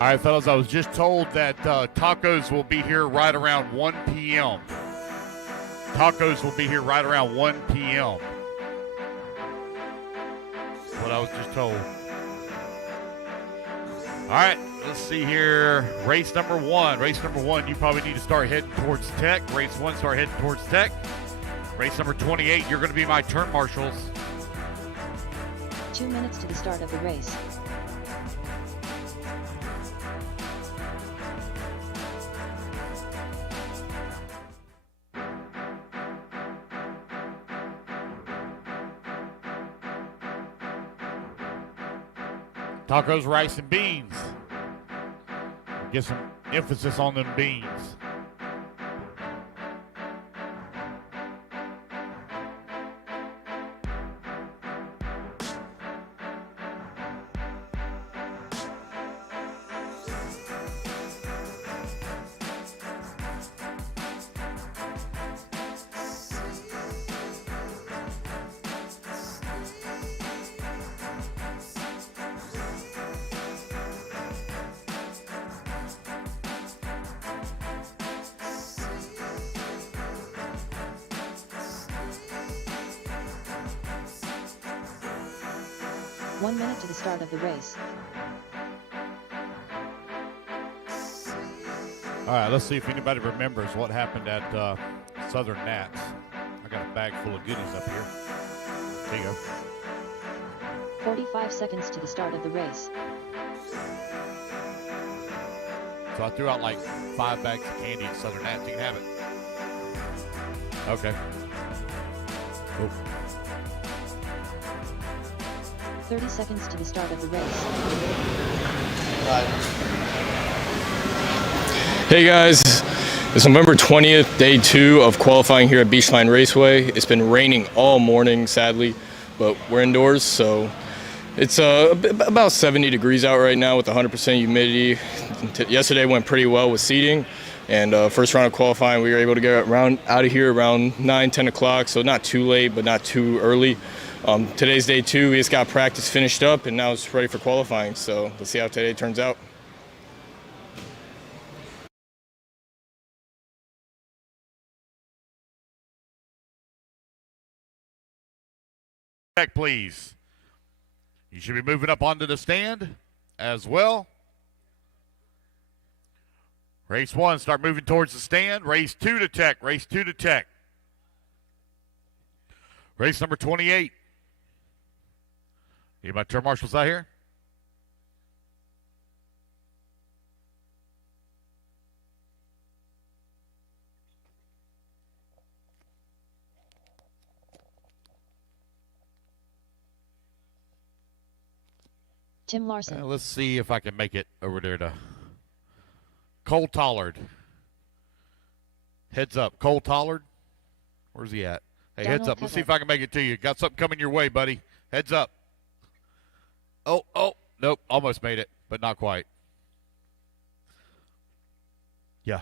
All right, fellas, I was just told that tacos will be here right around 1 p.m. Tacos will be here right around 1 p.m. That's what I was just told. All right, let's see here. Race number one. Race number one, you probably need to start heading towards Tech. Race one, start heading towards Tech. Race number 28, you're going to be my turn marshals. 2 minutes to the start of the race. Tacos, rice, and beans. Get some emphasis on them beans. One minute to the start of the race. All right, let's see if anybody remembers what happened at Southern Nats. I got a bag full of goodies up here. There you go. 45 seconds to the start of the race. So I threw out like 5 bags of candy at Southern Nats. You can have it. Okay. Oh. 30 seconds to the start of the race. Hey guys, it's November 20th, day 2 of qualifying here at Beachline Raceway. It's been raining all morning, sadly, but we're indoors, so it's about 70 degrees out right now with 100% humidity. Yesterday went pretty well with seating, and first round of qualifying, we were able to get out of here around 9, 10 o'clock, so not too late, but not too early. Today's day 2, we just got practice finished up, and now it's ready for qualifying, so let's see how today turns out. Check, please. You should be moving up onto the stand as well. Race 1, start moving towards the stand. Race 2 to Tech. Race 2 to Tech. Race number 28. Need my turn marshals out here? Tim Larson. Let's see if I can make it over there to Cole Tollard. Heads up. Cole Tollard. Where's he at? Hey, Donald heads up. Let's see Cutler. if I can make it to you. Got something coming your way, buddy. Heads up. Oh, nope. Almost made it, but not quite. Yeah.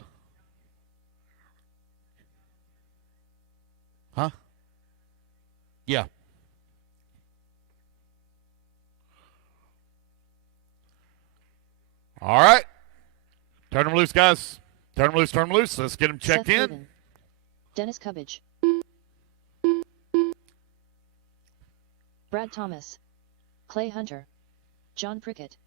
Huh? Yeah. All right. Turn them loose, guys. Turn them loose, turn them loose. Let's get them checked Seth in. Haven. Dennis Cubbage. Brad Thomas. Clay Hunter. John Prickett.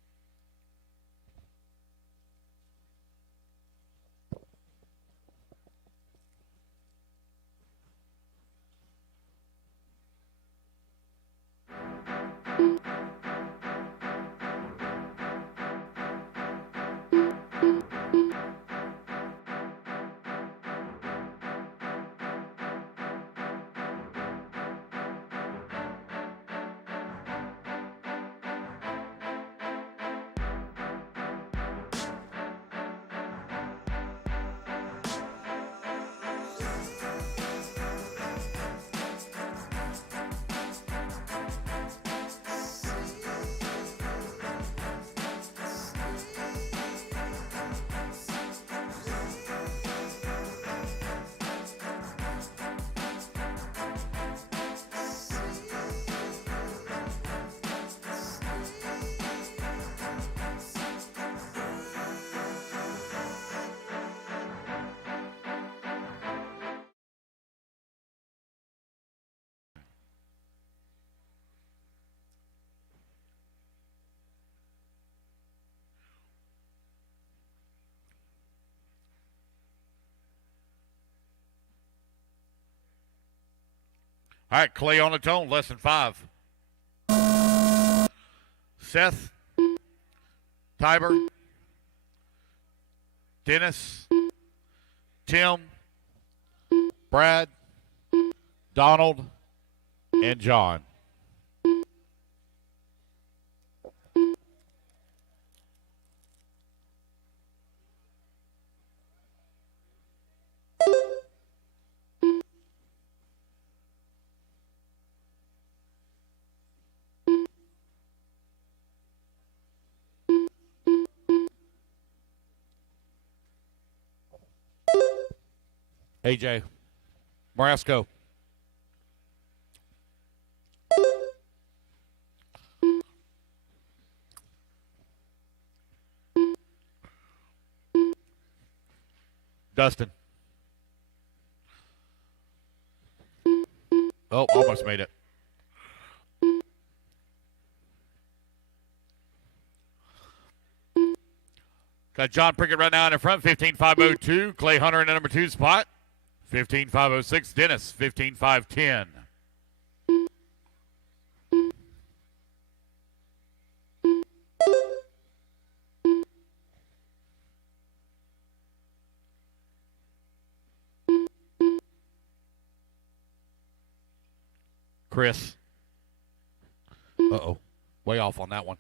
All right, Clay on its own, less than 5. Seth, Tiber, Dennis, Tim, Brad, Donald, and John. AJ, Marasco. Dustin. Oh, almost made it. Got John Prickett right now in the front, 15.502. Clay Hunter in the number 2 spot, 15.506. Dennis, 15.510. Chris. Uh-oh. Way off on that one.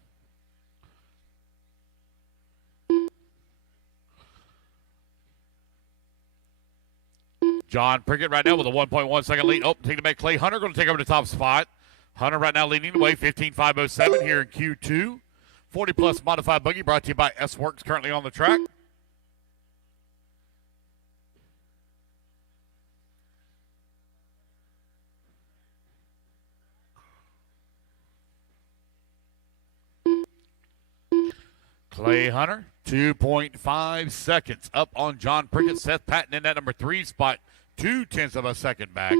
John Prickett right now with a 1.1 second lead. Oh, taking to make Clay Hunter going to take over the top spot. Hunter right now leading the way, 15.507 here in Q2. 40-plus modified buggy brought to you by S-Works, currently on the track. Clay Hunter, 2.5 seconds up on John Prickett. Seth Patton in that number 3 spot, 0.2 of a second back.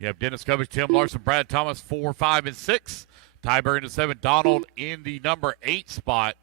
You have Dennis Covich, Tim Larson, Brad Thomas, 4, 5, and 6. Tiber in the 7. Donald in the number 8 spot.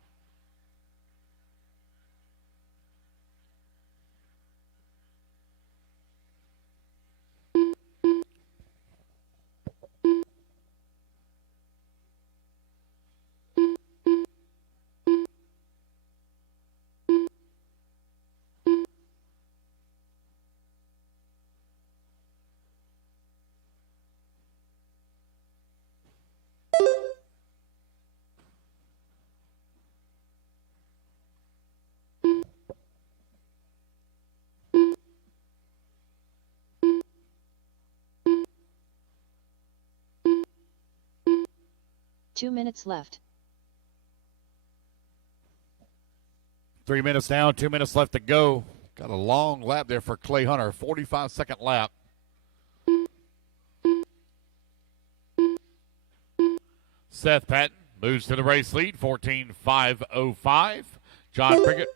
Two minutes left. 3 minutes down, 2 minutes left to go. Got a long lap there for Clay Hunter, 45-second lap. Seth Patton moves to the race lead, 14.505. John Prickett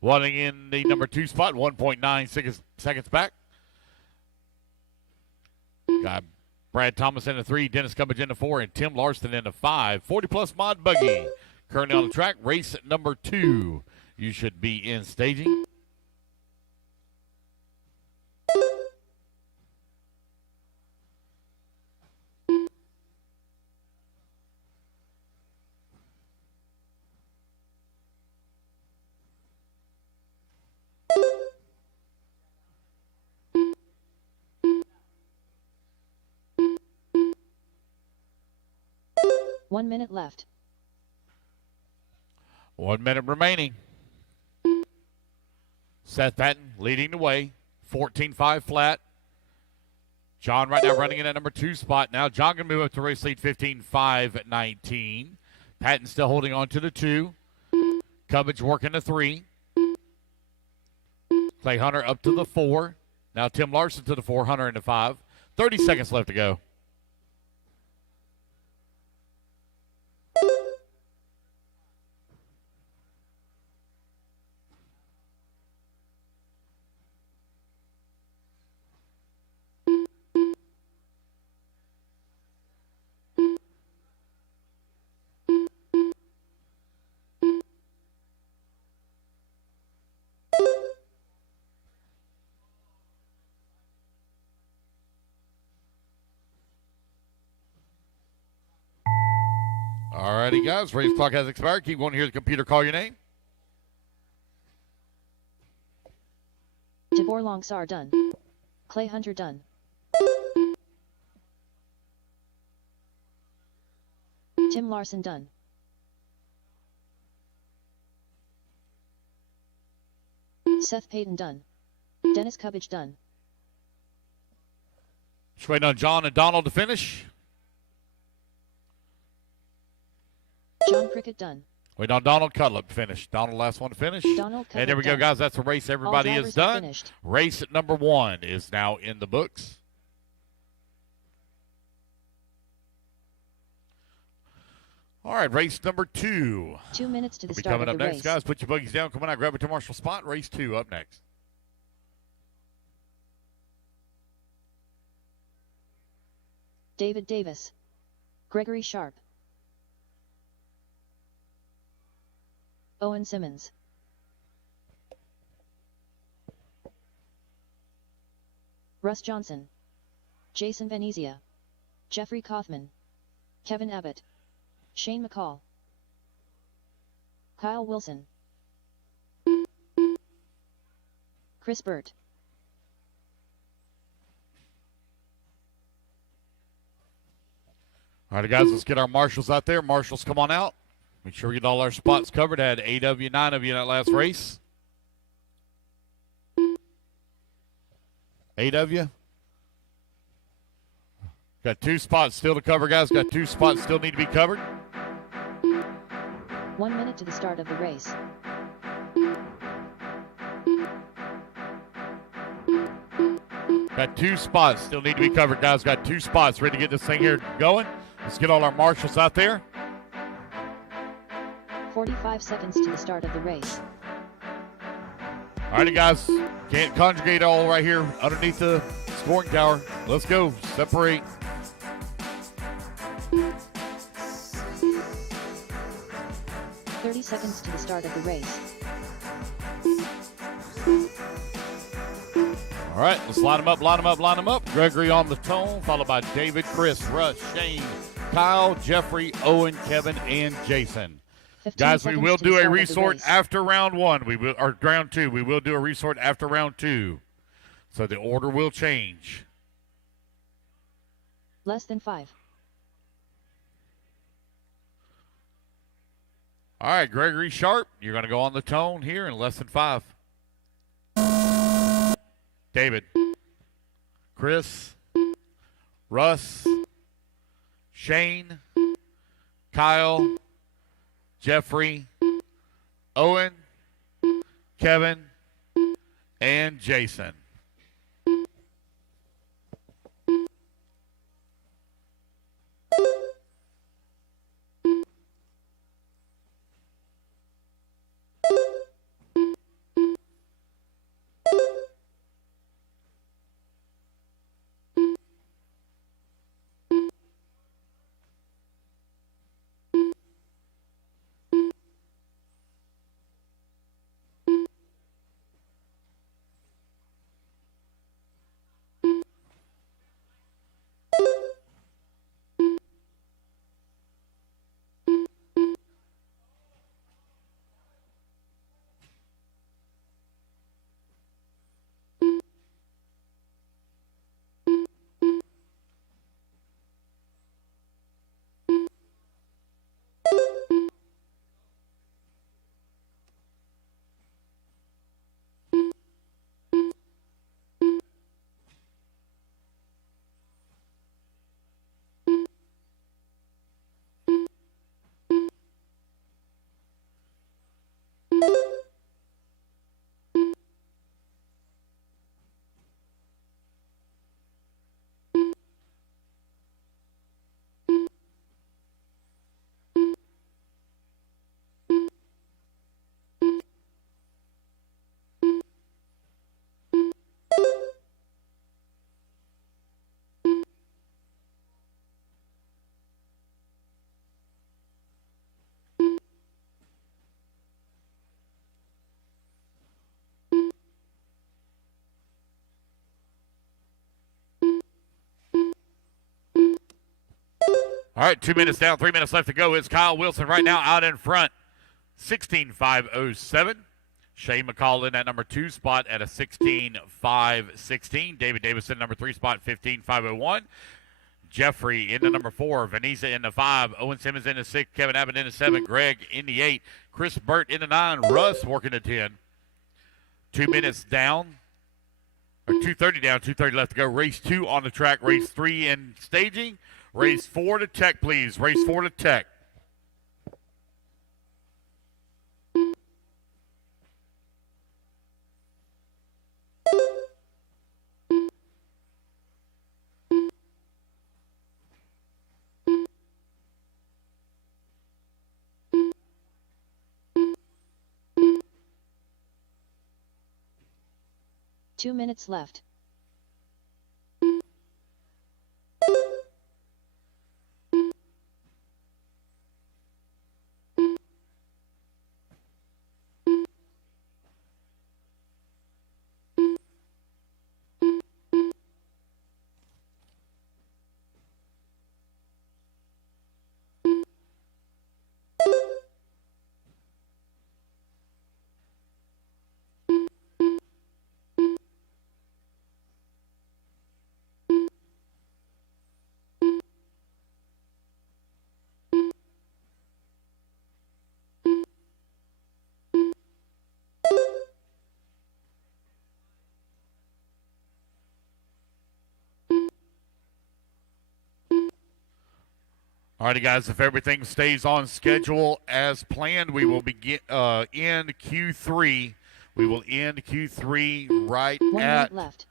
running in the number 2 spot, 1.9 seconds back. Got Brad Thomas in the 3, Dennis Cummings in the 4, and Tim Larson in the 5. 40-plus mod buggy currently on the track. Race number 2. You should be in staging. One minute left. 1 minute remaining. Seth Patton leading the way, 14.5 flat. John right now running in at number 2 spot. Now John can move up to race lead, 15.519. Patton still holding on to the 2. Cubbage working the 3. Clay Hunter up to the 4. Now Tim Larson to the 4, Hunter in the 5. 30 seconds left to go. All righty, guys. Race clock has expired. Keep going to hear the computer call your name. Devor Longsar done. Clay Hunter done. Tim Larson done. Seth Payton done. Dennis Cubbage done. Just waiting on John and Donald to finish. John Prickett done. Waiting on Donald Cutlip to finish. Donald, last one to finish. Donald And there we Cutlip go, done. guys. That's a race everybody All is drivers have done. finished. Race at number 1 is now in the books. All right, race number 2. 2 minutes to the Be start coming of up the next, race. guys. Put your buggies down. Come on out. Grab a to Marshall spot. Race 2 up next. David Davis. Gregory Sharp. Owen Simmons. Russ Johnson. Jason Venezia. Jeffrey Kaufman. Kevin Abbott. Shane McCall. Kyle Wilson. Chris Burt. All right, guys, let's get our marshals out there. Marshals, come on out. Make sure we get all our spots covered. Had 8 of you, 9 of you in that last race. 8 of you. Got 2 spots still to cover, guys. Got 2 spots still need to be covered. 1 minute to the start of the race. Got 2 spots still need to be covered, guys. Got 2 spots ready to get this thing here going. Let's get all our marshals out there. 45 seconds to the start of the race. All righty, guys. Can't conjugate all right here underneath the scoring tower. Let's go. Separate. Seconds to the start of the race. All right, let's line them up, line them up, line them up. Gregory on the tone, followed by David, Chris, Russ, Shane, Kyle, Jeffrey, Owen, Kevin, and Jason. Guys, we will do a resort after round 1. We will, or round 2. We will do a resort after round 2. So the order will change. Less than 5. All right, Gregory Sharp, you're going to go on the tone here in less than 5. David, Chris, Russ, Shane, Kyle, Jeffrey, Owen, Kevin, and Jason. All right, 2 minutes down, 3 minutes left to go. It's Kyle Wilson right now out in front, 16.507. Shane McCall in that number 2 spot at a 16.516. David Davison, number 3 spot, 15.501. Jeffrey in the number 4. Vanessa in the 5. Owen Simmons in the 6. Kevin Abbott in the 7. Greg in the 8. Chris Burt in the 9. Russ working the 10. 2 minutes down. Or 2:30 down, 2:30 left to go. Race 2 on the track. Race 3 in staging. Race 4 to Tech, please. Race 4 to Tech. Two minutes left. All righty, guys, if everything stays on schedule as planned, we will begin end Q3. We will end Q3 right 1 at minute left.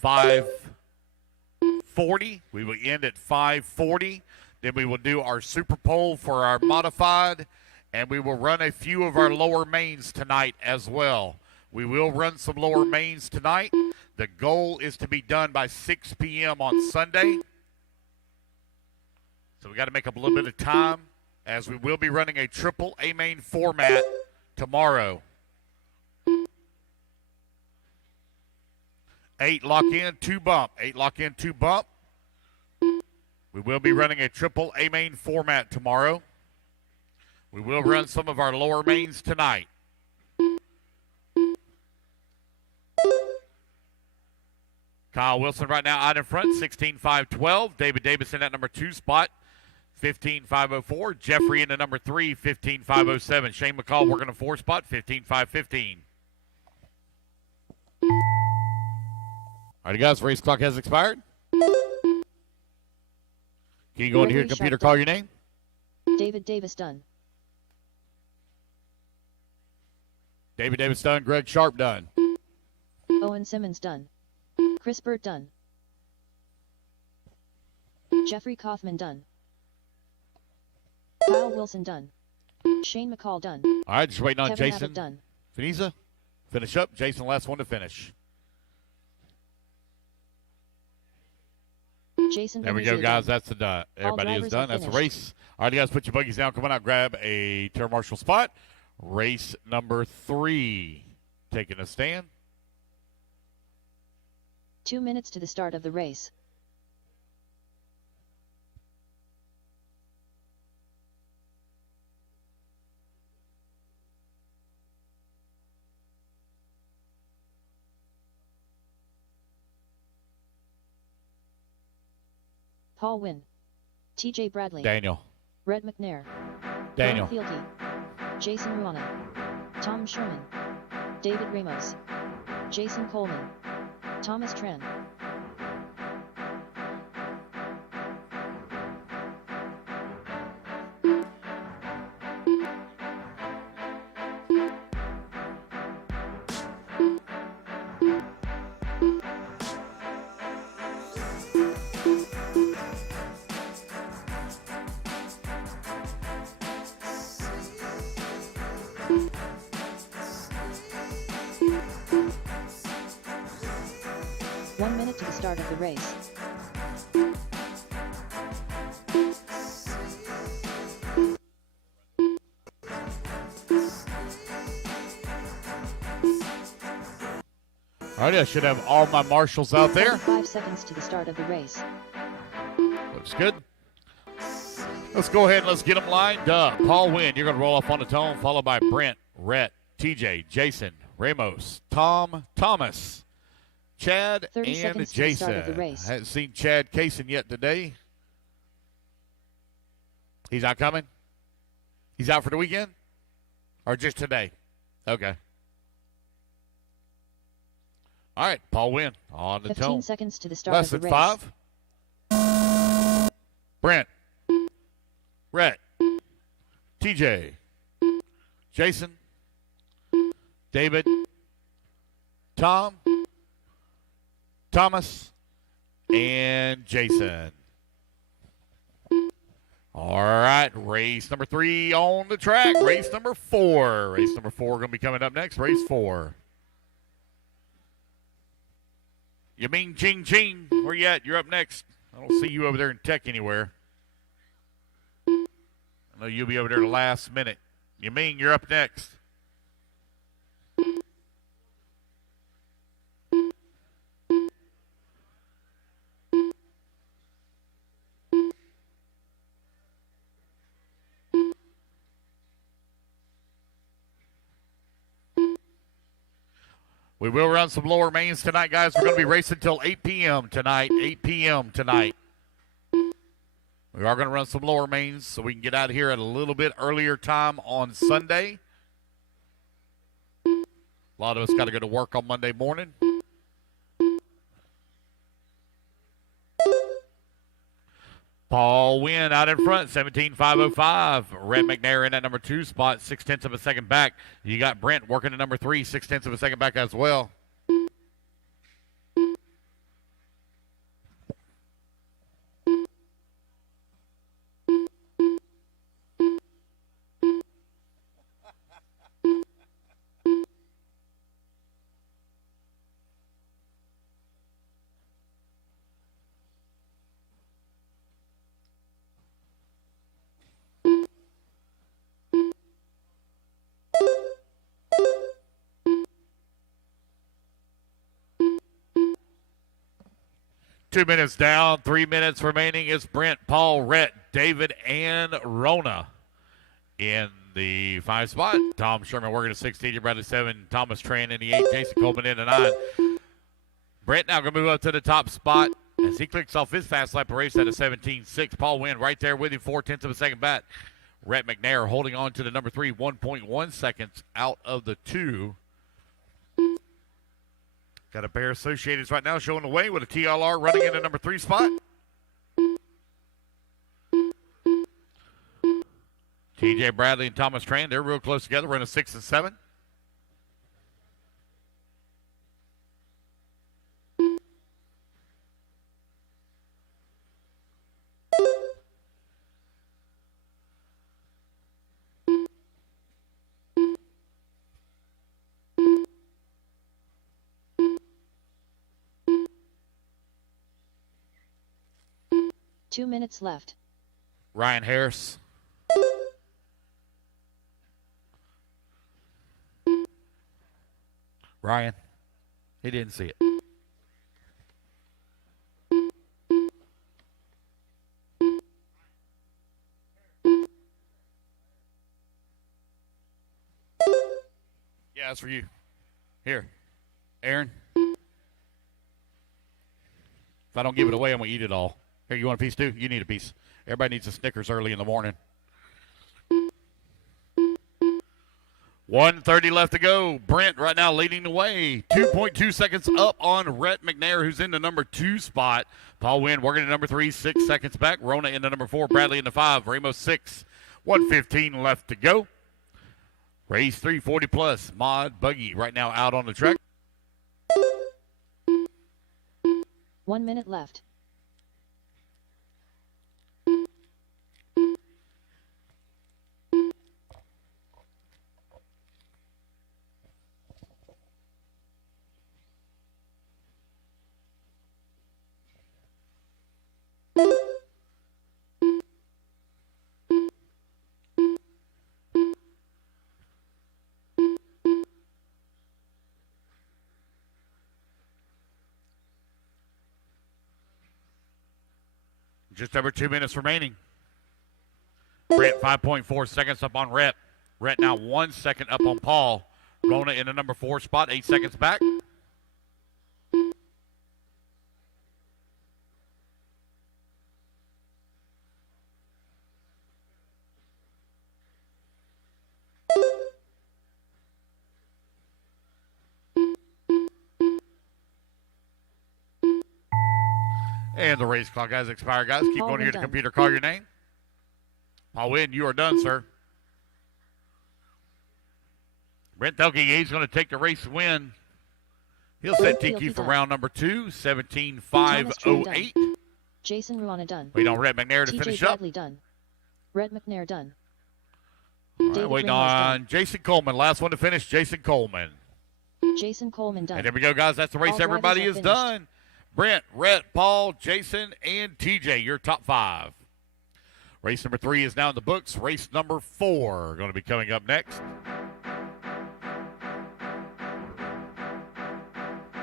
5:40. We will end at 5:40. Then we will do our Super Pole for our modified, and we will run a few of our lower mains tonight as well. We will run some lower mains tonight. The goal is to be done by 6 p.m. on Sunday. So we got to make up a little bit of time, as we will be running a triple A main format tomorrow. 8 lock in, 2 bump. 8 lock in, 2 bump. We will be running a triple A main format tomorrow. We will run some of our lower mains tonight. Kyle Wilson right now out in front, 16.512. David Davis in that number 2 spot, 15.504. Jeffrey in the number 3, 15.507. Shane McCall working a 4 spot, 15.515. All right, guys, race clock has expired. Can you go into your computer, call your name? David Davis done. David Davis done. Greg Sharp done. Owen Simmons done. Chris Burt done. Jeffrey Kaufman done. Kyle Wilson done. Shane McCall done. All right, just waiting on Kevin Jason. Abbott done. Finisa, finish up. Jason, last one to finish. Jason. There we go, Venezia guys. done. That's the done. Everybody is drivers done. have That's the finished. race. All right, guys, put your buggies down. Come on out, grab a Terra Marshall spot. Race number 3. Taking a stand. 2 minutes to the start of the race. Paul Wynn. TJ Bradley. Daniel. Red McNair. Daniel. Brian Fielke. Jason Ruana. Tom Sherman. David Ramos. Jason Coleman. Thomas Tran. One minute to the start of the race. All right, I should have all my marshals out there. 5 seconds to the start of the race. Looks good. Let's go ahead and let's get them lined up. Paul Wynn, you're going to roll off on the tone, followed by Brent, Rhett, TJ, Jason, Ramos, Tom, Thomas, Chad, 30 and seconds to the start of the Jason. race. I haven't seen Chad Kaysen yet today. He's not coming? He's out for the weekend? Or just today? Okay. All right, Paul Wynn on the 15 tone. seconds to the start Less of the than race. 5. Brent, Rhett, TJ, Jason, David, Tom, Thomas, and Jason. All right, race number 3 on the track. Race number 4. Race number 4 going to be coming up next. Race 4. Yaming Ching Ching, where you at? You're up next. I don't see you over there in tech anywhere. I know you'll be over there the last minute. Yaming, you're up next. We will run some lower mains tonight, guys. We're going to be racing until 8 p.m. tonight. 8 p.m. tonight. We are going to run some lower mains so we can get out of here at a little bit earlier time on Sunday. A lot of us got to go to work on Monday morning. Paul Wynn out in front, 17.505. Rhett McNair in at number 2 spot, 0.6 of a second back. You got Brent working at number 3, 0.6 of a second back as well. Two minutes down, 3 minutes remaining. It's Brent, Paul, Rhett, David, and Rona in the 5 spot. Tom Sherman working at 16, Bradley 7, Thomas Tran in the 8, Jason Coleman in the 9. Brent now going to move up to the top spot as he clicks off his fast lap race at a 17.6. Paul Wynn right there with him, 0.4 of a second back. Rhett McNair holding on to the number 3, 1.1 seconds out of the 2. Got a pair of Associateds right now showing the way with a TLR running in the number 3 spot. TJ Bradley and Thomas Tran, they're real close together, running 6 and 7. Two minutes left. Ryan Harris. Ryan, he didn't see it. Yeah, that's for you. Here, Aaron. If I don't give it away, I'm going to eat it all. Here, you want a piece too? You need a piece. Everybody needs a Snickers early in the morning. 1:30 left to go. Brent right now leading the way. 2.2 seconds up on Rhett McNair, who's in the number 2 spot. Paul Wynn working at number 3, 6 seconds back. Rona in the number 4. Bradley in the 5. Ramos 6. 1:15 left to go. Race 340 plus. Mod Buggy right now out on the track. 1 minute left. Just over 2 minutes remaining. Brent 5.4 seconds up on Rhett. Rhett now 1 second up on Paul. Rona in the number 4 spot, 8 seconds back. And the race clock has expired, guys. Keep Paul going here to done. computer. Call your name. Paul Wynn, you are done, sir. Brent Thelke, he's going to take the race win. He'll set TQ for done. round number 2, 17.508. Jason Ruana done. Waiting on Red McNair to TJ finish up. Bradley done. Red McNair done. All right, David waiting Ramos on done. Jason Coleman. Last one to finish, Jason Coleman. Jason Coleman done. And there we go, guys. That's the race. All drivers Everybody are is finished. done. Brent, Rhett, Paul, Jason, and TJ, your top 5. Race number 3 is now in the books. Race number 4 going to be coming up next.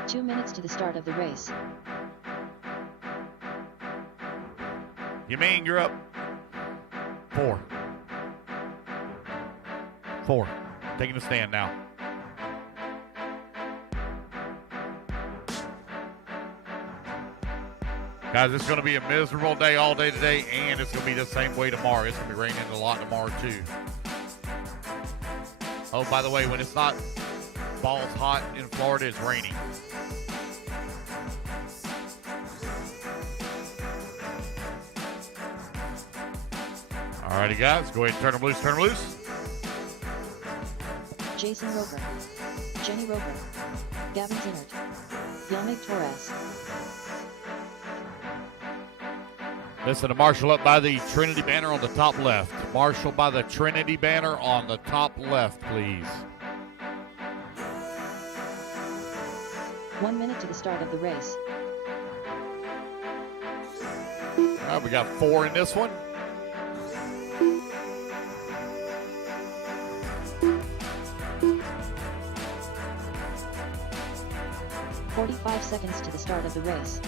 2 minutes to the start of the race. You mean you're up? 4. 4. Taking a stand now. Guys, it's going to be a miserable day all day today, and it's going to be the same way tomorrow. It's going to be raining a lot tomorrow, too. Oh, by the way, when it's not balls hot in Florida, it's raining. All righty, guys. Go ahead and turn them loose. Turn them loose. Jason Roper. Jenny Roper. Gavin Zinnert. Yelmig Torres. Listen to Marshall up by the Trinity banner on the top left. Marshall by the Trinity banner on the top left, please. 1 minute to the start of the race. All right, we got 4 in this one. "45 seconds to the start of the race.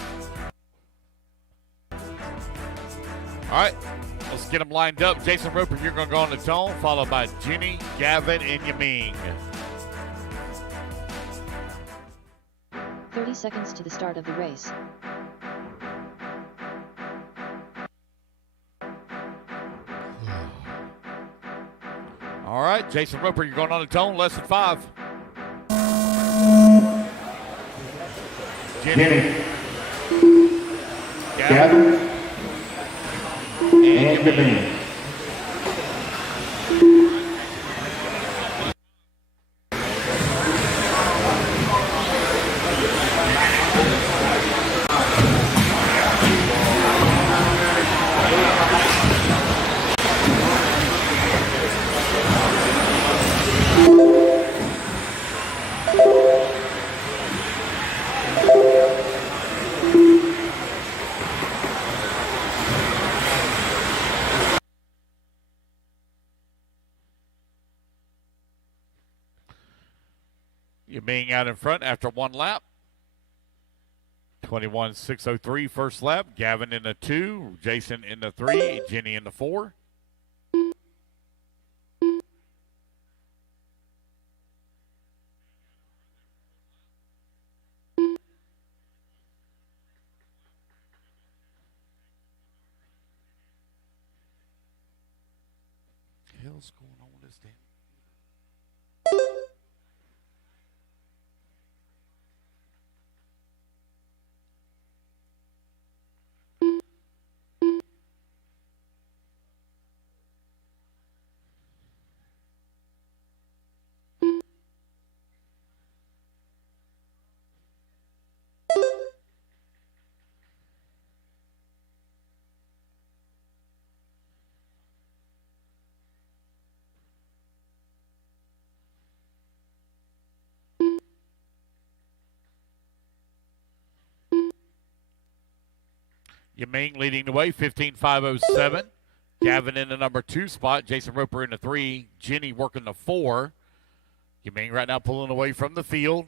All right, let's get them lined up. Jason Roper, you're going to go on the tone, followed by Jenny, Gavin, and Yaming. 30 seconds to the start of the race. All right, Jason Roper, you're going on the tone, less than 5. Jenny, Gavin, and Yaming. Yaming out in front after 1 lap. 21.603 first lap. Gavin in the 2, Jason in the 3, Jenny in the 4. What the hell's going on with this damn? Yaming leading the way, 15.507. Gavin in the number 2 spot. Jason Roper in the 3. Jenny working the 4. Yaming right now pulling away from the field.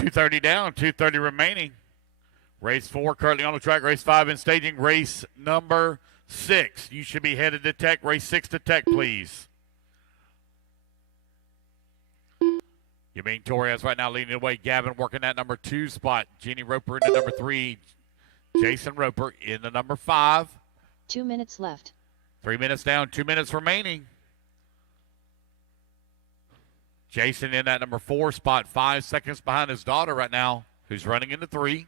2:30 down, 2:30 remaining. Race 4 currently on the track. Race 5 in staging. Race number 6. You should be headed to Tech. Race 6 to Tech, please. Yameen Torres right now leading the way. Gavin working that number 2 spot. Jenny Roper in the number 3. Jason Roper in the number 5. 2 minutes left. 3 minutes down, 2 minutes remaining. Jason in that number 4 spot, 5 seconds behind his daughter right now, who's running into 3.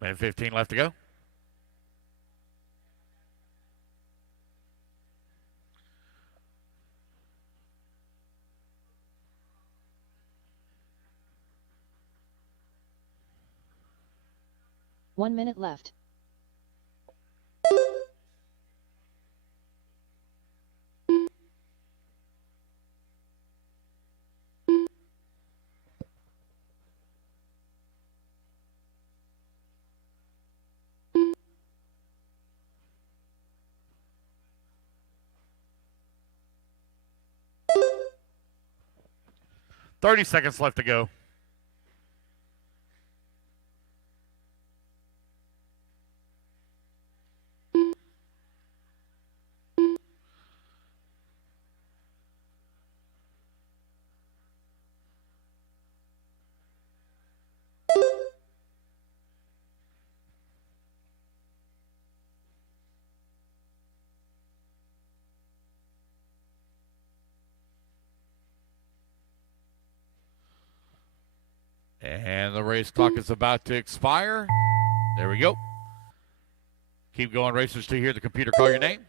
Minute 15 left to go. One minute left. $30 seconds left to go. And the race clock is about to expire. There we go. Keep going, racers, to hear the computer call your name.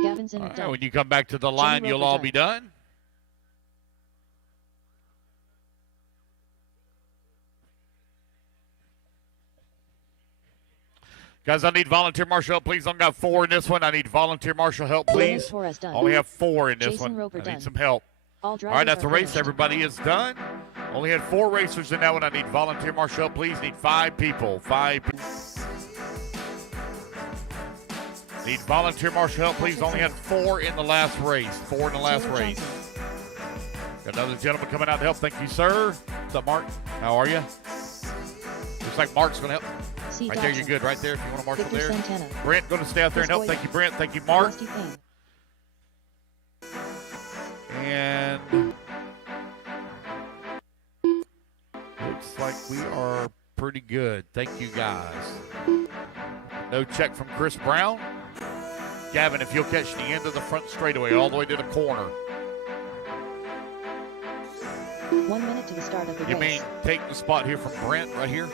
Gavin's in All it right, done. when you come back to the line, Roper you'll all done. be done. Guys, I need volunteer marshal help, please. I've got 4 in this one. I need volunteer marshal help, Gavin please. Torres done. Only have 4 in this Jason one. Roper I need done. some help. All All drivers right, that's are the race. finished. Everybody is done. Only had 4 racers in that one. I need volunteer marshal help, please. Need 5 people. 5 people. Need volunteer marshal help, please. Only had 4 in the last race. 4 in the last Taylor race. Johnson. Got another gentleman coming out to help. Thank you, sir. What's up, Mark? How are you? Looks like Mark's going to help. C. Right there, Dodson. you're good. Right there, if you want to marshal Victor there. Santana. Brent, going to stay out there and help. Chris Thank you, Brent. Thank you, Mark. Rusty Payne. And looks like we are pretty good. Thank you, guys. No check from Chris Brown. Gavin, if you'll catch the end of the front straightaway all the way to the corner. 1 minute to the start of the You race. mean take the spot here from Brent right here?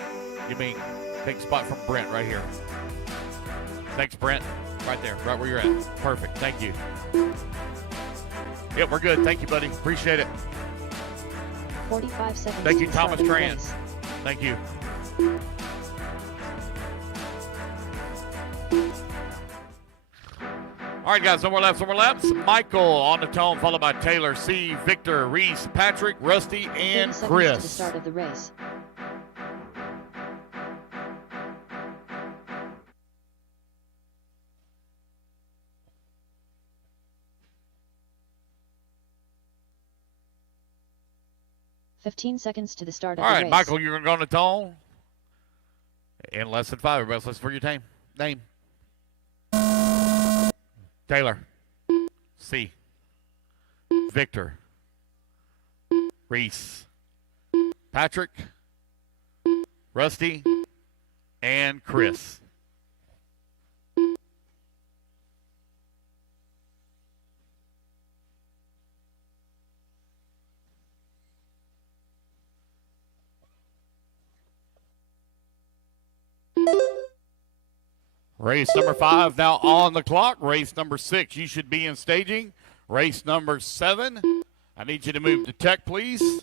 You mean take the spot from Brent right here? Thanks, Brent. Right there, right where you're at. Perfect. Thank you. Yep, we're good. Thank you, buddy. Appreciate it. 45 seconds. Thank you, to the start Thomas of the Tran. race. Thank you. All right, guys, no more laps, no more laps. Michael on the tone, followed by Taylor, C, Victor, Reese, Patrick, Rusty, 30 and seconds to the Chris. start of the race. "15 seconds to the start of All the right, race. Michael, you're going to go on the tone. In less than 5. Everybody, listen for your name. Taylor. C. Victor. Reese. Patrick. Rusty. And Chris. Race number 5 now on the clock. Race number 6, you should be in staging. Race number 7, I need you to move to tech, please.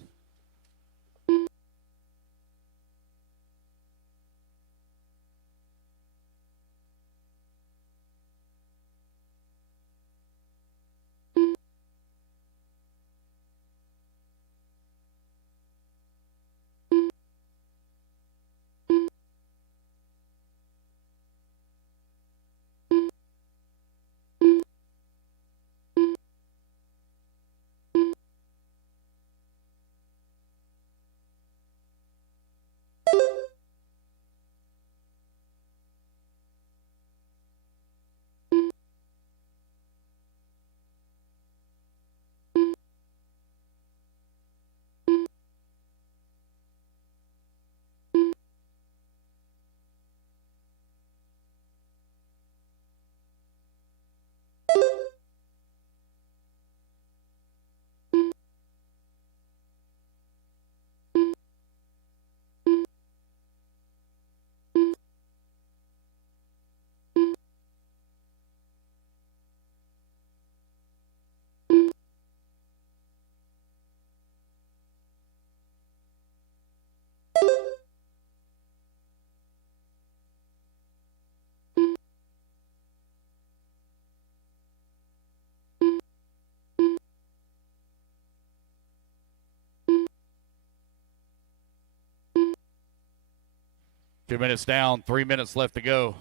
Two minutes down, 3 minutes left to go.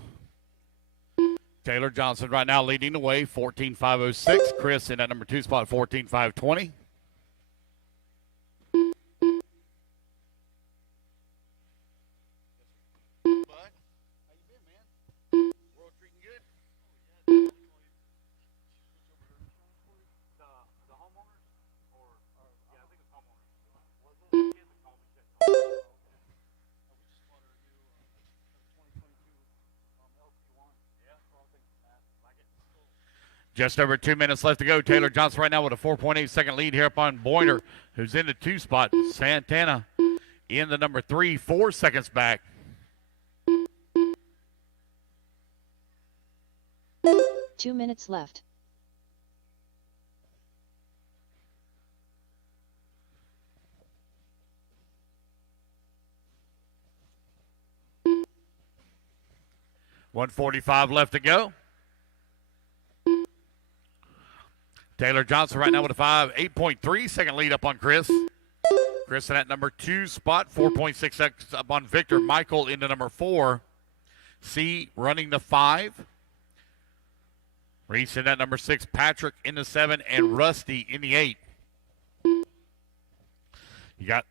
Taylor Johnson right now leading the way, 14.506. Chris in at number 2 spot, 14.520. Just over 2 minutes left to go. Taylor Johnson right now with a 4.8 second lead here upon Boyner, who's in the 2 spot. Santana in the number 3, 4 seconds back. Two minutes left. $1:45 left to go. Taylor Johnson right now with a 8.3 second lead up on Chris. Chris in that number 2 spot, 4.6 seconds up on Victor. Michael into number 4. C running the 5. Reese in that number 6. Patrick in the 7. And Rusty in the 8. You got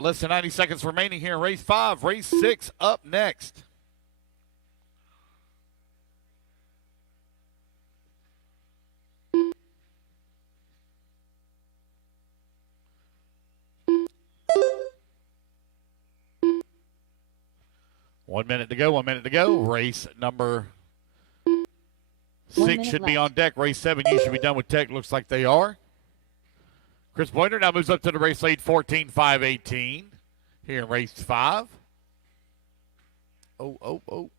less than 90 seconds remaining here in race 5. Race 6 up next. One minute to go. Race number 6 should be on deck. Race 7, you should be done with tech. Looks like they are. Chris Boyner now moves up to the race lead, 14.518 here in race 5. Oh.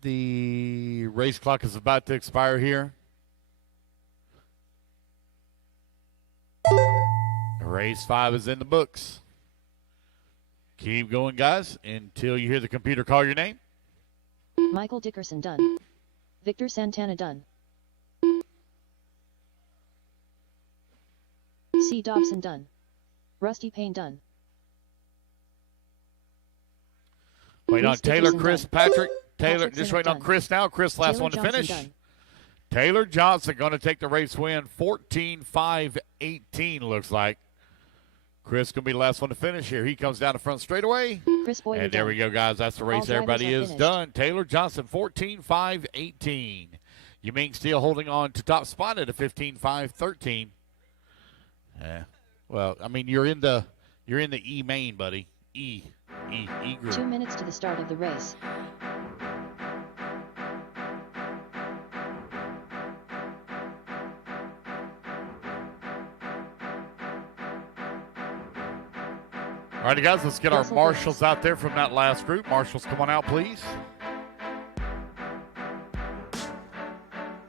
The race clock is about to expire here. Race 5 is in the books. Keep going, guys, until you hear the computer call your name. Michael Dickerson done. Victor Santana done. C. Dobson done. Rusty Payne done. Wait on Reese Taylor, Dickerson Chris, done. Patrick. Taylor, Patrick just Sinnott waiting on done. Chris now. Chris, last Taylor one to Johnson finish. done. Taylor Johnson going to take the race win, 14-5-18 looks like. Chris going to be the last one to finish here. He comes down the front straightaway. Chris Boyer And there done. we go, guys. That's the race. All drivers Everybody are is finished. done. Taylor Johnson, 14-5-18. Yiming still holding on to top spot at a 15-5-13. Yeah. Well, I mean, you're in the E main, buddy. E group. 2 minutes to the start of the race. All righty, guys, let's get our Russell marshals out there from that last group. Marshals, come on out, please.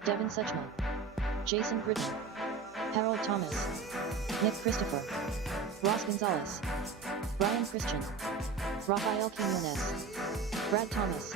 Devin Suchma, Jason Britton, Harold Thomas, Nick Christopher, Ross Gonzalez, Brian Christian, Rafael Quiñones, Brad Thomas.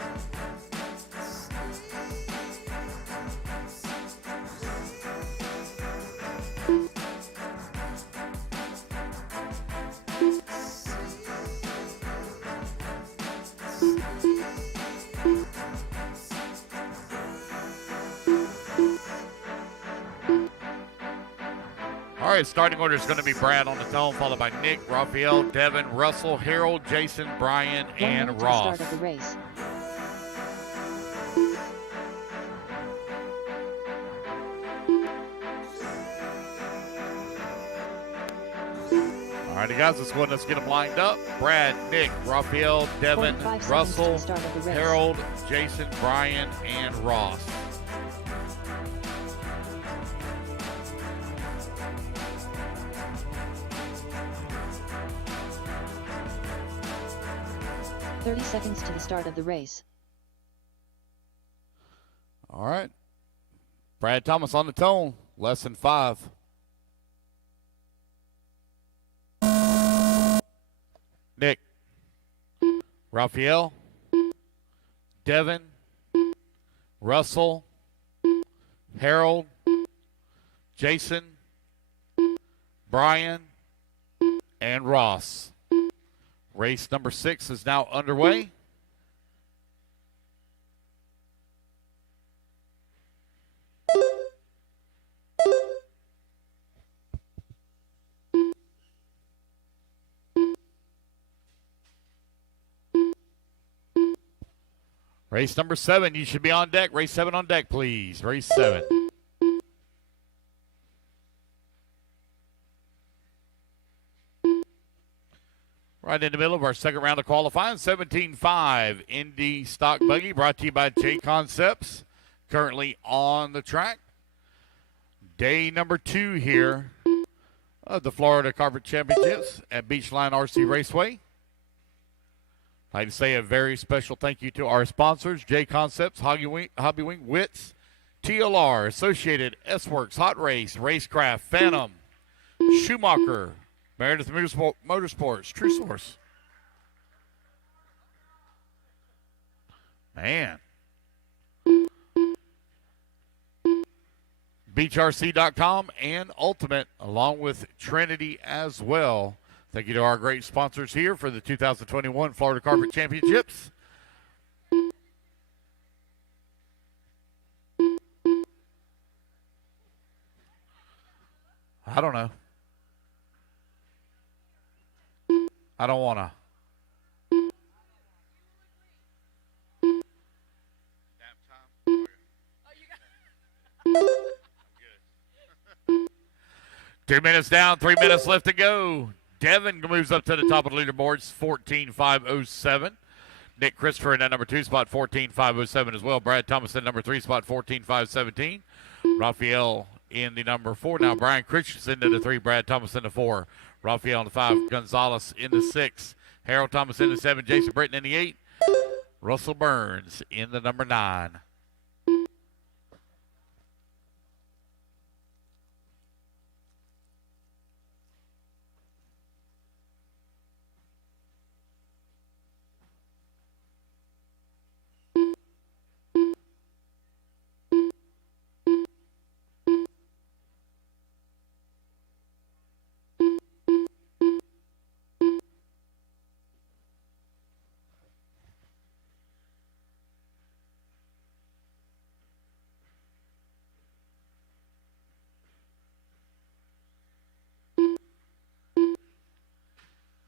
All right, starting order is going to be Brad on the tone, followed by Nick, Raphael, Devin, Russell, Harold, Jason, Brian, 1 and minute to the Ross. start of the race. All righty, guys, let's go ahead and let's get them lined up. Brad, Nick, Raphael, Devin, 45 seconds Russell, to the start of the race. Harold, Jason, Brian, and Ross. Thirty seconds to the start of the race. All right. Brad Thomas on the tone, less than 5. Nick, Raphael, Devin, Russell, Harold, Jason, Brian, and Ross. Race number 6 is now underway. Race number 7, you should be on deck. Race 7 on deck, please. Race 7. Right in the middle of our second round of qualifying, 17.5 Indy Stock Buggy, brought to you by J Concepts, currently on the track. Day number 2 here of the Florida Carpet Championships at Beachline RC Raceway. I'd like to say a very special thank you to our sponsors, J Concepts, Hobbywing, Wits, TLR, Associated, S-Works, Hot Race, Racecraft, Phantom, Schumacher, Meredith Motorsports, True Source. Man. BeachRC.com and Ultimate, along with Trinity as well. Thank you to our great sponsors here for the 2021 Florida Carpet Championships. I don't know. I don't want to. Two minutes down, 3 minutes left to go. Devin moves up to the top of the leaderboards, 14.507. Nick Christopher in that number 2 spot, 14.507 as well. Brad Thomas in number 3 spot, 14.517. Raphael in the number 4. Now Brian Christensen in the 3, Brad Thomas in the 4. Raphael in the 5, Gonzalez in the 6. Harold Thomas in the 7, Jason Britton in the 8. Russell Burns in the number 9.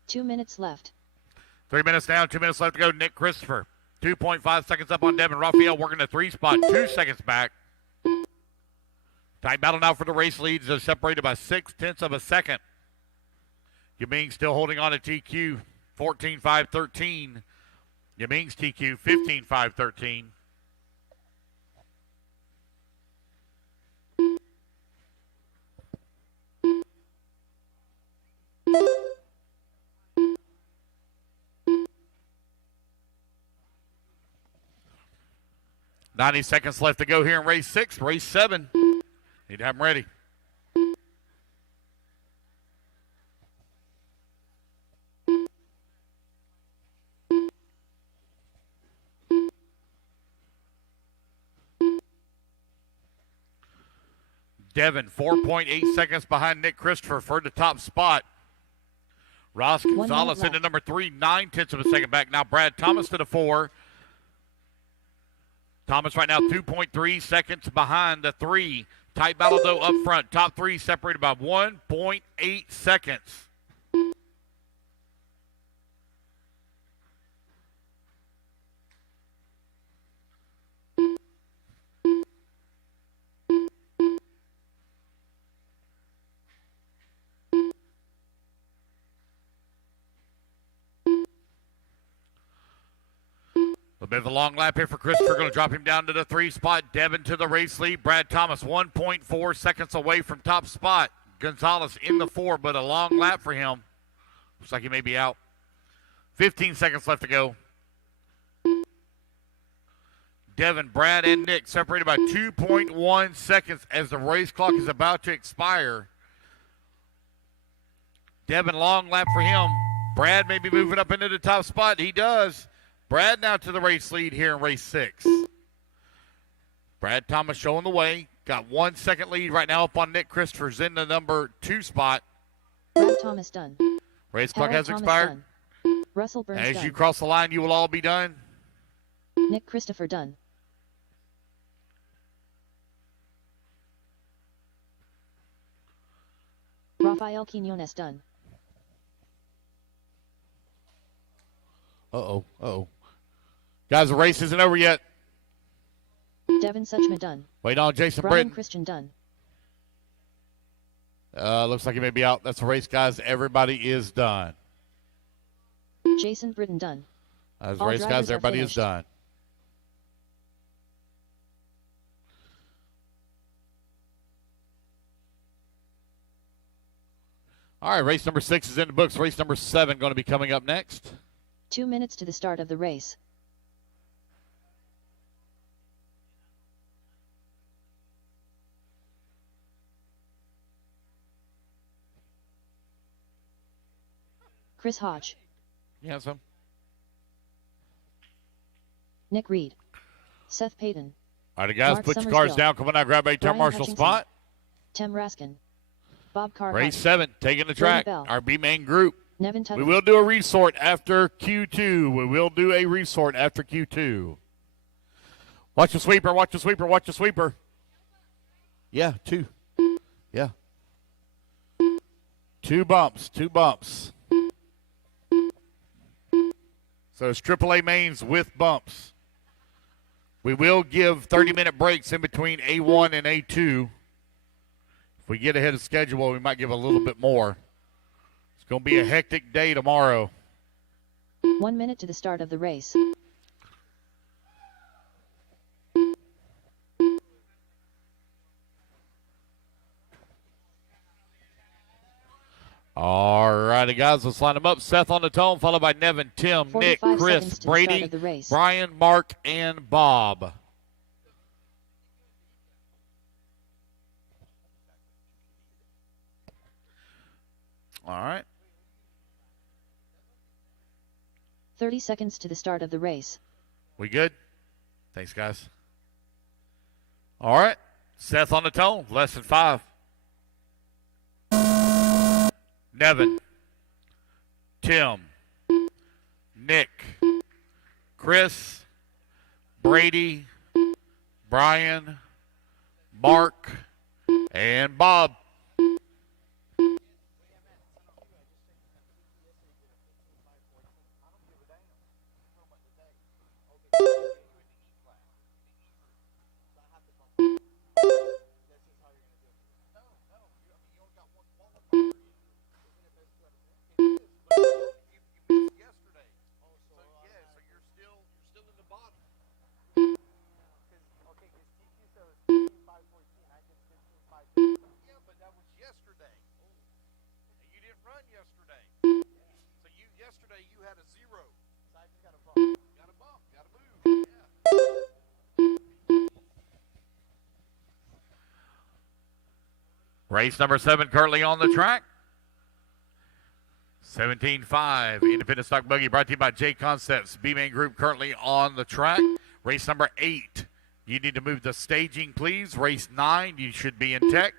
2 minutes left. 3 minutes down, 2 minutes left to go. Nick Christopher, 2.5 seconds up on Devin. Raphael working the 3 spot, 2 seconds back. Tight battle now for the race leads. They're separated by 0.6 of a second. Yaming still holding on to TQ, 14.5.13. Yaming's TQ, 15.5.13. .90 seconds left to go here in race 6. Race 7. Need to have them ready. Devin, 4.8 seconds behind Nick Christopher for the top spot. Ross Gonzalez into number 3, 9/10 of a second back. Now Brad Thomas to the 4. Thomas right now 2.3 seconds behind the 3. Tight battle though up front. Top 3 separated by 1.8 seconds. A bit of a long lap here for Christopher. Going to drop him down to the 3 spot. Devin to the race lead. Brad Thomas 1.4 seconds away from top spot. Gonzalez in the 4, but a long lap for him. Looks like he may be out. 15 seconds left to go. Devin, Brad, and Nick separated by 2.1 seconds as the race clock is about to expire. Devin, long lap for him. Brad may be moving up into the top spot. He does. Brad now to the race lead here in race 6. Brad Thomas showing the way. Got 1 second lead right now up on Nick Christopher's in the number 2 spot. Brad Thomas done. Race clock Harold has Thomas expired. done. Russell Burns As done. you cross the line, you will all be done. Nick Christopher done. Rafael Quinones done. Uh-oh. Guys, the race isn't over yet. Devin Suchma done. Wait on Jason Brian Britton. Christian done. Looks like he may be out. That's the race, guys. Everybody is done. Jason Britton done. That's the All race, drivers guys. are Everybody is finished. done. All right, race number 6 is in the books. Race number 7 going to be coming up next. 2 minutes to the start of the race. Chris Hodge. You have some? Nick Reed. Seth Payton. All right, guys, Mark put your cars Summersville. down. Come on out, grab a turn Brian marshal Hutchinson. spot. Tim Raskin. Bob Carhart. Race 7, taking the track. Bell. Our B-main group. Nevin We Tucker. will do a resort after Q2. We will do a resort after Q2. Watch the sweeper, watch the sweeper, watch the sweeper. Yeah, 2. Yeah. 2 bumps, 2 bumps. So it's AAA mains with bumps. We will give 30-minute breaks in between A1 and A2. If we get ahead of schedule, we might give a little bit more. It's going to be a hectic day tomorrow. 1 minute to the start of the race. All righty, guys, let's line them up. Seth on the tone, followed by Nevin, Tim, Nick, 45 Chris, seconds to the start Brady, of the race. Brian, Mark, and Bob. All right. 30 seconds to the start of the race. We good? Thanks, guys. All right. Seth on the tone, less than 5. Nevin, Tim, Nick, Chris, Brady, Brian, Mark, and Bob. yesterday. So yesterday you had a 0. Got a bump. Got to move. Yeah. Race number 7 currently on the track. 17.5 Independent Stock Buggy brought to you by J Concepts. B-Main Group currently on the track. Race number 8. You need to move the staging, please. Race 9, you should be in tech.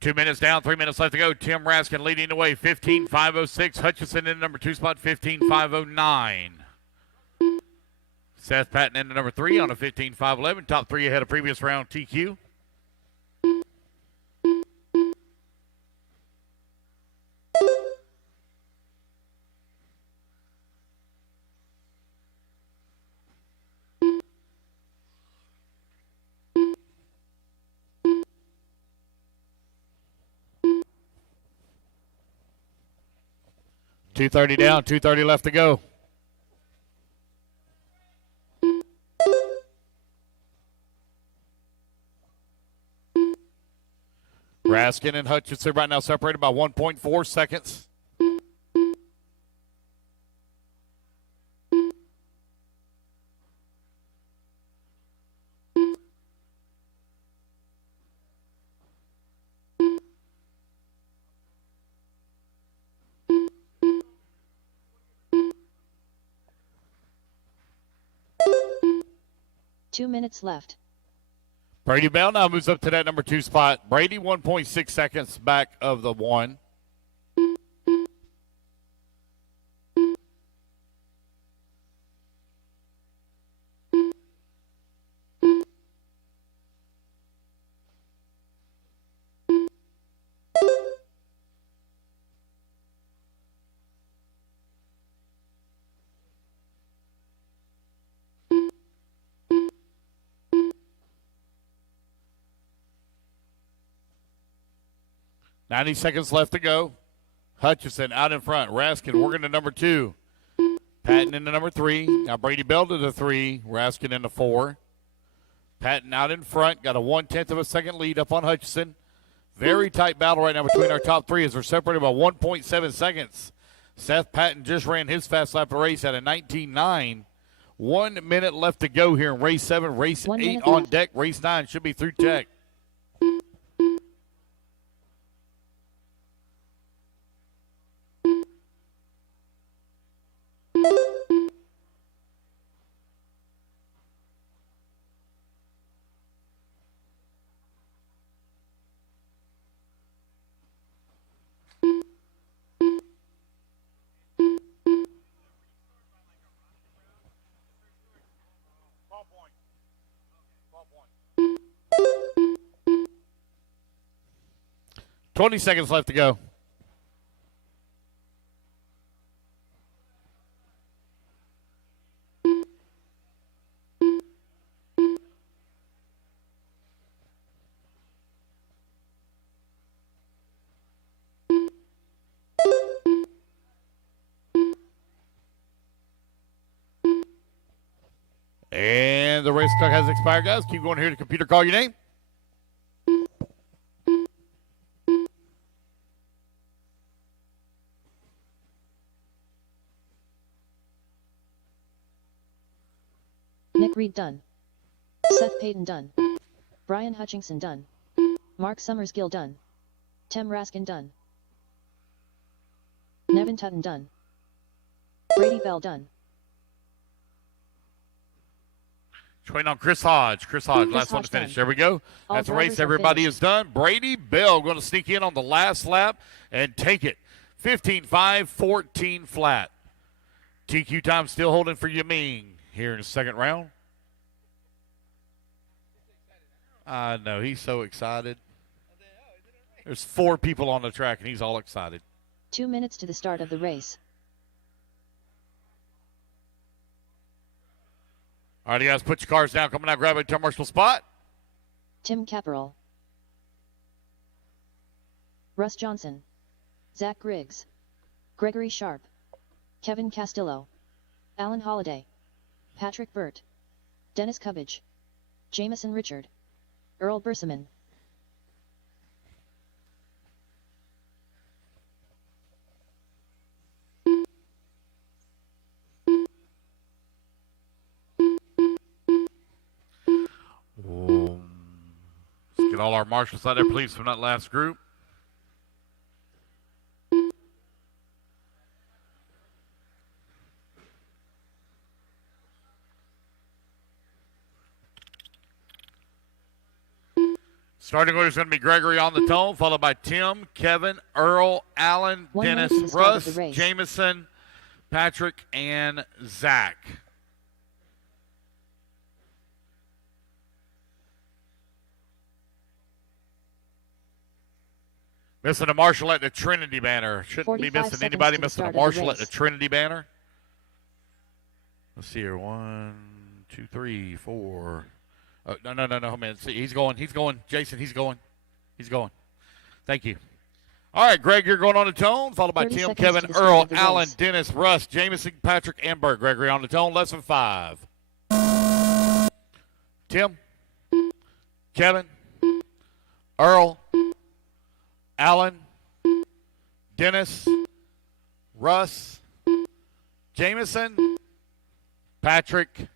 Two minutes down, 3 minutes left to go. Tim Raskin leading the way, 15.506. Hutchison in the number 2 spot, 15.509. Seth Patton in the number 3 on a 15.511. Top 3 ahead of previous round TQ. .230 down, 2:30 left to go. Raskin and Hutchinson right now separated by 1.4 seconds. Two minutes left. Brady Bell now moves up to that number 2 spot. Brady 1.6 seconds back of the 1. .90 seconds left to go. Hutchison out in front. Raskin working to number 2. Patton in the number 3. Now Brady Bell to the 3. Raskin in the 4. Patton out in front. Got a 1/10 of a second lead up on Hutchison. Very tight battle right now between our top 3 as they're separated by 1.7 seconds. Seth Patton just ran his fast lap of the race at a 19.9. 1 minute left to go here in race 7. Race 8 on left. deck. Race 9 should be through tech. .20 seconds left to go. And the race clock has expired, guys. Keep going here to computer. Call your name. Nick Reed done. Seth Payton done. Brian Hutchinson done. Mark Summersgill done. Tim Raskin done. Nevin Tutton done. Brady Bell done. Waiting on Chris Hodge. Chris Hodge, last one to finish. done. There we go. All That's the race drivers are everybody finished. is done. Brady Bell going to sneak in on the last lap and take it. 15.5, 14 flat. TQ time still holding for Yameen here in the second round. I know. He's so excited. There's 4 people on the track, and he's all excited. 2 minutes to the start of the race. All right, you guys, put your cars down. Coming out, grab a turn marshal spot. Tim Caparel, Russ Johnson, Zach Griggs, Gregory Sharp, Kevin Castillo, Alan Holliday, Patrick Burt, Dennis Cubbage, Jamison Richard, Earl Berseman. Let's get all our marshals out there, please, from that last group. Starting order is going to be Gregory on the tone, followed by Tim, Kevin, Earl, Alan, 1 minute Dennis, to the start Russ, of the race. Jamison, Patrick, and Zach. Missing a marshal at the Trinity banner. Shouldn't be 45 missing seconds anybody to the missing a start of the marshal at the race. Trinity banner. Let's see here. 1, 2, 3, 4. Oh, no, man. See, he's going. Jason, he's going. Thank you. All right, Greg, you're going on the tone, followed by 30 Tim, seconds Kevin, to the start Earl, of the Alan, race. Dennis, Russ, Jamison, Patrick, and Bert. Gregory on the tone, less than 5. Tim, Kevin, Earl, Alan, Dennis, Russ, Jamison, Patrick,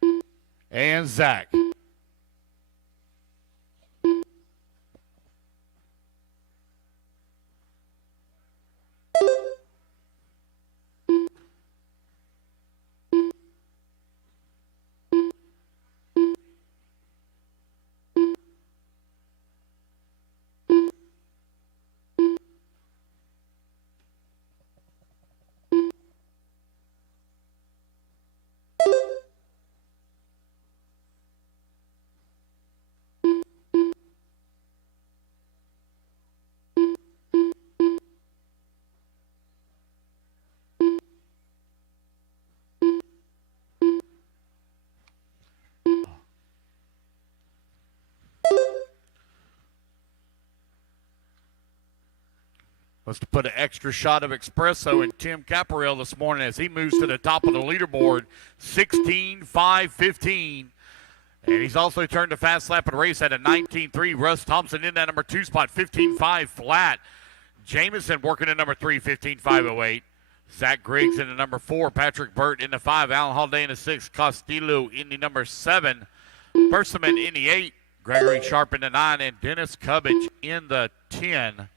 and Zach. Let's put an extra shot of espresso in Tim Caparel this morning as he moves to the top of the leaderboard, 16.5.15. And he's also turned a fast lap and race at a 19.3. Russ Thompson in that number 2 spot, 15.5 flat. Jamison working in number 3, 15.508. Zach Griggs in the number 4. Patrick Burt in the 5. Alan Holiday in the 6. Castillo in the number 7. Berseman in the 8. Gregory Sharp in the 9. And Dennis Cubbage in the 10.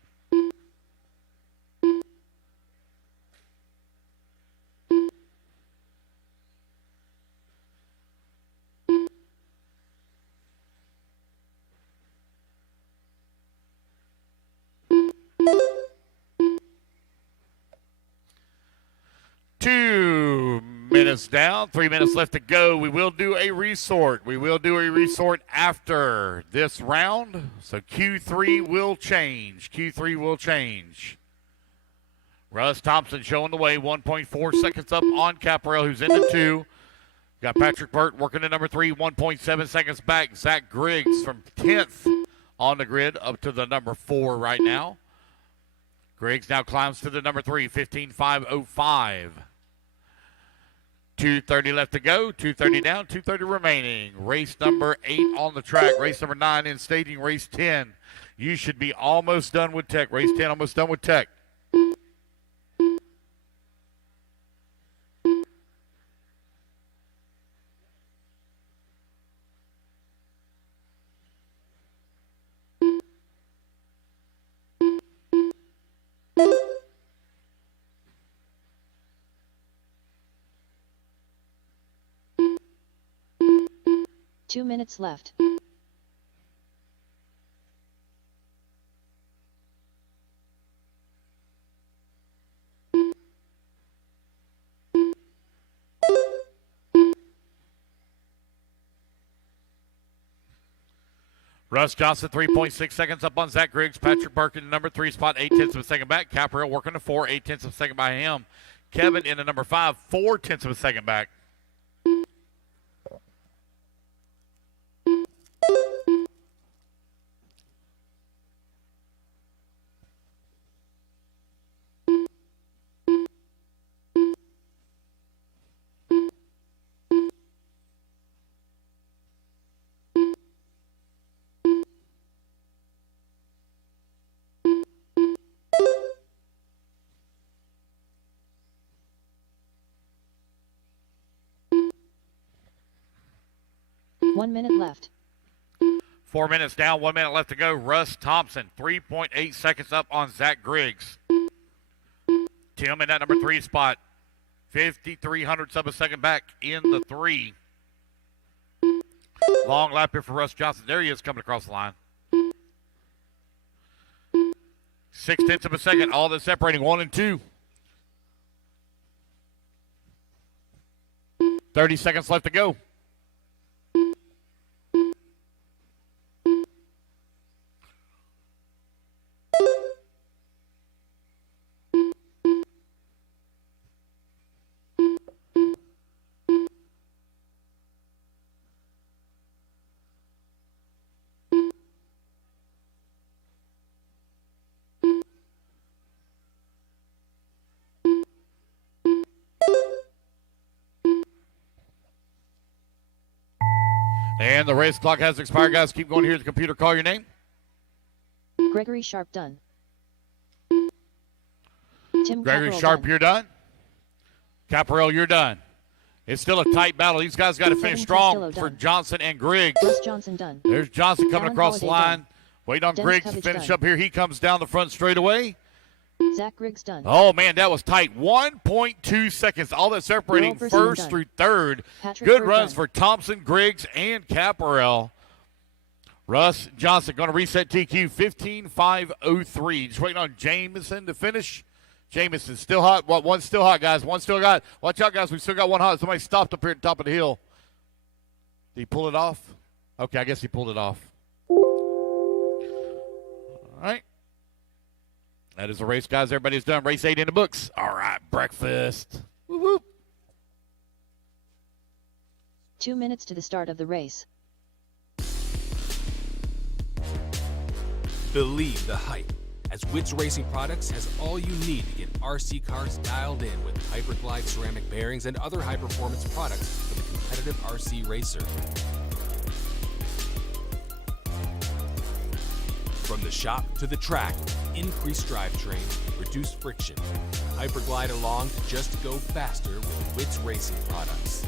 Minutes down, 3 minutes left to go. We will do a resort. After this round. So Q3 will change. Russ Thompson showing the way, 1.4 seconds up on Caparel, who's in the 2. Got Patrick Burt working at number 3, 1.7 seconds back. Zach Griggs from 10th on the grid up to the number 4 right now. Griggs now climbs to the number 3, 15.505. 2:30 left to go. 2:30 down, 2:30 remaining. Race number 8 on the track. Race number 9 in staging. Race 10. You should be almost done with tech. Race 10 almost done with tech. Two minutes left. Russ Johnson, 3.6 seconds up on Zach Griggs. Patrick Burke in the number 3 spot, 8/10 of a second back. Caparel working the 4, 8/10 of a second by him. Kevin in the number 5, 4/10 of a second back. One minute left. 4 minutes down, 1 minute left to go. Russ Thompson, 3.8 seconds up on Zach Griggs. Tim in that number 3 spot, 5,300 of a second back in the 3. Long lap here for Russ Johnson. There he is coming across the line. 6/10 of a second, all that's separating 1 and 2. 30 seconds left to go. And the race clock has expired, guys. Keep going here. The computer, call your name. Gregory Sharp done. Tim Gregory Caparel Sharp, done. you're done. Caparel, you're done. It's still a tight battle. These guys got to Kevin finish strong Costello for done. Johnson and Griggs. Russ Johnson done. There's Johnson coming Alan across the Holiday line. done. Wait on Dennis Griggs to Covage finish done. up here. He comes down the front straightaway. Zach Griggs done. Oh, man, that was tight. 1.2 seconds. All that separating Wilberson first done. through third. Patrick Good Bird runs done. for Thompson, Griggs, and Caparel. Russ Johnson going to reset TQ 15.503. Just waiting on Jameson to finish. Jameson still hot. One's still hot, guys. One still got. Watch out, guys. We still got one hot. Somebody stopped up here at the top of the hill. Did he pull it off? Okay, I guess he pulled it off. All right. That is the race, guys. Everybody's done. Race 8 in the books. All right, breakfast. Woo-woo. 2 minutes to the start of the race. Believe the hype, as Witz Racing Products has all you need to get RC cars dialed in with Hyperglide ceramic bearings and other high-performance products for the competitive RC racer. From the shop to the track, increased drivetrain, reduced friction. Hyperglide along to just go faster with Witz Racing Products.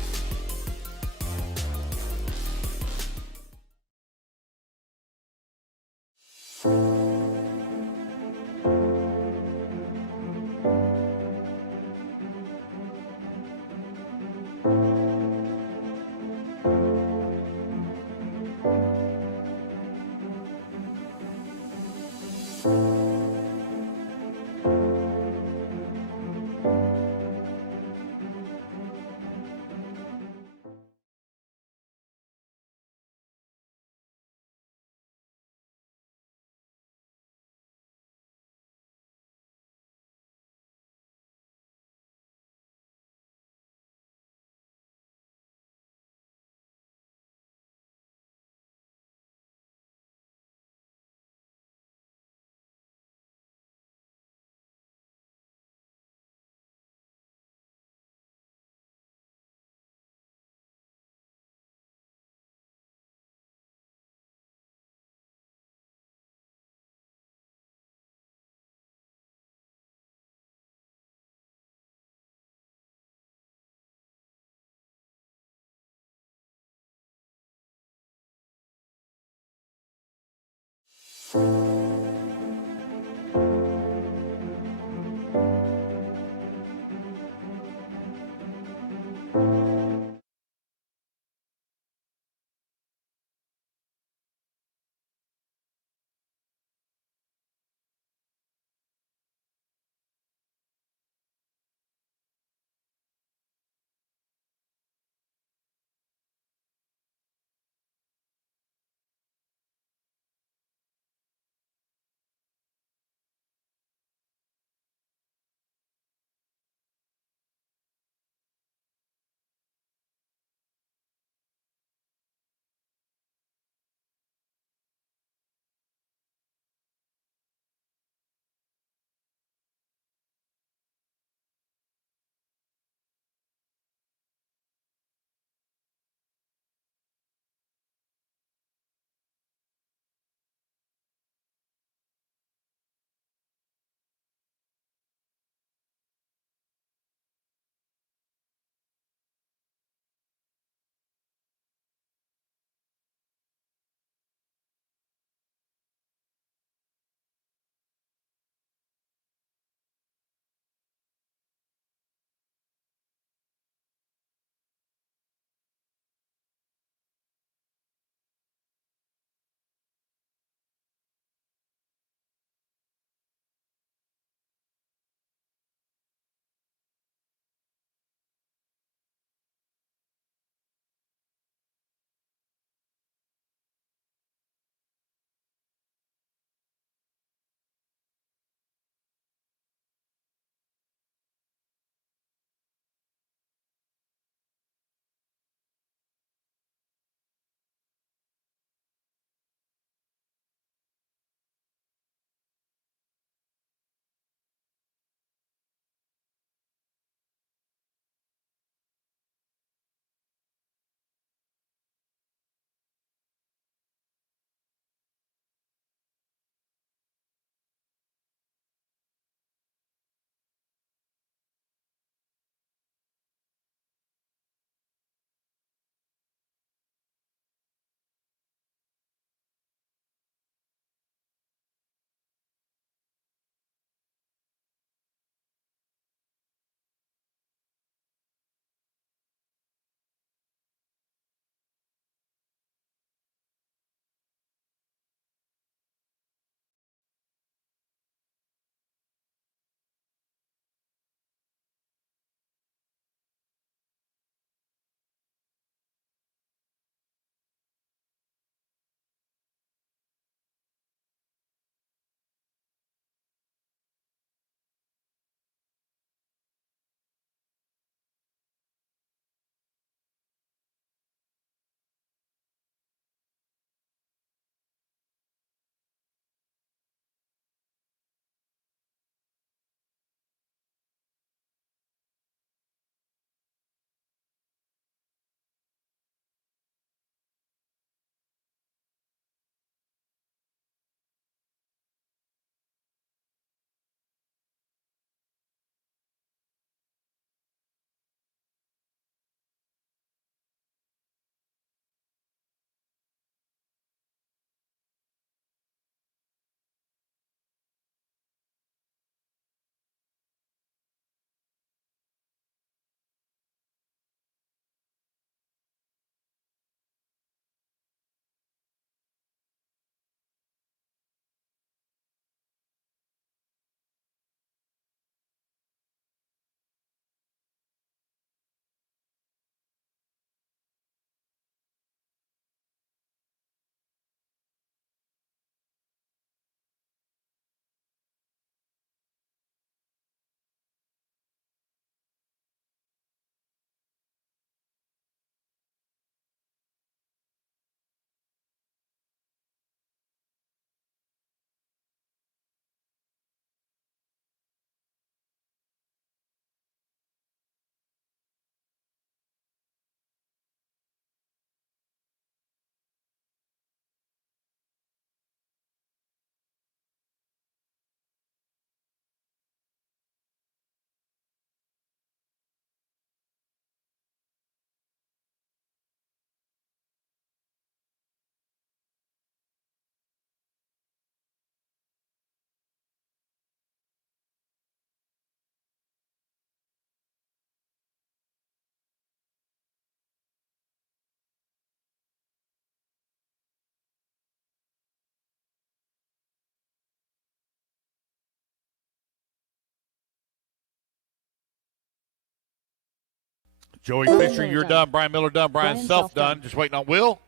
Joey Brian Fisher, Miller you're done. done. Brian Miller done. Brian Brian Self Self done. done. Just waiting on Will.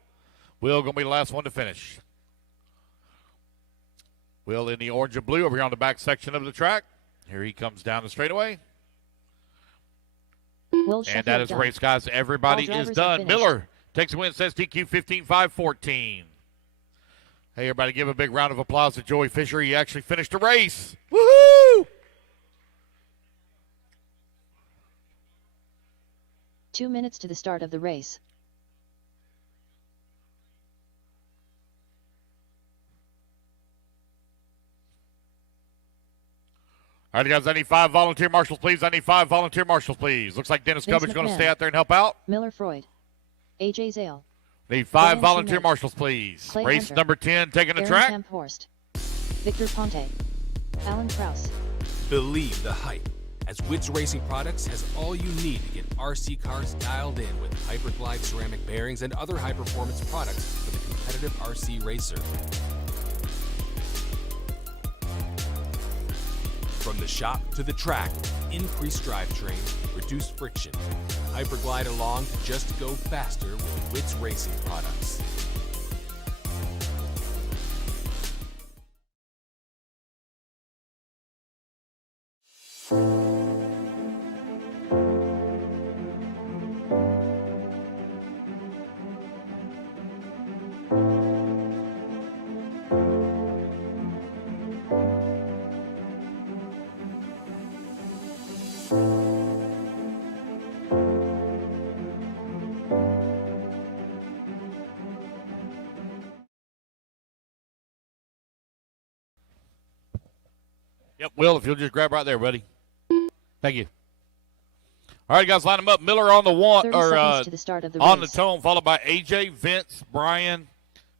Will going to be the last one to finish. Will in the orange and blue over here on the back section of the track. Here he comes down the straightaway. Will And Sheffield that is the done. race, guys. Everybody All is drivers have done. finished. Miller takes a win, says TQ 15-5-14. Hey, everybody, give a big round of applause to Joey Fisher. He actually finished the race. Woohoo! 2 minutes to the start of the race. All right, guys, I need 5 volunteer marshals, please. I need 5 volunteer marshals, please. Looks like Dennis Vince Cubbage going to McMahon. stay out there and help out. Miller Freud. AJ Zale. Need 5 Brian volunteer Shoemate. marshals, please. Clay Race Hunter. number 10 taking the Aaron track. Camphorst. Victor Ponte. Alan Kraus. Believe the hype, as Wits Racing Products has all you need to get RC cars dialed in with Hyperglide ceramic bearings and other high-performance products for the competitive RC racer. From the shop to the track, increased drivetrain, reduced friction. Hyperglide along to just go faster with Wits Racing Products. Yep, Will, if you'll just grab right there, buddy. Thank you. All right, guys, line them up. Miller on the 30 seconds to the start of the on race. the tone, followed by AJ, Vince, Brian,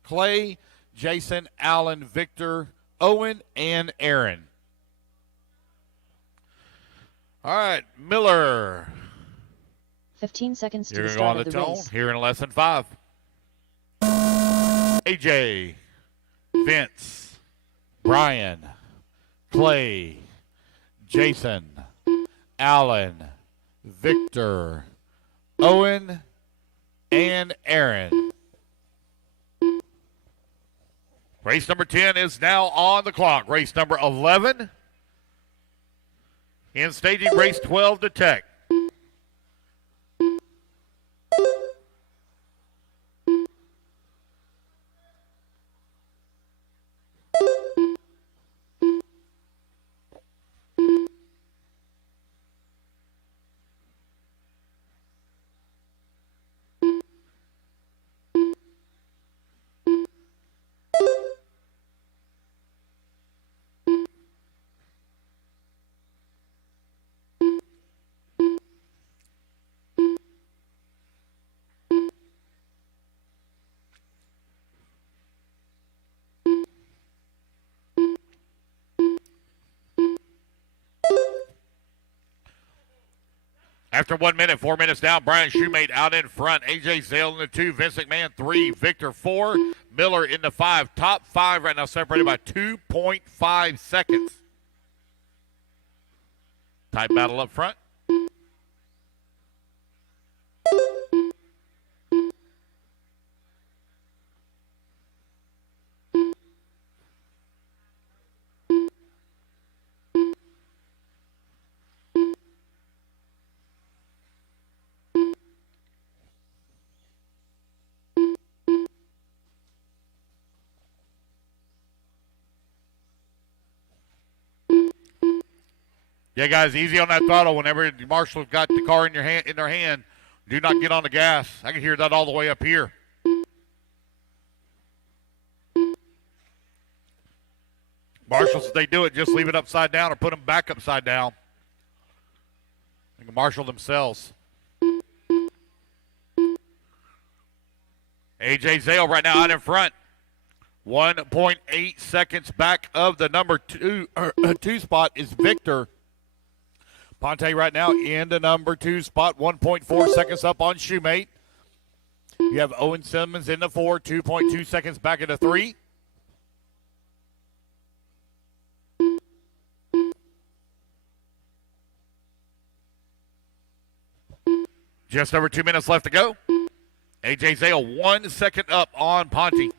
Clay, Jason, Alan, Victor, Owen, and Aaron. All right, Miller. 15 seconds to You're the going to go on start the of the tone race. here in lesson 5. AJ, Vince, Brian, Clay, Jason, Alan, Victor, Owen, and Aaron. Race number 10 is now on the clock. Race number 11 in staging race 12 to Tech. After 1 minute, 4 minutes down, Brian Shoemate out in front. AJ Zale in the 2, Vince McMahon 3, Victor 4, Miller in the 5. Top 5 right now separated by 2.5 seconds. Tight battle up front. Yeah, guys, easy on that throttle. Whenever the marshal's got the car in their hand, do not get on the gas. I can hear that all the way up here. Marshals, if they do it, just leave it upside down or put them back upside down. They can marshal themselves. AJ Zale right now out in front. 1.8 seconds back of the number 2 spot is Victor. Ponte right now in the number 2 spot, 1.4 seconds up on Shoemate. You have Owen Simmons in the 4, 2.2 seconds back in the 3. Just over 2 minutes left to go. A.J. Zale 1 second up on Ponte.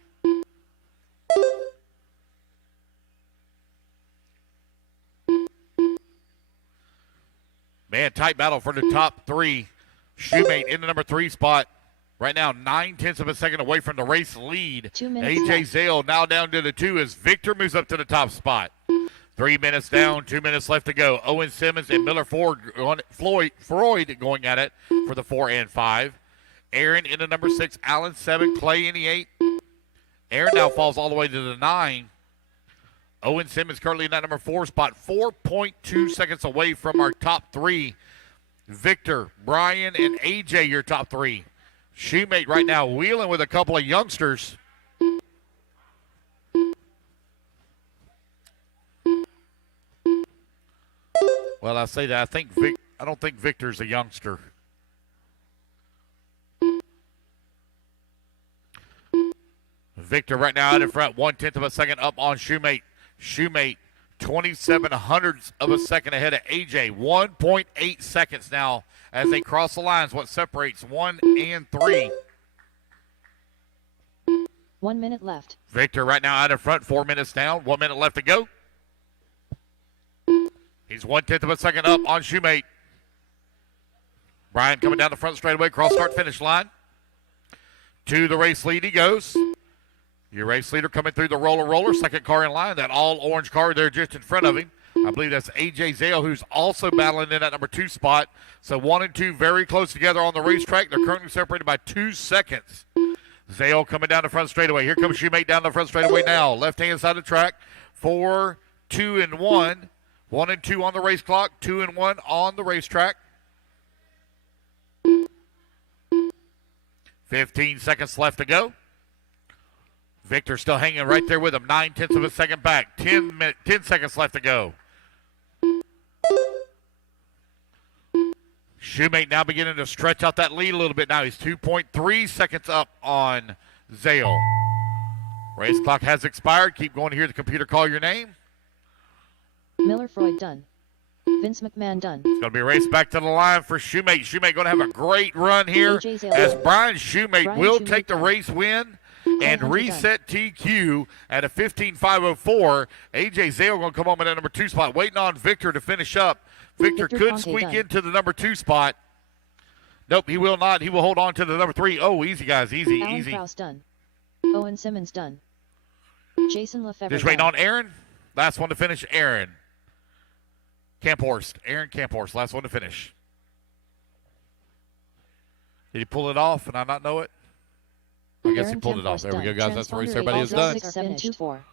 Man, tight battle for the top three. Shoemate in the number 3 spot. Right now, 9/10 of a second away from the race lead. 2 minutes A.J. left. Zale now down to the 2 as Victor moves up to the top spot. 3 minutes down, 2 minutes left to go. Owen Simmons and Miller Freud going at it for the 4 and 5. Aaron in the number 6, Allen 7, Clay in the 8. Aaron now falls all the way to the 9. Owen Simmons currently in that number 4 spot, 4.2 seconds away from our top 3. Victor, Brian, and AJ, your top 3. Shoemate right now wheeling with a couple of youngsters. Well, I say that. I don't think Victor's a youngster. Victor right now out in front, 1/10 of a second up on Shoemate. Shoemate, 27 hundredths of a second ahead of AJ. 1.8 seconds now as they cross the lines, what separates 1 and 3. 1 minute left. Victor right now out in front, 4 minutes down, 1 minute left to go. He's 1/10 of a second up on Shoemate. Brian coming down the front straightaway, cross start finish line. To the race lead he goes. Your race leader coming through the roller. Second car in line, that all orange car there just in front of him. I believe that's A.J. Zale, who's also battling in that number 2 spot. So 1 and 2 very close together on the racetrack. They're currently separated by 2 seconds. Zale coming down the front straightaway. Here comes Shoemate down the front straightaway now. Left-hand side of the track. 4, 2, and 1. 1 and 2 on the race clock. 2 and 1 on the racetrack. 15 seconds left to go. Victor still hanging right there with him. 9/10 of a second back. 10 seconds left to go. Shoemate now beginning to stretch out that lead a little bit now. He's 2.3 seconds up on Zale. Race clock has expired. Keep going to hear the computer call your name. Miller Freud done. Vince McMahon done. It's going to be a race back to the line for Shoemate. Shoemate going to have a great run here AJ Zale. as Brian Shoemate Brian will Shoemate take the done. race win and Hunter reset TQ at a 15.504. A.J. Zale going to come home in that number 2 spot, waiting on Victor to finish up. Victor Victor could Ponte squeak done. into the number 2 spot. Nope, he will not. He will hold on to the number 3. Oh, easy, guys. Easy, Alan easy. Krause done. Owen Simmons done. Jason Lefebvre Just waiting done. on Aaron. Last one to finish, Aaron Camphorst. Aaron Camphorst, last one to finish. Did he pull it off and I not know it? I guess he Aaron pulled it off. Camphorst There we go, done. guys. That's the race Transponder everybody has all done. 6, 7, 2, 4.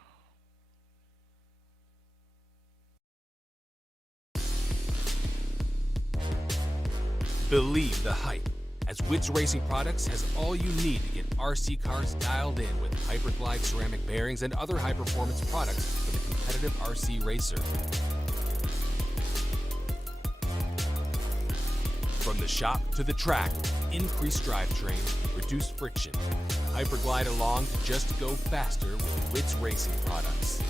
Believe the hype, as Wits Racing Products has all you need to get RC cars dialed in with Hyperglide ceramic bearings and other high-performance products for the competitive RC racer. From the shop to the track, increased drivetrain, reduced friction. Hyperglide along to just go faster with Wits Racing Products.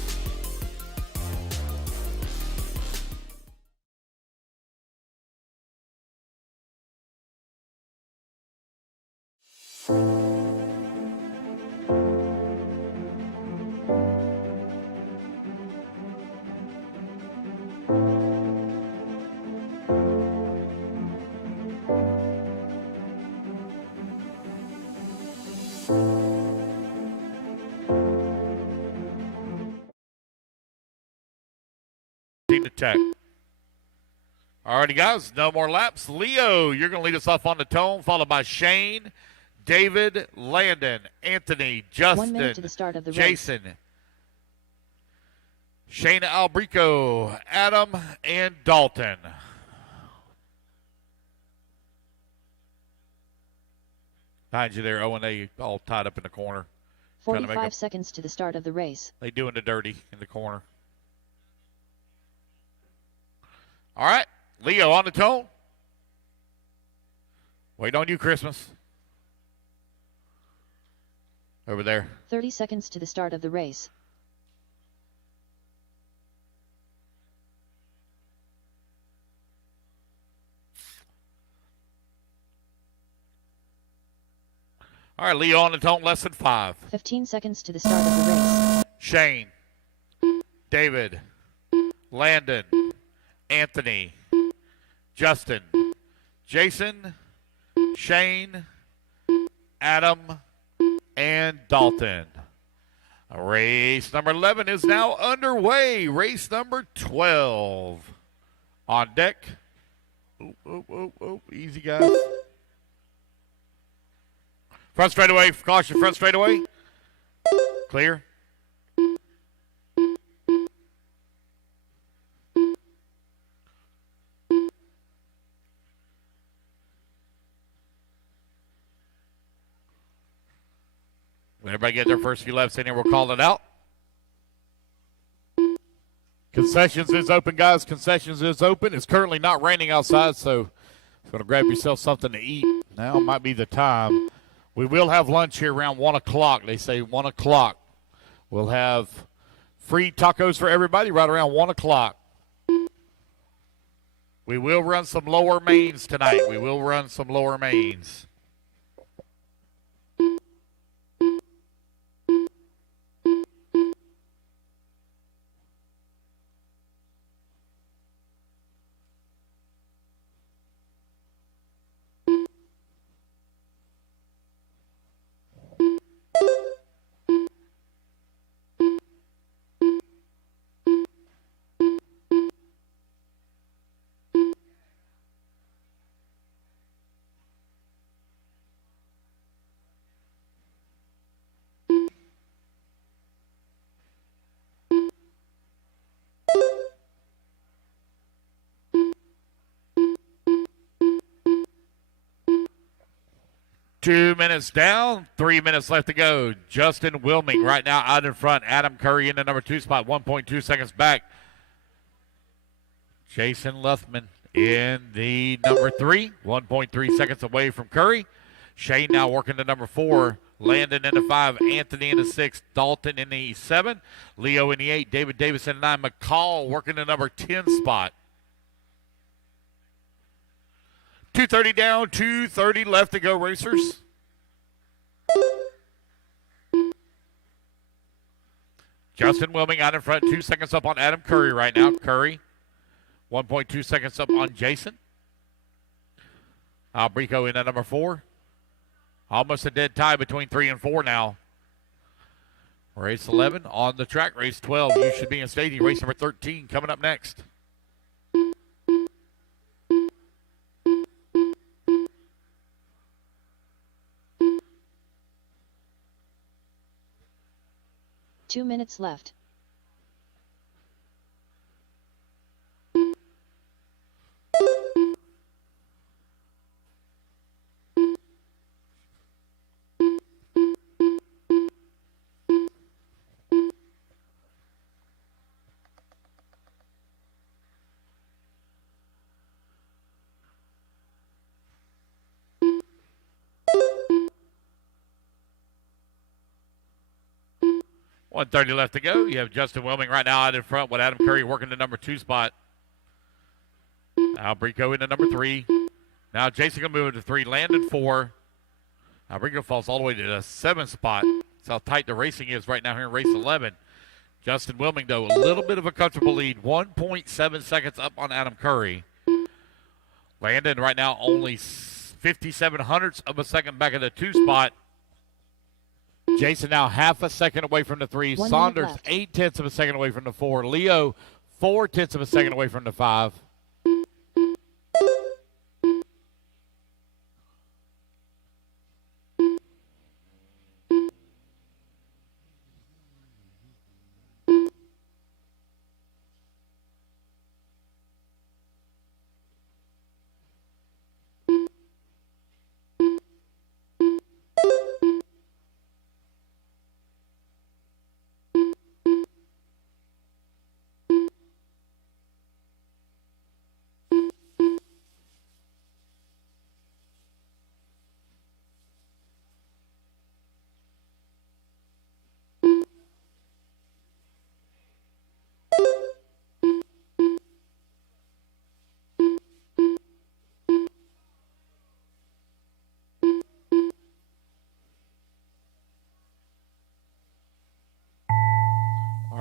Team to Tech. Alrighty, guys, no more laps. Leo, you're going to lead us off on the tone, followed by Shane, David, Landon, Anthony, 1 minute Justin, to the start of the race. Jason, Shane Albrico, Adam, and Dalton. Behind you there, O&A all tied up in the corner. Trying to make 45 them- seconds to the start of the race. They doing the dirty in the corner. All right, Leo on the tone. Wait on you, Christmas. Over there. 30 seconds to the start of the race. All right, Leo on the tone, less than 5. 15 seconds to the start of the race. Shane, David, Landon, Anthony, Justin, Jason, Shane, Adam, and Dalton. Race number 11 is now underway. Race number 12 on deck. Easy, guys. Front straightaway. Caution, front straightaway. Clear. When everybody get their first few laps in here, we'll call it out. Concessions is open, guys. Concessions is open. It's currently not raining outside, so if you're going to grab yourself something to eat, now might be the time. We will have lunch here around 1 o'clock. They say 1 o'clock. We'll have free tacos for everybody right around 1 o'clock. We will run some lower mains tonight. We will run some lower mains. Two minutes down, 3 minutes left to go. Justin Wilming right now out in front. Adam Curry in the number 2 spot, 1.2 seconds back. Jason Luthman in the number 3, 1.3 seconds away from Curry. Shane now working the number 4. Landon in the 5, Anthony in the 6, Dalton in the 7, Leo in the 8, David Davis in the 9, McCall working the number 10 spot. 2:30 down, 2:30 left to go, racers. Justin Wilming out in front, 2 seconds up on Adam Curry right now. Curry, 1.2 seconds up on Jason. Albrico in at number 4. Almost a dead tie between 3 and 4 now. Race 11 on the track. Race 12, you should be in stadium. Race number 13 coming up next. Two minutes left. .130 left to go. You have Justin Wilming right now out in front with Adam Curry working the number 2 spot. Albrico in the number 3. Now Jason going to move to 3. Landon 4. Albrico falls all the way to the 7th spot. That's how tight the racing is right now here in race 11. Justin Wilming, though, a little bit of a comfortable lead. 1.7 seconds up on Adam Curry. Landon right now only 57 hundredths of a second back in the 2 spot. Jason now half a second away from the 3. Saunders 8/10 of a second away from the 4. Leo 4/10 of a second away from the 5.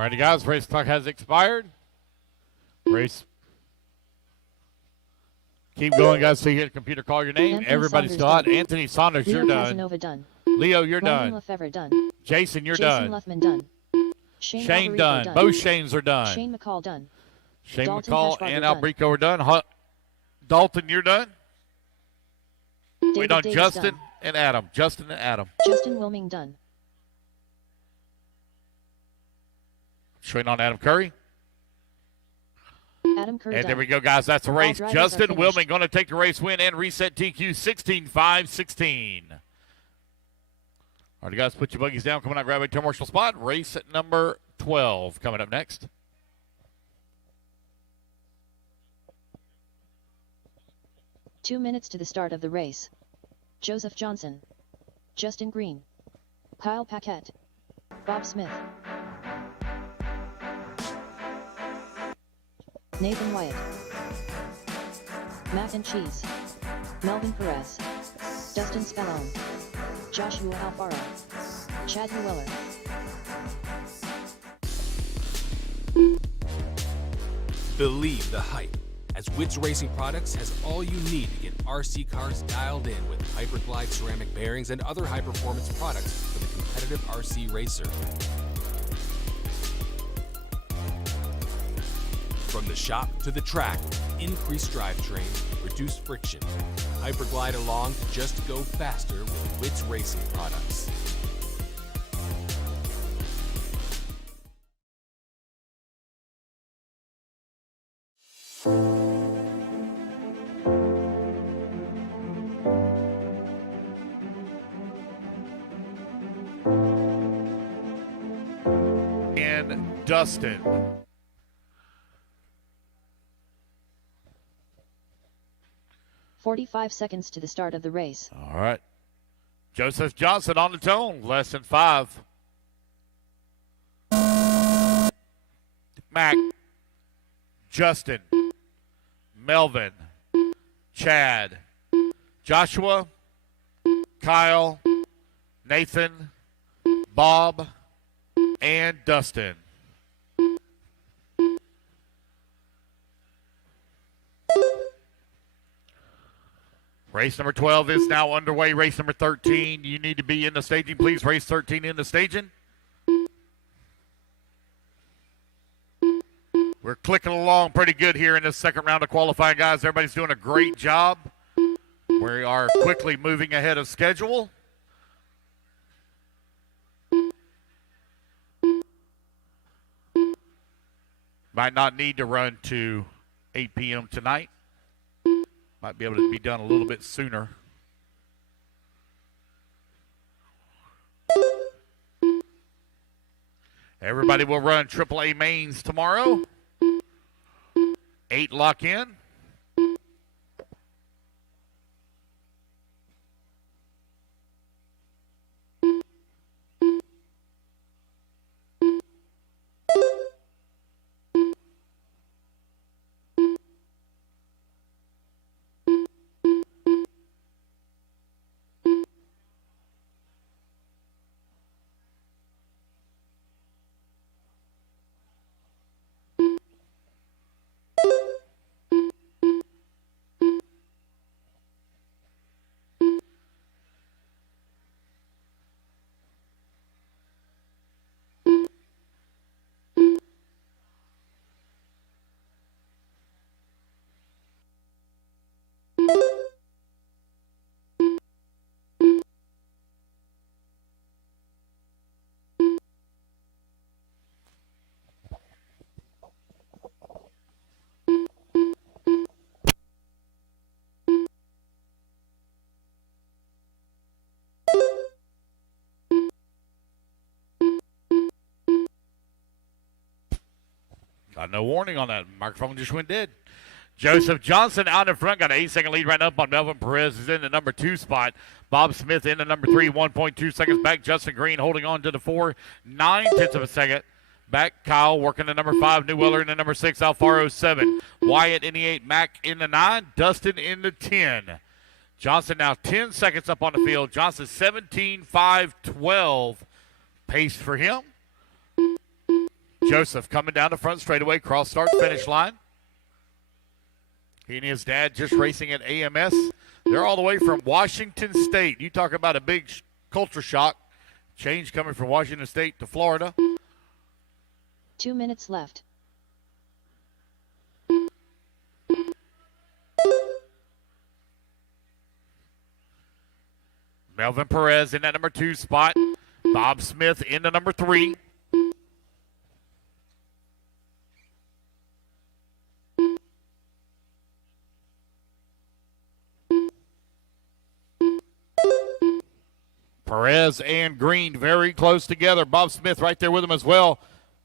Alrighty, guys, race clock has expired. Race. Keep going, guys, so you get a computer call your name. Anthony Everybody's Saunders got done. Anthony Saunders, Leo you're done. Casanova done. Leo, you're Roman done. Lefevre done. Jason, you're Jason done. Luffman done. Shane Alberico done. Both Shanes are done. Shane McCall done. Shane Dalton McCall Hashbarger and done. Alberico are done. Dalton, you're done. David Wait on Davis Justin done. and Adam. Justin and Adam. Justin Wilming done. Waiting on Adam Curry. Adam Curry And done. there we go, guys. That's the race. drivers Justin are finished. Wilming going to take the race win and reset TQ 16-5-16. All right, guys, put your buggies down. Coming out, grab a commercial spot. Race at number 12 coming up next. Two minutes to the start of the race. Joseph Johnson. Justin Green. Kyle Paquette. Bob Smith. Nathan Wyatt. Mac and Cheese. Melvin Perez. Dustin Spallone. Joshua Alfaro. Chad Weller. Believe the hype, as Wits Racing Products has all you need to get RC cars dialed in with Hyperglide ceramic bearings and other high-performance products for the competitive RC racer. From the shop to the track, increased drivetrain, reduced friction. Hyperglide along to just go faster with Wits Racing Products. And Dustin. "45 seconds to the start of the race. All right. Joseph Johnson on the tone, less than 5. Mac, Justin, Melvin, Chad, Joshua, Kyle, Nathan, Bob, and Dustin. Race number 12 is now underway. Race number 13, you need to be in the staging. Please, race 13 in the staging. We're clicking along pretty good here in this second round of qualifying, guys. Everybody's doing a great job. We are quickly moving ahead of schedule. Might not need to run to 8 p.m. tonight. Might be able to be done a little bit sooner. Everybody will run AAA mains tomorrow. 8 lock in. Got no warning on that. Microphone just went dead. Joseph Johnson out in front. Got an 8-second lead right up on Melvin Perez. Is in the number 2 spot. Bob Smith in the number 3, 1.2 seconds back. Justin Green holding on to the 4, 9/10 of a second. Back Kyle working the number 5. New Weller in the number 6. Alfaro 7. Wyatt in the 8. Mac in the 9. Dustin in the 10. Johnson now 10 seconds up on the field. Johnson 17, 5, 12. Pace for him. Joseph coming down the front straightaway, cross start finish line. He and his dad just racing at AMS. They're all the way from Washington State. You talk about a big culture shock. Change coming from Washington State to Florida. 2 minutes left. Melvin Perez in that number 2 spot. Bob Smith in the number 3. Perez and Green very close together. Bob Smith right there with him as well.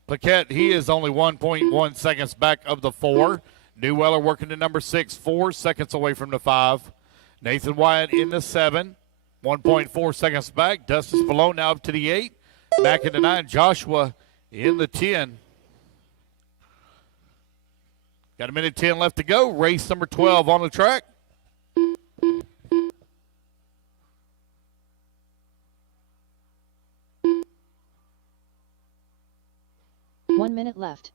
Paquette, he is only 1.1 seconds back of the 4. Newweller working to number 6, 4 seconds away from the 5. Nathan Wyatt in the 7, 1.4 seconds back. Dustin Spallone now up to the 8. Back in the 9, Joshua in the 10. Got a minute 10 left to go. Race number 12 on the track. One minute left.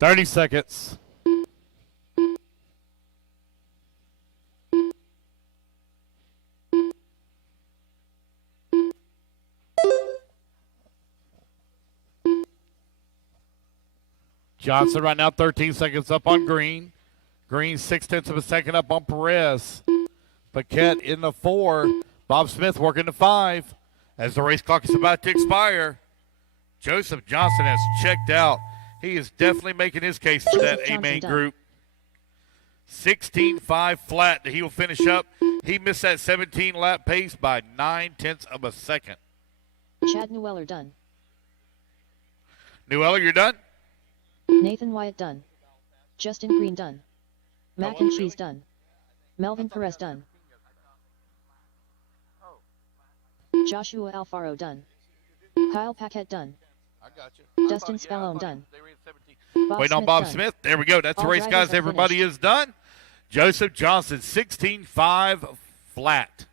Thirty seconds. Johnson right now 13 seconds up on Green. Green 0.6 of a second up on Perez. Paquette in the 4. Bob Smith working the 5. As the race clock is about to expire, Joseph Johnson has checked out. He is definitely making his case for that A-main group. 16.5 flat that he will finish up. He missed that 17-lap pace by 0.9 of a second. Chad Newweller done. Newweller, you're done? Nathan Wyatt done. Justin Green done. Mac and Cheese done. Melvin Perez done. Joshua Alfaro done. Kyle Paquette done. I got you. Dustin Spallone done. Waiting on Bob Smith. There we go. That's the race, guys. Everybody is done. Joseph Johnson, 16.5 flat.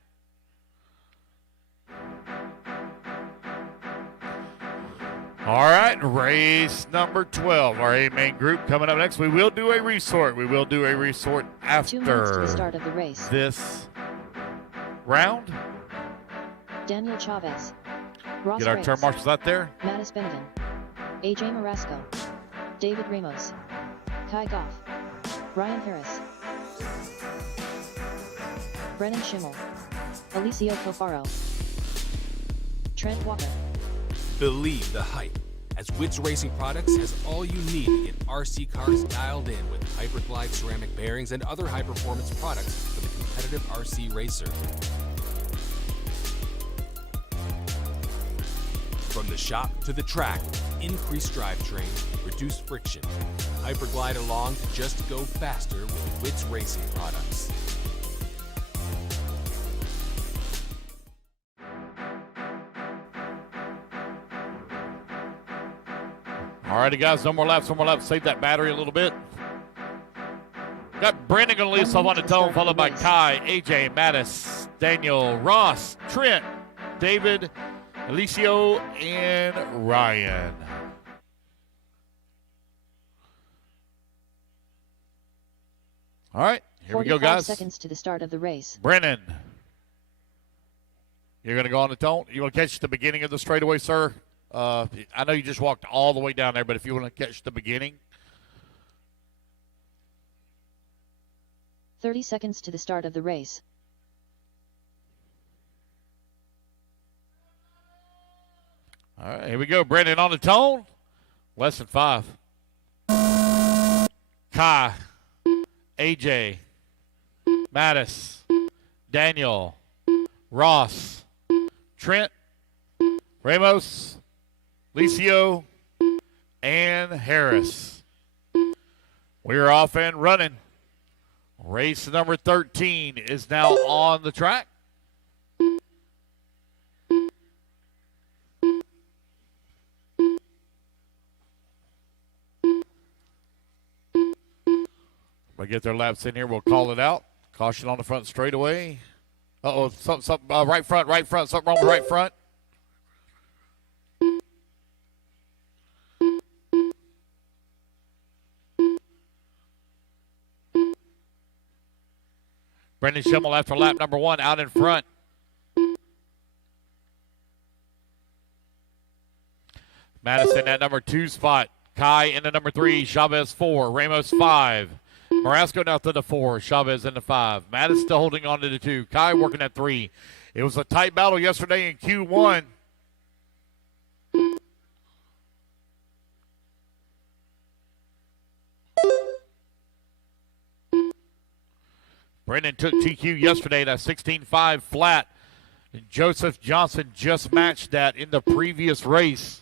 All right, race number 12, our A-main group coming up next. We will do a resort. We will do a resort 2 minutes to the after start of the race. this round. Daniel Chavez. Ross Get our Reyes, turn marshals out there. Mattis Benevin. AJ Marasco. David Ramos. Kai Goff. Ryan Harris. Brennan Schimmel. Alicio Cofaro. Trent Walker. Believe the hype, as Witz Racing Products has all you need to get RC cars dialed in with Hyperglide ceramic bearings and other high-performance products for the competitive RC racer. From the shop to the track, increased drivetrain, reduced friction. Hyperglide along to just go faster with Witz Racing Products. All righty, guys, no more laps, Save that battery a little bit. Got Brandon going to lead us off on the tone, followed by Kai, AJ, Mattis, Daniel, Ross, Trent, David, Alicio, and Ryan. All right, here we go, 45 guys. seconds to the start of the race. Brennan, you're going to go on the tone. You want to catch the beginning of the straightaway, sir? I know you just walked all the way down there, but if you want to catch the beginning. 30 seconds to the start of the race. All right, here we go. Brendan on the tone. Less than 5. Kai, AJ, Mattis, Daniel, Ross, Trent, Ramos, Licio, and Harris. We're off and running. Race number 13 is now on the track. We'll get their laps in here. We'll call it out. Caution on the front straightaway. Uh-oh, something, right front. Something wrong with right front. Brendan Schimmel after lap number 1 out in front. Madison at number 2 spot. Kai in the number 3. Chavez 4. Ramos 5. Marasco now to the 4. Chavez in the 5. Madison still holding on to the 2. Kai working at 3. It was a tight battle yesterday in Q1. Brendan took TQ yesterday at a 16.5 flat. And Joseph Johnson just matched that in the previous race.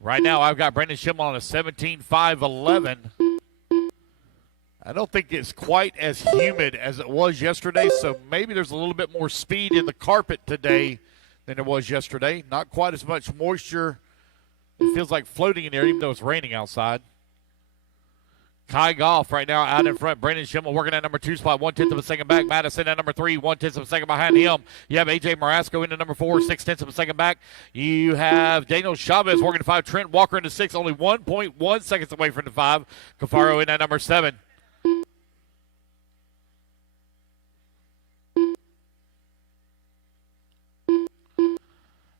Right now, I've got Brendan Schimmel on a 17.5.11. I don't think it's quite as humid as it was yesterday, so maybe there's a little bit more speed in the carpet today than there was yesterday. Not quite as much moisture. It feels like floating in there, even though it's raining outside. Kai Goff right now out in front. Brendan Schimmel working at number 2 spot, 1/10 of a second back. Madison at number 3, 1/10 of a second behind him. You have A.J. Marasco into number 4, 6/10 of a second back. You have Daniel Chavez working at 5. Trent Walker into 6, only 1.1 seconds away from the 5. Cafaro in at number 7.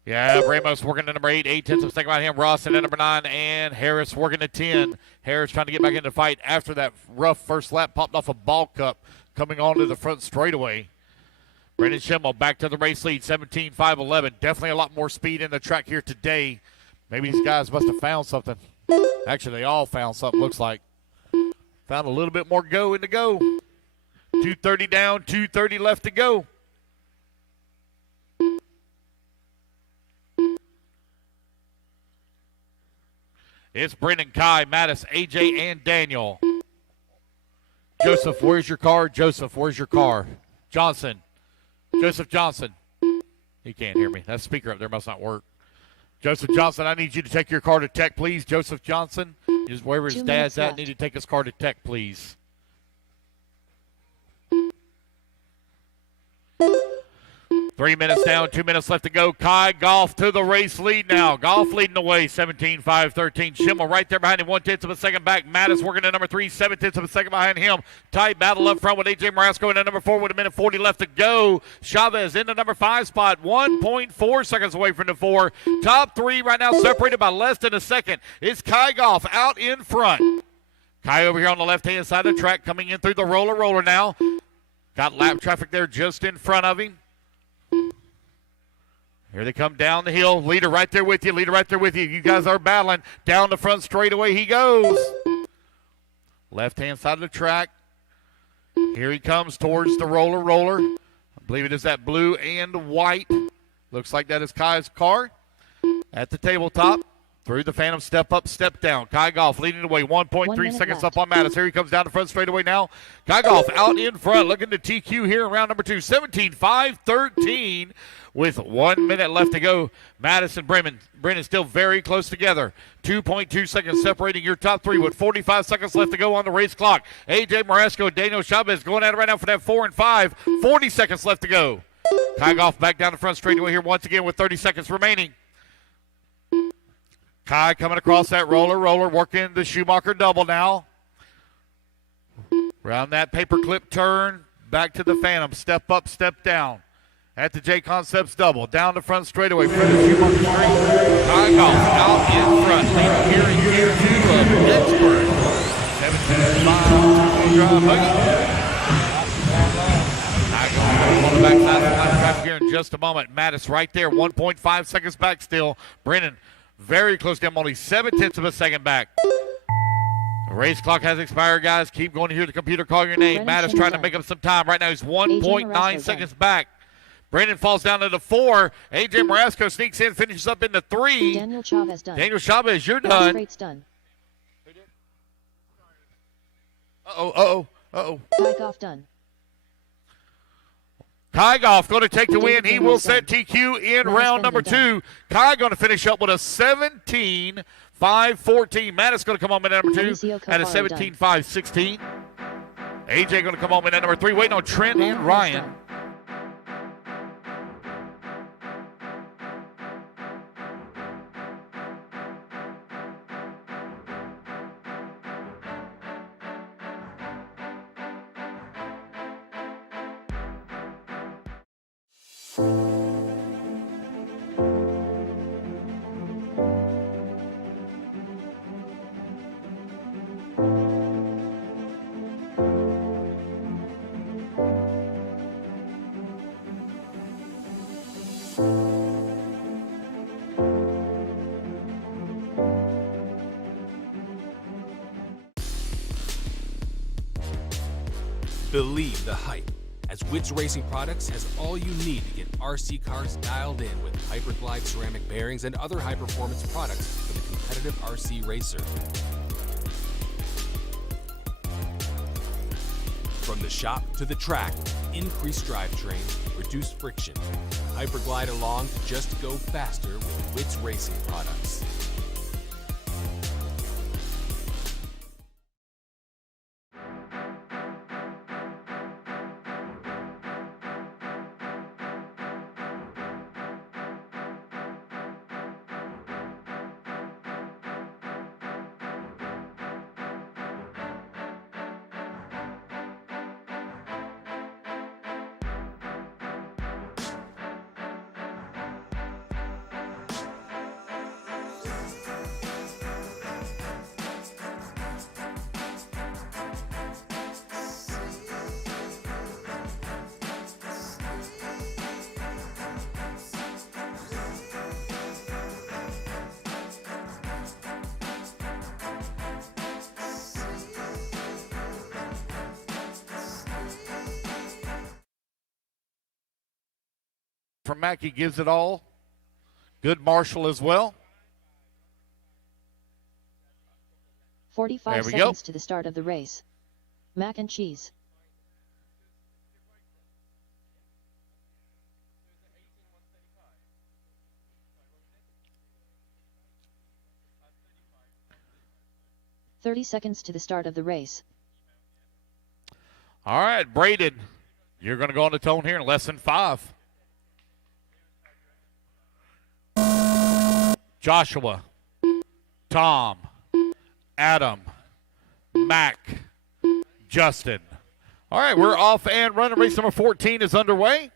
Yeah, Ramos working at number 8, 8/10 of a second behind him. Ross at number 9, and Harris working at 10. Harris trying to get back into the fight after that rough first lap, popped off a ball cup coming onto the front straightaway. Brendan Schimmel back to the race lead, 17.5.11. Definitely a lot more speed in the track here today. Maybe these guys must have found something. Actually, they all found something, looks like. Found a little bit more go in the go. 2:30 down, 2:30 left to go. It's Brendan, Kai, Mattis, AJ, and Daniel. Joseph, where's your car? Joseph, where's your car? Johnson. Joseph Johnson. He can't hear me. That speaker up there must not work. Joseph Johnson, I need you to take your car to tech, please. Joseph Johnson, just wherever his 2 dad's minutes at, left. need to take his car to tech, please. 3 minutes down, 2 minutes left to go. Kai Goff to the race lead now. Goff leading the way, 17.5.13. Schimmel right there behind him, 1/10 of a second back. Mattis working at number 3, 7/10 of a second behind him. Tight battle up front with A.J. Marasco in at number 4 with 1:40 left to go. Chavez in the number 5 spot, 1.4 seconds away from the 4. Top 3 right now separated by less than a second. It's Kai Goff out in front. Kai over here on the left-hand side of the track coming in through the roller now. Got lap traffic there just in front of him. Here they come down the hill. Leader right there with you. Leader right there with you. You guys are battling. Down the front straightaway he goes. Left-hand side of the track. Here he comes towards the roller. I believe it is that blue and white. Looks like that is Kai's car. At the tabletop. Through the Phantom, step up, step down. Kai Goff leading the way, 1.3 seconds left. up on Mattis. Here he comes down the front straightaway now. Kai Goff out in front, looking to TQ here in round number 2. 17.5.13 with 1 minute left to go. Mattis and Brennan still very close together. 2.2 seconds separating your top 3 with 45 seconds left to go on the race clock. A.J. Marasco, Daniel Chavez going at it right now for that 4 and 5. 40 seconds left to go. Kai Goff back down the front straightaway here once again with 30 seconds remaining. Kai coming across that roller, working the Schumacher double now. Around that paperclip turn, back to the Phantom. Step up, step down. At the J Concepts double, down the front straightaway. Front of Schumacher straight. Kai Goff out in front, leading here in gear 2 of Pittsburgh. 17.5 drive buggy. On the backside of the line of traffic here in just a moment. Mattis right there, 1.5 seconds back still. Brennan very close to him, only 7/10 of a second back. The race clock has expired, guys. Keep going to hear the computer call your name. Brennan Mattis trying to done. make up some time. Right now he's 1.9 Marasco seconds done. back. Brandon falls down to the 4. A.J. Marasco sneaks in, finishes up in the 3. Daniel Chavez done. Daniel Chavez, you're Ross done. Straight's done. Uh-oh. Kai Goff done. Kai Goff going to take the win. David He Van will Dyke set done. TQ in Ross round number Bender 2. Kai going to finish up with a 17-5-14. Mattis going to come home in at number 2 Mauricio at a Caparo done. 17-5-16. AJ going to come home in at number 3. Waiting on Trent and Ryan Ryan. done. Believe the hype, as Wits Racing Products has all you need to get RC cars dialed in with Hyperglide ceramic bearings and other high-performance products for the competitive RC racer. From the shop to the track, increased drivetrain, reduced friction. Hyperglide along to just go faster with Wits Racing Products. From Mackey gives it all. Good Marshall as well. 45 There we go. seconds to the start of the race. Mac and cheese. $30 to the start of the race. All right, Braden, you're going to go on the tone here in less than 5. Joshua, Tom, Adam, Mac, Justin. All right, we're off and running. Race number 14 is underway.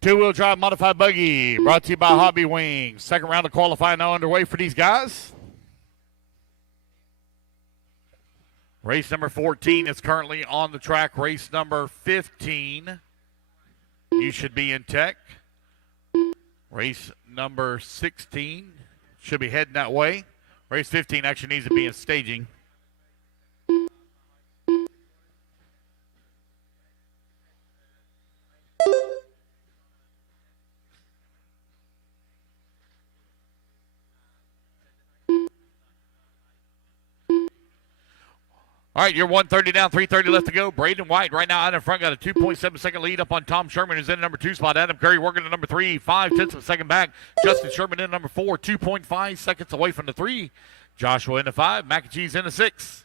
Two-wheel drive modified buggy brought to you by Hobby Wings. Second round of qualifying now underway for these guys. Race number 14 is currently on the track. Race number 15, you should be in tech. Race number 16 should be heading that way. Race 15 actually needs to be in staging. All right, you're 130 down, 330 left to go. Braden White right now out in front, got a 2.7-second lead up on Tom Sherman, who's in number 2 spot. Adam Curry working at number 3, 5/10 of a second back. Justin Sherman in number 4, 2.5 seconds away from the 3. Joshua in the 5, Mac and Cheese in the 6.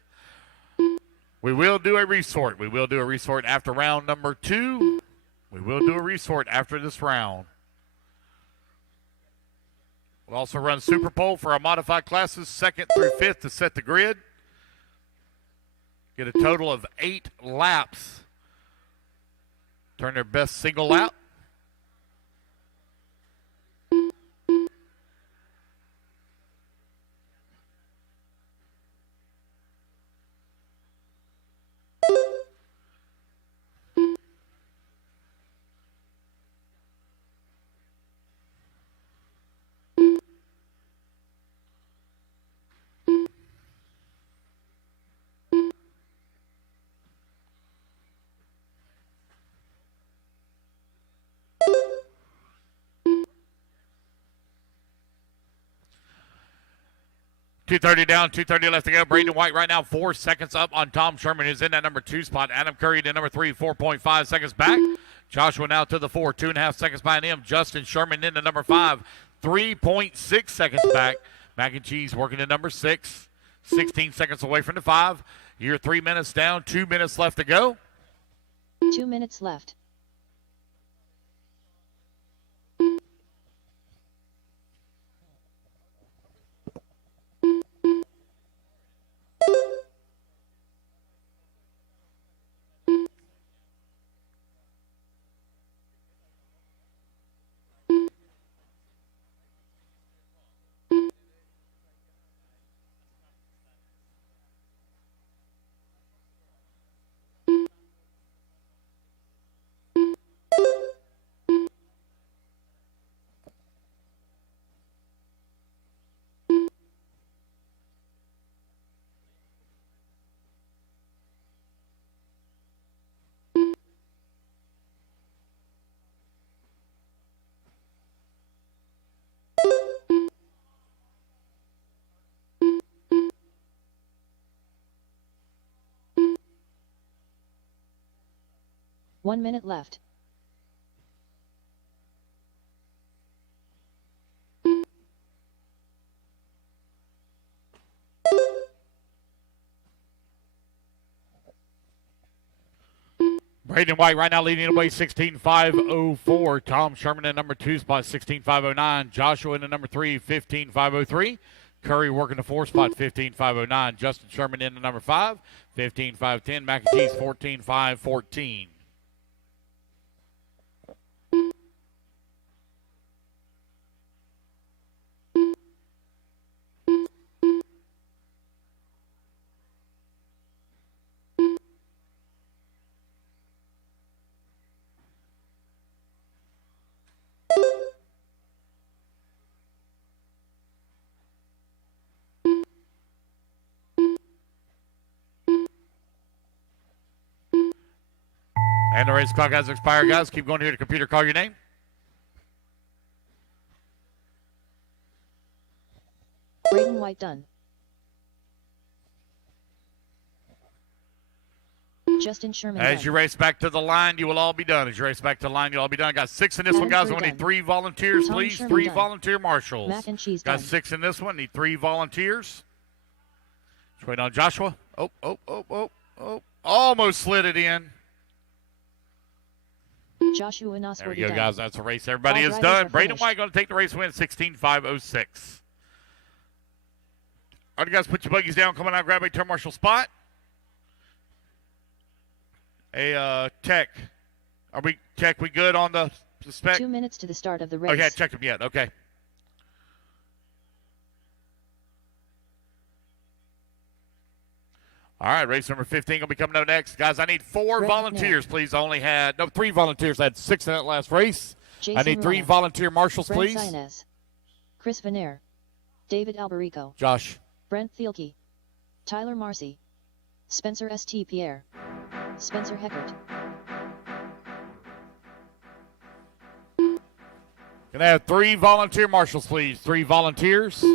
We will do a resort. We will do a resort after round number 2. We will do a resort after this round. We'll also run Super Pole for our modified classes, 2nd through 5th to set the grid. get a total of 8 laps. Turn their best single lap. .230 down, 2:30 left to go. Braden White right now 4 seconds up on Tom Sherman, who's in that number 2 spot. Adam Curry to number 3, 4.5 seconds back. Joshua now to the 4, 2.5 seconds behind him. Justin Sherman into number 5, 3.6 seconds back. Mac and Cheese working to number 6, 16 seconds away from the 5. You're 3 minutes down, 2 minutes left to go. 2 minutes left. One minute left. Braden White right now leading the way, 16.504. Tom Sherman in number 2 spot, 16.509. Joshua in the number 3, 15.503. Curry working the 4 spot, 15.509. Justin Sherman in the number 5, 15.510. Mac and Cheese, 14.514. And the race clock has expired, guys. Keep going here to computer. Call your name. Braden White done. Justin Sherman As done. you race back to the line, you will all be done. As you race back to the line, you'll all be done. Got 6 in this one, guys. I need 3 volunteers, Tom please. Sherman 3 done. volunteer marshals. Mac and Cheese Got done. 6 in this one. Need 3 volunteers. Just wait on Joshua. Oh. Almost slid it in. Joshua and There Oswald we go, done. guys. That's the race. Everybody All is drivers done. are Braden finished. White going to take the race win, 16.506. All right, guys, put your buggies down. Come on out, grab a turn marshal spot. Hey, Tech. Tech, we good on the spec? 2 minutes to the start of the race. Okay, I checked them yet. Okay. All right, race number 15 going to be coming up next. Guys, I need 4 Red volunteers, please. I only had, 3 volunteers. I had 6 in that last race. Jason I need 3 Rana, volunteer marshals, Brent please. Sinez, Chris Veneer, David Alberico, Josh. Brent Thielke, Tyler Marcy, Spencer St. Pierre, Spencer Heckert. Can I have 3 volunteer marshals, please? 3 volunteers.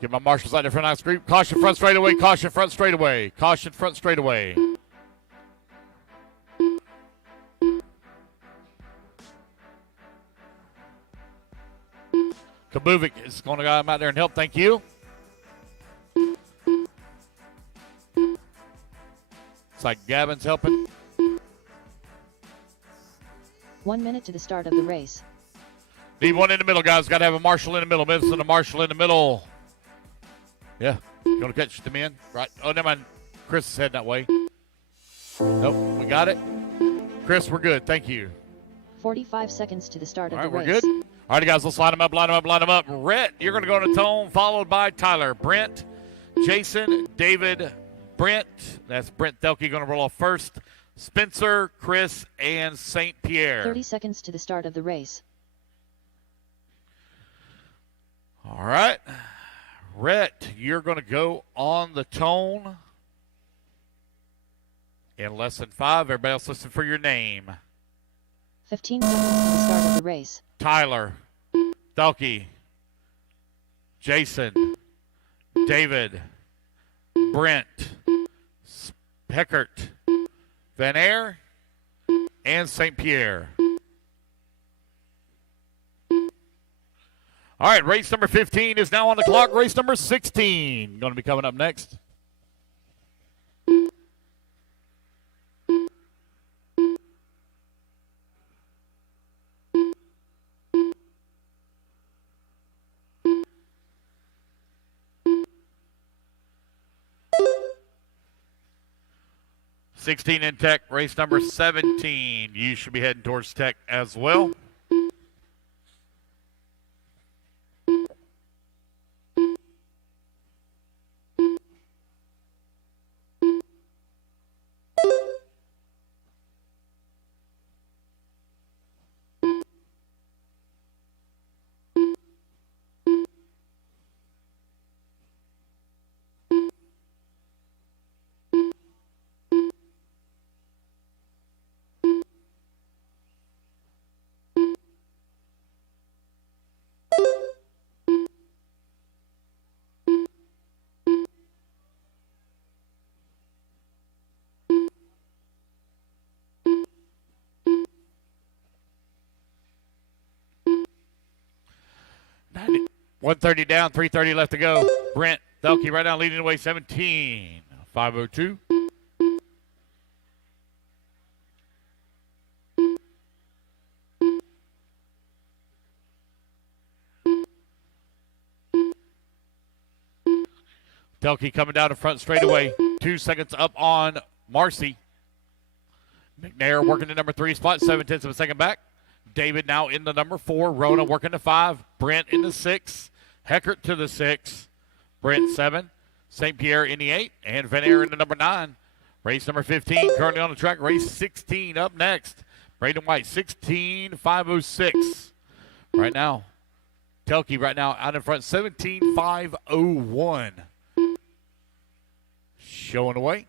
Get my marshals out there for a nice group. Caution front straightaway. Caution front straightaway. Caution front straightaway. Kabuvic is going to go out there and help. Thank you. It's like Gavin's helping. 1 minute to the start of the race. Need one in the middle, guys. Got to have a marshal in the middle. Missing a marshal in the middle. Yeah. You want to catch them in? Right. Oh, never mind. Chris is heading that way. Nope, we got it. Chris, we're good. Thank you. 45 seconds to the start All of right, the we're race. good. All right, guys, let's line them up, line them up, line them up. Rhett, you're going to go on a tone, followed by Tyler. Brent, Jason, David, Brent. That's Brent Thelke going to roll off first. Spencer, Chris, and St. Pierre. 30 seconds to the start of the race. All right. Rhett, you're going to go on the tone. In less than 5. Everybody else listen for your name. 15 seconds to the start of the race. Tyler, Thelke, Jason, David, Brent, Peckert, Van Air, and St. Pierre. All right, race number 15 is now on the clock. Race number 16 going to be coming up next. '16 in Tech, race number 17. You should be heading towards Tech as well. Ninety 130 down, 330 left to go. Brent Thelke right now leading the way, 17. 502. Thelke coming down the front straightaway. 2 seconds up on Marcy. McNair working the number 3 spot, 7/10 of a second back. David now in the number 4. Rona working the 5. Brent in the 6. Heckert to the 6. Brent 7. St. Pierre in the 8. And Van Air in the number 9. Race number 15 currently on the track. Race 16 up next. Braden White 16.506. Right now. Thelke right now out in front 17.501. Showing away.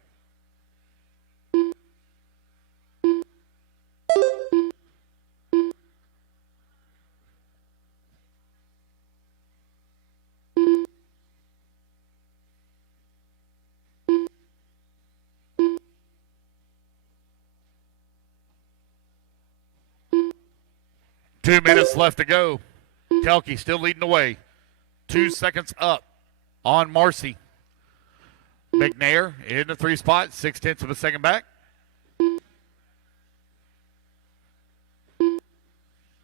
Two minutes left to go. Thelke still leading the way. 2 seconds up on Marcy. McNair in the 3 spot, 6/10 of a second back.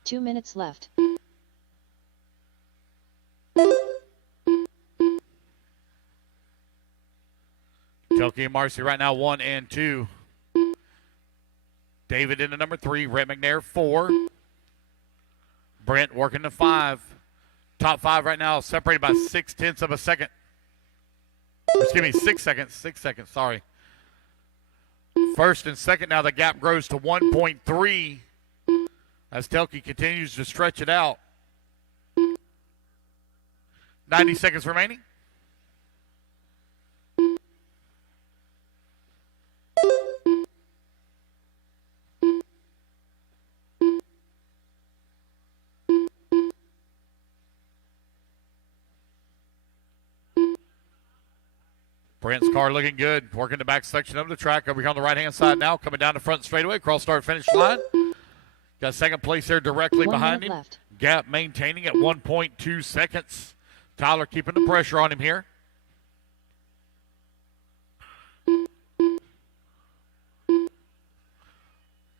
2 minutes left. Thelke and Marcy right now 1 and 2. David in the number 3. Rhett McNair 4. Brent working the 5. Top 5 right now separated by 6/10 of a second. Excuse me, 6 seconds. 6 seconds, sorry. First and second now the gap grows to 1.3 as Thelke continues to stretch it out. 90 seconds remaining. Brent's car looking good. Working the back section of the track. Over here on the right-hand side now. Coming down the front straightaway. Cross start finish line. Got second place there directly 1 behind minute him. left. Gap maintaining at 1.2 seconds. Tyler keeping the pressure on him here.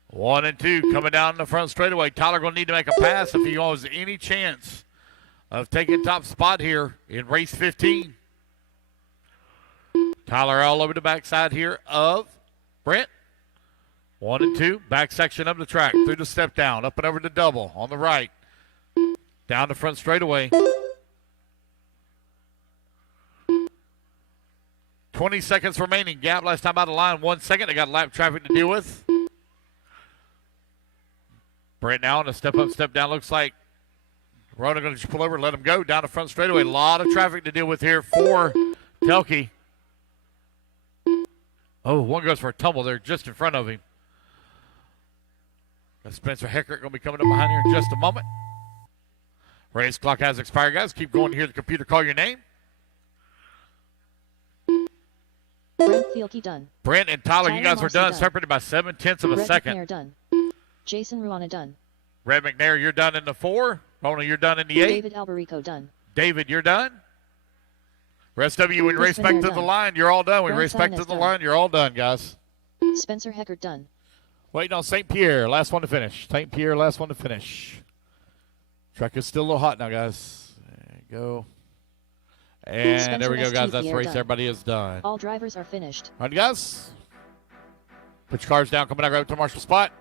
One and 2 coming down the front straightaway. Tyler going to need to make a pass if he has any chance of taking top spot here in race 15. Tyler all over the backside here of Brent. 1 and 2. Back section of the track. Through the step down. Up and over the double on the right. Down the front straightaway. 20 seconds remaining. Gap last time out of line. 1 second. They got lap traffic to deal with. Brent now on a step up, step down. Looks like Rona going to just pull over and let him go down the front straightaway. A lot of traffic to deal with here for Telke. Oh, one goes for a tumble there just in front of him. Spencer Heckert going to be coming up behind here in just a moment. Race clock has expired, guys. Keep going to hear the computer call your name. Brent Thielke done. Brent and Tyler, you guys were Marcy done, done. separated by 0.7 of a Red second. McNair done. Jason Ruana done. Red McNair, you're done in the 4. Mona, you're done in the 8. David Alberico done. David, you're done. Rest of you, when you race Crispin back Bear to the done. line, you're all done. We Brent race back to Sines the done. line, you're all done, guys. Spencer Heckert done. Waiting on St. Pierre, last one to finish. St. Pierre, last one to finish. Track is still a little hot now, guys. There you go. And Spencer there we go, guys. S. That's the Pierre race. done. Everybody is done. All drivers are finished. All right, guys. Put your cars down. Coming out right to Marshall spot.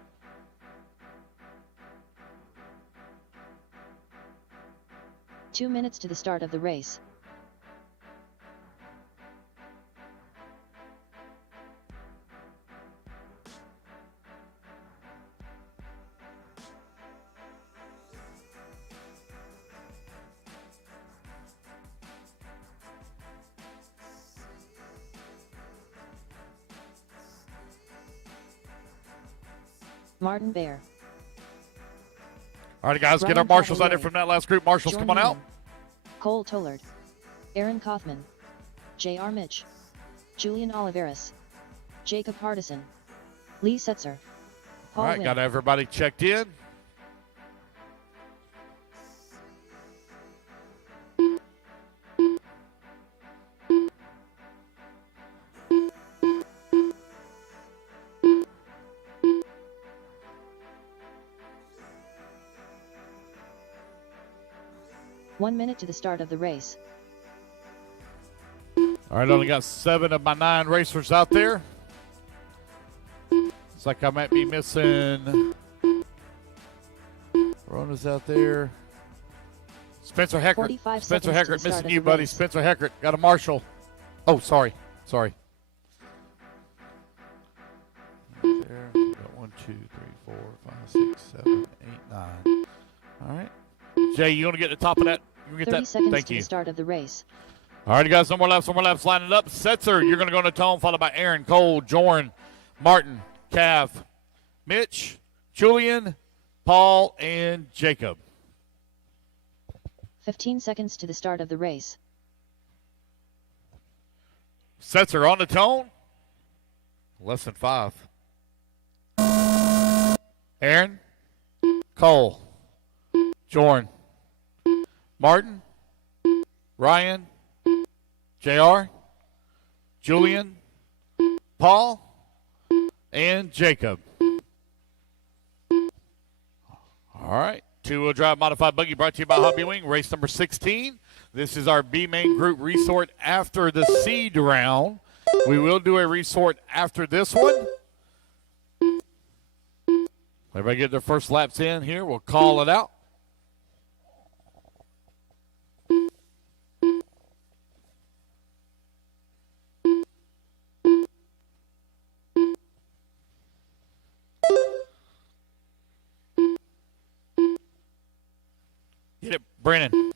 Two minutes to the start of the race. Martin Bear. All right, guys. Get Ryan our marshals out here Cavalieri. from that last group. Marshals, Jordan come on out. Newman, Cole Tollard. Aaron Kaufman. J.R. Mitch. Julian Oliveras. Jacob Hardison. Lee Setzer. Paul All right, Wynn. got everybody checked in. One minute to the start of the race. All right, only got 7 of my 9 racers out there. Looks like I might be missing. Rona's out there. Spencer Heckert. 45 Spencer seconds to Heckert the start missing of you, the buddy. race. Spencer Heckert got a marshal. Oh, sorry. Right there. Got 1, 2, 3, 4, 5, 6, 7, 8, 9. All right. Jay, you want to get to the top of that? You can get 30 that. seconds Thank to you. the start of the race. All right, guys, no more laps, lining up. Setzer, you're going to go into tone, followed by Aaron, Cole, Jorn, Martin, Cav, Mitch, Julian, Paul, and Jacob. 15 seconds to the start of the race. Setzer on the tone. Less than 5. Aaron, Cole, Jorn, Martin, Ryan, JR, Julian, Paul, and Jacob. All right. Two-wheel drive modified buggy brought to you by Hobby Wing, race number 16. This is our B main group resort after the seed round. We will do a resort after this one. Everybody get their first laps in here. We'll call it out. Get it, Brennan.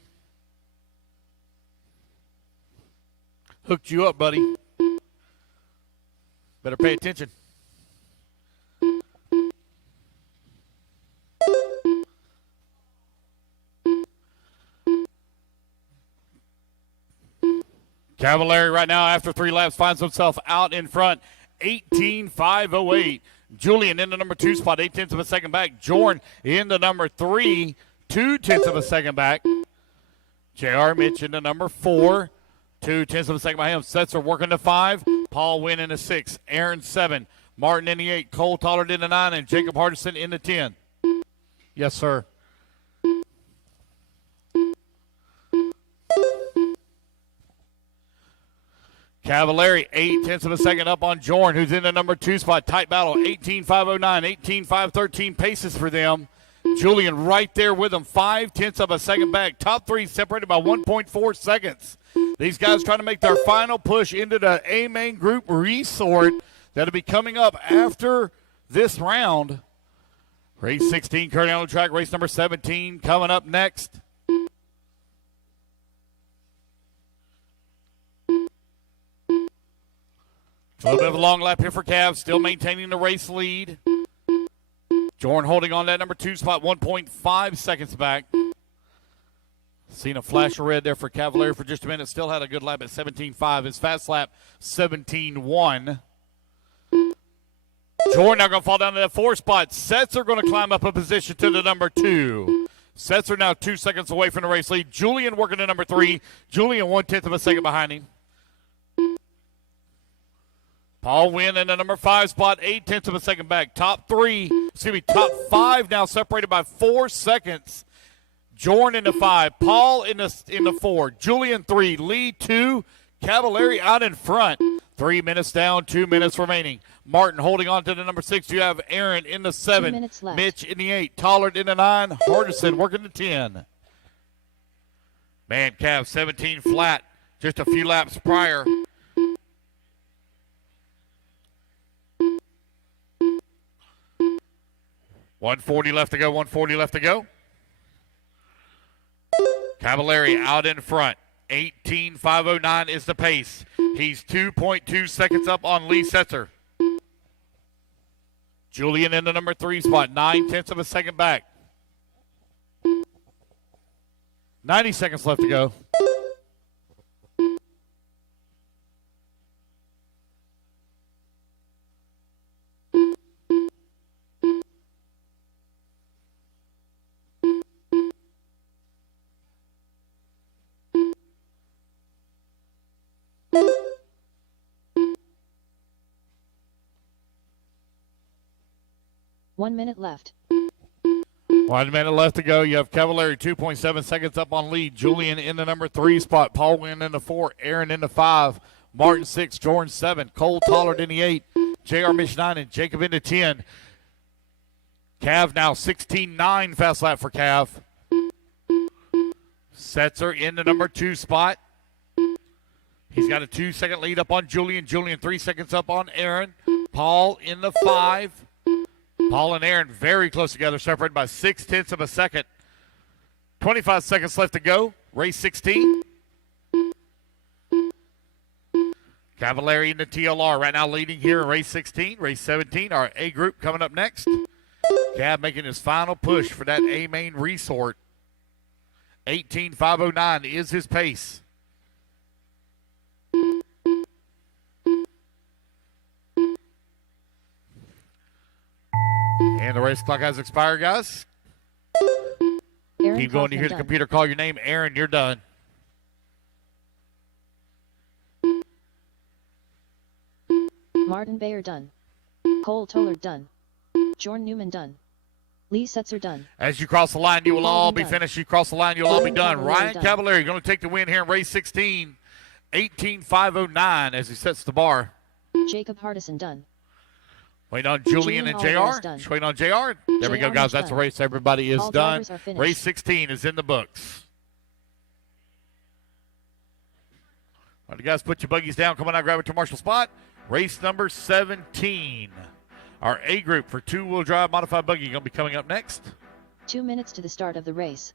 Hooked you up, buddy. Better pay attention. Cavalieri right now, after 3 laps, finds himself out in front, 18.508. Julian in the number 2 spot, 0.8 of a second back. Jorn in the number 3, 0.2 of a second back. J.R. Mitch in the number 4, 0.2 of a second by him. Setzer working to 5. Paul Wynn in the 6. Aaron 7. Martin in the 8. Cole Tollard in the 9. And Jacob Hardison in the 10. Yes, sir. Cavallari, 0.8 of a second up on Jorn, who's in the number 2 spot. Tight battle, 18.509, 18.513 paces for them. Julian right there with them, 0.5 of a second back. Top three separated by 1.4 seconds. These guys trying to make their final push into the A main group resort that'll be coming up after this round. Race 16 currently on the track. Race number 17 coming up next. A little bit of a long lap here for Cav, still maintaining the race lead. Jorn holding on that number 2 spot, 1.5 seconds back. Seen a flash of red there for Cavallari for just a minute. Still had a good lap at 17.5. His fast lap, 17.1. Jordan now going to fall down to that 4 spot. Setzer going to climb up a position to the number 2. Setzer now 2 seconds away from the race lead. Julian working to number 3. Julian 1/10 of a second behind him. Paul Wynn in the number 5 spot, 0.8 of a second back. Top 5 now separated by 4 seconds. Jordan in the 5, Paul in the 4, Julian 3, Lee 2, Cavallari out in front. 3 minutes down, 2 minutes remaining. Martin holding on to the number 6. You have Aaron in the 7, 2 minutes left. Mitch in the 8, Tollard in the 9, Hardison working the 10. Man, Cav 17 flat, just a few laps prior. $140 left to go, 140 left to go. Cavallari out in front. 18.509 is the pace. He's 2.2 seconds up on Lee Setzer. Julian in the number 3 spot, 0.9 of a second back. 90 seconds left to go. One minute left. 1 minute left to go. You have Cavallari 2.7 seconds up on lead. Julian in the number 3 spot. Paul Wynn in the 4. Aaron in the 5. Martin 6. Jordan 7. Cole Tollard in the 8. J.R. Mish 9. And Jacob in the 10. Cav now 16.9 fast lap for Cav. Setzer in the number 2 spot. He's got a 2-second lead up on Julian. Julian 3 seconds up on Aaron. Paul in the 5. Paul and Aaron very close together, separated by 0.6 of a second. 25 seconds left to go. Race 16. Cavallari in the TLR right now leading here in race 16. Race 17, our A group coming up next. Cav making his final push for that A main resort. 18.509 is his pace. And the race clock has expired, guys. Aaron Keep going. You hear the done. computer call your name. Aaron, you're done. Martin Bayer done. Cole Tollard done. Jorn Newman done. Lee Setzer done. As you cross the line, you will all be done. finished. You cross the line, you'll all be done. Cavallari Ryan done. Cavallari going to take the win here in race 16. 18.509 as he sets the bar. Jacob Hardison done. Waiting on Julian and Oliver is JR. done. Just waiting on JR. There we go, JR guys. is That's the done. race. Everybody is All done. drivers are finished. Race 16 is in the books. All right, guys, put your buggies down. Come on out, grab it to Marshall spot. Race number 17. Our A group for two-wheel drive modified buggy going to be coming up next. 2 minutes to the start of the race.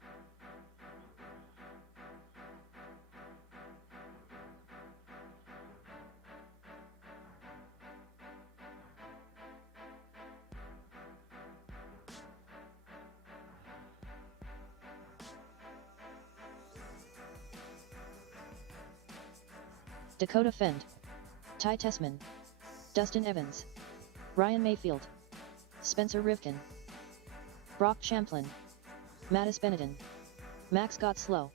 Dakota Fend. Ty Tessman. Dustin Evans. Ryan Mayfield. Spencer Rivkin. Brock Champlin. Mattis Benedin. Max Gottslow.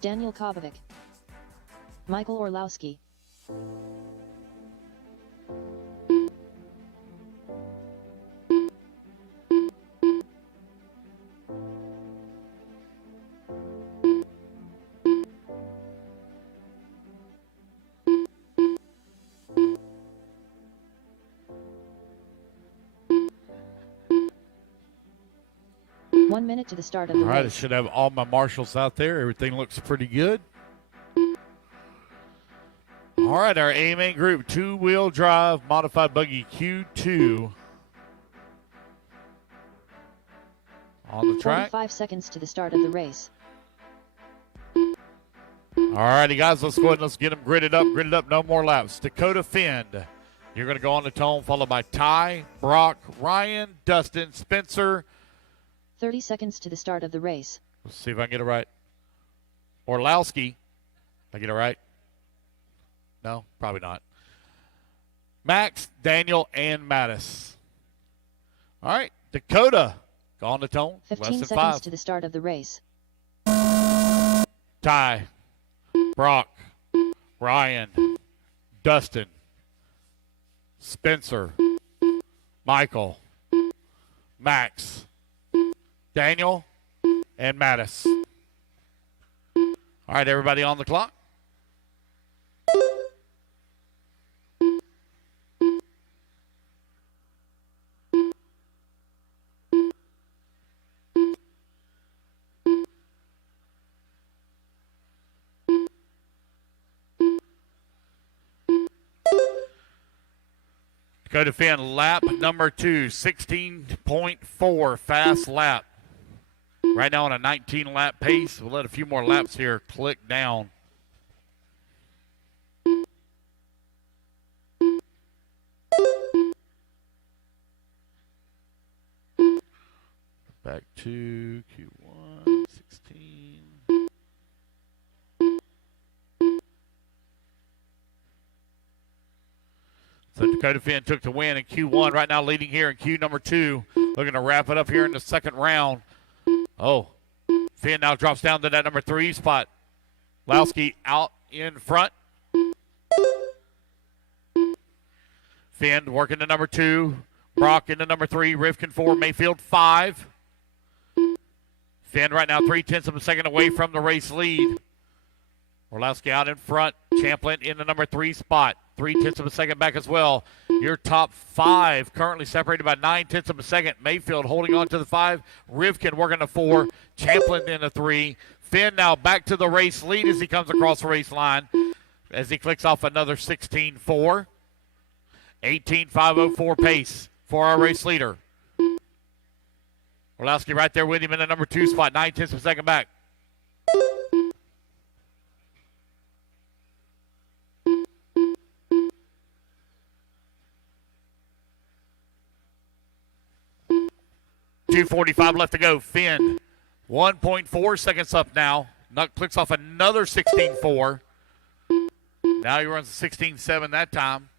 Daniel Kobovic. Michael Orlowski. 1 minute to the start of the All right, I race. should have all my marshals out there. Everything looks pretty good. All right, our A main group, two-wheel drive, modified buggy Q2 on the track. 45 seconds to the start of the race. All righty, guys, let's go ahead and let's get them gridded up, no more laps. Dakota Fend, you're going to go on the tone, followed by Ty, Brock, Ryan, Dustin, Spencer. 30 seconds to the start of the race. Let's see if I can get it right. Orlowski, I get it right? No, probably not. Max, Daniel, and Mattis. All right, Dakota, go on the tone. 15 Less than seconds 5. to the start of the race. Ty, Brock, Ryan, Dustin, Spencer, Michael, Max, Daniel, and Mattis. All right, everybody on the clock. Go to Finn, lap number 2, 16.4 fast lap. Right now on a 19-lap pace. We'll let a few more laps here click down. Back to Q1, 16. So Dakota Finn took the win in Q1. Right now leading here in Q number 2. Looking to wrap it up here in the second round. Oh, Finn now drops down to that number 3 spot. Lowski out in front. Finn working to number 2. Brock into number 3. Rivkin 4. Mayfield 5. Finn right now 0.3 of a second away from the race lead. Orlowski out in front. Champlin in the number 3 spot. 0.3 of a second back as well. Your top 5 currently separated by 0.9 of a second. Mayfield holding on to the 5. Rivkin working the 4. Champlin in the 3. Finn now back to the race lead as he comes across the race line. As he clicks off another 16.4. 18.504 pace for our race leader. Orlowski right there with him in the number 2 spot. 0.9 of a second back. .245 left to go. Finn, 1.4 seconds up now. Nuck clicks off another 16.4. Now he runs a 16.7 that time.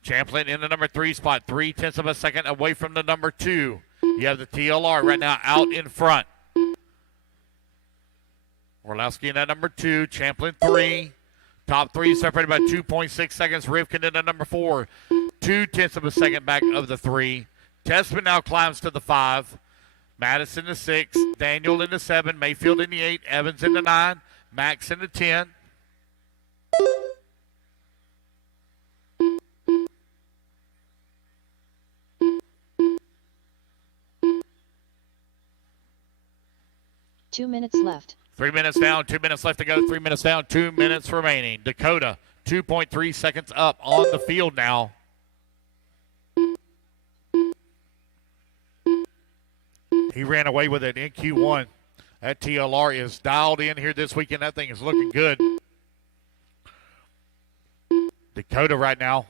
Champlin in the number 3 spot. 0.3 of a second away from the number 2. You have the TLR right now out in front. Orlowski in that number 2. Champlin 3. Top 3 separated by 2.6 seconds. Rivkin in the number 4. 0.2 of a second back of the 3. Tessman now climbs to the 5. Madison the 6. Daniel in the 7. Mayfield in the 8. Evans in the 9. Max in the 10. Two minutes left. 3 minutes down, 2 minutes left to go. 3 minutes down, 2 minutes remaining. Dakota, 2.3 seconds up on the field now. He ran away with it in Q1. That TLR is dialed in here this weekend. That thing is looking good. Dakota right now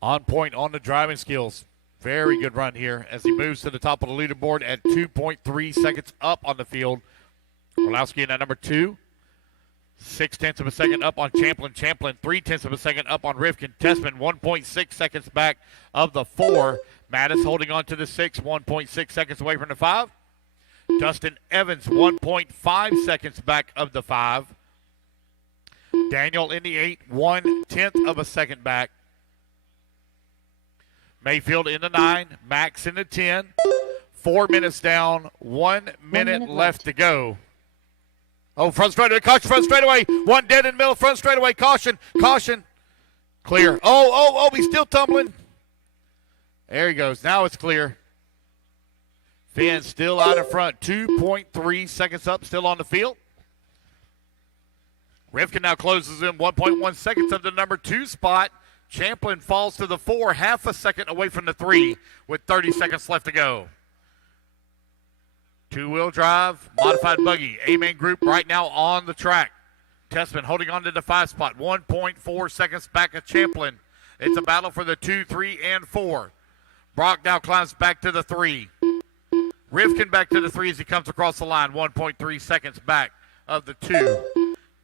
on point on the driving skills. Very good run here as he moves to the top of the leaderboard at 2.3 seconds up on the field. Orlowski in at number 2. 0.6 of a second up on Champlin. Champlin 0.3 of a second up on Rivkin. Tessman 1.6 seconds back of the 4. Mattis holding on to the 6, 1.6 seconds away from the 5. Dustin Evans 1.5 seconds back of the 5. Daniel in the 8, 0.1 of a second back. Mayfield in the 9, Max in the 10. 4 minutes down, 1 minute left to go. Oh, front straightaway, caution, front straightaway. One dead in the middle, front straightaway, caution, caution. Clear. Oh, he's still tumbling. There he goes. Now it's clear. Finn still out in front. 2.3 seconds up, still on the field. Rivkin now closes in 1.1 seconds of the number 2 spot. Champlin falls to the 4, half a second away from the 3 with 30 seconds left to go. Two-wheel drive, modified buggy. A-main group right now on the track. Tessman holding on to the 5 spot. 1.4 seconds back of Champlin. It's a battle for the 2, 3, and 4. Brock now climbs back to the 3. Rivkin back to the 3 as he comes across the line. 1.3 seconds back of the 2.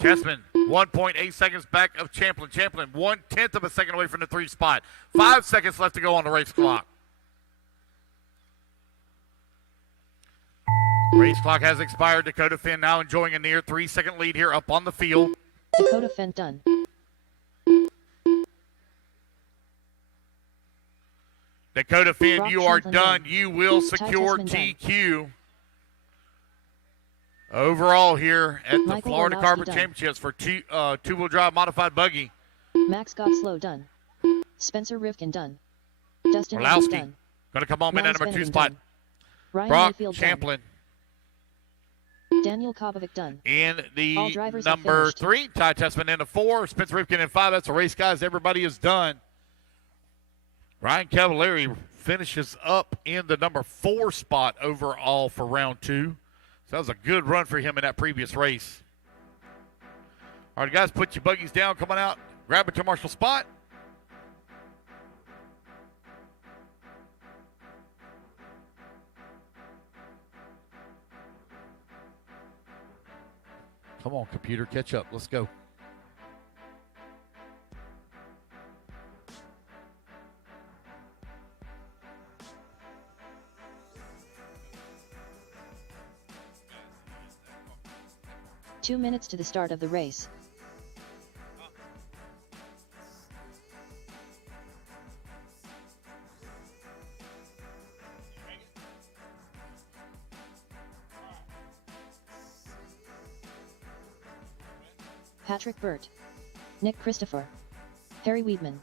Tessman, 1.8 seconds back of Champlin. Champlin, 1/10 of a second away from the 3 spot. 5 seconds left to go on the race clock. Race clock has expired. Dakota Finn now enjoying a near 3-second lead here up on the field. Dakota Finn done. Dakota Finn, Brock you are Champlin done. done. You will Ty secure Tessman done. TQ. Overall here at the Michael Florida Orlowski Carpet done. Championships for two-wheel drive modified buggy. Max Gottslow done. Spencer Rivkin done. Dustin Evans Orlowski done. going to come home in at Miles number 2 Bennigan spot. done. Ryan Brock Mayfield Champlin done. Daniel Kobovic done. in All the drivers are number finished. 3. Ty Tessman in the 4. Spencer Rivkin in 5. That's a race, guys. Everybody is done. Ryan Cavallari finishes up in the number 4 spot overall for round 2. So that was a good run for him in that previous race. All right, guys, put your buggies down. Come on out. Grab it to Marshall spot. Come on, computer, catch up. Let's go. Two minutes to the start of the race. Patrick Burt, Nick Christopher, Harry Weedman,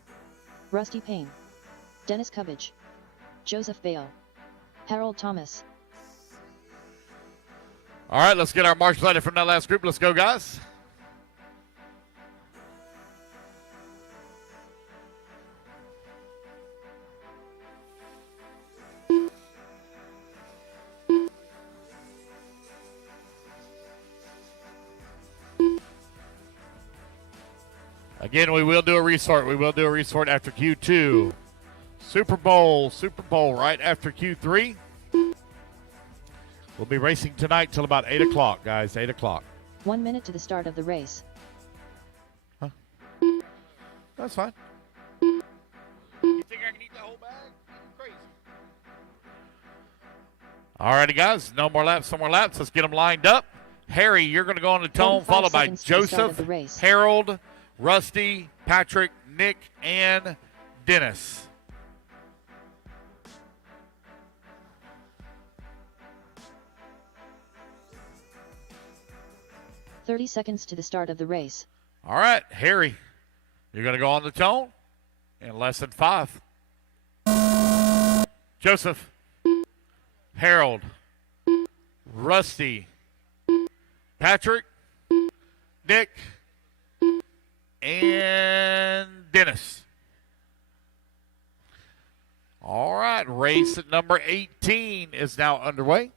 Rusty Payne, Dennis Covage, Joseph Bayo, Harold Thomas. All right, let's get our marshals out from that last group. Let's go, guys. Again, we will do a restart. We will do a restart after Q2. Super Bowl right after Q3. We'll be racing tonight till about 8 o'clock, guys, 8 o'clock. 1 minute to the start of the race. Huh? That's fine. You think I can eat that whole bag? You're crazy. All righty, guys, no more laps. Let's get them lined up. Harry, you're going to go on the tone, 45 followed by seconds to the start of Joseph, the race. Harold, Rusty, Patrick, Nick, and Dennis. "30 seconds to the start of the race. All right, Harry, you're going to go on the tone in less than 5. Joseph, Harold, Rusty, Patrick, Nick, and Dennis. All right, race at number 18 is now underway.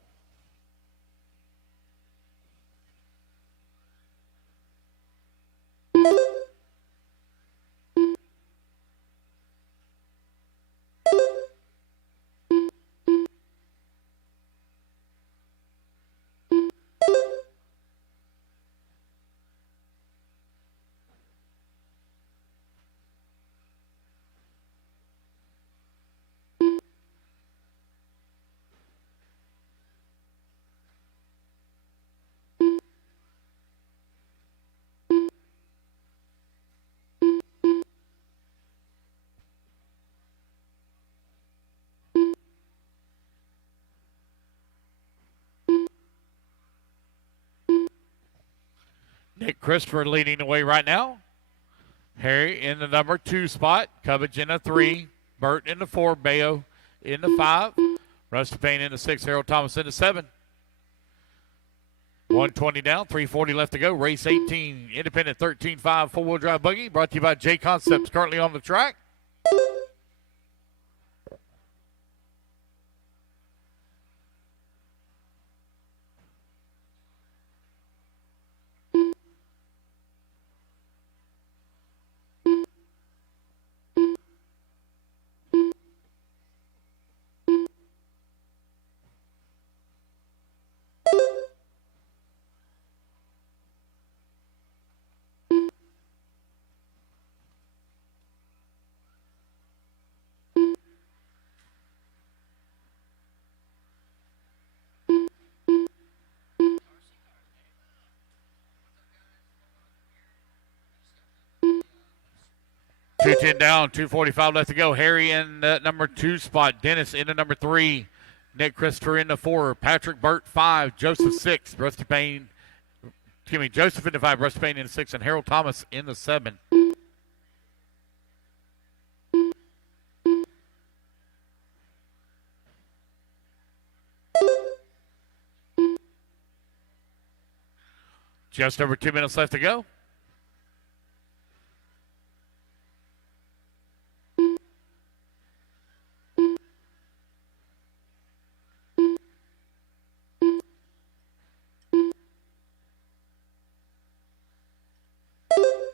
Nick Christopher leading the way right now. Harry in the number 2 spot. Covage in the 3. Burt in the 4. Bayo in the 5. Rusty Payne into 6, Harold Thomas into 7. 120 down, 340 left to go. Race 18, independent 13.5 four-wheel drive buggy, brought to you by J Concepts, currently on the track. .210 down, 245 left to go. Harry in number 2 spot. Dennis into number 3. Nick Christopher into 4. Patrick Burt 5. Joseph 6. Rusty Payne. Joseph into 5. Rusty Payne into 6. And Harold Thomas into 7. Just over 2 minutes left to go.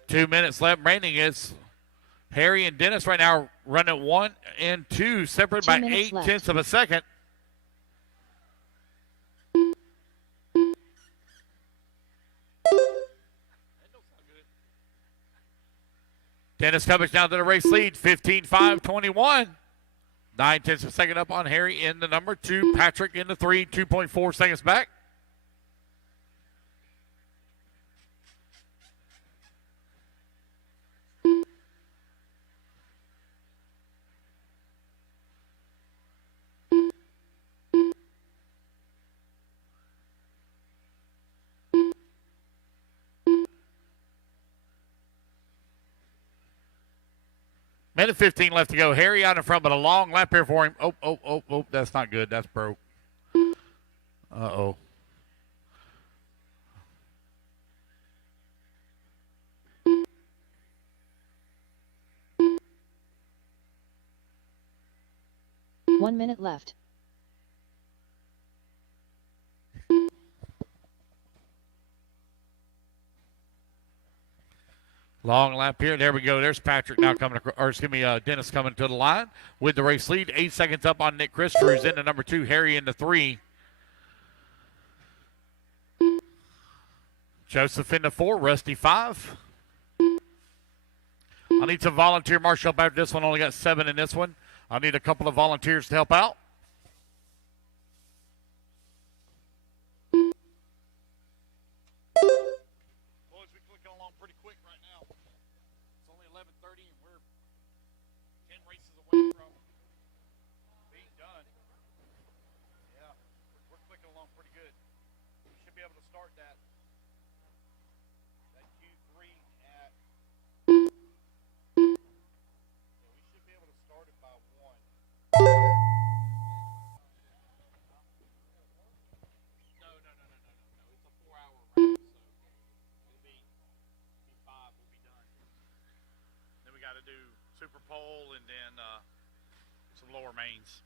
Two minutes left remaining. It's Harry and Dennis right now running 1 and 2, separated by 8/10 of a second. Dennis Cubbage down to the race lead, 15.5.21. 9/10 of a second up on Harry in the number 2. Patrick in the 3, 2.4 seconds back. Minute 15 left to go. Harry out in front, but a long lap here for him. Oh, that's not good. That's broke. Uh-oh. One minute left. Long lap here. There we go. There's Patrick now coming, Dennis coming to the line with the race lead. 8 seconds up on Nick Christopher, who's into number 2. Harry into 3. Joseph into 4. Rusty 5. I need some volunteer marshal help after this one. Only got 7 in this one. I need a couple of volunteers to help out. Super pole and then some lower mains.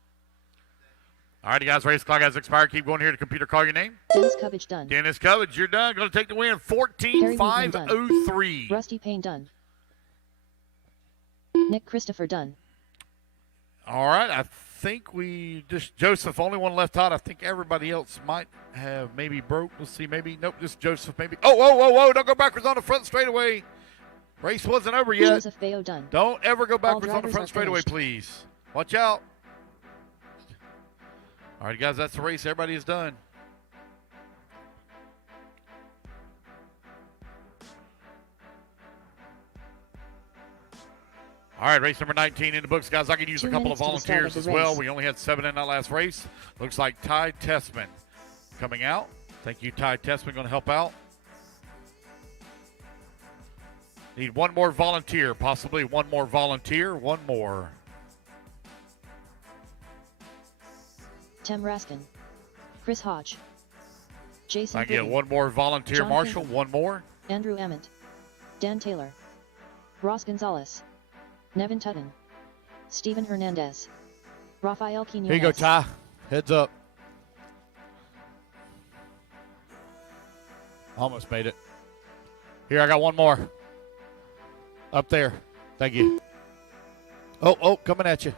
All righty, guys, race clock has expired. Keep going here to computer. Call your name. Dennis Cubbage done. Dennis Cubbage, you're done. Going to take the win. 14.503. Rusty Payne done. Nick Christopher done. All right, I think we just Joseph, only one left out. I think everybody else might have maybe broke. Let's see, maybe nope. Just Joseph, maybe. Oh, whoa! Don't go backwards on the front straightaway. Race wasn't over yet. Joseph Bayo done. Don't ever go backwards on the front straightaway, finished. please. Watch out. All right, guys, that's the race. Everybody is done. All right, race number 19 in the books, guys. I can use a couple of volunteers as well. We only had 7 in that last race. Looks like Ty Tessman coming out. Thank you, Ty Tessman, going to help out. Need one more volunteer, possibly one more volunteer. One more. Tim Raskin, Chris Hodge, Jason I get Britton, one more volunteer John marshal. Pinkham. One more. Andrew Emmett, Dan Taylor, Ross Gonzalez, Nevin Tutton, Steven Hernandez, Rafael Quinones. Here you go, Ty. Heads up. Almost made it. Here, I got one more. Up there. Thank you. Oh, coming at you.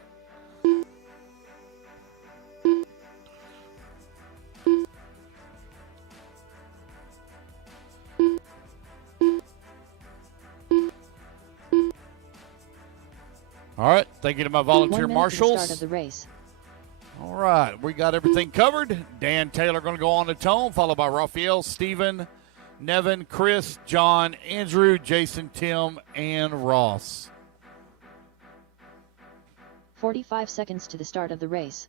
All right. Thank you to my 1 volunteer minute to the marshals. start of the race. All right, we got everything covered. Dan Taylor going to go on the tone, followed by Raphael, Steven, Nevin, Chris, John, Andrew, Jason, Tim, and Ross. 45 seconds to the start of the race.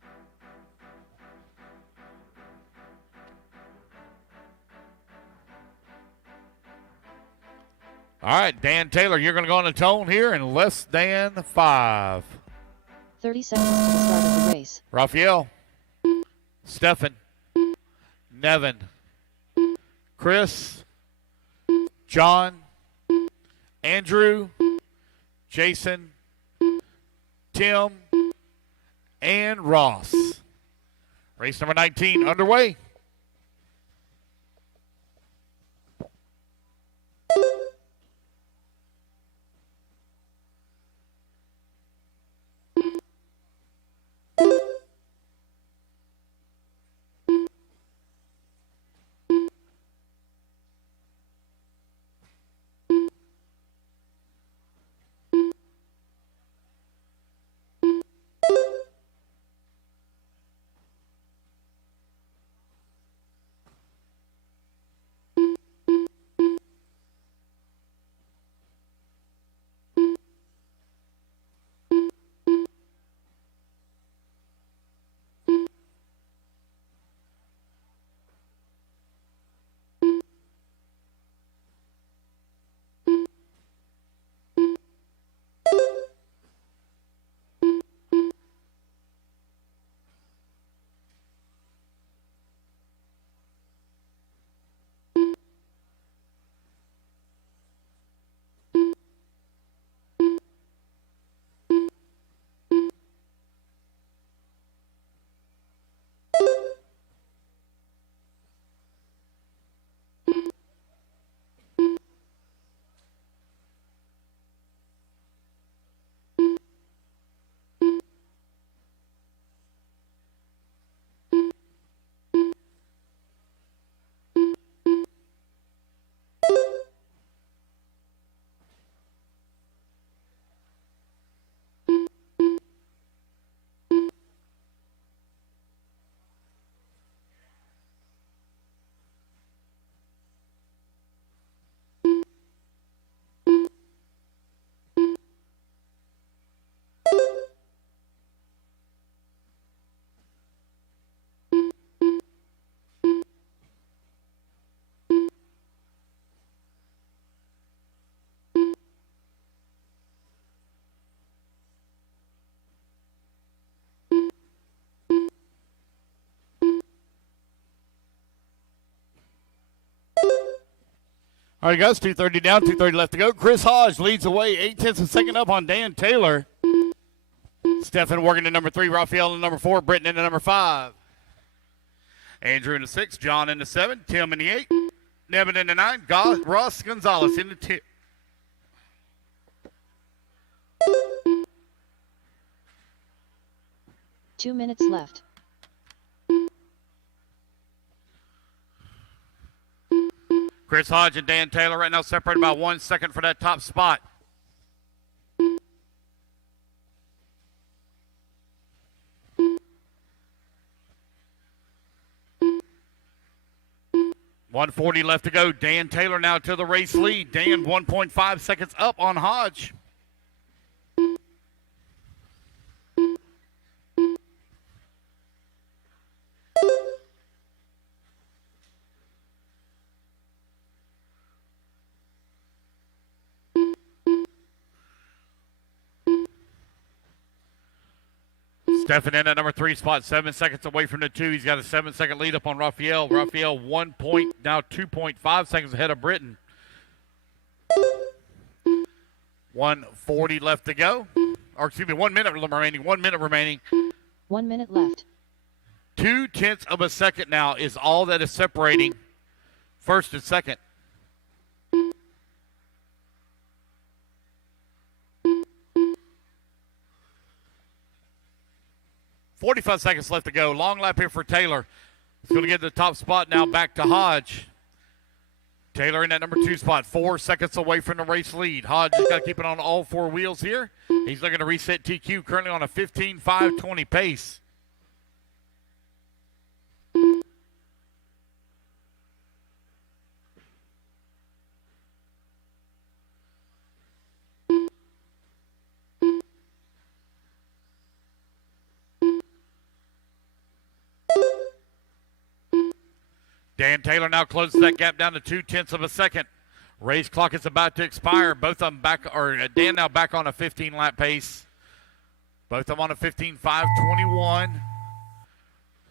All right, Dan Taylor, you're going to go on the tone here in less than 5. 30 seconds to the start of the race. Raphael, Stefan, Nevin, Chris, John, Andrew, Jason, Tim, and Ross. Race number 19 underway. All right, guys, 2:30 down, 2:30 left to go. Chris Hodge leads the way, 8/10 of a second up on Dan Taylor. Stefan working at number 3, Raphael in number 4, Britton in number 5. Andrew in the 6, John in the 7, Tim in the 8, Nevin in the 9, Ross Gonzalez in the 10. Two minutes left. Chris Hodge and Dan Taylor right now separated by 1 second for that top spot. .140 left to go. Dan Taylor now to the race lead. Dan 1.5 seconds up on Hodge. Stepping in at number 3 spot, 7 seconds away from the 2. He's got a 7-second lead up on Raphael. Raphael 1 point, now 2.5 seconds ahead of Britton. 1:40 left to go. Or excuse me, 1 minute remaining. 1 minute remaining. 1 minute left. 0.2 of a second now is all that is separating first and second. .45 seconds left to go. Long lap here for Taylor. He's going to get to the top spot now, back to Hodge. Taylor in that number 2 spot, 4 seconds away from the race lead. Hodge just got to keep it on all 4 wheels here. He's looking to reset TQ, currently on a 15.520 pace. Dan Taylor now closes that gap down to 0.2 of a second. Race clock is about to expire. Both of them back, or Dan now back on a 15-lap pace. Both of them on a 15.521.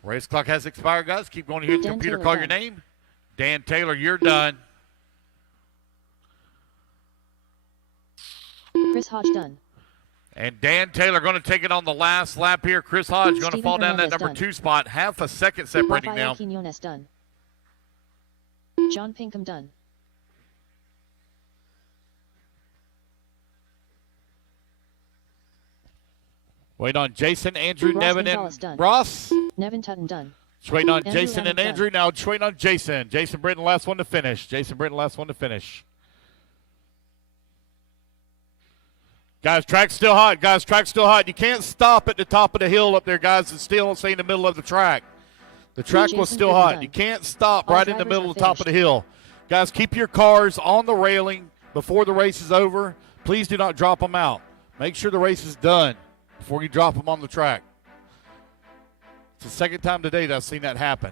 Race clock has expired, guys. Keep going to hear the computer call your name. Dan Taylor, you're done. Chris Hodge done. And Dan Taylor going to take it on the last lap here. Chris Hodge going to fall down that number done. 2 spot. Half a second separating Rafael now. Quinones done. John Pinkham done. Wait on Jason, Andrew, Ross Nevin, Gonzalez and done. Ross. Nevin Tutton done. Just waiting on Andrew Jason and Emmett Andrew. done. Now just waiting on Jason. Jason Britton, last one to finish. Jason Britton, last one to finish. Guys, track's still hot. Guys, track's still hot. You can't stop at the top of the hill up there, guys, and still stay in the middle of the track. The track was Jason still Britton hot. done. You can't stop All right in the drivers middle are of the top of the finished. hill. Guys, keep your cars on the railing before the race is over. Please do not drop them out. Make sure the race is done before you drop them on the track. It's the second time today that I've seen that happen.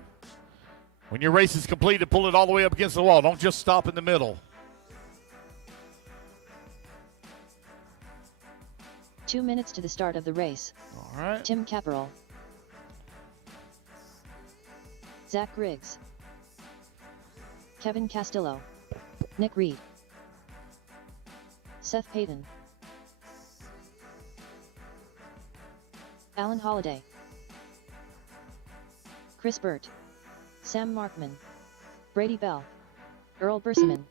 When your race is completed, pull it all the way up against the wall. Don't just stop in the middle. 2 minutes to the start of the race. All right. Tim Caporal. Zach Griggs. Kevin Castillo. Nick Reed. Seth Payton. Alan Holliday. Chris Burt. Sam Markman. Brady Bell. Earl Berseman.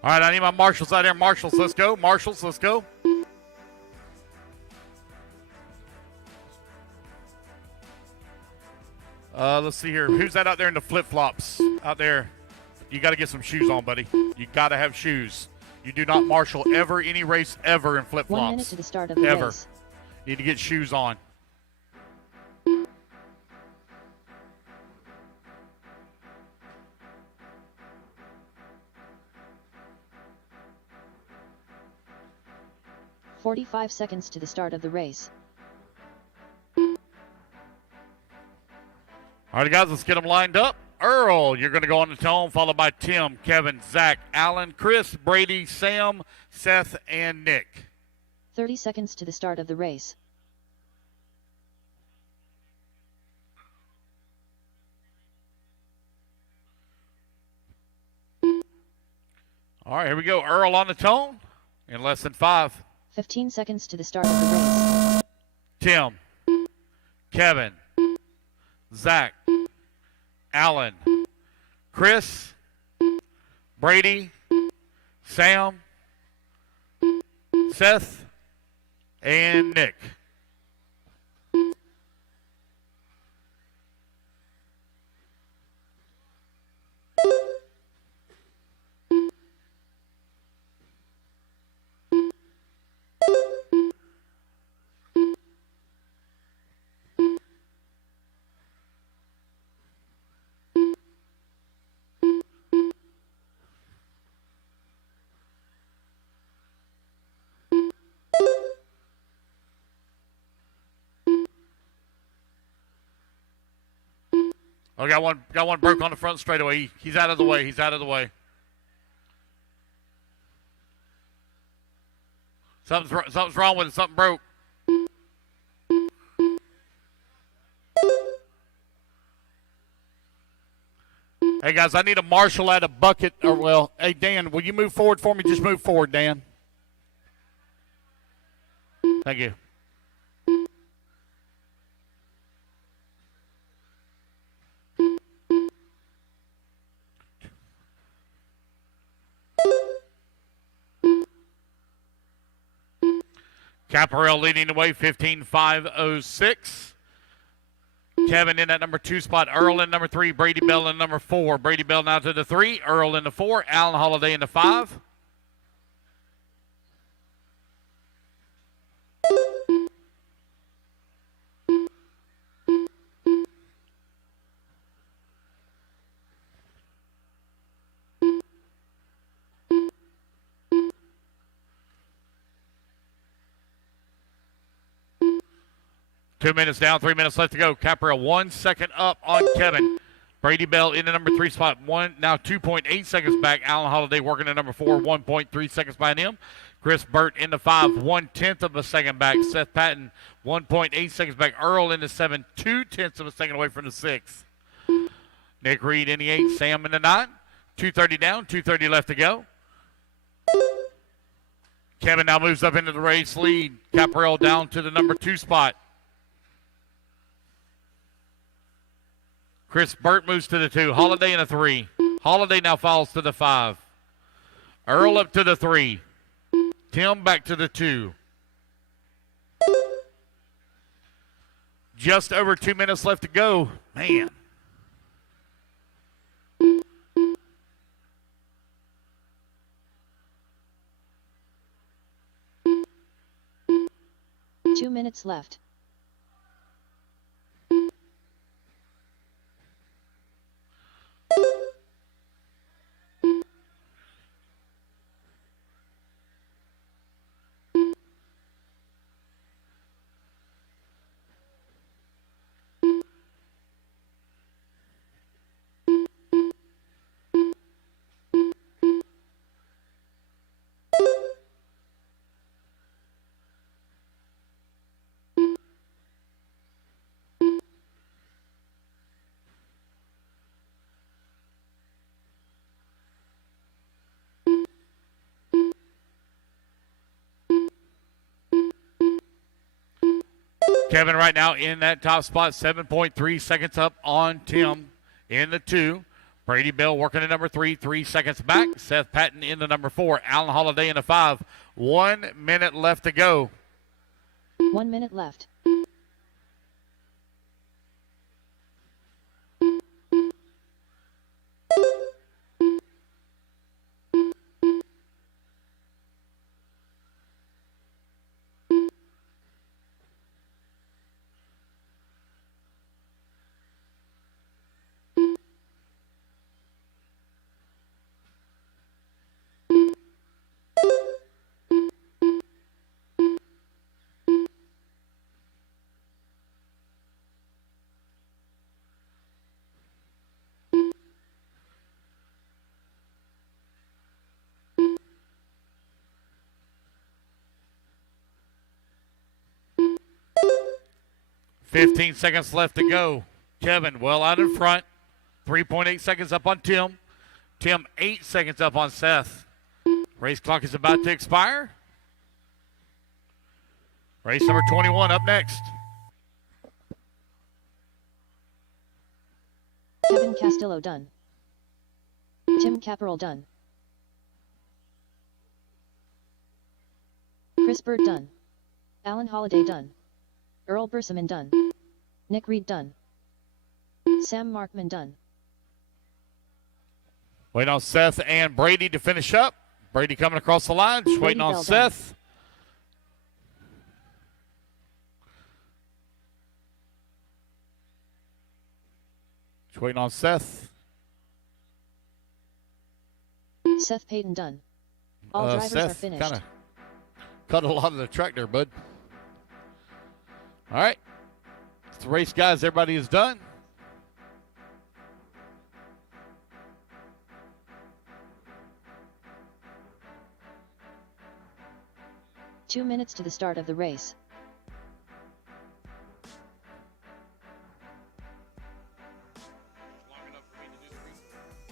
All right, I need my marshals out there. Marshals, let's go. Marshals, let's go. Let's see here. Who's that out there in the flip-flops? Out there. You got to get some shoes on, buddy. You got to have shoes. You do not marshal ever, any race ever in 1 flip-flops. minute to the start of the Ever. race. You need to get shoes on. .45 seconds to the start of the race. All right, guys, let's get them lined up. Earl, you're going to go on the tone, followed by Tim, Kevin, Zach, Alan, Chris, Brady, Sam, Seth, and Nick. 30 seconds to the start of the race. All right, here we go. Earl on the tone in less than 5. 15 seconds to the start of the race. Tim, Kevin, Zach, Alan, Chris, Brady, Sam, Seth, and Nick. Oh, got one broke on the front straightaway. He's out of the way. He's out of the way. Something's wrong with it. Something broke. Hey, guys, I need a marshal at a bucket. Hey, Dan, will you move forward for me? Just move forward, Dan. Thank you. Caparel leading the way, 15.506. Kevin in at number 2 spot. Earl in number 3. Brady Bell in number 4. Brady Bell now to the 3. Earl in the 4. Alan Holiday in the 5. Two minutes down, 3 minutes left to go. Caparel 1 second up on Kevin. Brady Bell in the number 3 spot. Now 2.8 seconds back. Alan Holiday working at number 4, 1.3 seconds behind him. Chris Burt in the 5, 1/10 of a second back. Seth Patton 1.8 seconds back. Earl in the 7, 2/10 of a second away from the 6. Nick Reed in the 8, Sam in the 9. 2:30 down, 2:30 left to go. Kevin now moves up into the race lead. Caparel down to the number 2 spot. Chris Burt moves to the 2. Holiday in a 3. Holiday now falls to the 5. Earl up to the 3. Tim back to the 2. Just over 2 minutes left to go. Man. Two minutes left. Kevin right now in that top spot, 7.3 seconds up on Tim in the 2. Brady Bell working at number 3, 3 seconds back. Seth Patton in the number 4. Alan Holiday in the 5. 1 minute left to go. 1 minute left. $15 seconds left to go. Kevin well out in front. 3.8 seconds up on Tim. Tim 8 seconds up on Seth. Race clock is about to expire. Race number 21 up next. Kevin Castillo done. Tim Caparel done. Chris Burt done. Alan Holiday done. Earl Bersamin done. Nick Reed done. Sam Markman done. Waiting on Seth and Brady to finish up. Brady coming across the line. Just waiting on Seth. Just waiting on Seth. Seth Payton done. All drivers Seth are finished. Kind of cut a lot of the track there, bud. All right. It's the race, guys. Everybody is done. 2 minutes to the start of the race.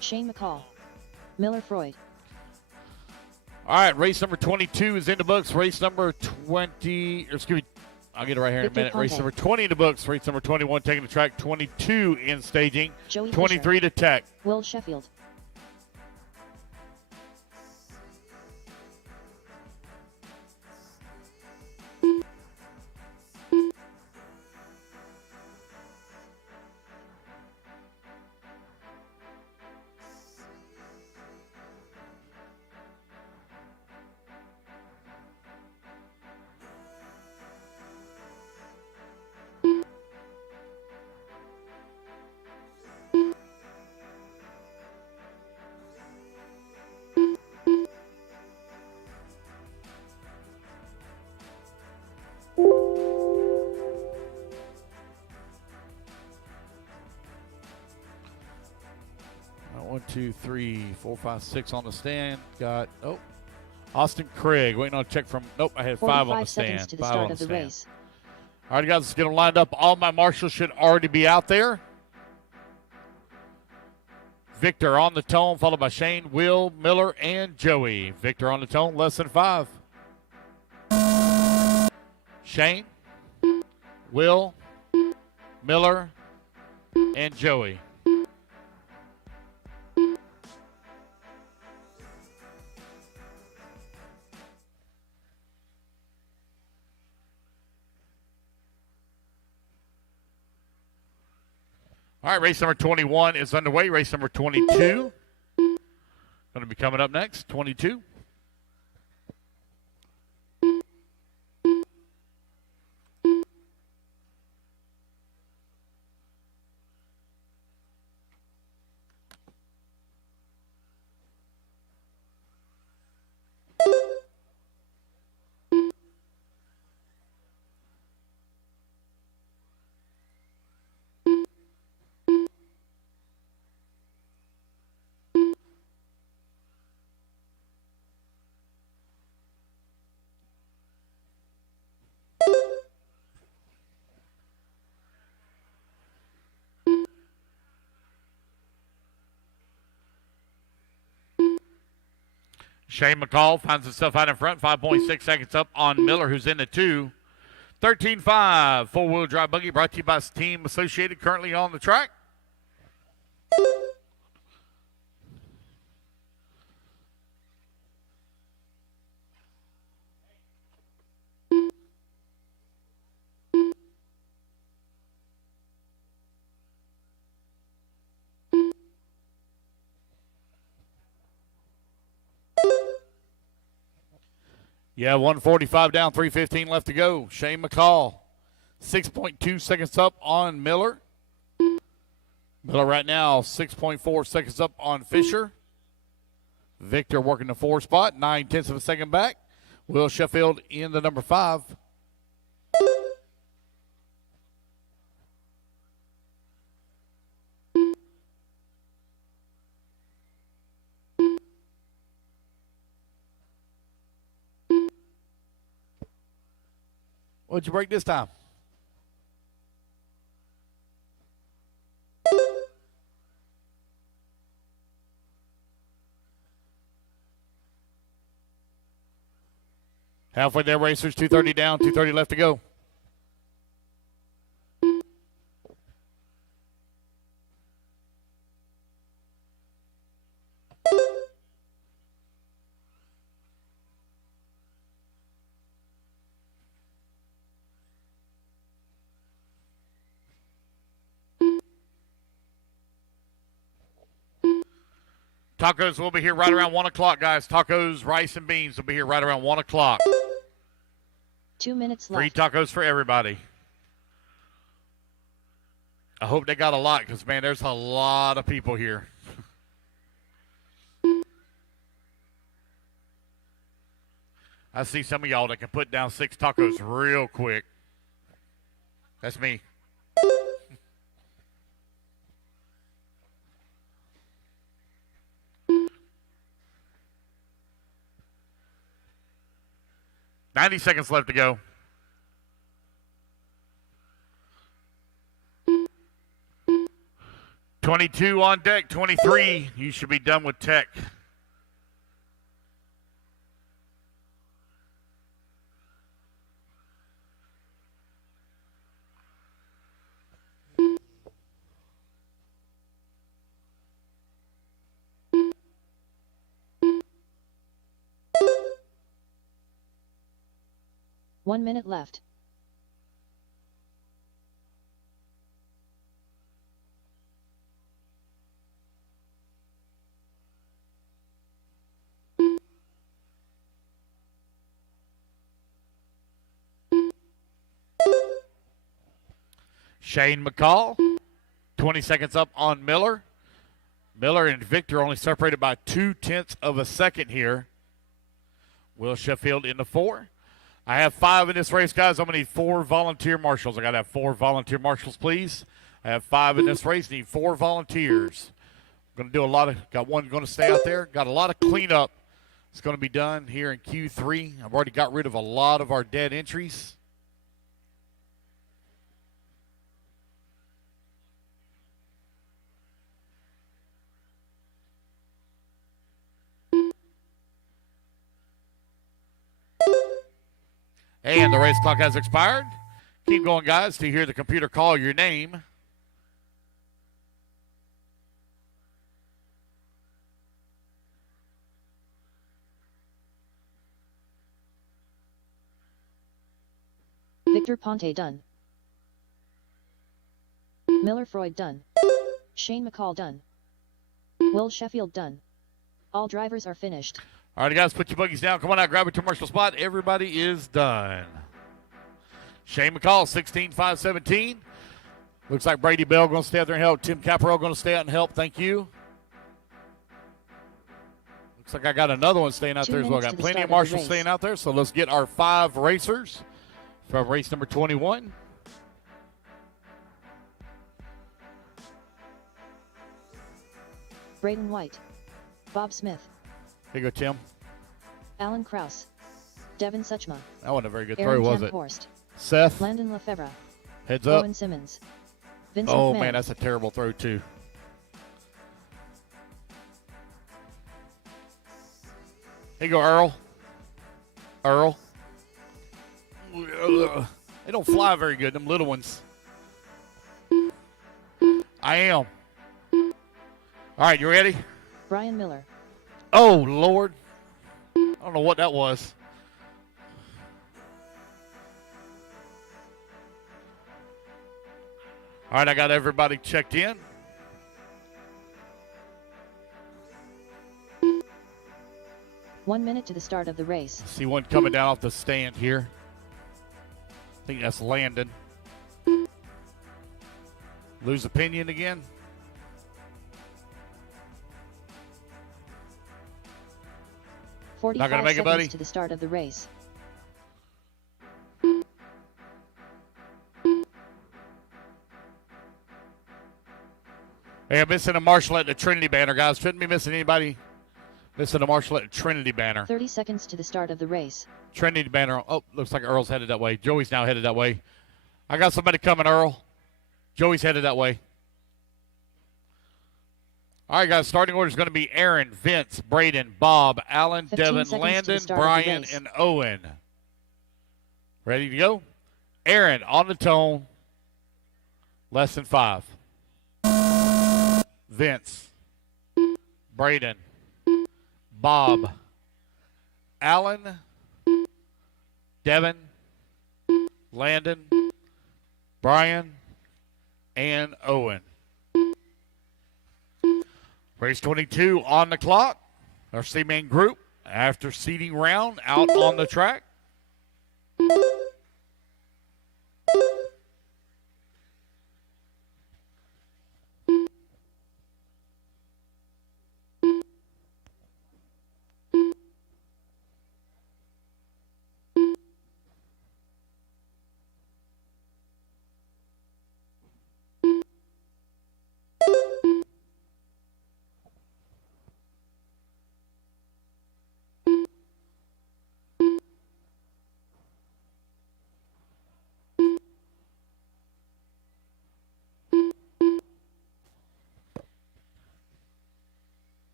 Shane McCall. Miller Freud. All right, race number 22 is in the books. Race number 20, or excuse me, I'll get it right here in a Victor minute. Race Ponte. number 20 in the books. Race number 21 taking the track. 22 in staging. Joey 23 to Tech. Will Sheffield. One, two, three, four, five, six on the stand. Got, Austin Craig. Waiting on a check from, nope, I had 5 on the 45 seconds stand. to the 5 start on the of the stand. race. All right, guys, let's get them lined up. All my marshals should already be out there. Victor on the tone, followed by Shane, Will, Miller, and Joey. Victor on the tone, less than 5. Shane, Will, Miller, and Joey. All right, race number 21 is underway. Race number 22 going to be coming up next. 22. Shane McCall finds himself out in front, 5.6 seconds up on Miller, who's in the 2. 13.5, four-wheel drive buggy brought to you by Team Associated, currently on the track. Yeah, 145 down, 3:15 left to go. Shane McCall, 6.2 seconds up on Miller. Miller right now, 6.4 seconds up on Fisher. Victor working the 4 spot, 9/10 of a second back. Will Sheffield in the number 5. What'd you break this time? Halfway there, racers. 2:30 down, 2:30 left to go. Tacos will be here right around 1 o'clock, guys. Tacos, rice, and beans will be here right around 1 o'clock. 2 minutes Free left. tacos for everybody. I hope they got a lot because, man, there's a lot of people here. I see some of y'all that can put down 6 tacos real quick. That's me. 90 seconds left to go. $22 on deck, 23. You should be done with tech. One minute left. Shane McCall, 20 seconds up on Miller. Miller and Victor only separated by 0.2 of a second here. Will Sheffield in the 4. I have 5 in this race, guys. I'm going to need 4 volunteer marshals. I got to have 4 volunteer marshals, please. I have 5 in this race. Need 4 volunteers. I'm going to do a lot of, got one going to stay out there. Got a lot of cleanup. It's going to be done here in Q3. I've already got rid of a lot of our dead entries. And the race clock has expired. Keep going, guys, to hear the computer call your name. Victor Ponte done. Miller Freud done. Shane McCall done. Will Sheffield done. All drivers are finished. All right, guys, put your buggies down. Come on out, grab a commercial spot. Everybody is done. Shane McCall, 16.517. Looks like Brady Bell going to stay out there and help. Tim Caparell going to stay out and help. Thank you. Looks like I got another one staying out 2 there as well. minutes Got to the plenty start of of the marshals race. staying out there. So let's get our 5 racers from race number 21. Braden White. Bob Smith. Here you go, Tim. Alan Kraus. Devin Suchma. That wasn't a very good Aaron throw, was it? Horst. Seth, Landon Lefebvre. heads up. Owen Simmons. Vincent Oh, Mann. man, that's a terrible throw, too. Here you go, Earl. Earl. They don't fly very good, them little ones. I am. All right, you ready? Brian Miller. Oh, Lord. I don't know what that was. All right, I got everybody checked in. One minute to the start of the race. See one coming down off the stand here. I think that's Landon. Lose opinion again. Not 45 gonna make it, seconds buddy? to the start of the race. Hey, I'm missing a marshal at the Trinity banner, guys. Shouldn't be missing anybody. Missing a marshal at the Trinity banner. 30 seconds to the start of the race. Trinity banner. Oh, looks like Earl's headed that way. Joey's now headed that way. I got somebody coming, Earl. Joey's headed that way. All right, guys. Starting order is going to be Aaron, Vince, Braden, Bob, Alan, 15 Devin, seconds to the Landon, start of the Brian, race. and Owen. Ready to go? Aaron on the tone. Less than 5. Vince, Braden, Bob, Alan, Devin, Landon, Brian, and Owen. Race 22 on the clock. Our C-main group after seeding round out on the track.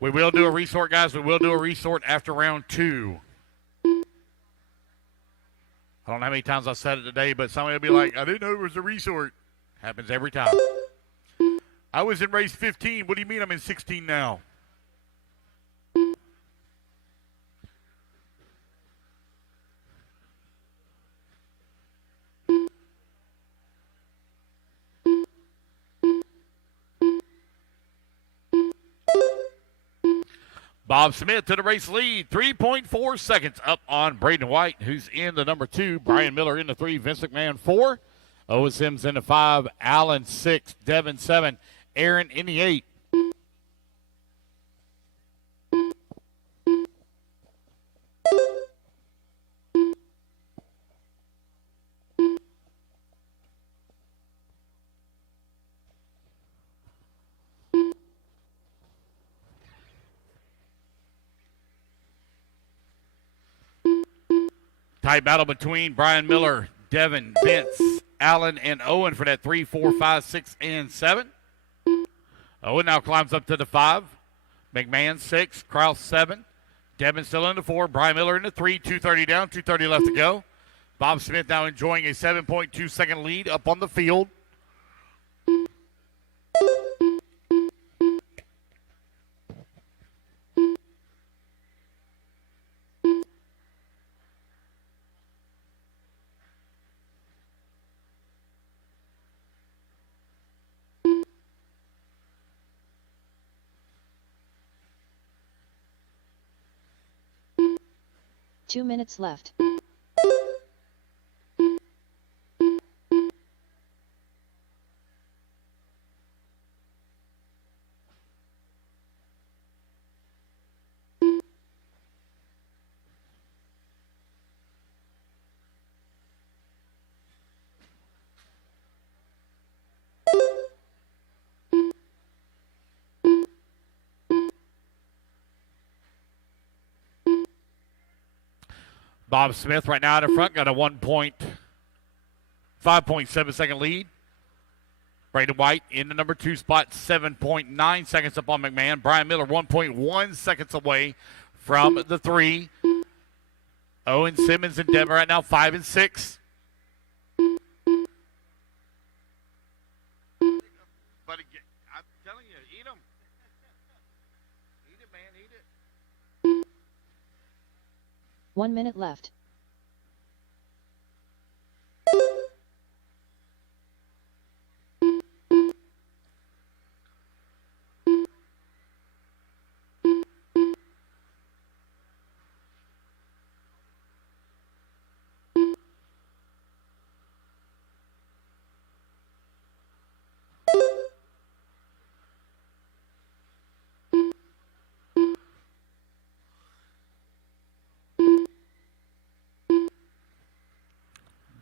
We will do a resort, guys. We will do a resort after round 2. I don't know how many times I said it today, but somebody will be like, I didn't know it was a resort. Happens every time. I was in race 15. What do you mean I'm in 16 now? Bob Smith to the race lead, 3.4 seconds up on Braden White, who's in the number 2. Brian Miller in the 3. Vince McMahon 4. Owen Sims in the 5. Allen 6. Devin 7. Aaron in the 8. Tight battle between Brian Miller, Devin, Vince, Allen, and Owen for that 3, 4, 5, 6, and 7. Owen now climbs up to the 5. McMahon 6, Kraus 7. Devin still in the 4. Brian Miller in the 3. 2:30 down, 2:30 left to go. Bob Smith now enjoying a 7.2 second lead up on the field. Two minutes left. Bob Smith right now out in front, got a 5.7 second lead. Braden White in the number 2 spot, 7.9 seconds up on McMahon. Brian Miller 1.1 seconds away from the 3. Owen Simmons and Denver right now 5 and 6. But again, I'm telling you, eat them. Eat it, man, eat it. 1 minute left.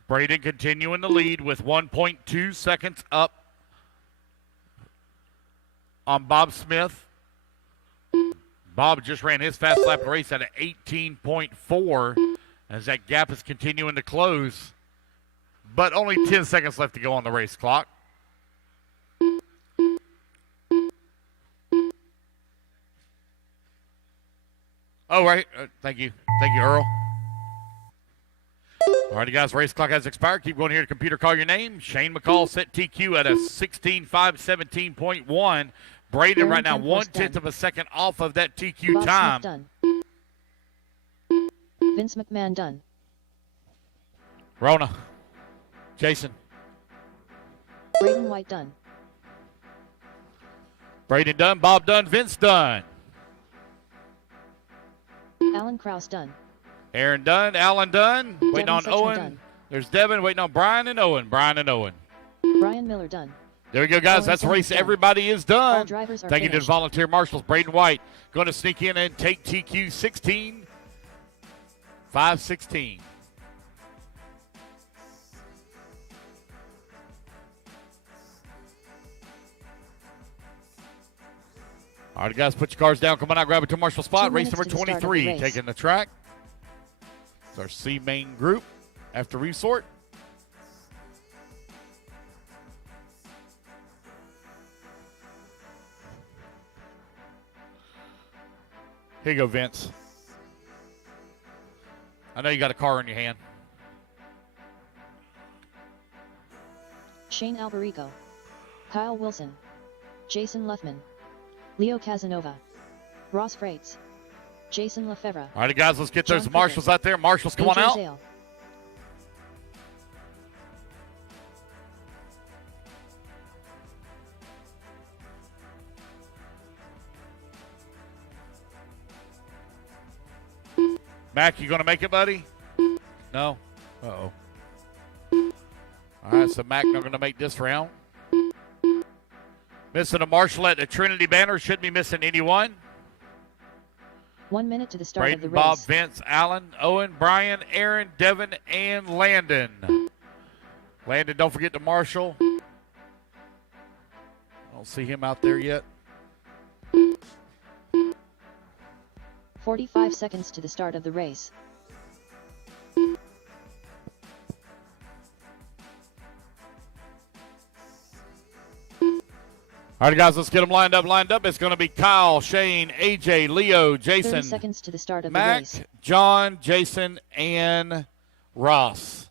Braden continuing the lead with 1.2 seconds up on Bob Smith. Bob just ran his fast lap race at an 18.4 as that gap is continuing to close. But only 10 seconds left to go on the race clock. Oh, right. Thank you. Thank you, Earl. All righty, guys, race clock has expired. Keep going here to computer. Call your name. Shane McCall set TQ at a 16.5, 17.1. Braden right now 1/10 of a second off of that TQ Bob time. Smith done. Vince McMahon done. Rona. Jason. Braden White done. Braden done. Bob done. Vince done. Alan Kraus done. Aaron done. Alan done. Waiting Devin on Sitchman Owen. done. There's Devin waiting on Brian and Owen. Brian and Owen. Brian Miller done. There we go, guys. Owen That's the Simmons race. done. Everybody is All done. drivers are Thank you to the finished. volunteer marshals. Braden White going to sneak in and take TQ 16. 5:16. All right, guys, put your cars down. Come on out, grab it to Marshall spot. 2 Race minutes number to the start of the 23 race. taking the track. It's our C main group after resort. Here you go, Vince. I know you got a car in your hand. Shane Alberico, Kyle Wilson, Jason Luthman, Leo Casanova, Ross Freites, Jason Lefevre. All right, guys, let's get John those marshals Pickett, out there. Marshals, come on AJ out. Zale. Mac, you going to make it, buddy? No? Uh-oh. All right, so Mac not going to make this round. Missing a marshal at the Trinity banner. Shouldn't be missing anyone. 1 minute to the start of the Braden, race. Bob, Vince, Allen, Owen, Brian, Aaron, Devin, and Landon. Landon, don't forget the marshal. I don't see him out there yet. 45 seconds to the start of the race. All right, guys, let's get them lined up. It's going to be Kyle, Shane, AJ, Leo, Jason, 30 seconds to the start of the Mac, race. John, Jason, and Ross.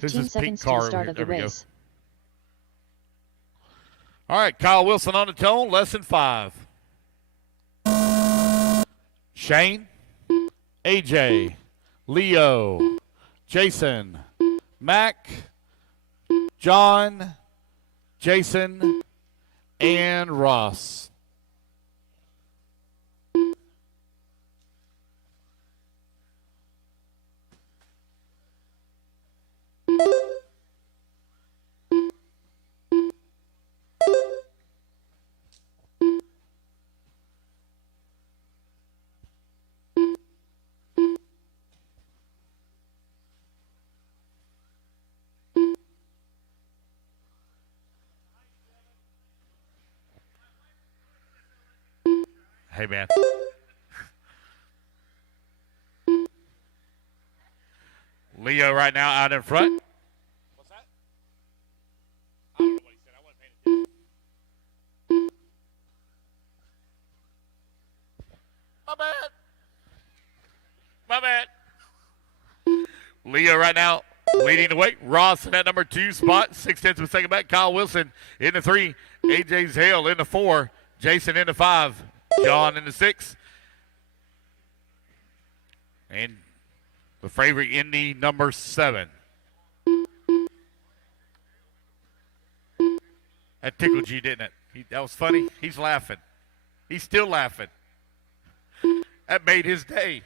Who's 15 this pink seconds to car the over start here? of the There we go. race. All right, Kyle Wilson on the tone, lesson 5. Shane, AJ, Leo, Jason, Mac, John, Jason, and Ross. Hey, man. Leo right now out in front. What's that? I don't know what he said. I wasn't paying attention. My bad. Leo right now leading the way. Ross in that number 2 spot. 6/10 of a second back. Kyle Wilson in the 3. AJ Zale in the 4. Jason in the 5. John in the 6. And the favorite in the number 7. That tickled you, didn't it? That was funny. He's laughing. He's still laughing. That made his day.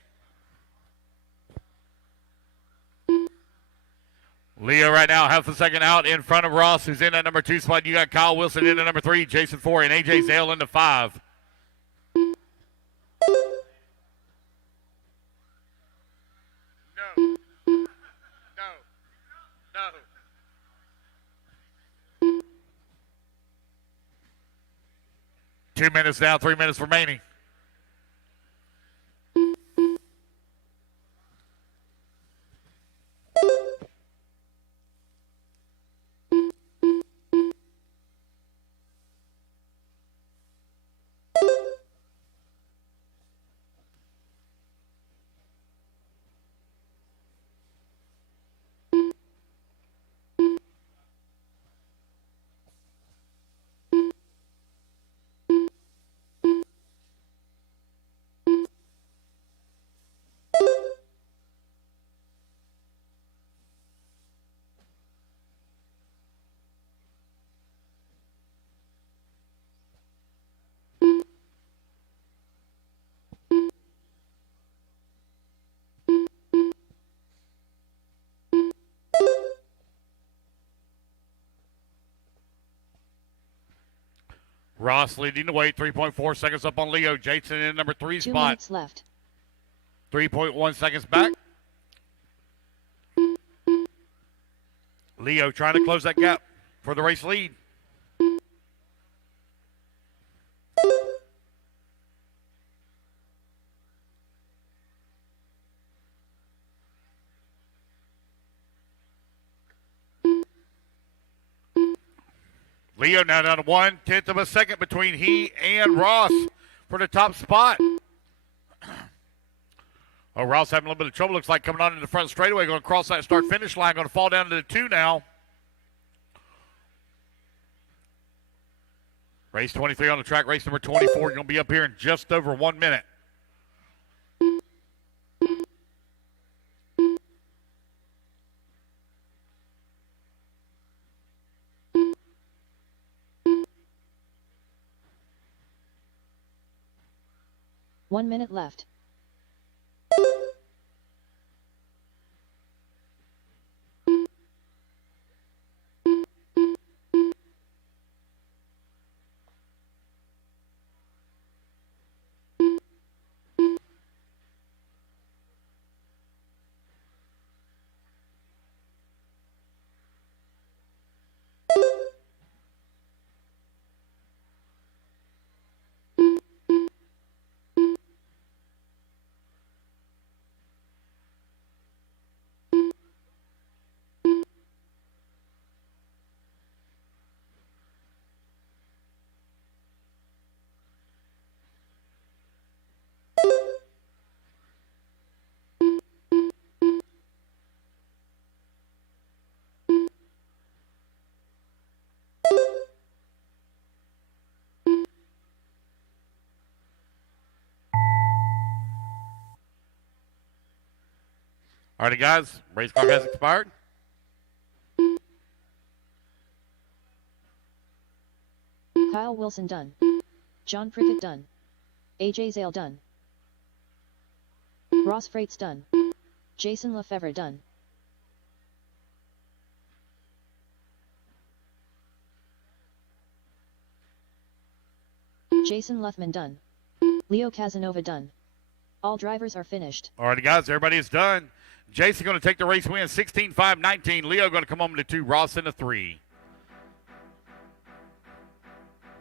Leo right now, half a second out in front of Ross, who's in that number 2 spot. You got Kyle Wilson in the number 3, Jason 4, and AJ Zale in the 5. No. 2 minutes down, 3 minutes remaining. Ross leading the way, 3.4 seconds up on Leo. Jason in number 3 2 spot. minutes left. 3.1 seconds back. Leo trying to close that gap for the race lead. Leo now down to 1/10 of a second between he and Ross for the top spot. Oh, Ross having a little bit of trouble. Looks like coming on in the front straightaway. Going to cross that start-finish line. Going to fall down to the 2 now. Race 23 on the track. Race number 24. You're going to be up here in just over 1 minute. One minute left. All righty, guys. Race clock has expired. Kyle Wilson done. John Prickett done. AJ Zale done. Ross Freights done. Jason Lefevre done. Jason Luthman done. Leo Casanova done. All drivers are finished. All righty, guys. Everybody is done. Jason going to take the race win, 16-5-19. Leo going to come home to 2. Ross in the 3.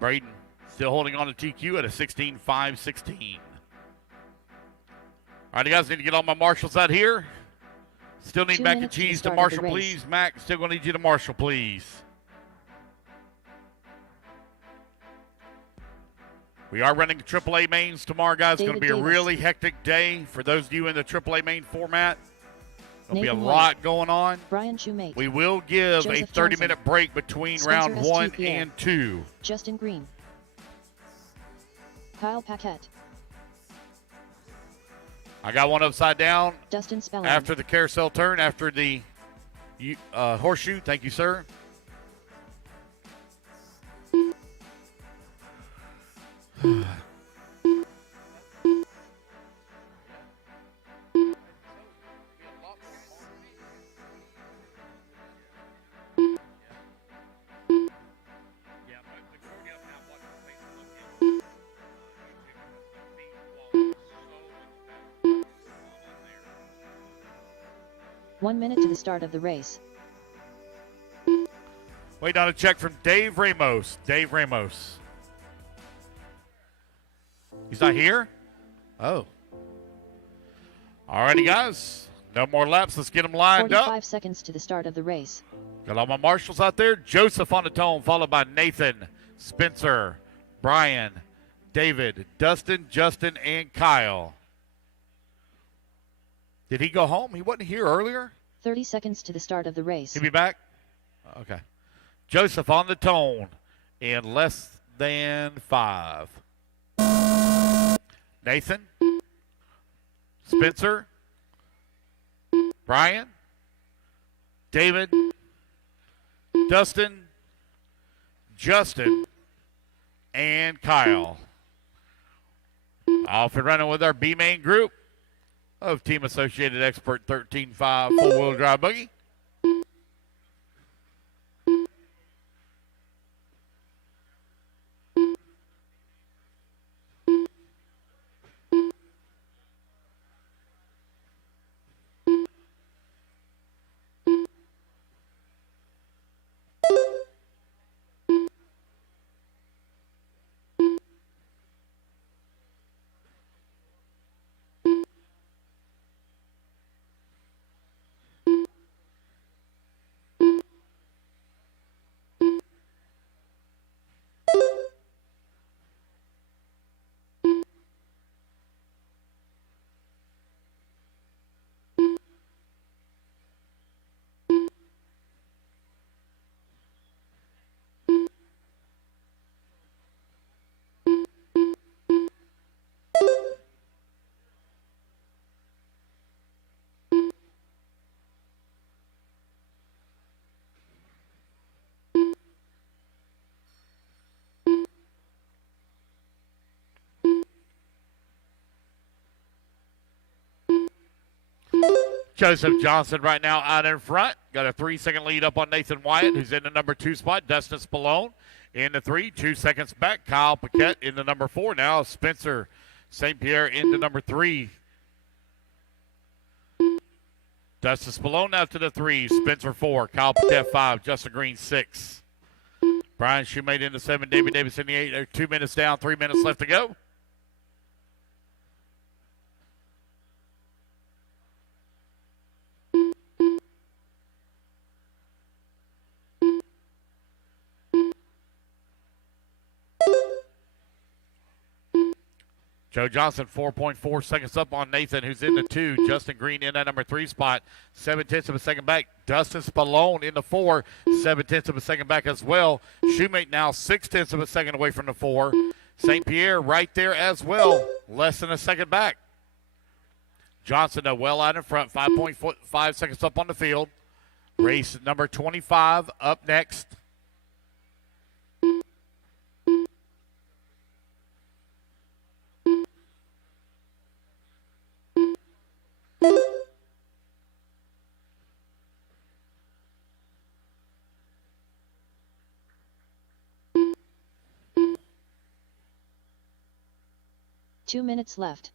Braden still holding on to TQ at a 16-5-16. All right, guys, need to get all my marshals out here. Still need 2 mac and minutes to cheese to start of marshal, the race. please. Mac, still going to need you to marshal, please. We are running AAA mains tomorrow, guys. It's going to be David a Davis. really hectic day for those of you in the AAA main format. There'll be a Nathan lot going on. Brian Shoemate. We will give a Joseph 30-minute Johnson. break between Spencer round 1 STPA. and 2. Justin Green. Kyle Paquette. I got one upside down Dustin Spelling. after the carousel turn, after the horseshoe. Thank you, sir. One minute to the start of the race. Waiting on a check from Dave Ramos. Dave Ramos. He's not here? Oh. All righty, guys. No more laps. Let's get them lined 45 up. seconds to the start of the race. Got all my marshals out there. Joseph on the tone, followed by Nathan, Spencer, Brian, David, Dustin, Justin, and Kyle. Did he go home? He wasn't here earlier? 30 seconds to the start of the race. He'll be back? Okay. Joseph on the tone in less than 5. Nathan, Spencer, Brian, David, Dustin, Justin, and Kyle. Off and running with our B-main group of Team Associated Expert 13.5 four-wheel drive buggy. Joseph Johnson right now out in front. Got a 3-second lead up on Nathan Wyatt, who's in the number 2 spot. Dustin Spallone in the 3, 2 seconds back. Kyle Paquette in the number 4. Now Spencer St. Pierre in the number 3. Dustin Spallone now to the 3. Spencer 4. Kyle Paquette 5. Justin Green 6. Brian Shoemate in the 7. David Davis in the 8. They're 2 minutes down. 3 minutes left to go. Joe Johnson, 4.4 seconds up on Nathan, who's in the 2. Justin Green in that number 3 spot, 0.7 of a second back. Dustin Spallone in the 4, 0.7 of a second back as well. Shoemate now 0.6 of a second away from the 4. St. Pierre right there as well, less than a second back. Johnson, though, well out in front, 5.5 seconds up on the field. Race number 25 up next. Two minutes left.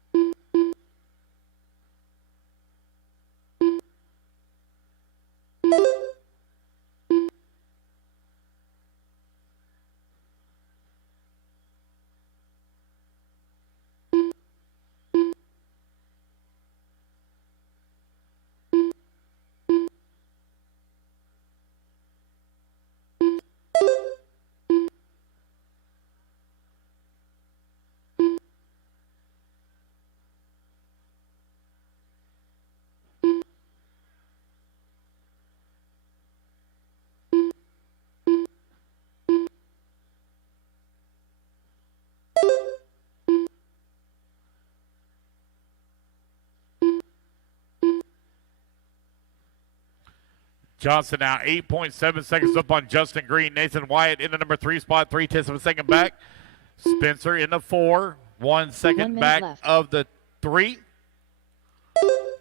Johnson now 8.7 seconds up on Justin Green. Nathan Wyatt in the number 3 spot, 0.3 of a second back. Spencer in the 4, 1 second back left. of the 3.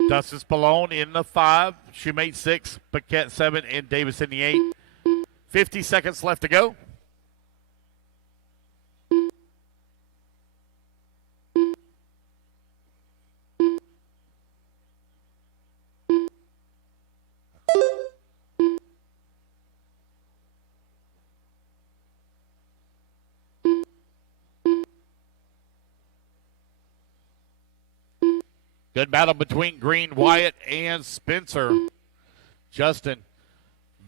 Dustin Spallone in the 5, Shoemate 6, Paquette 7, and Davis in the 8. 50 seconds left to go. Good battle between Green, Wyatt, and Spencer. Justin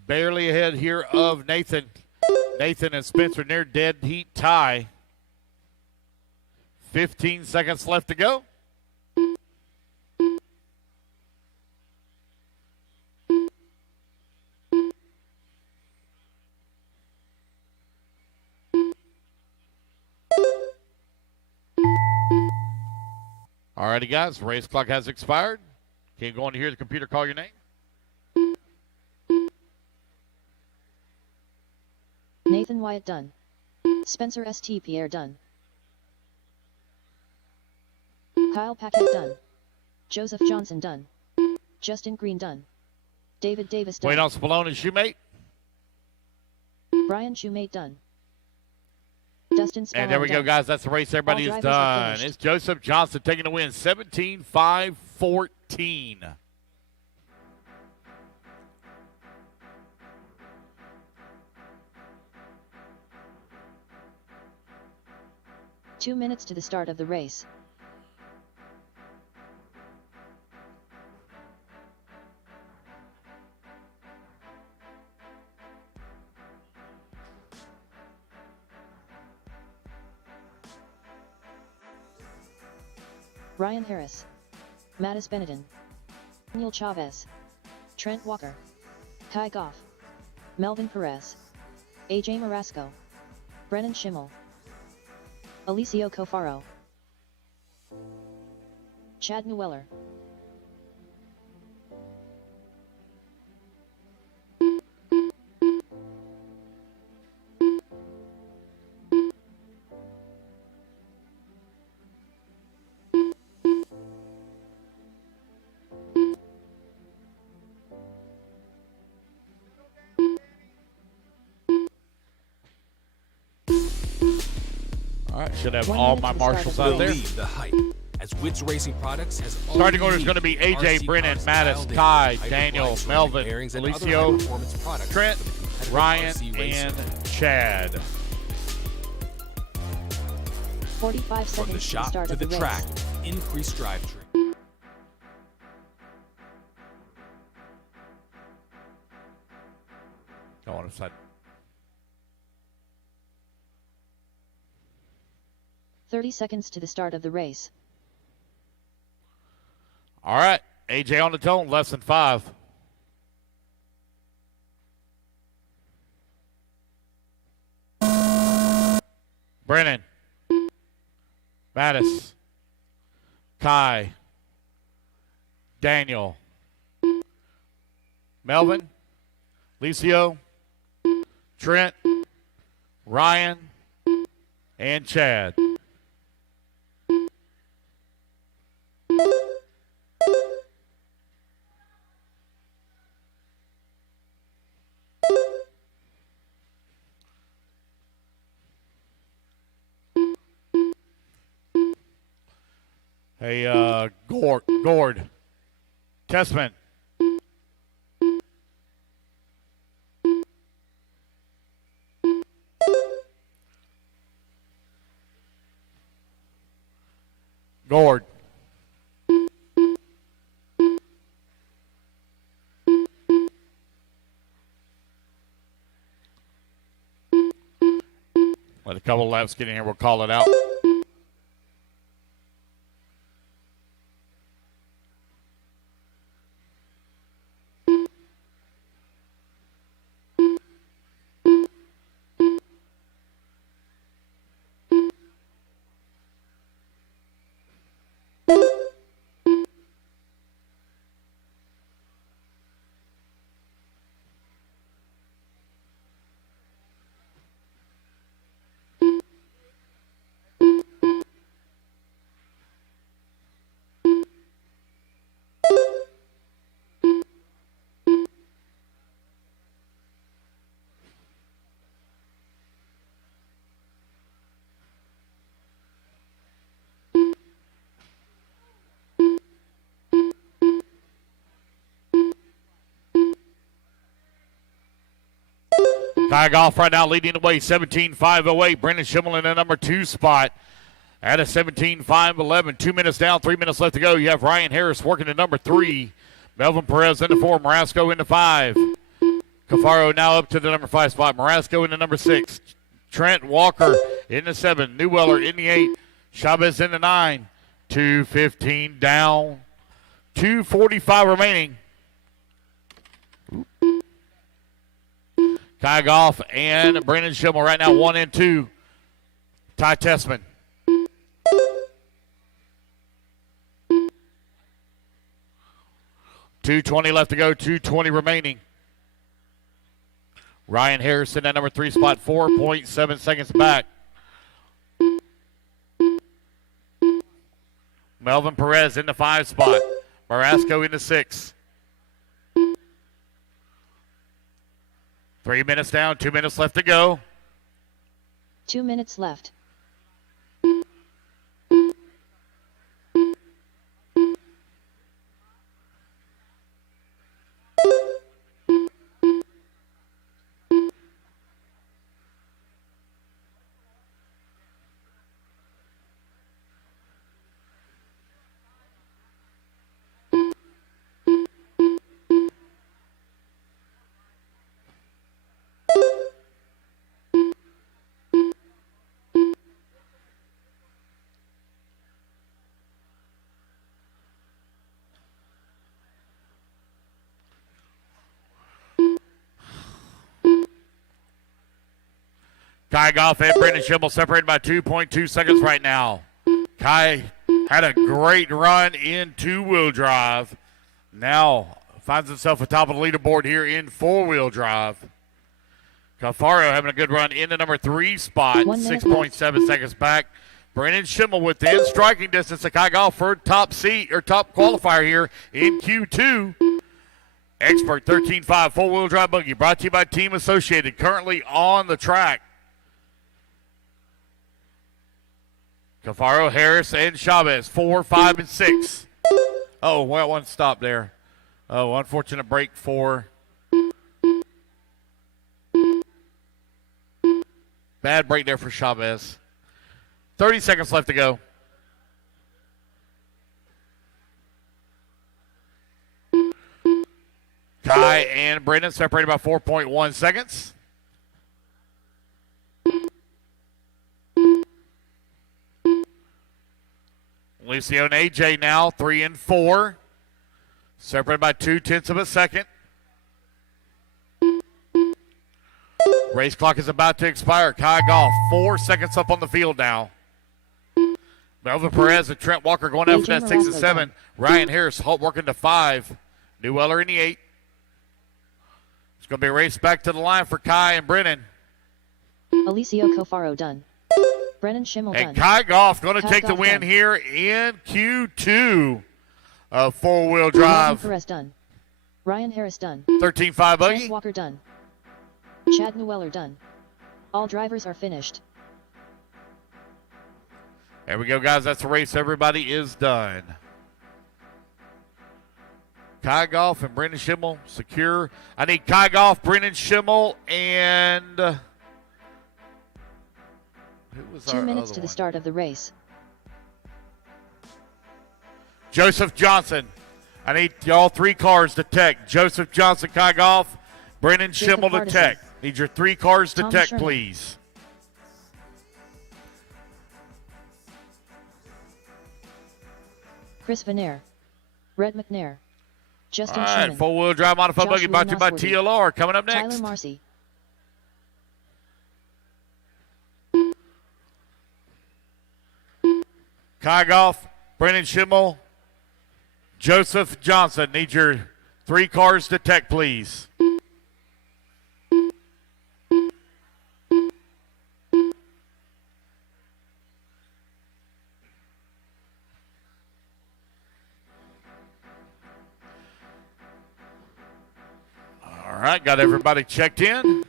barely ahead here of Nathan. Nathan and Spencer near dead heat tie. 15 seconds left to go. All righty, guys. Race clock has expired. Can you go on to hear the computer call your name? Nathan Wyatt done. Spencer St. Pierre done. Kyle Paquette done. Joseph Johnson done. Justin Green done. David Davis done. Wait on Spallone and Shoemate. Brian Shoemate done. Dustin Spallone And there we go, done. guys. That's the race. Everybody All is drivers are done. finished. It's Joseph Johnson taking the win, 17-5-14. Two minutes to the start of the race. Ryan Harris, Mattis Benetton, Daniel Chavez, Trent Walker, Kai Goff, Melvin Perez, AJ Marasco, Brennan Schimmel, Alicio Cofaro, Chad Neweller. All right, should have 1 all minute my to the start marshals of the out there. Believe the hype, as Wits Racing Products has all Starting you order is need going to be to get AJ, RC Brennan, cars Mattis, dialed in Kai, with Daniel, hyperglide ceramic Melvin, bearings and other Alicio, high-performance products Trent, for the competitive Ryan, RC racing. and Chad. 45 From seconds the to the shop start to of the the track, race. increased drivetrain. Go on inside. 30 seconds to the start of the race. All right, AJ on the tone, less than 5. Brennan, Mattis, Kai, Daniel, Melvin, Licio, Trent, Ryan, and Chad. Hey, Gord, Testament. Gord. Let a couple laps get in here. We'll call it out. Kai Golf right now leading the way, 17.508. Brendan Schimmel in the number 2 spot at a 17.511. 2 minutes down, 3 minutes left to go. You have Ryan Harris working at number 3. Melvin Perez into 4. Marasco into 5. Cafaro now up to the number 5 spot. Marasco into number 6. Trent Walker in the 7. Newweller in the 8. Chavez in the 9. 2:15 down. 2:45 remaining. Kai Goff and Brandon Schimmel right now 1 and 2. Ty Tessman. .220 left to go, 2:20 remaining. Ryan Harrison at number 3 spot, 4.7 seconds back. Melvin Perez in the 5 spot. Marasco in the 6. 3 minutes down, 2 minutes left to go. 2 minutes left. Kai Goff and Brendan Schimmel separated by 2.2 seconds right now. Kai had a great run in 2-wheel drive. Now finds himself atop of the leaderboard here in 4-wheel drive. Cafaro having a good run in the number 3 spot, 6.7 seconds back. Brendan Schimmel within striking distance of Kai Goff for top seat or top qualifier here in Q2. Expert 13.5 4-wheel drive buggy brought to you by Team Associated, currently on the track. Cafaro, Harris, and Chavez, 4, 5, and 6. Oh, well, one stop there. Oh, unfortunate break for. Bad break there for Chavez. 30 seconds left to go. Kai and Brennan separated by 4.1 seconds. Lucio and AJ now 3 and 4. Separated by 0.2 of a second. Race clock is about to expire. Kai Goff, 4 seconds up on the field now. Melvin Perez and Trent Walker going after that 6 and 7. Ryan Harris working to 5. Newweller in the 8. It's going to be a race back to the line for Kai and Brennan. Alicio Cofaro done. Brennan Schimmel done. And Kai Goff going to Kai take the Goff win done. here in Q2 of four-wheel drive. Melvin Perez done. Ryan Harris done. 13.5 Trent buggy. Walker done. Chad Newweller done. All drivers are finished. There we go, guys. That's the race. Everybody is done. Kai Goff and Brennan Schimmel secure. I need Kai Goff, Brennan Schimmel, and who was 2 our minutes other to the one? start of the race. Joseph Johnson. I need y'all 3 cars to tech. Joseph Johnson, Kai Goff, Brennan Jacob Schimmel to Partisan. tech. Need your 3 cars to Tom tech, Sherman. please. Chris Venair. Red McNair. Justin All right, Sherman. four-wheel drive modified buggy Joshua brought to you by Nosworthy. TLR. Coming up Tyler next. Marcy. Kai Goff, Brennan Schimmel, Joseph Johnson. Need your 3 cars to tech, please. All right, got everybody checked in.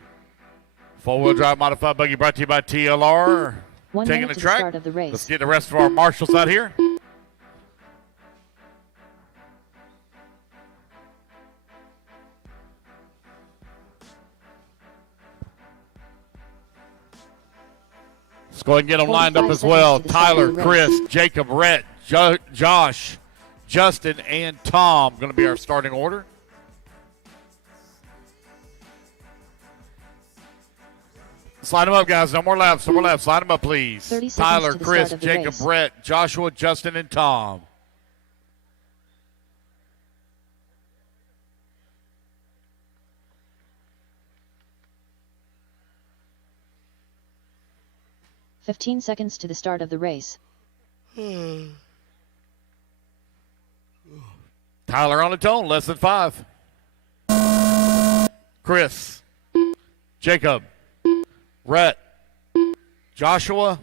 Four-wheel drive modified buggy brought to you by TLR. 1 Taking minute the to track. the start of the race. Let's get the rest of our marshals out here. Let's go ahead and get them lined up 45 as well. seconds to the start Tyler, of the Chris, race. Jacob, Rhett, Josh, Justin, and Tom going to be our starting order. Slide them up, guys. No more laps. No more laps. Slide them up, please. 30 seconds Tyler, to the Chris, start of the Jacob, race. Brett, Joshua, Justin, and Tom. "15 seconds to the start of the race. Tyler on the tone, less than 5. Chris, Jacob, Rhett, Joshua,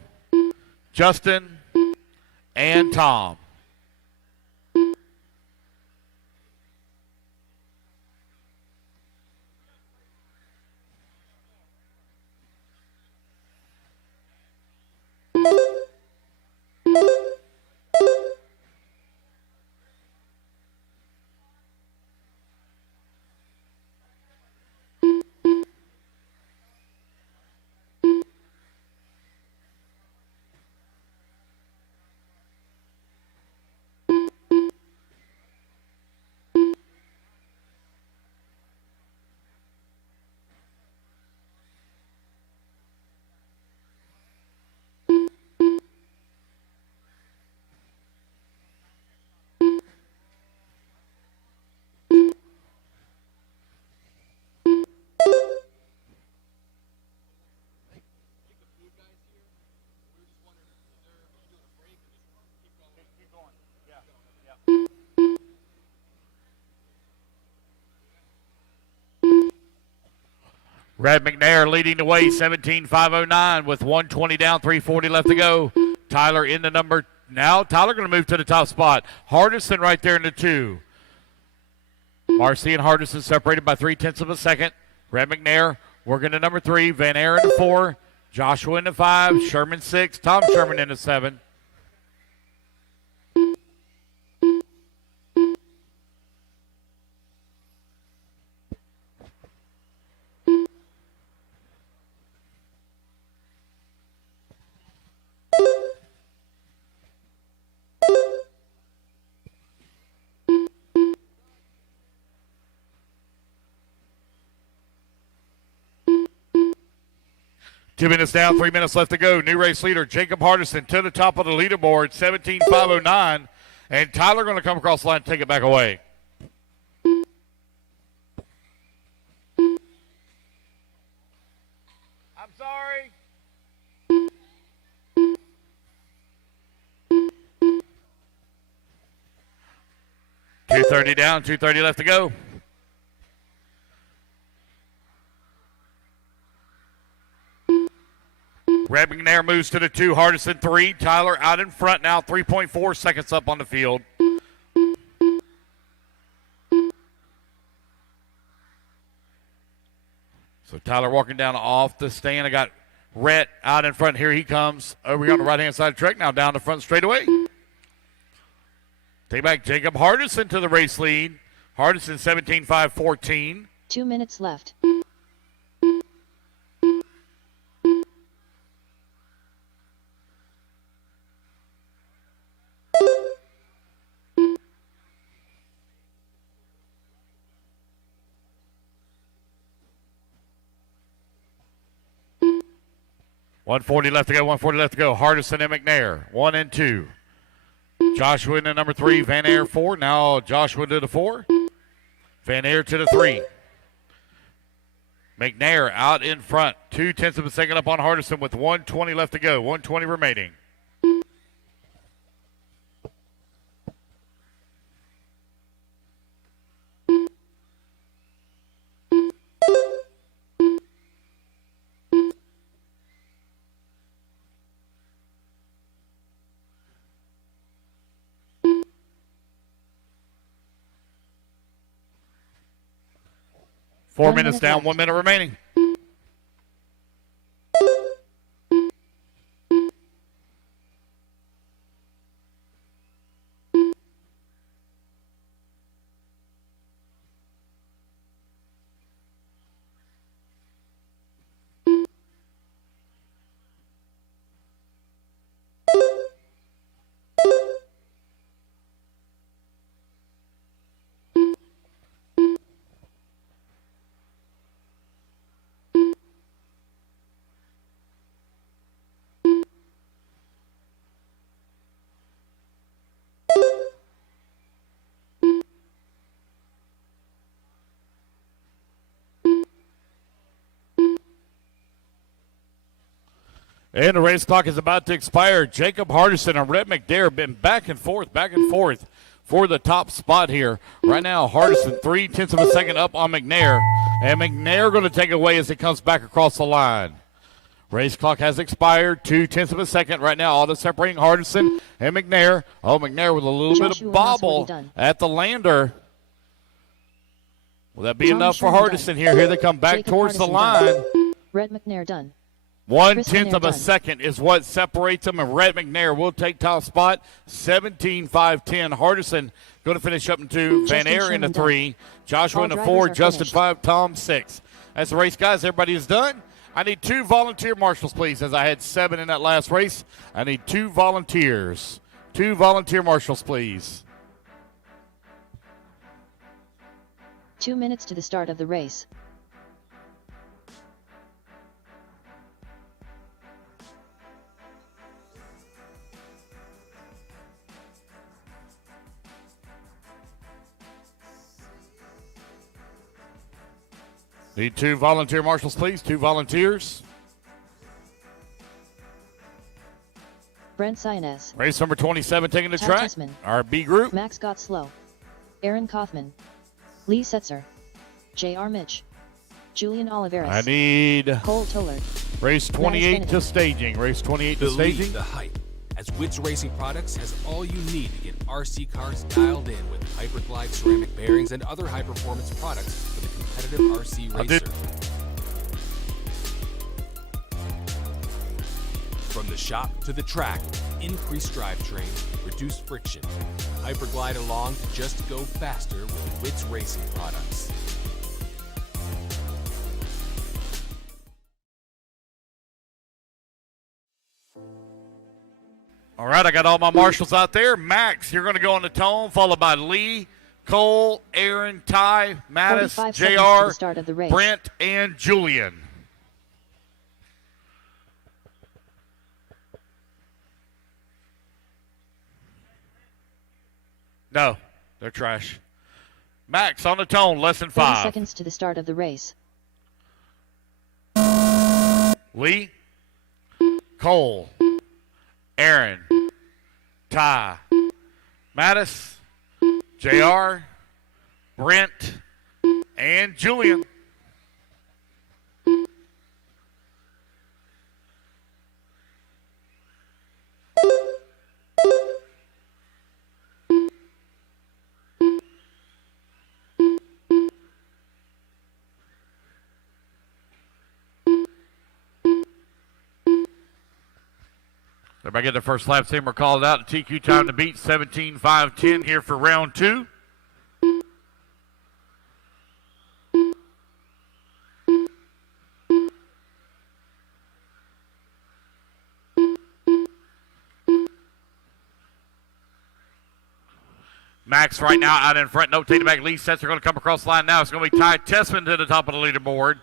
Justin, and Tom. Red McNair leading the way, 17.509 with 120 down, 340 left to go. Tyler in the number now. Tyler going to move to the top spot. Hardison right there in the 2. Marcy and Hardison separated by 0.3 of a second. Red McNair working to number 3. Van Aeren to 4. Joshua in the 5. Sherman 6. Tom Sherman in the 7. 2 minutes down, 3 minutes left to go. New race leader Jacob Hardison to the top of the leaderboard, 17,509. And Tyler going to come across the line and take it back away. I'm sorry. $230 down, $230 left to go. Red McNair moves to the 2, Hardison 3. Tyler out in front now, 3.4 seconds up on the field. So Tyler walking down off the stand. I got Rhett out in front. Here he comes. Over here on the right-hand side of the track. Now down the front straightaway. Take back Jacob Hardison to the race lead. Hardison 17.514. 2 minutes left. $140 left to go, $140 left to go. Hardison and McNair, 1 and 2. Joshua in the number 3, Van Air 4. Now Joshua to the 4. Van Air to the 3. McNair out in front. 0.2 of a second up on Hardison with 120 left to go. 120 remaining. Four minutes down, left. 1 minute remaining. And the race clock is about to expire. Jacob Hardison and Rhett McNair have been back and forth for the top spot here. Right now, Hardison 0.3 of a second up on McNair. And McNair going to take it away as it comes back across the line. Race clock has expired. 0.2 of a second right now. Auto separating Hardison and McNair. Oh, McNair with a little bit Joshua of bobble at the lander. Will that be enough for Hardison here? Here they come back Jacob towards the Hardison line. done. Red McNair done. 1/10 of a done. second is what separates them, and Red McNair will take top spot. 17.510. Hardison going to finish up in 2. Van Justin Air in the Sherman 3. Joshua All in the drivers 4. are Justin finished. 5. Tom 6. That's the race, guys. Everybody is done. I need 2 volunteer marshals, please, as I had 7 in that last race. I need 2 volunteers. 2 volunteer marshals, please. 2 minutes to the start of the race. Need 2 volunteer marshals, please. 2 volunteers. Brent Sionez. Race number 27 taking the Tad track. Tessman. Our B group. Max Got Slow. Aaron Kaufman. Lee Setzer. J.R. Mitch. Julian Oliveras. I need Cole Tollard. race 28 Kennedy. to staging. Race 28 to Believe staging. the hype, as Wits Racing Products has all you need to get RC cars dialed in with Hyperglide ceramic bearings and other high-performance products for the competitive RC I did. racer. From the shop to the track, increased drivetrain, reduced friction. Hyperglide along to just go faster with Wits Racing Products. All right, I got all my marshals out there. Max, you're going to go on the tone, followed by Lee, Cole, Aaron, Ty, Mattis, 45 seconds to the JR, start of the race. Brent, and Julian. No, they're trash. Max on the tone, less than 30 5. seconds to the start of the race. Lee, Cole, Aaron, Ty, Mattis, JR, Brent, and Julian. Everybody get their first lap. Team were called out. The TQ time to beat 17.510 here for round 2. Max right now out in front. No take it back. Lee sets are going to come across the line now. It's going to be Ty Tessman to the top of the leaderboard.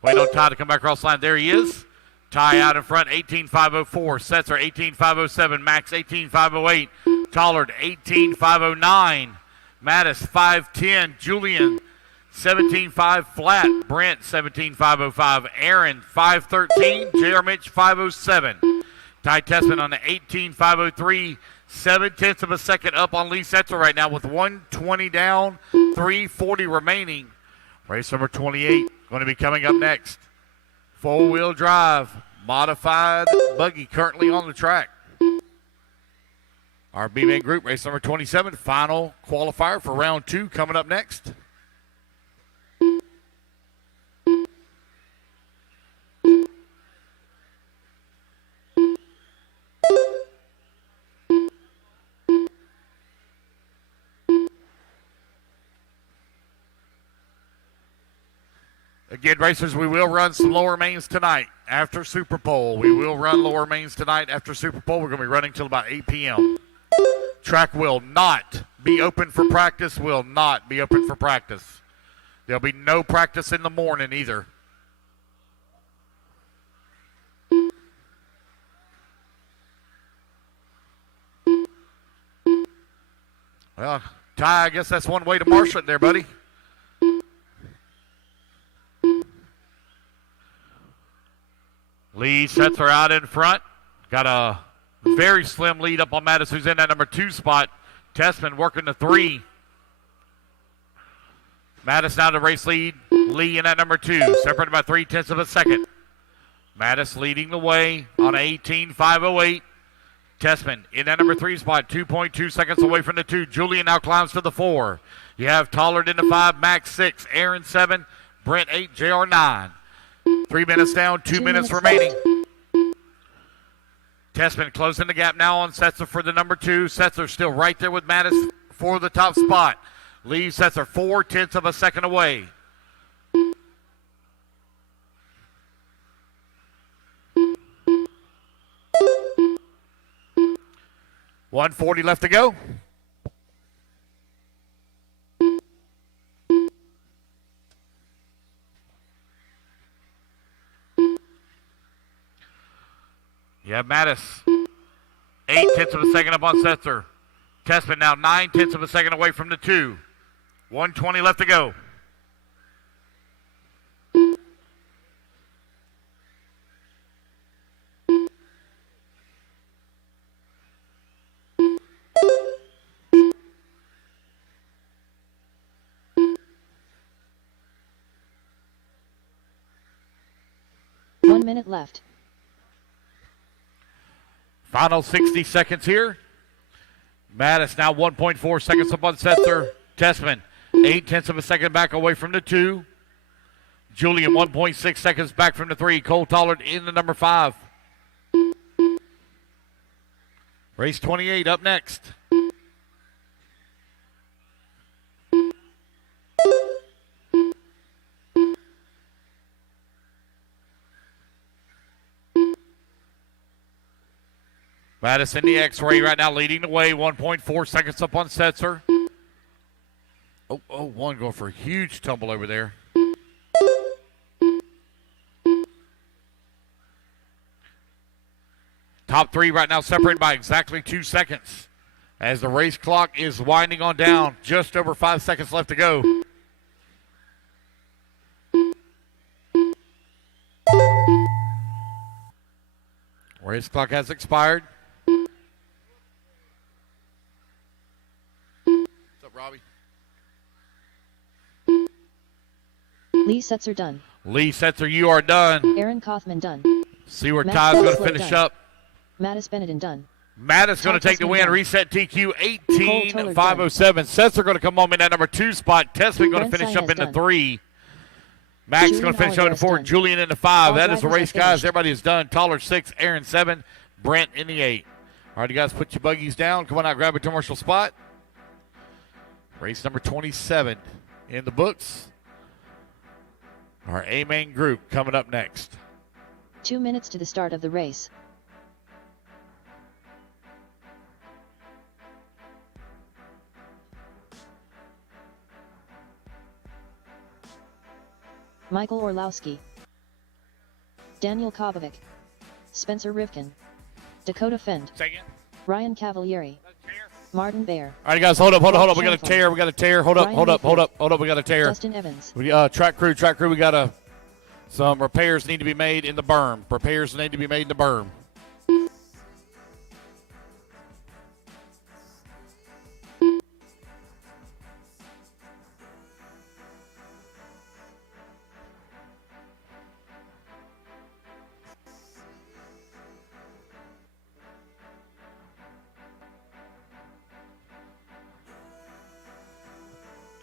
Wait on Ty to come back across the line. There he is. Ty out in front, 18.504. Setzer, 18.507. Max, 18.508. Tollard, 18.509. Mattis, 5.10. Julian, 17.5 flat. Brent, 17.505. Aaron, 5.13. J.R. Mitch, 5.07. Ty Tessman on the 18.503. 7/10 of a second up on Lee Setzer right now with 120 down, 340 remaining. Race number 28 going to be coming up next. Four-wheel drive, modified buggy currently on the track. Our B-Main group, race number 27, final qualifier for round 2 coming up next. Again, racers, we will run some lower mains tonight after Super Bowl. We will run lower mains tonight after Super Bowl. We're going to be running till about 8 p.m. Track will not be open for practice, will not be open for practice. There'll be no practice in the morning either. Well, Ty, I guess that's one way to marshal it there, buddy. Lee Setzer out in front. Got a very slim lead up on Mattis, who's in that number 2 spot. Tessman working the 3. Mattis now to race lead. Lee in that number 2, separated by 3/10 of a second. Mattis leading the way on 18.508. Tessman in that number 3 spot, 2.2 seconds away from the 2. Julian now climbs to the 4. You have Tollard in the 5, Max 6, Aaron 7, Brent 8, JR 9. 3 minutes down, 2 minutes remaining. Tessman closing the gap now on Setzer for the number 2. Setzer still right there with Mattis for the top spot. Lee Setzer 4/10 of a second away. $140 left to go. You have Mattis, 8/10 of a second up on Setzer. Tessman now 9/10 of a second away from the 2. 120 left to go. One minute left. Final 60 seconds here. Mattis now 1.4 seconds up on Setzer. Tessman 8/10 of a second back away from the 2. Julian 1.6 seconds back from the 3. Cole Tollard in the number 5. Race 28 up next. Mattis in the X-ray right now, leading the way. 1.4 seconds up on Setzer. One going for a huge tumble over there. Top 3 right now separated by exactly 2 seconds. as the race clock is winding on down. Just over 5 seconds left to go. Race clock has expired. What's up, Robbie? Lee Setzer done. Lee Setzer, you are done. Aaron Kaufman done. See where Matt Ty's going to Slow finish done. up. Mattis Benetton done. Matt is going to Ty take the Tessman win. done. Reset TQ Cole Toller 18,507. Setzer going to come home in that number 2 spot. Tessman going to Brent finish up Sainz in the done. 3. Max Julian going to finish up in the Oliveira's 4. done. Julian in the 5. All That is the drivers race, have guys. finished. Everybody is done. Toller 6, Aaron 7, Brent in the 8. All right, you guys, put your buggies down. Come on out, grab a commercial spot. Race number 27 in the books. Our A-main group coming up next. 2 minutes to the start of the race. Michael Orlowski, Daniel Kobovic, Spencer Rivkin, Dakota Fend, Second. Ryan Cavalieri, Martin Baer, All right, guys, hold up. We got a Shamford. tear. We got a tear. Hold up. Ryan We got a tear. Justin Evans, We track crew. We got some repairs need to be made in the berm. Repairs need to be made in the berm.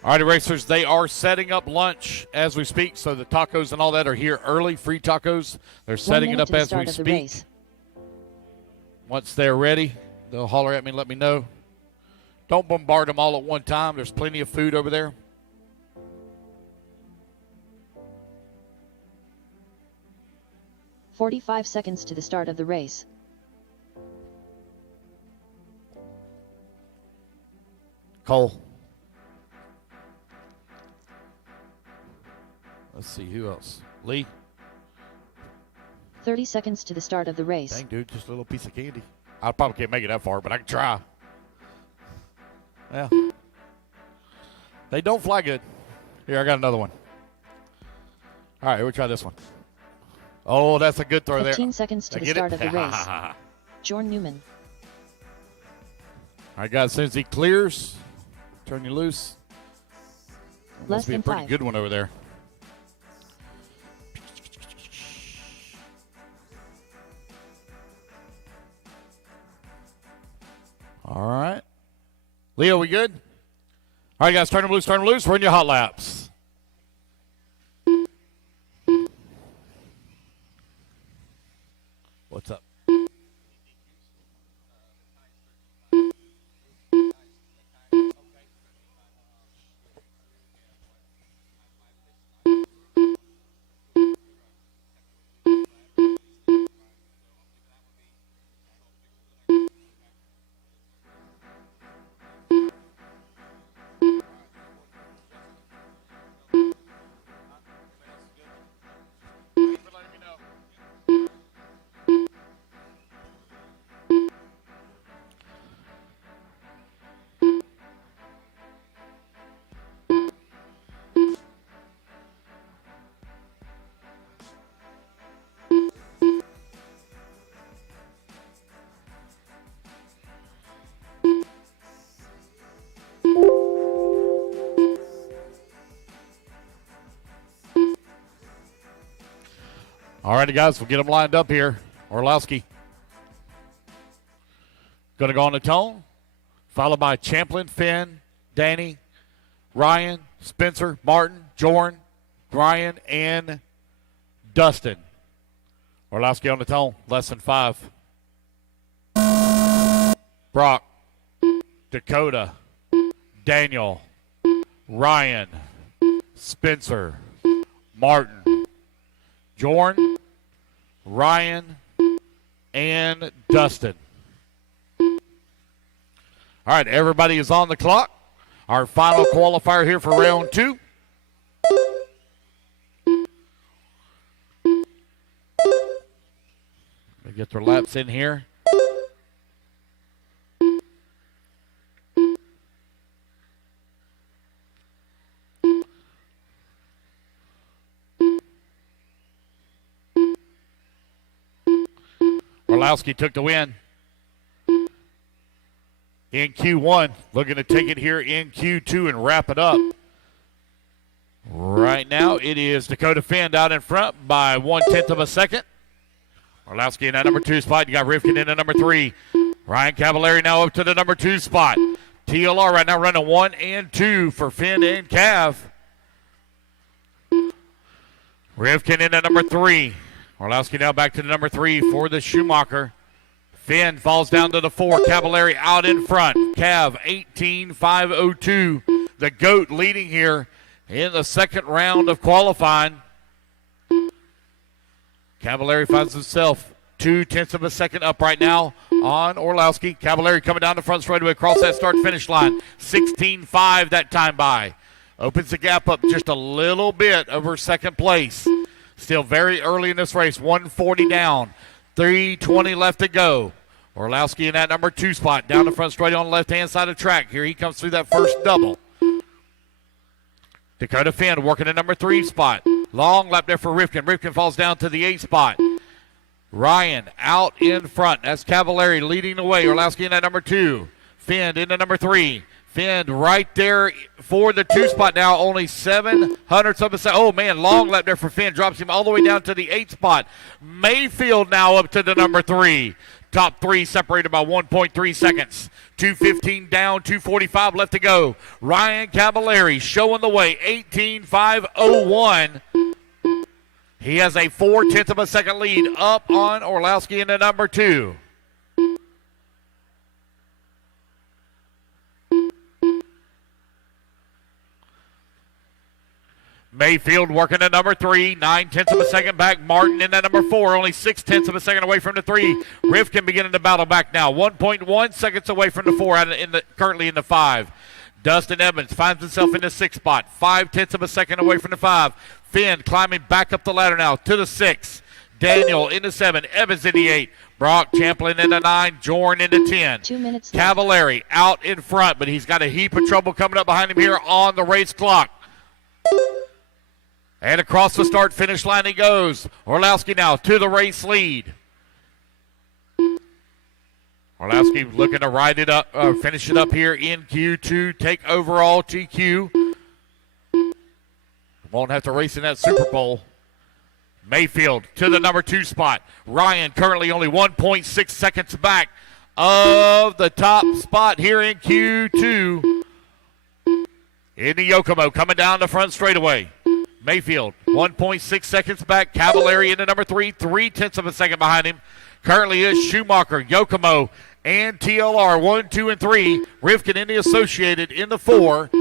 All right, racers, they are setting up lunch as we speak, so the tacos and all that are here early, free tacos. They're 1 setting it minute up to the as start we of the speak. race. Once they're ready, they'll holler at me and let me know. Don't bombard them all at one time. There's plenty of food over there. "45 seconds to the start of the race. Cole. Let's see, who else? Lee. 30 seconds to the start of the race. Dang, dude, just a little piece of candy. I probably can't make it that far, but I can try. Yeah. They don't fly good. Here, I got another one. All right, we'll try this one. Oh, that's a good throw there. 15 seconds to I the get start it? of the race. Jorn Newman, All right, guys, as soon as he clears, turn you loose. That Less must be a than pretty 5. good one over there. All right. Leo, we good? All right, guys, turn them loose, Run your hot laps. What's up? All righty, guys, we'll get them lined up here. Orlowski. Going to go on the tone, followed by Champlin, Finn, Danny, Ryan, Spencer, Martin, Jordan, Ryan, and Dustin. Orlowski on the tone, less than 5. Brock, Dakota, Daniel, Ryan, Spencer, Martin, Jordan, Ryan, and Dustin. All right, everybody is on the clock. Our final qualifier here for round 2. They get their laps in here. Orlowski took the win in Q1. Looking to take it here in Q2 and wrap it up. Right now, it is Dakota Finn out in front by 1/10 of a second. Orlowski in that number 2 spot. You got Rivkin in the number 3. Ryan Cavallari now up to the number 2 spot. TLR right now running 1 and 2 for Finn and Cav. Rivkin in the number 3. Orlowski now back to the number 3 for the Schumacher. Finn falls down to the 4. Cavallari out in front. Cav 18.502. The GOAT leading here in the second round of qualifying. Cavallari finds himself 0.2 of a second up right now on Orlowski. Cavallari coming down the front straightaway across that start-finish line. 16.5 that time by. Opens the gap up just a little bit over second place. Still very early in this race. 140 down. 3:20 left to go. Orlowski in that number 2 spot. Down the front straight on the left-hand side of the track. Here he comes through that first double. Dakota Finn working the number 3 spot. Long lap there for Rivkin. Rivkin falls down to the 8 spot. Ryan out in front. That's Cavallari leading the way. Orlowski in that number 2. Finn in the number 3. Finn right there for the 2 spot now. Only 0.07 of a second. Oh, man, long lap there for Finn. Drops him all the way down to the 8 spot. Mayfield now up to the number 3. Top 3 separated by 1.3 seconds. 2:15 down, 2:45 left to go. Ryan Cavallari showing the way, 18.501. He has a 0.4 of a second lead up on Orlowski in the number 2. Mayfield working at number 3, 0.9 of a second back. Martin in at number 4, only 0.6 of a second away from the 3. Rivkin beginning to battle back now, 1.1 seconds away from the 4, currently in the 5. Dustin Evans finds himself in the 6th spot, 0.5 of a second away from the 5. Finn climbing back up the ladder now to the 6. Daniel in the 7, Evans in the 8. Brock Champlin in the 9, Jorn in the 10. 2 minutes left. Cavallari out in front, but he's got a heap of trouble coming up behind him here on the race clock. And across the start-finish line he goes. Orlowski now to the race lead. Orlowski looking to ride it up, finish it up here in Q2, take overall TQ. Won't have to race in that Super Bowl. Mayfield to the number 2 spot. Ryan currently only 1.6 seconds back of the top spot here in Q2. In the Yokomo coming down the front straightaway. Mayfield, 1.6 seconds back. Cavallari in the number 3, 0.3 of a second behind him. Currently is Schumacher, Yokomo, and TLR, 1, 2, and 3. Rivkin in the Associated in the 4.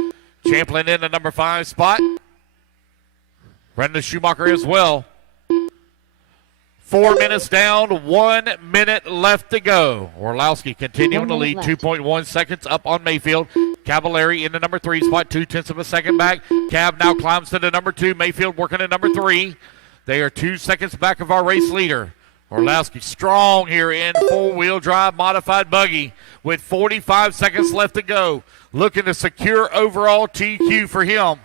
Champlin in the number 5 spot. Brendan Schumacher as well. 4 minutes down, 1 minute left to go. Orlowski continuing to lead, 2.1 seconds up on Mayfield. Cavallari in the number 3 spot, 0.2 of a second back. Cav now climbs to the number 2. Mayfield working at number 3. They are 2 seconds back of our race leader. Orlowski strong here in four-wheel drive modified buggy with 45 seconds left to go. Looking to secure overall TQ for him.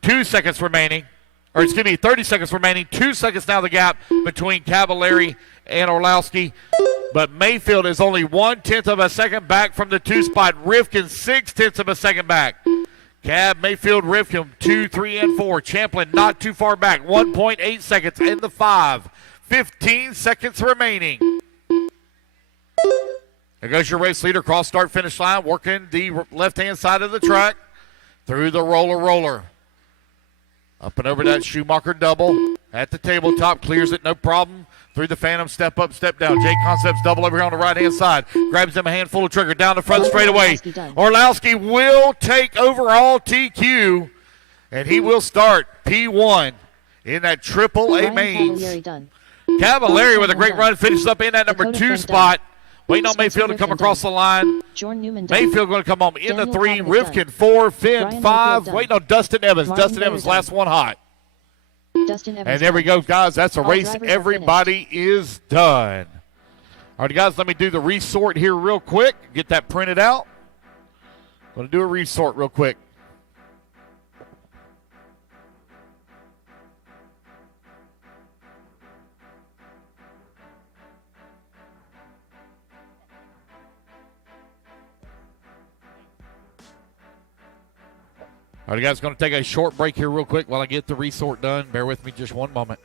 2 seconds remaining. Or excuse me, 30 seconds remaining. 2 seconds now the gap between Cavallari and Orlowski. But Mayfield is only 1/10 of a second back from the 2 spot. Rivkin 0.6 of a second back. Cav, Mayfield, Rivkin 2, 3, and 4. Champlin not too far back. 1.8 seconds in the 5. 15 seconds remaining. There goes your race leader, cross start finish line, working the left-hand side of the track through the roller. Up and over that Schumacher double at the tabletop, clears it, no problem. Through the Phantom, step up, step down. J Concepts double over here on the right-hand side. Grabs him a handful of trigger down the front straightaway. Orlowski will take overall TQ, and he will start P1 in that AAA mains. Cavallari with a great run, finishes up in that number 2 spot. Waiting on Mayfield to come across the line. Mayfield going to come home in the 3. Rivkin 4, Finn 5. Waiting on Dustin Evans. Dustin Evans last one hot. And there we go, guys. That's a race. Everybody is done. All right, guys, let me do the resort here real quick. Get that printed out. Going to do a resort real quick. All right, guys, going to take a short break here real quick while I get the resort done. Bear with me just one moment.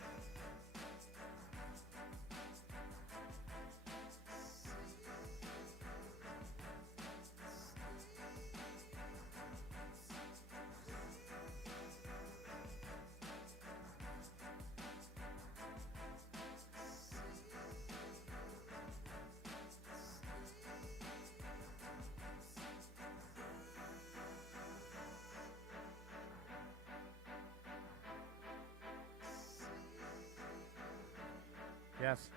Yes.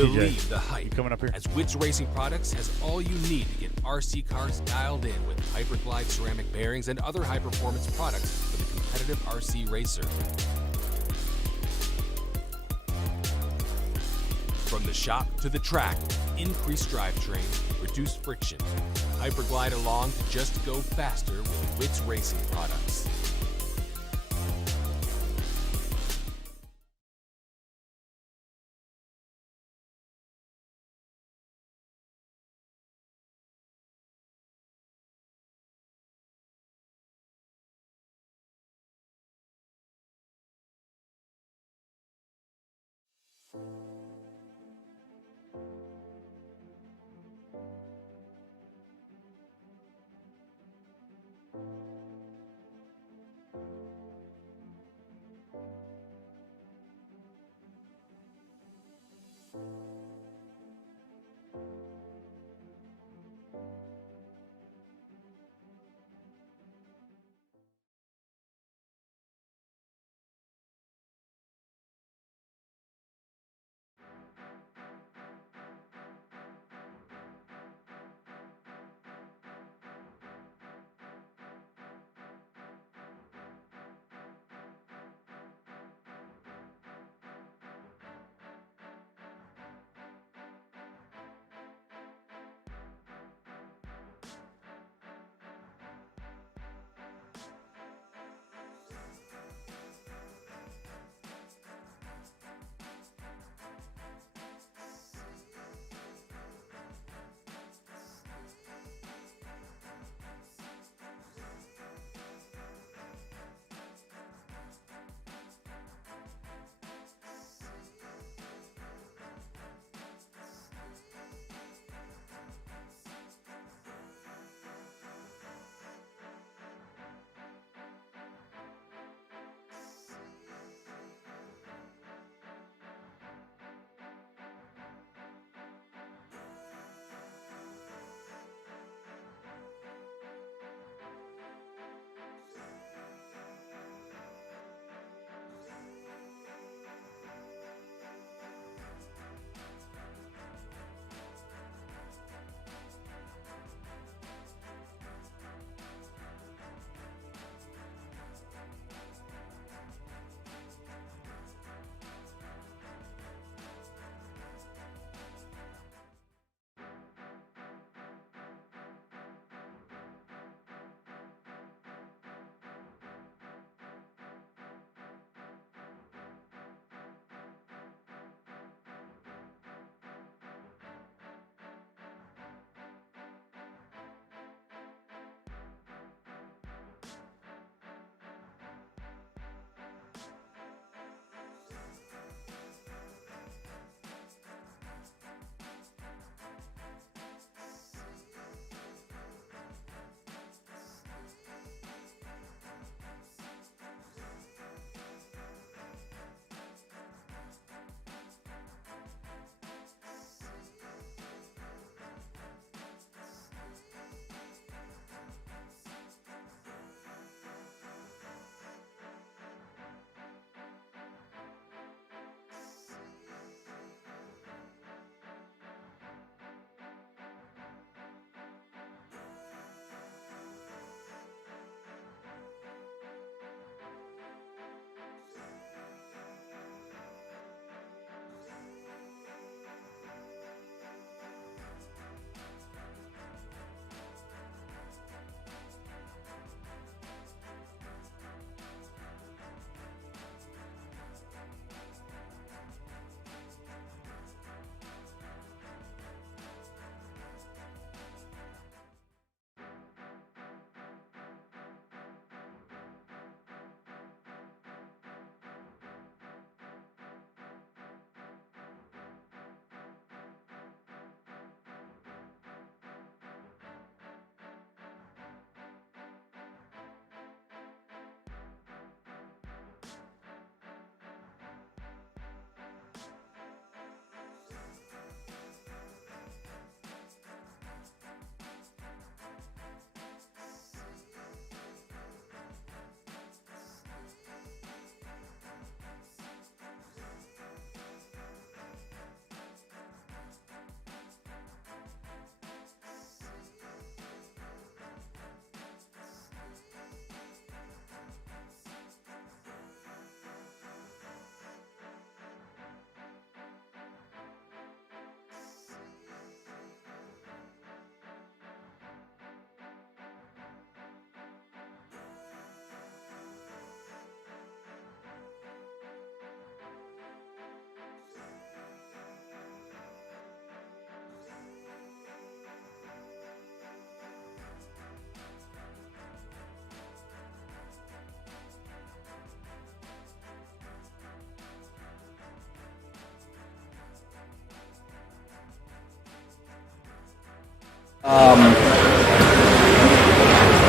Believe the hype, coming up here? as Wits Racing Products has all you need to get RC cars dialed in with Hyperglide ceramic bearings and other high-performance products for the competitive RC racer. From the shop to the track, increased drivetrain, reduced friction. Hyperglide along to just go faster with Wits Racing Products.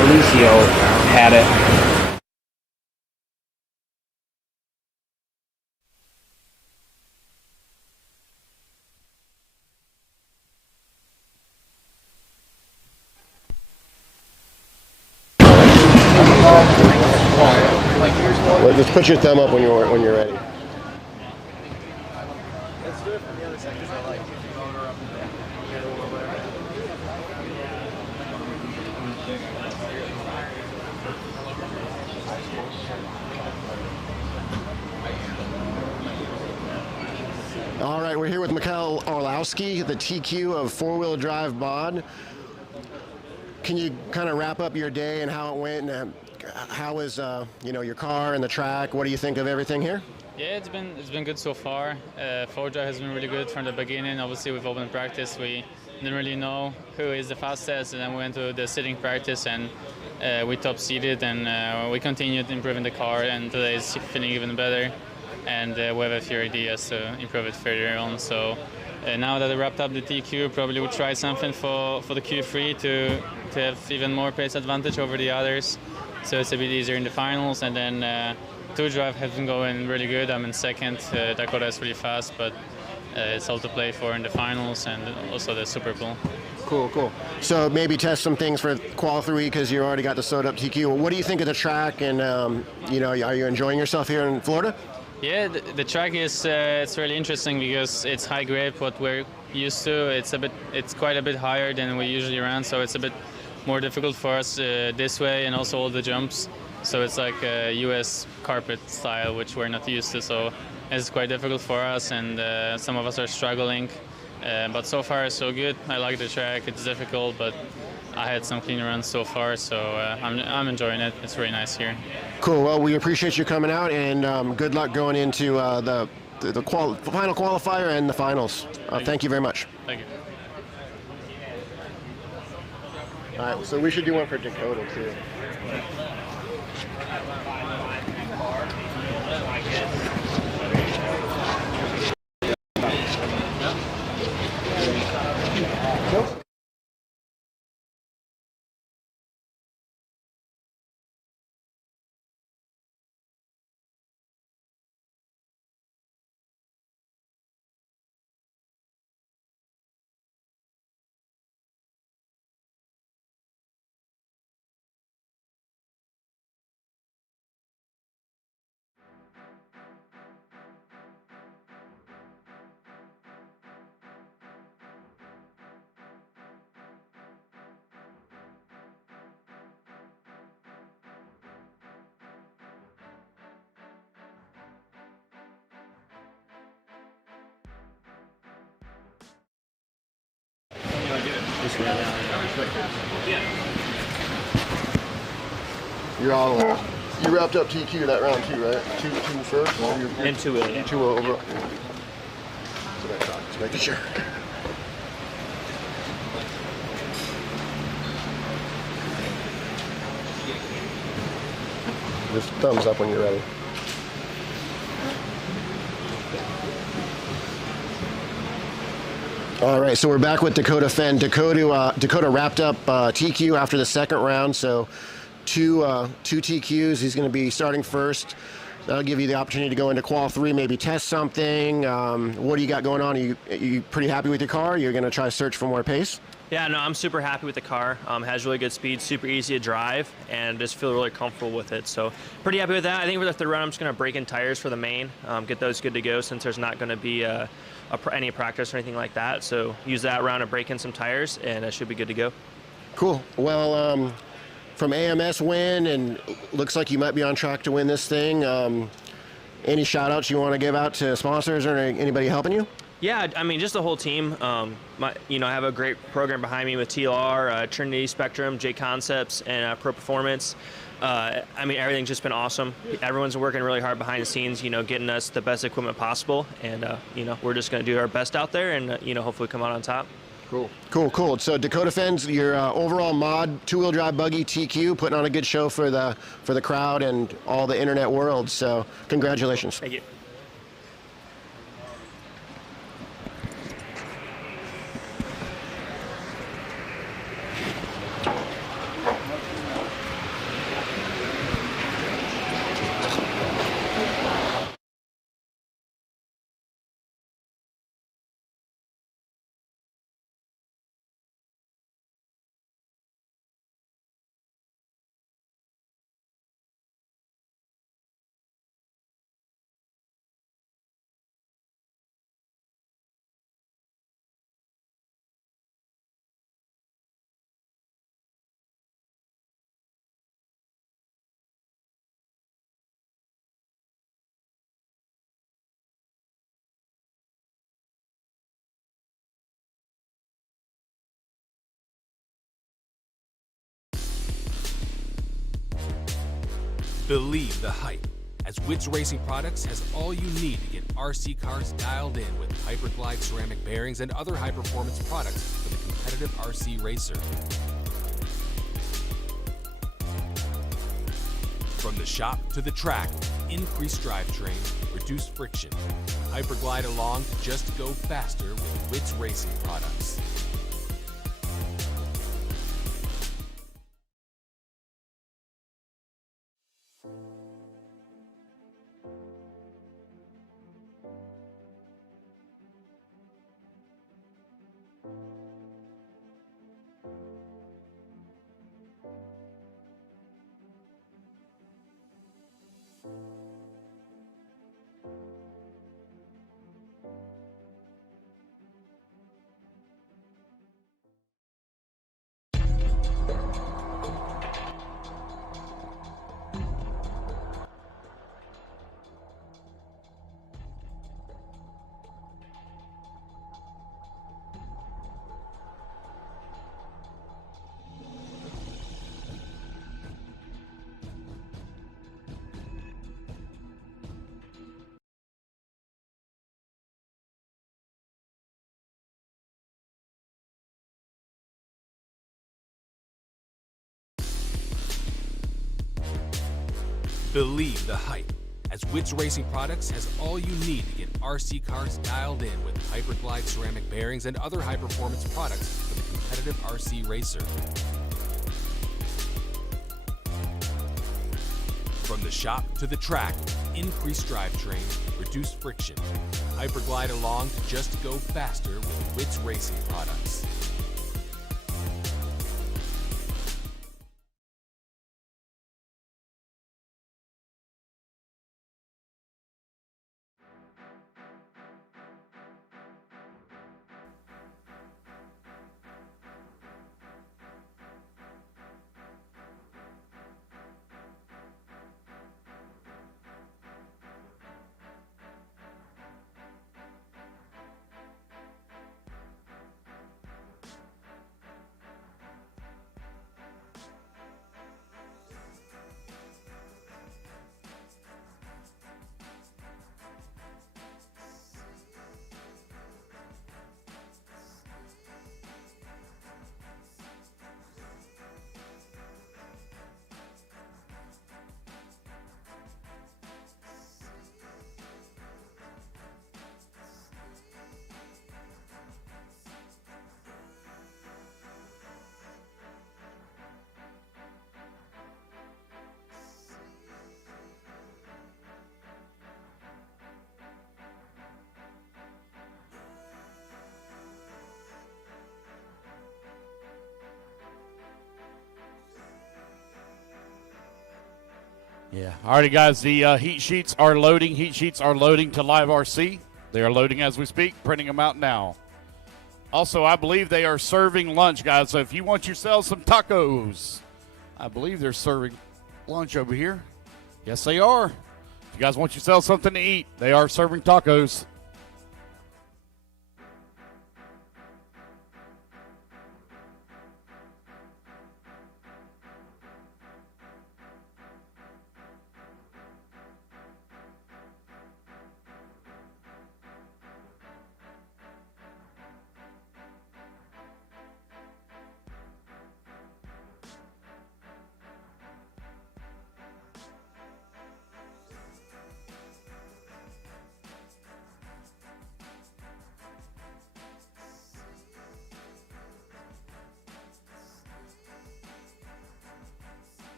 Alicio had it. Well, just put your thumb up when you're ready. All right, we're here with Mikhail Orlowski, the TQ of four-wheel drive mod. Can you kind of wrap up your day and how it went, and how was your car and the track? What do you think of everything here? Yeah, it's been good so far. Four drive has been really good from the beginning. Obviously, with open practice, we didn't really know who is the fastest, and then we went to the sitting practice and we top seeded, and we continued improving the car. And today is feeling even better, and we have a few ideas to improve it further on. So now that I wrapped up the TQ, probably would try something for the Q3 to have even more pace advantage over the others. So it's a bit easier in the finals, and then two drive has been going really good. I'm in second. Dakota is really fast, but it's all to play for in the finals and also the Super Bowl. Cool. So maybe test some things for Qual 3 because you already got the sewed up TQ. What do you think of the track, and are you enjoying yourself here in Florida? Yeah, the track is it's really interesting because it's high grade, what we're used to. It's quite a bit higher than we usually run, so it's a bit more difficult for us this way, and also all the jumps. So it's like a US carpet style, which we're not used to. So it's quite difficult for us, and some of us are struggling. But so far, so good. I like the track. It's difficult, but I had some clean runs so far, so I'm enjoying it. It's really nice here. Cool. Well, we appreciate you coming out, and good luck going into the final qualifier and the finals. Thank you very much. Thank you. All right, so we should do one for Dakota too. You're all you wrapped up TQ that round too, right? Two first, And 2-0. 2 over. That's what I thought. Just making sure. Just thumbs up when you're ready. All right, so we're back with Dakota Fenn. Dakota wrapped up TQ after the second round, so two TQs. He's going to be starting first. That'll give you the opportunity to go into Qual 3, maybe test something. What do you got going on? Are you pretty happy with your car? You're going to try to search for more pace? Yeah, no, I'm super happy with the car. Has really good speed, super easy to drive, and just feel really comfortable with it. So pretty happy with that. I think for the third round, I'm just going to break in tires for the main, get those good to go since there's not going to be any practice or anything like that. So use that round to break in some tires, and it should be good to go. Cool. Well, from AMS win, and looks like you might be on track to win this thing. Any shout-outs you want to give out to sponsors or anybody helping you? Yeah, I mean, just the whole team. I have a great program behind me with TLR, Trinity Spectrum, J Concepts, and Pro Performance. Everything's just been awesome. Everyone's working really hard behind the scenes, getting us the best equipment possible. And, we're just going to do our best out there and, hopefully come out on top. Cool. So Dakota Fenn's your overall mod two-wheel drive buggy TQ, putting on a good show for the crowd and all the internet world. So congratulations. Thank you. Believe the hype, as Wits Racing Products has all you need to get RC cars dialed in with Hyperglide ceramic bearings and other high-performance products for the competitive RC racer. From the shop to the track, increased drivetrain, reduced friction. Hyperglide along to just go faster with Wits Racing Products. Believe the hype, as Wits Racing Products has all you need to get RC cars dialed in with Hyperglide ceramic bearings and other high-performance products for the competitive RC racer. From the shop to the track, increased drivetrain, reduced friction. Hyperglide along to just go faster with Wits Racing Products. Yeah. Alrighty, guys. The heat sheets are loading. Heat sheets are loading to Live RC. They are loading as we speak, printing them out now. Also, I believe they are serving lunch, guys. So if you want yourselves some tacos, I believe they're serving lunch over here. Yes, they are. If you guys want yourselves something to eat, they are serving tacos.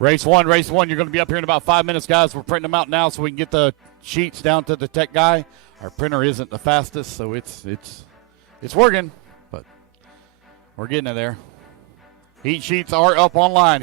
Race one. You're going to be up here in about 5 minutes, guys. We're printing them out now so we can get the sheets down to the tech guy. Our printer isn't the fastest, so it's working, but we're getting it there. Heat sheets are up online.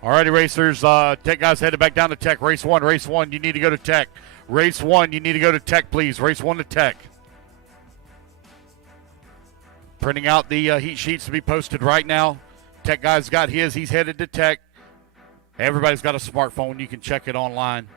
All righty, racers. Tech guys headed back down to Tech. Race 1, you need to go to Tech. Race 1, you need to go to Tech, please. Race 1 to Tech. Printing out the heat sheets to be posted right now. Tech guy's got his. He's headed to Tech. Everybody's got a smartphone. You can check it online.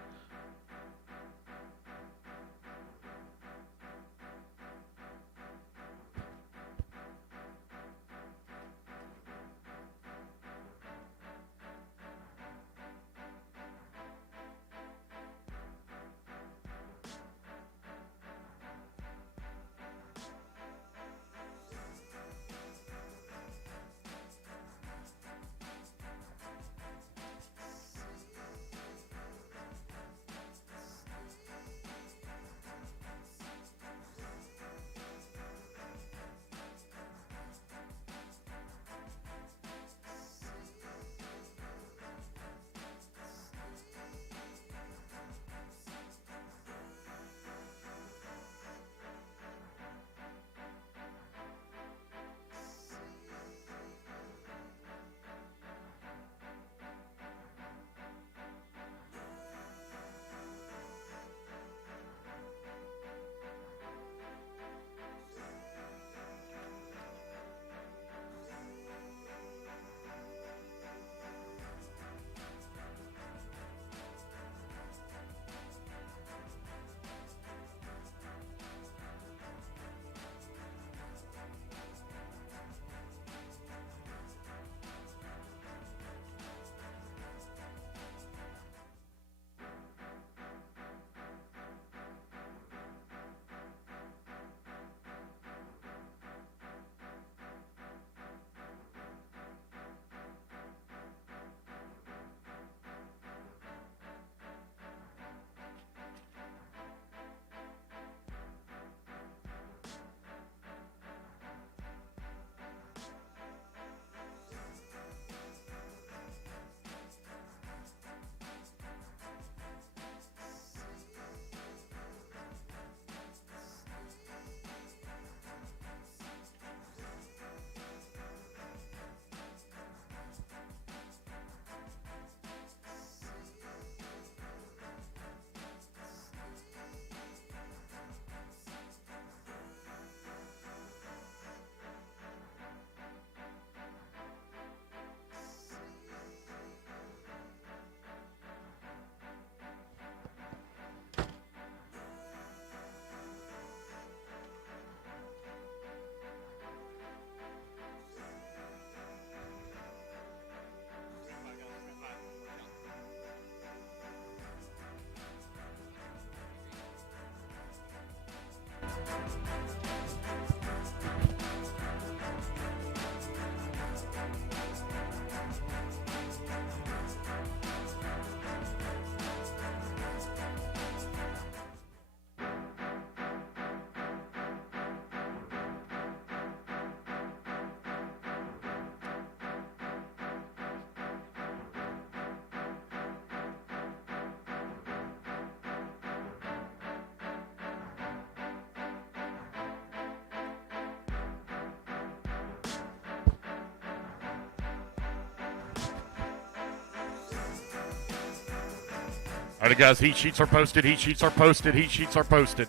All right, guys, heat sheets are posted. Heat sheets are posted. Heat sheets are posted.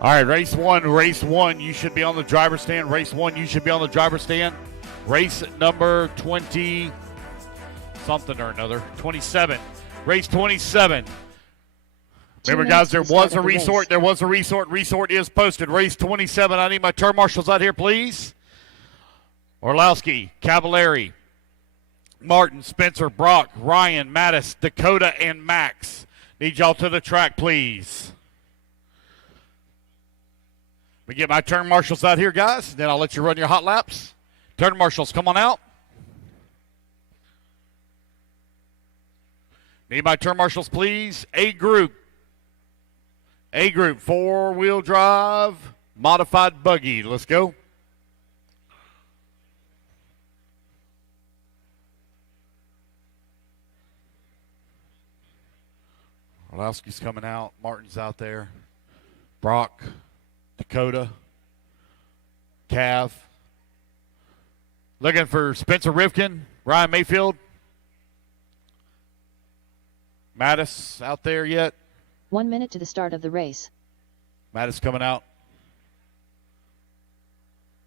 All right, race one, you should be on the driver's stand. Race one, you should be on the driver's stand. Race number 20 something or another, 27. Race 27. Remember, guys, there was a resort. There was a resort. Resort is posted. Race 27. I need my turn marshals out here, please. Orlowski, Cavallari, Martin, Spencer, Brock, Ryan, Mattis, Dakota, and Max. Need y'all to the track, please. We get my turn marshals out here, guys. Then I'll let you run your hot laps. Turn marshals, come on out. Need my turn marshals, please. A group, 4-wheel drive, modified buggy. Let's go. Orlowski's coming out. Martin's out there. Brock, Dakota, Cav. Looking for Spencer Rivkin, Ryan Mayfield. Mattis out there yet? 1 minute to the start of the race. Mattis coming out.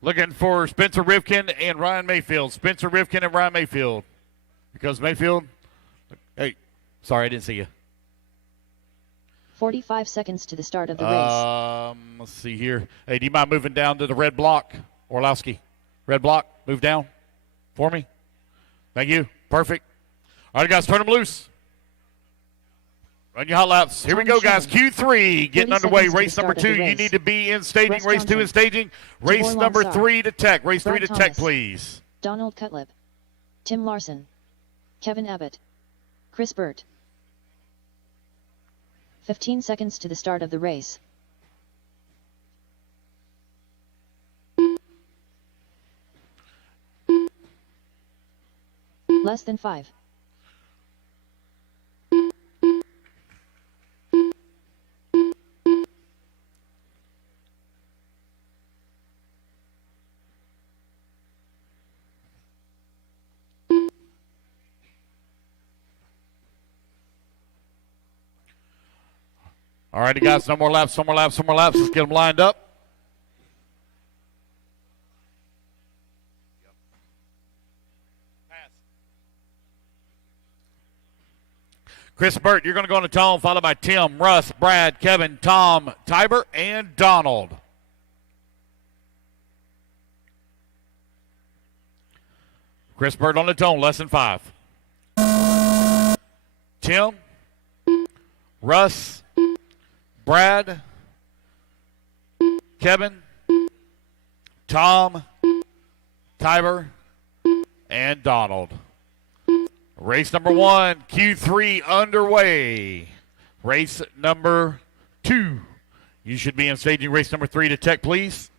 Looking for Spencer Rivkin and Ryan Mayfield. Spencer Rivkin and Ryan Mayfield. Because Mayfield, hey, sorry, I didn't see you. 45 seconds to the start of the race. Let's see here. Hey, do you mind moving down to the red block, Orlowski? Red block, move down for me. Thank you. Perfect. All right, guys, turn them loose. Run your hot laps. Here we go, guys. Q3 getting underway. Race number 2. You need to be in staging. Race 2 in staging. Race number 3 to tech. Race 3 to tech, please. Donald Cutlip. Tim Larson. Kevin Abbott. Chris Burt. 15 seconds to the start of the race. Less than 5. All righty, guys, no more laps, no more laps, no more laps. Let's get them lined up. Chris Burt, you're going to go on the tone, followed by Tim, Russ, Brad, Kevin, Tom, Tiber, and Donald. Chris Burt on the tone, less than 5. Tim, Russ, Brad, Kevin, Tom, Tiber, and Donald. Race number 1, Q3 underway. Race number 2. You should be in staging race number 3 to tech, please.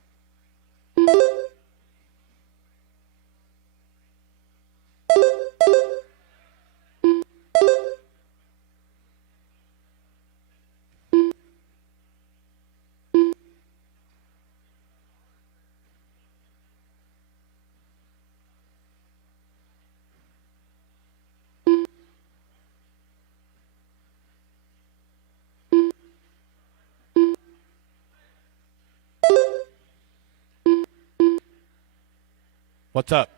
What's up?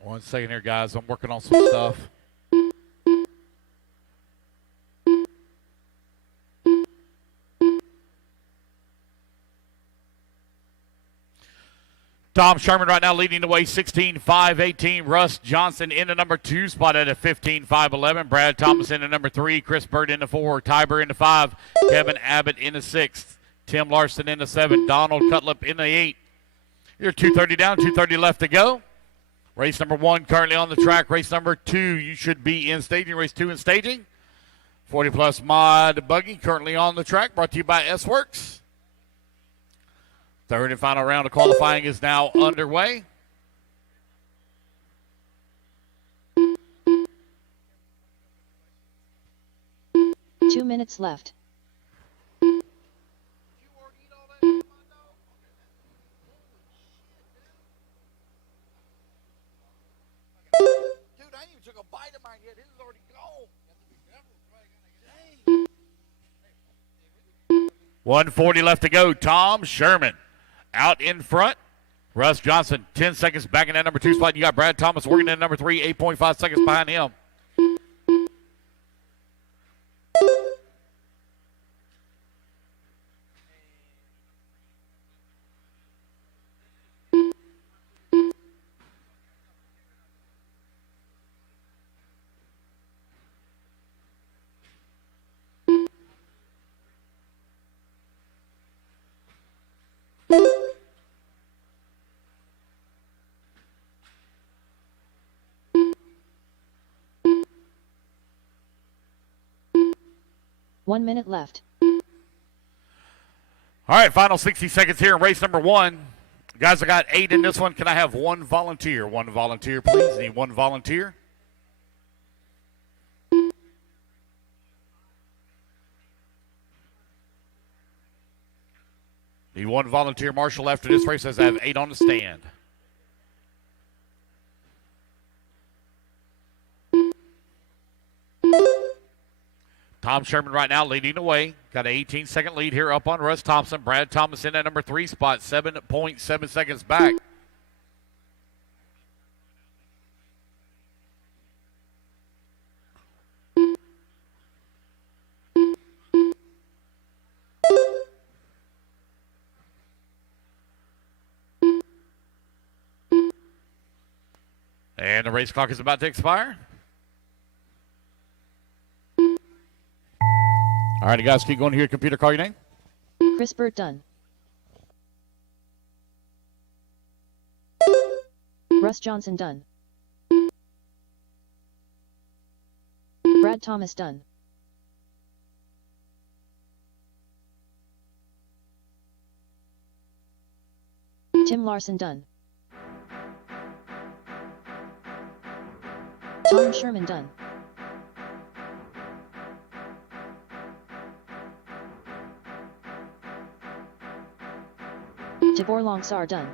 One second here, guys. I'm working on some stuff. Tom Sherman right now leading the way, 16-5-18. Russ Johnson in the number 2 spot at a 15-5-11. Brad Thomas in the number 3. Chris Burt in the 4. Tiber in the 5. Kevin Abbott in the 6th. Tim Larson in the 7. Donald Cutlip in the 8. You're 2:30 down, 2:30 left to go. Race number 1 currently on the track. Race number 2, you should be in staging. Race 2 in staging. 40-plus mod buggy currently on the track, brought to you by S-Works. Third and final round of qualifying is now underway. Two minutes left. Dude, I ain't even took a bite of mine yet. His is already gone. 1:40 left to go. Tom Sherman out in front. Russ Johnson, 10 seconds back in that number 2 spot. You got Brad Thomas working in number 3, 8.5 seconds behind him. One minute left. All right, final 60 seconds here in race number 1. Guys, I got 8 in this one. Can I have one volunteer? One volunteer, please. Need one volunteer. Need one volunteer marshal after this race, as I have 8 on the stand. Tom Sherman right now leading the way. Got an 18-second lead here up on Russ Thompson. Brad Thomas in at number 3 spot, 7.7 seconds back. And the race clock is about to expire. All right, guys, keep going here. Computer, call your name. Chris Burt done. Russ Johnson done. Brad Thomas done. Tim Larson done. Tom Sherman done. Tibor Longsar done.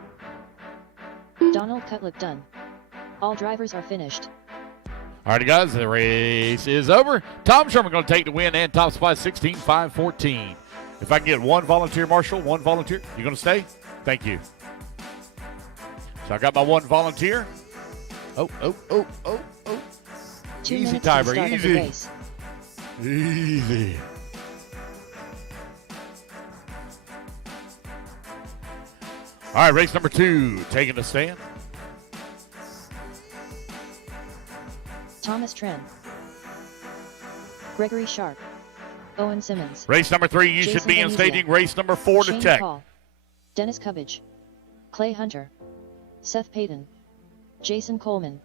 Donald Cutlick done. All drivers are finished. All right, guys, the race is over. Tom Sherman going to take the win and top spot 16-5-14. If I can get one volunteer, Marshall, one volunteer. You going to stay? Thank you. So I got my one volunteer. Oh. 2 Easy, minutes to the Tiber, start of the easy. race. Easy. All right, race number 2, taking the stand. Thomas Tren. Gregory Sharp. Owen Simmons. Race number 3, you Jason should be in Venezia. staging. Race number 4 to Shane check. Paul. Dennis Cubbage. Clay Hunter. Seth Payton. Jason Coleman.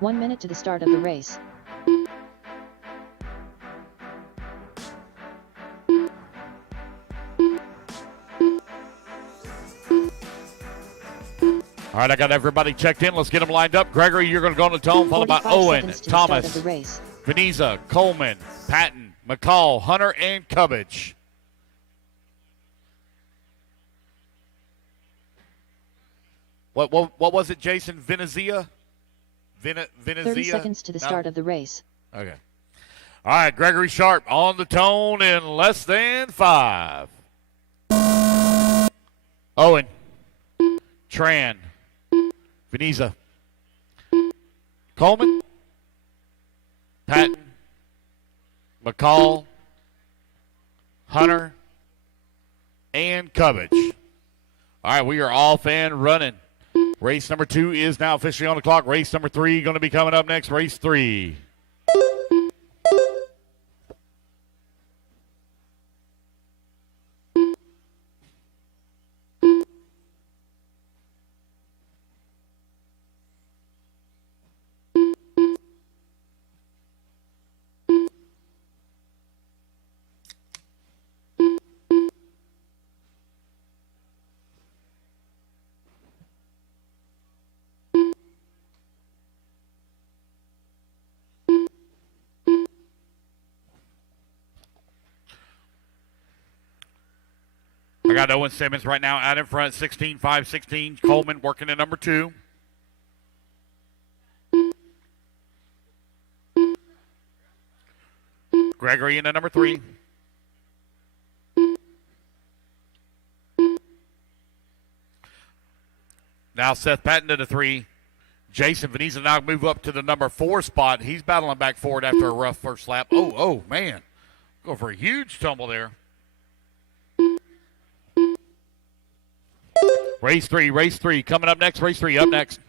One minute to the start of the race. All right, I got everybody checked in. Let's get them lined up. Gregory, you're going to go on the tone, followed by 45 Owen, seconds to the start of Thomas, the race. Veneza, Coleman, Patton, McCall, Hunter, and Cubbage. What was it, Jason? Venezia? Venezia? 30 seconds to the start of the race. Okay. All right, Gregory Sharp on the tone in less than 5. Owen, Tran, Veniza, Coleman, Patton, McCall, Hunter, and Cubbage. All right, we are off and running. Race number 2 is now officially on the clock. Race number 3 going to be coming up next. Race 3. I got Owen Simmons right now out in front, 16-5-16. Coleman working at number 2. Gregory in at number 3. Now Seth Patton to the 3. Jason Veniza now move up to the number 4 spot. He's battling back forward after a rough first lap. Oh, man. Go for a huge tumble there. Race 3. Coming up next. Race 3 up next.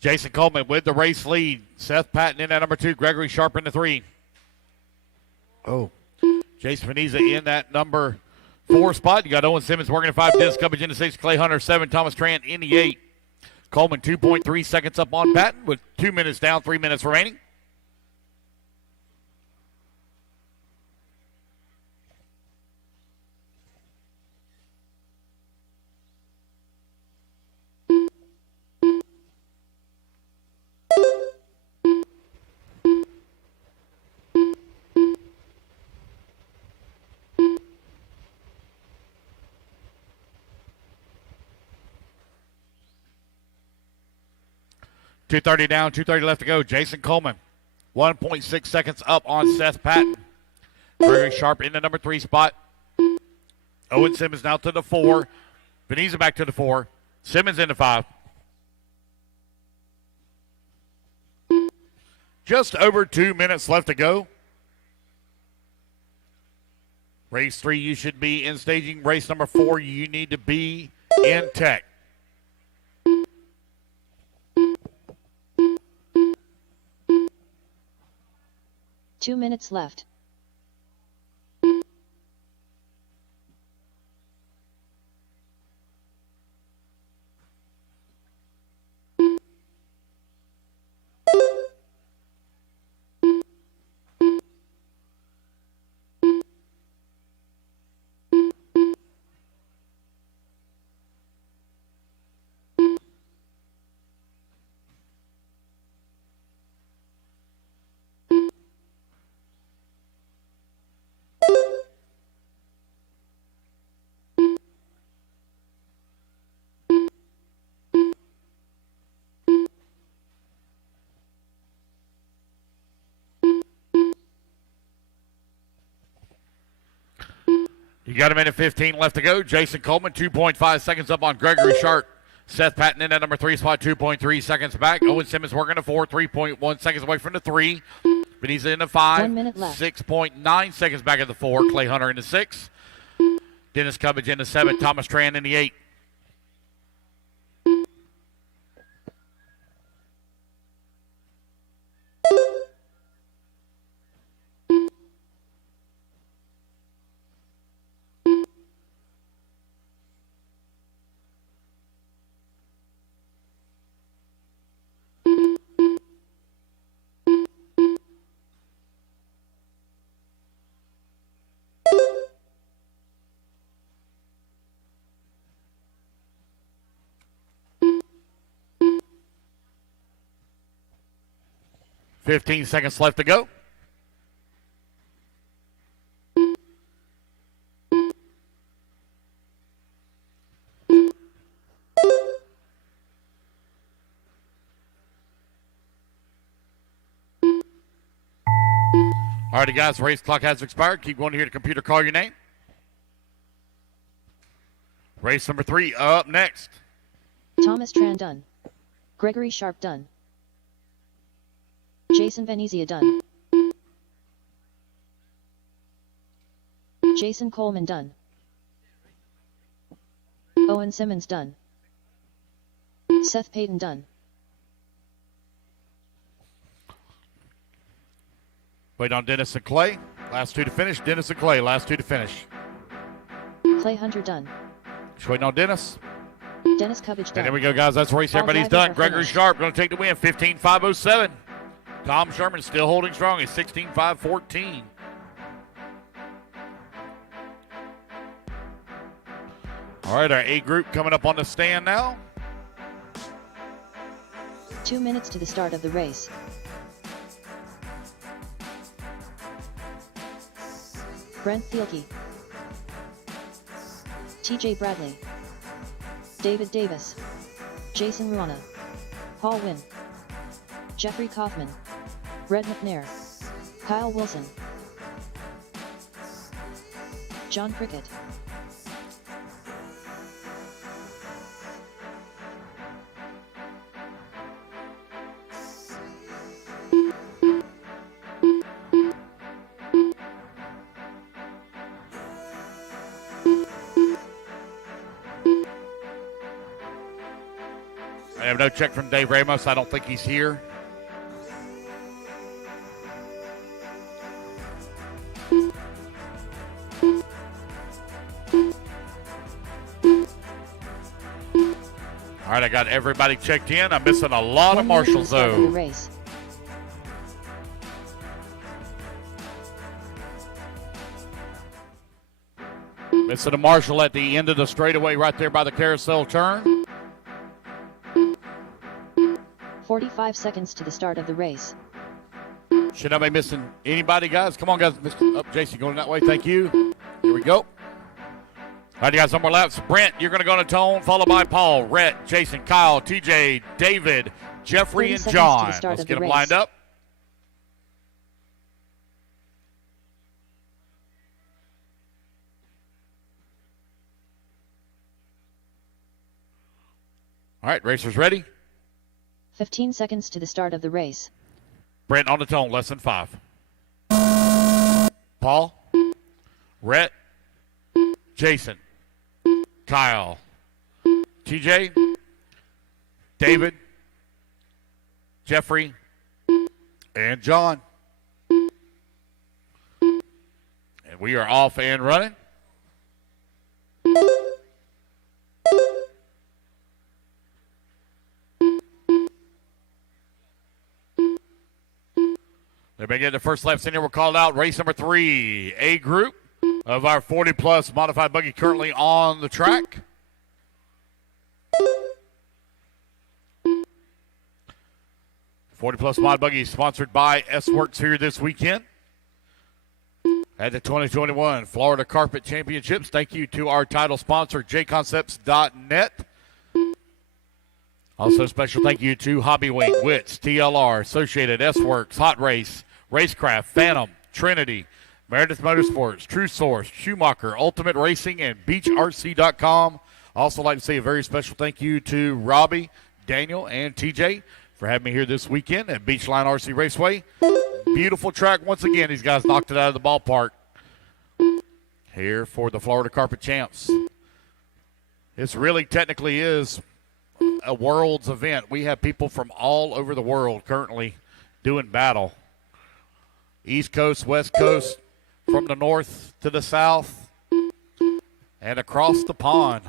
Jason Coleman with the race lead. Seth Patton in at number 2. Gregory Sharp in the 3. Oh. Jason Veniza in that number 4 spot. You got Owen Simmons working at 5. Dennis Cubbage in the 6. Clay Hunter 7. Thomas Tran in the 8. Coleman 2.3 seconds up on Patton with 2 minutes down, 3 minutes remaining. .230 down, 2:30 left to go. Jason Coleman, 1.6 seconds up on Seth Patton. Gregory Sharp in the number 3 spot. Owen Simmons now to the 4. Veniza back to the 4. Simmons into 5. Just over 2 minutes left to go. Race 3, you should be in staging. Race number 4, you need to be in tech. Two minutes left. You got a minute 15 left to go. Jason Coleman, 2.5 seconds up on Gregory Sharp. Seth Patton in at number 3 spot, 2.3 seconds back. Owen Simmons working to 4, 3.1 seconds away from the 3. Veniza in the 5. 1 minute left. 6.9 seconds back at the 4. Clay Hunter in the 6. Dennis Cubbage in the 7. Thomas Tran in the 8. .15 seconds left to go. All righty, guys, race clock has expired. Keep going here to computer, call your name. Race number 3 up next. Thomas Tran done. Gregory Sharp done. Jason Venezia done. Jason Coleman done. Owen Simmons done. Seth Payton done. Wait on Dennis and Clay. Last 2 to finish. Dennis and Clay, last 2 to finish. Clay Hunter done. Just waiting on Dennis. Dennis Covage done. And there we go, guys. That's the race. All Everybody's drivers done. are Gregory finished. Sharp going to take the win. 15.507. Tom Sherman still holding strong at 16.514. All right, our A group coming up on the stand now. 2 minutes to the start of the race. Brent Thielke, TJ Bradley, David Davis, Jason Ruana, Paul Wynn, Jeffrey Kaufman, Red McNair, Kyle Wilson, John Prickett. I have no check from Dave Ramos. I don't think he's here. All right, I got everybody checked in. I'm missing a lot of 1 minute to the marshals, start of the though. race. Missing a marshal at the end of the straightaway right there by the carousel turn. 45 seconds to the start of the race. Should I be missing anybody, guys? Come on, guys. Oh, Jason going that way. Thank you. Here we go. All right, guys, some more laps. Brent, you're going to go on a tone, followed by Paul, Rhett, Jason, Kyle, TJ, David, Jeffrey, 30 and seconds to John. the start Let's of get the them race. lined up. All right, racers ready? 15 seconds to the start of the race. Brent on the tone, less than 5. Paul, Rhett, Jason, Kyle, TJ, David, Jeffrey, and John. And we are off and running. They begin the first laps in here. We're called out. Race number 3, A group of our 40-plus modified buggy currently on the track. +40 mod buggy sponsored by S-Works here this weekend at the 2021 Florida Carpet Championships. Thank you to our title sponsor, jconcepts.net. Also, special thank you to Hobby Wing, Wits, TLR, Associated, S-Works, Hot Race, Racecraft, Phantom, Trinity, Meredith Motorsports, True Source, Schumacher, Ultimate Racing, and BeachRC.com. Also like to say a very special thank you to Robbie, Daniel, and TJ for having me here this weekend at Beachline RC Raceway. Beautiful track once again. These guys knocked it out of the ballpark here for the Florida Carpet Champs. This really technically is a world's event. We have people from all over the world currently doing battle. East Coast, West Coast, from the north to the south, and across the pond.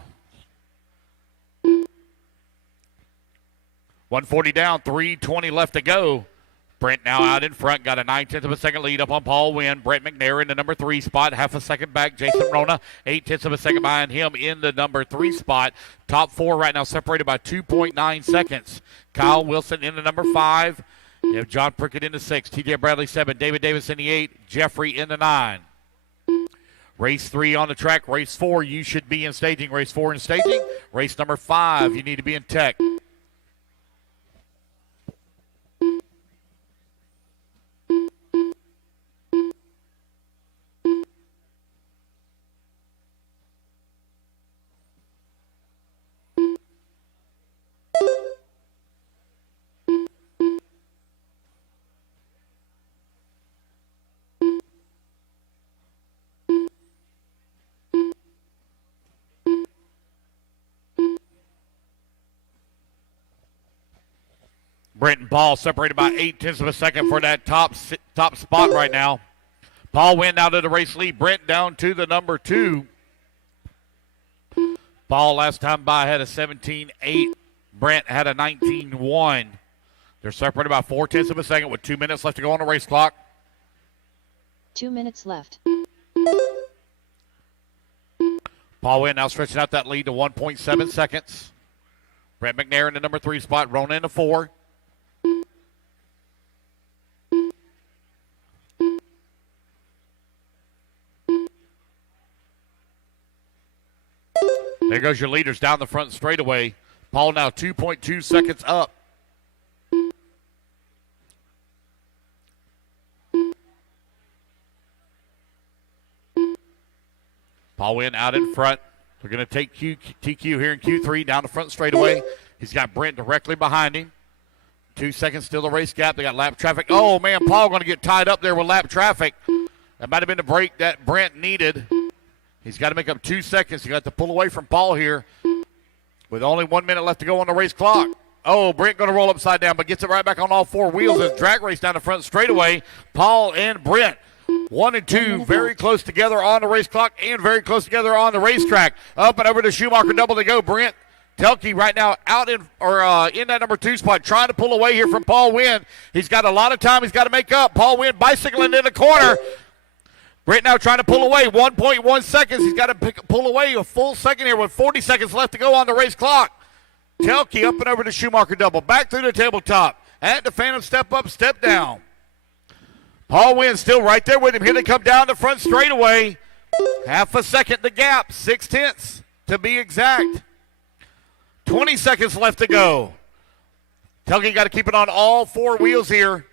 140 down, 320 left to go. Brent now out in front, got a 9/10 of a second lead up on Paul Wynn. Brent McNair in the number 3 spot, half a second back. Jason Rona, 8/10 of a second behind him in the number 3 spot. Top 4 right now separated by 2.9 seconds. Kyle Wilson in the number 5. You have John Prickett in the 6, TJ Bradley 7, David Davis in the 8, Jeffrey in the 9. Race 3 on the track. Race 4, you should be in staging. Race 4 in staging. Race number 5, you need to be in tech. Brent and Paul separated by 0.8 of a second for that top spot right now. Paul went out of the race lead. Brent down to the number 2. Paul last time by had a 17.8. Brent had a 19.1. They're separated by 0.4 of a second with 2 minutes left to go on the race clock. 2 minutes left. Paul Wynn now stretching out that lead to 1.7 seconds. Brent McNair in the number 3 spot. Ronan in the 4. There goes your leaders down the front straightaway. Paul now 2.2 seconds up. Paul Wynn out in front. They're going to take TQ here in Q3 down the front straightaway. He's got Brent directly behind him. 2 seconds still the race gap. They got lap traffic. Oh, man, Paul going to get tied up there with lap traffic. That might have been the break that Brent needed. He's got to make up 2 seconds. He got to pull away from Paul here with only 1 minute left to go on the race clock. Oh, Brent going to roll upside down, but gets it right back on all 4 wheels as drag race down the front straightaway. Paul and Brent, 1 and 2, very close together on the race clock and very close together on the racetrack. Up and over to Schumacher, double to go. Brent Telke right now out in that number 2 spot, trying to pull away here from Paul Wynn. He's got a lot of time he's got to make up. Paul Wynn bicycling in the corner. Brent now trying to pull away, 1.1 seconds. He's got to pull away a full second here with 40 seconds left to go on the race clock. Telke up and over to Schumacher double, back through the tabletop. At the Phantom step up, step down. Paul Wynn still right there with him. Here they come down the front straightaway. Half a second the gap, 0.6 to be exact. 20 seconds left to go. Telke got to keep it on all 4 wheels here.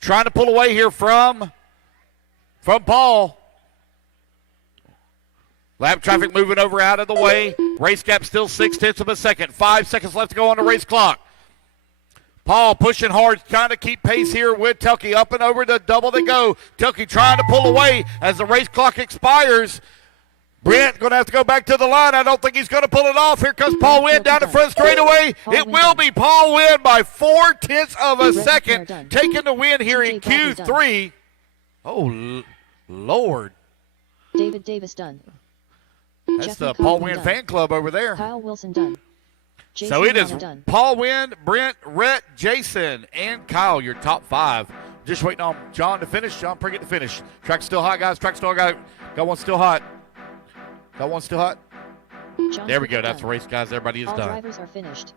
Trying to pull away here from Paul. Lap traffic moving over out of the way. Race gap still 0.6 of a second. 5 seconds left to go on the race clock. Paul pushing hard, trying to keep pace here with Telke. Up and over the double they go. Telke trying to pull away as the race clock expires. Brent going to have to go back to the line. I don't think he's going to pull it off. Here comes Paul Wynn down the front straightaway. It will be Paul Wynn by 0.4 of a second, taking the win here in Q3. Oh, Lord. David Davis done. That's the Paul Wynn fan club over there. Kyle Wilson done. Jason So it is done. Paul Wynn, Brent, Rhett, Jason, and Kyle, your top 5. Just waiting on John to finish, John Prickett to finish. Track's still hot, guys. Track's still got one still hot. Got one still hot? John There we go. Prickett That's the done. race, guys. Everybody is All done. drivers are finished.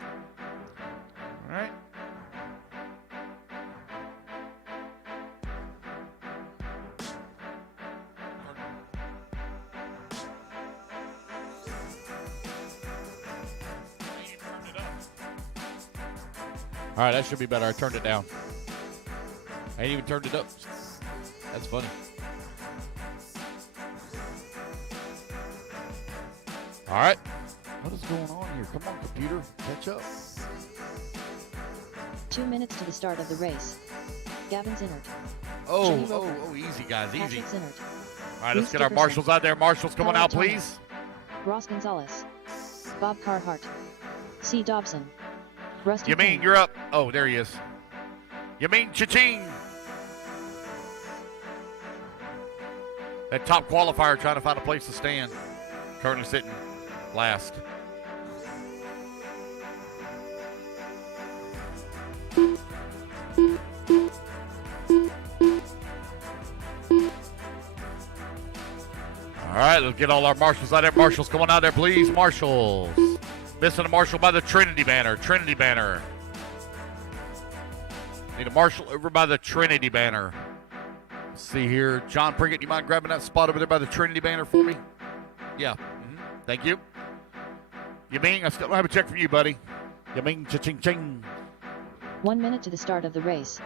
All right. All right, that should be better. I turned it down. I ain't even turned it up. That's funny. All right. What is going on here? Come on, computer. Catch up. 2 minutes to the start of the race. Gavin's Innert. Oh, Jenny Roper. easy, guys, easy. Patrick Zinnert. All right, let's Bruce get our Dickerson. marshals out there. Marshals coming Kyle out, Thomas. please. Ross Gonzalez. Bob Carhart. C. Dobson. Rusty You mean King. you're up? Oh, there he is. You mean cha-ching? That top qualifier trying to find a place to stand. Currently sitting last. All right, let's get all our marshals out there. Marshals, come on out there, please. Marshals. Missing a marshal by the Trinity banner. Trinity banner. Need a marshal over by the Trinity banner. Let's see here. John Prickett, you mind grabbing that spot over there by the Trinity banner for me? Yeah. Thank you. Yaming, I still don't have a check from you, buddy. Yaming, cha-ching, ching. 1 minute to the start of the race.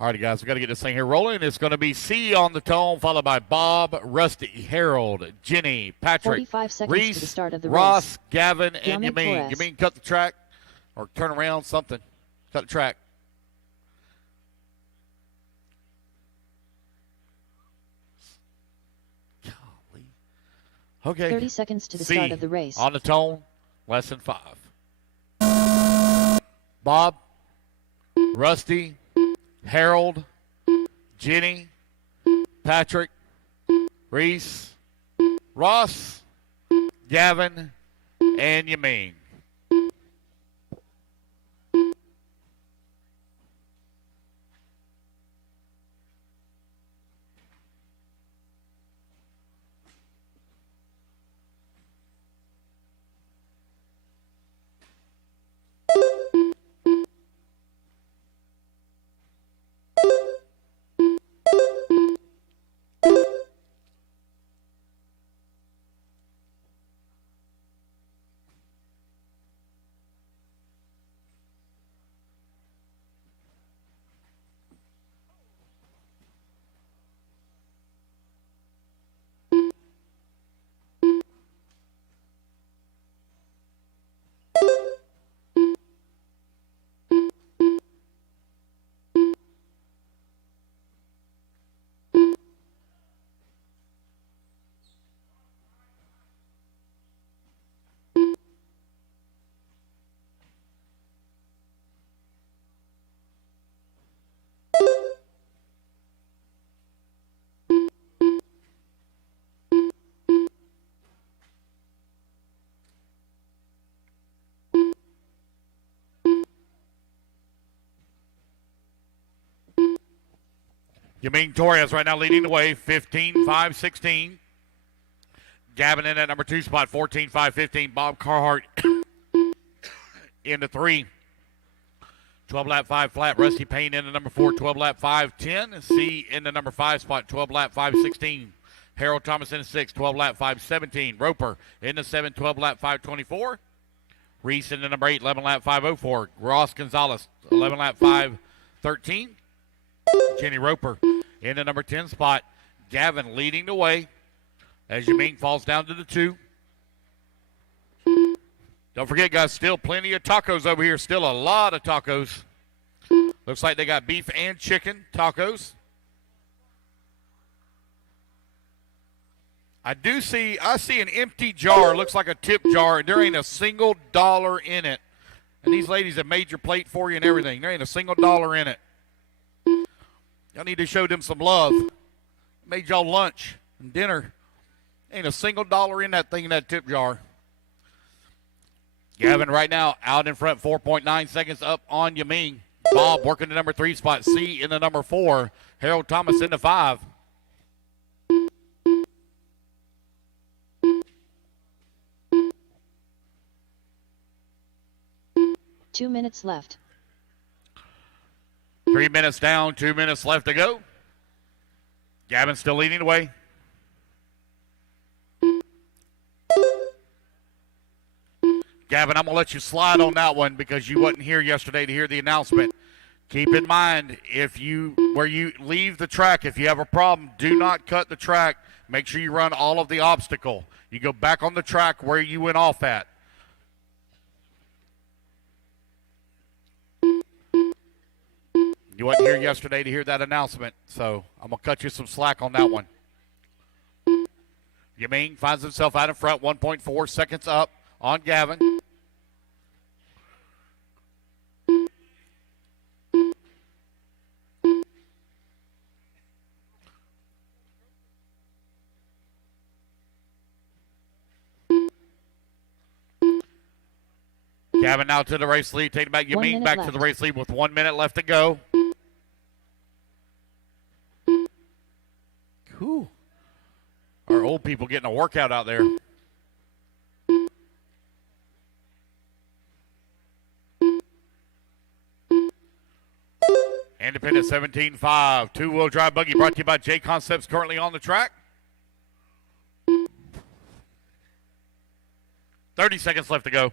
All righty, guys, we got to get this thing here rolling. It's going to be C on the tone, followed by Bob, Rusty, Harold, Jenny, Patrick, 45 seconds Reese, to the start of the Ross, race. Gavin, and Yaming Yamin. Torres. Yamin, cut the track or turn around, something. Cut the track. Golly. Okay. 30 seconds to the C, start of the race. on the tone, less than 5. Bob, Rusty, Harold, Jenny, Patrick, Reese, Ross, Gavin, and Yameen. Yameen Torres right now leading the way, 15-5-16. Gavin in at number 2 spot, 14-5-15. Bob Carhart in the 3. 12-lap 5 flat. Rusty Payne in the number 4, 12-lap 5-10. C in the number 5 spot, 12-lap 5-16. Harold Thomas in the 6, 12-lap 5-17. Roper in the 7, 12-lap 5-24. Reese in the number 8, 11-lap 5-04. Ross Gonzalez, 11-lap 5-13. Jenny Roper in the number 10 spot. Gavin leading the way as Yameen falls down to the 2. Don't forget, guys, still plenty of tacos over here. Still a lot of tacos. Looks like they got beef and chicken tacos. I see an empty jar. Looks like a tip jar. There ain't a single dollar in it. And these ladies have made your plate for you and everything. There ain't a single dollar in it. Y'all need to show them some love. Made y'all lunch and dinner. Ain't a single dollar in that thing in that tip jar. Gavin right now out in front, 4.9 seconds up on Yameen. Bob working the number 3 spot. C in the number 4. Harold Thomas in the 5. Two minutes left. 3 minutes down, 2 minutes left to go. Gavin still leading the way. Gavin, I'm going to let you slide on that one because you wasn't here yesterday to hear the announcement. Keep in mind, where you leave the track, if you have a problem, do not cut the track. Make sure you run all of the obstacle. You go back on the track where you went off at. You wasn't here yesterday to hear that announcement, so I'm going to cut you some slack on that one. Yameen finds himself out in front, 1.4 seconds up on Gavin. Gavin now to the race lead, taking back Yameen back to the race lead with 1 minute left to go. Whew. Our old people getting a workout out there. Independent 17.5. Two-wheel drive buggy brought to you by J Concepts, currently on the track. 30 seconds left to go.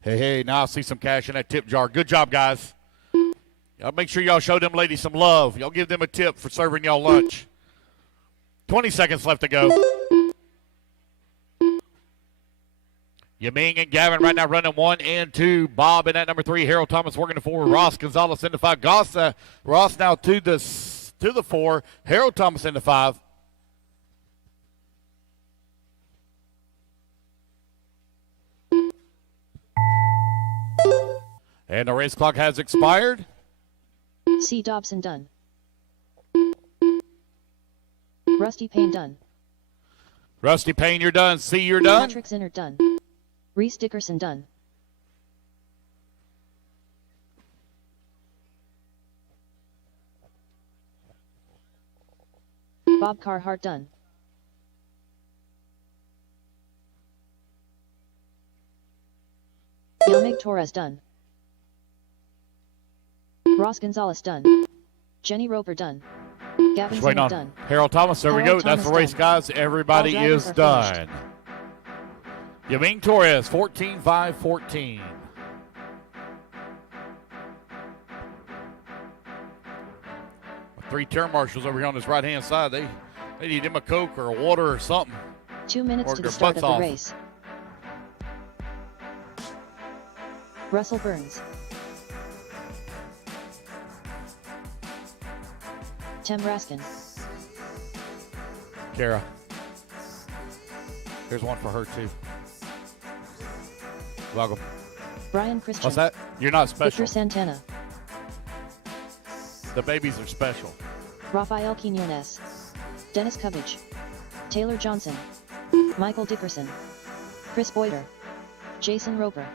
Hey, now I see some cash in that tip jar. Good job, guys. Y'all make sure y'all show them ladies some love. Y'all give them a tip for serving y'all lunch. 20 seconds left to go. Yameen and Gavin right now running 1 and 2. Bob in at number 3. Harold Thomas working the 4. Ross Gonzalez in the 5. Ross now to the 4. Harold Thomas in the 5. And the race clock has expired. C. Dobson done. Rusty Payne done. Rusty Payne, you're done. C, you're done. Patrick Zinner done. Reese Dickerson done. Bob Carhart done. Yamig Torres done. Ross Gonzalez done. Jenny Roper done. Gavin Just waiting Zinner on done. Harold Thomas. There we Harold go. That's the Thomas race, done. guys. Everybody All drivers is are done. Yameen Torres, 14-5-14. Three turn marshals over here on his right-hand side. They need him a Coke or a water or something. 2 minutes Or to their the start butts of the off. race. Russell Burns. Tem Raskin. Kara. Here's one for her, too. Welcome. Brian Christian. What's that? You're not Victor special. Santana. The babies are special. Rafael Quinones. Dennis Covage. Taylor Johnson. Michael Dickerson. Chris Boyder. Jason Roper.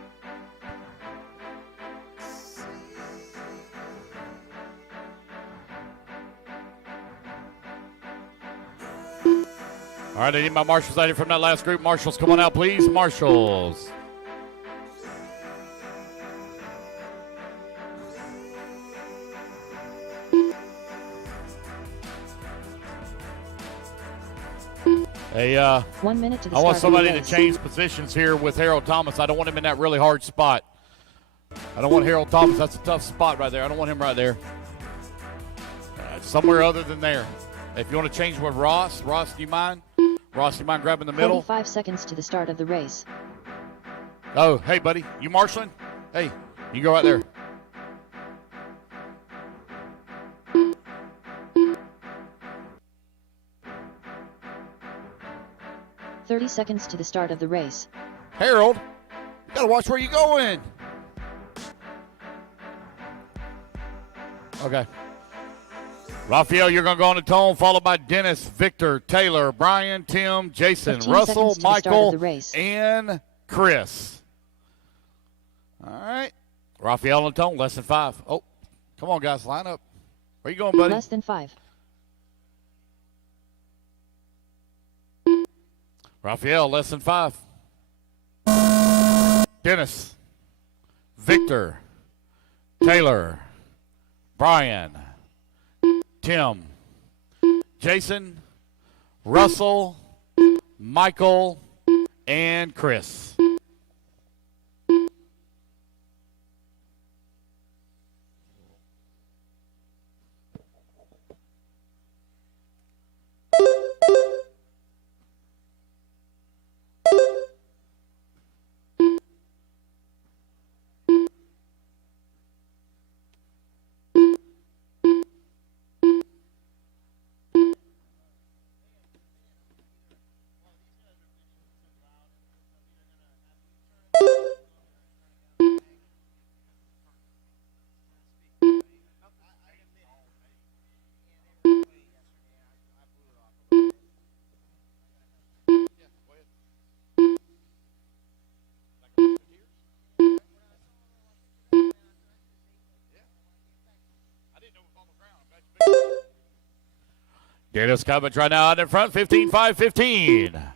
All right, I need my marshals out here from that last group. Marshals, come on out, please. Marshals. Hey, 1 minute to the I start want of somebody the to race. change positions here with Harold Thomas. I don't want him in that really hard spot. I don't want Harold Thomas. That's a tough spot right there. I don't want him right there. Somewhere other than there. If you want to change with Ross, do you mind? Ross, do you mind grabbing the middle? 45 seconds to the start of the race. Oh, hey, buddy. You marshaling? Hey, you go right there. "30 seconds to the start of the race. Harold, you got to watch where you're going. Okay. Raphael, you're going to go on the tone, followed by Dennis, Victor, Taylor, Brian, Tim, Jason, 15 Russell, seconds to the start of Michael, the race. and Chris. All right. Raphael on the tone, less than 5. Oh, come on, guys, line up. Where you going, buddy? Less than 5. Raphael, less than 5. Dennis, Victor, Taylor, Brian, Tim, Jason, Russell, Michael, and Chris. Dennis Cummins right now out in front, 15-5-15.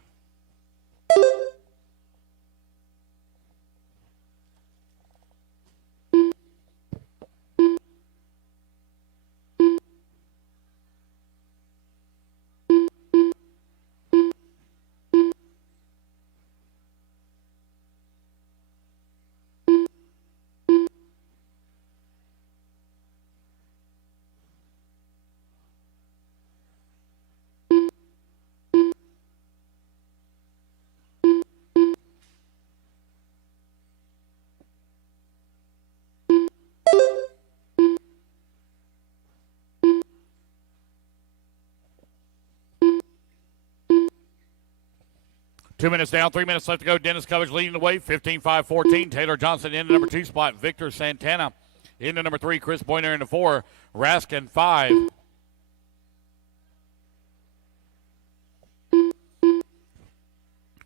2 minutes down, 3 minutes left to go. Dennis Covage leading the way, 15-5-14. Taylor Johnson in the number 2 spot. Victor Santana in the number 3. Chris Boyner in the 4. Raskin 5.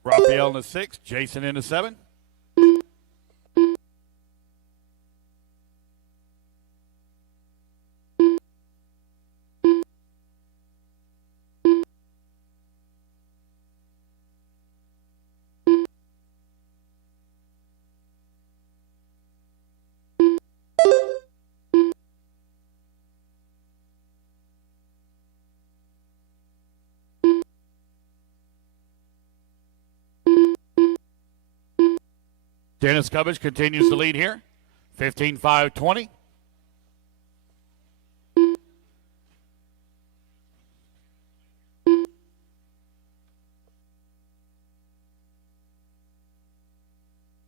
Raphael in the 6. Jason in the 7. Dennis Covage continues to lead here, 15-5-20.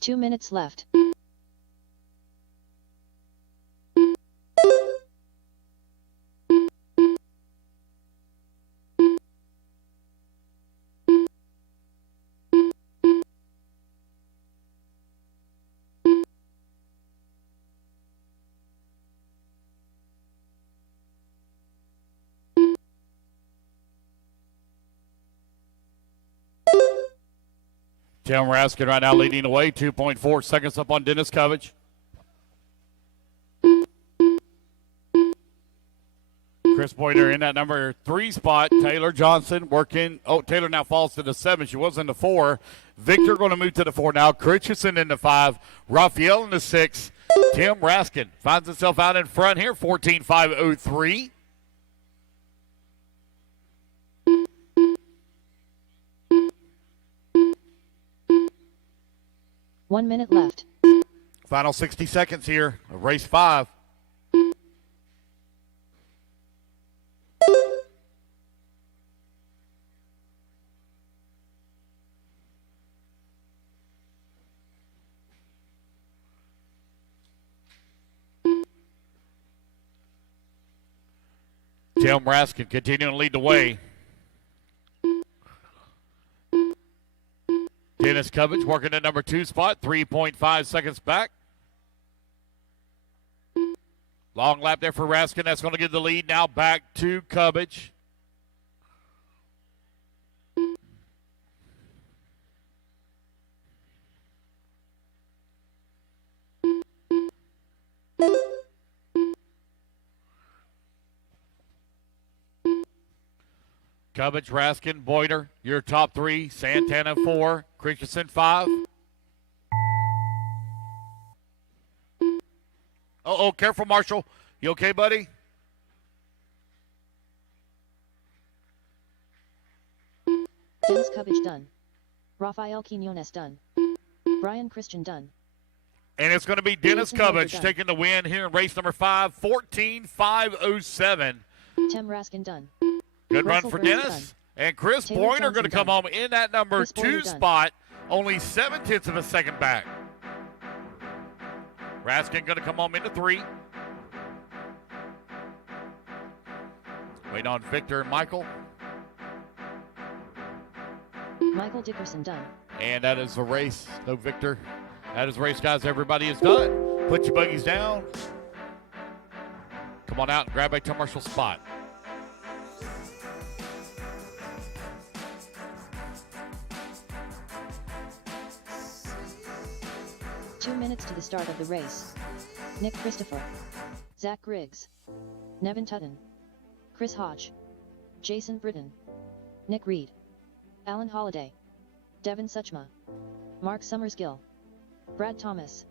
Two minutes left. Tim Raskin right now leading the way, 2.4 seconds up on Dennis Covage. Chris Boyder in that number 3 spot. Taylor Johnson working. Oh, Taylor now falls to the 7. She was in the 4. Victor going to move to the 4 now. Christensen in the 5. Raphael in the 6. Tim Raskin finds himself out in front here, 14-5-03. One minute left. Final 60 seconds here of race 5. Tim Raskin continuing to lead the way. Dennis Covage working at number 2 spot, 3.5 seconds back. Long lap there for Raskin. That's going to give the lead now back to Covage. Covage, Raskin, Boyder, your top 3. Santana 4, Christensen 5. Oh, careful, Marshall. You okay, buddy? Dennis Covage done. Rafael Quinones done. Brian Christian done. And it's going to be Dennis Covage taking the win here in race number 5, 14-5-07. Tim Raskin done. Good Russell run for Burns Dennis. done. And Chris Taylor Boyner going to Johnson come home in that number Chris 2 Boyner done. spot, only 0.7 of a second back. Raskin going to come home into 3. Waiting on Victor and Michael. Michael Dickerson done. And that is the race. No Victor. That is the race, guys. Everybody is done. Put your buggies down. Come on out and grab a commercial spot. Two minutes to the start of the race. Nick Christopher. Zach Griggs. Nevin Tutton. Chris Hodge. Jason Britton. Nick Reed. Alan Holliday. Devin Suchma. Mark Summersgill. Brad Thomas.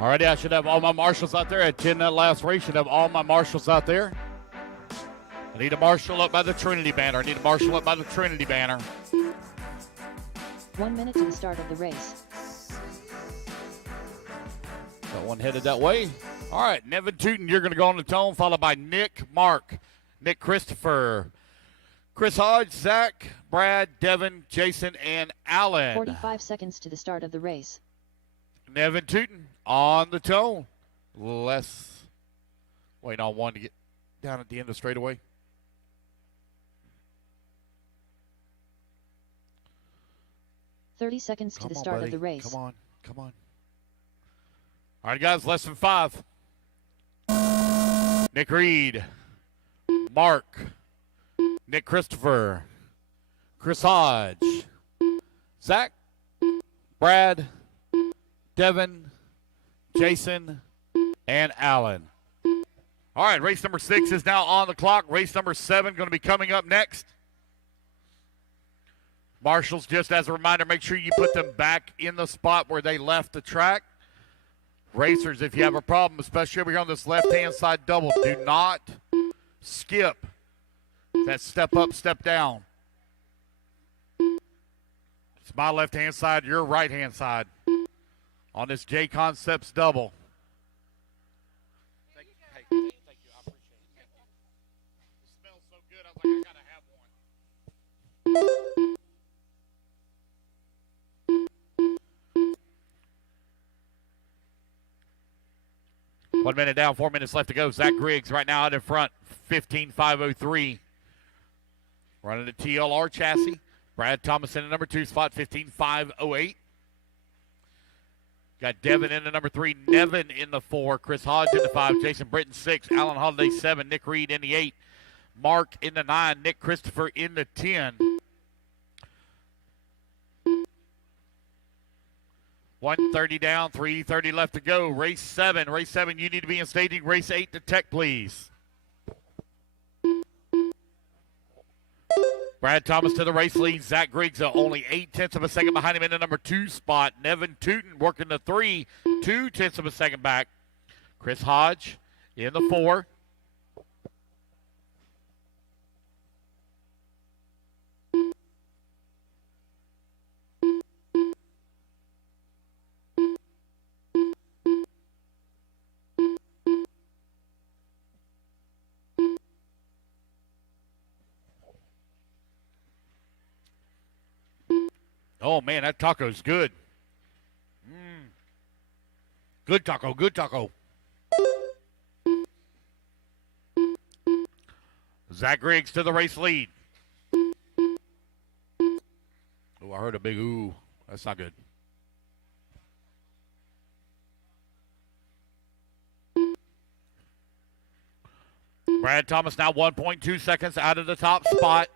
Alrighty, I should have all my marshals out there. At 10 that last race, should have all my marshals out there. Need a marshal up by the Trinity banner. Need a marshal up by the Trinity banner. 1 minute to the start of the race. Got one headed that way. All right, Nevin Tootin, you're going to go on the tone, followed by Nick, Mark, Nick Christopher, Chris Hodge, Zach, Brad, Devin, Jason, and Alan. 45 seconds to the start of the race. Nevin Tootin on the tone. Less waiting on one to get down at the end of the straightaway. Thirty seconds to the start of the race. Come on. All right, guys, less than 5. Nick Reed, Mark, Nick Christopher, Chris Hodge, Zach, Brad, Devin, Jason, and Alan. All right, race number 6 is now on the clock. Race number 7 going to be coming up next. Marshals, just as a reminder, make sure you put them back in the spot where they left the track. Racers, if you have a problem, especially over here on this left-hand side double, do not skip that step up, step down. It's my left-hand side, your right-hand side on this J Concepts double. Thank you. I appreciate it. It smells so good, I was like, I gotta have one. 1 minute down, 4 minutes left to go. Zach Griggs right now out in front, 15.503. Running the TLR chassis. Brad Thomas in the number 2 spot, 15.508. Got Devin in the number 3, Nevin in the 4, Chris Hodge in the 5, Jason Britton 6, Alan Holiday 7, Nick Reed in the 8, Mark in the 9, Nick Christopher in the 10. 1:30 down, 3:30 left to go. Race 7. Race 7, you need to be in staging. Race 8 to tech, please. Brad Thomas to the race lead. Zach Griggs only 0.8 of a second behind him in the number 2 spot. Nevin Tootin working the 3, 0.2 of a second back. Chris Hodge in the 4. Oh, man, that taco's good. Good taco, good taco. Zach Griggs to the race lead. Oh, I heard a big ooh. That's not good. Brad Thomas now 1.2 seconds out of the top spot.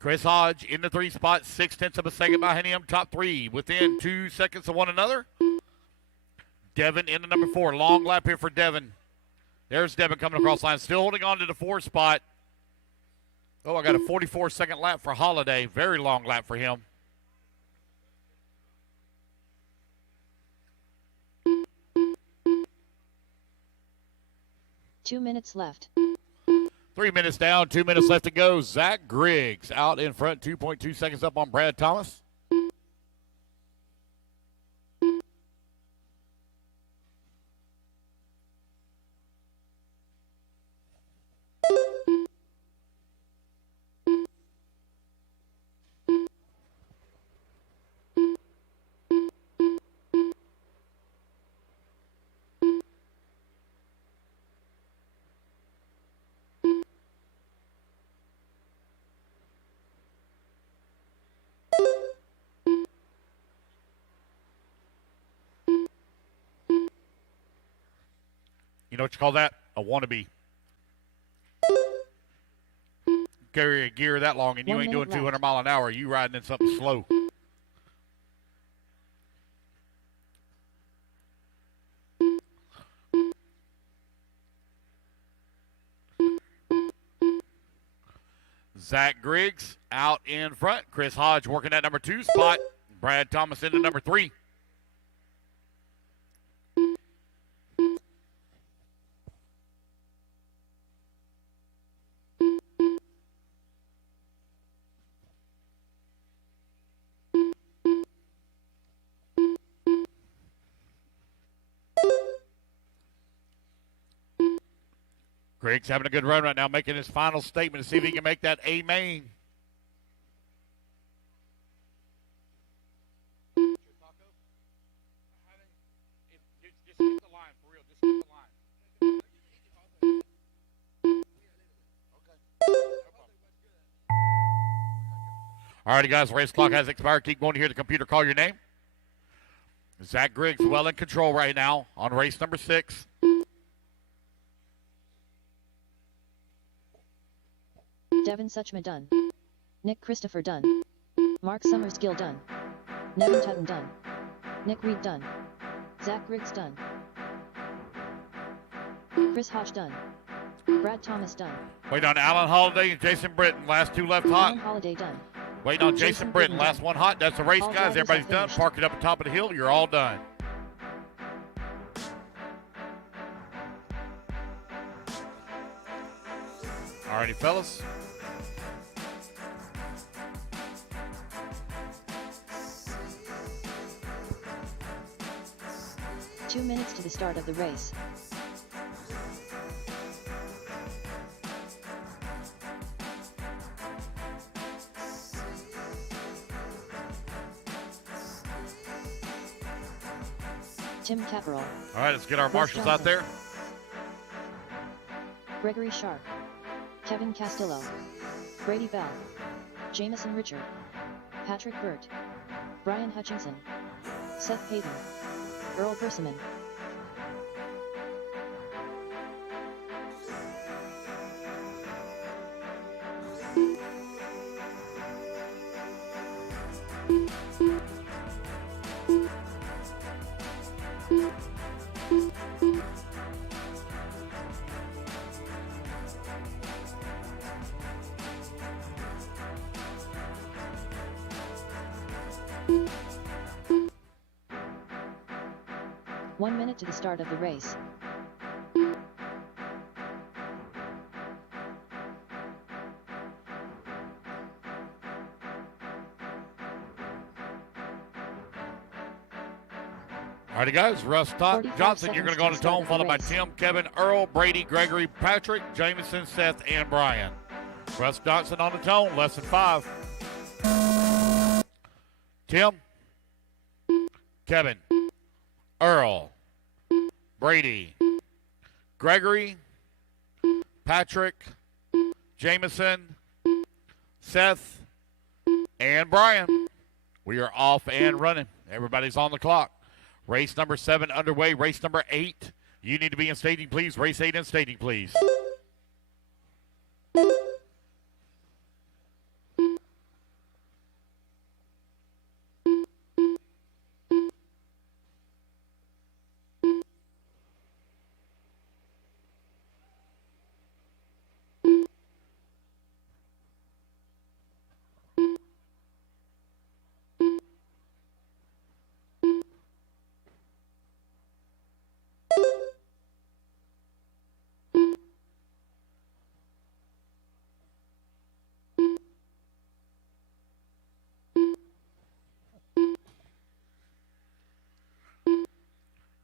Chris Hodge in the 3 spot, 0.6 of a second behind him, top 3, within 2 seconds of one another. Devin in the number 4, long lap here for Devin. There's Devin coming across line, still holding on to the 4 spot. Oh, I got a 44-second lap for Holiday, very long lap for him. Two minutes left. 3 minutes down, 2 minutes left to go. Zach Griggs out in front, 2.2 seconds up on Brad Thomas. You know what you call that? A wannabe. Carry a gear that long and you 1 ain't doing minute 200 left. mile an hour. You riding in something slow. Zach Griggs out in front. Chris Hodge working that number 2 spot. Brad Thomas into number 3. Griggs having a good run right now, making his final statement to see if he can make that A main. All righty, guys, race clock has expired. Keep going to hear the computer call your name. Zach Griggs well in control right now on race number 6. Devin Suchma done. Nick Christopher done. Mark Summersgill done. Nevin Tutton done. Nick Reed done. Zach Griggs done. Chris Hodge done. Brad Thomas done. Wait on Alan Holiday and Jason Britton. Last two left hot. Alan Holiday done. Waiting on Jason Britton. Last one hot. That's the race, All guys. drivers Everybody's have done. finished. Park it up at the top of the hill. You're all done. All righty, fellas. Two minutes to the start of the race. Tim Caparol. All right, let's get our marshals out there. Gregory Sharp. Kevin Castillo. Brady Bell. Jameson Richard. Patrick Burt. Brian Hutchinson. Seth Hayden. Earl Persimmon. One minute to the start of the race. All righty, guys. Russ 45 Johnson, you're going to go on the seconds to the tone, start followed of by the race. Tim, Kevin, Earl, Brady, Gregory, Patrick, Jameson, Seth, and Brian. Russ Johnson on the tone, less than 5. Tim, Kevin, Earl, Brady, Gregory, Patrick, Jameson, Seth, and Brian. We are off and running. Everybody's on the clock. Race number 7 underway. Race number 8. You need to be in staging, please. Race 8 in staging, please.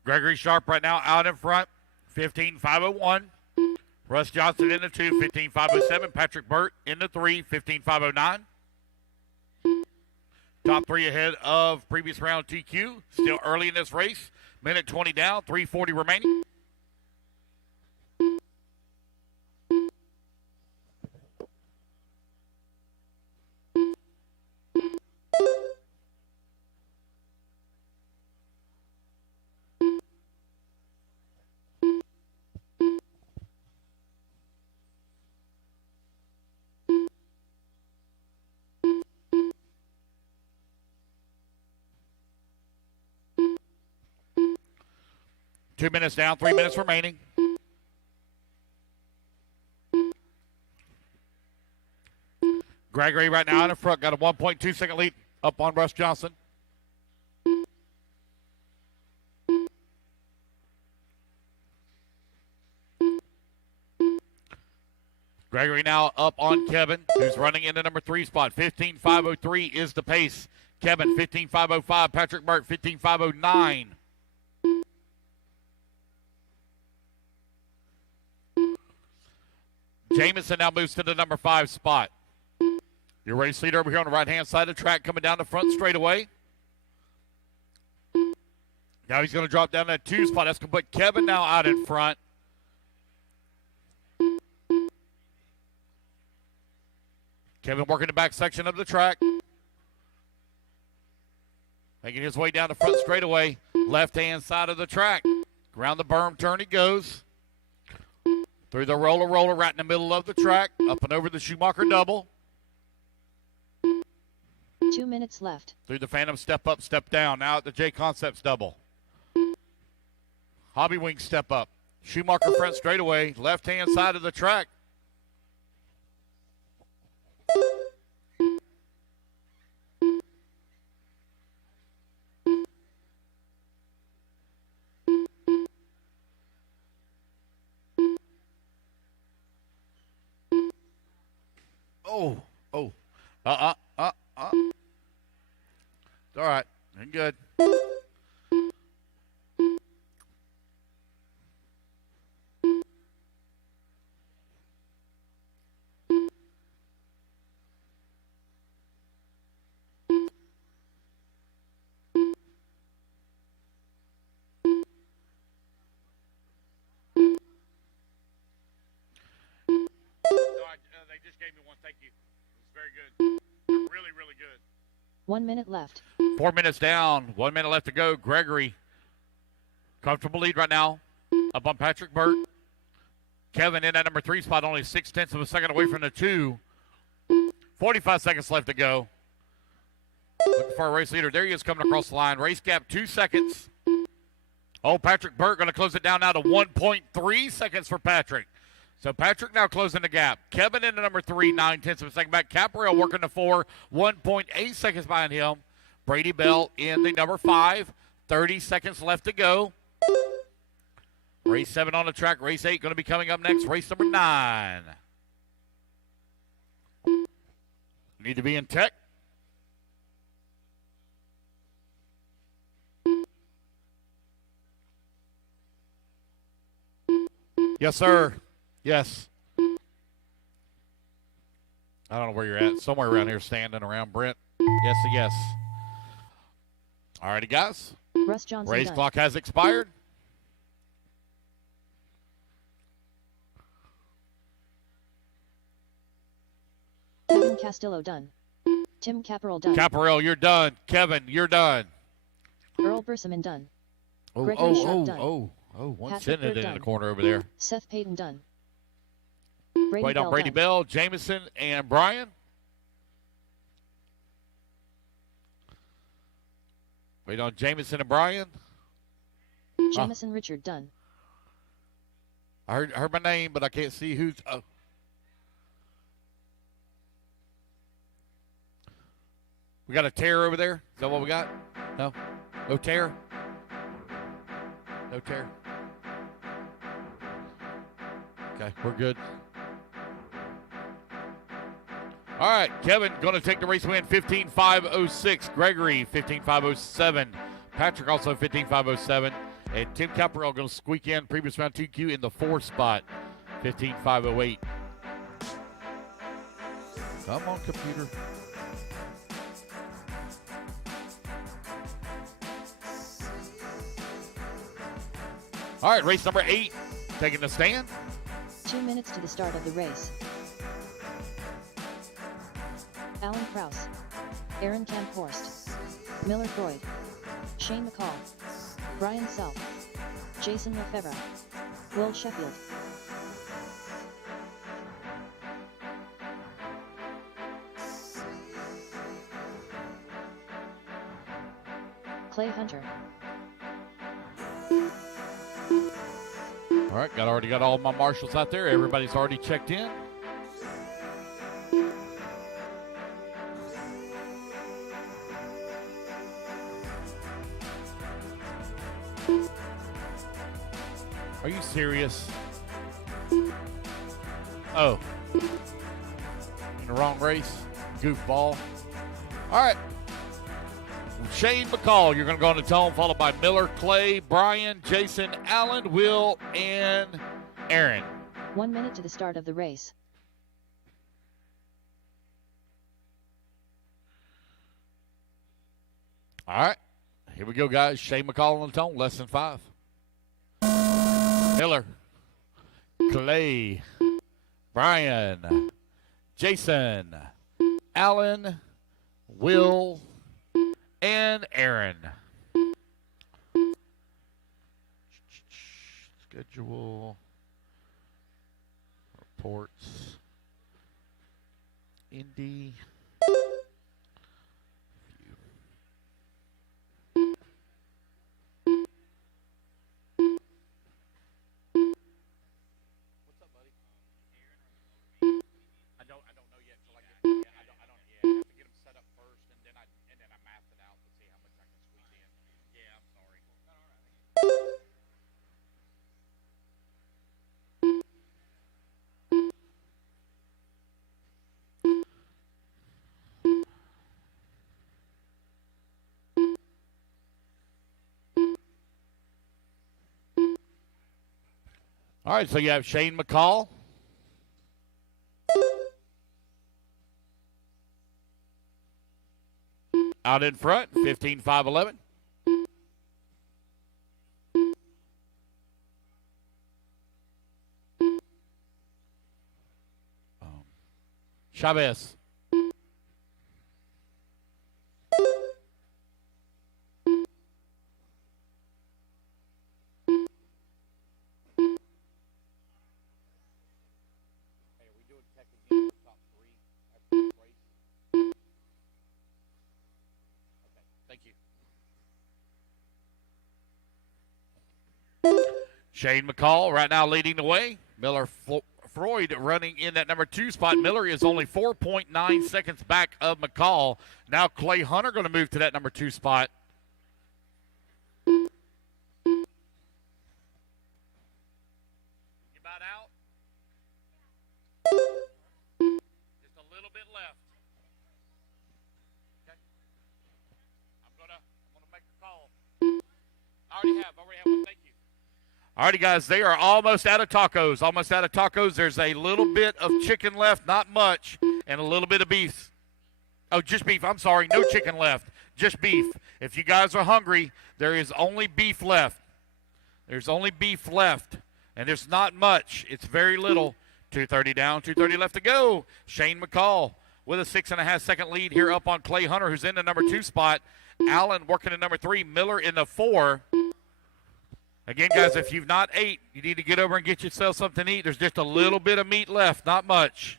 Gregory Sharp right now out in front, 15.501. Russ Johnson in the 2, 15.507. Patrick Burt in the 3, 15.509. Top 3 ahead of previous round TQ. Still early in this race. Minute 20 down, 3:40 remaining. Two minutes down, 3 minutes remaining. Gregory right now in the front, got a 1.2 second lead up on Russ Johnson. Gregory now up on Kevin, who's running in the number 3 spot. 15.503 is the pace. Kevin, 15.505. Patrick Burt, 15.509. Jamison now moves to the number 5 spot. Your race leader over here on the right-hand side of the track coming down the front straightaway. Now he's going to drop down that 2 spot. That's going to put Kevin now out in front. Kevin working the back section of the track. Making his way down the front straightaway. Left-hand side of the track. Around the berm turn he goes. Through the roller right in the middle of the track. Up and over the Schumacher double. 2 minutes left. Through the Phantom step up, step down. Now at the J Concepts double. Hobby Wing step up. Schumacher front straightaway. Left-hand side of the track. Oh. It's all right. Ain't good. They just gave me one. Thank you. It was very good. Really, really good. 1 minute left. 4 minutes down. 1 minute left to go. Gregory, comfortable lead right now. Up on Patrick Burt. Kevin in that number 3 spot, only 0.6 of a second away from the 2. 45 seconds left to go. Looking for a race leader. There he is coming across the line. Race gap 2 seconds. Oh, Patrick Burt going to close it down now to 1.3 seconds for Patrick. So Patrick now closing the gap. Kevin in the number 3, 9/10 of a second back. Caparel working the 4, 1.8 seconds behind him. Brady Bell in the number 5, 30 seconds left to go. Race 7 on the track. Race 8 going to be coming up next. Race number 9. Need to be in tech. Yes, sir. Yes. I don't know where you're at. Somewhere around here standing around, Brent. Yes, yes. All righty, guys. Russ Johnson Race done. clock has expired. Kevin Castillo done. Tim Caparel done. Caparel, you're done. Kevin, you're done. Earl Bersamin done. Oh, Gregory Sharp done. One Patrick sitting it Bird in done. the corner over there. Seth Payton done. Wait on Brady done. Bell, Jamison, and Brian. Wait on Jamison and Brian. Jamison Richard done. I heard my name, but I can't see who's. Oh. We got a tear over there. Is that what we got? No? No tear? No tear. Okay, we're good. All right, Kevin going to take the race win, 15.506. Gregory, 15.507. Patrick also 15.507. And Tim Caparel going to squeak in previous round 2Q in the 4 spot, 15.508. Come on, computer. All right, race number 8, taking the stand. 2 minutes to the start of the race. Alan Krause. Aaron Camphorst. Miller Freud. Shane McCall. Brian Self. Jason Lefebvre. Will Sheffield. Clay Hunter. All right, already got all my marshals out there. Everybody's already checked in. Are you serious? Oh. In the wrong race? Goofball. All right. Shane McCall, you're going to go on the tone, followed by Miller, Clay, Brian, Jason, Allen, Will, and Aaron. 1 minute to the start of the race. All right. Here we go, guys. Shane McCall on the tone, less than 5. Miller, Clay, Brian, Jason, Alan, Will, and Aaron. Schedule. Reports. Indy. All right, so you have Shane McCall. Out in front, 15-5-11. Chavez. Shane McCall right now leading the way. Miller Freud running in that number 2 spot. Miller is only 4.9 seconds back of McCall. Now Clay Hunter going to move to that number 2 spot. You about out? Just a little bit left. Okay. I'm gonna make a call. I already have one. Thank you. All righty, guys, they are almost out of tacos. Almost out of tacos. There's a little bit of chicken left, not much, and a little bit of beef. Oh, just beef. I'm sorry. No chicken left. Just beef. If you guys are hungry, there is only beef left. There's only beef left, and there's not much. It's very little. 2:30 down, 2:30 left to go. Shane McCall with a 6.5-second lead here up on Clay Hunter, who's in the number 2 spot. Allen working in number 3. Miller in the 4. Again, guys, if you've not ate, you need to get over and get yourself something to eat. There's just a little bit of meat left, not much.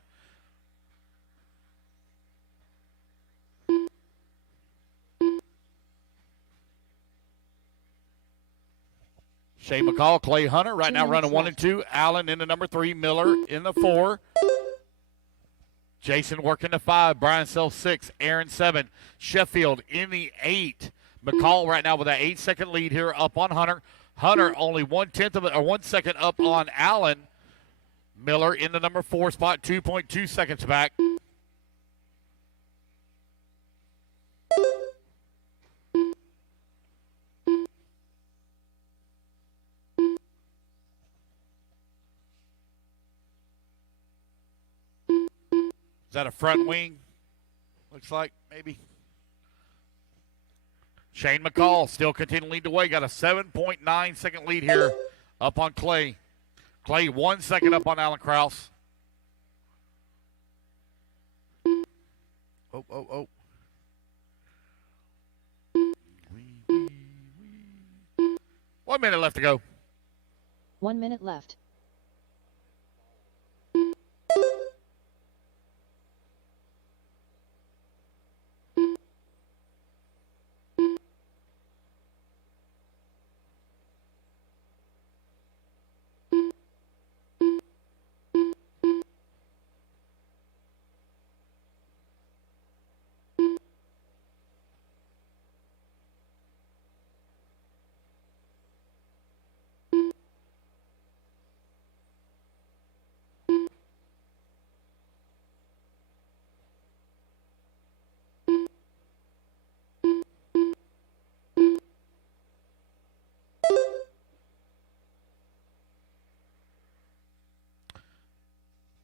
Shane McCall, Clay Hunter, right now running 1 and 2. Allen in the number 3, Miller in the 4. Jason working the 5, Brian Self 6, Aaron 7, Sheffield in the 8. McCall right now with that 8-second lead here up on Hunter. Hunter only 1 second up on Allen. Miller in the number 4 spot, 2.2 seconds back. Is that a front wing? Looks like, maybe. Shane McCall still continuing to lead the way. Got a 7.9-second lead here up on Clay. Clay 1 second up on Alan Krause. Oh. 1 minute left to go. 1 minute left.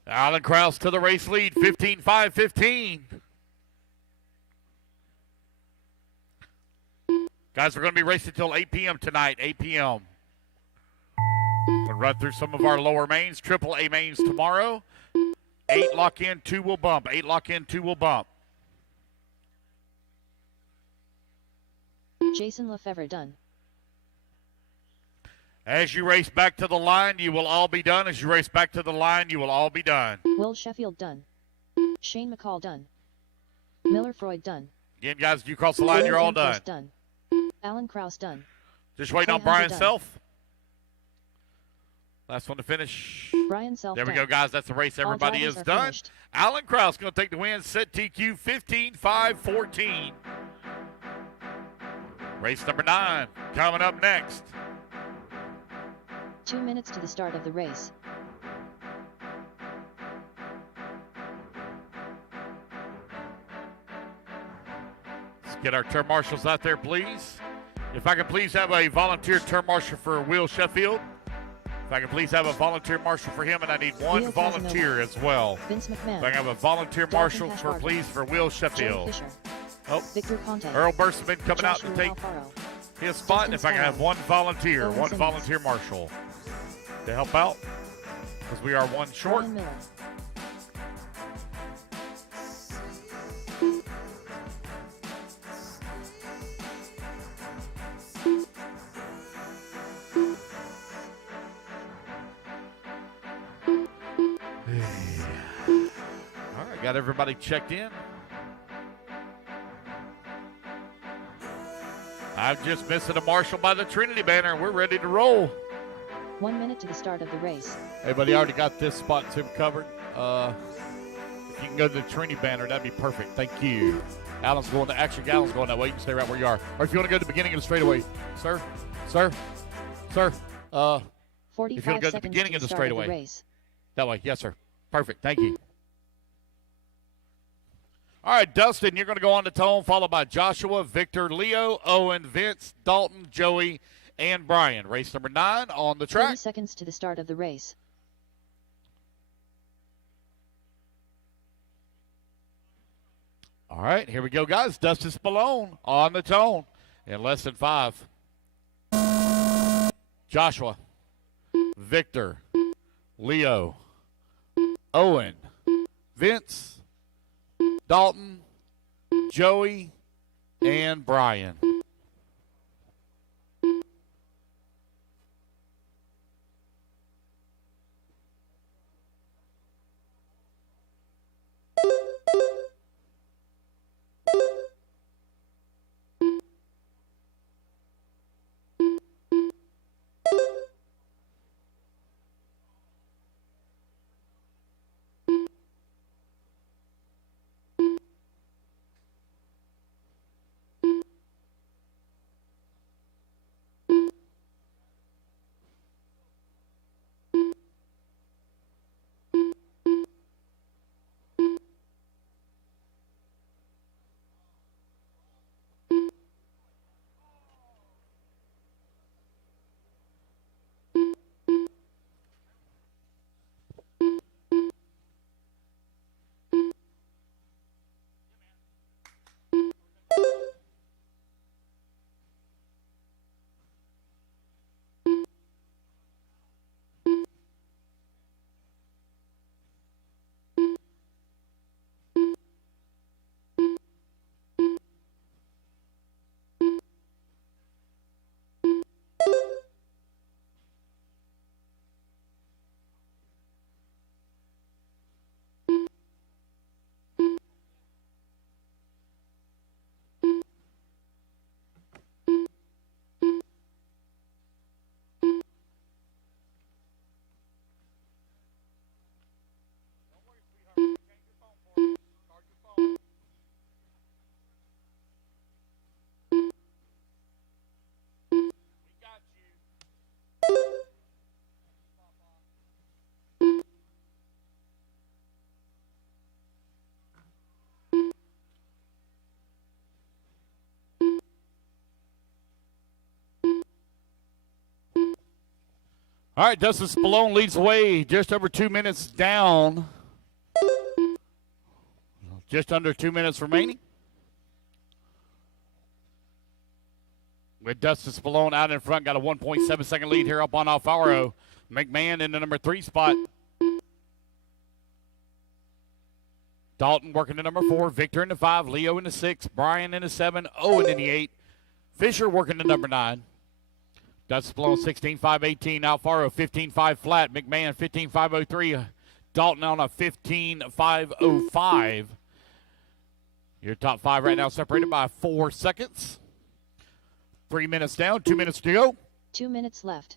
Alan Krause to the race lead, 15-5-15. Guys, we're going to be racing until 8 p.m. tonight, 8 p.m. We'll run through some of our lower mains, triple A mains tomorrow. 8 lock in, 2 will bump. 8 lock in, 2 will bump. Jason Lefevre done. As you race back to the line, you will all be done. As you race back to the line, you will all be done. Will Sheffield done. Shane McCall done. Miller Freud done. Again, guys, you cross the line, you're all done. Done. Alan Krause done. Just waiting on Clay Hunter Brian done. Self. Last one to finish. Brian Self There we done. go, guys. That's the race. All Everybody drivers is are done. finished. Alan Krause going to take the win. Set TQ 15-5-14. Race number 9 coming up next. 2 minutes to the start of the race. Let's get our turn marshals out there, please. If I could please have a volunteer turn marshal for Will Sheffield. If I could please have a volunteer marshal for him, and I need one Will volunteer Casanova. as well. Vince If I McMahon. can have a volunteer marshal for, Cashbarger. please, for Will Joey Sheffield. Fisher. Oh, Victor Conte. Earl Burstman coming out to Joshua take Alfaro. his spot. And if I can have one volunteer, Owen one Simmons. volunteer marshal to help out, because we are one short. Brian Miller. All right, got everybody checked in. I'm just missing a marshal by the Trinity banner, and we're ready to roll. 1 minute to the start of the race. Everybody already got this spot, Tim, covered. If you can go to the Trinity banner, that'd be perfect. Thank you. Alan's going to, actually, Alan's going that way. You can stay right where you are. Or if you want to go to the beginning of the straightaway, sir. If you 45 want to go to the seconds beginning to of the start straightaway. race. That way, yes, sir. Perfect. Thank you. All right, Dustin, you're going to go on to tone, followed by Joshua, Victor, Leo, Owen, Vince, Dalton, Joey, and Brian. Race number 9 on the 30 track. seconds to the start of the race. All right, here we go, guys. Dustin Spallone on the tone in less than 5. Joshua, Victor, Leo, Owen, Vince, Dalton, Joey, and Brian. All right, Dustin Spallone leads the way, just over 2 minutes down. Just under 2 minutes remaining. With Dustin Spallone out in front, got a 1.7 second lead here up on Alfaro. McMahon in the number 3 spot. Dalton working the number 4. Victor in the 5. Leo in the 6. Brian in the 7. Owen in the 8. Fisher working the number 9. Dustin Spallone 16.518. Alfaro 15.5 flat. McMahon 15.503. Dalton on a 15.505. Your top 5 right now separated by 4 seconds. 3 minutes down, 2 minutes to go. 2 minutes left.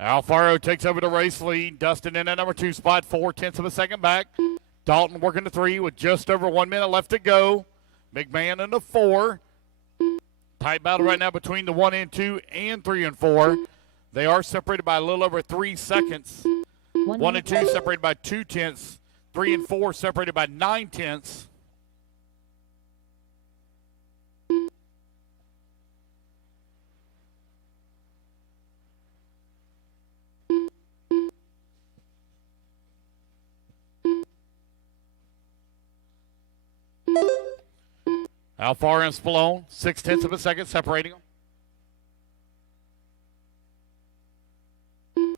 Alfaro takes over the race lead. Dustin in at number 2 spot, 4/10 of a second back. Dalton working the 3 with just over 1 minute left to go. McMahon in the 4. Tight battle right now between the 1 and 2 and 3 and 4. They are separated by a little over 3 seconds. 1 and 2 separated by 2/10. 3 and 4 separated by 9/10. Alfaro and Spallone, 6/10 of a second separating them.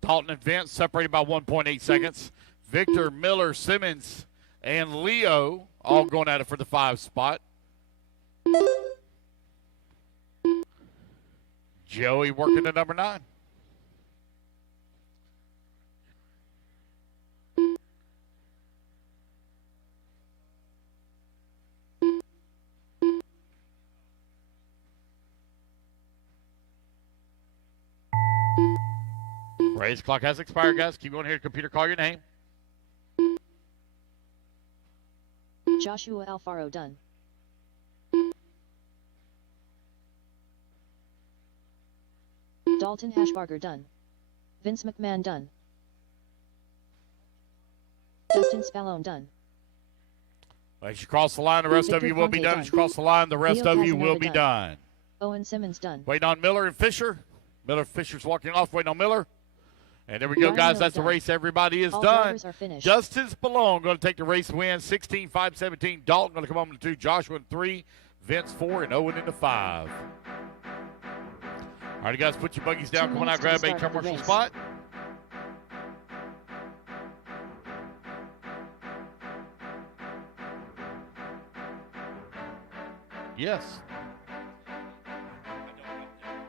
Dalton and Vince separated by 1.8 seconds. Victor, Miller, Simmons, and Leo all going at it for the 5 spot. Joey working the number 9. Race clock has expired, guys. Keep going here. Computer, call your name. Joshua Alfaro done. Dalton Hashbarger done. Vince McMahon done. Dustin Spallone done. As you cross the line, the rest of you will be done. As you cross the line, the rest of you will be done. Owen Simmons done. Waiting on Miller and Fisher. Fisher's walking off, waiting on Miller. And there we go, guys. That's the race. Everybody is done. Dustin Spallone going to take the race win. 16.517. Dalton going to come on to 2. Joshua in 3. Vince 4. And Owen into 5. All right, guys, put your buggies down. Come on out, grab a commercial spot. Yes.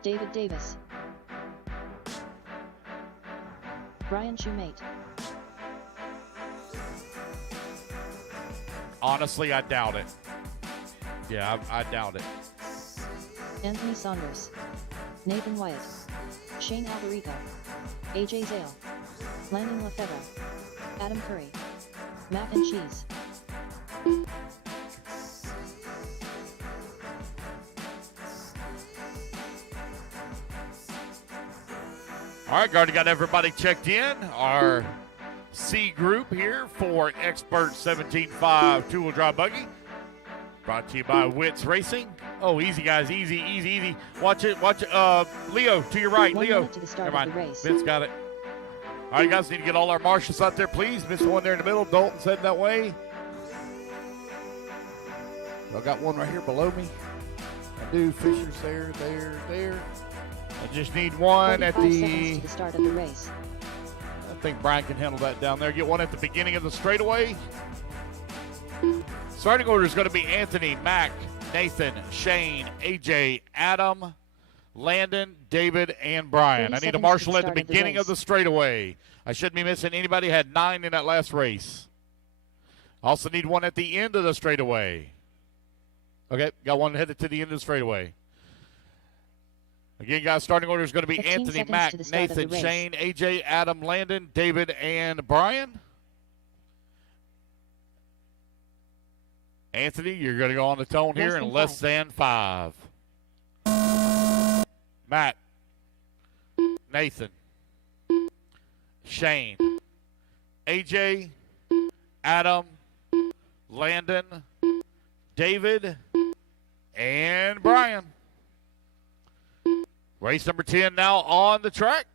David Davis. Brian Shoemate. Honestly, I doubt it. Yeah, I doubt it. Anthony Saunders. Nathan Wyatt. Shane Alberico. AJ Zale. Landon Lefebvre. Adam Curry. Mac and Cheese. All right, already got everybody checked in. Our C group here for Expert 17.5 two-wheel drive buggy. Brought to you by Wits Racing. Oh, easy, guys. Easy, easy, easy. Watch it. Watch it. Leo, to your right. 1 Leo. minute to the start Never of the mind. race. Vince got it. All right, guys, need to get all our marshals out there, please. Missed one there in the middle. Dalton said that way. I got one right here below me. I do. Fisher's there, there. I just need one at 45 the... seconds to the start of the race. I think Brian can handle that down there. Get one at the beginning of the straightaway. Starting order is going to be Anthony, Mac, Nathan, Shane, AJ, Adam, Landon, David, and Brian. I need a marshal at the beginning of the straightaway. I shouldn't be missing anybody. Had 9 in that last race. Also need one at the end of the straightaway. Okay, got one headed to the end of the straightaway. Again, guys, starting order is going to be 15 Anthony, seconds Mac, to the start of the Nathan, race. Shane, AJ, Adam, Landon, David, and Brian. Anthony, you're going to go on the tone here in less than 5. Matt, Nathan, Shane, AJ, Adam, Landon, David, and Brian. Race number 10 now on the track.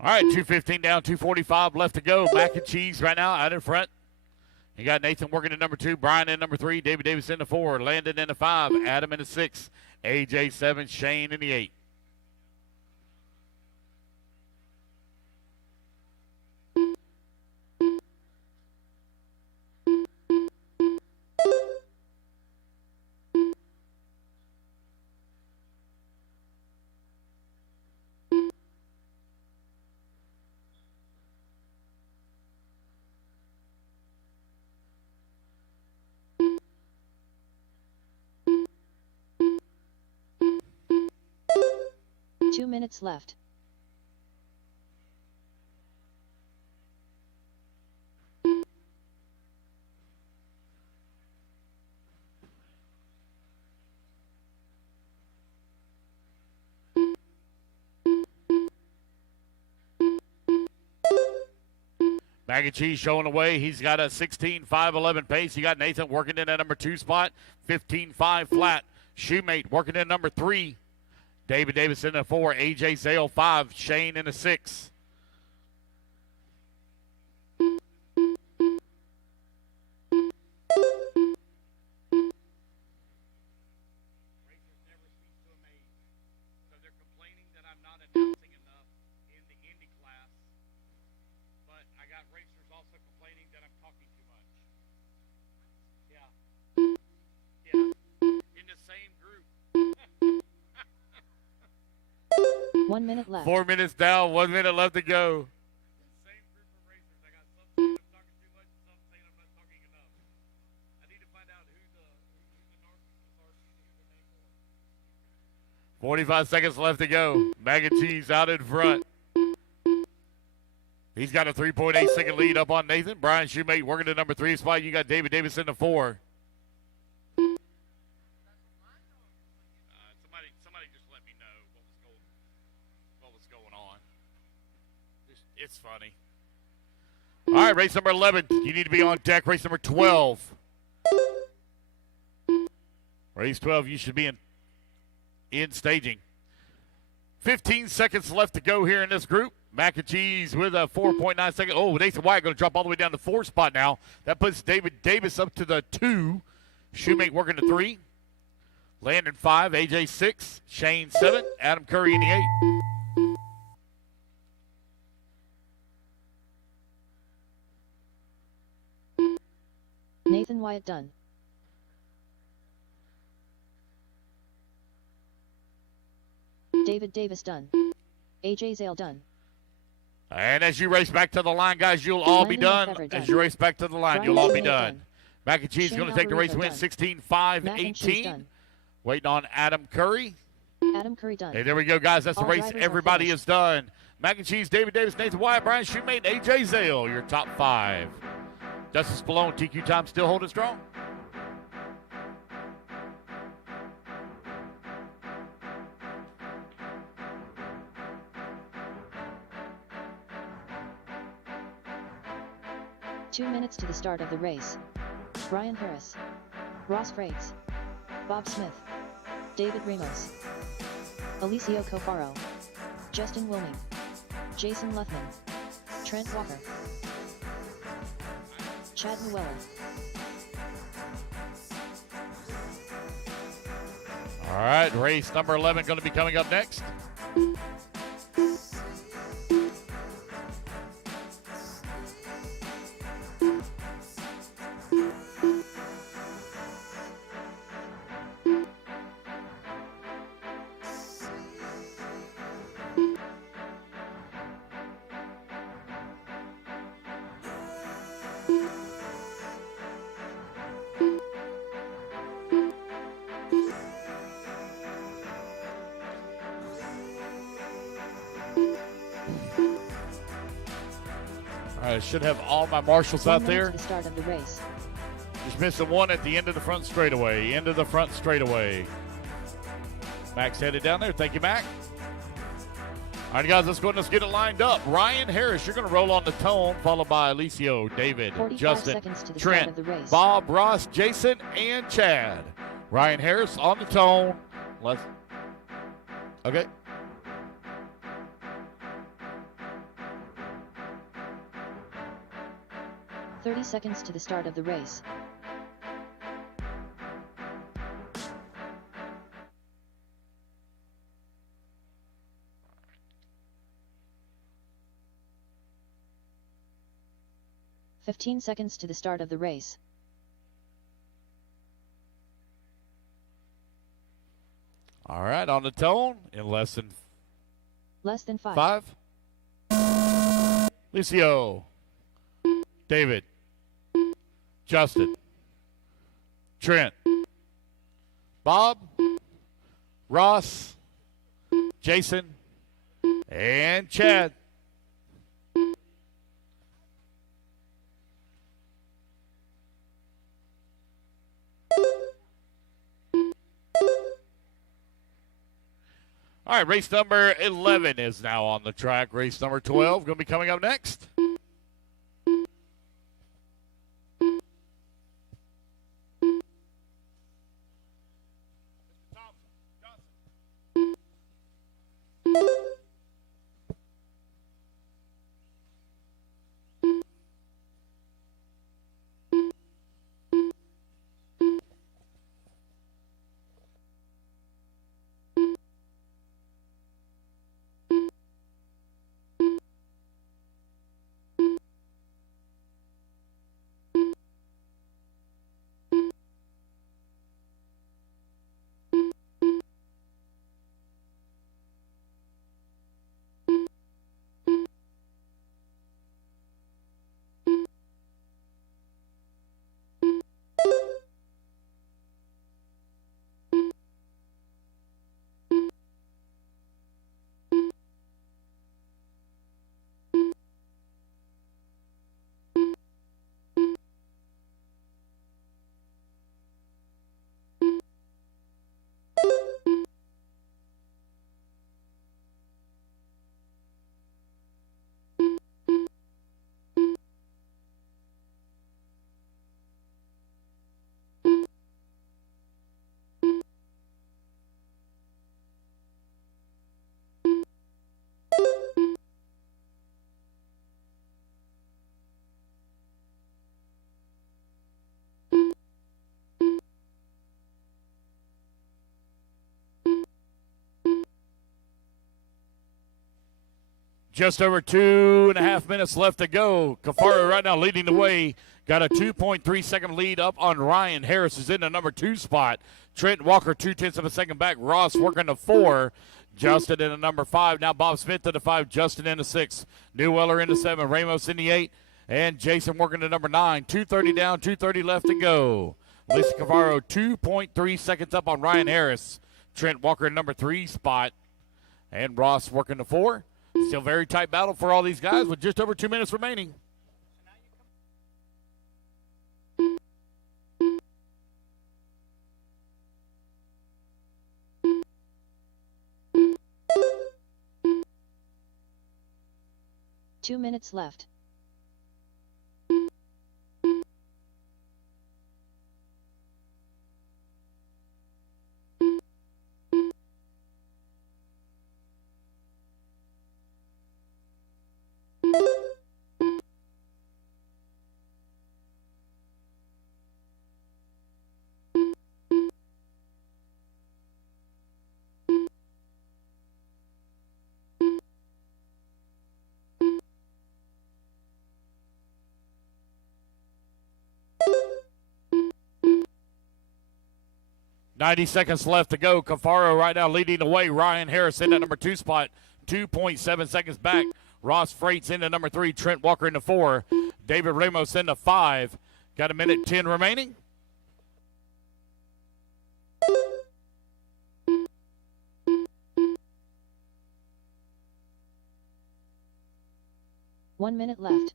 All right, 2:15 down, 2:45 left to go. Mac and Cheese right now out in front. You got Nathan working in number 2, Brian in number 3, David Davis in the 4, Landon in the 5, Adam in the 6, AJ 7, Shane in the 8. Two minutes left. Mac and Cheese showing the way. He's got a 16.511 pace. You got Nathan working in that number 2 spot, 15.5 flat. Shoemate working in number 3. David Davis in the 4, AJ Zale 5, Shane in the 6. One minute left. 4 minutes down, 1 minute left to go. Same group of racers. I got some saying I'm talking too much and some saying I'm not talking enough. I need to find out who the narcissist are, who's the name for. 45 seconds left to go. Mac and Cheese out in front. He's got a 3.8 second lead up on Nathan. Brian Shoemate working the number 3 spot. You got David Davis in the 4. Somebody just let me know what was going on. It's funny. All right, race number 11. You need to be on deck. Race number 12. Race 12, you should be in staging. 15 seconds left to go here in this group. Mac and Cheese with a 4.9 second. Oh, Nathan White going to drop all the way down to 4 spot now. That puts David Davis up to the 2. Shoemate working the 3. Landon 5. AJ 6. Shane 7. Adam Curry in the 8. Nathan Wyatt done. David Davis done. AJ Zale done. And as you race back to the line, guys, you'll all be done. As you race back to the line, you'll all be done. Mac and Cheese going to take the race win 16-5-18. Waiting on Adam Curry. Adam Curry done. Hey, there we go, guys. That's the race. Everybody is done. Mac and Cheese, David Davis, Nathan Wyatt, Brian Shoemate, AJ Zale, your top 5. Justice Spallone, TQ time still holding strong. Two minutes to the start of the race. Brian Harris, Ross Freights, Bob Smith, David Ramos, Alicio Cofaro, Justin Wilming, Jason Luthman, Trent Walker, Chad Mueller. All right, race number 11 going to be coming up next. I should have all my marshals out there. The start of the race. Just missing one at the end of the front straightaway. End of the front straightaway. Mac's headed down there. Thank you, Mac. All right, guys, let's go ahead and let's get it lined up. Ryan Harris, you're going to roll on the tone, followed by Alicio, David, Justin, Trent, Bob, Ross, Jason, and Chad. Ryan Harris on the tone. Okay. "30 seconds to the start of the race. "15 seconds to the start of the race. All right, on the tone in less than 5. Alicio, David, Justin, Trent, Bob, Ross, Jason, and Chad. All right, race number 11 is now on the track. Race number 12 going to be coming up next. Just over 2.5 minutes left to go. Cafaro right now leading the way. Got a 2.3 second lead up on Ryan Harris, is in the number 2 spot. Trent Walker 0.2 of a second back. Ross working the 4. Justin in the number 5. Now Bob Smith in the 5. Justin in the 6. Newweller in the 7. Ramos in the 8. And Jason working the number 9. 2:30 down, 2:30 left to go. Lisa Cavaro 2.3 seconds up on Ryan Harris. Trent Walker in number 3 spot. And Ross working the 4. Still very tight battle for all these guys with just over 2 minutes remaining. Two minutes left. Ninety seconds left to go. Cafaro right now leading the way. Ryan Harris in at number 2 spot. 2.7 seconds back. Ross Freight's in the number 3. Trent Walker in the 4. David Ramos in the 5. Got a minute 10 remaining. One minute left.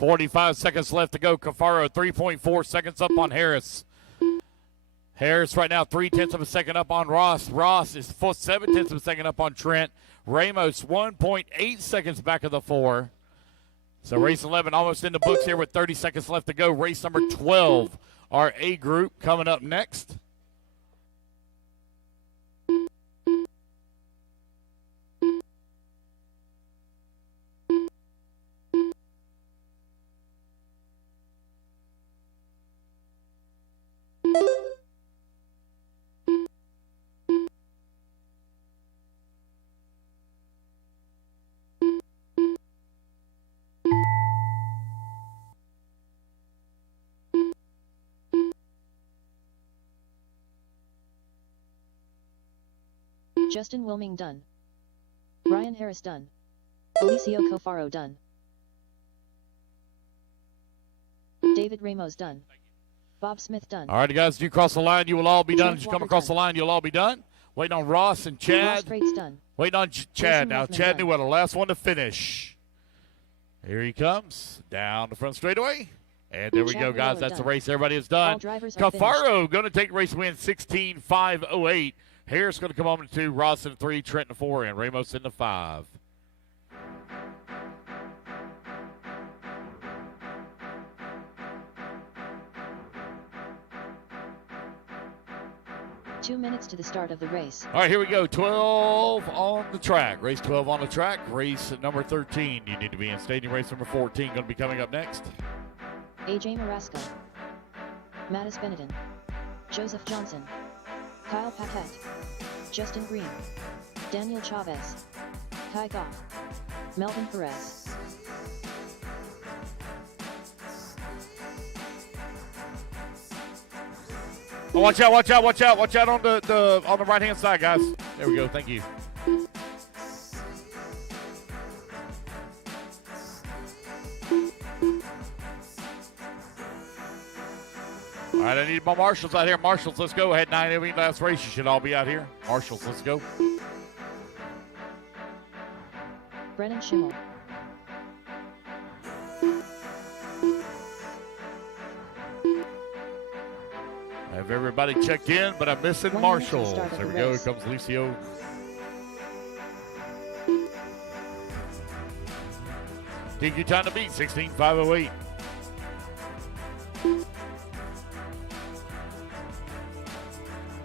.45 seconds left to go. Cafaro 3.4 seconds up on Harris. Harris right now 0.3 of a second up on Ross. Ross is 0.7 of a second up on Trent. Ramos 1.8 seconds back of the 4. So race 11 almost in the books here with 30 seconds left to go. Race number 12, our A group, coming up next. Justin Wilming done. Ryan Harris done. Alicio Cafaro done. David Ramos done. Bob Smith done. All right, guys, if you cross the line, you will all be done. As you come across the line, you'll all be done. Waiting on Ross and Chad. Ross Freight's done. Waiting on Chad now. Hoffman Chad done. Newell, last one to finish. Here he comes. Down the front straightaway. And there we Chad go, guys. Newell That's the done. race. Everybody is All done. drivers are Cafaro going to take race win 16.508. Harris going to come on to 2. Ross in 3. Trent in 4. And Ramos in the 5. Two minutes to the start of the race. All right, here we go. 12 on the track. Race 12 on the track. Race number 13. You need to be in stadium. Race number 14 going to be coming up next. AJ Marasco. Mattis Benedin. Joseph Johnson. Kyle Paquette. Justin Green. Daniel Chavez. Kai Goff. Melvin Perez. Oh, watch out, watch out, watch out, watch out on the right-hand side, guys. There we go, thank you. All right, I need my marshals out here. Marshals, let's go. Ahead 9 last race. You should all be out here. Marshals, let's go. Brennan Schimmel. I have everybody checked in, but I'm missing 1 minute to the marshals. start of There the we go. Here race. comes Licio. DQ time to beat 16.508.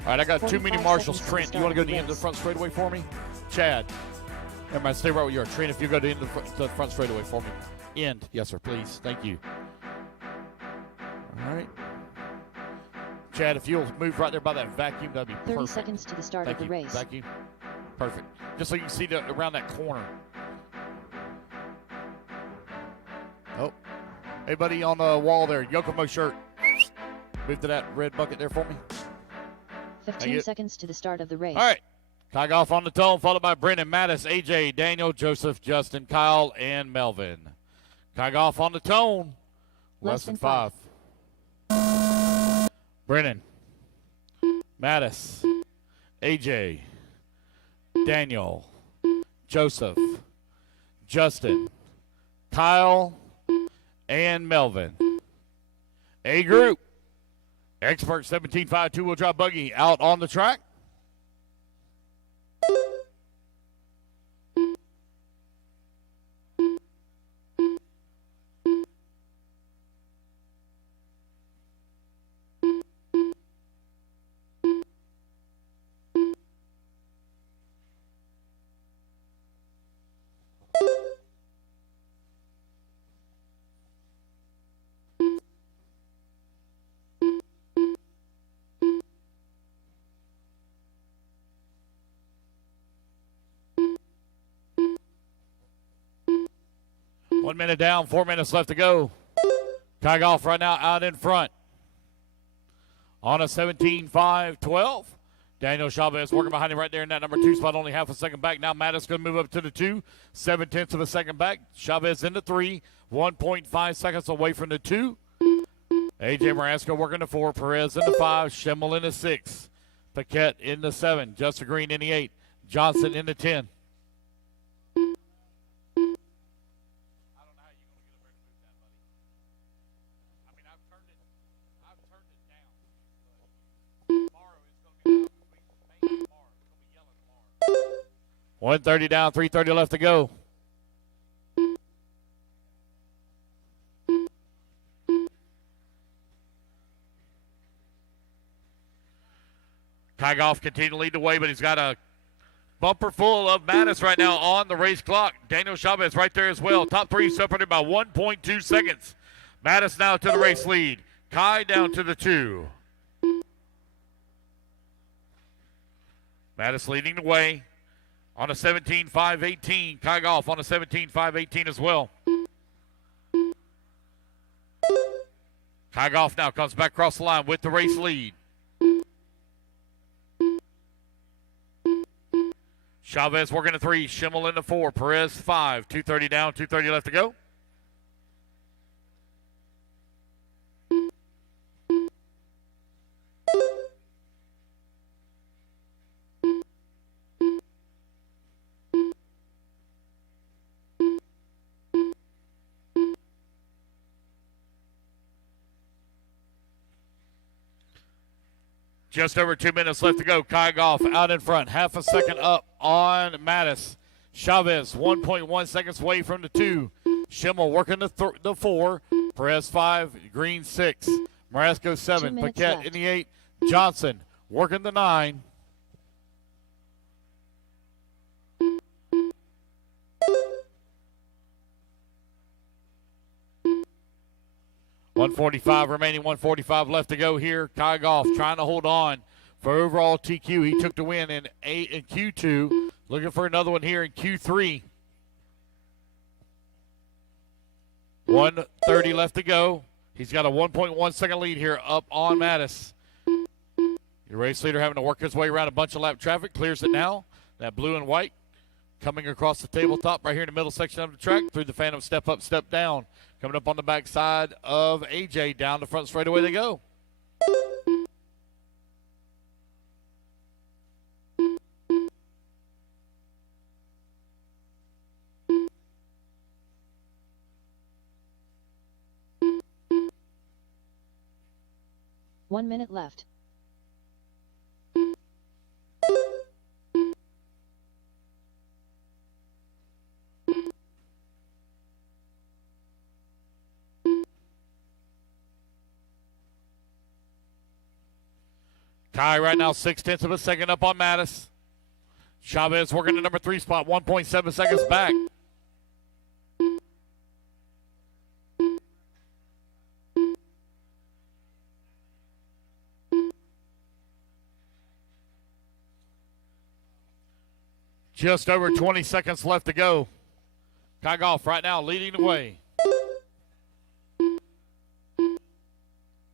All right, I got too many 45 marshals. seconds to the Trent, do you start want to go of to the the end of the race. front straightaway for me? Chad. Never mind, stay right where you are. Trina, if you go to the front straightaway for me. End. Yes, sir, please. Thank you. All right. Chad, if you'll move right there by that vacuum, that'd be 30 perfect. seconds to the start Thank of the you. race. Vacuum. Perfect. Just so you can see around that corner. Oh. Hey, buddy, on the wall there, Yokomo shirt. Move to that red bucket there for me. 15 seconds to the start of the race. All right. Kygoff on the tone, followed by Brennan, Mattis, AJ, Daniel, Joseph, Justin, Kyle, and Melvin. Kygoff on the tone. Less than 5. Brennan, Mattis, AJ, Daniel, Joseph, Justin, Kyle, and Melvin. A group. Expert 17.5 two-wheel drive buggy out on the track. One minute down, 4 minutes left to go. Kygoff right now out in front. On a 17.5-12. Daniel Chavez working behind him right there in that number 2 spot, only half a second back. Now Mattis going to move up to the 2, 7/10 of a second back. Chavez in the 3, 1.5 seconds away from the 2. AJ Marasco working the 4, Perez in the 5, Schimmel in the 6, Paquette in the 7, Justin Green in the 8, Johnson in the 10. Tomorrow 1:30 down, 3:30 left to go. Kygoff continuing to lead the way, but he's got a bumper full of Mattis right now on the race clock. Daniel Chavez right there as well. Top 3 separated by 1.2 seconds. Mattis now to the race lead. Kai down to the 2. Mattis leading the way on a 17.5-18. Kygoff on a 17.5-18 as well. Kygoff now comes back across the line with the race lead. Chavez working the 3, Schimmel in the 4, Perez 5, 2:30 down, 2:30 left to go. Just over 2 minutes left to go. Kygoff out in front. Half a second up on Mattis. Chavez 1.1 seconds away from the 2. Schimmel working the 4. Perez 5. Green 6. Marasco 7. Paquette left. in the 8. Johnson working the 9. .145 remaining, 145 left to go here. Kygoff trying to hold on for overall TQ. He took the win in Q2. Looking for another one here in Q3. 1:30 left to go. He's got a 1.1 second lead here up on Mattis. Your race leader having to work his way around a bunch of lap traffic. Clears it now. That blue and white coming across the tabletop right here in the middle section of the track through the Phantom step up, step down. Coming up on the backside of AJ, down the front straightaway they go. One minute left. Kai right now 0.6 of a second up on Mattis. Chavez working the number 3 spot, 1.7 seconds back. Just over 20 seconds left to go. Kai Goff right now leading the way.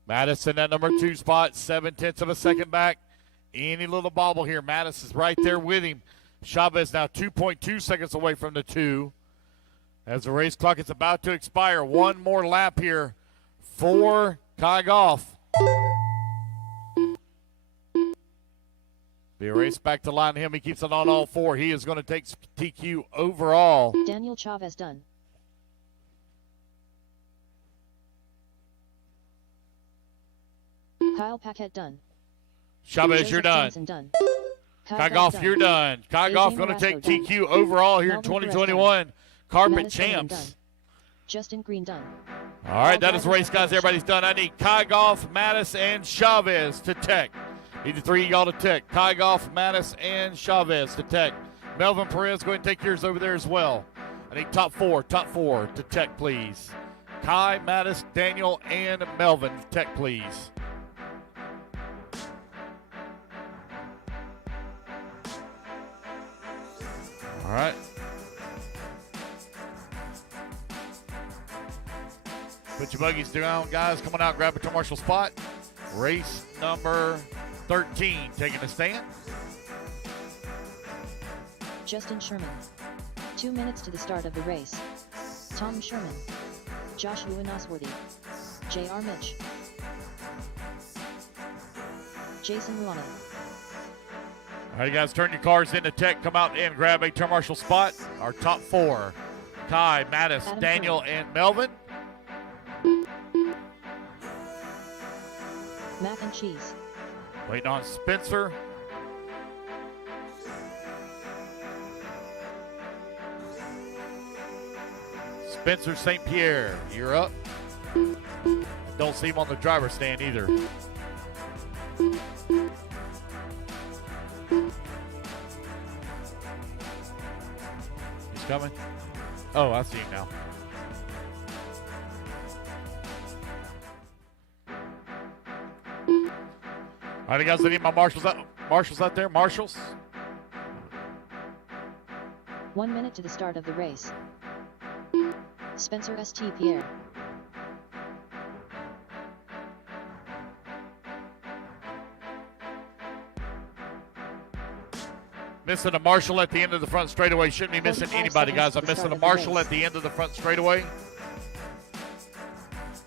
Madison at number 2 spot, 7/10 of a second back. Any little bobble here. Mattis is right there with him. Chavez now 2.2 seconds away from the 2. As the race clock is about to expire. One more lap here for Kai Goff. Be a race back to line him. He keeps it on all 4. He is going to take TQ overall. Daniel Chavez done. Kyle Paquette done. Chavez, Joseph you're done. Johnson done. Kai Goff, you're done. Kai Goff going to take TQ overall here in 2021. Carpet Mattis Dane done. champs. Justin Green done. All right, that is the race, guys. Everybody's done. I need Kai Goff, Mattis, and Chavez to tech. Need the 3 of y'all to tech. Kai Goff, Mattis, and Chavez to tech. Melvin Perez, go ahead and take yours over there as well. I need top four to tech, please. Kai, Mattis, Daniel, and Melvin to tech, please. All right. Put your buggies down, guys. Come on out, grab a commercial spot. Race number 13, taking a stand. Justin Sherman. 2 minutes to the start of the race. Tom Sherman. Joshua Nosworthy. J.R. Mitch. Jason Ruana. All right, guys, turn your cars into tech. Come out and grab a commercial spot. Our top 4, Kai, Mattis, Adam Daniel, Curry. and Melvin. Mac and Cheese. Waiting on Spencer. Spencer St. Pierre, you're up. Don't see him on the driver's stand either. He's coming. Oh, I see him now. All right, guys, I need my marshals out there. Marshals. 1 minute to the start of the race. Spencer St. Pierre. Missing a marshal at the end of the front straightaway. Shouldn't be missing 45 anybody, guys. seconds to I'm the missing start a of the marshal race. at the end of the front straightaway.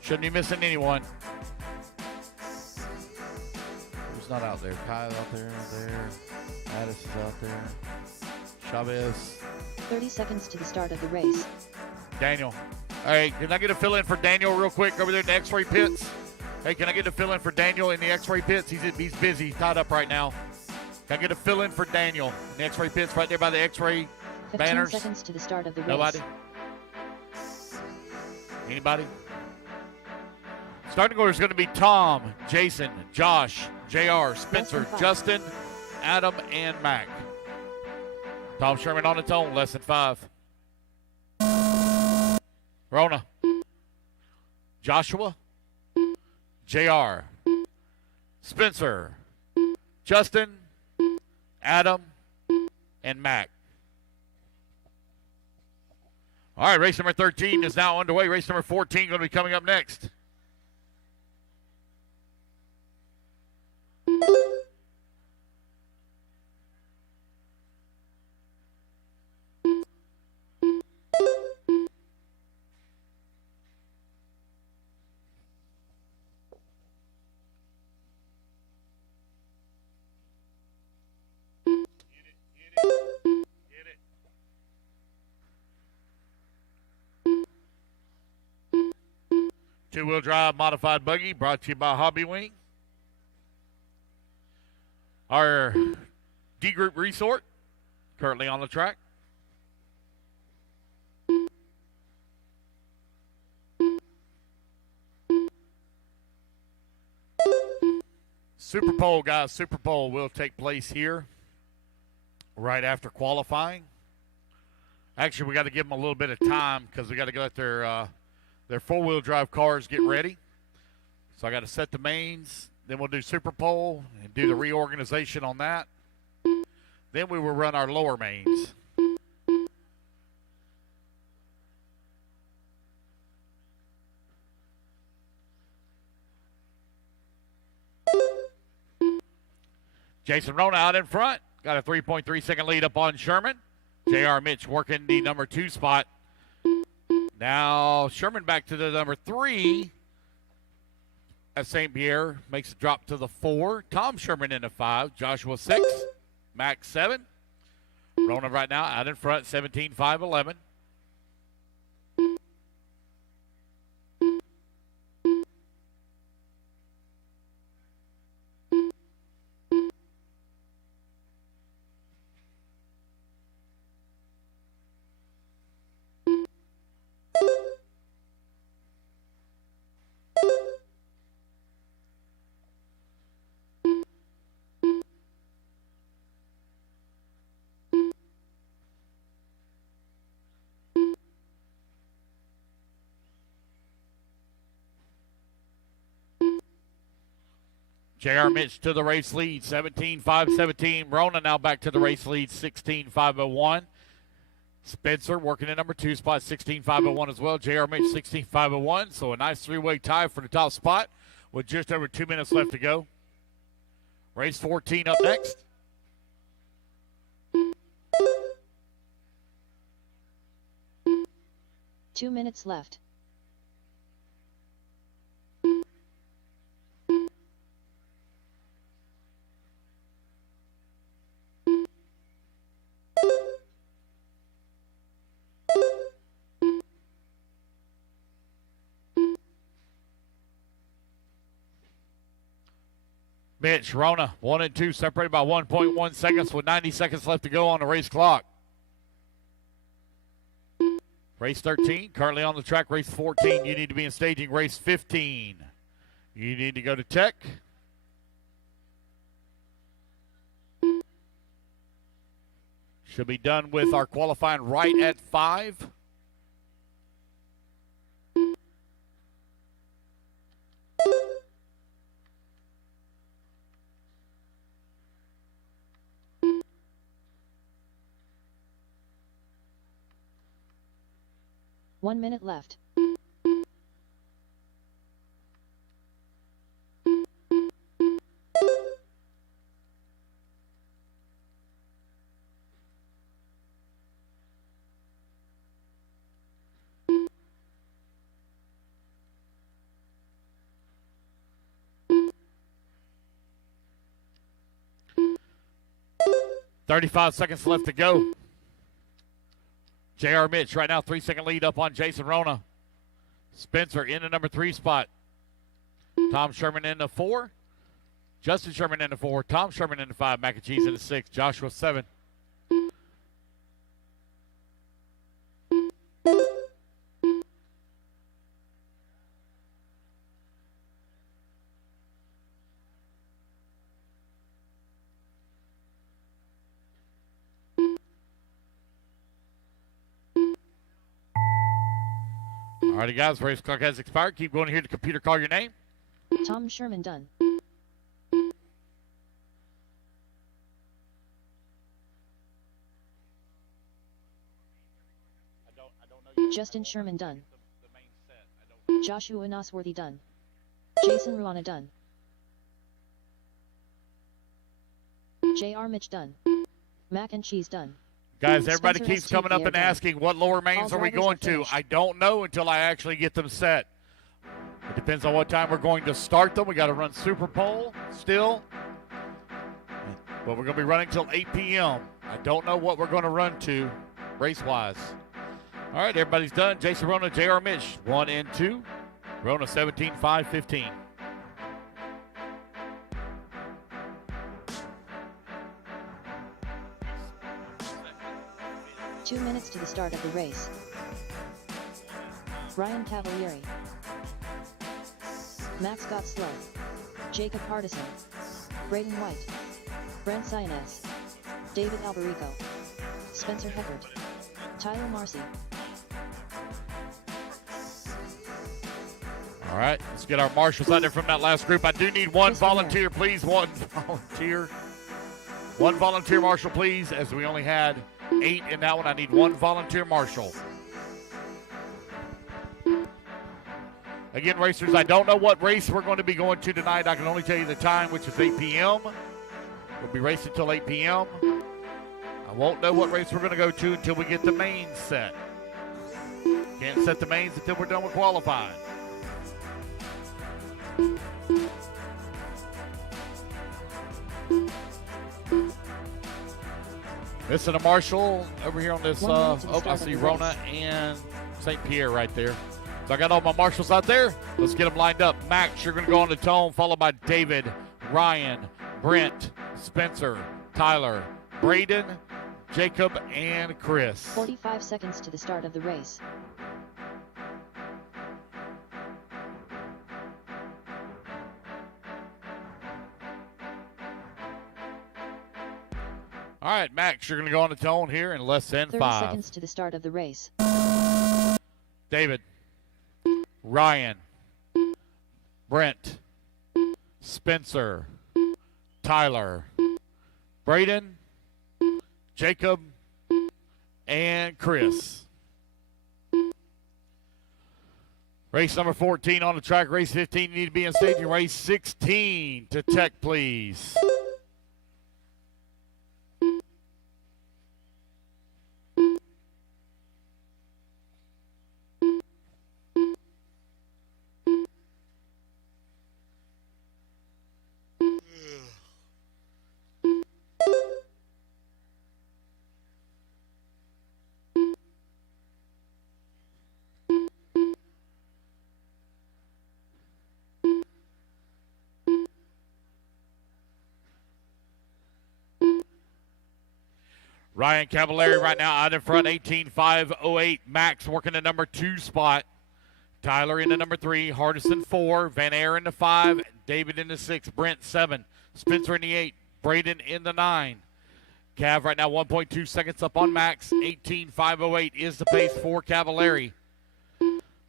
Shouldn't be missing anyone. Who's not out there? Kyle out there. Mattis is out there. Chavez. 30 seconds to the start of the race. Daniel. All right, can I get a fill-in for Daniel real quick over there in the X-ray pits? Hey, can I get a fill-in for Daniel in the X-ray pits? He's busy. He's tied up right now. Can I get a fill-in for Daniel in the X-ray pits right there by the X-ray 15 banners? seconds to the start of the race. Nobody? Anybody? Starting order is going to be Tom, Jason, Josh, JR, Spencer, Less than 5. Justin, Adam, and Mac. Tom Sherman on its own, less than 5. Rona. Joshua. JR. Spencer. Justin. Adam. And Mac. All right, race number 13 is now underway. Race number 14 going to be coming up next. Two-wheel drive modified buggy brought to you by Hobby Wing. Our D Group Resort currently on the track. Super Bowl, guys. Super Bowl will take place here right after qualifying. Actually, we got to give them a little bit of time because we got to let their four-wheel drive cars get ready. So I got to set the mains. Then we'll do Super Pole and do the reorganization on that. Then we will run our lower mains. Jason Rona out in front. Got a 3.3 second lead up on Sherman. J.R. Mitch working the number 2 spot. Now Sherman back to the number 3. As St. Pierre makes a drop to the 4. Tom Sherman in the 5. Joshua 6. Max 7. Rona right now out in front, 17-5-11. J.R. Mitch to the race lead, 17-5-17. Rona now back to the race lead, 16-5-01. Spencer working in number 2 spot, 16-5-01 as well. J.R. Mitch, 16-5-01. So a nice three-way tie for the top spot with just over 2 minutes left to go. Race 14 up next. Two minutes left. Mitch, Rona, 1 and 2, separated by 1.1 seconds with 90 seconds left to go on the race clock. Race 13, currently on the track. Race 14, you need to be in staging. Race 15, you need to go to tech. Should be done with our qualifying right at 5. One minute left. $35 seconds left to go. J.R. Mitch right now, 3-second lead up on Jason Rona. Spencer in the number 3 spot. Tom Sherman in the 4. Justin Sherman in the 4. Tom Sherman in the 5. Mac and Cheese in the 6. Joshua 7. All righty, guys, race clock has expired. Keep going here to computer. Call your name. Tom Sherman done. Justin Sherman done. Joshua Nosworthy done. Jason Ruana done. J.R. Mitch done. Mac and Cheese done. Guys, everybody Spencer keeps S. coming up Pierre and done. asking what lower mains All are we drivers going are to. finished. I don't know until I actually get them set. It depends on what time we're going to start them. We got to run Super Pole still. But we're going to be running till 8 p.m. I don't know what we're going to run to race-wise. All right, everybody's done. Jason Rona, J.R. Mitch, 1 and 2. Rona 17-5-15. Two minutes to the start of the race. Ryan Cavalieri. Max got slow. Jacob Hardison. Braden White. Brent Sionez. David Alberico, Spencer Heckert, Tyler Marcy. All right, let's get our marshals out there from that last group. I do need one Chris volunteer, please. One volunteer. One volunteer marshal, please, as we only had 8 in that one. I need one volunteer marshal. Again, racers, I don't know what race we're going to be going to tonight. I can only tell you the time, which is 8 p.m. We'll be racing until 8 p.m. I won't know what race we're going to go to until we get the mains set. Can't set the mains until we're done with qualifying. Missing a marshal over here on this. I see Rona and St. Pierre right there. So I got all my marshals out there. Let's get them lined up. Max, you're going to go on the tone, followed by David, Ryan, Brent, Spencer, Tyler, Braden, Jacob, and Chris. 45 seconds to the start of the race. All right, Max, you're going to go on the tone here in less than 30 5. seconds to the start of the race. David, Ryan, Brent, Spencer, Tyler, Braden, Jacob, and Chris. Race number 14 on the track. Race 15, you need to be in staging. Race 16 to Tech, please. Ryan Cavallari right now out in front, 18.508. Max working the number 2 spot. Tyler in the number 3. Hardison 4. Van Air in the 5. David in the 6. Brent 7. Spencer in the 8. Braden in the 9. Cav right now 1.2 seconds up on Max. 18.508 is the pace for Cavallari.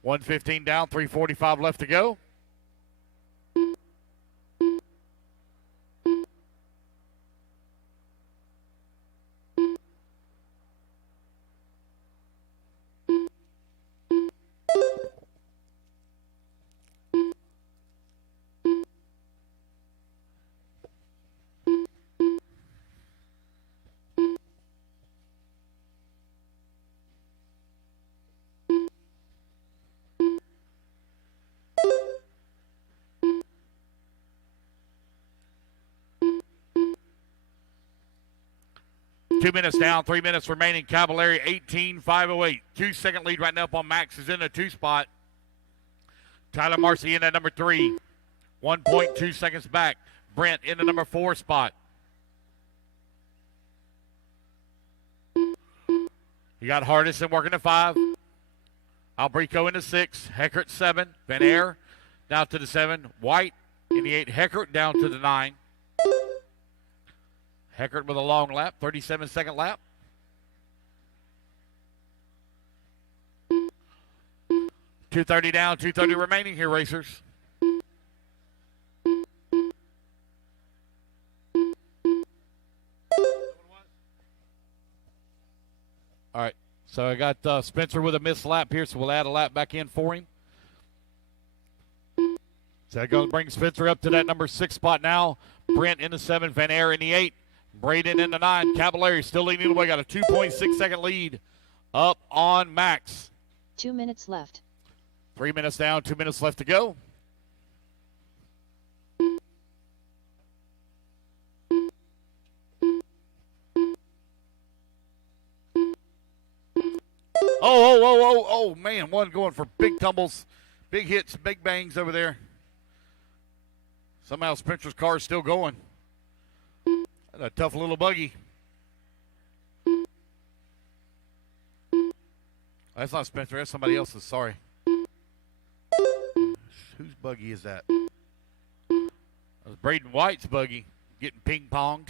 1:15 down, 3:45 left to go. Two minutes down, 3 minutes remaining. Cavallari 18.508. 2-second lead right now up on Max is in the 2 spot. Tyler Marcy in at number 3. 1.2 seconds back. Brent in the number 4 spot. You got Hardison working the 5. Albrico in the 6. Heckert 7. Van Air down to the 7. White in the 8. Heckert down to the 9. Heckert with a long lap, 37-second lap. .230 down, 2:30 remaining here, racers. All right, so I got Spencer with a missed lap here, so we'll add a lap back in for him. So that goes bring Spencer up to that number 6 spot now. Brent in the 7, Van Air in the 8. Braden in the 9. Cavallari still leading the way. Got a 2.6-second lead up on Max. 2 minutes left. 3 minutes down, 2 minutes left to go. Oh, man. One going for big tumbles, big hits, big bangs over there. Somehow Spencer's car is still going. A tough little buggy. That's not Spencer. That's somebody else's. Sorry. Whose buggy is that? That was Braden White's buggy getting ping-ponged.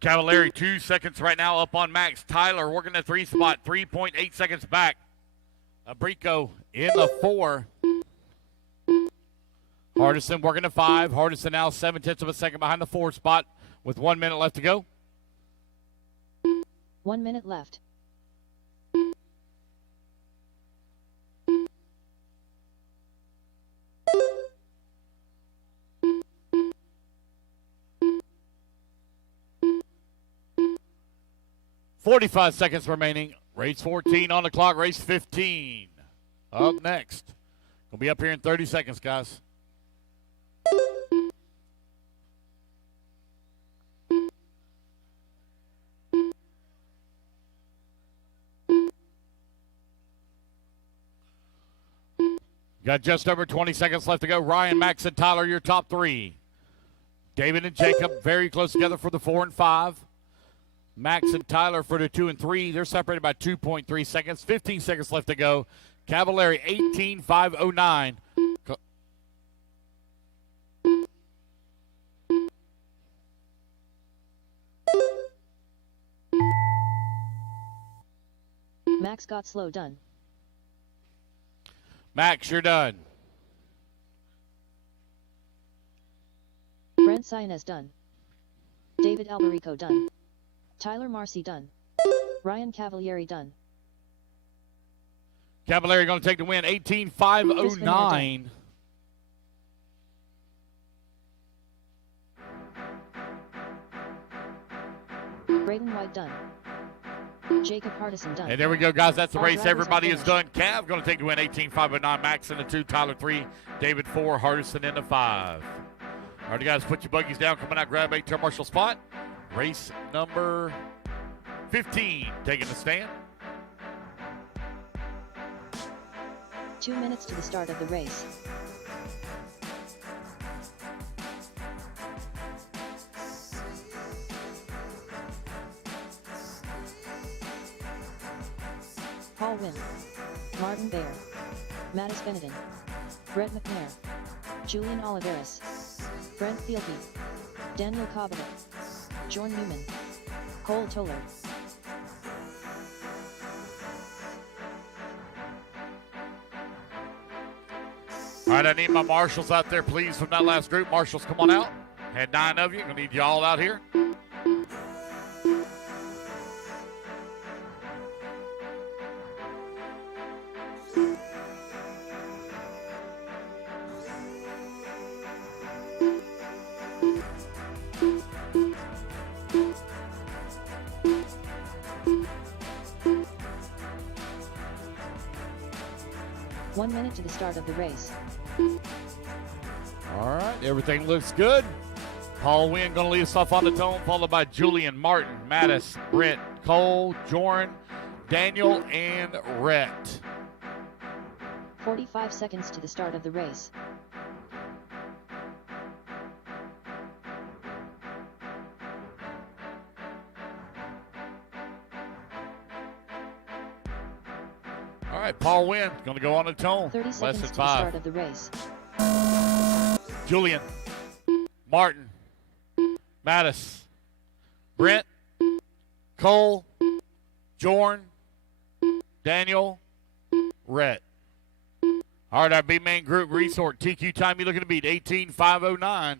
Cavallari 2 seconds right now up on Max. Tyler working the 3 spot, 3.8 seconds back. Abrico in the 4. Hardison working the 5. Hardison now 7/10 of a second behind the 4 spot with 1 minute left to go. 1 minute left. .45 seconds remaining. Race 14 on the clock. Race 15 up next. We'll be up here in 30 seconds, guys. Got just over 20 seconds left to go. Ryan, Max, and Tyler, your top 3. David and Jacob very close together for the 4 and 5. Max and Tyler for the 2 and 3. They're separated by 2.3 seconds. 15 seconds left to go. Cavallari 18.509. Max got slow done. Max, you're done. Brent Sionez done. David Alberico done. Tyler Marcy done. Ryan Cavalieri done. Cavallari going to take the win, 18.509. Braden White done. Jacob Hardison done. And there we go, guys. That's the All race. drivers Everybody are is done. Cav going to take the win, 18.509. Max in the 2, Tyler 3, David 4, Hardison in the 5. All right, guys, put your buggies down. Coming out, grab a turn marshal spot. Race number 15 taking the stand. 2 minutes to the start of the race. Paul Wynn, Martin Bayer, Mattis Benedin, Brett McNair, Julian Oliveras, Brent Thielke, Daniel Kavanaugh, Jorn Newman, Cole Toller. All right, I need my marshals out there, please, from that last group. Marshals, come on out. Had 9 of you. Gonna need you all out here. One minute to the start of the race. All right, everything looks good. Paul Wynn going to lead us off on the tone, followed by Julian, Martin, Mattis, Brent, Cole, Joran, Daniel, and Rhett. 45 seconds to the start of the race. All right, Paul Wynn going to go on the tone. 30 Less seconds than to the 5. start of the race. Julian, Martin, Mattis, Brent, Cole, Jorn, Daniel, Rhett. All right, our B-main group resort. TQ time you looking to beat, 18.509.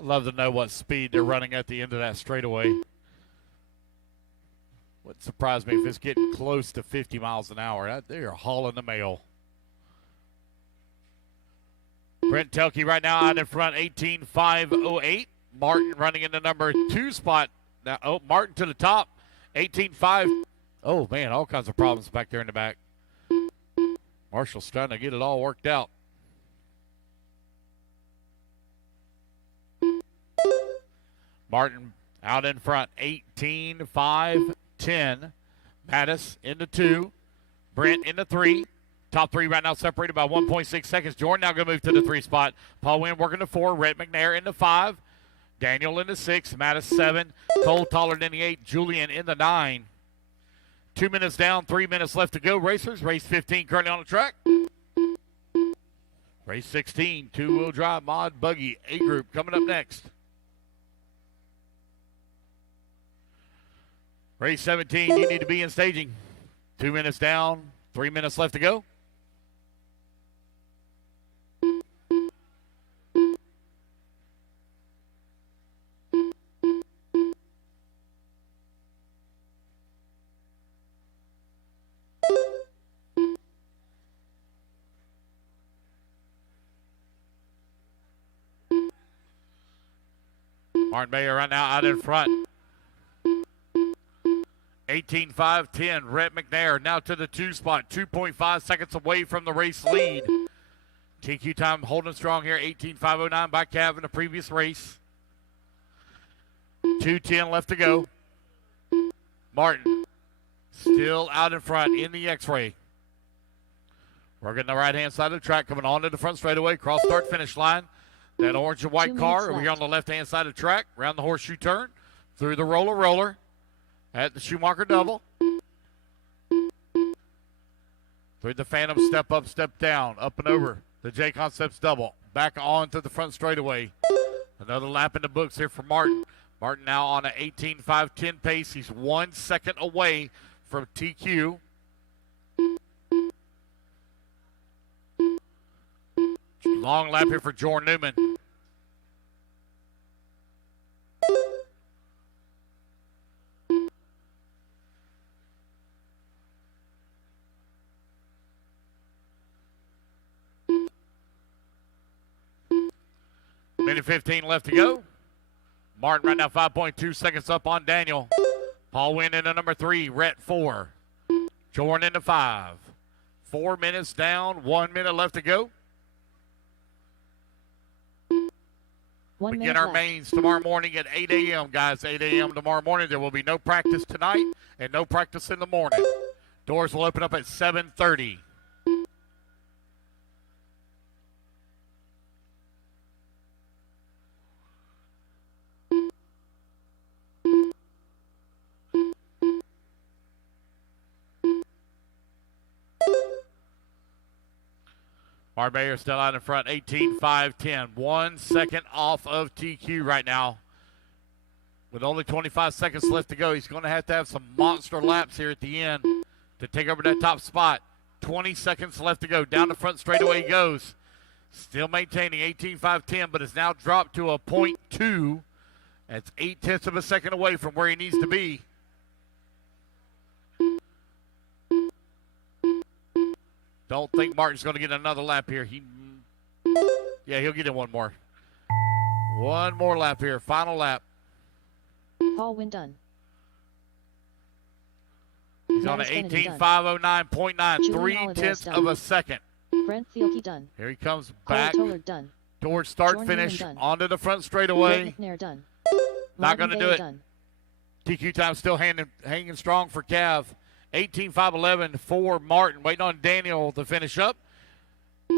I'd love to know what speed they're running at the end of that straightaway. Wouldn't surprise me if it's getting close to 50 miles an hour. They are hauling the mail. Brent Thielke right now out in front, 18.508. Martin running in the number 2 spot. Now, Martin to the top, 18-5. Oh, man, all kinds of problems back there in the back. Marshall's trying to get it all worked out. Martin out in front, 18-5-10. Mattis into 2. Brent into 3. Top 3 right now separated by 1.6 seconds. Jordan now going to move to the 3 spot. Paul Wynn working to 4. Rhett McNair into 5. Daniel into 6. Mattis 7. Cole Tollard in the 8. Julian in the 9. 2 minutes down, 3 minutes left to go. Racers, race 15 currently on the track. Race 16, two-wheel drive mod buggy A group coming up next. Race 17, you need to be in staging. 2 minutes down, 3 minutes left to go. Martin Bayer right now out in front. 18-5-10. Rhett McNair now to the 2 spot. 2.5 seconds away from the race lead. TQ time holding strong here. 18-5-09 by Cav in the previous race. 2:10 left to go. Martin still out in front in the X-ray. Working the right-hand side of the track, coming onto the front straightaway. Cross start finish line. That orange and white car over here on the left-hand side of the track, around the horseshoe turn, through the roller, at the Schumacher double. Through the Phantom step up, step down, up and over the J Concepts double. Back on to the front straightaway. Another lap in the books here for Martin. Martin now on an 18-5-10 pace. He's 1 second away from TQ. Long lap here for Jordan Newman. Minute 15 left to go. Martin right now 5.2 seconds up on Daniel. Paul Wynn into number 3. Rhett 4. Jordan into 5. 4 minutes down. 1 minute left to go. We get our mains tomorrow morning at 8 a.m., guys. 8 a.m. tomorrow morning. There will be no practice tonight and no practice in the morning. Doors will open up at 7:30. Martin Bayer still out in front, 18-5-10. 1 second off of TQ right now. With only 25 seconds left to go, he's going to have some monster laps here at the end to take over that top spot. 20 seconds left to go. Down the front straightaway he goes. Still maintaining 18-5-10, but it's now dropped to a 0.2. That's 0.8 of a second away from where he needs to be. Don't think Martin's going to get another lap here. He'll get in one more. One more lap here. Final lap. Paul Wynn done. He's on an 18-5-09.9. 0.3 of a second. Brent Thielke done. Here he comes back Cole Tollard done. towards start Jordan finish done. onto the front straightaway. Rhett McNair done. Not going to do it. Done. TQ time still hanging strong for Cav. 18-5-11 for Martin. Waiting on Daniel to finish up.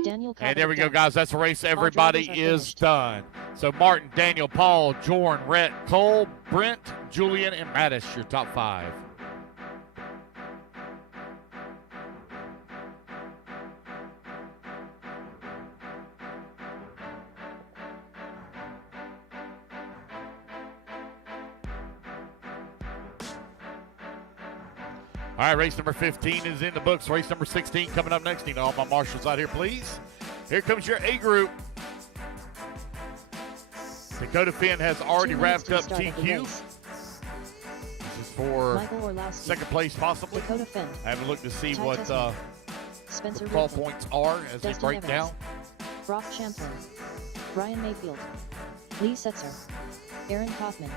Daniel And there we go, done. guys. That's the race. Everybody drivers are is finished. done. So Martin, Daniel, Paul, Jordan, Rhett, Cole, Brent, Julian, and Mattis, your top 5. All right, race number 15 is in the books. Race number 16 coming up next. Need all my marshals out here, please. Here comes your A group. Dakota Finn has already 2 wrapped minutes to up the start of the TQ. race. This is for Michael Orlowski, second place, possibly. Dakota Finn, I haven't looked to see Ty what Tesman, the Spencer call Whitman, points are as they Dustin break Evans, down. Brock Champlin, Brian Mayfield, Lee Setzer, Aaron Kaufman.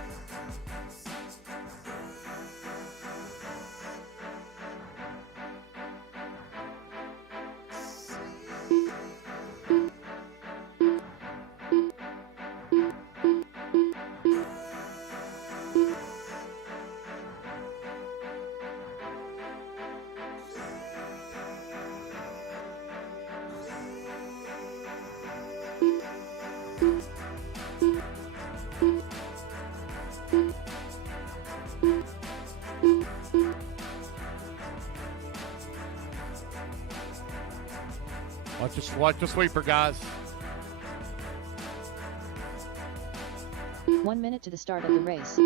Watch the sweeper, guys. 1 minute to the start of the race.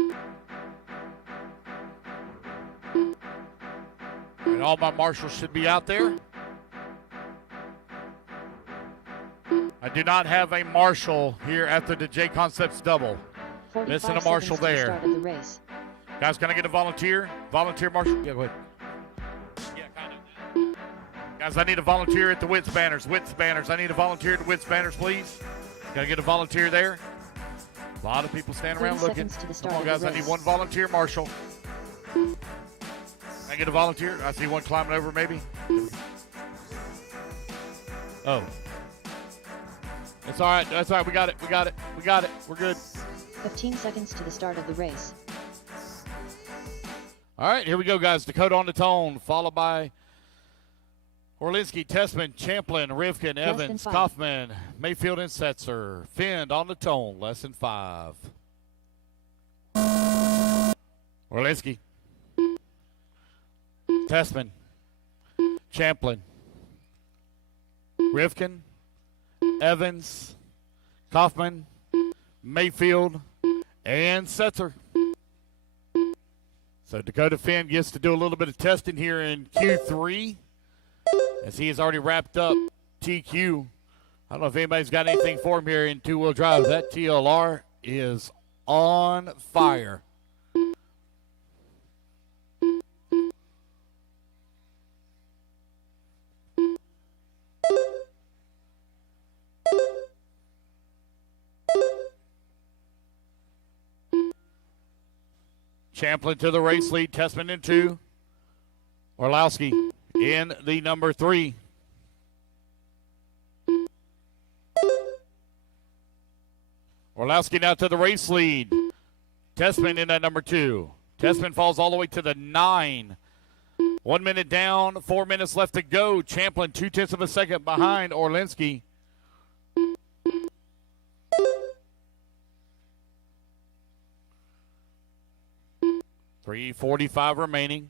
And all my marshals should be out there. I do not have a marshal here after the J Concepts double. 45 Missing a marshal seconds to the there. start of the race. Guys, can I get a volunteer? Volunteer marshal? Yeah, go ahead. Yeah, kind of. Guys, I need a volunteer at the Wits banners. Wits banners. I need a volunteer at the Wits banners, please. Can I get a volunteer there? A lot of people standing around 30 looking. seconds to the start Come on, of guys. the I need race. one volunteer marshal. Can I get a volunteer? I see one climbing over, maybe. Oh. It's all right. That's all right. We got it. We got it. We got it. We're good. 15 seconds to the start of the race. All right, here we go, guys. Dakota on the tone, followed by Orlinski, Tessman, Champlin, Rivkin, than Evans, 5. Kaufman, Mayfield, and Setzer. Finn on the tone, less than 5. Orlinski, Tessman, Champlin, Rivkin, Evans, Kaufman, Mayfield, and Setzer. So Dakota Finn gets to do a little bit of testing here in Q3 as he has already wrapped up TQ. I don't know if anybody's got anything for him here in two-wheel drive. That TLR is on fire. Champlin to the race lead. Tessman in 2. Orlowski in the number 3. Orlowski now to the race lead. Tessman in that number 2. Tessman falls all the way to the 9. 1 minute down, 4 minutes left to go. Champlin 0.2 of a second behind Orlinski. .345 remaining.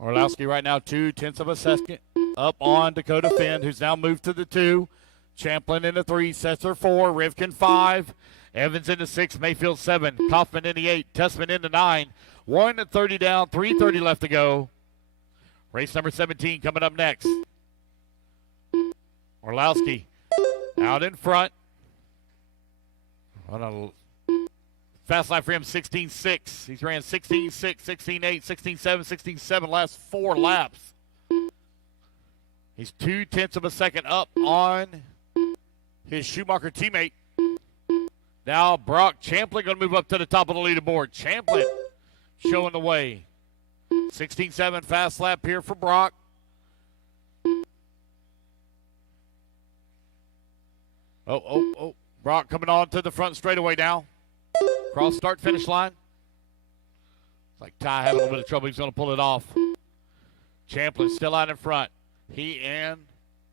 Orlowski right now 0.2 of a second up on Dakota Finn, who's now moved to the 2. Champlin in the 3, Setzer 4, Rivkin 5, Evans in the 6, Mayfield 7, Kaufman in the 8, Tessman in the 9. 1:30 down, 3:30 left to go. Race number 17 coming up next. Orlowski out in front. On a fast lap for him, 16.6. He's ran 16.6, 16.8, 16.7, 16.7 last 4 laps. He's 0.2 of a second up on his Schumacher teammate. Now Brock Champlin going to move up to the top of the leaderboard. Champlin showing the way. 16.7 fast lap here for Brock. Oh. Brock coming on to the front straightaway now. Cross start finish line. It's like Ty having a little bit of trouble. He's going to pull it off. Champlin still out in front. He and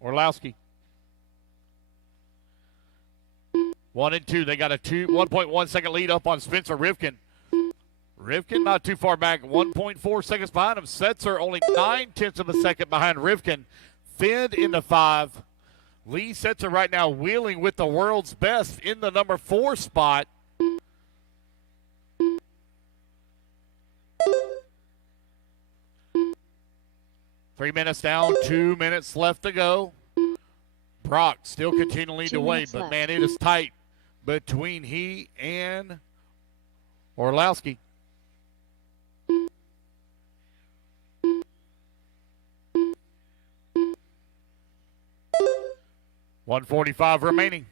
Orlowski. 1 and 2. They got a 1.1 second lead up on Spencer Rivkin. Rivkin not too far back. 1.4 seconds behind him. Setzer only 0.9 of a second behind Rivkin. Finn in the 5. Lee Setzer right now wheeling with the world's best in the number 4 spot. Three minutes down, 2 minutes left to go. Brock still continuing to lead the way, but man, it is tight between he and Orlowski. .145 remaining.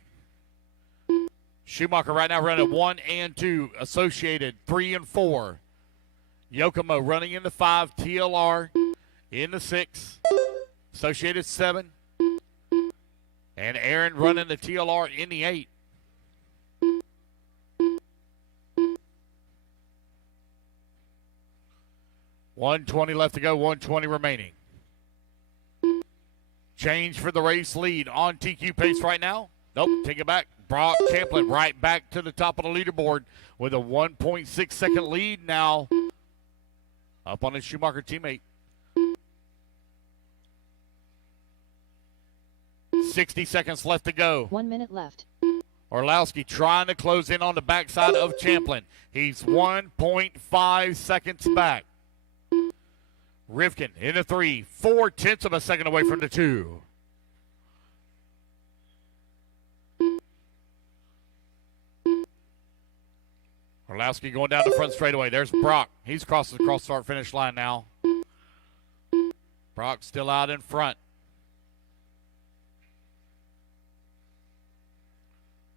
Schumacher right now running 1 and 2. Associated 3 and 4. Yokomo running in the 5. TLR in the 6. Associated 7. And Aaron running the TLR in the 8. .120 left to go. 120 remaining. Change for the race lead on TQ pace right now. Nope, take it back. Brock Champlin right back to the top of the leaderboard with a 1.6 second lead now Up on his Schumacher teammate. 60 seconds left to go. 1 minute left. Orlowski trying to close in on the backside of Champlin. He's 1.5 seconds back. Rivkin in the 3, 4/10 of a second away from the 2. Orlowski going down the front straightaway. There's Brock. He's crossed the start finish line now. Brock still out in front.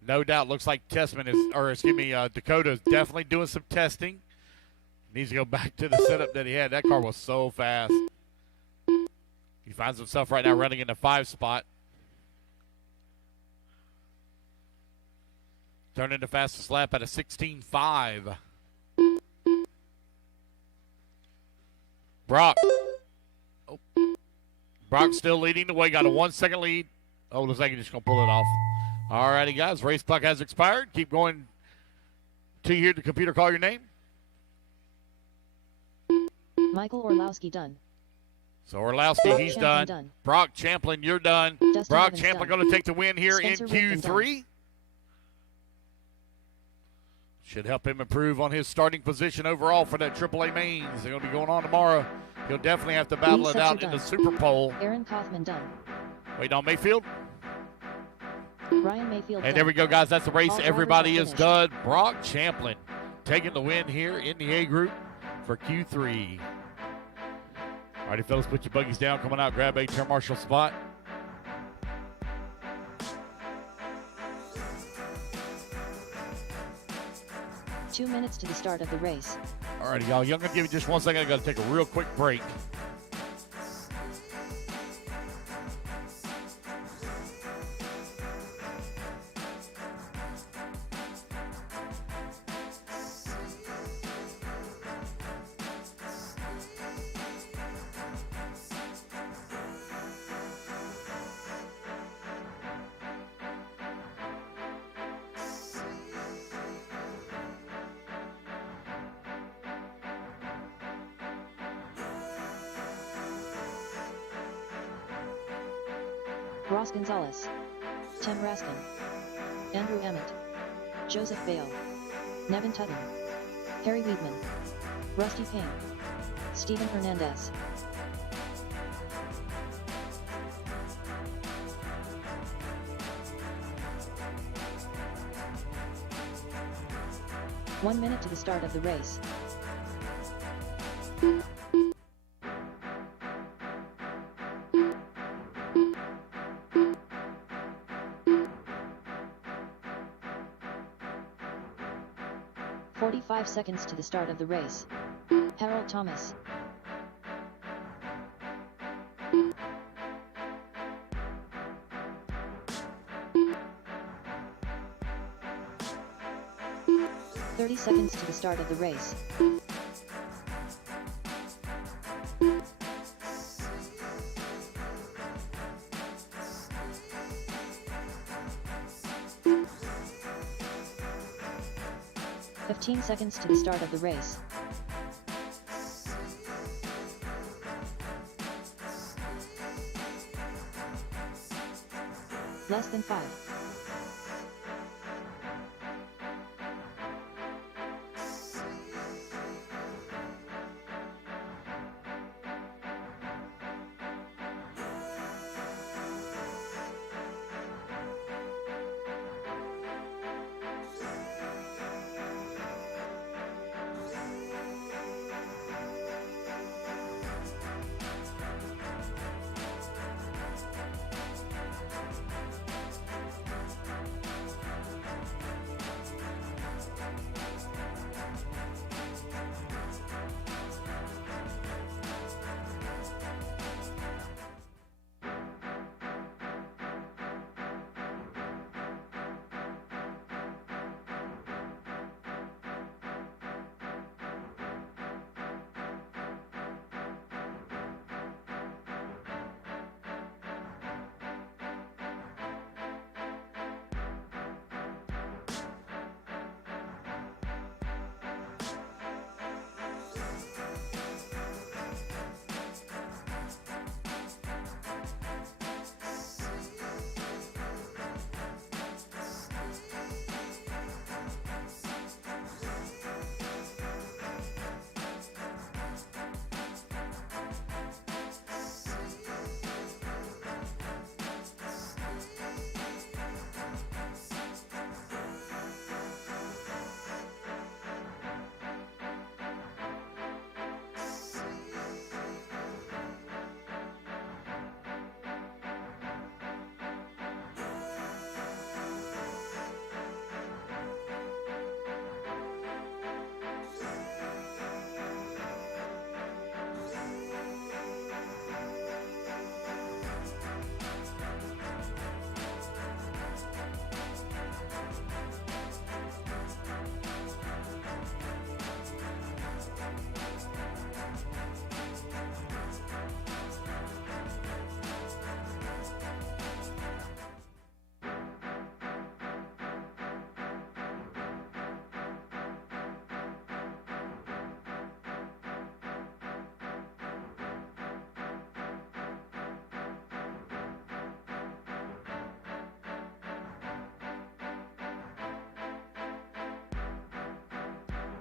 No doubt, looks like Dakota's definitely doing some testing. Needs to go back to the setup that he had. That car was so fast. He finds himself right now running in the 5 spot. Turning the fastest lap at a 16.5. Brock. Oh. Brock still leading the way. Got a 1 second lead. Oh, looks like he's just going to pull it off. All righty, guys. Race clock has expired. Keep going till you hear the computer call your name. Michael Orlowski done. So Orlowski, he's done. Brock Champlin, you're done. Dustin Brock Evans Champlin done. going to take the win here Spencer in Rivkin Q3. Should help him improve on his starting position overall for that AAA mains. They're going to be going on tomorrow. He'll definitely have to battle it Setzer out in the done. Super Pole. Aaron Kaufman done. Wait on Mayfield. Brian Mayfield And done. there we go, guys. That's the race. All drivers Everybody are is finished. done. Brock Champlin taking the win here in the A group for Q3. All righty, fellas, put your buggies down. Coming out, grab a turn marshal spot. Two minutes to the start of the race. All righty, y'all. I'm going to give you just 1 second. I got to take a real quick break. Ross Gonzalez. Tim Raskin. Andrew Emmett. Joseph Bale. Nevin Tutton. Harry Weidman. Rusty Payne. Steven Hernandez. One minute to the start of the race. .45 seconds to the start of the race. Harold Thomas. .30 seconds to the start of the race. .15 seconds to the start of the race. Less than 5.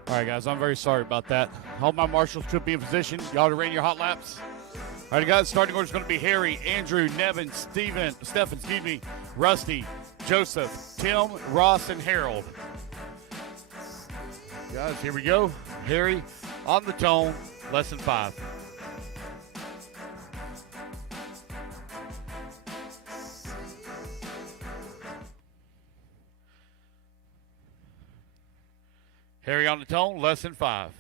All right, guys, I'm very sorry about that. All my marshals could be in position. Y'all ran your hot laps. All right, guys, starting order is going to be Harry, Andrew, Nevin, Stephen, Rusty, Joseph, Tim, Ross, and Harold. Guys, here we go. Harry on the tone, lesson 5. Harry on the tone, lesson 5.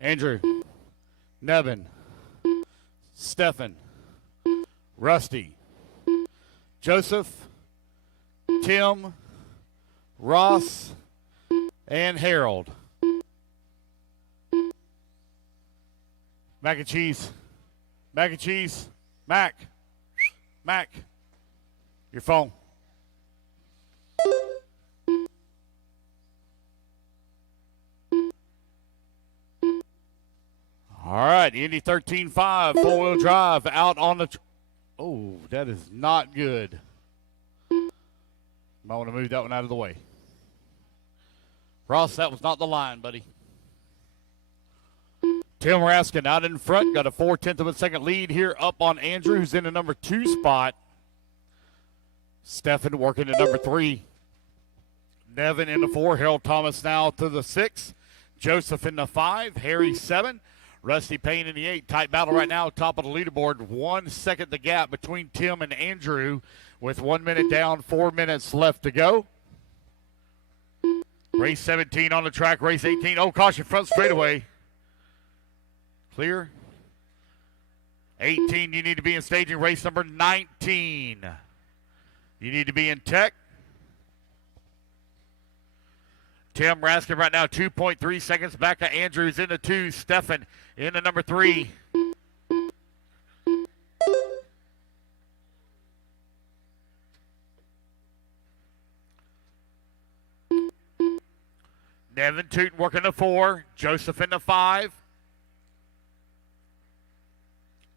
Andrew, Nevin, Stephen, Rusty, Joseph, Tim, Ross, and Harold. Mac and cheese. Mac and cheese. Mac. Your phone. All right, Indy 13.5, four-wheel drive out on the... Oh, that is not good. Might want to move that one out of the way. Ross, that was not the line, buddy. Tim Raskin out in front, got a 0.4 of a second lead here up on Andrew, who's in the number 2 spot. Stephen working at number 3. Nevin in the 4, Harold Thomas now to the 6. Joseph in the 5, Harry 7. Rusty Payne in the 8. Tight battle right now, top of the leaderboard. 1 second the gap between Tim and Andrew with 1 minute down, 4 minutes left to go. Race 17 on the track, race 18. Oh, caution, front straightaway. Clear. 18, you need to be in staging. Race number 19. You need to be in tech. Tim Raskin right now, 2.3 seconds back of Andrews in the 2. Stefan in the number 3. Nevin Tootin working the 4. Joseph in the 5.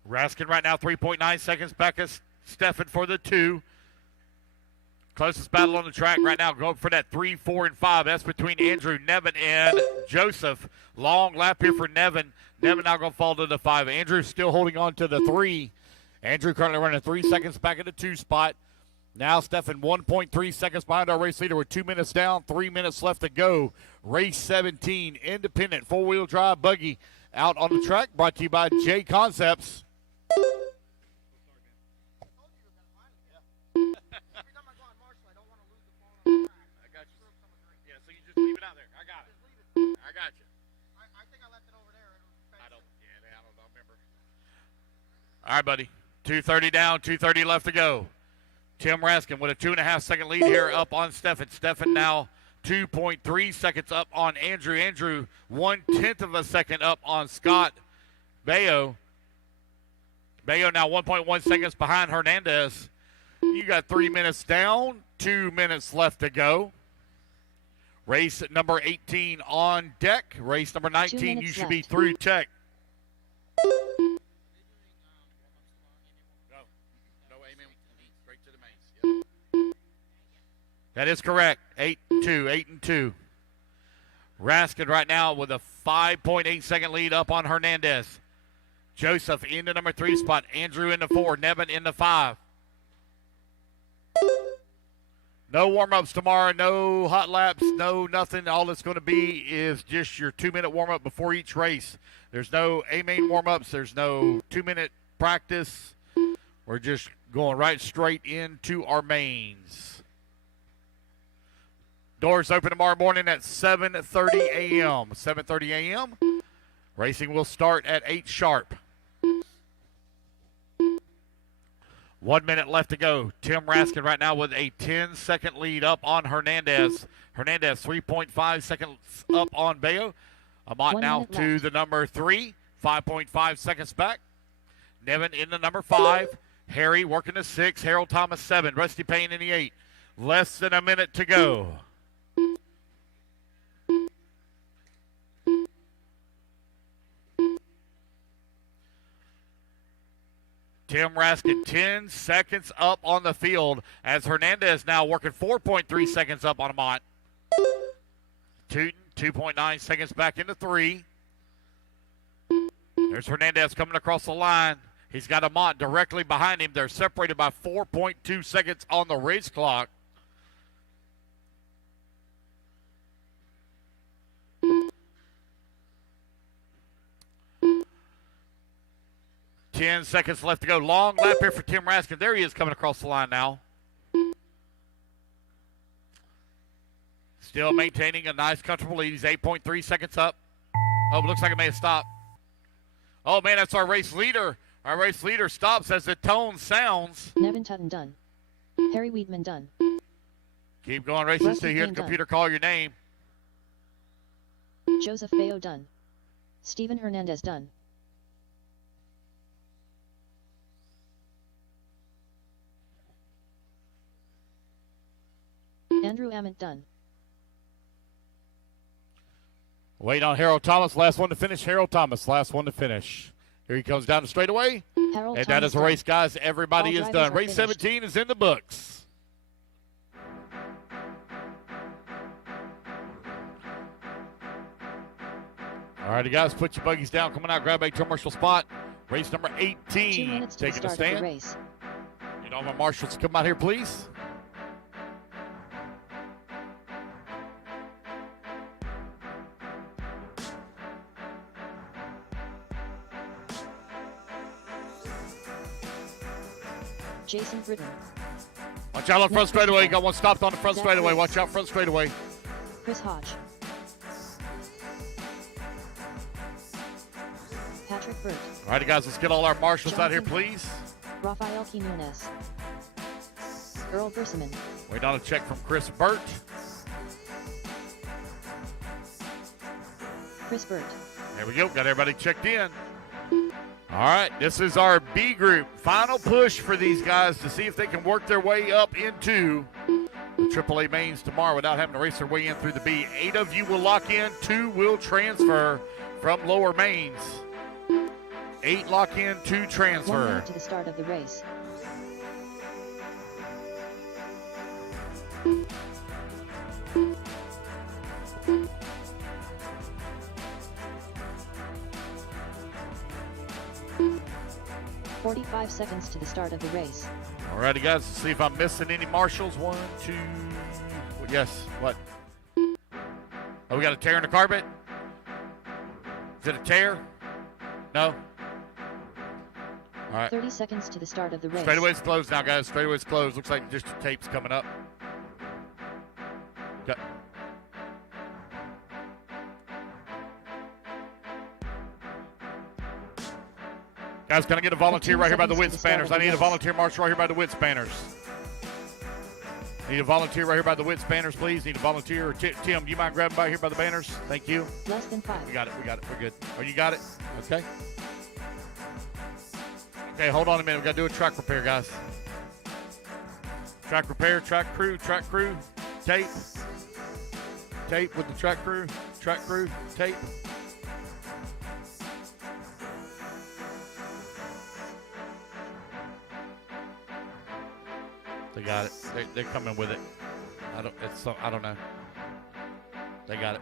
Raskin right now, 3.9 seconds back of Stefan for the 2. Closest battle on the track right now, going for that 3, 4, and 5. That's between Andrew, Nevin, and Joseph. Long lap here for Nevin. Nevin now going to fall to the 5. Andrew still holding on to the 3. Andrew currently running 3 seconds back at the 2 spot. Now Stefan 1.3 seconds behind our race leader with 2 minutes down, 3 minutes left to go. Race 17, independent four-wheel drive buggy out on the track, brought to you by J Concepts. Leave it out there. I got it. I got you. I think I left it over there. I don't remember. All right, buddy. 2:30 down, 2:30 left to go. Tim Raskin with a 2.5 second lead here up on Stefan. Stefan now 2.3 seconds up on Andrew. Andrew 1/10 of a second up on Scott Bayo. Bayo now 1.1 seconds behind Hernandez. You got 3 minutes down, 2 minutes left to go. Race number 18 on deck. Race number 19, you should be through tech. No, amen. Straight to the mains. Yep. That is correct. 8-2. Raskin right now with a 5.8 second lead up on Hernandez. Joseph in the number 3 spot. Andrew in the 4. Nevin in the 5. No warm-ups tomorrow, no hot laps, no nothing. All it's going to be is just your 2-minute warm-up before each race. There's no A-main warm-ups. There's no 2-minute practice. We're just going right straight into our mains. Doors open tomorrow morning at 7:30 a.m. 7:30 a.m. Racing will start at 8 sharp. 1 minute left to go. Tim Raskin right now with a 10-second lead up on Hernandez. Hernandez 3.5 seconds up on Bayo. Amat now to left. the number 3. 5.5 seconds back. Nevin in the number 5. Harry working the 6. Harold Thomas 7. Rusty Payne in the 8. Less than a minute to go. Tim Raskin 10 seconds up on the field as Hernandez now working 4.3 seconds up on Amat. Tootin, 2.9 seconds back into 3. There's Hernandez coming across the line. He's got Amont directly behind him. They're separated by 4.2 seconds on the race clock. Ten seconds left to go. Long lap here for Tim Raskin. There he is coming across the line now. Still maintaining a nice, comfortable lead. He's 8.3 seconds up. Oh, looks like it may have stopped. Oh, man, that's our race leader. Our race leader stops as the tone sounds. Nevin Tutton done. Harry Weedman done. Keep going, races Rusty to hear the Payne computer call your name. Joseph Bayo done. Steven Hernandez done. Andrew Ament done. Wait on Harold Thomas, last one to finish. Harold Thomas, last one to finish. Here he comes down the straightaway. Harold And Thomas that is a done. race, guys. Everybody All is drivers done. are Race finished. 17 is in the books. All righty, guys, put your buggies down. Coming out, grab a commercial spot. Race number 2 18. minutes to the Taking a start of the stand. race. You know, my marshals, come out here, please. Jason Britton. Watch out on front straightaway. Got one stopped on the front straightaway. Watch out front straightaway. Chris Hodge. Patrick Burt. All righty, guys, let's get all our marshals out here, Jonathan. please. Rafael Quinones. Earl Berseman. Waiting on a check from Chris Burt. Chris Burt. There we go. Got everybody checked in. All right, this is our B group. Final push for these guys to see if they can work their way up into the AAA mains tomorrow without having to race their way in through the B. 8 of you will lock in. 2 will transfer from lower mains. 8 lock in, 2 1 transfer. minute to the start of the race. "45 seconds to the start of the race. All righty, guys, let's see if I'm missing any marshals. 1, 2. Yes, what? Oh, we got a tear in the carpet? Is it a tear? No? All right. 30 seconds to the start of the race. Straightaway's closed now, guys. Straightaway's closed. Looks like just the tape's coming up. Okay. Guys, can I get a volunteer 15 right here by the seconds wit to the start spanners? of I the need a race. volunteer marshal right here by the wit spanners. Need a volunteer right here by the wit spanners, please. Need a volunteer. Tim, do you mind grabbing by here by the banners? Thank you. Less than 5. We got it. We're good. Oh, you got it? Okay. Okay, hold on a minute. We got to do a track repair, guys. Track repair, track crew, tape. Tape with the track crew, tape. They got it. They're coming with it. I don't know. They got it.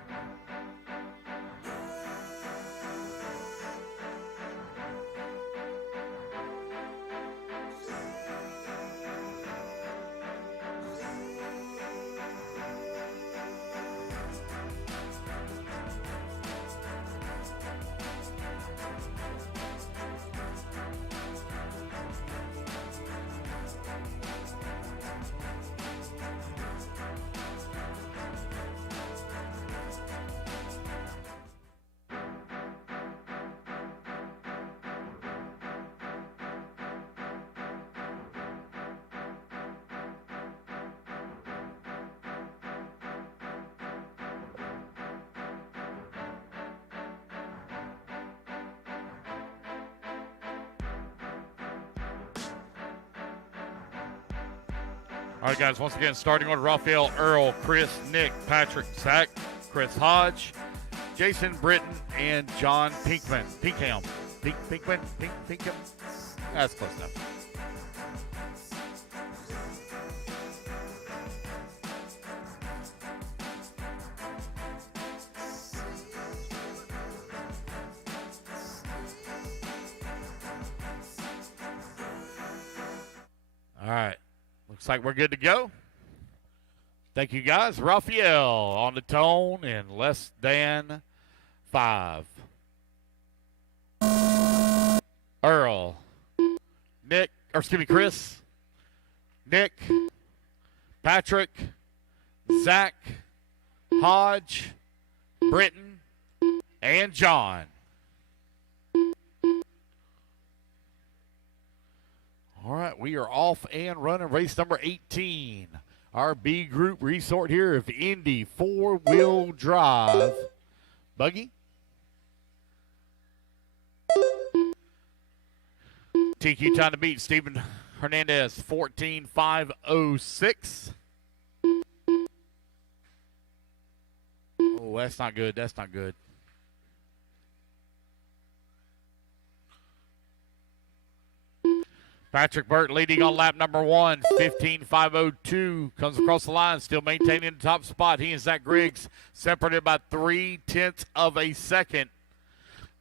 All right, guys, once again, starting order: Raphael, Earl, Chris, Nick, Patrick, Zach, Chris Hodge, Jason Britton, and John Pinkham. Pinkham. That's close enough. All right. Looks like we're good to go. Thank you, guys. Raphael on the tone in less than 5. Earl. Chris. Nick. Patrick. Zach. Hodge. Britton. And John. All right, we are off and running race number 18. Our B group resort here of Indy 4-wheel drive buggy. TQ time to beat Steven Hernandez, 14.506. Oh, that's not good. That's not good. Patrick Burt leading on lap number 1, 15.502. Comes across the line, still maintaining the top spot. He and Zach Griggs separated by 0.3 of a second.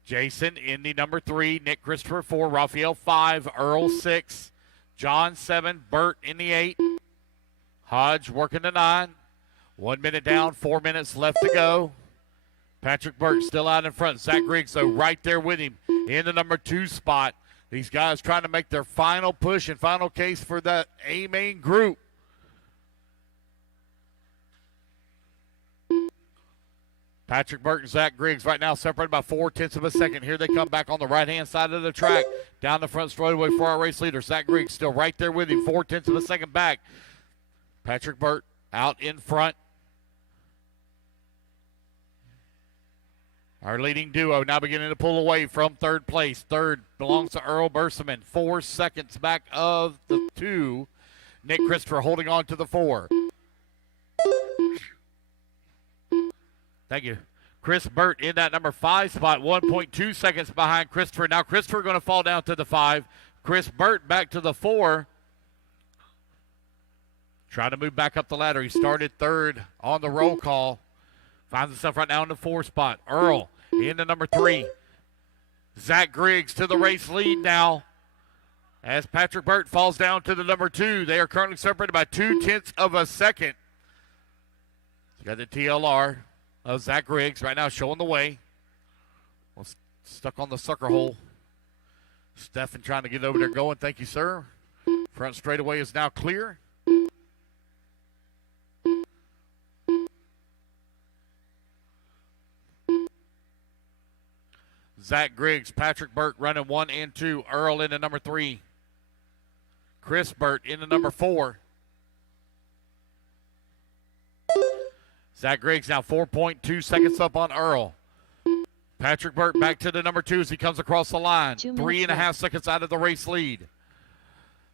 Jason in the number 3, Nick Christopher 4, Raphael 5, Earl 6, John 7, Burt in the 8, Hodge working the 9. 1 minute down, 4 minutes left to go. Patrick Burt still out in front. Zach Griggs, though, right there with him in the number 2 spot. These guys trying to make their final push and final case for that A-main group. Patrick Burt and Zach Griggs right now separated by 0.4 of a second. Here they come back on the right-hand side of the track. Down the front straightaway for our race leader. Zach Griggs still right there with him, 0.4 of a second back. Patrick Burt out in front. Our leading duo now beginning to pull away from third place. Third belongs to Earl Berseman. 4 seconds back of the 2. Nick Christopher holding on to the 4. Thank you. Chris Burt in that number 5 spot, 1.2 seconds behind Christopher. Now Christopher going to fall down to the 5. Chris Burt back to the 4. Trying to move back up the ladder. He started third on the roll call. Finds himself right now in the 4 spot. Earl in the number 3. Zach Griggs to the race lead now as Patrick Burt falls down to the number 2. They are currently separated by 0.2 of a second. You got the TLR of Zach Griggs right now showing the way. Well, stuck on the sucker hole. Stefan trying to get over there going. Thank you, sir. Front straightaway is now clear. Zach Griggs, Patrick Burt running 1 and 2. Earl in the number 3. Chris Burt in the number 4. Zach Griggs now 4.2 seconds up on Earl. Patrick Burt back to the number 2 as he comes across the line. 3.5 seconds out of the race lead.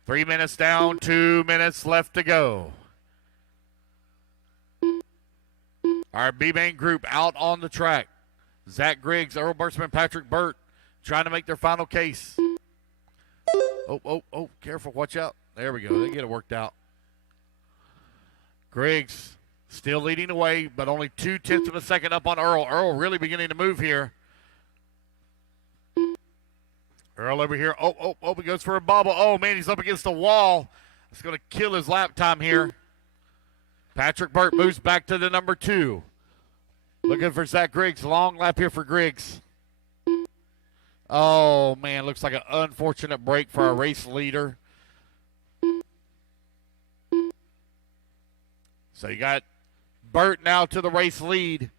3 minutes down, 2 minutes left to go. Our B-main group out on the track. Zach Griggs, Earl Berseman, Patrick Burt trying to make their final case. Oh, careful, watch out. There we go, they get it worked out. Griggs still leading the way, but only 0.2 of a second up on Earl. Earl really beginning to move here. Earl over here. Oh, he goes for a bobble. Oh, man, he's up against the wall. It's going to kill his lap time here. Patrick Burt moves back to the number 2. Looking for Zach Griggs. Long lap here for Griggs. Oh, man, looks like an unfortunate break for our race leader. So you got Burt now to the race lead.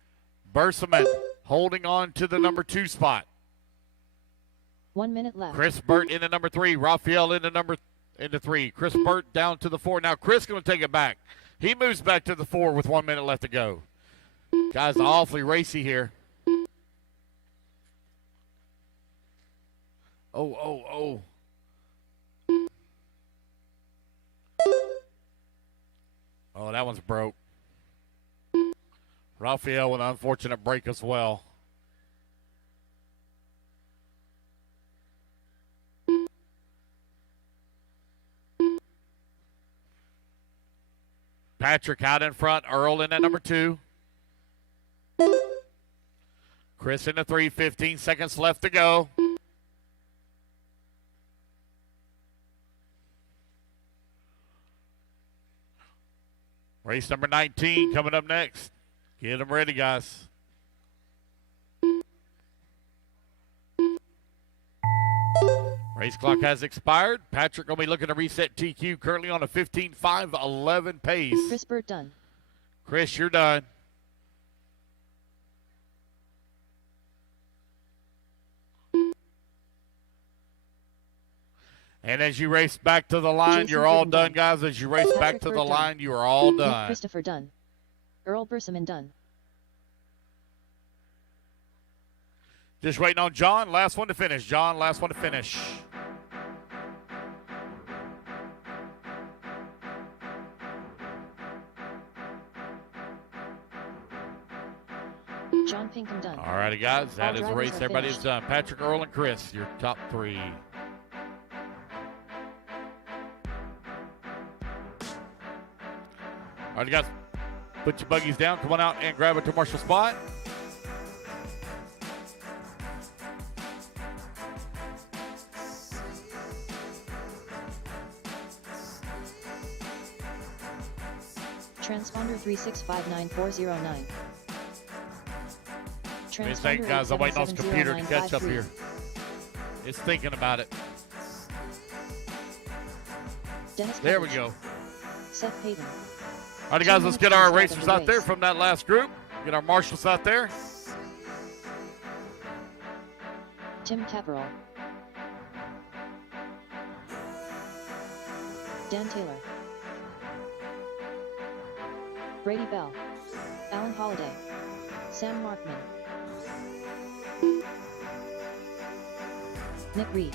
Berseman holding on to the number 2 spot. 1 minute left. Chris Burt in the number 3. Raphael in the 3. Chris Burt down to the 4. Now Chris going to take it back. He moves back to the 4 with 1 minute left to go. Guys, awfully racy here. Oh. Oh, that one's broke. Raphael with an unfortunate break as well. Patrick out in front. Earl in at number 2. Chris in the 3. 15 seconds left to go. Race number 19 coming up next. Get them ready, guys. Race clock has expired. Patrick going to be looking to reset TQ, currently on a 15.511 pace. Chris Burt done. Chris, you're done. And as you race back to the line, Jason you're all Britton done, done. guys. As you race back Patrick to Burt the done. line, you are all Nick done. Christopher done. Earl Bersaman done. Just waiting on John. Last one to finish. John, last one to finish. John Pinkham done. All righty, guys. That All is the drivers race. are Everybody's finished. done. Patrick, Earl, and Chris, your top three. All right, guys. Put your buggies down. Come on out and grab a commercial spot. Transponder 3659409. Give me a second, guys. I'm waiting on this computer to catch up here. It's thinking about it. Dennis There we Page. go. Seth Hayden. All right, guys, let's get our racers out there from that last group. Get our marshals out there. Tim Caparol. Dan Taylor. Brady Bell. Alan Holliday. Sam Markman. Nick Reed.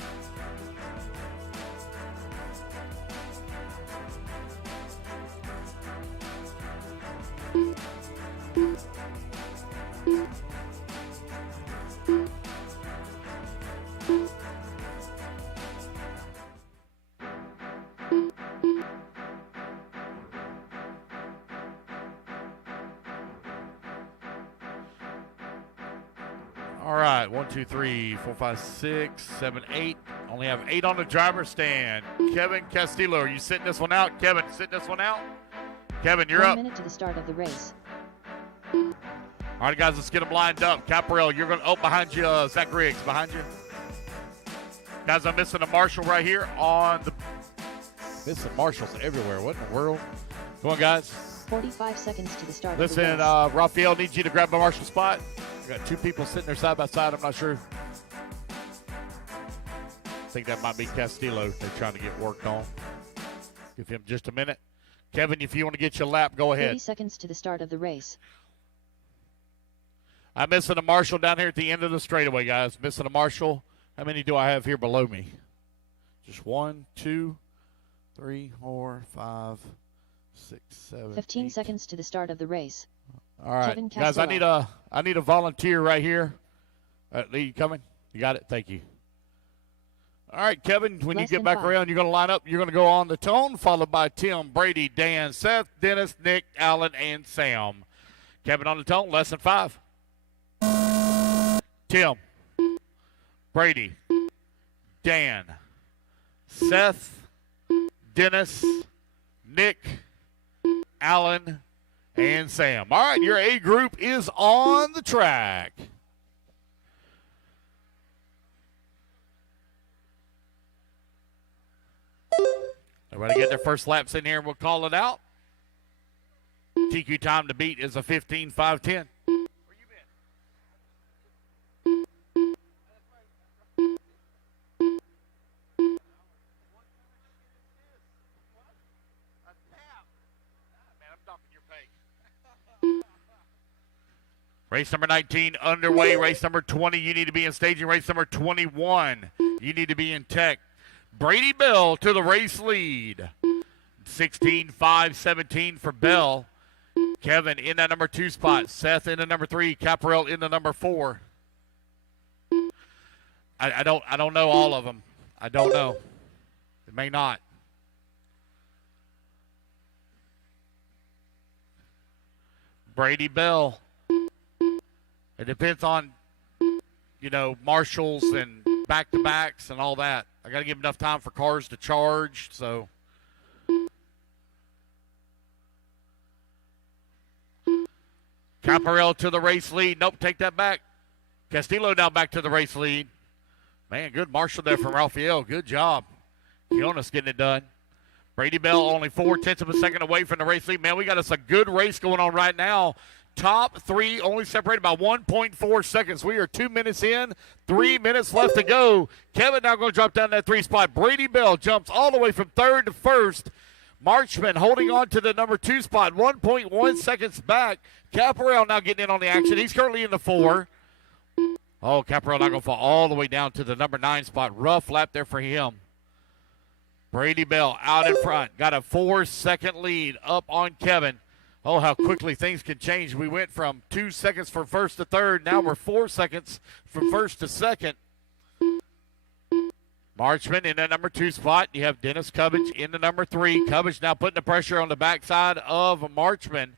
All right, 1, 2, 3, 4, 5, 6, 7, 8. Only have 8 on the driver's stand. Kevin Castillo, are you sitting this one out? Kevin, sitting this one out? Kevin, you're 1 up. minute to the start of the race. All right, guys, let's get them lined up. Caparel, you're going to, behind you, Zach Riggs, behind you. Guys, I'm missing a marshal right here on the, missing marshals everywhere. What in the world? Come on, guys. 45 seconds to the start Listen, of the race. Raphael needs you to grab a marshal spot. We got 2 people sitting there side by side. I'm not sure. I think that might be Castillo. They're trying to get worked on. Give him just a minute. Kevin, if you want to get your lap, go 30 ahead. seconds to the start of the race. I'm missing a marshal down here at the end of the straightaway, guys. Missing a marshal. How many do I have here below me? Just 1, 2, 3, 4, 5, 6, 7, 15 8. seconds to the start of the race. All right, Kevin guys, I Castillo. need a volunteer right here. Lee, you coming? You got it? Thank you. All right, Kevin, when you Less get than back 5. around, you're going to line up. You're going to go on the tone, followed by Tim, Brady, Dan, Seth, Dennis, Nick, Alan, and Sam. Kevin on the tone, less than 5. Tim, Brady, Dan, Seth, Dennis, Nick, Alan, and Sam. All right, your A group is on the track. Everybody get their first laps in here and we'll call it out. TQ time to beat is a 15.510. Race number 19 underway. Race number 20, you need to be in staging. Race number 21, you need to be in tech. Brady Bell to the race lead. 16.517 for Bell. Kevin in that number 2 spot. Seth in the number 3. Caparel in the number 4. I don't know all of them. I don't know. It may not. Brady Bell. It depends on, marshals and back-to-backs and all that. I got to give enough time for cars to charge, so. Caparel to the race lead. Nope, take that back. Castillo now back to the race lead. Man, good marshal there from Raphael. Good job. Jonas getting it done. Brady Bell only 0.4 of a second away from the race lead. Man, we got us a good race going on right now. Top three only separated by 1.4 seconds. We are 2 minutes in, 3 minutes left to go. Kevin now going to drop down that 3 spot. Brady Bell jumps all the way from 3rd to 1st. Marchman holding on to the number 2 spot, 1.1 seconds back. Caparel now getting in on the action. He's currently in the 4. Oh, Caparel not going to fall all the way down to the number 9 spot. Rough lap there for him. Brady Bell out in front. Got a 4-second lead up on Kevin. Oh, how quickly things can change. We went from 2 seconds from 1st to 3rd. Now we're 4 seconds from 1st to 2nd. Marchman in that number 2 spot. You have Dennis Cubbage in the number 3. Cubbage now putting the pressure on the backside of Marchman.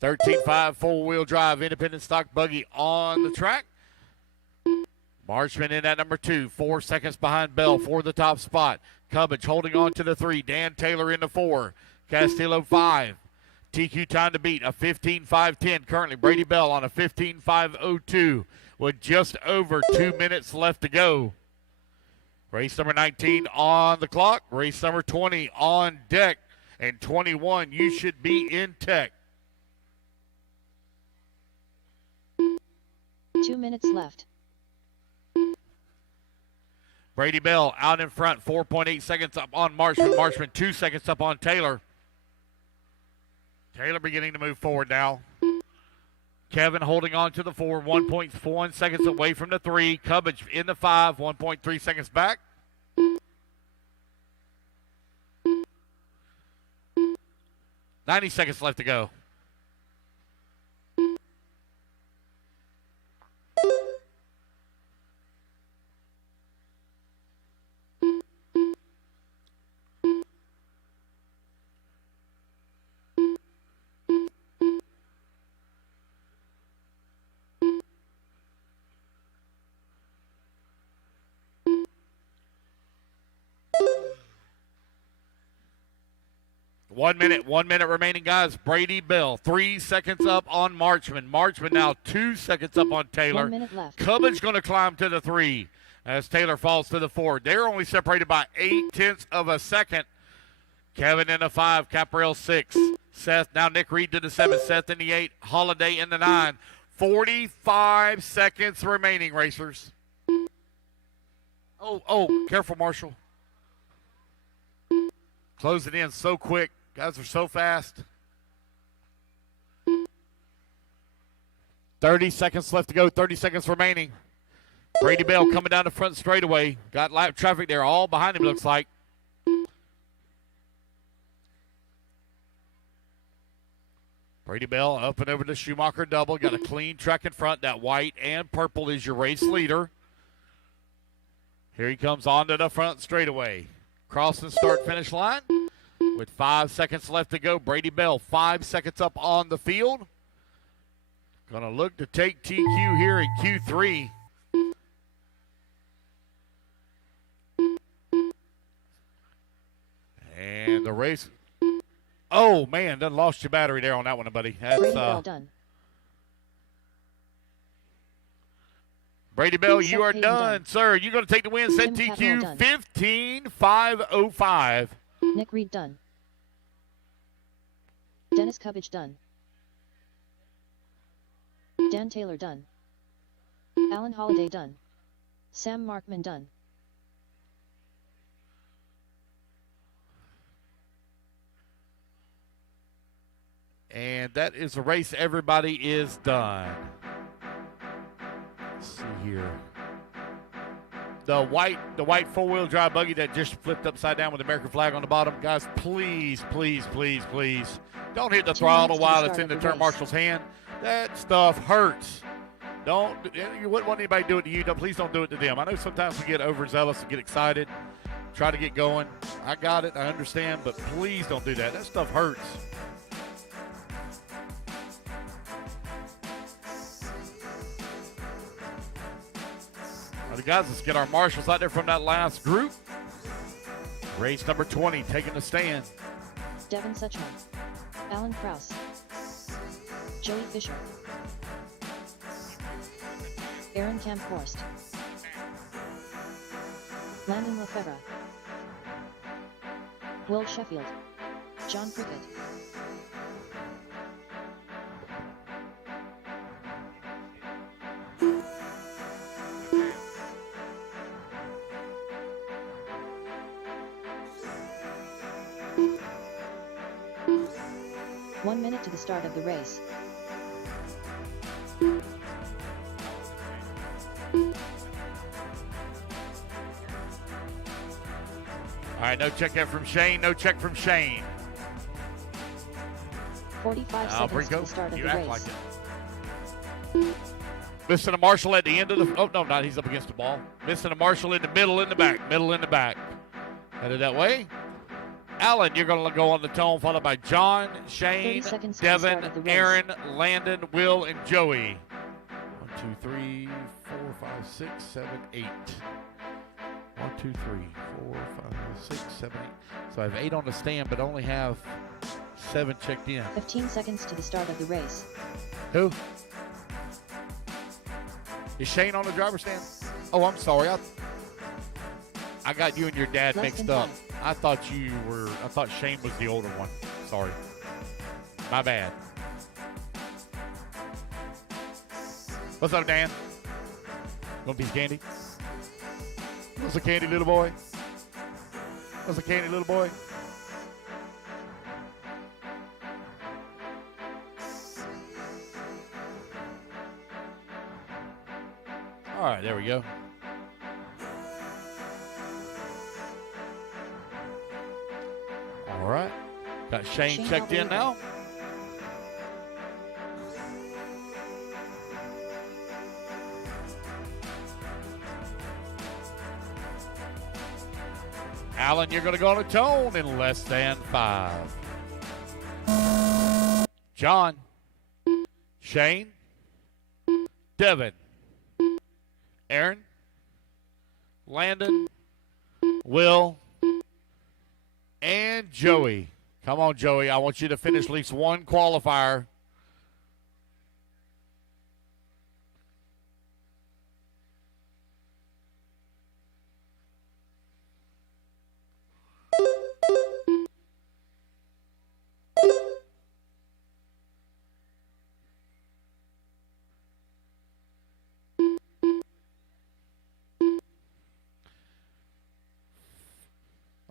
13.5 four-wheel drive independent stock buggy on the track. Marchman in that number 2, 4 seconds behind Bell for the top spot. Cubbage holding on to the 3. Dan Taylor in the 4. Castillo 5. TQ time to beat, a 15.510 currently. Brady Bell on a 15.502 with just over 2 minutes left to go. Race number 19 on the clock. Race number 20 on deck. And 21, you should be in tech. 2 minutes left. Brady Bell out in front, 4.8 seconds up on Marchman. Marchman 2 seconds up on Taylor. Taylor beginning to move forward now. Kevin holding on to the 4, 1.1 seconds away from the 3. Cubbage in the 5, 1.3 seconds back. $90 seconds left to go. One minute remaining, guys. Brady Bell, 3 seconds up on Marchman. Marchman now 2 seconds up on Taylor. 1 minute left. Cubbage going to climb to the 3 as Taylor falls to the 4. They're only separated by 0.8 of a second. Kevin in the 5, Caparel 6. Seth, now Nick Reed to the 7. Seth in the 8, Holiday in the 9. 45 seconds remaining, racers. Oh, careful, Marshall. Close it in so quick. Guys are so fast. 30 seconds left to go. 30 seconds remaining. Brady Bell coming down the front straightaway. Got lap traffic there all behind him, looks like. Brady Bell up and over the Schumacher double. Got a clean track in front. That white and purple is your race leader. Here he comes onto the front straightaway. Crossing start-finish line. With 5 seconds left to go, Brady Bell 5 seconds up on the field. Going to look to take TQ here in Q3. And the race. Oh, man, done lost your battery there on that one, buddy. That's, Brady Bell done. Brady Bell, Set you are Hayden done, sir. You're going to take the win. Set Tim TQ Caparel done. 15.505. Nick Reed done. Dennis Cubbage done. Dan Taylor done. Alan Holiday done. Sam Markman done. And that is the race. Everybody is done. Let's see here. The white four-wheel drive buggy that just flipped upside down with the American flag on the bottom. Guys, please, please, please, please, don't hit the 2 throttle minutes to while the it's in start the of the turn race. marshal's hand. That stuff hurts. You wouldn't want anybody to do it to you. Please don't do it to them. I know sometimes we get overzealous and get excited, try to get going. I got it. I understand. But please don't do that. That stuff hurts. All right, guys, let's get our marshals out there from that last group. Race number 20 taking the stand. Devin Suchman. Alan Kraus. Joey Fisher, Aaron Kamphorst, Landon Lefebvre, Will Sheffield, John Prickett. One minute to the start of the race. All right, no check yet from Shane. No check from Shane. 45 seconds to the start of you the act race. like it. Missing a Marshall at the end of the. Oh no, not he's up against the ball. Missing a Marshall in the middle, in the back, middle in the back. Headed that way. Alan, you're going to go on the tone, followed by John, Shane, 30 seconds to the Devin, start of the race. Aaron, Landon, Will, and Joey. 1, 2, 3, 4, 5, 6, 7, 8. 1, 2, 3, 4, 5, 6, 7, 8. So I have 8 on the stand, but only have 7 checked in. 15 seconds to the start of the race. Who? Is Shane on the driver's stand? Oh, I'm sorry. I got you and your dad Less mixed than up. 5. I thought Shane was the older one. Sorry. My bad. What's up, Dan? Want a piece of candy? What's a candy, little boy? What's a candy, little boy? All right, there we go. All right. Got Shane checked in now. Alan, you're going to go on a tone in less than 5. John, Shane, Devin, Aaron, Landon, Will, and Joey. Come on, Joey. I want you to finish at least one qualifier.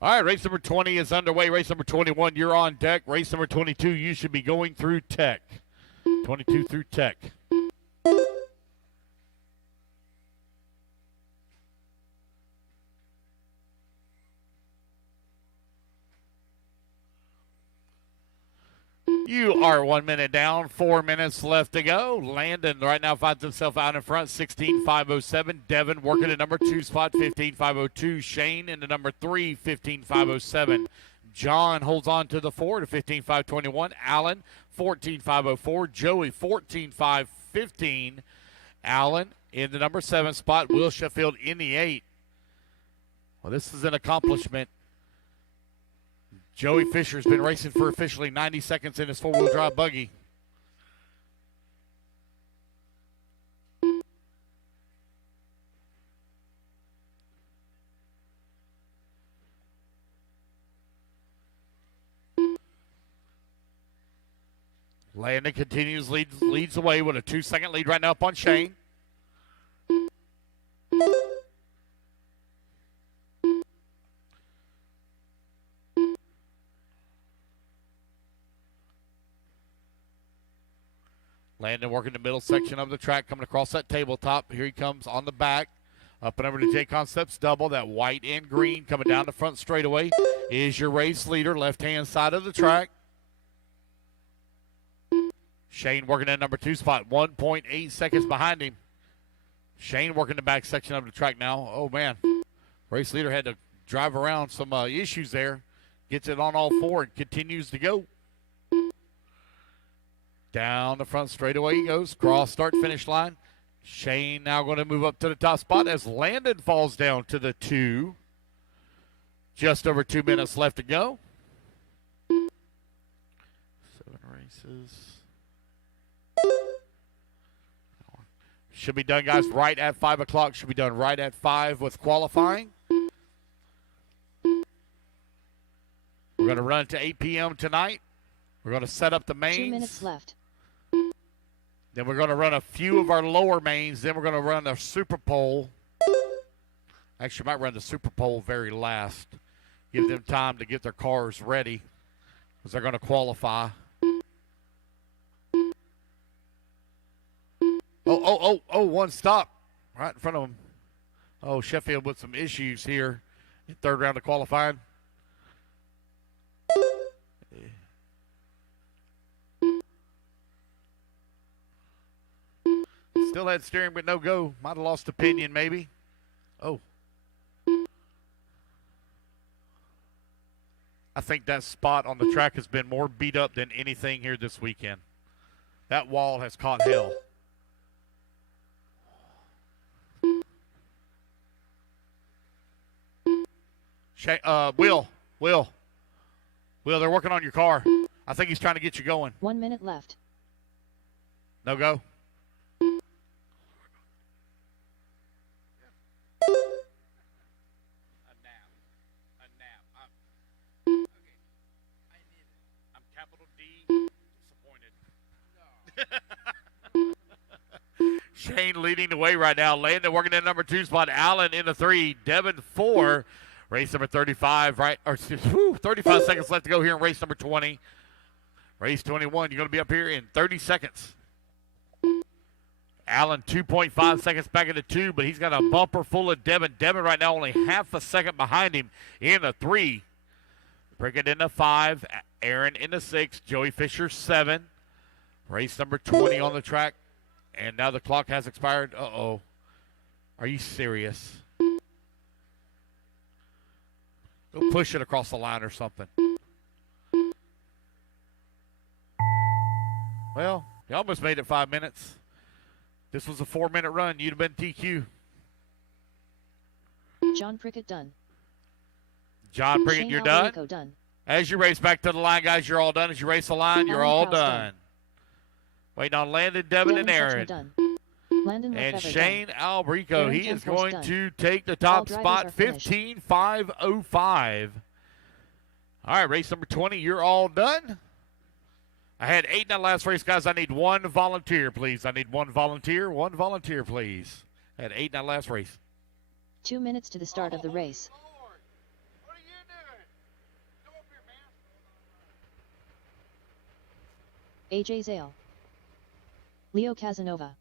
All right, race number 20 is underway. Race number 21, you're on deck. Race number 22, you should be going through tech. 22 through tech. You are 1 minute down, 4 minutes left to go. Landon right now finds himself out in front, 16.507. Devin working at number 2 spot, 15.502. Shane in the number 3, 15.507. John holds on to the 4 to 15.521. Allen, 14.504. Joey, 14.515. Allen in the number 7 spot. Will Sheffield in the 8. Well, this is an accomplishment. Joey Fisher's been racing for officially 90 seconds in his four-wheel drive buggy. Landon continues, leads the way with a 2-second lead right now up on Shane. Landon working the middle section of the track, coming across that tabletop. Here he comes on the back. Up and over to J Concepts double, that white and green coming down the front straightaway is your race leader, left-hand side of the track. Shane working at number 2 spot, 1.8 seconds behind him. Shane working the back section of the track now. Oh, man. Race leader had to drive around some issues there. Gets it on all 4 and continues to go. Down the front straightaway he goes. Cross start finish line. Shane now going to move up to the top spot as Landon falls down to the 2. Just over 2 minutes left to go. 7 races. Should be done, guys, right at 5 o'clock. Should be done right at 5 with qualifying. We're going to run to 8 p.m. tonight. We're going to set up the mains. 2 minutes left. Then we're going to run a few of our lower mains. Then we're going to run a super pole. Actually, might run the super pole very last. Give them time to get their cars ready because they're going to qualify. Oh, one stop right in front of them. Oh, Sheffield with some issues here in third round of qualifying. Still had steering, but no go. Might have lost opinion, maybe. Oh. I think that spot on the track has been more beat up than anything here this weekend. That wall has caught hell. Will, they're working on your car. I think he's trying to get you going. 1 minute left. No go. I'm capital D disappointed. Shane leading the way right now. Landon working in number 2 spot. Allen in the 3. Devin 4. Race number 35, right? Or 35 seconds left to go here in race number 20. Race 21, you're going to be up here in 30 seconds. Allen 2.5 seconds back into 2, but he's got a bumper full of Devin. Devin right now only half a second behind him in the 3. Prickett in the 5. Aaron in the 6. Joey Fisher 7. Race number 20 on the track. And now the clock has expired. Uh-oh. Are you serious? Go push it across the line or something. Well, you almost made it 5 minutes. This was a 4-minute run. You'd have been TQ. John Prickett done. John Prickett, Shane you're done? Alberico done. As you race back to the line, guys, you're all done. As you race the line, you're all Alan Krause done. Waiting on Landon, Devin, and Aaron. Done. Landon And Lefebvre Shane done. Alberico, Aaron he is Kempfors going done. to take the All top drivers spot, are finished. 15.505. All right, race number 20, you're all done. I had 8 in that last race, guys. I need 1 volunteer, please. I need 1 volunteer. 1 volunteer, please. I had 8 in that last race. 2 minutes to the start of the race. What are you doing? Come up here, man. AJ Zale. Leo Casanova.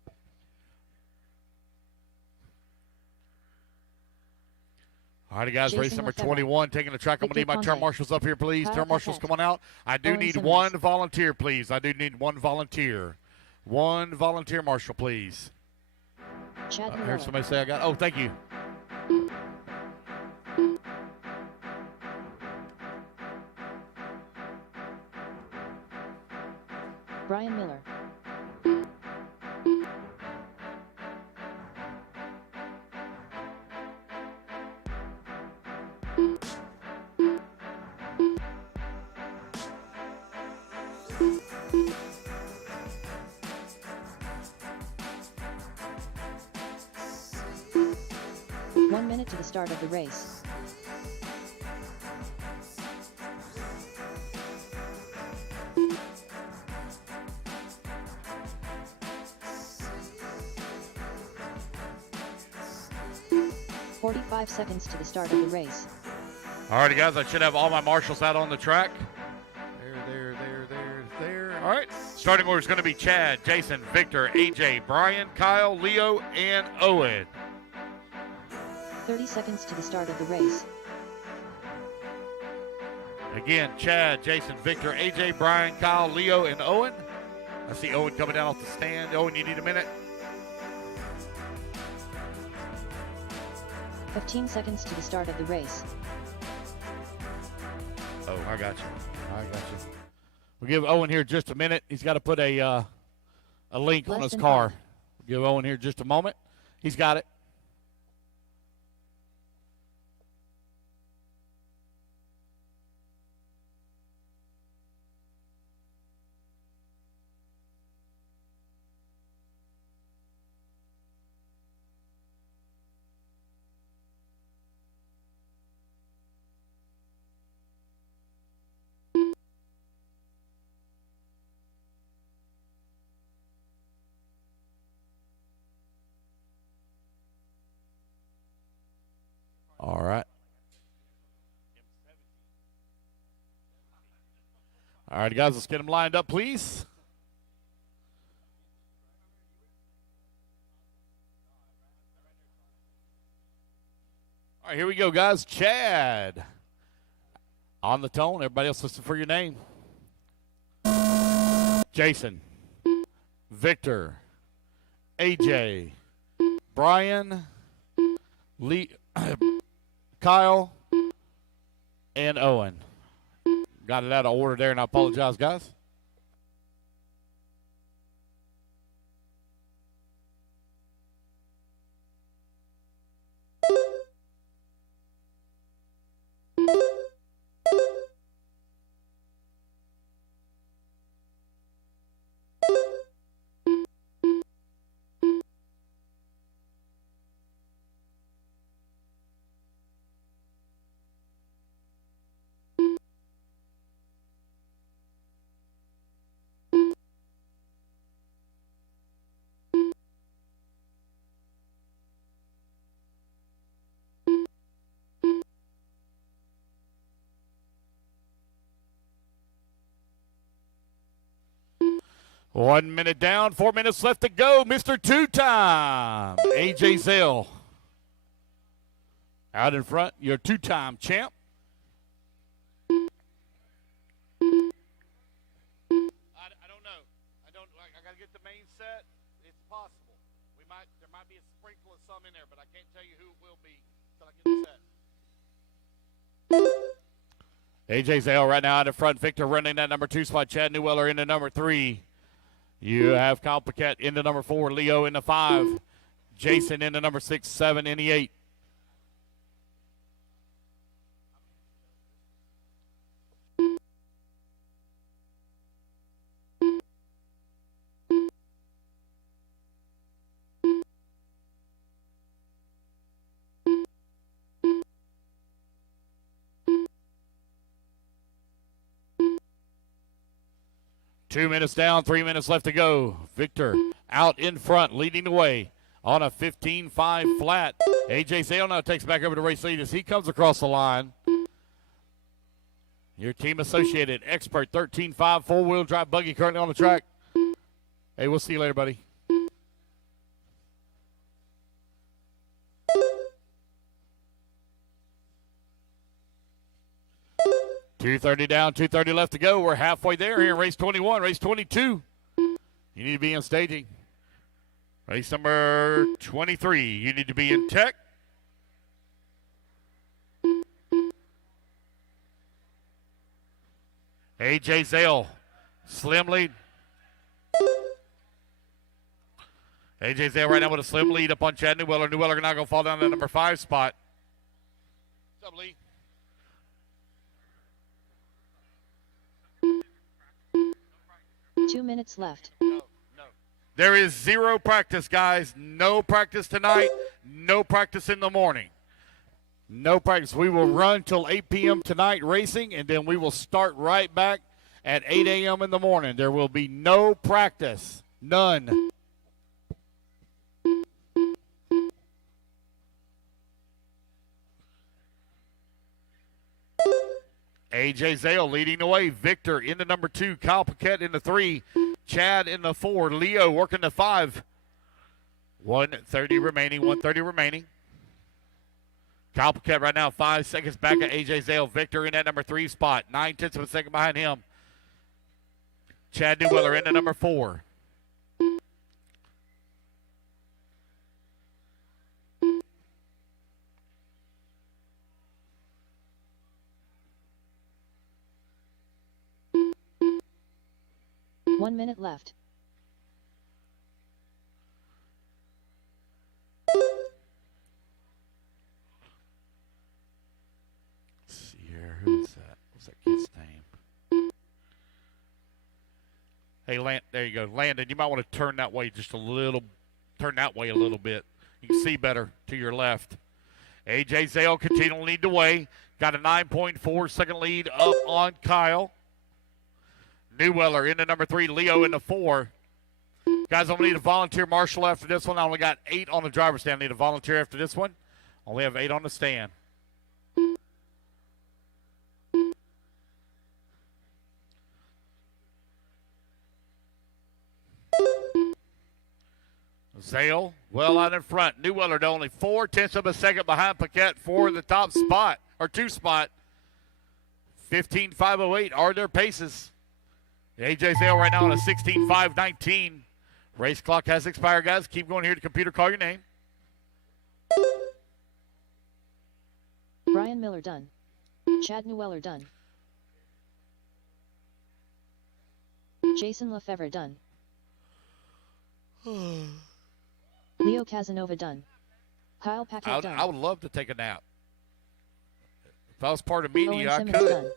All right, guys, race Jason number Lefebvre. 21, taking the track. I'm going to need my Victor turn Conte. marshals up here, please. Kyle Turn marshals, Paquette. come on out. I do Owen need Simmons. 1 volunteer, please. I do need 1 volunteer. 1 volunteer marshal, please. Chad I Mueller. heard somebody say I got. Oh, thank you. Brian Miller. One minute to the start of the race. "45 seconds to the start of the race. All righty, guys, I should have all my marshals out on the track. There. All right, starting order is going to be Chad, Jason, Victor, AJ, Brian, Kyle, Leo, and Owen. 30 seconds to the start of the race. Again, Chad, Jason, Victor, AJ, Brian, Kyle, Leo, and Owen. I see Owen coming down off the stand. Owen, you need a minute. 15 seconds to the start of the race. Oh, I got you. We'll give Owen here just a minute. He's got to put a link on Less his than car. 5. We'll give Owen here just a moment. He's got it. All right, guys, let's get them lined up, please. All right, here we go, guys. Chad on the tone. Everybody else listen for your name. Jason, Victor, AJ, Brian, Lee, Kyle, and Owen. Got it out of order there, and I apologize, guys. One minute down, 4 minutes left to go. Mr. Two-Time, AJ Zell. Out in front, your two-time champ. I don't know. I got to get the main set. It's possible. There might be a sprinkle of some in there, but I can't tell you who it will be until I get the set. AJ Zell right now out in front. Victor running that number 2 spot. Chad Newweller in the number 3. You have Kyle Paquette in the number 4, Leo in the 5, Jason in the number 6, 7 in the 8. Two minutes down, 3 minutes left to go. Victor out in front, leading the way on a 15-5 flat. AJ Zale now takes back over to race lead as he comes across the line. Your team associated expert 13-5 four-wheel drive buggy currently on the track. Hey, we'll see you later, buddy. .230 down, 2:30 left to go. We're halfway there here in race 21, race 22. You need to be in staging. Race number 23, you need to be in tech. AJ Zale, slim lead. AJ Zale right now with a slim lead up on Chad Newweller. Newweller now going to fall down to the number 5 spot. What's up, Lee? Two minutes left. No. There is zero practice, guys. No practice tonight. No practice in the morning. No practice. We will run till 8 p.m. tonight racing, and then we will start right back at 8 a.m. in the morning. There will be no practice. None. AJ Zale leading the way. Victor in the number 2. Kyle Paquette in the 3. Chad in the 4. Leo working the 5. 1:30 remaining. Kyle Paquette right now 5 seconds back at AJ Zale. Victor in that number 3 spot. 9/10 of a second behind him. Chad Newweller in the number 4. One minute left. Let's see here. Who's that? What's that kid's name? Hey, there you go. Landon, you might want to turn that way just a little. Turn that way a little bit. You can see better to your left. AJ Zale continuing to lead the way. Got a 9.4 second lead up on Kyle. Newweller in the number 3, Leo in the 4. Guys, I'm going to need a volunteer marshal after this one. I only got 8 on the driver's stand. I need a volunteer after this one. Only have 8 on the stand. Sale well out in front. New Willard only 4/10 of a second behind Paquette for the top spot, or 2 spot. 15.508 are their paces. AJ Sale right now on a 16.519. Race clock has expired, guys. Keep going here to computer. Call your name. Brian Miller done. Chad Newweller done. Jason Lefevre done. Leo Casanova done. Kyle Paquette done. I would love to take a nap. If I was part of media, Owen I Simmons could. done.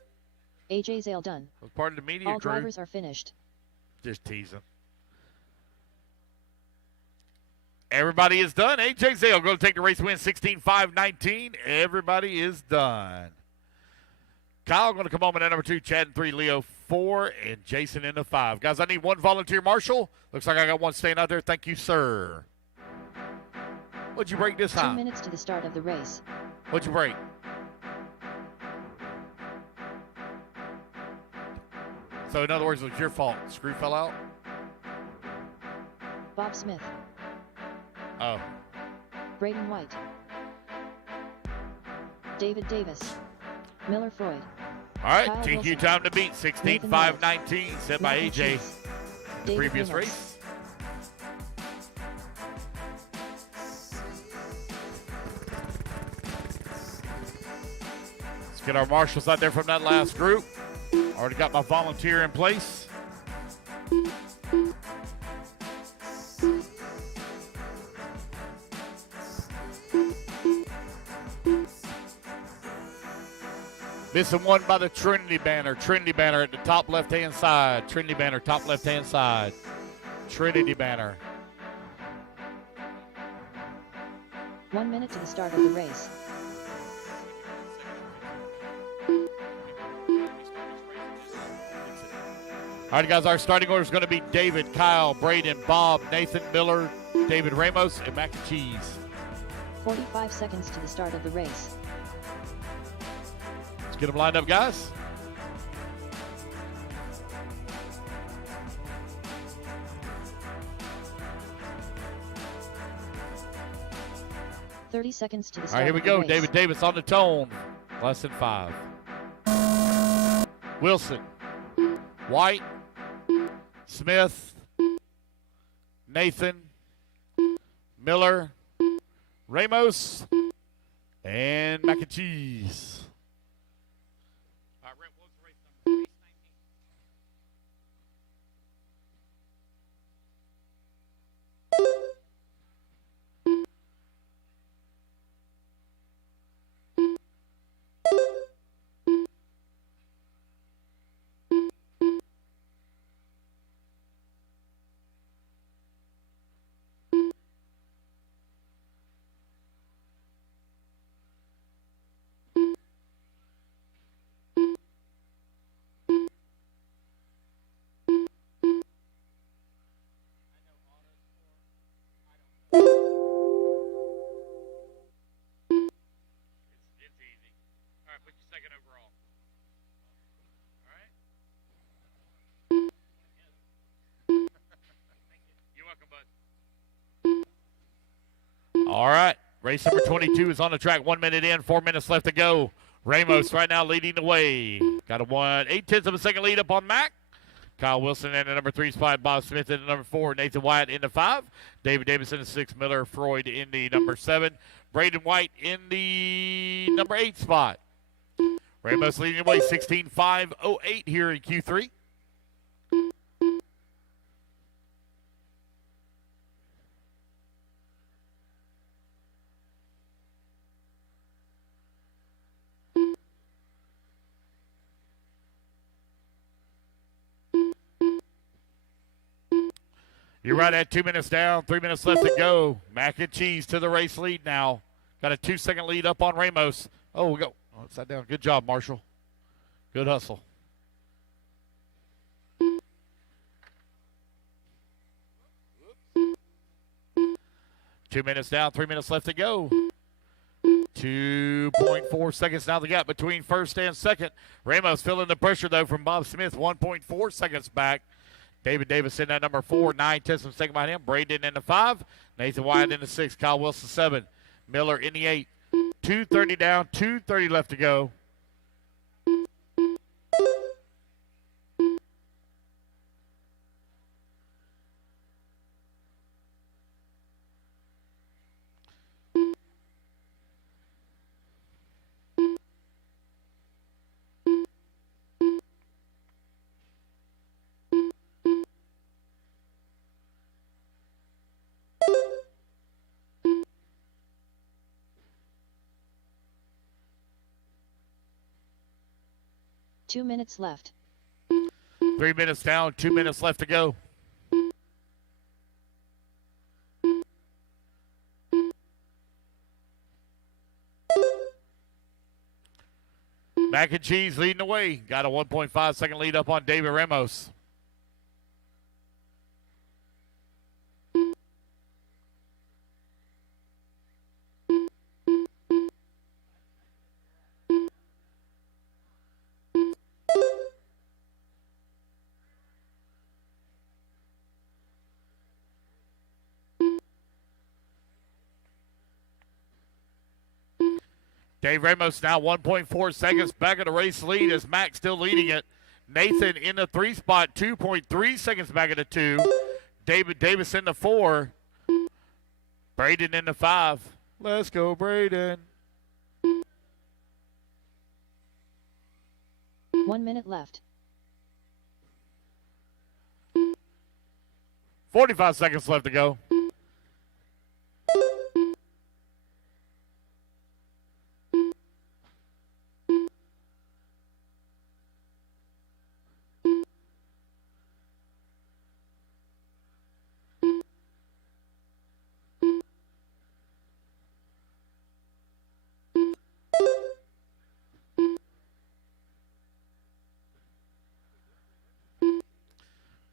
AJ Zale done. I was part of the media All crew. drivers are finished. Just teasing. Everybody is done. AJ Zale going to take the race win, 16.519. Everybody is done. Kyle going to come home in at number 2, Chad in 3, Leo 4, and Jason in the 5. Guys, I need one volunteer marshal. Looks like I got one staying out there. Thank you, sir. What'd you break this 2 time? minutes to the start of the race. What'd you break? So, in other words, it was your fault. Screw fell out? Bob Smith. Oh. Braden White. David Davis. Miller Freud. All right, Kyle TQ Wilson. time to beat, 16.519, set by Nathan AJ. Cheese. The David previous Reynolds. race. Let's get our marshals out there from that last group. Already got my volunteer in place. Missing one by the Trinity banner. Trinity banner at the top left-hand side. Trinity banner, top left-hand side. Trinity banner. 1 minute to the start of the race. All right, guys, our starting order is going to be David, Kyle, Braden, Bob, Nathan, Miller, David Ramos, and Mac and Cheese. 45 seconds to the start of the race. Let's get them lined up, guys. Thirty seconds to the All start right, here we of the go. race. David Davis on the tone. Less than 5. Wilson. White. Smith. Nathan. Miller. Ramos. And Mac and Cheese. All right, Rip, what was the race number? Race 19. It's easy. All right, put your second overall. All right. You're welcome, bud. All right. Race number 22 is on the track. 1 minute in, 4 minutes left to go. Ramos right now leading the way. Got a 8/10 of a second lead up on Mac. Kyle Wilson in the number 3 spot. Bob Smith in the number 4. Nathan Wyatt in the 5. David Davis in the 6. Miller Freud in the number 7. Braden White in the number 8 spot. Ramos leading the way, 16.508 here in Q3. You're right at 2 minutes down, 3 minutes left to go. Mac and Cheese to the race lead now. Got a 2-second lead up on Ramos. Oh, we go. Oh, upside down. Good job, Marshall. Good hustle. Two minutes down, 3 minutes left to go. 2.4 seconds now the gap between first and second. Ramos feeling the pressure, though, from Bob Smith. 1.4 seconds back David Davis in at number 4, 9/10 of a second behind him. Braden in the 5. Nathan Wyatt in the 6. Kyle Wilson 7. Miller in the 8. 2:30 down, 2:30 left to go. Two minutes left. 3 minutes down, 2 minutes left to go. Mac and Cheese leading the way. Got a 1.5 second lead up on David Ramos. Dave Ramos now 1.4 seconds back of the race lead as Mac still leading it. Nathan in the 3 spot, 2.3 seconds back of the 2. David Davis in the 4. Braden in the 5. Let's go, Braden. 1 minute left. 45 seconds left to go.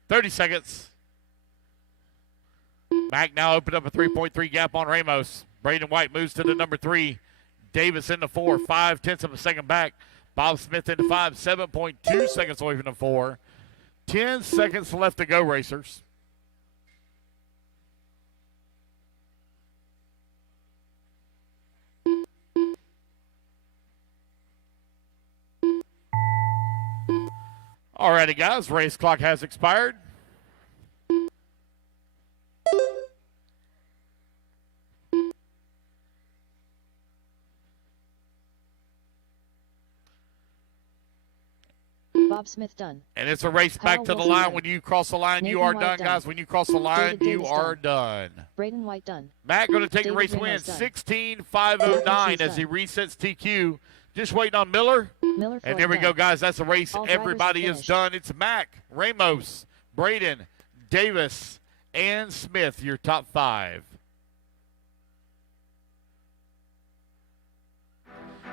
Thirty seconds. Mac now opened up a 3.3 gap on Ramos. Braden White moves to the number 3. Davis in the 4, 5/10 of a second back. Bob Smith in the 5, 7.2 seconds away from the 4. 10 seconds left to go, racers. Alrighty, guys, race clock has expired. Bob Smith done. And it's a race back Kyle to the Wilson line. done. When you cross the line, you Nathan are White done, done. guys. When you cross the line, David you Davis are done. done. Braden White done. Matt going to take the David race win, Ramos done. 16-509 as he resets TQ. Just waiting on Miller. Miller And there we go, guys. That's a race. All drivers Everybody have is finished. done. It's Mac, Ramos, Braden, Davis, and Smith, your top 5.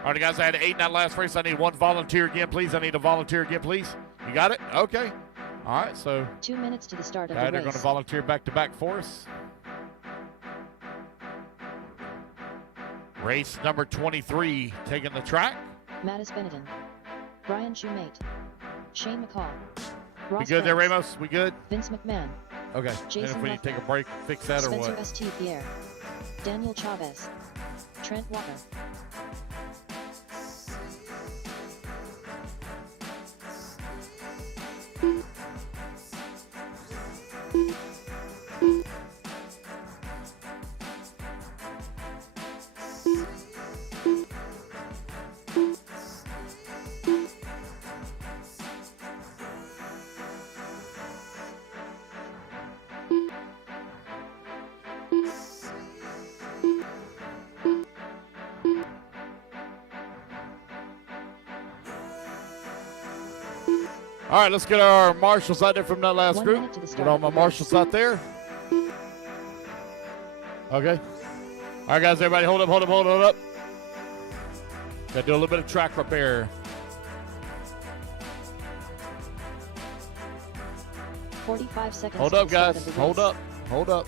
All right, guys, I had 8 in that last race. I need one volunteer again, please. I need a volunteer again, please. You got it? Okay. All right, so 2 minutes to the start of they're the going to race. volunteer back-to-back for us. Race number 23 taking the track. Mattis Benetton. Brian Shoemate. Shane McCall. We Ross good there, Franks. Ramos? We good? Vince McMahon. Okay. And Jason if we need to Leffler. take a break, fix that or Spencer what? St. Pierre. Daniel Chavez. Trent Walker. All right, let's get our marshals out there from that last 1 group. minute to the start Get all of my the marshals race. out there. Okay. All right, guys, everybody hold up. Got to do a little bit of track repair. 45 seconds. Hold to up, the start guys. of the Hold race. up.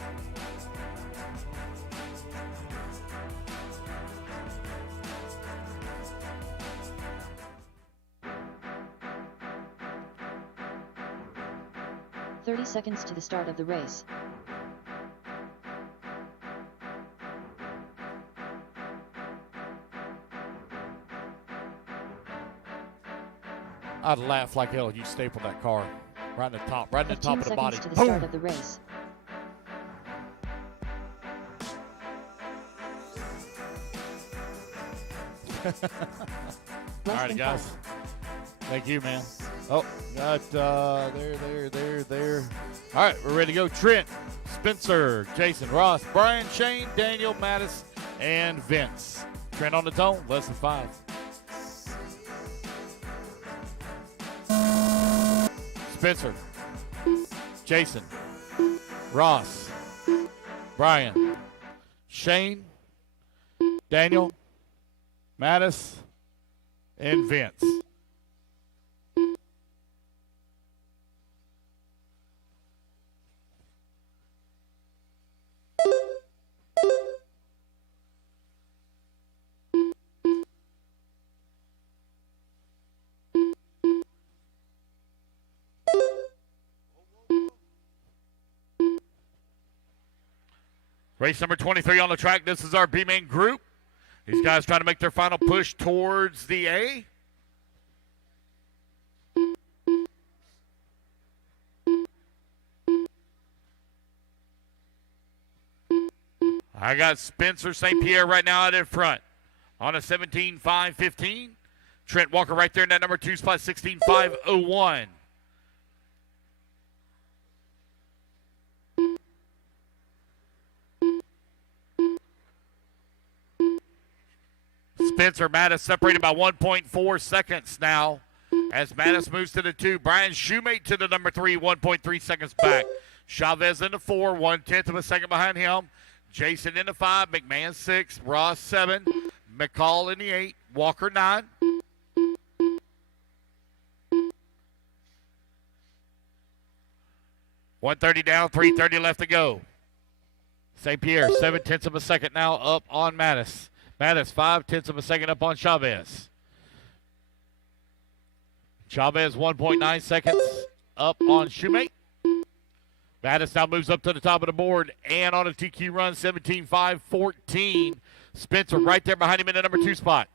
30 seconds to the start of the race. I'd laugh like hell if you stapled that car right in the top, right in the 15 top of the body. seconds to the Boom. start of the race. All Less right, than guys. 5. Thank you, man. Oh, got there. All right, we're ready to go. Trent, Spencer, Jason, Ross, Brian, Shane, Daniel, Mattis, and Vince. Trent on the tone, less than 5. Spencer, Jason, Ross, Brian, Shane, Daniel, Mattis, and Vince. Race number 23 on the track. This is our B-main group. These guys trying to make their final push towards the A. I got Spencer St. Pierre right now out in front on a 17.515. Trent Walker right there in that number 2 spot, 16.501. Spencer Mattis separated by 1.4 seconds now as Mattis moves to the 2. Brian Shoemate to the number 3, 1.3 seconds back. Chavez in the 4, 1/10 of a second behind him. Jason in the 5, McMahon 6, Ross 7, McCall in the 8, Walker 9. .130 down, 3:30 left to go. St. Pierre, 7/10 of a second now up on Mattis. Mattis, 5/10 of a second up on Chavez. Chavez, 1.9 seconds up on Shoemate. Mattis now moves up to the top of the board and on a TQ run, 17.514. Spencer right there behind him in the number 2 spot.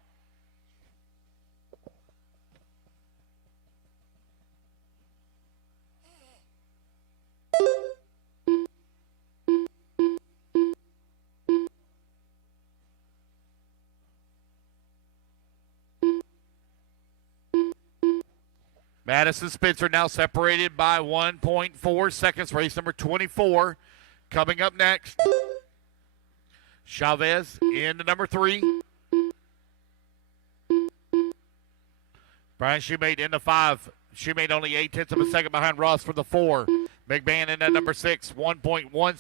Mattis and Spencer now separated by 1.4 seconds. Race number 24 coming up next. Chavez in the number 3. Brian Shoemate in the 5. Shoemate only 8/10 of a second behind Ross for the 4. McMahon in that number 6. 1.1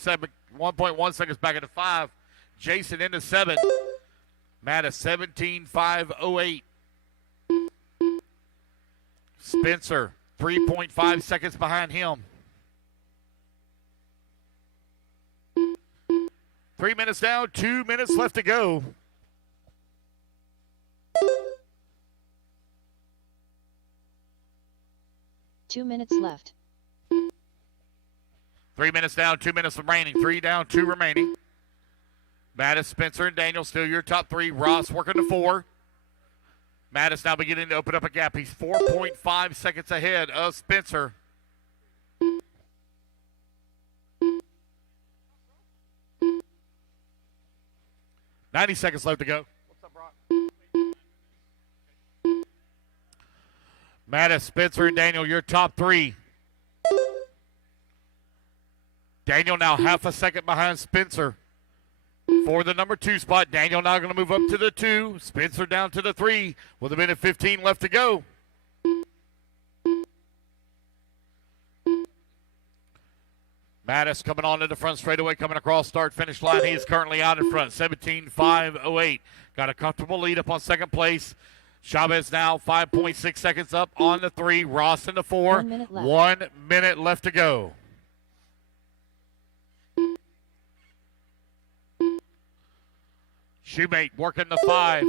seconds back at the 5. Jason in the 7. Mattis 17.508. Spencer, 3.5 seconds behind him. 3 minutes down, 2 minutes left to go. Two minutes left. 3 minutes down, 2 minutes remaining. 3 down, 2 remaining. Mattis, Spencer, and Daniel still your top 3. Ross working the 4. Mattis now beginning to open up a gap. He's 4.5 seconds ahead of Spencer. $90 seconds left to go. What's up, Brock? Mattis, Spencer, and Daniel, your top 3. Daniel now half a second behind Spencer for the number 2 spot. Daniel now going to move up to the 2. Spencer down to the 3 with a minute 15 left to go. Mattis coming on to the front straightaway, coming across start-finish line. He is currently out in front, 17.508. Got a comfortable lead up on second place. Chavez now 5.6 seconds up on the 3. Ross in the 4. 1 minute left. 1 minute left to go. Shoemate working the 5.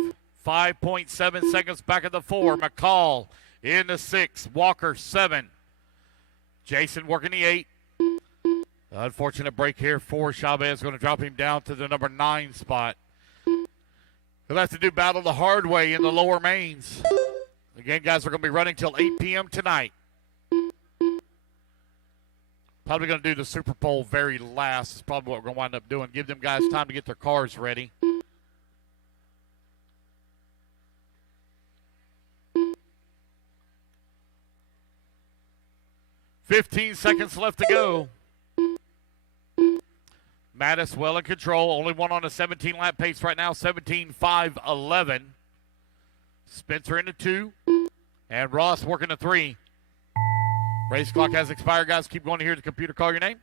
5.7 seconds back at the 4. McCall in the 6. Walker 7. Jason working the 8. Unfortunate break here for Chavez. Going to drop him down to the number 9 spot. He'll have to do battle the hard way in the lower mains. Again, guys, we're going to be running till 8 p.m. tonight. Probably going to do the Super Bowl very last. Is probably what we're going to wind up doing. Give them guys time to get their cars ready. "15 seconds left to go. Mattis well in control. Only one on a 17-lap pace right now. 17.511. Spencer into 2. And Ross working a 3. Race clock has expired, guys. Keep going to hear the computer call your name.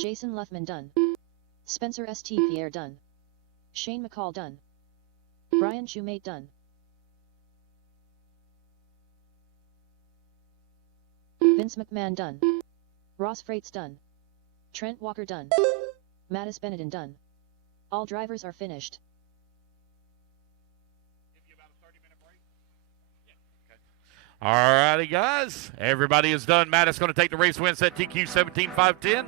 Jason Luthman done. Spencer St. Pierre done. Shane McCall done. Brian Shoemate done. Vince McMahon done. Ross Freights done. Trent Walker done. Mattis Benetton done. All drivers are finished. All righty, guys. Everybody is done. Mattis going to take the race win, set TQ 17.510.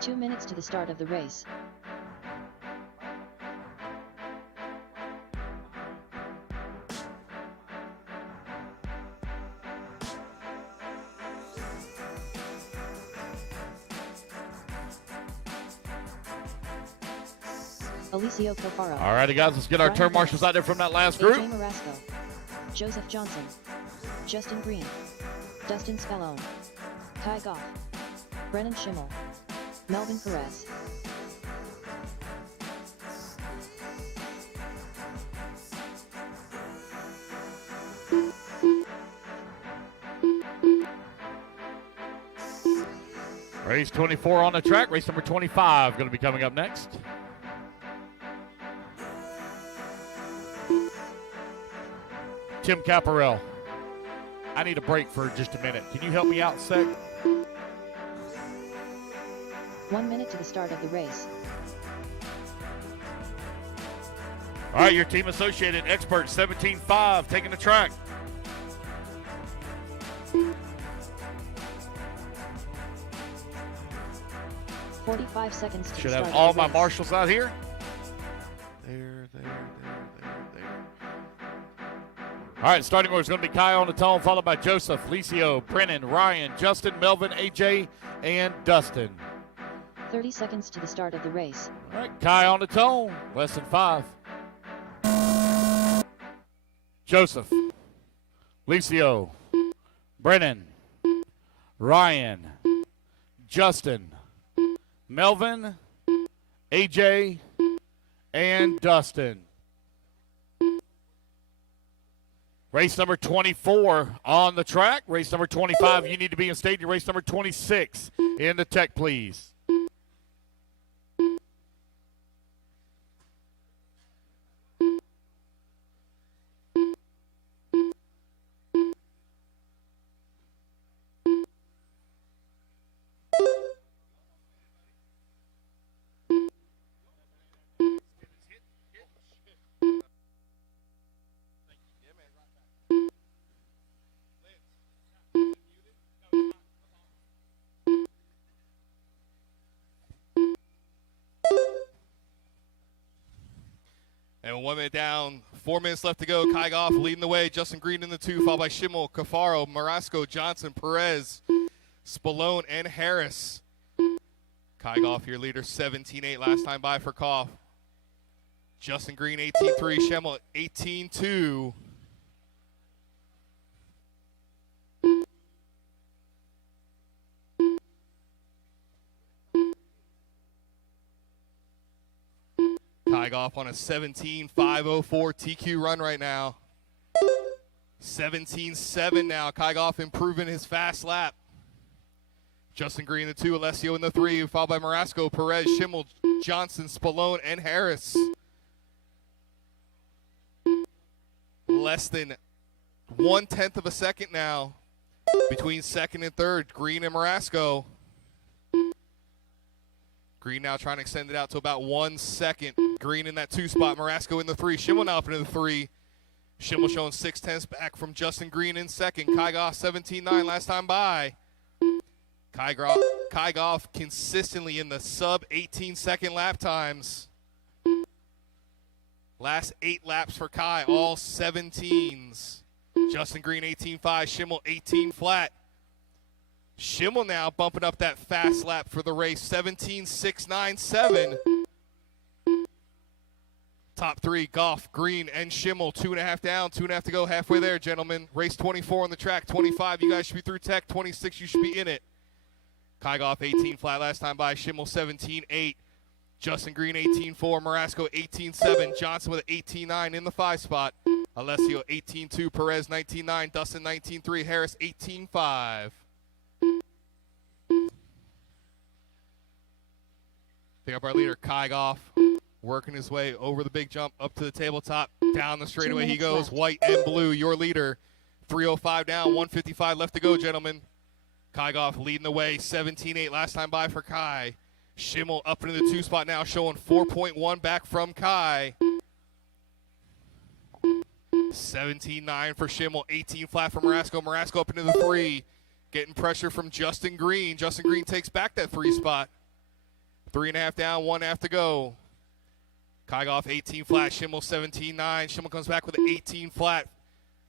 Two minutes to the start of the race. Alicio Cofaro. All righty, guys. Let's get our turn marshals out there from that last group. AJ Marasco. Joseph Johnson. Justin Green. Dustin Scalone. Kai Goff. Brennan Schimmel. Melvin Perez. Race 24 on the track. Race number 25 going to be coming up next. Tim Caparell, I need a break for just a minute. Can you help me out, Sec? 1 minute to the start of the race. All right, your team associated expert 17.5 taking the track. "45 seconds to Should the have start all of the my race. marshals out here. There. All right, starting order is going to be Kai on the tone, followed by Joseph, Licio, Brennan, Ryan, Justin, Melvin, AJ, and Dustin. 30 seconds to the start of the race. All right, Kai on the tone, less than 5. Joseph, Licio, Brennan, Ryan, Justin, Melvin, AJ, and Dustin. Race number 24 on the track. Race number 25, you need to be in stadium. Race number 26 in the tech, please. And 1 minute down, 4 minutes left to go. Kai Goff leading the way. Justin Green in the 2, followed by Schimmel, Cafaro, Marasco, Johnson, Perez, Spallone, and Harris. Kai Goff, your leader, 17.8 last time by for Koff. Justin Green, 18.3. Schimmel, 18.2. Kai Goff on a 17.504 TQ run right now. 17.7 now. Kai Goff improving his fast lap. Justin Green in the 2, Alessio in the 3, followed by Marasco, Perez, Schimmel, Johnson, Spallone, and Harris. Less than 1/10 of a second now between second and third, Green and Marasco. Green now trying to extend it out to about 1 second. Green in that 2 spot. Marasco in the 3. Schimmel now up into the 3. Schimmel showing 6/10 back from Justin Green in second. Kygoff 17-9 last time by. Kygoff consistently in the sub 18-second lap times. Last 8 laps for Kai, all 17s. Justin Green 18.5, Schimmel 18 flat. Schimmel now bumping up that fast lap for the race, 17.697. Top 3, Goff, Green, and Schimmel. 2.5 down, 2.5 to go. Halfway there, gentlemen. Race 24 on the track. 25, you guys should be through tech. 26, you should be in it. Kygoff 18 flat last time by. Schimmel 17.8. Justin Green 18.4. Marasco 18.7. Johnson with an 18.9 in the 5 spot. Alessio 18.2. Perez 19.9. Dustin 19.3. Harris 18.5. Pick up our leader, Kygoff. Working his way over the big jump, up to the tabletop, down the straightaway he goes, left. white and blue, your leader. 3:05 down, 1:55 left to go, gentlemen. Kygoff leading the way, 17.8 last time by for Kai. Schimmel up into the 2 spot now, showing 4.1 back from Kai. 17.9 for Schimmel, 18 flat for Marasco. Marasco up into the 3, getting pressure from Justin Green. Justin Green takes back that 3 spot. 3.5 down, 1.5 to go. Kygoff 18 flat, Schimmel 17.9. Schimmel comes back with an 18 flat.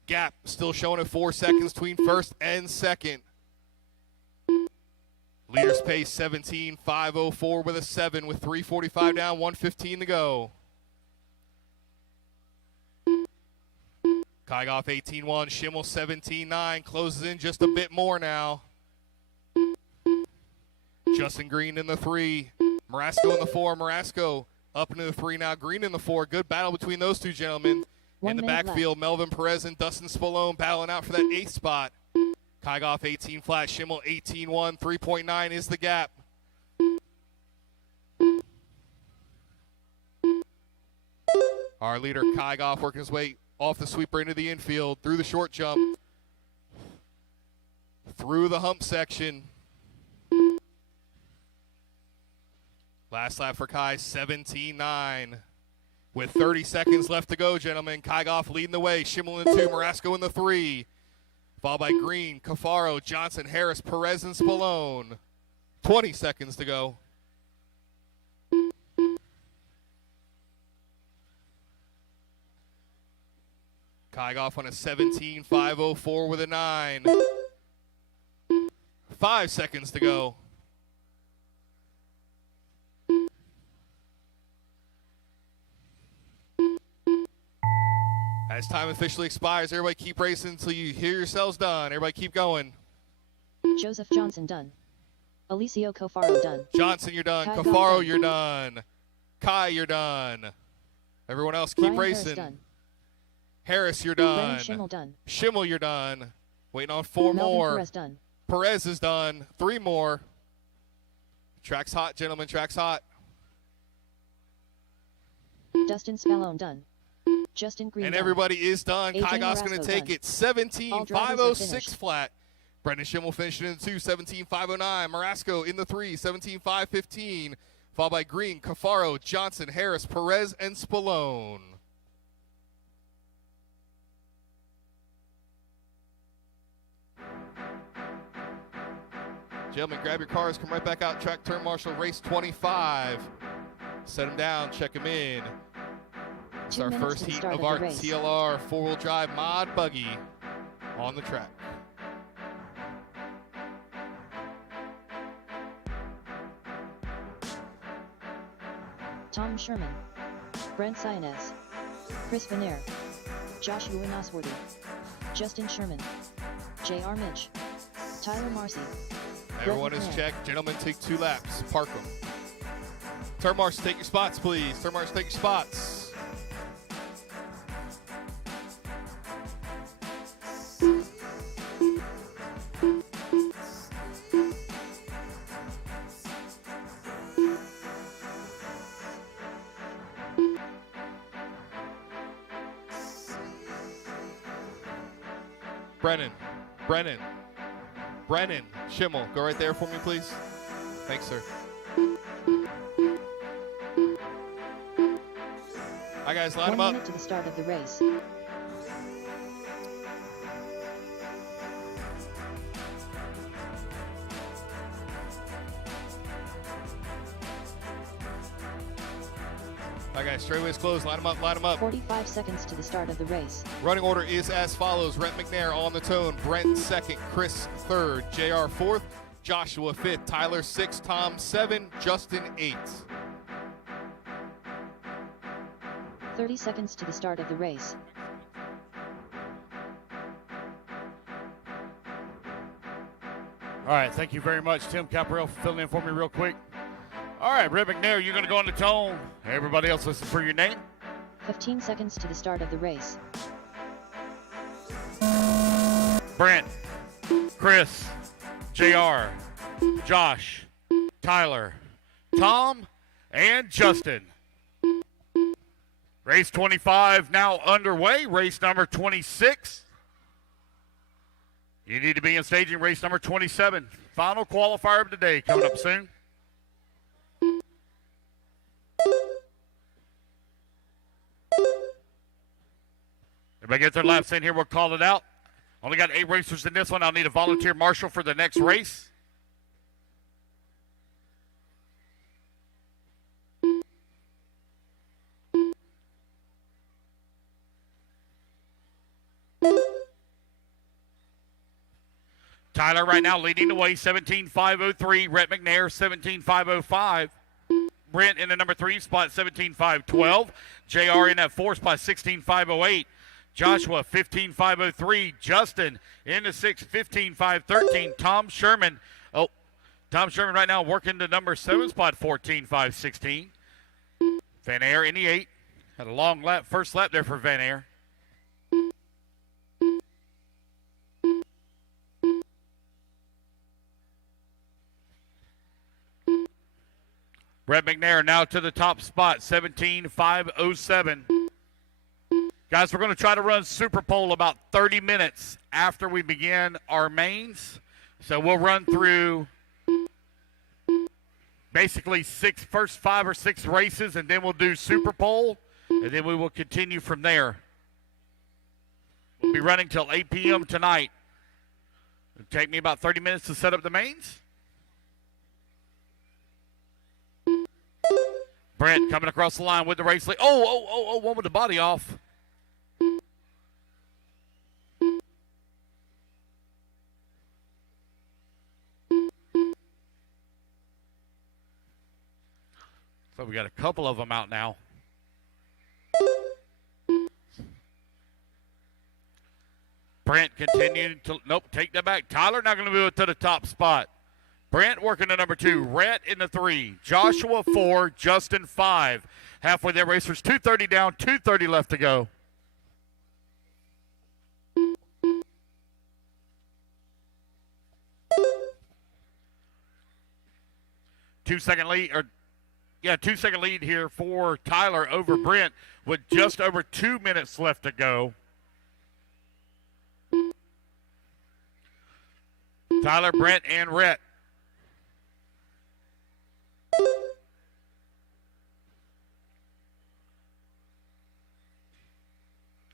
Gap still showing at 4 seconds between first and second. Leaders pace 17.504 with a 7 with 3:45 down, 1:15 to go. Kygoff 18.1, Schimmel 17.9, closes in just a bit more now. Justin Green in the 3, Marasco in the 4, Marasco up into the 3 now, Green in the 4. Good battle between those two gentlemen. In the backfield, Melvin Perez and Dustin Spallone battling out for that 8th spot. Kygoff 18 flat, Schimmel 18.1, 3.9 is the gap. Our leader, Kygoff, working his way off the sweeper into the infield, through the short jump, through the hump section. Last lap for Kai, 17.9. With 30 seconds left to go, gentlemen. Kygoff leading the way. Schimmel in the 2, Marasco in the 3. Followed by Green, Cafaro, Johnson, Harris, Perez, and Spallone. 20 seconds to go. Kygoff on a 17.504 with a 9. 5 seconds to go. As time officially expires, everybody keep racing until you hear yourselves done. Everybody keep going. Joseph Johnson done. Alicio Cafaro done. Johnson, you're done. Kai Cafaro, done. you're done. Kai, you're done. Everyone else keep Brian Harris racing. done. Harris, you're Brennan done. Schimmel done. Schimmel, you're done. Waiting on 4 Melvin more. Perez done. Perez is done. 3 more. Track's hot, gentlemen. Track's hot. Dustin Spallone done. Justin Green And done. everybody is done. AJ Kygoff's going Marasco to take done. it. All drivers are 17.506 finished. flat. Brendan Schimmel finishing in the 2, 17.509. Marasco in the 3, 17.515. Followed by Green, Cafaro, Johnson, Harris, Perez, and Spallone. Gentlemen, grab your cars, come right back out. Track turn marshal, race 25. Set them down, check them in. It's 2 our minutes first to the heat start of of our the race. TLR 4-wheel drive mod buggy on the track. Tom Sherman. Brent Sionez. Chris Veneer. Joshua Nosworthy. Justin Sherman. J.R. Minch. Tyler Marcy. Everyone Brett is McMahon. checked. Gentlemen, take 2 laps. Park them. Turn marshal, take your spots, please. Turn marshal, take your spots. Brennan. Brennan Schimmel, go right there for me, please. Thanks, sir. All right, guys, line them 1 up. minute to the start of the race. All right, guys, straightaways closed. Line them up, line them up. 45 seconds to the start of the race. Running order is as follows. Rhett McNair on the tone. Brent second. Chris third. JR fourth. Joshua fifth. Tyler sixth. Tom 7. Justin 8. 30 seconds to the start of the race. All right, thank you very much, Tim Caparel, for filling in for me real quick. All right, Rhett McNair, you're going to go on the tone. Everybody else listen for your name. 15 seconds to the start of the race. Brent, Chris, JR, Josh, Tyler, Tom, and Justin. Race 25 now underway. Race number 26. You need to be in staging race number 27. Final qualifier of the day coming up soon. Everybody get their laps in here. We'll call it out. Only got 8 racers in this one. I'll need a volunteer marshal for the next race. Tyler right now leading the way, 17.503. Rhett McNair, 17.505. Brent in the number 3 spot, 17.512. JR in that 4 spot, 16.508. Joshua, 15.503. Justin in the 6, 15.513. Tom Sherman right now working the number 7 spot, 14.516. Van Air in the 8. Had a long lap, first lap there for Van Air. Brett McNair now to the top spot, 17.507. Guys, we're going to try to run Super Pole about 30 minutes after we begin our mains. So we'll run through basically first 5 or 6 races, and then we'll do Super Pole, and then we will continue from there. We'll be running till 8 p.m. tonight. It'll take me about 30 minutes to set up the mains. Brent coming across the line with the race lead. One with the body off. So we got a couple of them out now. Brent continuing to, take that back. Tyler not going to move it to the top spot. Brent working the number 2. Rhett in the 3. Joshua 4. Justin 5. Halfway there, racers. 2:30 down. 2:30 left to go. Two-second lead here for Tyler over Brent with just over 2 minutes left to go. Tyler, Brent, and Rhett.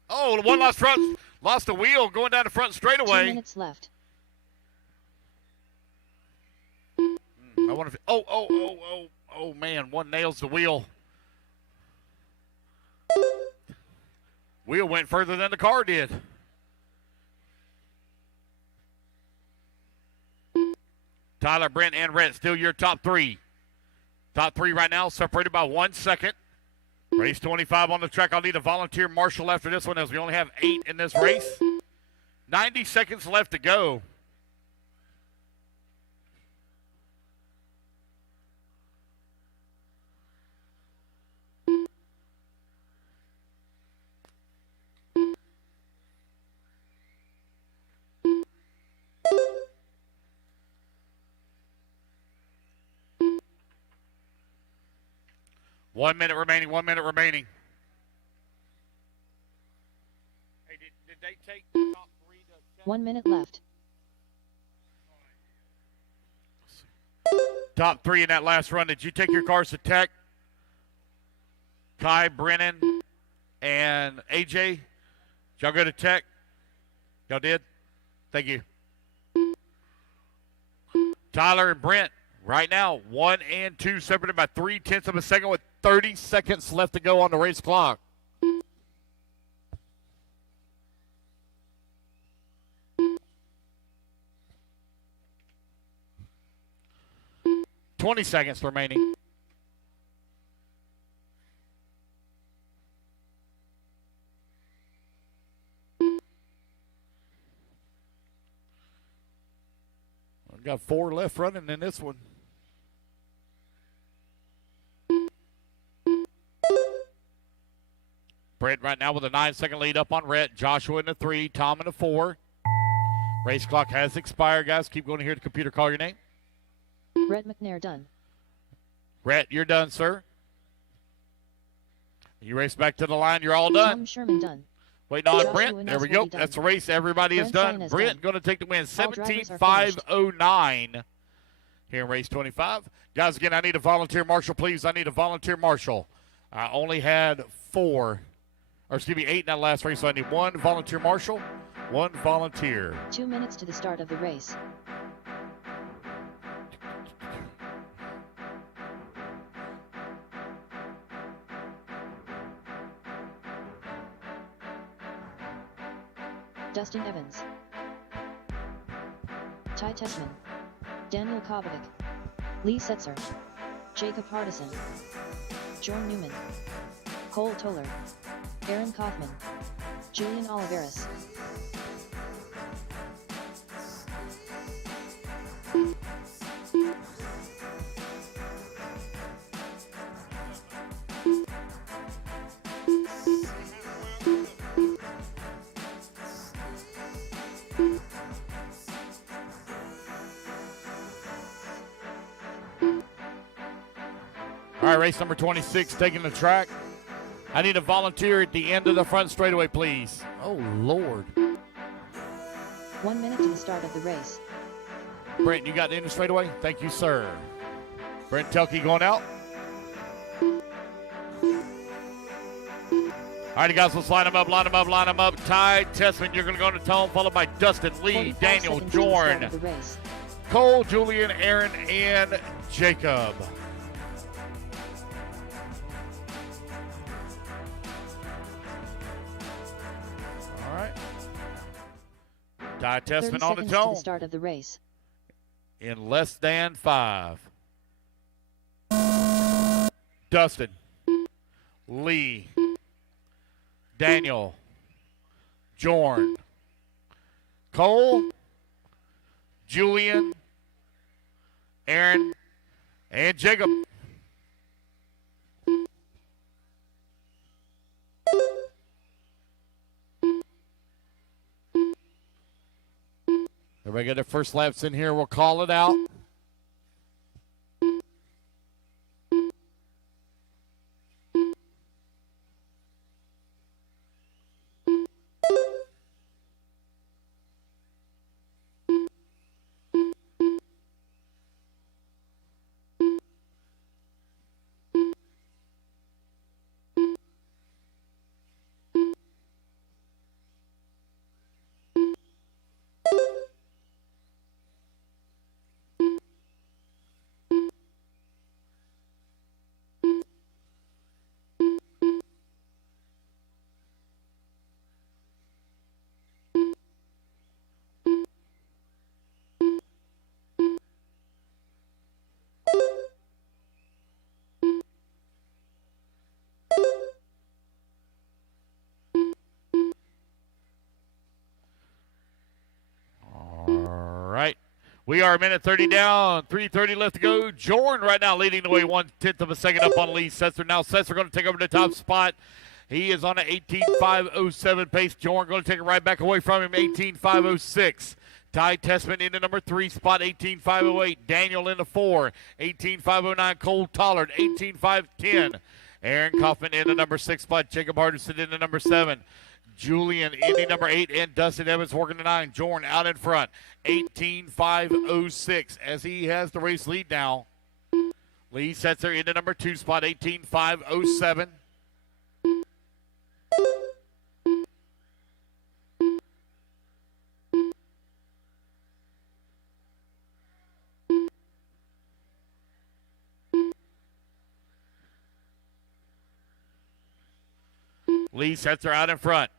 Oh, one lost the wheel going down the front straightaway. 2 minutes left. I wonder if oh man, one nails the wheel. Wheel went further than the car did. Tyler, Brent, and Rhett still your top 3. Top 3 right now separated by 1 second. Race 25 on the track. I'll need a volunteer marshal after this one as we only have 8 in this race. 90 seconds left to go. One minute remaining. Hey, did they take the top 3 to 1 minute left. top three in that last run. Did you take your cars to Tech? Kai, Brennan, and AJ? Did y'all go to Tech? Y'all did? Thank you. Tyler and Brent, right now, 1 and 2, separated by 0.3 of a second with 30 seconds left to go on the race clock. $20 seconds remaining. We've got 4 left running in this one. Brent right now with a 9-second lead up on Rhett. Joshua in the 3, Tom in the 4. Race clock has expired, guys. Keep going to hear the computer call your name. Rhett McNair done. Rhett, you're done, sir. You race back to the line. You're all done. Tom Sherman done. Waiting on Joshua Brent. There we go. Nasworthy done. That's the race. Everybody is Brent done. Ryan is Brent done. going to take the win. All drivers are 17.509 here in race 25. Guys, again, I need a volunteer marshal, please. I need a volunteer marshal. I only had 8 in that last race, so I need 1 volunteer marshal, 1 volunteer. 2 minutes to the start of the race. Dustin Evans, Ty Tessman, Daniel Kovacic, Lee Setzer, Jacob Hardison, Jorn Newman, Cole Toller, Aaron Kaufman, Julian Oliveras. All right, race number 26 taking the track. I need a volunteer at the end of the front straightaway, please. Oh, Lord. 1 minute to the start of the race. Brent, you got the end of the straightaway? Thank you, sir. Brent Telke going out. All right, guys, let's line them up, line them up, line them up. Ty Tessman, you're going to go to tone, followed by Dustin, Lee, 45 Daniel, seconds to the start of Jorn, the race. Cole, Julian, Aaron, and Jacob. All right. Ty 30 Tessman on the seconds to tone the start of the race. in less than 5. Dustin, Lee, Daniel, Jorn, Cole, Julian, Aaron, and Jacob. Everybody get their first laps in here. We'll call it out. Right. We are a minute 30 down, 3:30 left to go. Jorn right now leading the way 1/10 of a second up on Lee Setzer. Now Setzer going to take over the top spot. He is on an 18.507 pace. Jorn going to take it right back away from him, 18.506. Ty Tessman in the number 3 spot, 18.508. Daniel in the 4, 18.509. Cole Tollard, 18.510. Aaron Kaufman in the number 6 spot. Jacob Hardison in the number 7. Julian in the number 8, and Dustin Evans working the 9. Jorn out in front, 18.506 as he has the race lead now. Lee Setzer into number 2 spot, 18.507. Lee Setzer out in front.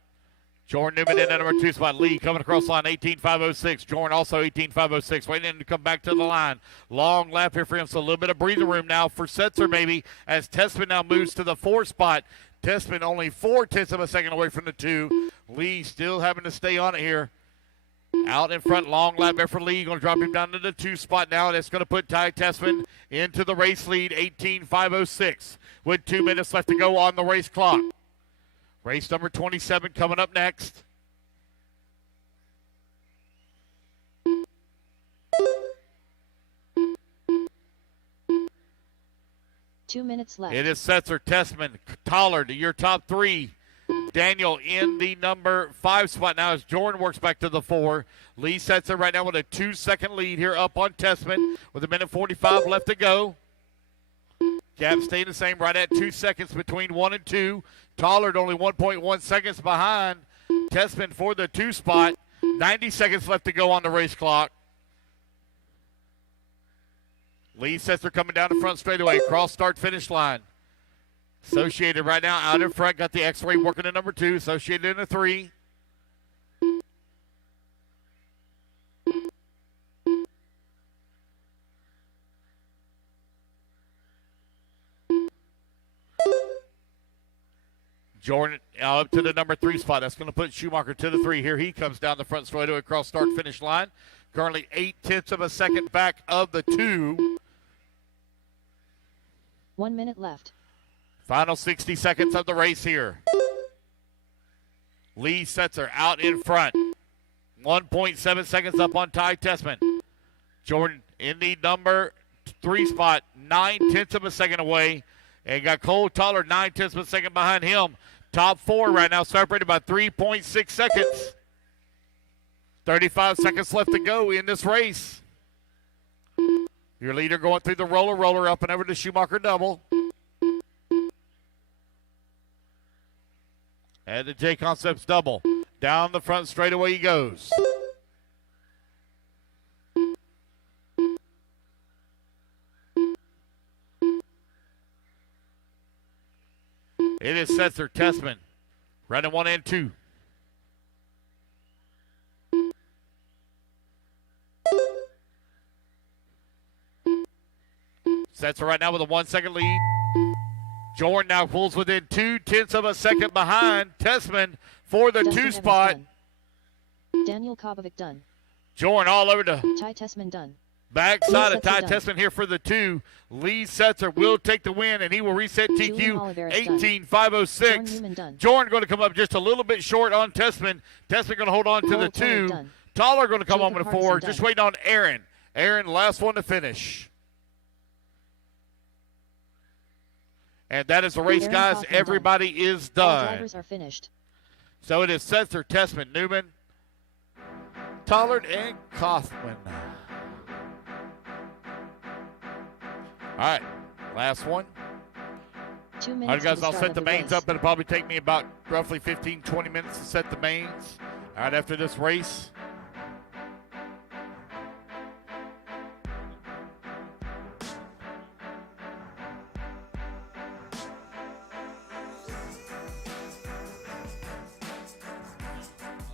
Jordan Newman in at number 2 spot. Lee coming across line, 18.506. Jordan also 18.506. Waiting to come back to the line. Long lap here for him, so a little bit of breathing room now for Setzer maybe as Tessman now moves to the 4 spot. Tessman only 0.4 of a second away from the 2. Lee still having to stay on it here. Out in front, long lap there for Lee. Going to drop him down to the 2 spot now. That's going to put Ty Tessman into the race lead, 18.506 with 2 minutes left to go on the race clock. Race number 27 coming up next. Two minutes left. It is Setzer, Tessman, Tollard, your top 3. Daniel in the number 5 spot now as Jordan works back to the 4. Lee Setzer right now with a 2-second lead here up on Tessman with 1:45 left to go. Gap staying the same right at 2 seconds between 1 and 2. Tollard only 1.1 seconds behind Tessman for the 2 spot. 90 seconds left to go on the race clock. Lee Setzer coming down the front straightaway, cross start finish line. Associated right now out in front, got the X-ray working in number 2, Associated in the 3. Jordan up to the number 3 spot. That's going to put Schumacher to the 3. Here he comes down the front straightaway across start finish line. Currently 0.8 of a second back of the 2. 1 minute left. Final 60 seconds of the race here. Lee Setzer out in front. 1.7 seconds up on Ty Tessman. Jordan in the number 3 spot, 0.9 of a second away. And got Cole Tollard 0.9 of a second behind him. Top 4 right now separated by 3.6 seconds. 35 seconds left to go in this race. Your leader going through the roller up and over to Schumacher double. And the J Concepts double. Down the front straightaway he goes. It is Setzer, Tessman. Running 1 and 2. Setzer right now with a 1-second lead. Jordan now pulls within 0.2 of a second behind Tessman for the Dustin 2 Evans spot. done. Daniel Kobovic done. Jordan all over the Ty Tessman done. backside Lee of Ty Setzer Tessman here for the 2. Lee Setzer will take the win, and he will reset Julian TQ Oliveira's done. 18.506. Jordan Newman done. Jordan going to come up just a little bit short on Tessman. Tessman going to hold on to Cole the 2. Tollard done. Toller going to come on Jacob with the 4. Hardison Just done. waiting on Aaron. Aaron, last one to finish. And that is the race, Aaron guys. Kaufman Everybody is All done. drivers are finished. So it is Setzer, Tessman, Newman, Tollard, and Kaufman. All right, last one. 2 All minutes. right, guys, to the I'll start set of the mains race. up. It'll probably take me about roughly 15, 20 minutes to set the mains. All right, after this race.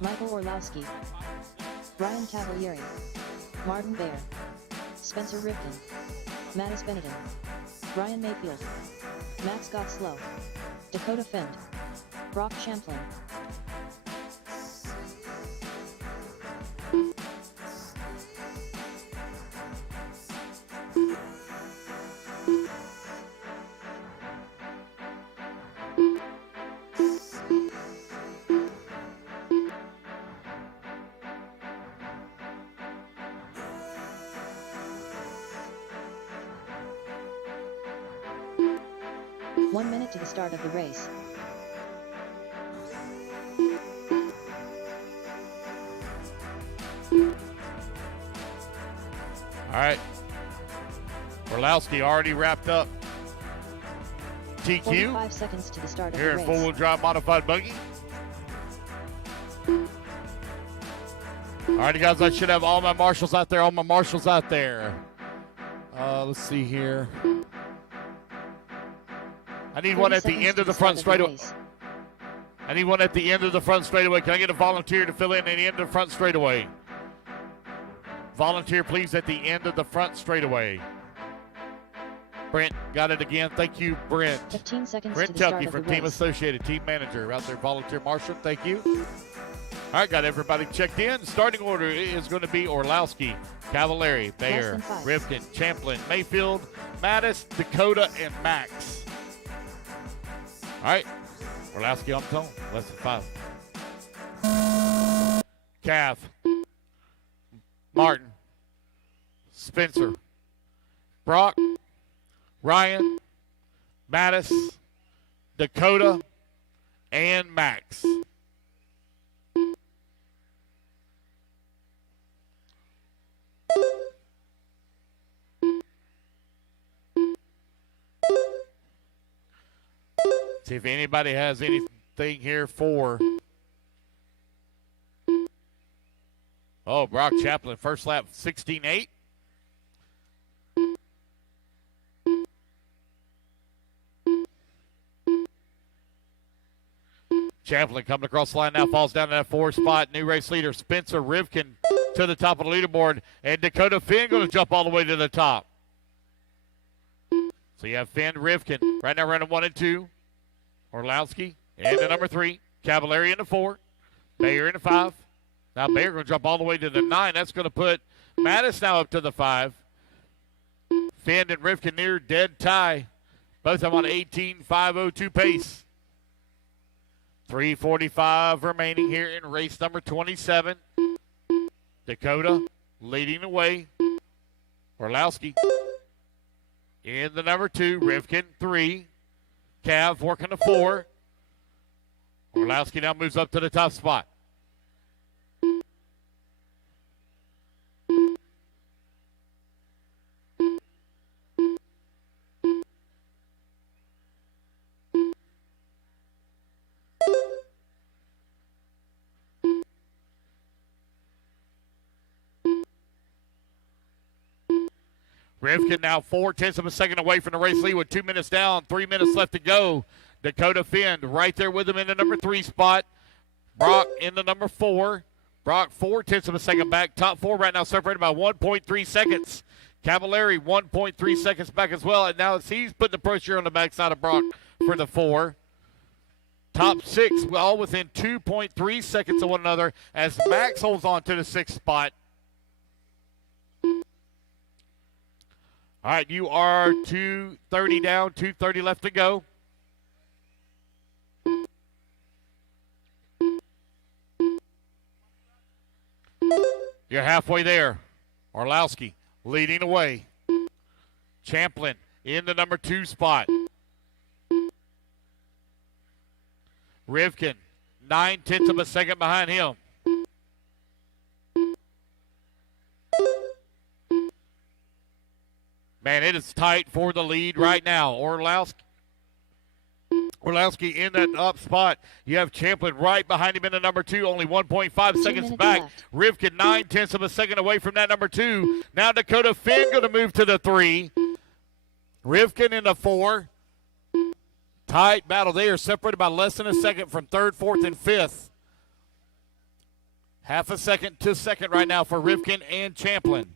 Michael Orlowski, Brian Cavalieri, Martin Baer, Spencer Ripken, Mattis Benetton, Ryan Mayfield, Max Gottslow, Dakota Fend, Brock Champlin. One minute to the start of the race. All right. Orlowski already wrapped up. TQ 45 seconds to the start of here the in race. four-wheel drive modified buggy. All right, guys, I should have all my marshals out there. Let's see here. I need one at the end of the front straightaway. I need one at the end of the front straightaway. Can I get a volunteer to fill in at the end of the front straightaway? Volunteer, please, at the end of the front straightaway. Brent got it again. Thank you, Brent. 15 seconds Brent to the start Tucky of from the Team race. Associated, team manager out there, volunteer marshal. Thank you. All right, got everybody checked in. Starting order is going to be Orlowski, Cavallari, Bayer, Less than 5. Rivkin, Champlin, Mayfield, Mattis, Dakota, and Max. All right, Orlowski on the tone, less than 5. Cav, Martin, Spencer, Brock, Ryan, Mattis, Dakota, and Max. See if anybody has anything here for. Oh, Brock Chaplin, first lap, 16.8. Chaplin coming across the line now, falls down to that 4 spot. New race leader Spencer Rivkin to the top of the leaderboard, and Dakota Finn going to jump all the way to the top. So you have Finn, Rivkin right now running 1 and 2. Orlowski in the number 3. Cavallari in the 4. Bayer in the 5. Now Bayer going to jump all the way to the 9. That's going to put Mattis now up to the 5. Finn and Rivkin near dead tie. Both of them on 18.502 pace. 3:45 remaining here in race number 27. Dakota leading the way. Orlowski in the number 2. Rivkin 3. Cav working the 4. Orlowski now moves up to the top spot. Rivkin now 0.4 of a second away from the race lead with 2 minutes down, 3 minutes left to go. Dakota Finn right there with him in the number 3 spot. Brock in the number 4. Brock 0.4 of a second back. Top 4 right now separated by 1.3 seconds. Cavallari 1.3 seconds back as well. And now he's putting the pressure on the backside of Brock for the 4. Top 6 all within 2.3 seconds of one another as Max holds on to the 6th spot. All right, you are 2:30 down, 2:30 left to go. You're halfway there. Orlowski leading away. Champlin in the number 2 spot. Rivkin, 0.9 of a second behind him. Man, it is tight for the lead right now. Orlowski in that up spot. You have Champlin right behind him in the number 2, only 1.5 seconds back. left. Rivkin 0.9 of a second away from that number 2. Now Dakota Finn going to move to the 3. Rivkin in the 4. Tight battle. They are separated by less than a second from 3rd, 4th, and 5th. Half a second to second right now for Rivkin and Champlin.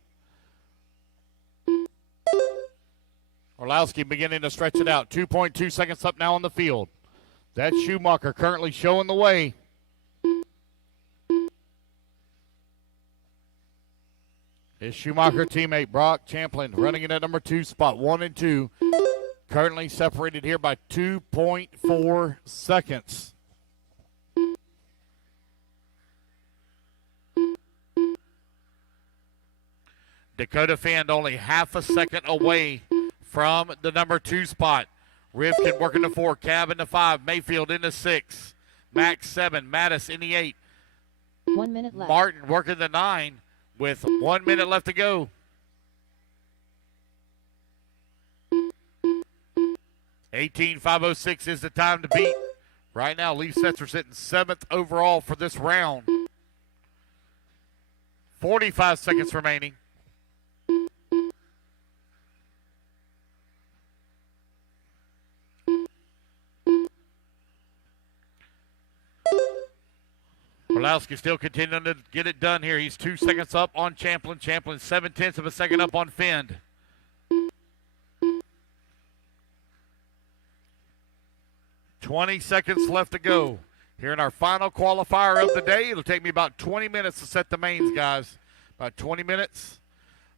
Orlowski beginning to stretch it out. 2.2 seconds up now on the field. That's Schumacher currently showing the way. His Schumacher teammate Brock Champlin running in at number 2 spot. 1 and 2. Currently separated here by 2.4 seconds. Dakota Finn only half a second away from the number 2 spot. Rivkin working the 4, Cab in the 5, Mayfield in the 6, Max 7, Mattis in the 8. 1 minute left. Martin working the 9 with 1 minute left to go. 18.506 is the time to beat. Right now, Lee Setzer sitting 7th overall for this round. 45 seconds remaining. Orlowski still continuing to get it done here. He's 2 seconds up on Champlin. Champlin 7/10 of a second up on Fend. $20 seconds left to go. Here in our final qualifier of the day, it'll take me about 20 minutes to set the mains, guys. About 20 minutes.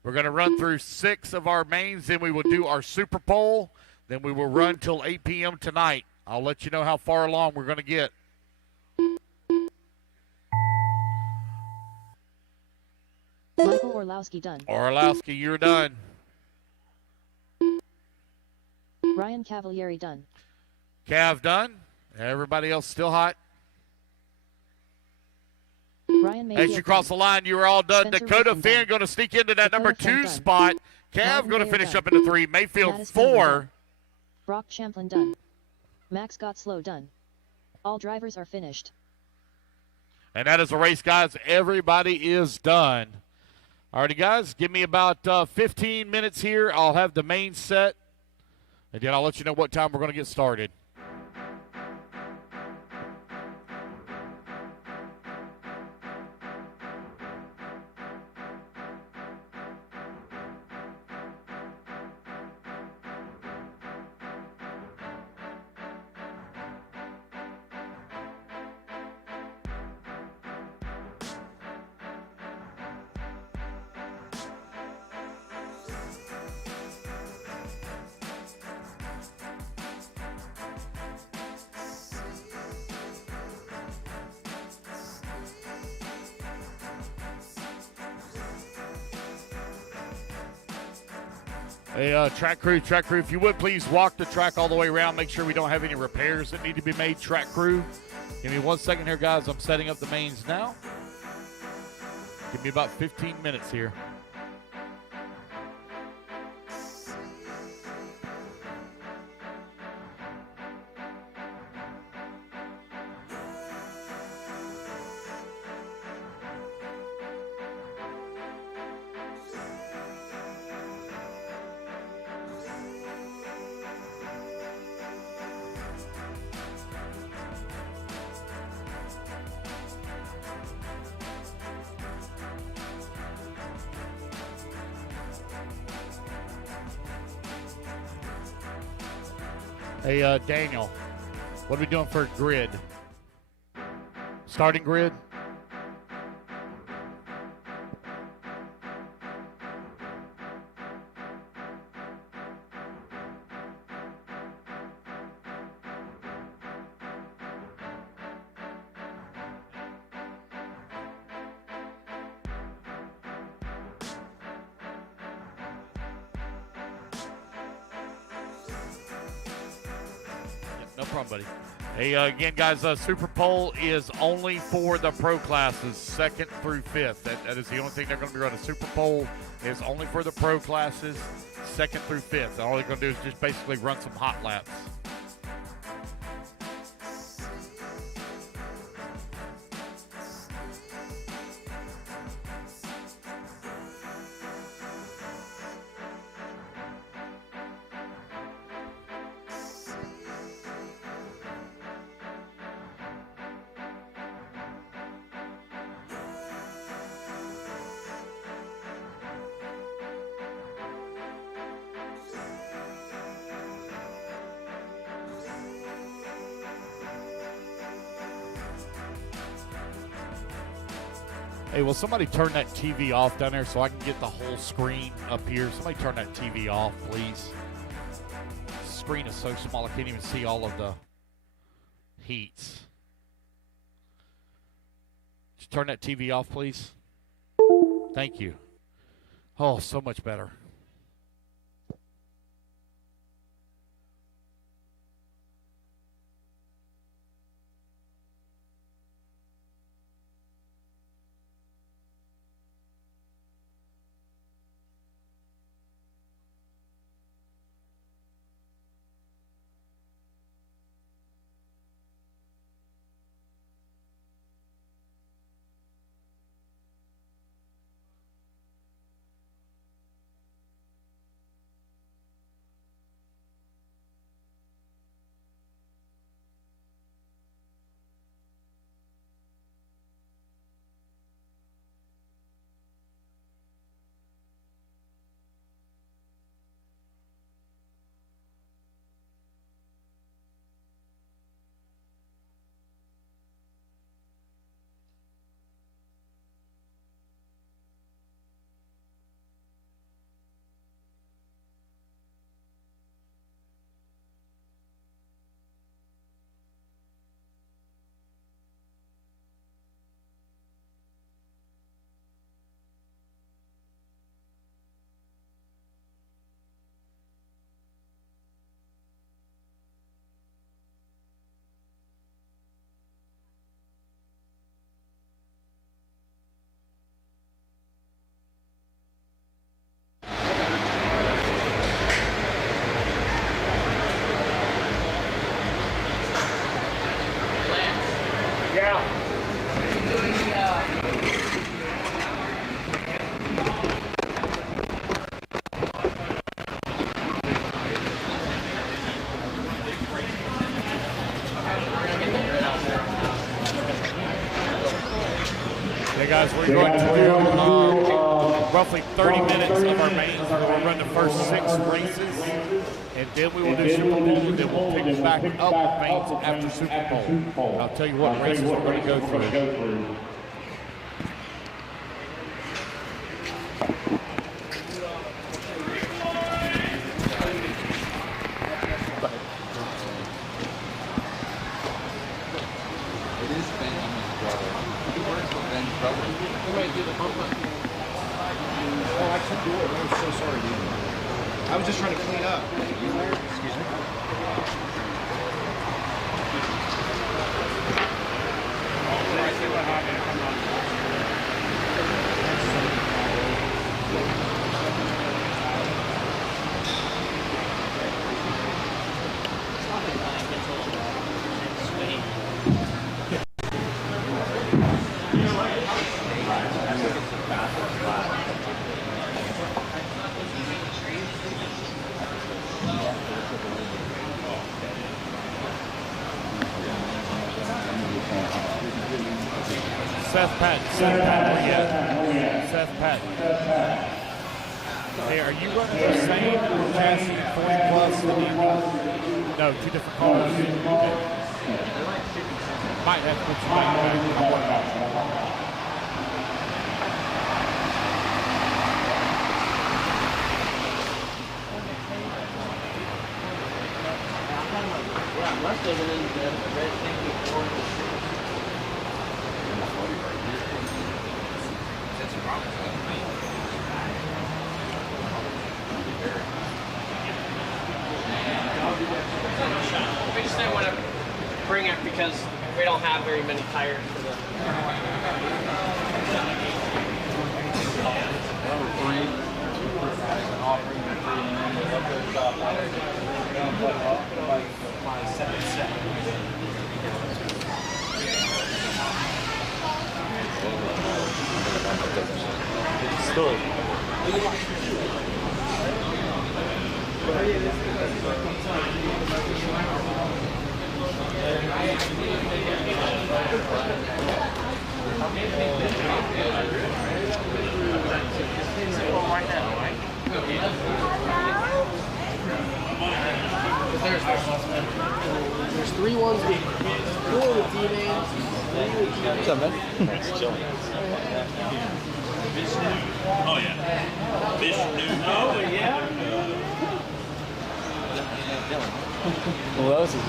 We're going to run through 6 of our mains, then we will do our Super Pole. Then we will run till 8 p.m. tonight. I'll let you know how far along we're going to get. Michael Orlowski done. Orlowski, you're done. Ryan Cavalieri done. Cav done. Everybody else still hot. Ryan Mayfield As you cross the line, you are all done. Spencer Dakota Wilson Finn done. going to sneak into that Dakota number Finn 2 done. spot. Cav Martin going to Mayer finish done. up into 3. Mayfield Mattis Finley 4. done. Brock Champlin done. Max Gottslow done. All drivers are finished. And that is a race, guys. Everybody is done. Alrighty, guys, give me about 15 minutes here. I'll have the main set, and then I'll let you know what time we're going to get started. Hey, track crew, if you would please walk the track all the way around. Make sure we don't have any repairs that need to be made, track crew. Give me 1 second here, guys. I'm setting up the mains now. Give me about 15 minutes here. Hey, Daniel, what are we doing for grid? Starting grid? No problem, buddy. Hey, again, guys, Super Pole is only for the pro classes, 2nd through 5th. That is the only thing they're going to be running. Super Pole is only for the pro classes, 2nd through 5th. All they're going to do is just basically run some hot laps. Hey, will somebody turn that TV off down there so I can get the whole screen up here? Somebody turn that TV off, please. The screen is so small I can't even see all of the heats. Just turn that TV off, please. Thank you. Oh, so much better. guys, we're going to do roughly 30 minutes of our mains. We'll run the first 6 races, and then we will do Super Bowl, and then we'll pick it back up mains after Super Bowl. I'll tell you what races we're going to go through. I was just trying to clean up. Excuse me. Seth Patton, Seth Patton. Hey, are you running the same chassis 40 plus? No, 2 different cars. Might have to put you back. We just didn't want to bring it because we don't have very many tires for the. There's 3 ones with 4 with D-Man. What's up, man? It's chilling. Oh, yeah. Vishnu. Oh, yeah. Who else is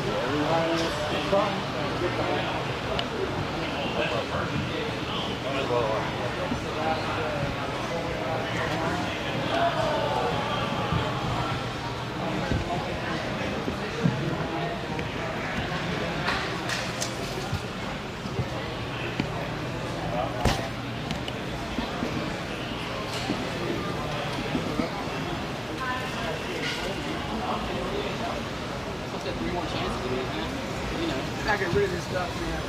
I get rid of this stuff, man.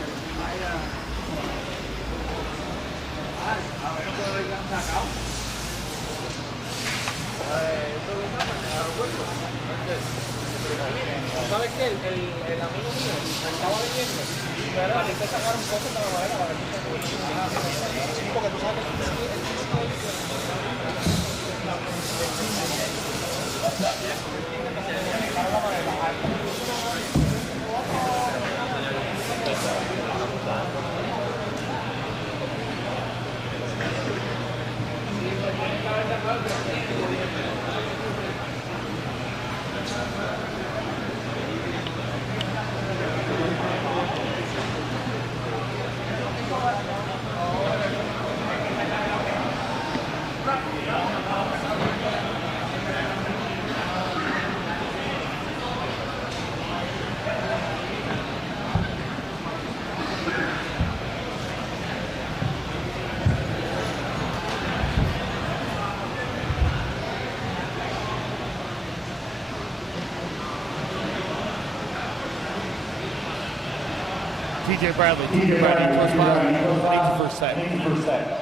¿Sabes qué? El amigo mío estaba leyendo para que te sacar un poco para la porque tú sabes TJ Bradley, close by. Thank you for a second.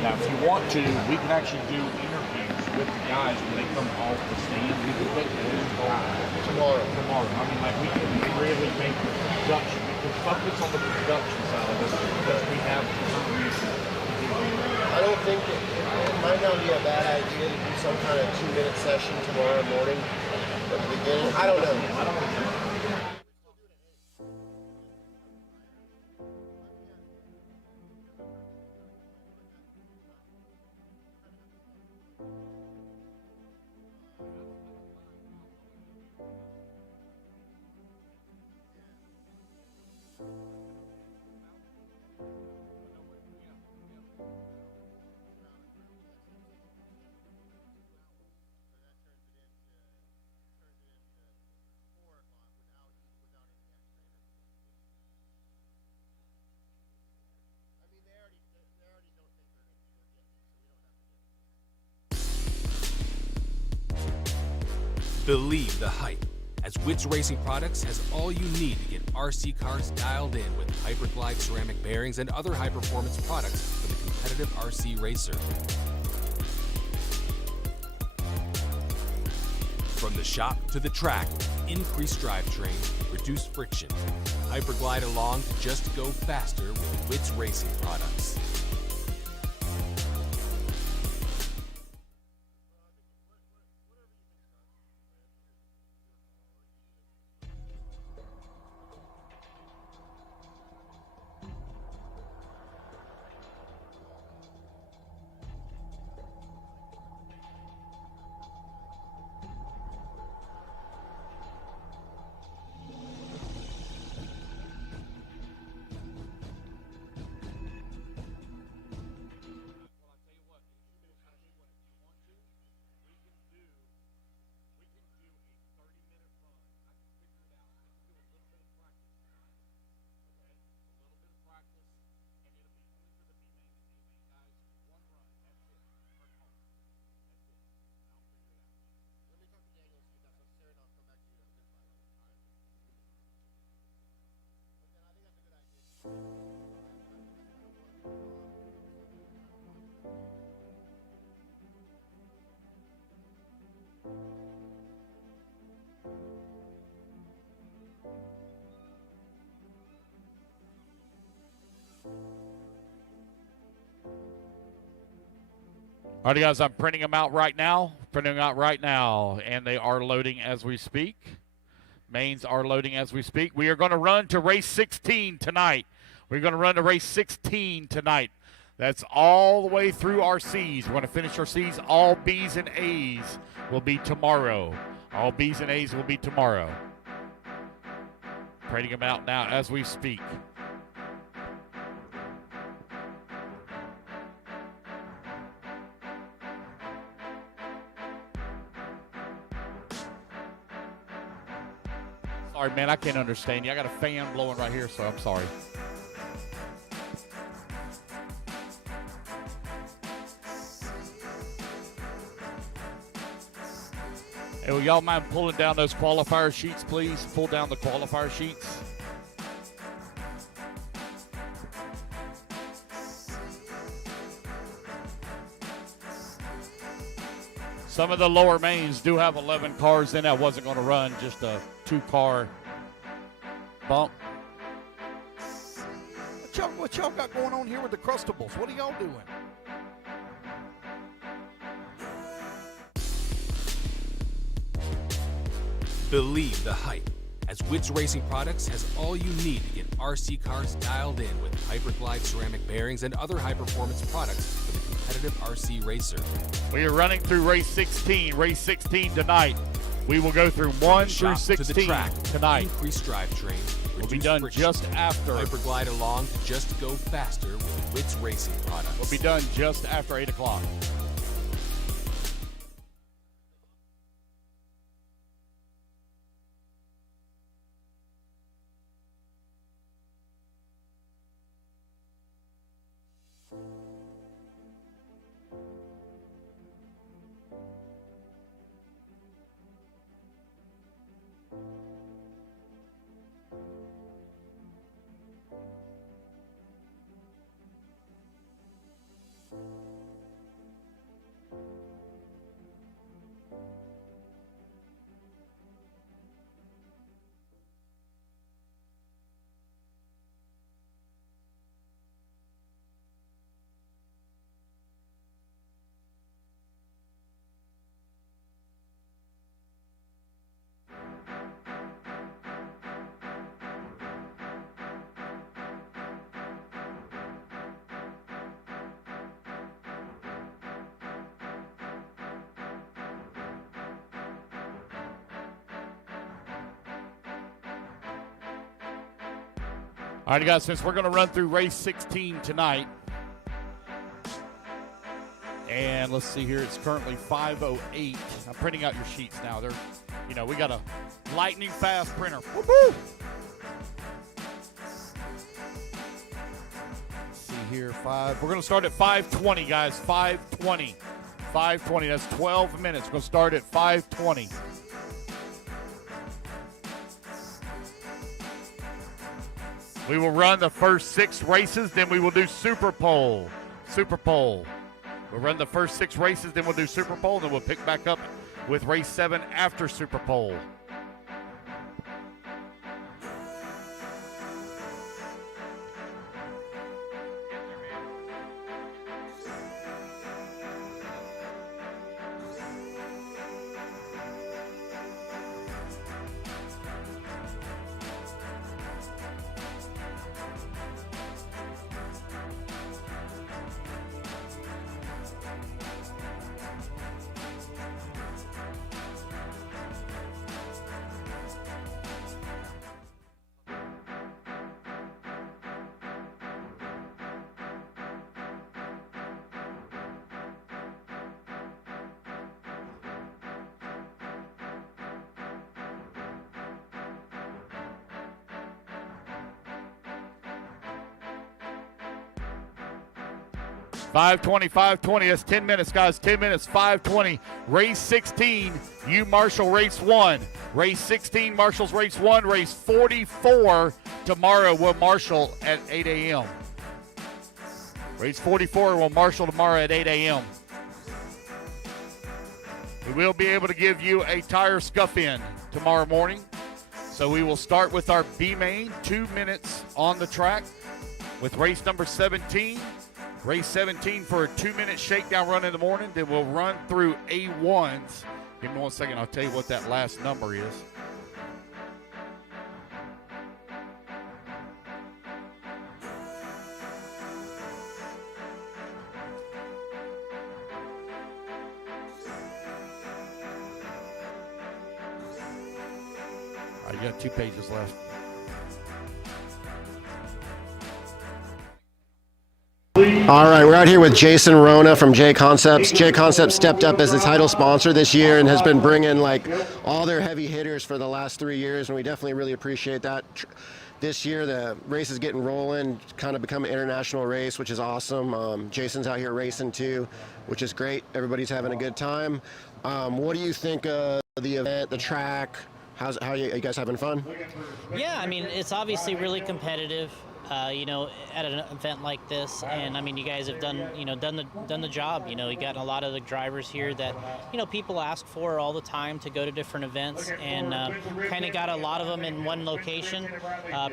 Now, if you want to, we can actually do interviews with the guys when they come off the stand. We can put tomorrow. I mean, like, we can really make the production. We can focus on the production side of it because we have I don't think it might not be a bad idea to do some kind of 2-minute session tomorrow morning at the beginning. I don't know. Believe the hype, as Witz Racing Products has all you need to get RC cars dialed in with Hyperglide ceramic bearings and other high-performance products for the competitive RC racer. From the shop to the track, increased drivetrain, reduced friction. Hyperglide along to just go faster with Witz Racing Products. All right, guys, I'm printing them out right now. And they are loading as we speak. Mains are loading as we speak. We are going to run to race 16 tonight. That's all the way through our C's. We're going to finish our C's. All B's and A's will be tomorrow. Printing them out now as we speak. Sorry, man, I can't understand you. I got a fan blowing right here, so I'm sorry. Hey, will y'all mind pulling down those qualifier sheets, please? Pull down the qualifier sheets. Some of the lower mains do have 11 cars in that wasn't going to run, just a 2-car bump. What y'all got going on here with the Crustables? What are y'all doing? Believe the hype, as Witz Racing Products has all you need to get RC cars dialed in with Hyperglide ceramic bearings and other high-performance products for the competitive RC racer. We are running through race 16. Race 16 tonight. We will go through 1 through 16 to the track, tonight. Increased drivetrain. We'll be done friction. just after. Hyperglide along to just go faster with Witz Racing Products. We'll be done just after 8 o'clock. All right, guys, since we're going to run through race 16 tonight, and let's see here, it's currently 5:08. I'm printing out your sheets now. They're, we got a lightning fast printer. Woo-hoo! Let's see here, we're going to start at 5:20, guys. 5:20. 5:20. That's 12 minutes. We're going to start at 5:20. We will run the first 6 races, then we will do Super Pole. Super Pole. We'll run the first 6 races, then we'll do Super Pole, then we'll pick back up with race 7 after Super Pole. $5:20. That's 10 minutes, guys. 10 minutes. 5:20. Race 16. You Marshall race 1. Race 16. Marshall's race 1. Race 44 tomorrow will Marshall at 8 a.m. Race 44 will Marshall tomorrow at 8 a.m. We will be able to give you a tire scuff-in tomorrow morning. So we will start with our B main. 2 minutes on the track with race number 17. Race 17 for a 2-minute shakedown run in the morning. Then we'll run through A1s. Give me 1 second. I'll tell you what that last number is. All right, you got 2 pages left. All right, we're out here with Jason Rona from J Concepts. J Concepts stepped up as the title sponsor this year and has been bringing all their heavy hitters for the last 3 years, and we definitely really appreciate that. This year, the race is getting rolling, kind of become an international race, which is awesome. Jason's out here racing too, which is great. Everybody's having a good time. What do you think of the event, the track? How are you guys having fun? Yeah, I mean, it's obviously really competitive. At an event like this, and I mean, you guys have done the job. You got a lot of the drivers here that, people ask for all the time to go to different events, and kind of got a lot of them in one location.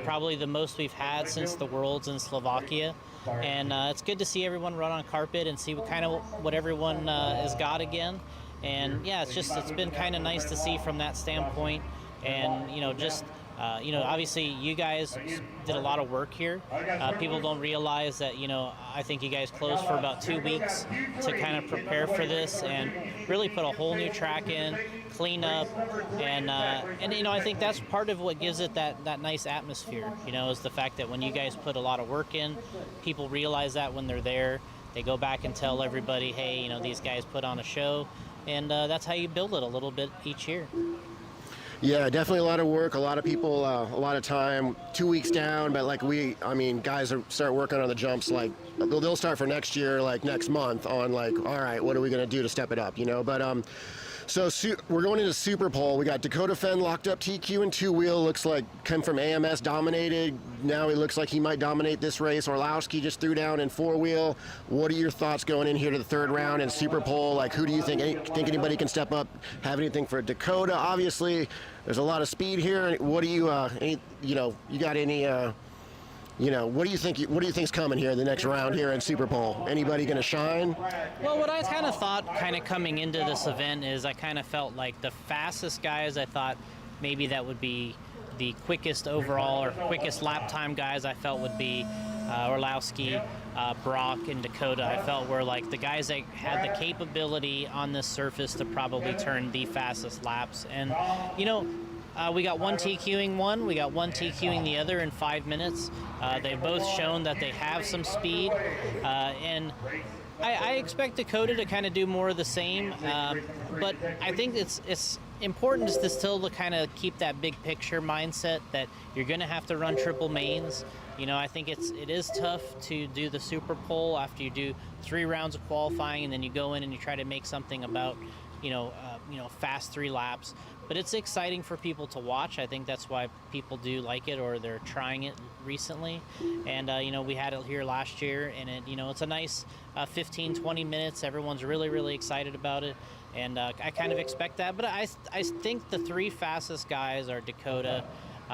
Probably the most we've had since the Worlds in Slovakia, and it's good to see everyone run on carpet and see what everyone has got again. And yeah, it's been kind of nice to see from that standpoint, and obviously you guys did a lot of work here. People don't realize that, I think you guys closed for about 2 weeks to kind of prepare for this and really put a whole new track in, clean up, and I think that's part of what gives it that nice atmosphere, is the fact that when you guys put a lot of work in, people realize that when they're there. They go back and tell everybody, hey, these guys put on a show, and that's how you build it a little bit each year. Yeah, definitely a lot of work, a lot of people, a lot of time. 2 weeks down, but guys start working on the jumps. They'll start for next year, next month on all right, what are we going to do to step it up, But so we're going into Super Pole. We got Dakota Fenn locked up TQ and 2-wheel. Looks like come from AMS, dominated. Now it looks like he might dominate this race. Orlowski just threw down in 4-wheel. What are your thoughts going in here to the 3rd round in Super Pole? Who do you think anybody can step up? Have anything for Dakota? Obviously, there's a lot of speed here. What do you you got any? What do you think's coming here in the next round here in Super Pole? Anybody going to shine? Well, what I kind of thought coming into this event is I kind of felt like the fastest guys, I thought maybe that would be the quickest overall or quickest lap time guys I felt would be Orlowski, Brock, and Dakota. I felt were the guys that had the capability on this surface to probably turn the fastest laps. And, We got one TQing one, we got one TQing the other in 5 minutes. They've both shown that they have some speed, and I expect Dakota to kind of do more of the same, but I think it's important is to still to kind of keep that big picture mindset that you're going to have to run triple mains. You know, I think it is tough to do the super pole after you do 3 rounds of qualifying and then you go in and you try to make something about, fast 3 laps. But it's exciting for people to watch. I think that's why people do like it, or they're trying it recently. And, we had it here last year, and it's a nice 15, 20 minutes. Everyone's really, really excited about it. And I kind of expect that. But I think the 3 fastest guys are Dakota,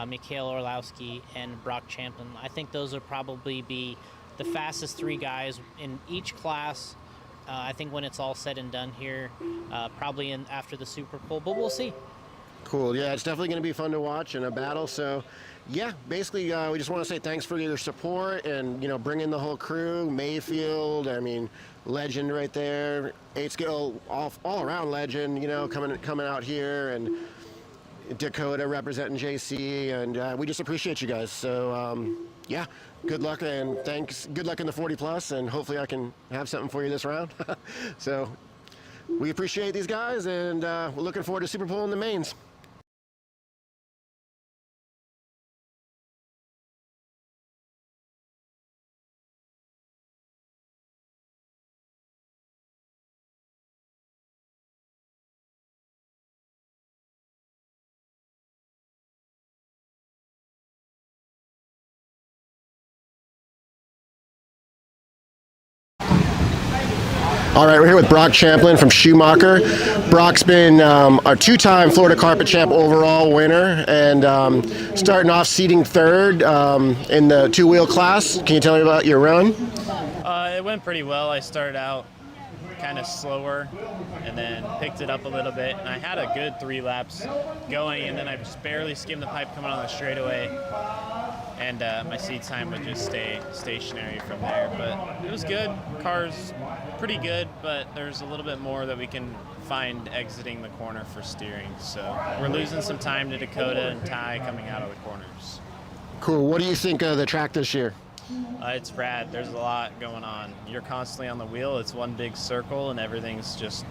Mikhail Orlowski, and Brock Champlin. I think those will probably be the fastest 3 guys in each class. I think when it's all said and done here, probably after the Super Bowl, but we'll see. Cool. Yeah, it's definitely going to be fun to watch in a battle. So, yeah, basically, we just want to say thanks for your support and, bringing the whole crew. Mayfield, legend right there. 8-skill, all around legend, coming out here, and Dakota representing JC, and we just appreciate you guys. So, yeah, good luck and thanks. Good luck in the 40 plus, and hopefully I can have something for you this round. So, we appreciate these guys, and we're looking forward to Super Bowl in the mains. All right, we're here with Brock Champlin from Schumacher. Brock's been a 2-time Florida Carpet Champ overall winner, and starting off seating 3rd in the 2-wheel class. Can you tell me about your run? It went pretty well. I started out kind of slower and then picked it up a little bit, and I had a good 3 laps going, and then I just barely skimmed the pipe coming on the straightaway, and my seat time would just stay stationary from there. But it was good. Car's pretty good, but there's a little bit more that we can find exiting the corner for steering. So we're losing some time to Dakota and Ty coming out of the corners. Cool. What do you think of the track this year? It's rad. There's a lot going on. You're constantly on the wheel. It's one big circle, and everything's just,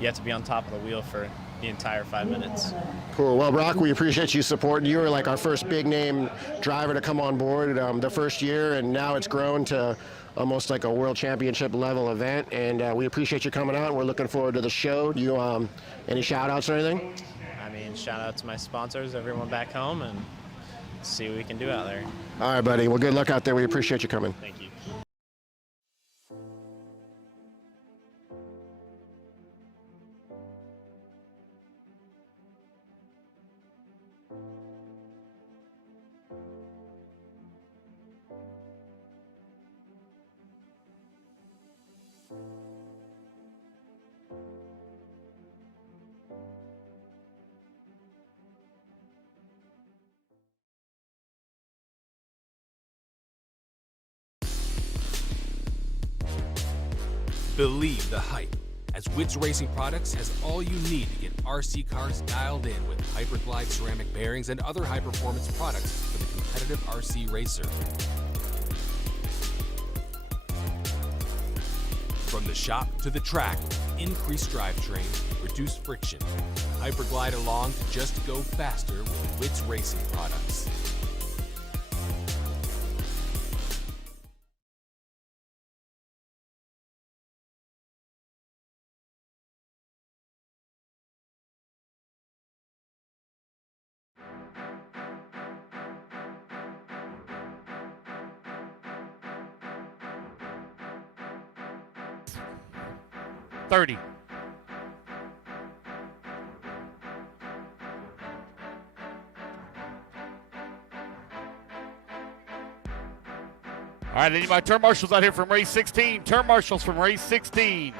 you have to be on top of the wheel for the entire 5 minutes. Cool. Well, Brock, we appreciate you supporting. You were like our first big name driver to come on board the first year, and now it's grown to almost like a world championship level event, and we appreciate you coming out. We're looking forward to the show. Do you any shout outs or anything? I mean, shout out to my sponsors, everyone back home, and see what we can do out there. All right, buddy. Well, good luck out there. We appreciate you coming. Thank you. Believe the hype, as Wits Racing Products has all you need to get RC cars dialed in with Hyperglide ceramic bearings and other high-performance products for the competitive RC racer. From the shop to the track, increased drivetrain, reduced friction. Hyperglide along to just go faster with Wits Racing Products. $30. All right, I need my turn marshals out here from race 16. Turn marshals from race 16.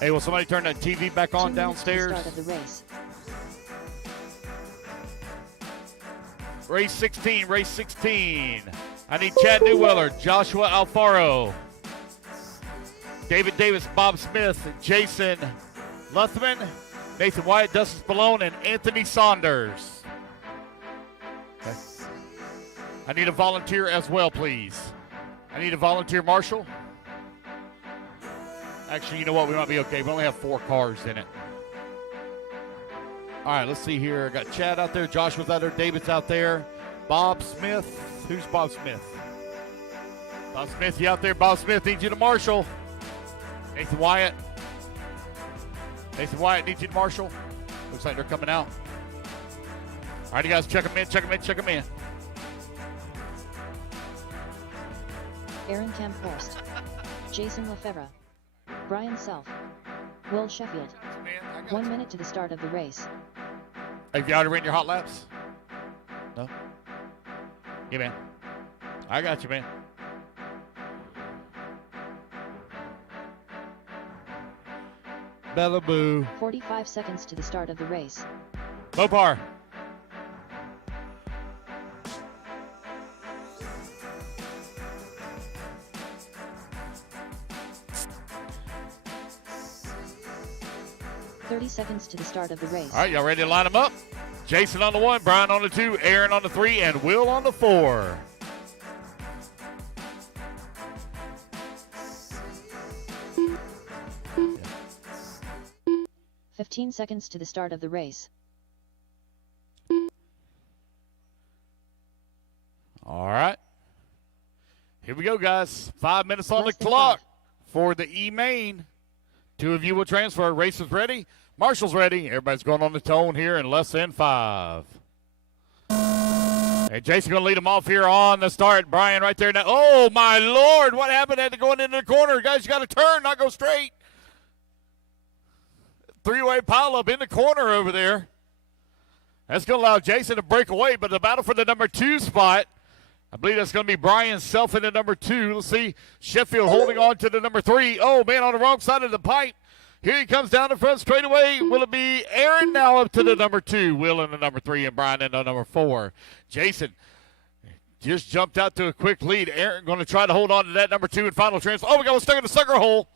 Hey, will somebody turn that TV back on downstairs? Start of the race. Race 16, race 16. I need Chad Newweller, Joshua Alfaro, David Davis, Bob Smith, Jason Luthman, Nathan Wyatt, Dustin Spallone, and Anthony Saunders. Okay. I need a volunteer as well, please. I need a volunteer marshal. Actually, you know what? We might be okay. We only have 4 cars in it. All right, let's see here. I got Chad out there. Joshua's out there. David's out there. Bob Smith. Who's Bob Smith? Bob Smith, you out there? Bob Smith needs you to marshal. Nathan Wyatt. Nathan Wyatt needs you to marshal. Looks like they're coming out. All right, you guys, check them in, check them in, check them in. Aaron Camphorst, Jason Lefebvre, Brian Self, Will Sheffield. 1 minute to the start of the race. Have you already ran your hot laps? No? Yeah, man. I got you, man. Bella Boo. 45 seconds to the start of the race. Mopar. Seconds to the start of the race. All right, y'all ready to line them up? Jason on the 1, Brian on the 2, Aaron on the 3, and Will on the 4. Yeah. 15 seconds to the start of the race. All right. Here we go, guys. 5 minutes on the clock for the E-Main. 2 of you will transfer. Race is ready. Marshall's ready. Everybody's going on the tone here in less than 5. And Jason's going to lead them off here on the start. Brian right there now. Oh, my Lord. What happened? Had to go into the corner. Guys, you got to turn, not go straight. 3-way pileup in the corner over there. That's going to allow Jason to break away, but the battle for the number 2 spot, I believe that's going to be Brian Self in the number 2. Let's see. Sheffield holding on to the number 3. Oh, man, on the wrong side of the pipe. Here he comes down the front straightaway. Will it be Aaron now up to the number 2? Will in the number 3 and Brian in the number 4. Jason just jumped out to a quick lead. Aaron going to try to hold on to that number 2 and final transfer. Oh, we got stuck in the sucker hole.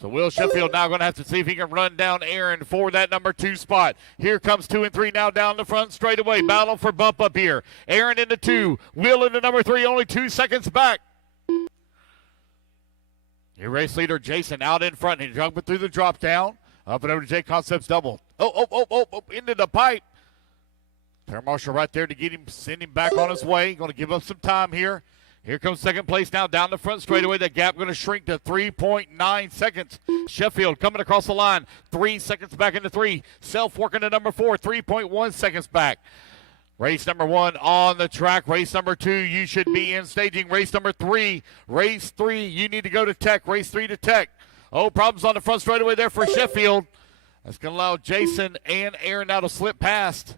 So Will Sheffield now going to have to see if he can run down Aaron for that number 2 spot. Here comes 2 and 3 now down the front straightaway. Battle for bump up here. Aaron in the 2. Will in the number 3. Only 2 seconds back. Your race leader, Jason, out in front. He's jumping through the drop down. Up and over to J Concepts double. Oh, into the pipe. Turn marshal right there to get him, send him back on his way. Going to give up some time here. Here comes second place now down the front straightaway. The gap going to shrink to 3.9 seconds. Sheffield coming across the line. 3 seconds back into 3. Self working to number 4. 3.1 seconds back. Race number 1 on the track. Race number 2, you should be in staging. Race number 3. Race 3, you need to go to Tech. Race 3 to Tech. Oh, problems on the front straightaway there for Sheffield. That's going to allow Jason and Aaron now to slip past.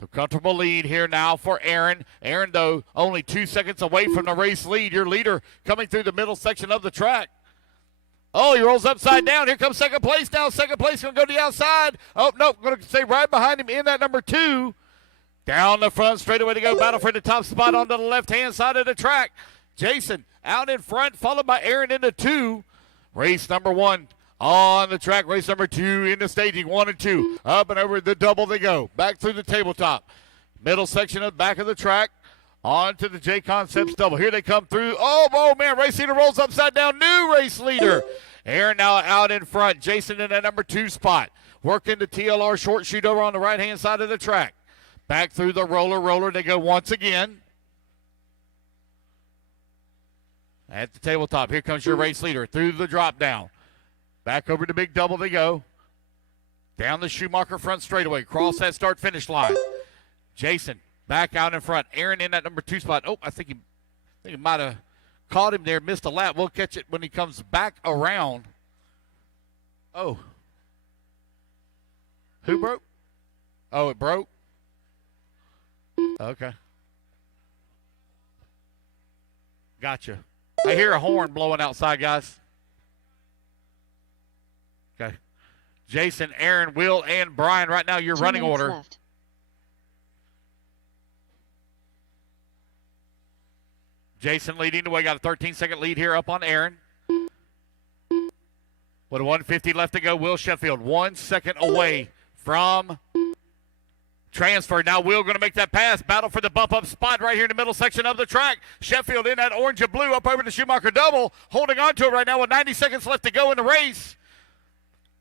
So comfortable lead here now for Aaron. Aaron, though, only 2 seconds away from the race lead. Your leader coming through the middle section of the track. Oh, he rolls upside down. Here comes second place now. Second place going to go to the outside. Oh, no, going to stay right behind him in that number 2. Down the front, straightaway to go. Battle for the top spot on the left-hand side of the track. Jason out in front, followed by Aaron in the 2. Race number 1 on the track. Race number 2 in the staging. 1 and 2. Up and over the double they go. Back through the tabletop. Middle section of the back of the track. On to the J Concepts double. Here they come through. Oh, man, race leader rolls upside down. New race leader. Aaron now out in front. Jason in that number 2 spot. Working the TLR short shoot over on the right-hand side of the track. Back through the roller they go once again. At the tabletop, here comes your race leader through the drop down. Back over to big double they go. Down the Schumacher front straightaway. Cross that start-finish line. Jason back out in front. Aaron in that number 2 spot. Oh, I think he might have caught him there, missed a lap. We'll catch it when he comes back around. Oh. Who broke? Oh, it broke? Okay. Gotcha. I hear a horn blowing outside, guys. Okay. Jason, Aaron, Will, and Brian, right now your running order. Left. Jason leading the way. Got a 13-second lead here up on Aaron. With a 150 left to go, Will Sheffield 1 second away from transfer. Now Will going to make that pass. Battle for the bump-up spot right here in the middle section of the track. Sheffield in that orange and blue up over the Schumacher double. Holding on to it right now with 90 seconds left to go in the race.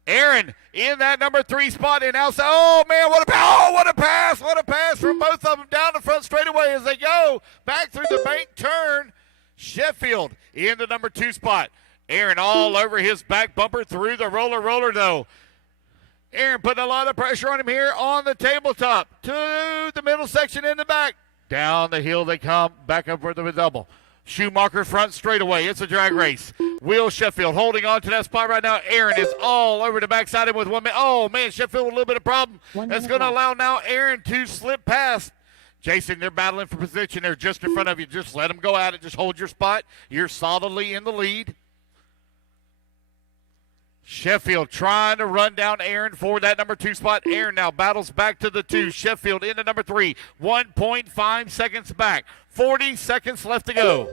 Aaron in that number 3 spot and outside. Oh, man, what a pass. Oh, what a pass. What a pass from both of them down the front straightaway as they go back through the bank turn. Sheffield in the number 2 spot. Aaron all over his back bumper through the roller though. Aaron putting a lot of pressure on him here on the tabletop. To the middle section in the back. Down the hill they come, back up for the double. Schumacher front straightaway. It's a drag race. Will Sheffield holding on to that spot right now. Aaron is all over the backside of him with 1 minute. Oh, man, Sheffield with a little bit of problem. That's going to allow now Aaron to slip past. Jason, they're battling for position. They're just in front of you. Just let them go at it. Just hold your spot. You're solidly in the lead. Sheffield trying to run down Aaron for that number 2 spot. Aaron now battles back to the 2. Sheffield into number 3. 1.5 seconds back. 40 seconds left to go.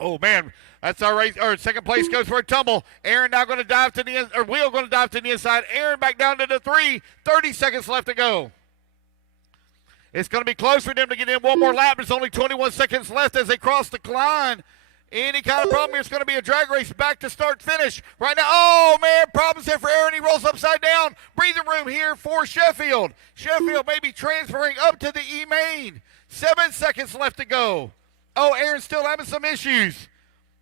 Oh, man, that's our race. Or second place goes for a tumble. Aaron now going to dive to the or Will going to dive to the inside. Aaron back down to the 3. 30 seconds left to go. It's going to be close for them to get in one more lap. There's only 21 seconds left as they cross the line. Any kind of problem here, it's going to be a drag race back to start finish. Right now, oh, man, problems here for Aaron. He rolls upside down. Breathing room here for Sheffield. Sheffield may be transferring up to the E-main. 7 seconds left to go. Oh, Aaron's still having some issues.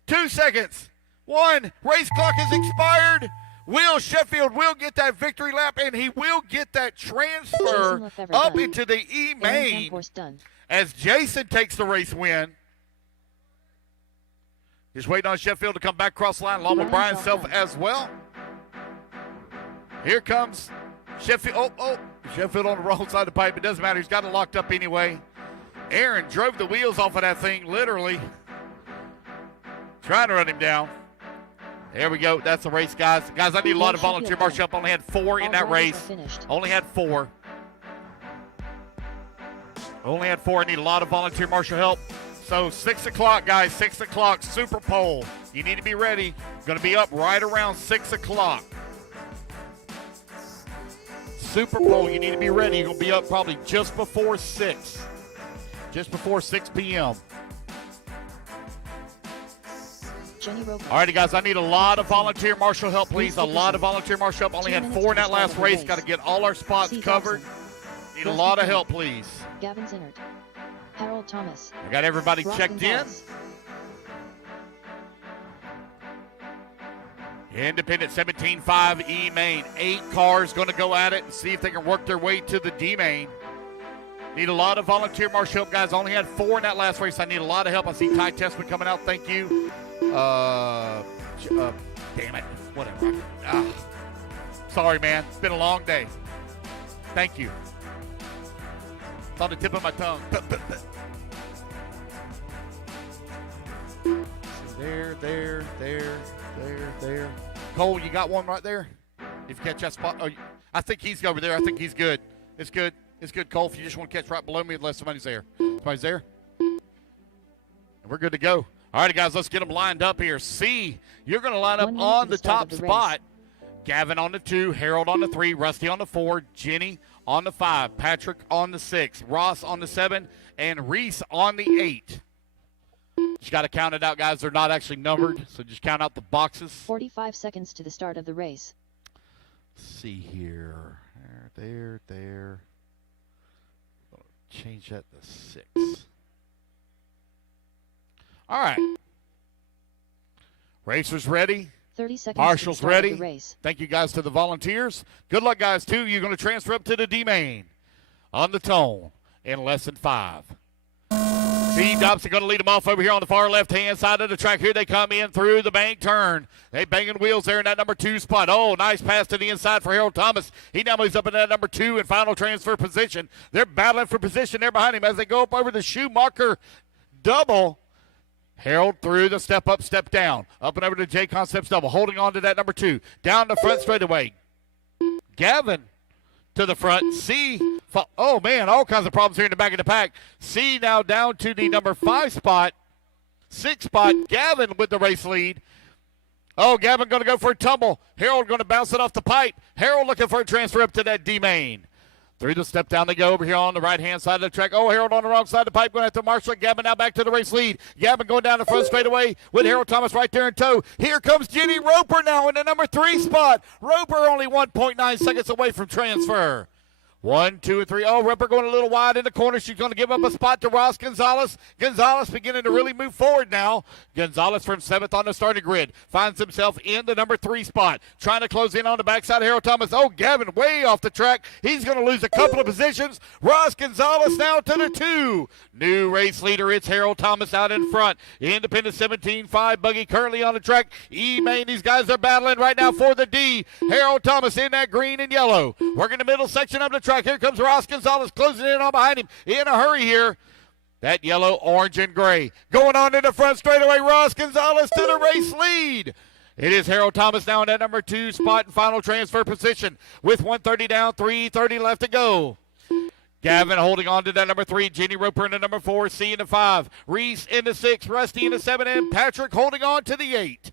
2 seconds. 1. Race clock has expired. Will Sheffield will get that victory lap, and he will get that transfer up into the E-main as Jason takes the race win. Just waiting on Sheffield to come back across the line, along with Brian Self as well. Here comes Sheffield. Oh, Sheffield on the wrong side of the pipe. It doesn't matter. He's got it locked up anyway. Aaron drove the wheels off of that thing, literally. Trying to run him down. There we go. That's the race, guys. Guys, I need a lot of volunteer marshal help. Only had 4 in that race. Only had 4. Only had 4. I need a lot of volunteer marshal help. So 6 o'clock, guys. 6 o'clock. Super Pole. You need to be ready. Going to be up right around 6 o'clock. Super Pole. You need to be ready. You're going to be up probably just before 6. Just before 6 p.m. All righty, guys, I need a lot of volunteer marshal help, please. A lot of volunteer marshal help. Only had 4 in that last race. Got to get all our spots covered. Need a lot of help, please. Gavin Zinnert. Harold Thomas. I got everybody checked in. Independent 17.5 E-main. 8 cars going to go at it and see if they can work their way to the D-main. Need a lot of volunteer marshal help, guys. Only had 4 in that last race. I need a lot of help. I see Ty Testman coming out. Thank you. Damn it. Whatever. Sorry, man. It's been a long day. Thank you. It's on the tip of my tongue. There. Cole, you got one right there? If you catch that spot. Oh, I think he's over there. I think he's good. It's good. It's good, Cole. If you just want to catch right below me unless somebody's there. Somebody's there? And we're good to go. All right, guys, let's get them lined up here. C, you're going to line up on the top spot. Gavin on the 2, Harold on the 3, Rusty on the 4, Jenny on the 5, Patrick on the 6, Ross on the 7, and Reese on the 8. Just got to count it out, guys. They're not actually numbered, so just count out the boxes. 45 seconds to the start of the race. Let's see here. There. Change that to 6. All right. Racers ready. 30 seconds. Marshals ready. Race. Thank you, guys, to the volunteers. Good luck, guys, too. You're going to transfer up to the D-main on the tone in less than 5. Steve Dobson going to lead them off over here on the far left-hand side of the track. Here they come in through the bank turn. They banging wheels there in that number 2 spot. Oh, nice pass to the inside for Harold Thomas. He now moves up in that number 2 in final transfer position. They're battling for position there behind him as they go up over the Schumacher double. Harold through the step up, step down. Up and over to J Concepts double. Holding on to that number 2. Down the front straightaway. Gavin to the front. C Oh, man, all kinds of problems here in the back of the pack. C now down to the number 5 spot. 6 spot, Gavin with the race lead. Oh, Gavin going to go for a tumble. Harold going to bounce it off the pipe. Harold looking for a transfer up to that D main. Through the step down they go over here on the right-hand side of the track. Oh, Harold on the wrong side of the pipe going after Marshall. Gavin now back to the race lead. Gavin going down the front straightaway with Harold Thomas right there in tow. Here comes Jenny Roper now in the number 3 spot. Roper only 1.9 seconds away from transfer. 1, 2, and 3. Oh, Roper going a little wide in the corner. She's going to give up a spot to Ross Gonzalez. Gonzalez beginning to really move forward now. Gonzalez from 7th on the starting grid. Finds himself in the number 3 spot. Trying to close in on the backside of Harold Thomas. Oh, Gavin way off the track. He's going to lose a couple of positions. Ross Gonzalez now to the 2. New race leader, it's Harold Thomas out in front. Independent 17-5 buggy currently on the track. E-Main, these guys are battling right now for the D. Harold Thomas in that green and yellow. Working the middle section of the track. Here comes Ross Gonzalez closing in on behind him in a hurry here. That yellow, orange, and gray. Going on in the front straightaway, Ross Gonzalez to the race lead. It is Harold Thomas now in that number 2 spot and final transfer position with 130 down, 3:30 left to go. Gavin holding on to that number 3. Jenny Roper in the number 4. C in the 5. Reese in the 6. Rusty in the 7. And Patrick holding on to the 8.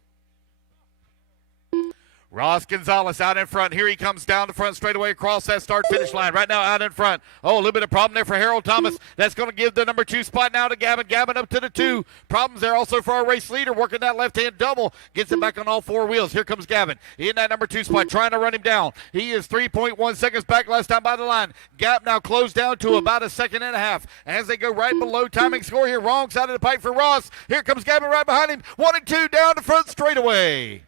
Ross Gonzalez out in front. Here he comes down the front straightaway across that start-finish line. Right now out in front. Oh, a little bit of problem there for Harold Thomas. That's going to give the number 2 spot now to Gavin. Gavin up to the 2. Problems there also for our race leader. Working that left-hand double. Gets it back on all 4 wheels. Here comes Gavin in that number 2 spot. Trying to run him down. He is 3.1 seconds back last time by the line. Gap now closed down to about 1.5 seconds as they go right below timing score here. Wrong side of the pipe for Ross. Here comes Gavin right behind him. 1 and 2 down the front straightaway.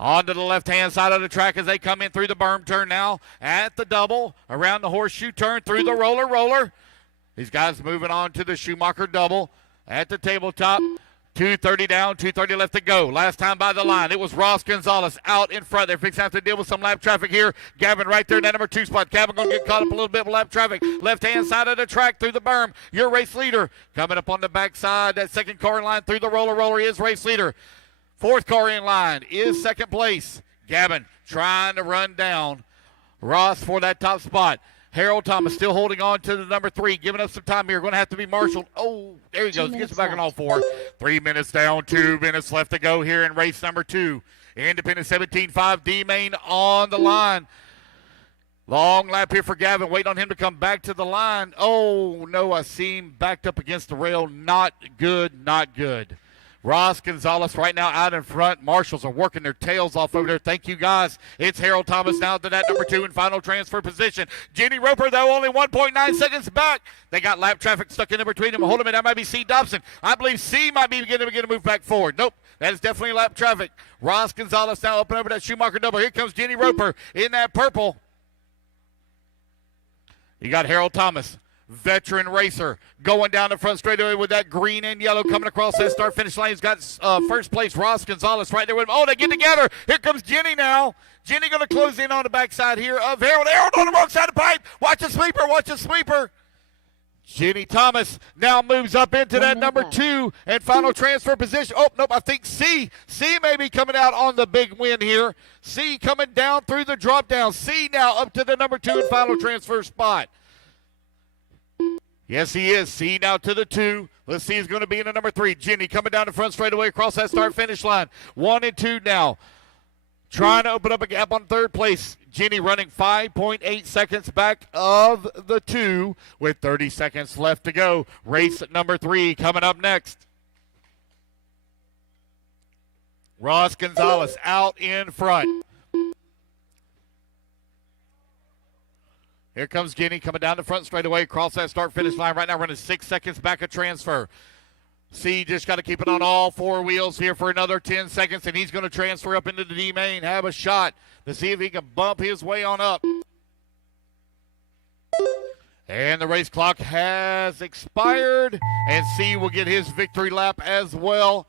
On to the left-hand side of the track as they come in through the berm turn now at the double, around the horseshoe turn, through the roller. These guys moving on to the Schumacher double at the tabletop. 2:30 down, 2:30 left to go. Last time by the line, it was Ross Gonzalez out in front. They're fixing to have to deal with some lap traffic here. Gavin right there in that number 2 spot. Gavin going to get caught up a little bit with lap traffic. Left-hand side of the track through the berm. Your race leader coming up on the backside. That second car in line through the roller is race leader. 4th car in line is second place. Gavin trying to run down Ross for that top spot. Harold Thomas still holding on to the number 3, giving us some time here. Going to have to be marshaled. Oh, there he goes. Gets back on all 4. 3 minutes down, 2 minutes left to go here in race number 2. Independent 17-5 D-Main on the line. Long lap here for Gavin. Wait on him to come back to the line. Oh, no, I see him backed up against the rail. Not good, not good. Ross Gonzalez right now out in front. Marshals are working their tails off over there. Thank you, guys. It's Harold Thomas now to that number 2 in final transfer position. Jenny Roper, though, only 1.9 seconds back. They got lap traffic stuck in there between them. Hold a minute, that might be C. Dobson. I believe C might be beginning to move back forward. Nope, that is definitely lap traffic. Ross Gonzalez now up and over that Schumacher double. Here comes Jenny Roper in that purple. You got Harold Thomas, veteran racer, going down the front straightaway with that green and yellow coming across that start-finish line. He's got first place Ross Gonzalez right there with him. Oh, they get together. Here comes Jenny now. Jenny going to close in on the backside here of Harold. Harold on the wrong side of the pipe. Watch a sweeper. Watch a sweeper. Jenny Thomas now moves up into that number 2 and final transfer position. Oh, nope, I think C. C may be coming out on the big win here. C coming down through the drop down. C now up to the number 2 and final transfer spot. Yes, he is. C now to the 2. Let's see who's going to be in the number 3. Jenny coming down the front straightaway across that start-finish line. 1 and 2 now. Trying to open up a gap on 3rd place. Jenny running 5.8 seconds back of the 2 with 30 seconds left to go. Race number 3 coming up next. Ross Gonzalez out in front. Here comes Jenny coming down the front straightaway, across that start-finish line right now, running 6 seconds back of transfer. C just got to keep it on all 4 wheels here for another 10 seconds, and he's going to transfer up into the D-Main, have a shot to see if he can bump his way on up. And the race clock has expired, and C will get his victory lap as well.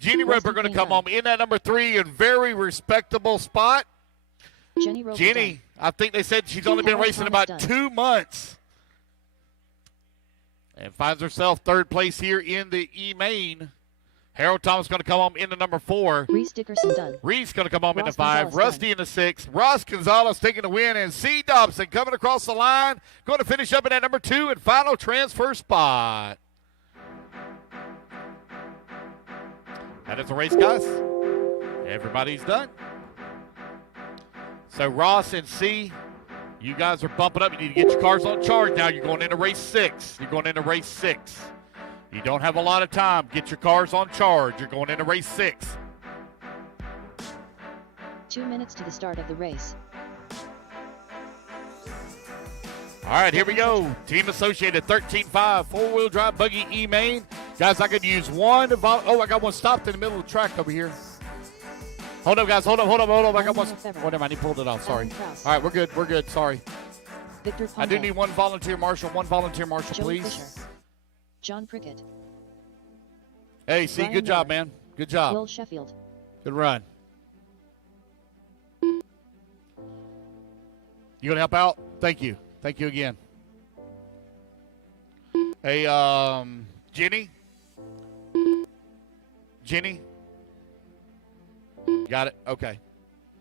Jenny Roper going to come home in that number 3 and very respectable spot. Jenny, I think they said she's only been racing about 2 months. And finds herself 3rd place here in the E-Main Harold Thomas going to come home into number 4. Reese Dickerson done. Reese going to come home into Ross 5. Gonzalez Rusty in the 6. Ross Gonzalez taking the win. And C. Dobson coming across the line. Going to finish up in that number 2 and final transfer spot. That is the race, guys. Everybody's done. So Ross and C, you guys are bumping up. You need to get your cars on charge now. You're going into race 6. You're going into race 6. You don't have a lot of time. Get your cars on charge. You're going into race 6. 2 minutes to the start of the race. All right, here we go. Team Associated 13.5, four-wheel drive buggy E-Main. Guys, I could use one. I got one stopped in the middle of the track over here. Hold up, guys. Hold up. I got one. Whatever, I pulled it off. Sorry. All right, we're good. Sorry. Victor I do need one volunteer marshal. Joey Please. Fisher. John Prickett. Hey, C, Brian good job, Miller. man. Good job. Will Sheffield. Good run. You going to help out? Thank you. Thank you again. Hey, Jenny? Got it? Okay.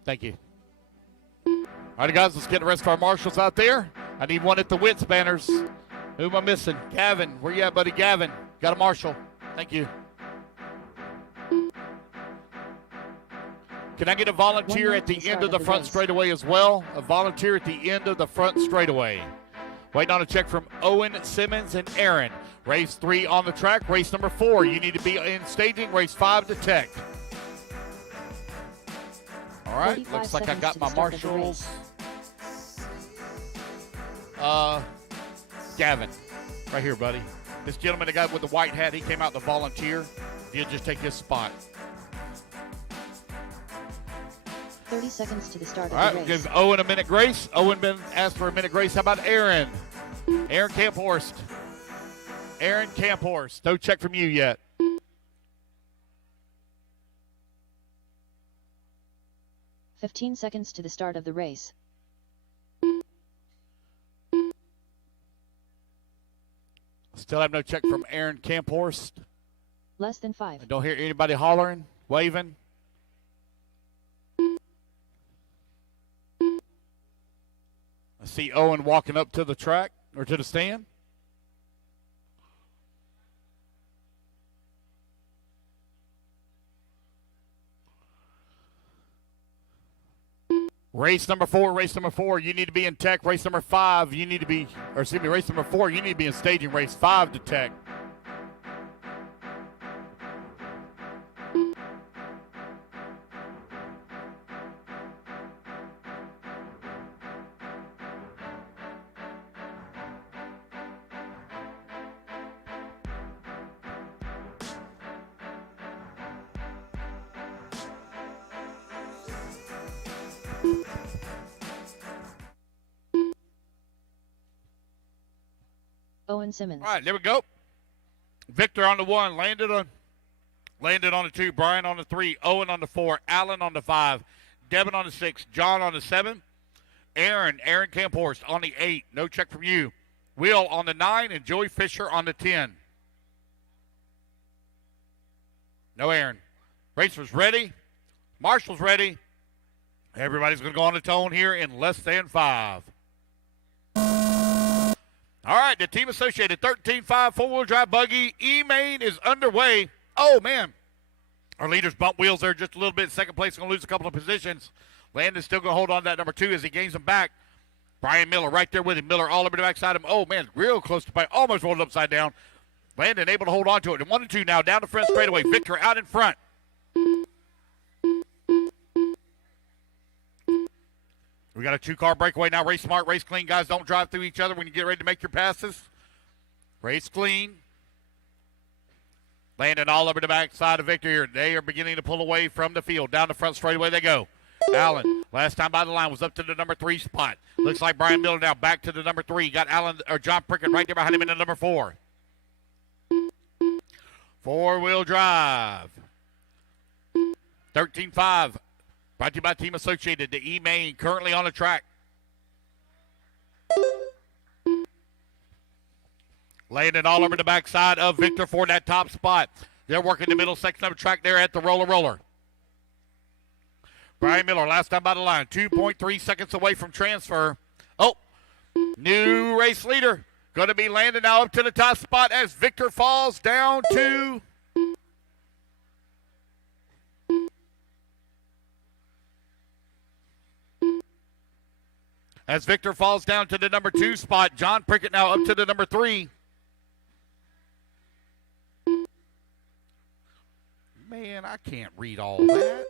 Thank you. All right, guys, let's get the rest of our marshals out there. I need one at the Wits banners. Who am I missing? Gavin. Where you at, buddy? Gavin. Got a marshal. Thank you. Can I get a volunteer at the end of the front straightaway as well? A volunteer at the end of the front straightaway. Waiting on a check from Owen, Simmons, and Aaron. Race 3 on the track. Race number 4. You need to be in staging. Race 5 detect. All right. Looks like I got my marshals. Gavin. Right here, buddy. This gentleman, the guy with the white hat, he came out to volunteer. He'll just take his spot. 30 seconds to the start All of right, the we'll race. give Owen a minute grace. Owen been asked for a minute grace. How about Aaron? Aaron Camphorst. No check from you yet. $15 seconds to the start of the race. Still have no check from Aaron Camphorst. Less than 5. I don't hear anybody hollering, waving. I see Owen walking up to the track or to the stand. Race number 4, you need to be in tech. Race number 5, race number 4, you need to be in staging. Race 5 to tech. Owen Simmons. All right, there we go. Victor on the 1, landed on the 2, Brian on the 3, Owen on the 4, Allen on the 5, Devin on the 6, John on the 7, Aaron Camphorst on the 8, no check from you, Will on the 9, and Joey Fisher on the 10. No Aaron. Racers ready. Marshall's ready. Everybody's going to go on the tone here in less than 5. All right, the Team Associated 13.5 four-wheel drive buggy E-Main is underway. Oh, man. Our leaders bump wheels there just a little bit. Second place going to lose a couple of positions. Landon's still going to hold on to that number 2 as he gains them back. Brian Miller right there with him. Miller all over the backside of him. Oh, man, real close to by. Almost rolled upside down. Landon able to hold on to it. And 1 and 2 now down the front straightaway. Victor out in front. We got a 2-car breakaway now. Race smart, race clean. Guys, don't drive through each other when you get ready to make your passes. Race clean. Landon all over the backside of Victor here. They are beginning to pull away from the field. Down the front straightaway they go. Allen, last time by the line, was up to the number 3 spot. Looks like Brian Miller now back to the number 3. Got John Prickett right there behind him in the number 4. Four-wheel drive. 13.5. Brought to you by Team Associated. The E-Main currently on the track. Laying it all over the backside of Victor for that top spot. They're working the middle section of the track there at the roller. Brian Miller, last time by the line, 2.3 seconds away from transfer. Oh, new race leader. Going to be Landon now up to the top spot as Victor falls down to... As Victor falls down to the number 2 spot, John Prickett now up to the number 3. Man, I can't read all that.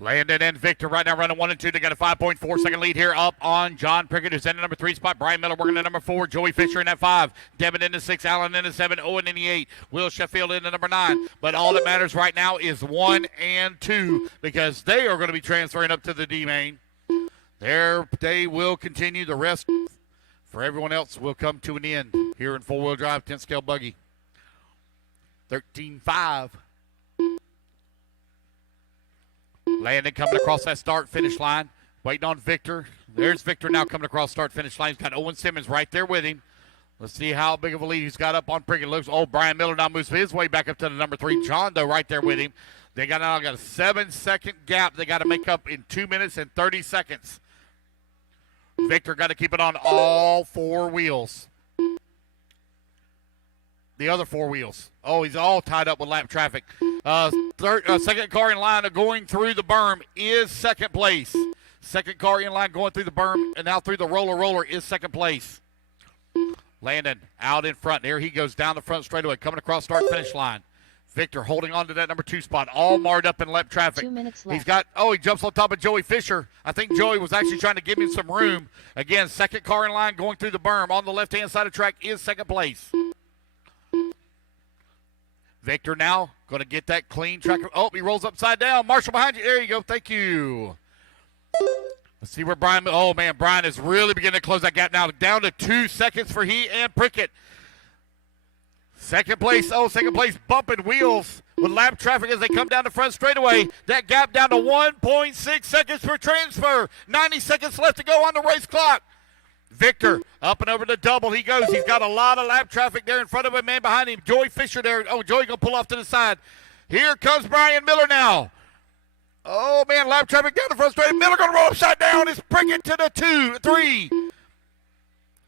Landon and Victor right now running 1 and 2. They got a 5.4 second lead here up on John Prickett, who's in the number 3 spot. Brian Miller working at number 4. Joey Fisher in at 5. Devin in the 6. Allen in the 7. Owen in the 8. Will Sheffield in the number 9. But all that matters right now is 1 and 2 because they are going to be transferring up to the D main. There they will continue. The rest for everyone else will come to an end here in 4-wheel drive 10 scale buggy. 13-5. Landon coming across that start-finish line. Waiting on Victor. There's Victor now coming across start-finish line. He's got Owen Simmons right there with him. Let's see how big of a lead he's got up on Prickett. Looks, Brian Miller now moves his way back up to the number 3. John, though, right there with him. They got a 7-second gap they got to make up in 2 minutes and 30 seconds. Victor got to keep it on all 4 wheels. The other 4 wheels. Oh, he's all tied up with lap traffic. Second car in line going through the berm is second place. Second car in line going through the berm and now through the roller is second place. Landon out in front. There he goes down the front straightaway, coming across start-finish line. Victor holding on to that number 2 spot, all marred up in lap traffic. 2 minutes left. He jumps on top of Joey Fisher. I think Joey was actually trying to give him some room. Again, second car in line going through the berm on the left-hand side of the track is second place. Victor now going to get that clean track. Oh, he rolls upside down. Marshall behind you. There you go. Thank you. Let's see where Brian. Oh, man, Brian is really beginning to close that gap now. Down to 2 seconds for he and Prickett. Second place bumping wheels with lap traffic as they come down the front straightaway. That gap down to 1.6 seconds for transfer. 90 seconds left to go on the race clock. Victor up and over the double. He goes. He's got a lot of lap traffic there in front of him, man behind him. Joey Fisher there. Oh, Joey going to pull off to the side. Here comes Brian Miller now. Oh, man, lap traffic down the front straight. Miller going to roll upside down. It's Prickett to the 3.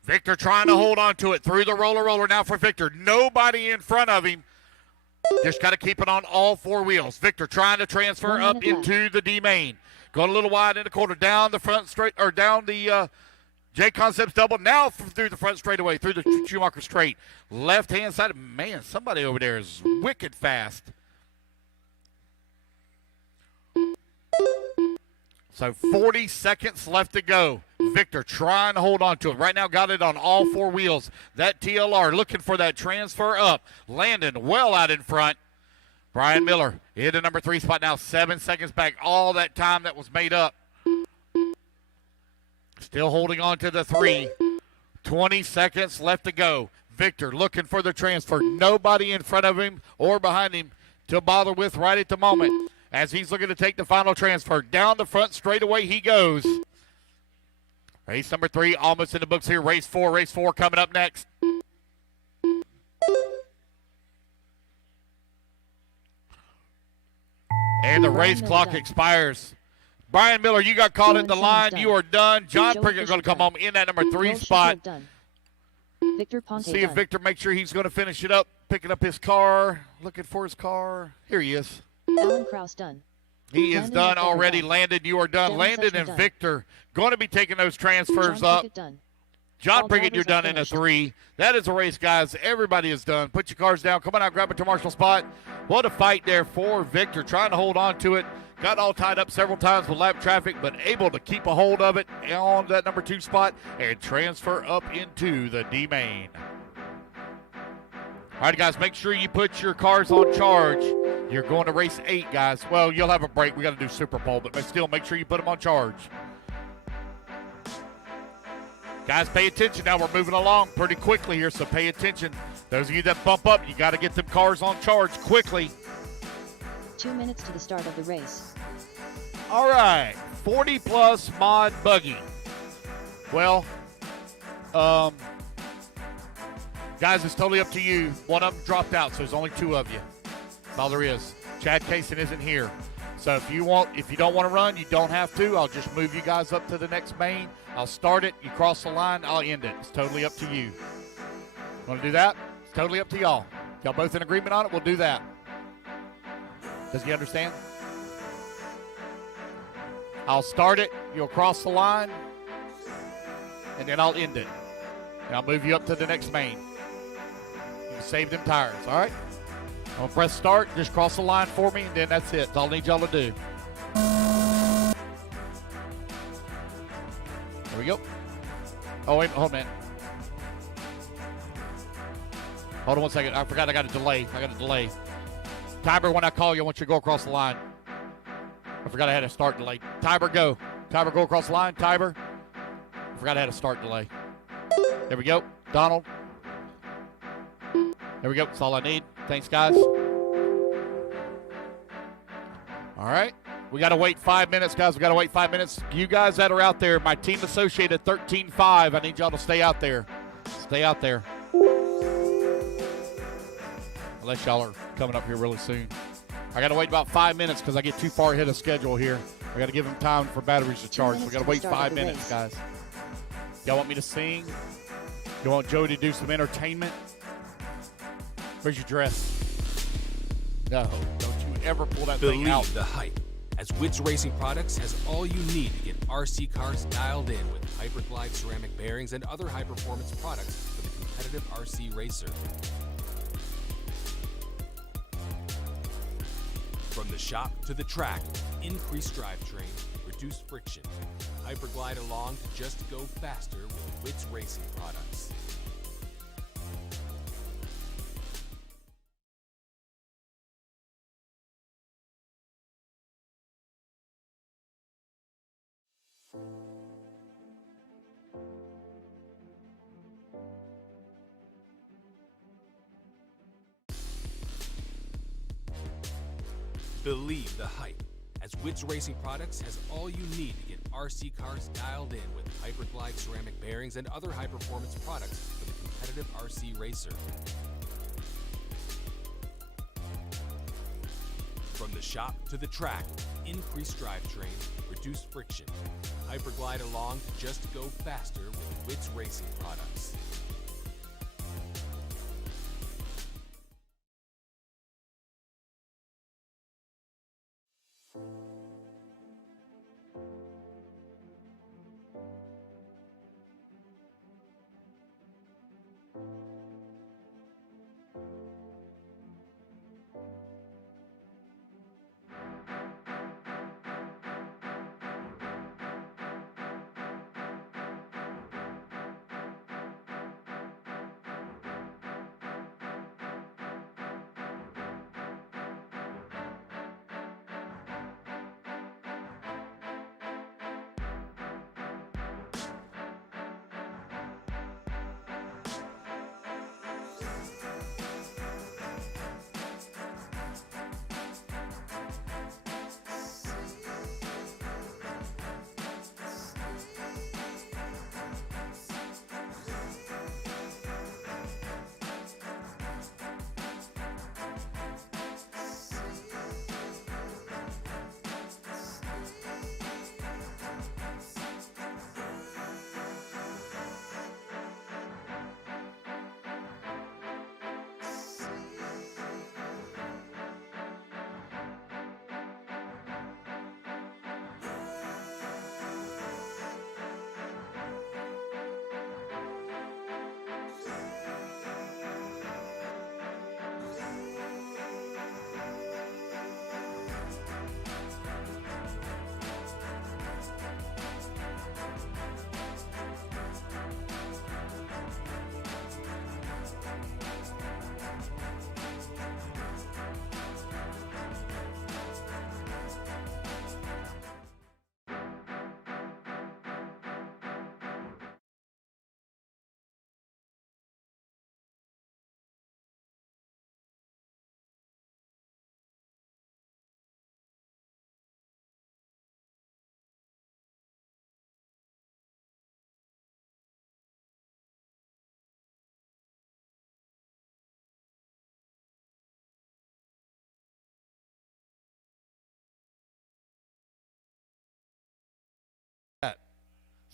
Victor trying to hold on to it through the roller now for Victor. Nobody in front of him. Just got to keep it on all 4 wheels. Victor trying to transfer up into the D main. Going a little wide in the corner, down the front straight, or down the J Concepts double. Now through the front straightaway, through the Schumacher straight. Left-hand side. Man, somebody over there is wicked fast. So 40 seconds left to go. Victor trying to hold on to it. Right now got it on all 4 wheels. That TLR looking for that transfer up. Landon well out in front. Brian Miller in the number 3 spot now. 7 seconds back. All that time that was made up. Still holding on to the 3. 20 seconds left to go. Victor looking for the transfer. Nobody in front of him or behind him to bother with right at the moment. As he's looking to take the final transfer. Down the front straightaway he goes. Race number 3 almost in the books here. Race 4 coming up next. And the race clock expires. Brian Miller, you got caught in the line. You are done. John Prickett going to come home in that number 3 spot. Victor Ponte See if Victor makes sure he's going to finish it up. Picking up his car. Looking for his car. Here he is. Alan Kraus done. He is done already. Landon, you are done. Landon and Victor going to be taking those transfers up. John Prickett, you're done in a 3. That is a race, guys. Everybody is done. Put your cars down. Come on out, grab it to Marshall spot. What a fight there for Victor. Trying to hold on to it. Got all tied up several times with lap traffic, but able to keep a hold of it on that number 2 spot and transfer up into the D main. All right, guys, make sure you put your cars on charge. You're going to race 8, guys. Well, you'll have a break. We got to do Super Bowl, but still make sure you put them on charge. Guys, pay attention now. We're moving along pretty quickly here, so pay attention. Those of you that bump up, you got to get them cars on charge quickly. 2 minutes to the start of the race. All right, 40-plus mod buggy. Well, guys, it's totally up to you. One of them dropped out, so there's only two of you. That's all there is. Chad Kaysen isn't here. So if you don't want to run, you don't have to. I'll just move you guys up to the next main. I'll start it. You cross the line, I'll end it. It's totally up to you. Want to do that? It's totally up to y'all. If y'all both in agreement on it, we'll do that. Does he understand? I'll start it. You'll cross the line, and then I'll end it. And I'll move you up to the next main. You can save them tires, all right? I'm going to press start. Just cross the line for me, and then that's it. That's all I need y'all to do. There we go. Oh, wait, hold on a minute. Hold on 1 second. I forgot I got a delay. Tiber, when I call you, I want you to go across the line. I forgot I had a start delay. Tiber, go. Tiber, go across the line. Tiber. I forgot I had a start delay. There we go. Donald. There we go. That's all I need. Thanks, guys. All right. We got to wait 5 minutes, guys. We got to wait 5 minutes. You guys that are out there, my team associated 13-5. I need y'all to stay out there. Stay out there. Unless y'all are coming up here really soon. I got to wait about 5 minutes because I get too far ahead of schedule here. I got to give them time for batteries to charge. So we got to wait 5 minutes, guys. Y'all want me to sing? You want Joey to do some entertainment? Where's your dress? No, don't you ever pull that thing out. Believe the hype, as Witz Racing Products has all you need to get RC cars dialed in with Hyperglide ceramic bearings and other high-performance products for the competitive RC racer. From the shop to the track, increased drivetrain, reduced friction. Hyperglide along to just go faster with Witz Racing Products. Believe the hype, as Witz Racing Products has all you need to get RC cars dialed in with Hyperglide ceramic bearings and other high-performance products for the competitive RC racer. From the shop to the track, increased drivetrain, reduced friction. Hyperglide along to just go faster with Witz Racing Products.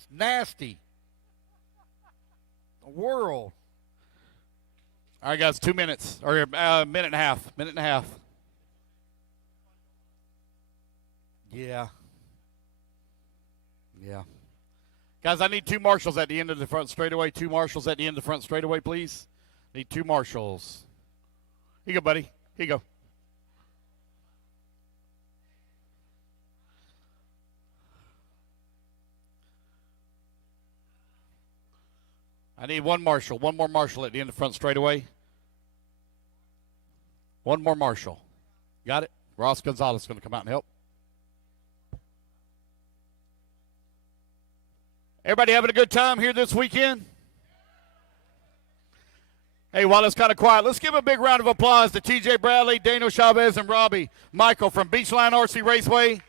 It's nasty. The world. All right, guys, 2 minutes, or a minute and a half. Minute and a half. Yeah. Yeah. Guys, I need 2 marshals at the end of the front straightaway. 2 marshals at the end of the front straightaway, please. Need 2 marshals. Here you go, buddy. Here you go. I need 1 marshal. 1 more marshal at the end of the front straightaway. 1 more marshal. Got it? Ross Gonzalez is going to come out and help. Everybody having a good time here this weekend? Hey, while it's kind of quiet, let's give a big round of applause to TJ Bradley, Daniel Chavez, and Robbie Michael from Beachline RC Raceway.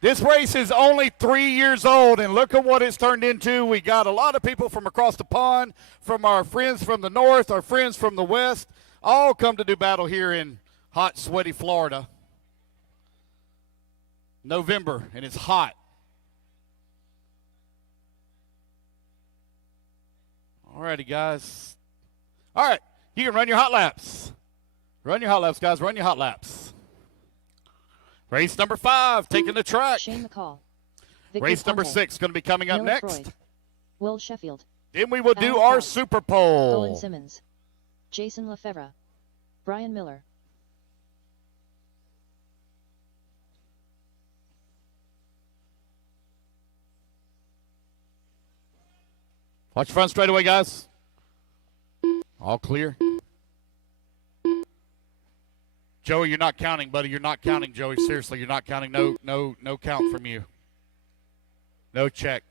This race is only 3 years old, and look at what it's turned into. We got a lot of people from across the pond, from our friends from the north, our friends from the west, all come to do battle here in hot, sweaty Florida. November, and it's hot. All righty, guys. All right, you can run your hot laps. Run your hot laps, guys. Run your hot laps. Race number 5, taking the track. Shane McCall. Victor Race number Conte. 6 going to be coming up Miller next. Freud. Will Sheffield. Then we will do Alan our Clark. Super Bowl. Owen Simmons. Jason Lefevre. Brian Miller. Watch front straightaway, guys. All clear. Joey, you're not counting, buddy. You're not counting, Joey. Seriously, you're not counting. No count from you. No check.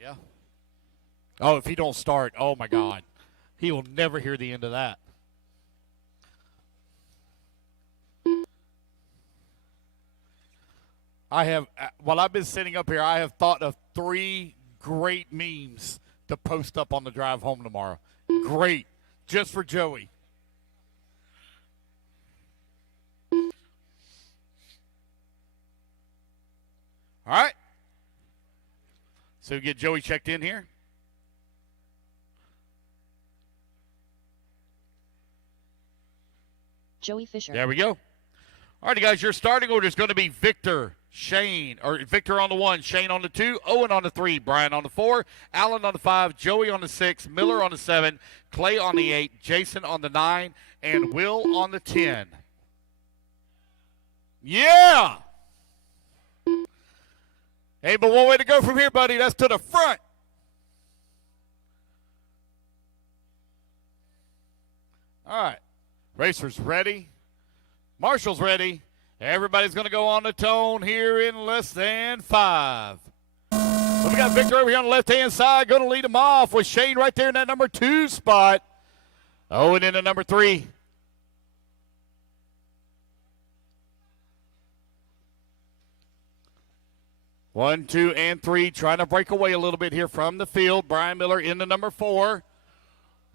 Yeah. Oh, if he don't start, oh my God. He will never hear the end of that. While I've been sitting up here, I have thought of 3 great memes to post up on the drive home tomorrow. Great. Just for Joey. All right. So we get Joey checked in here. Joey Fisher. There we go. All righty, guys, your starting order is going to be Victor, Shane, or Victor on the 1, Shane on the 2, Owen on the 3, Brian on the 4, Alan on the 5, Joey on the 6, Miller on the 7, Clay on the 8, Jason on the 9, and Will on the 10. Yeah! Hey, but one way to go from here, buddy. That's to the front. All right. Racers ready. Marshall's ready. Everybody's going to go on the tone here in less than 5. So we got Victor over here on the left-hand side. Going to lead them off with Shane right there in that number 2 spot. Owen in the number 3. One, 2, and 3, trying to break away a little bit here from the field. Brian Miller in the number 4.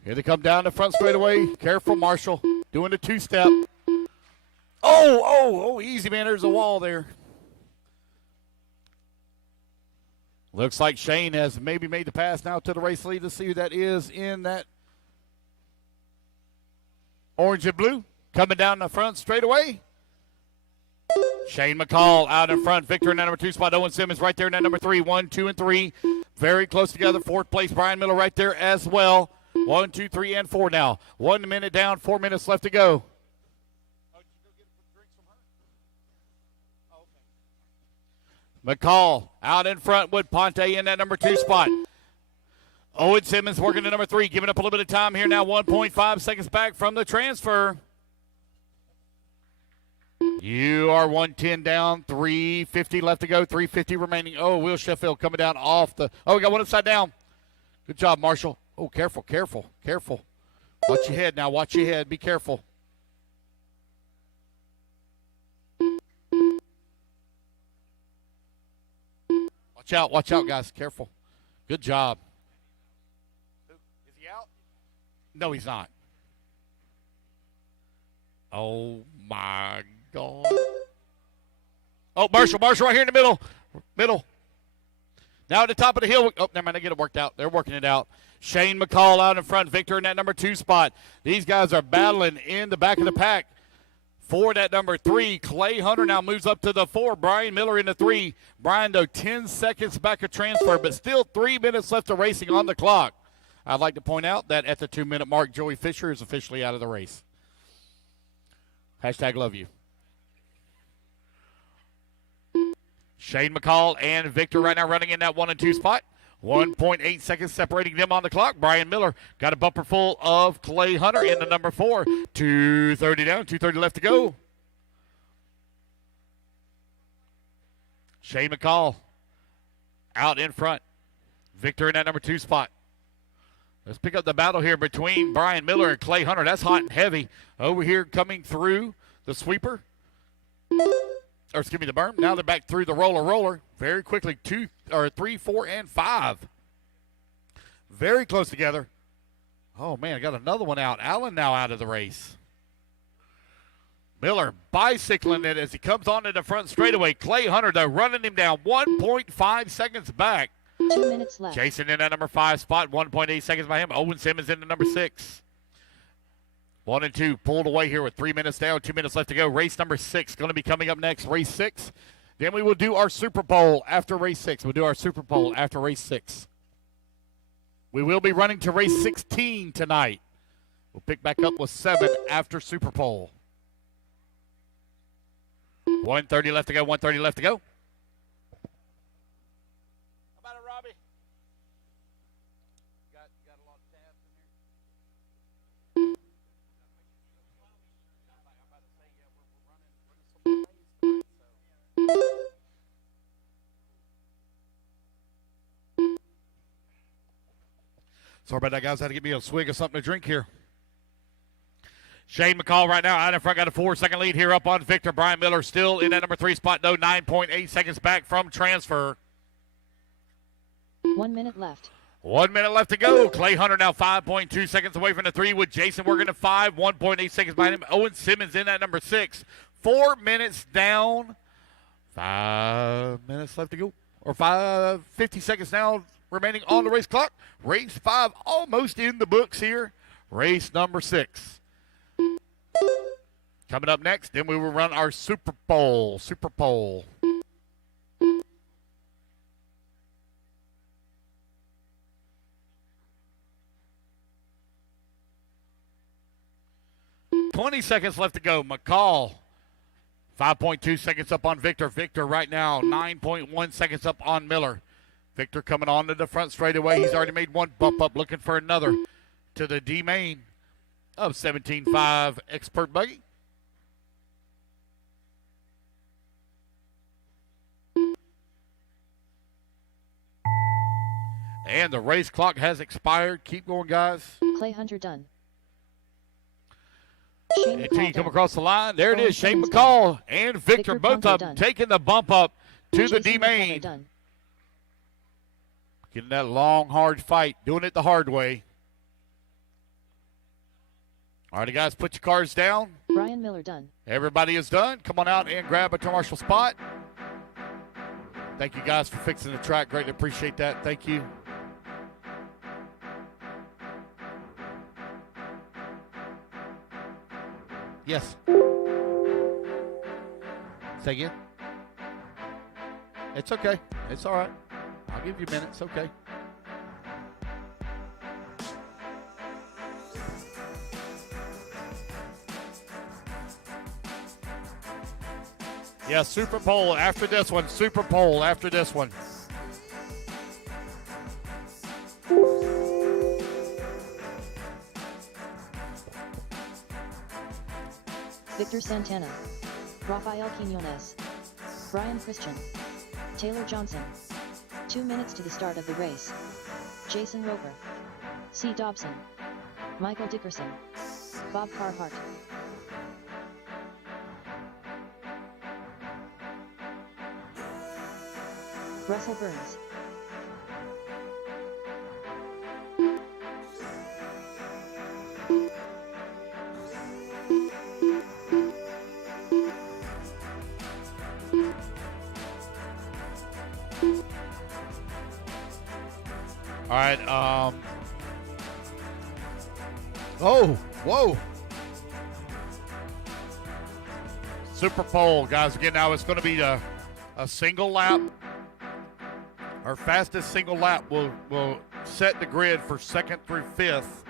Here they come down the front straightaway. Careful, Marshall. Doing the 2-step. Oh, easy, man. There's a wall there. Looks like Shane has maybe made the pass now to the race lead. Let's see who that is in that orange and blue. Coming down the front straightaway. Shane McCall out in front. Victor in that number 2 spot. Owen Simmons right there in that number 3. 1, 2, and 3. Very close together. 4th place. Brian Miller right there as well. 1, 2, 3, and 4 now. 1 minute down. 4 minutes left to go. McCall out in front with Ponte in that number 2 spot. Owen Simmons working to number 3. Giving up a little bit of time here now. 1.5 seconds back from the transfer. You are 110 down, 350 left to go, 350 remaining. Oh, Will Sheffield coming down off the. Oh, we got one upside down. Good job, Marshall. Oh, careful. Watch your head now. Watch your head. Be careful. Watch out, guys. Careful. Good job. Is he out? No, he's not. Oh, my God. Oh, Marshall right here in the middle. Middle. Now at the top of the hill. Oh, never mind. They get it worked out. They're working it out. Shane McCall out in front. Victor in that number 2 spot. These guys are battling in the back of the pack. For that number 3, Clay Hunter now moves up to the 4. Brian Miller in the 3. Brian, though, 10 seconds back of transfer, but still 3 minutes left of racing on the clock. I'd like to point out that at the 2-minute mark, Joey Fisher is officially out of the race. Hashtag love you. Shane McCall and Victor right now running in that 1 and 2 spot. 1.8 seconds separating them on the clock. Brian Miller got a bumper full of Clay Hunter in the number 4. 2:30 down, 2:30 left to go. Shane McCall out in front. Victor in that number 2 spot. Let's pick up the battle here between Brian Miller and Clay Hunter. That's hot and heavy. Over here coming through the sweeper. Or excuse me, the berm. Now they're back through the roller. Very quickly, 2, 3, 4, and 5. Very close together. Oh, man, I got another one out. Allen now out of the race. Miller bicycling it as he comes onto the front straightaway. Clay Hunter, though, running him down 1.5 seconds back. 2 minutes left. Jason in that number 5 spot, 1.8 seconds by him. Owen Simmons in the number 6. 1 and 2 pulled away here with 3 minutes down, 2 minutes left to go. Race number 6 going to be coming up next, race 6. Then we will do our Super Bowl after race 6. We'll do our Super Bowl after race 6. We will be running to race 16 tonight. We'll pick back up with 7 after Super Bowl. 1:30 left to go, 1:30 left to go. How about it, Robbie? Got a lot of tabs in here. Sorry about that, guys. I had to get me a swig of something to drink here. Shane McCall right now out in front, got a 4-second lead here up on Victor. Brian Miller still in that number 3 spot, though, 9.8 seconds back from transfer. 1 minute left. 1 minute left to go. Clay Hunter now 5.2 seconds away from the 3 with Jason working at 5, 1.8 seconds behind him. Owen Simmons in that number 6. 4 minutes down. 5 minutes left to go. Or 50 seconds now remaining on the race clock. Race 5 almost in the books here. Race number 6. Coming up next, then we will run our Super Bowl. Super Bowl. $20 seconds left to go. McCall, 5.2 seconds up on Victor. Victor right now, 9.1 seconds up on Miller. Victor coming on to the front straightaway. He's already made one bump up, looking for another to the D main of 17.5 Expert Buggy. And the race clock has expired. Keep going, guys. Clay Hunter done. Until you come across the line, there it is. Shane McCall and Victor both of them taking the bump up to the D main. Getting that long, hard fight, doing it the hard way. All right, guys, put your cars down. Brian Miller done. Everybody is done. Come on out and grab a commercial spot. Thank you guys for fixing the track. Greatly appreciate that. Thank you. Yes. Say again. It's okay. It's all right. I'll give you a minute. It's okay. Yeah, Super Bowl after this one. Super Bowl after this one. Victor Santana, Rafael Quinones, Brian Christian, Taylor Johnson. 2 minutes to the start of the race. Jason Roper, C. Dobson, Michael Dickerson, Bob Carhart. Russell Burns, All right. Oh, whoa. Super pole, guys. Again, now it's going to be a single lap. Our fastest single lap will set the grid for second through fifth.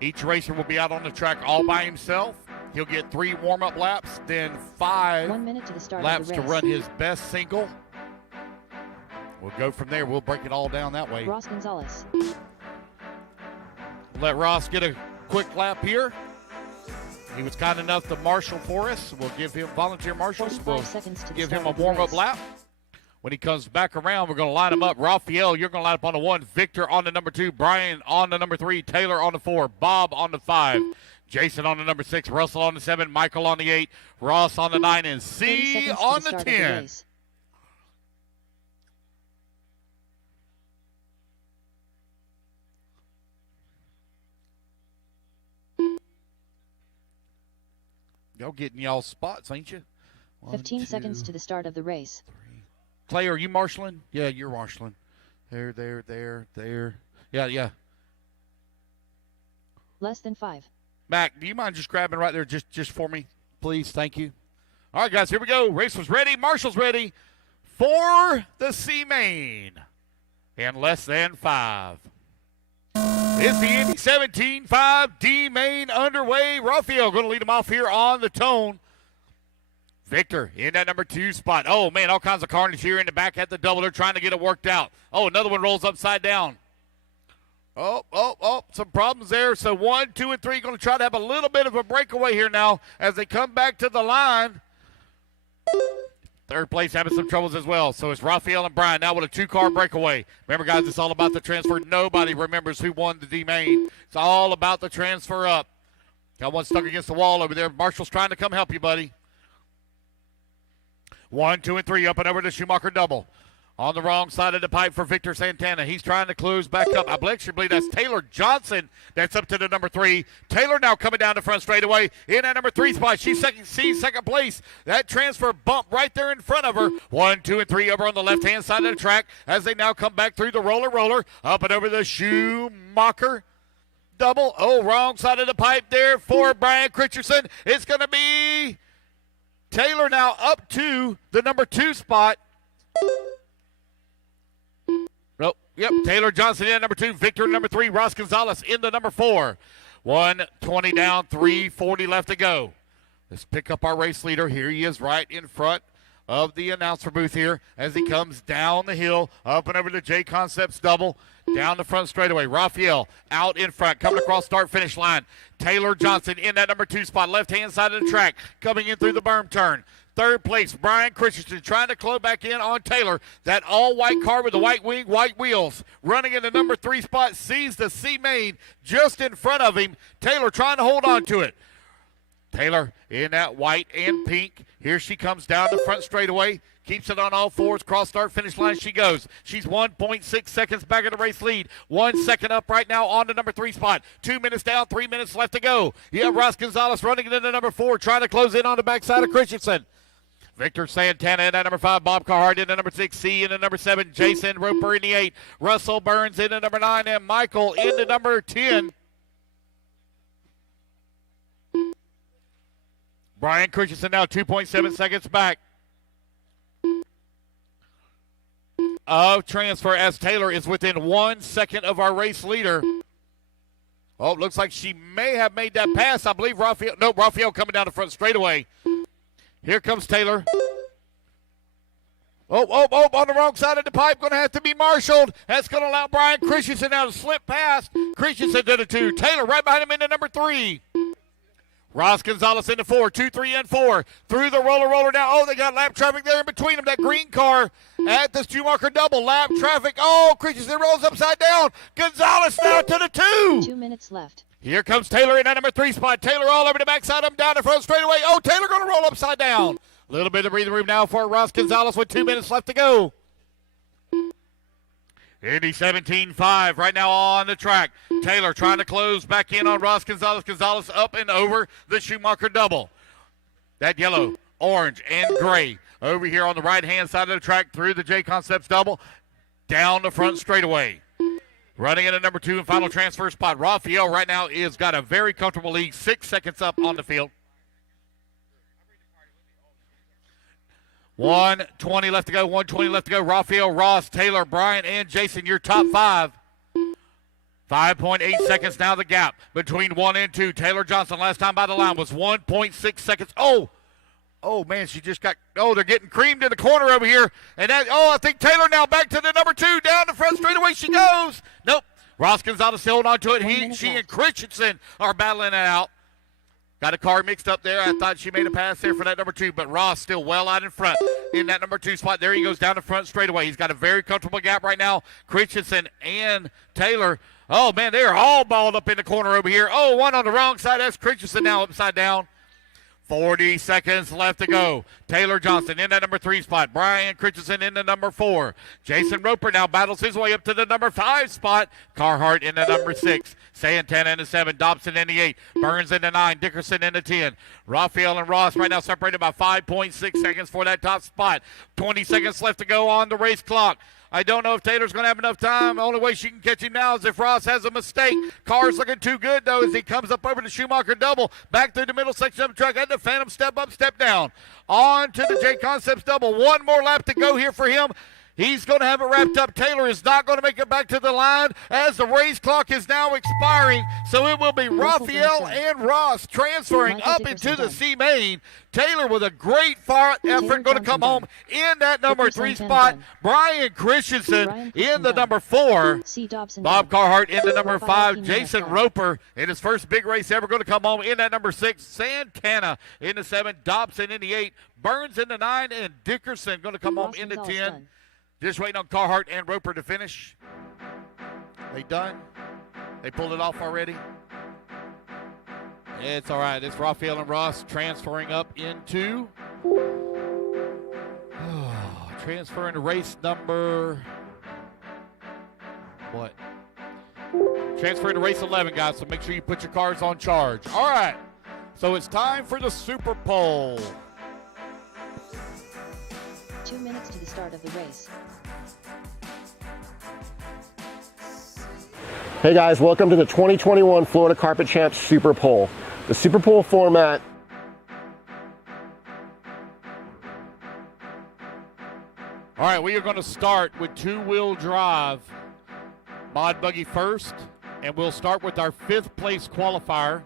Each racer will be out on the track all by himself. He'll get 3 warm-up laps, then 5 1 minute to the start laps of the to race. run his best single. We'll go from there. We'll break it all down that way. Ross Gonzalez. Let Ross get a quick lap here. He was kind enough to marshal for us. We'll give him volunteer marshals. 45 We'll seconds to the give start him a of the warm-up race. lap. When he comes back around, we're going to line him up. Raphael, you're going to line up on the 1. Victor on the number 2. Brian on the number 3. Taylor on the 4. Bob on the 5. Jason on the number 6. Russell on the 7. Michael on the 8. Ross on the 9. And 30 C seconds to on the the start of 10. race. Y'all getting y'all spots, ain't you? 15 seconds to the start of the race. Clay, are you marshaling? Yeah, you're marshaling. There. Yeah. Less than 5. Mac, do you mind just grabbing right there just for me, please? Thank you. All right, guys, here we go. Race was ready. Marshall's ready for the C main in less than 5. It's the Indy 17.5 D main underway. Raphael going to lead him off here on the tone. Victor in that number 2 spot. Oh, man, all kinds of carnage here in the back at the double. They're trying to get it worked out. Oh, another one rolls upside down. Oh, some problems there. So 1, 2, and 3 going to try to have a little bit of a breakaway here now as they come back to the line. Third place having some troubles as well. So it's Raphael and Brian now with a 2-car breakaway. Remember, guys, it's all about the transfer. Nobody remembers who won the D main. It's all about the transfer up. Got one stuck against the wall over there. Marshall's trying to come help you, buddy. 1, 2, and 3 up and over to Schumacher double. On the wrong side of the pipe for Victor Santana. He's trying to close back up. I believe that's Taylor Johnson that's up to the number 3. Taylor now coming down the front straightaway in that number 3 spot. She's second place. That transfer bump right there in front of her. 1, 2, and 3 over on the left-hand side of the track as they now come back through the roller up and over the Schumacher double. Oh, wrong side of the pipe there for Brian Christensen. It's going to be Taylor now up to the number 2 spot. Nope. Yep. Taylor Johnson in number 2. Victor in number 3. Ross Gonzalez in the number 4. 1:20 down. 3:40 left to go. Let's pick up our race leader. Here he is right in front of the announcer booth here as he comes down the hill, up and over to J Concepts double, down the front straightaway. Raphael out in front, coming across start-finish line. Taylor Johnson in that number 2 spot, left-hand side of the track, coming in through the berm turn. Third place, Brian Christensen trying to close back in on Taylor. That all-white car with the white wing, white wheels. Running in the number 3 spot, sees the C main just in front of him. Taylor trying to hold on to it. Taylor in that white and pink. Here she comes down the front straightaway. Keeps it on all fours. Cross start finish line she goes. She's 1.6 seconds back of the race lead. 1 second up right now on the number 3 spot. 2 minutes down, 3 minutes left to go. You have Ross Gonzalez running into the number 4, trying to close in on the backside of Christensen. Victor Santana in at number 5. Bob Carhart in at number 6. C in at number 7. Jason Roper in the 8. Russell Burns in at number 9. And Michael in the number 10. Brian Christensen now 2.7 seconds back of transfer as Taylor is within 1 second of our race leader. Oh, looks like she may have made that pass. I believe Raphael. No, Raphael coming down the front straightaway. Here comes Taylor. Oh, on the wrong side of the pipe. Going to have to be marshaled. That's going to allow Brian Christensen now to slip past. Christensen to the 2. Taylor right behind him in the number 3. Ross Gonzalez in the 4, 2, 3, and 4. Through the roller now. Oh, they got lap traffic there in between them. That green car at the Schumacher double. Lap traffic. Oh, Christensen rolls upside down. Gonzalez now to the 2. 2 minutes left. Here comes Taylor in that number 3 spot. Taylor all over the backside of him, down the front straightaway. Oh, Taylor going to roll upside down. A little bit of breathing room now for Ross Gonzalez with 2 minutes left to go. Indy 17.5 right now on the track. Taylor trying to close back in on Ross Gonzalez. Gonzalez up and over the Schumacher double. That yellow, orange, and gray over here on the right-hand side of the track through the J Concepts double, down the front straightaway. Running in at number 2 and final transfer spot. Raphael right now is got a very comfortable lead, 6 seconds up on the field. 1:20 left to go, 1:20 left to go. Raphael, Ross, Taylor, Brian, and Jason, your top 5. 5.8 seconds now the gap between 1 and 2. Taylor Johnson last time by the line was 1.6 seconds. Oh, man, she just got, they're getting creamed in the corner over here. And I think Taylor now back to the number 2. Down the front straightaway she goes. Nope. Ross Gonzalez still holding on to it. She and Christensen are battling it out. Got a car mixed up there. I thought she made a pass there for that number 2, but Ross still well out in front in that number 2 spot. There he goes down the front straightaway. He's got a very comfortable gap right now. Christensen and Taylor. Oh, man, they're all balled up in the corner over here. Oh, one on the wrong side. That's Christensen now upside down. 40 seconds left to go. Taylor Johnson in that number 3 spot. Brian Christensen in the number 4. Jason Roper now battles his way up to the number 5 spot. Carhart in the number 6. Santana in the 7. Dobson in the 8. Burns in the 9. Dickerson in the 10. Raphael and Ross right now separated by 5.6 seconds for that top spot. 20 seconds left to go on the race clock. I don't know if Taylor's going to have enough time. The only way she can catch him now is if Ross has a mistake. Carr's looking too good, though, as he comes up over the Schumacher double. Back through the middle section of the track. And the Phantom step up, step down. On to the J Concepts double. One more lap to go here for him. He's going to have it wrapped up. Taylor is not going to make it back to the line as the race clock is now expiring. So it will be Raphael and Ross transferring up into the C main. Taylor with a great effort going to come home in that number 3 spot. Brian Christensen in the number 4. Bob Carhart in the number 5. Jason Roper in his first big race ever going to come home in that number 6. Santana in the 7. Dobson in the 8. Burns in the 9. And Dickerson going to come home in the 10. Just waiting on Carhart and Roper to finish. They done? They pulled it off already? It's all right. It's Raphael and Ross transferring up into transferring to race number what? Transferring to race 11, guys, so make sure you put your cars on charge. All right. So it's time for the Super Pole. 2 minutes to the start of the race. Hey guys, welcome to the 2021 Florida Carpet Champs Super Pole. The Super Pole format. All right, we are going to start with 2-wheel drive mod buggy first, and we'll start with our 5th place qualifier.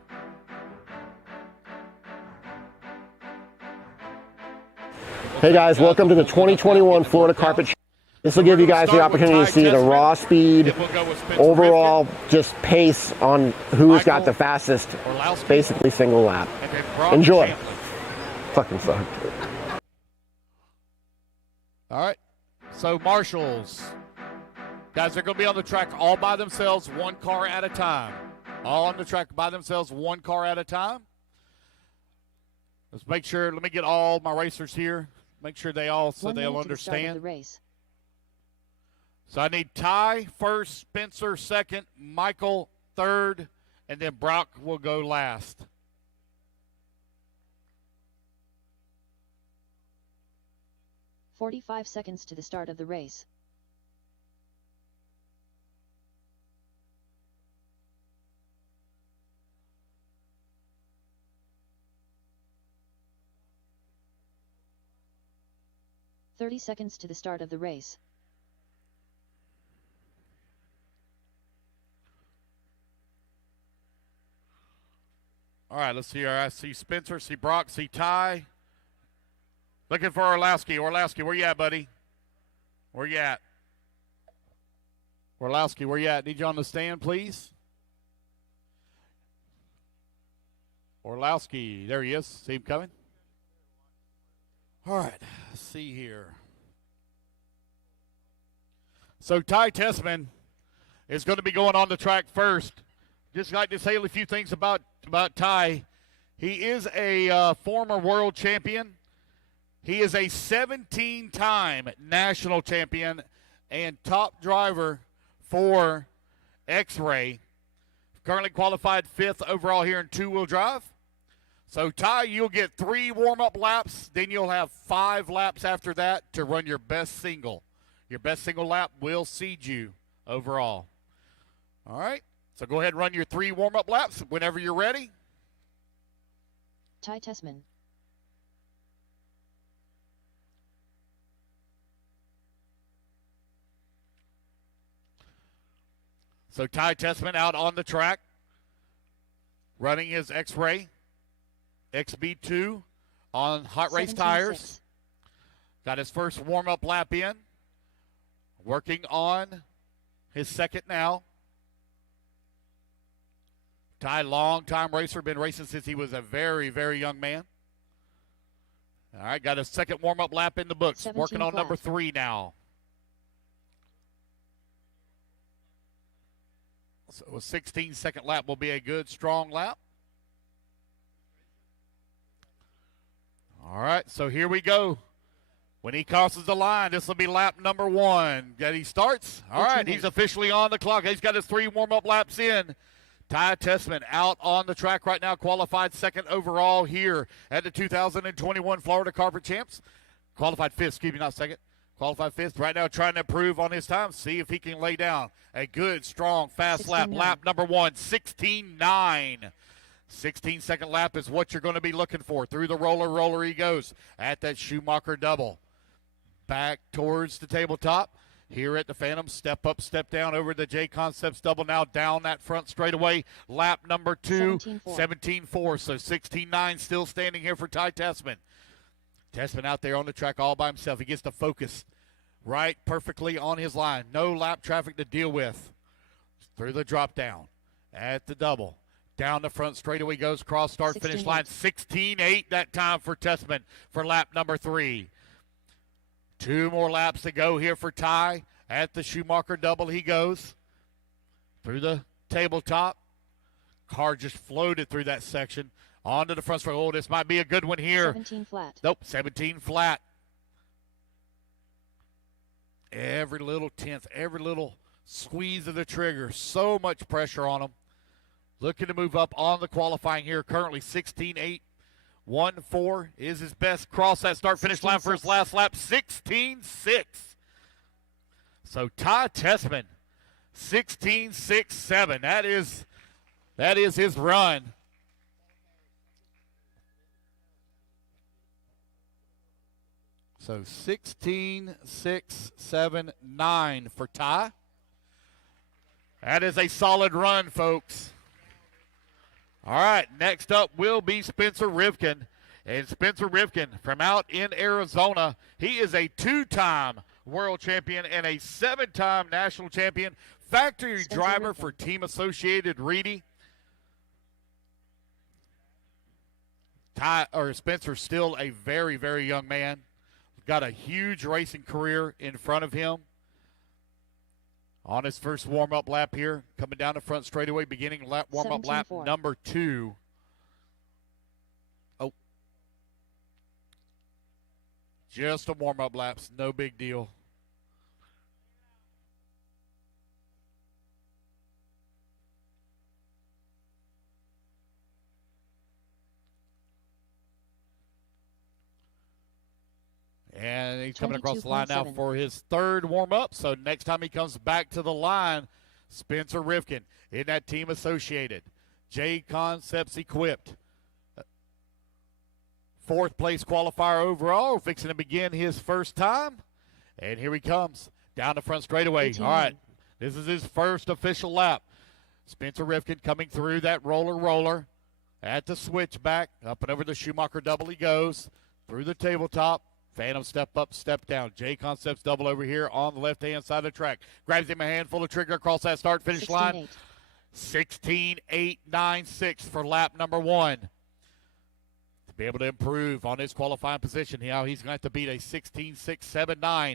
Hey guys, welcome to the 2021 Florida Carpet Champs. This will give you guys the opportunity to see the raw speed, overall just pace on who's got the fastest, basically single lap. Enjoy. Fucking suck. All right. So marshals. Guys, they're going to be on the track all by themselves, 1 car at a time. All on the track by themselves, 1 car at a time. Let's make sure, let me get all my racers here. Make sure they all, so they'll understand. So I need Ty first, Spencer second, Michael third, and then Brock will go last. "45 seconds to the start of the race. "30 seconds to the start of the race. All right, let's see here. I see Spencer, see Brock, see Ty. Looking for Orlowski. Orlowski, where you at, buddy? Where you at? Orlowski, where you at? Need you on the stand, please. Orlowski, there he is. See him coming? All right, let's see here. So Ty Tessman is going to be going on the track first. Just like to say a few things about Ty. He is a former world champion. He is a 17-time national champion and top driver for X-Ray. Currently qualified 5th overall here in 2-wheel drive. So, Ty, you'll get 3 warm-up laps. Then you'll have 5 laps after that to run your best single. Your best single lap will seed you overall. All right. So go ahead and run your 3 warm-up laps whenever you're ready. Ty Tessman. So Ty Tessman out on the track, running his X-Ray XB2 on hot race tires. Got his first warm-up lap in. Working on his second now. Ty, long-time racer, been racing since he was a very, very young man. All right, got a second warm-up lap in the books. Working on number 3 now. So a 16-second lap will be a good, strong lap. All right, so here we go. When he crosses the line, this will be lap number 1 that he starts. All right, he's officially on the clock. He's got his 3 warm-up laps in. Ty Tessman out on the track right now, qualified second overall here at the 2021 Florida Carpet Champs. Qualified 5th, excuse me, not second. Qualified 5th right now, trying to improve on his time. See if he can lay down a good, strong, fast lap. Lap number 1, 16.9. 16-second lap is what you're going to be looking for. Through the roller he goes at that Schumacher double. Back towards the tabletop. Here at the Phantom, step up, step down over the J Concepts double. Now down that front straightaway. Lap number 2, 17.4. So 16.9 still standing here for Ty Tessman. Tessman out there on the track all by himself. He gets to focus right perfectly on his line. No lap traffic to deal with. Through the drop down at the double. Down the front straightaway goes, cross start finish line. 16.8 that time for Tessman for lap number 3. 2 more laps to go here for Ty. At the Schumacher double he goes. Through the tabletop. Car just floated through that section. Onto the front straight. Oh, this might be a good one here. 17 flat. Nope, 17 flat. Every little tenth, every little squeeze of the trigger. So much pressure on him. Looking to move up on the qualifying here. Currently 16.8. 1-4 is his best. Cross that start-finish line for his last lap. 16.6. So Ty Tessman, 16.6.7. That is his run. So 16.6.7.9 for Ty. That is a solid run, folks. All right, next up will be Spencer Rivkin. And Spencer Rivkin from out in Arizona, he is a 2-time world champion and a 7-time national champion. Factory driver for Team Associated Reedy. Spencer's still a very, very young man. Got a huge racing career in front of him. On his first warm-up lap here, coming down the front straightaway, beginning warm-up lap number 2. Oh. Just a warm-up laps, no big deal. And he's coming across the line now for his 3rd warm-up. So next time he comes back to the line, Spencer Rivkin in that Team Associated. J Concepts equipped. 4th place qualifier overall, fixing to begin his first time. And here he comes down the front straightaway. 18. All right, this is his first official lap. Spencer Rivkin coming through that roller at the switchback. Up and over the Schumacher double he goes. Through the tabletop. Phantom step up, step down. J Concepts double over here on the left-hand side of the track. Grabs him a handful of trigger across that start-finish line. 16.896 for lap number 1. To be able to improve on his qualifying position. Now he's going to have to beat a 16.679.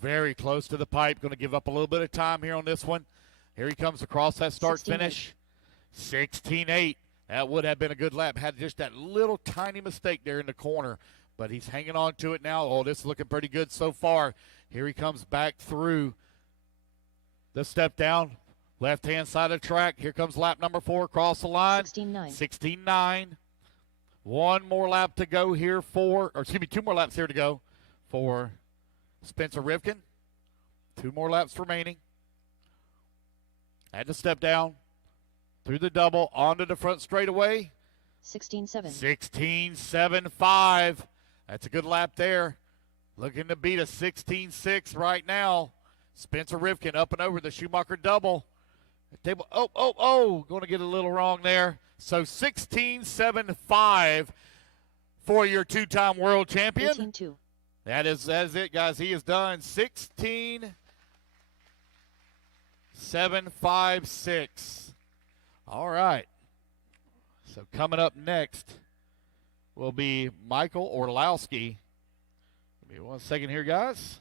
Very close to the pipe. Going to give up a little bit of time here on this one. Here he comes across that start-finish. 16.8. That would have been a good lap. Had just that little tiny mistake there in the corner. But he's hanging on to it now. Oh, this is looking pretty good so far. Here he comes back through the step down. Left-hand side of the track. Here comes lap number 4 across the line. 16.9. 16.9. One more lap to go here two more laps here to go for Spencer Rivkin. 2 more laps remaining. Had to step down through the double onto the front straightaway. 16-7. 16.75. That's a good lap there. Looking to beat a 16.6 right now. Spencer Rivkin up and over the Schumacher double. Table. Going to get a little wrong there. So 16.75 for your 2-time world champion. 18-2. That is it, guys. He is done. 16.756. All right. So coming up next will be Michael Orlowski. Give me 1 second here, guys.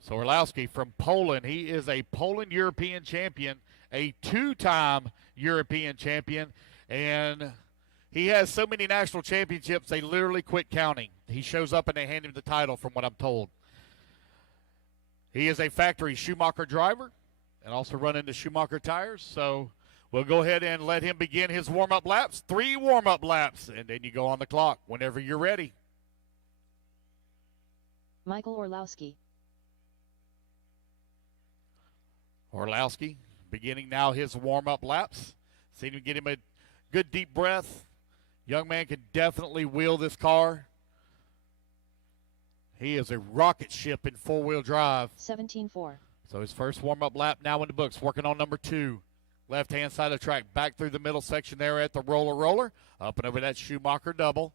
So Orlowski from Poland. He is a Poland European champion, a 2-time European champion, and he has so many national championships they literally quit counting. He shows up and they hand him the title, from what I'm told. He is a factory Schumacher driver and also running the Schumacher tires. So we'll go ahead and let him begin his warm-up laps. 3 warm-up laps, and then you go on the clock whenever you're ready. Michael Orlowski. Orlowski beginning now his warm-up laps. See him get him a good deep breath. Young man can definitely wheel this car. He is a rocket ship in 4-wheel drive. 17-4. So his first warm-up lap now in the books, working on number 2. Left-hand side of the track, back through the middle section there at the roller. Up and over that Schumacher double.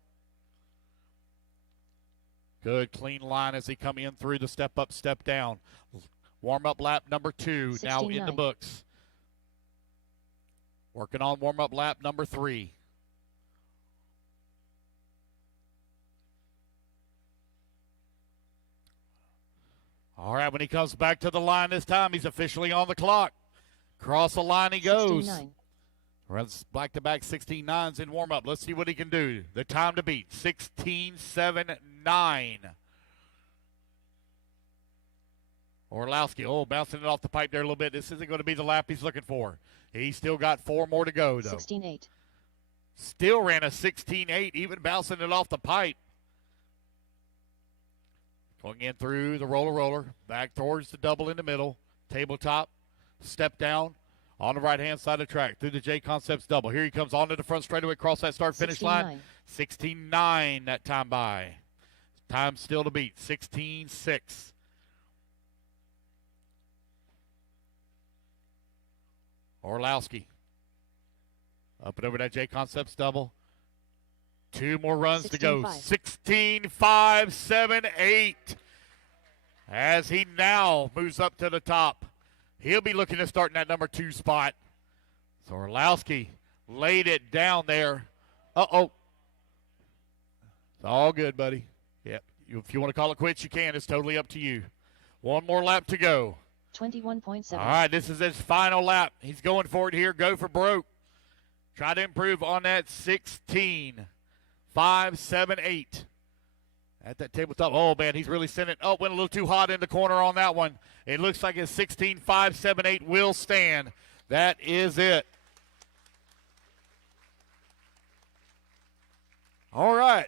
Good clean line as he come in through the step up, step down. Warm-up lap number 2 now in the books. Working on warm-up lap number 3. All right, when he comes back to the line this time, he's officially on the clock. Cross the line he goes. 16-9. Runs back-to-back 16.9s in warm-up. Let's see what he can do. The time to beat, 16.79. Orlowski, bouncing it off the pipe there a little bit. This isn't going to be the lap he's looking for. He's still got 4 more to go, though. 16-8. Still ran a 16.8, even bouncing it off the pipe. Going in through the roller, back towards the double in the middle. Tabletop, step down on the right-hand side of the track through the J Concepts double. Here he comes onto the front straightaway, across that start-finish line. 16.9 that time by. Time still to beat, 16.6. Orlowski up and over that J Concepts double. 2 more runs to go. 16.578 as he now moves up to the top. He'll be looking to start in that number 2 spot. So Orlowski laid it down there. It's all good, buddy. Yep. If you want to call it quits, you can. It's totally up to you. 1 more lap to go. 21.7. All right, this is his final lap. He's going for it here. Go for broke. Try to improve on that 16.578 at that tabletop. Oh, man, he's really sent it. Went a little too hot in the corner on that one. It looks like his 16.578 will stand. That is it. All right,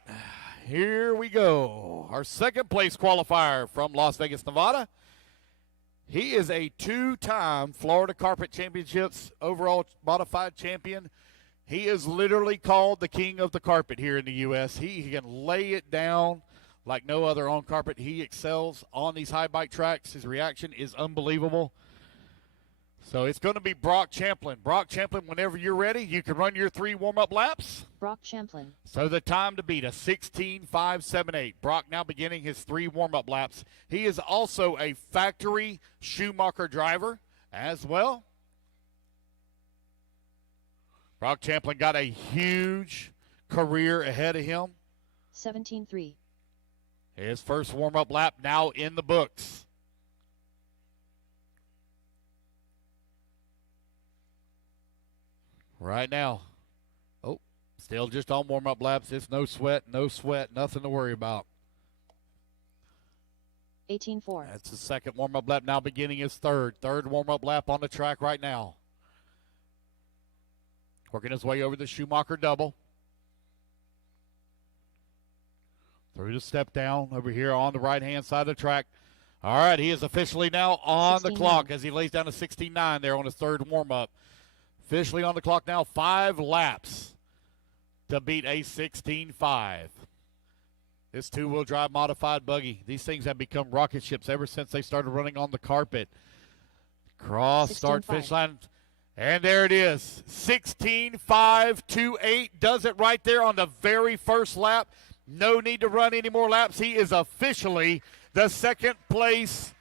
here we go. Our second place qualifier from Las Vegas, Nevada. He is a 2-time Florida Carpet Championships overall modified champion. He is literally called the king of the carpet here in the U.S. He can lay it down like no other on carpet. He excels on these high bike tracks. His reaction is unbelievable. So it's going to be Brock Champlin. Brock Champlin, whenever you're ready, you can run your 3 warm-up laps. Brock Champlin. So the time to beat a 16.578. Brock now beginning his 3 warm-up laps. He is also a factory Schumacher driver as well. Brock Champlin got a huge career ahead of him. 17-3. His first warm-up lap now in the books. Right now. Still just on warm-up laps. It's no sweat, nothing to worry about. 18-4. That's the second warm-up lap now beginning his third. Third warm-up lap on the track right now. Working his way over the Schumacher double. Through the step down over here on the right-hand side of the track. All right, he is officially now on the clock as he lays down to 16.9 there on his third warm-up. Officially on the clock now, 5 laps to beat a 16.5. This two-wheel drive modified buggy, these things have become rocket ships ever since they started running on the carpet. Cross, start, finish line. And there it is, 16.528, does it right there on the very first lap. No need to run any more laps. He is officially the second place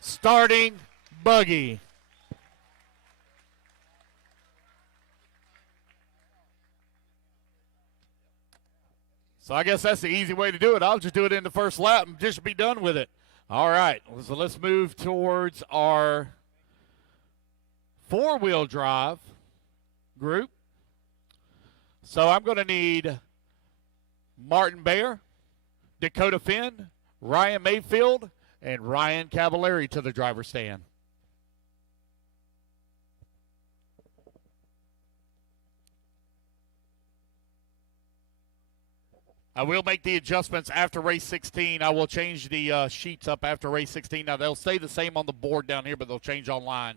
starting buggy. So I guess that's the easy way to do it. I'll just do it in the first lap and just be done with it. All right, so let's move towards our four-wheel drive group. So I'm going to need Martin Bayer, Dakota Finn, Ryan Mayfield, and Ryan Cavallari to the driver's stand. I will make the adjustments after race 16. I will change the sheets up after race 16. Now, they'll stay the same on the board down here, but they'll change online.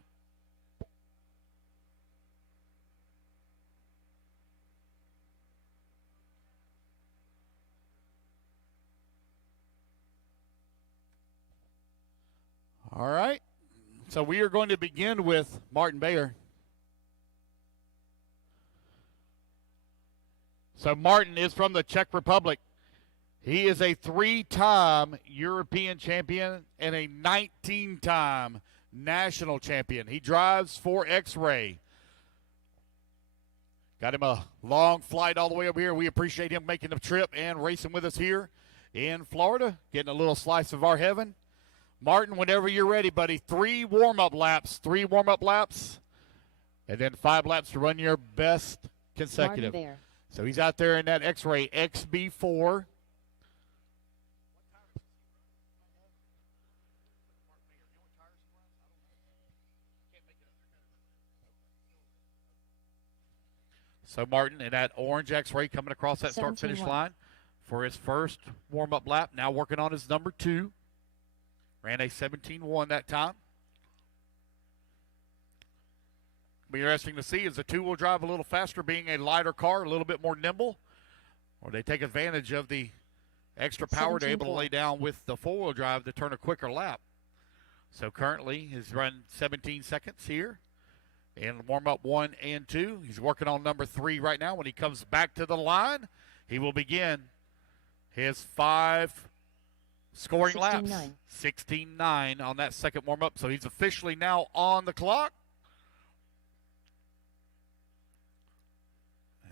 All right. So we are going to begin with Martin Bayer. So Martin is from the Czech Republic. He is a 3-time European champion and a 19-time national champion. He drives for X-Ray. Got him a long flight all the way over here. We appreciate him making the trip and racing with us here in Florida, getting a little slice of our heaven. Martin, whenever you're ready, buddy, 3 warm-up laps, and then 5 laps to run your best consecutive. So he's out there in that X-Ray XB4. So Martin in that orange X-Ray coming across that start-finish line for his first warm-up lap. Now working on his number 2. Ran a 17.1 that time. Be interesting to see, is the two-wheel drive a little faster, being a lighter car, a little bit more nimble, or they take advantage of the extra power they're able to lay down with the four-wheel drive to turn a quicker lap. So currently he's run 17 seconds here in warm-up 1 and 2. He's working on number 3 right now. When he comes back to the line, he will begin his 5 scoring 16-9. laps. 16.9 on that second warm-up. So he's officially now on the clock.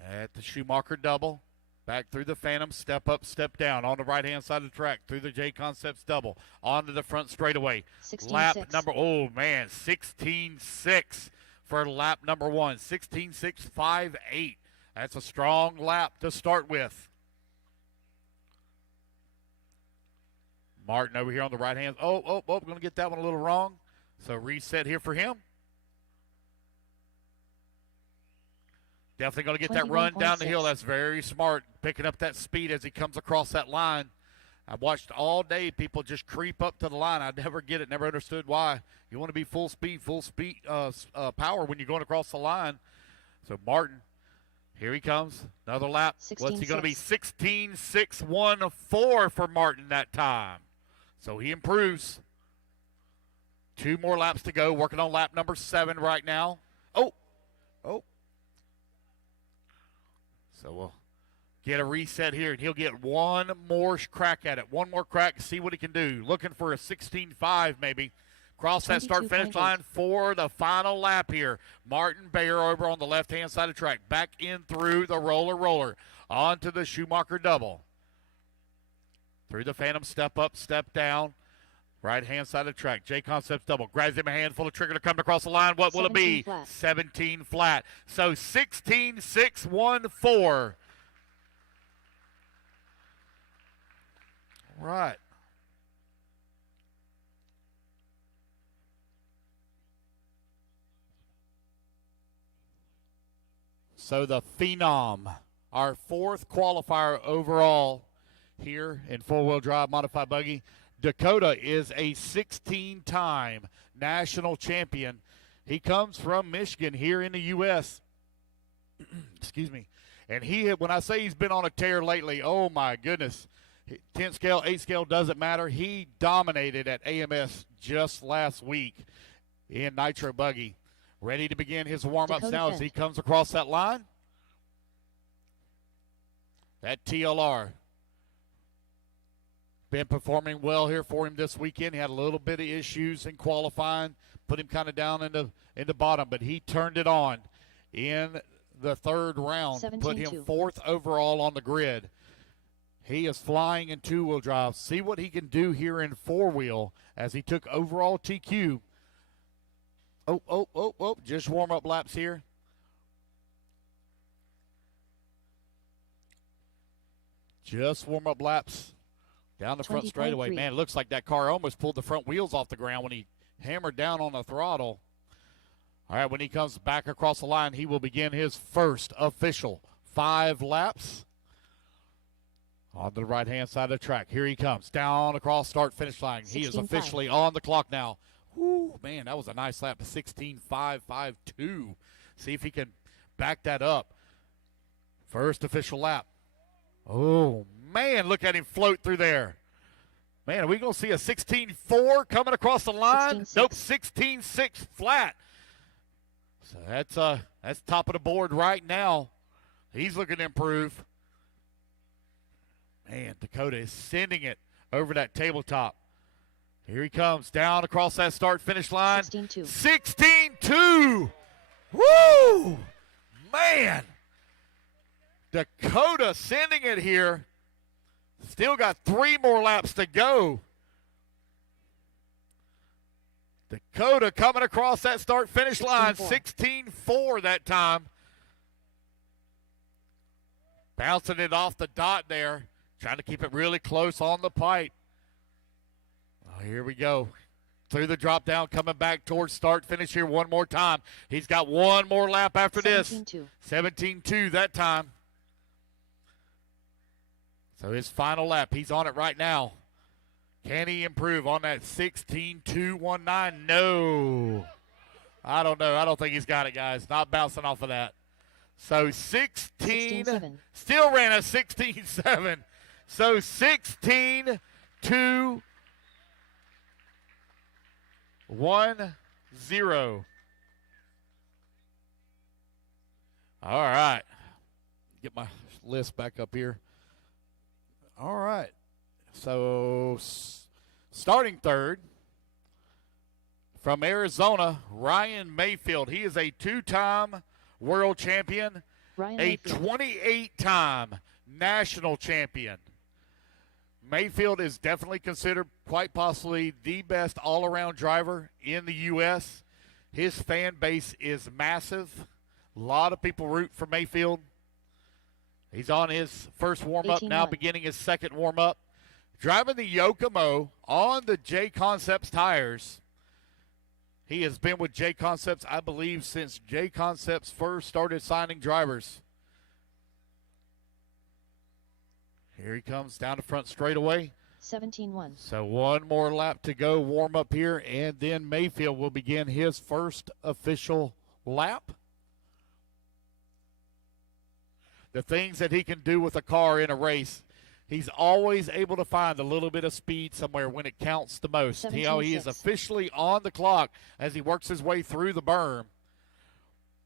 At the Schumacher double, back through the Phantom, step up, step down on the right-hand side of the track, through the J Concepts double, onto the front straightaway. 16-6. Lap number, 16.6 for lap number 1, 16.658. That's a strong lap to start with. Martin over here on the right hand. Going to get that one a little wrong. So reset here for him. Definitely going to get that run down the hill. That's very smart, picking up that speed as he comes across that line. I've watched all day people just creep up to the line. I never get it, never understood why. You want to be full speed power when you're going across the line. So Martin, here he comes. Another lap. 16-6. What's he going to be? 16.614 for Martin that time. So he improves. 2 more laps to go. Working on lap number 7 right now. So we'll get a reset here, and he'll get one more crack at it. One more crack, see what he can do. Looking for a 16.5 maybe. Cross that start-finish line for the final lap here. Martin Bayer over on the left-hand side of the track. Back in through the roller. Onto the Schumacher double. Through the Phantom, step up, step down. Right-hand side of the track. J Concepts double. Grabs him a handful of trigger to come across the line. What will it be? Flat. 17 flat. So 16.614. Right. So the Phenom, our 4th qualifier overall here in four-wheel drive modified buggy. Dakota is a 16-time national champion. He comes from Michigan here in the U.S. Excuse me. And when I say he's been on a tear lately, oh my goodness, 10 scale, 8 scale, doesn't matter. He dominated at AMS just last week in Nitro Buggy. Ready to begin his warm-ups now as he comes across that line. That TLR been performing well here for him this weekend. He had a little bit of issues in qualifying, put him kind of down in the bottom, but he turned it on in the 3rd round, put him 4th overall on the grid. He is flying in 2-wheel drive. See what he can do here in 4-wheel as he took overall TQ. Just warm-up laps here. Just warm-up laps down the front straightaway. Man, it looks like that car almost pulled the front wheels off the ground when he hammered down on the throttle. All right, when he comes back across the line, he will begin his first official 5 laps on the right-hand side of the track. Here he comes, down across start-finish line. He is officially on the clock now. Woo, man, that was a nice lap, 16.552. See if he can back that up. First official lap. Oh, man, look at him float through there. Man, are we going to see a 16.4 coming across the line? 16.6. Nope, 16.6 flat. So that's top of the board right now. He's looking to improve. Man, Dakota is sending it over that tabletop. Here he comes down across that start-finish line. 16.2. 16.2. Woo! Man. Dakota sending it here. Still got 3 more laps to go. Dakota coming across that start-finish line. 16.4 that time. Bouncing it off the dot there. Trying to keep it really close on the pipe. Oh, here we go. Through the drop down, coming back towards start finish here one more time. He's got one more lap after this. 17.2 that time. So his final lap, he's on it right now. Can he improve on that 16.219? No. I don't know. I don't think he's got it, guys. Not bouncing off of that. So 16, still ran a 16.7. So 16.210. All right. Get my list back up here. All right. So starting third from Arizona, Ryan Mayfield. He is a 2-time world champion, a 28-time national champion. Mayfield is definitely considered quite possibly the best all-around driver in the U.S. His fan base is massive. A lot of people root for Mayfield. He's on his first warm-up, now beginning his second warm-up. Driving the Yokomo on the J Concepts tires. He has been with J Concepts, I believe, since J Concepts first started signing drivers. Here he comes down the front straightaway. 17.1. So one more lap to go, warm up here, and then Mayfield will begin his first official lap. The things that he can do with a car in a race, he's always able to find a little bit of speed somewhere when it counts the most. He is officially on the clock as he works his way through the berm.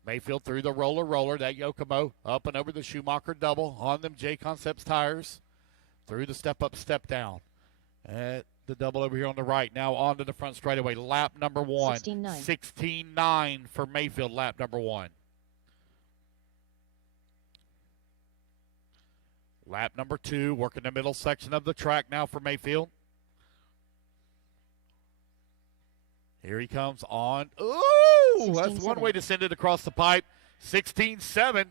Mayfield through the roller, that Yokomo up and over the Schumacher double on them J Concepts tires. Through the step up, step down. At the double over here on the right. Now onto the front straightaway. Lap number 1. 16.9 for Mayfield, lap number 1. Lap number 2, working the middle section of the track now for Mayfield. Here he comes on. Ooh, that's one way to send it across the pipe. 16.7.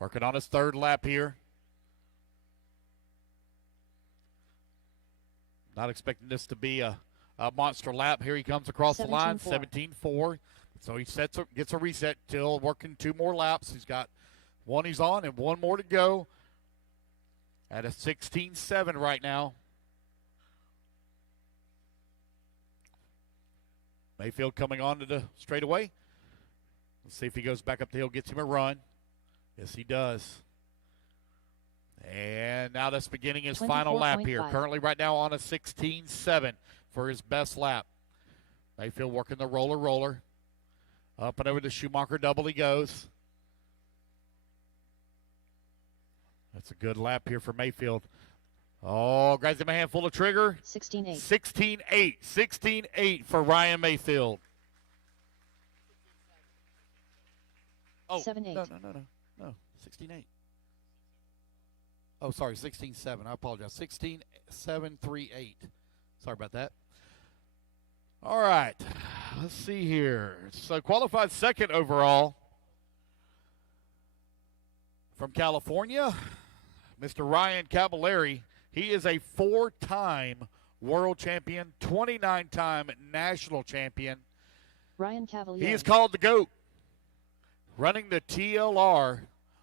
Working on his third lap here. Not expecting this to be a monster lap. Here he comes across the line, 17-4. 17-4. So he gets a reset, still working 2 more laps. He's got one he's on and 1 more to go at a 16-7 right now. Mayfield coming on to the straightaway. Let's see if he goes back up the hill, gets him a run. Yes, he does. And now that's beginning his final lap here. Currently right now on a 16-7 for his best lap. Mayfield working the roller. Up and over the Schumacher double he goes. That's a good lap here for Mayfield. Oh, grabs him a handful of trigger. 16-8. 16-8. 16-8 for Ryan Mayfield. Oh, 7-8. No. 16-8. Oh, sorry, 16-7. I apologize. 16-7-3-8. Sorry about that. All right. Let's see here. So qualified second overall from California, Mr. Ryan Cavallari. He is a 4-time world champion, 29-time national champion. Ryan Cavallari. He is called the GOAT, running the TLR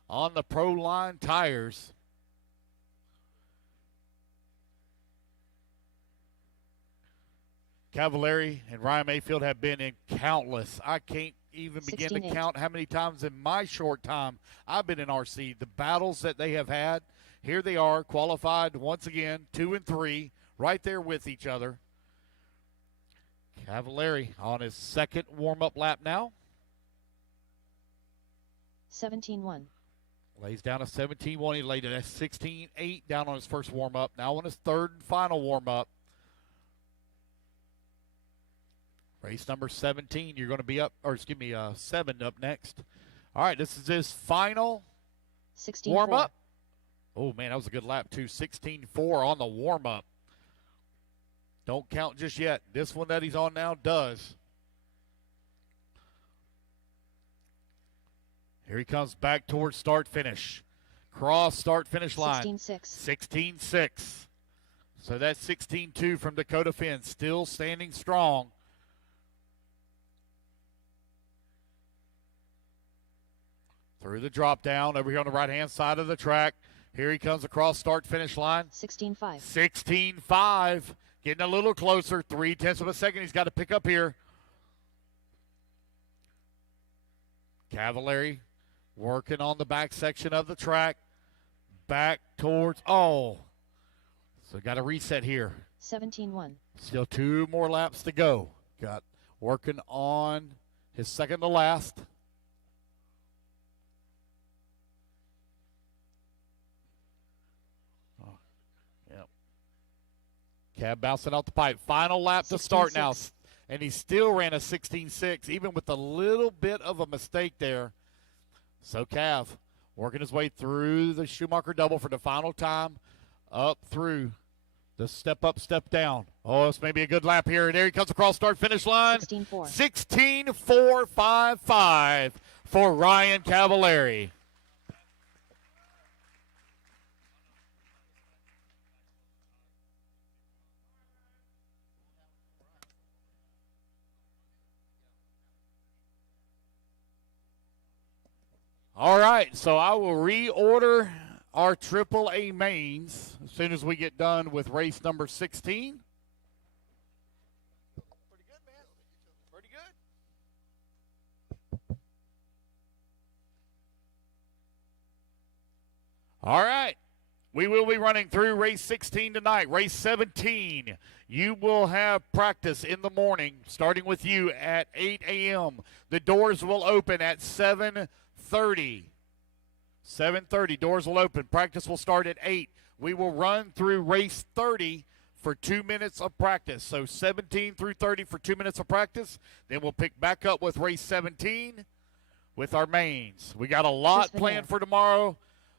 on the Pro Line tires. Cavallari and Ryan Mayfield have been in countless. I can't even begin to count how many times in my short time I've been in RC. The battles that they have had. Here they are, qualified once again, 2 and 3, right there with each other. Cavallari on his second warm-up lap now. 17-1. Lays down a 17-1. He laid a 16-8 down on his first warm-up. Now on his third and final warm-up. Race number 17. You're going to be up, or excuse me, 7 up next. All right, this is his final 16-4. warm-up. Oh, man, that was a good lap, too. 16-4 on the warm-up. Don't count just yet. This one that he's on now does. Here he comes back towards start-finish. Cross start-finish line. 16-6. 16-6. So that's 16-2 from Dakota Finn. Still standing strong. Through the drop down over here on the right-hand side of the track. Here he comes across start-finish line. 16-5. 16-5. Getting a little closer. 0.3 of a second he's got to pick up here. Cavallari working on the back section of the track. Back towards, so got a reset here. 17-1. Still 2 more laps to go. Got working on his second to last. Cab bouncing out the pipe. Final lap to start now. And he still ran a 16-6, even with a little bit of a mistake there. So Cav working his way through the Schumacher double for the final time. Up through the step up, step down. Oh, this may be a good lap here. And there he comes across start-finish line. 16-4. 16-4-5-5 for Ryan Cavallari. All right, so I will reorder our AAA mains as soon as we get done with race number 16. Pretty good, man. Pretty good. All right, we will be running through race 16 tonight. Race 17, you will have practice in the morning, starting with you at 8 a.m. The doors will open at 7:30. 7:30, doors will open. Practice will start at 8. We will run through race 30 for 2 minutes of practice. So 17 through 30 for 2 minutes of practice. Then we'll pick back up with race 17 with our mains. We got a lot planned for tomorrow.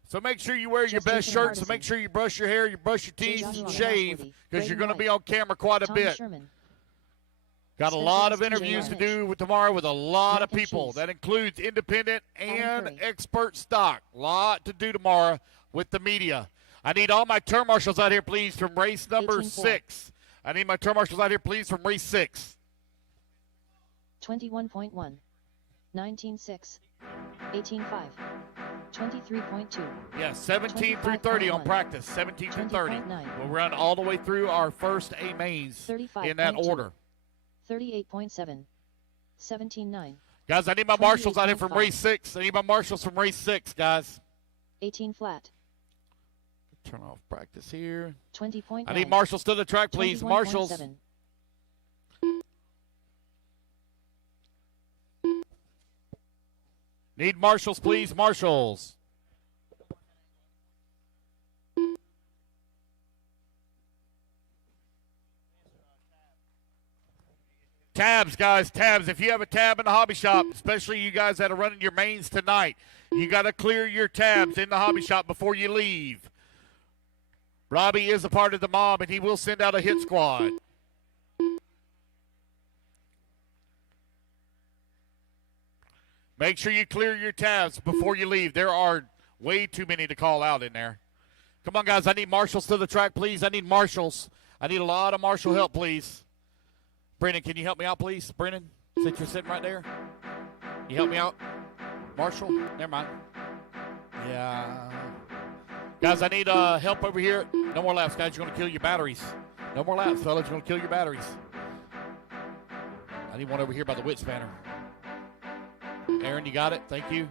So make sure you wear your best shirt. So make sure you brush your hair, you brush your teeth, and shave, because you're going to be on camera quite a bit. Got a lot of interviews to do tomorrow with a lot of people. That includes independent and expert stock. A lot to do tomorrow with the media. I need all my turn marshals out here, please, from race number 6. I need my turn marshals out here, please, from race 6. 21.1, 19.6, 18.5, 23.2. Yeah, 17 through 30 on practice. 17 through 30. We'll run all the way through our first A mains in that order. 38.7, 17.9. Guys, I need my marshals out here from race 6. I need my marshals from race 6, guys. 18 flat. Turn off practice here. 20.9. I need marshals to the track, please. Marshals. 21.7. Need marshals, please. Marshals. Tabs, guys, tabs. If you have a tab in the hobby shop, especially you guys that are running your mains tonight, you got to clear your tabs in the hobby shop before you leave. Robbie is a part of the mob, and he will send out a hit squad. Make sure you clear your tabs before you leave. There are way too many to call out in there. Come on, guys. I need marshals to the track, please. I need marshals. I need a lot of marshal help, please. Brennan, can you help me out, please? Brennan, since you're sitting right there. You help me out? Marshall? Never mind. Yeah. Guys, I need help over here. No more laps, guys. You're going to kill your batteries. No more laps, fellas. You're going to kill your batteries. I need one over here by the wit spanner. Aaron, you got it? Thank you.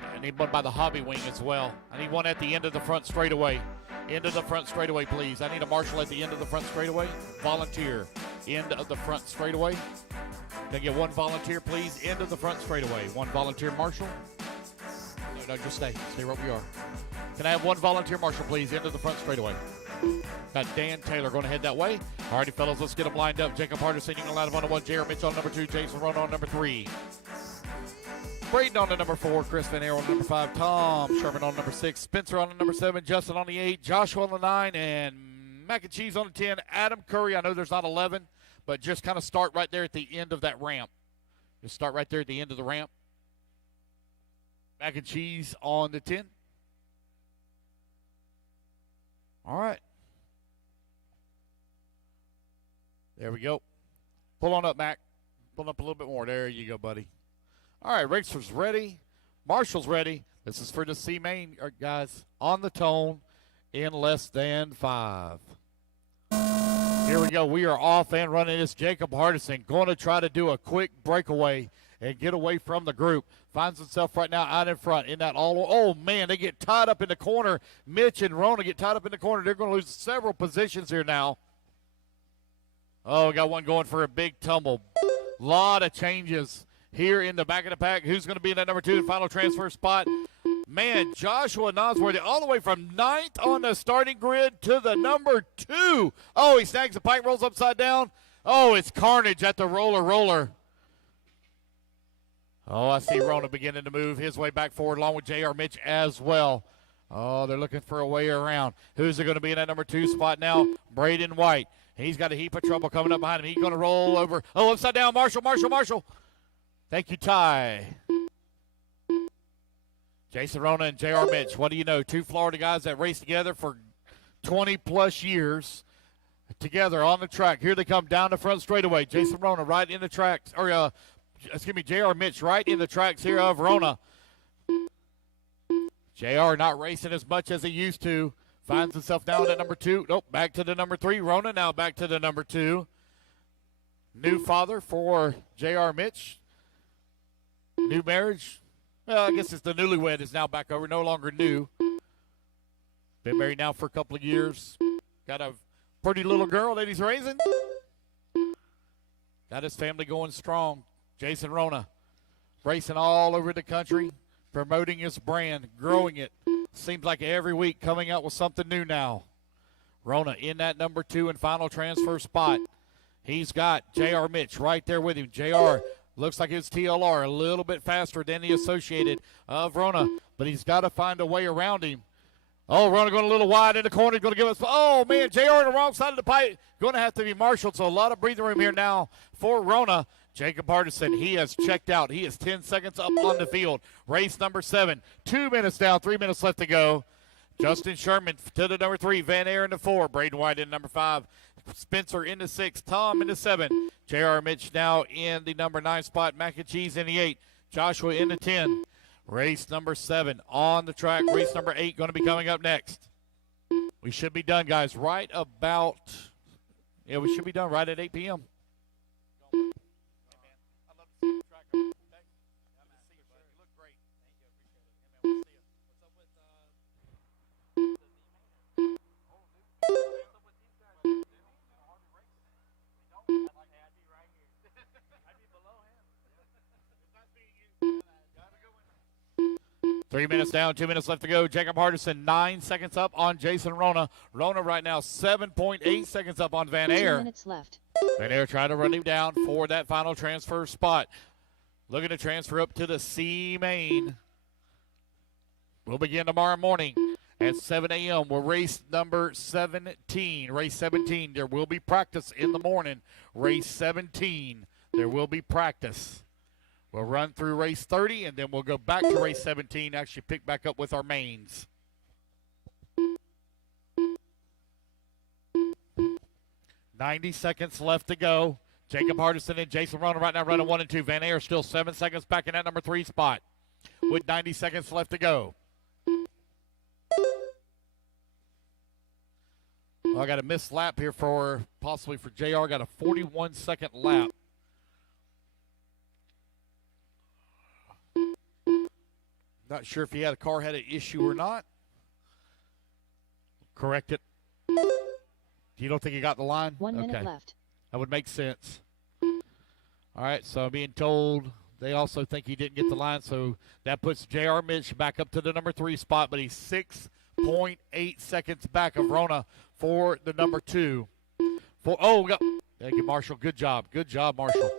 I need one by the hobby wing as well. I need one at the end of the front straightaway. End of the front straightaway, please. I need a marshal at the end of the front straightaway. Volunteer. End of the front straightaway. Can I get one volunteer, please? End of the front straightaway. One volunteer marshal. No, just stay. Stay right where you are. Can I have one volunteer marshal, please? End of the front straightaway. Got Dan Taylor going to head that way. All righty, fellas, let's get them lined up. Jacob Hardison, you can line up on 1. J.R. Mitchell on number 2. Jason Rono on number 3. Braden on the number 4, Chris Van Air on number 5, Tom Sherman on number 6, Spencer on the number 7, Justin on the 8, Joshua on the 9, and Mac and Cheese on the 10, Adam Curry. I know there's not 11, but just kind of start right there at the end of that ramp. Just start right there at the end of the ramp. Mac and Cheese on the 10. All right. There we go. Pull on up, Mac. Pull up a little bit more. There you go, buddy. All right, racers ready. Marshall's ready. This is for the C main, guys, on the tone in less than 5. Here we go. We are off and running. This Jacob Hardison going to try to do a quick breakaway and get away from the group. Finds himself right now out in front in that all. Oh, man, they get tied up in the corner. Mitch and Rona get tied up in the corner. They're going to lose several positions here now. Oh, got one going for a big tumble. Lot of changes here in the back of the pack. Who's going to be in that number 2 final transfer spot? Man, Joshua Nosworthy all the way from 9th on the starting grid to the number 2. Oh, he snags the pipe, rolls upside down. Oh, it's carnage at the roller. Oh, I see Rona beginning to move his way back forward along with J.R. Mitch as well. Oh, they're looking for a way around. Who's going to be in that number 2 spot now? Braden White. He's got a heap of trouble coming up behind him. He's going to roll over. Oh, upside down. Marshall. Thank you, Ty. Jason Rona and J.R. Mitch. What do you know? 2 Florida guys that raced together for 20-plus years together on the track. Here they come down the front straightaway. Jason Rona right in the tracks. Or, J.R. Mitch right in the tracks here of Rona. J.R. not racing as much as he used to. Finds himself down at number 2. Nope, back to the number 3. Rona now back to the number 2. New father for J.R. Mitch. New marriage. Well, I guess it's the newlywed is now back over. No longer new. Been married now for a couple of years. Got a pretty little girl that he's raising. Got his family going strong. Jason Rona racing all over the country, promoting his brand, growing it. Seems like every week coming out with something new now. Rona in that number 2 and final transfer spot. He's got J.R. Mitch right there with him. J.R. looks like his TLR a little bit faster than the associated of Rona, but he's got to find a way around him. Oh, Rona going a little wide in the corner. Going to give us, oh, man, J.R. on the wrong side of the pipe. Going to have to be marshaled, so a lot of breathing room here now for Rona. Jacob Hardison, he has checked out. He is 10 seconds up on the field. Race number 7. 2 minutes down, 3 minutes left to go. Justin Sherman to the number 3. Van Air in the 4. Braden White in number 5. Spencer in the 6. Tom in the 7. J.R. Mitch now in the number 9 spot. Mac and Cheese in the 8. Joshua in the 10. Race number 7 on the track. Race number 8 going to be coming up next. We should be done, guys, right about, we should be done right at 8 p.m. Three minutes down, 2 minutes left to go. Jacob Hardison, 9 seconds up on Jason Rona. Rona right now 7.8 seconds up on Van Air. 2 minutes left. Van Air trying to run him down for that final transfer spot. Looking to transfer up to the C main. We'll begin tomorrow morning at 7 a.m. We'll race number 17. Race 17. There will be practice in the morning. Race 17. There will be practice. We'll run through race 30, and then we'll go back to race 17, actually pick back up with our mains. 90 seconds left to go. Jacob Hardison and Jason Rona right now running 1 and 2. Van Air still 7 seconds back in that number 3 spot with 90 seconds left to go. Well, I got a missed lap here possibly for JR. Got a 41-second lap. Not sure if the car had an issue or not. Correct it. You don't think he got the line? 1 minute left. That would make sense. All right, so I'm being told they also think he didn't get the line, so that puts J.R. Mitch back up to the number 3 spot, but he's 6.8 seconds back of Rona for the number 2. Thank you, Marshall. Good job. Good job, Marshall.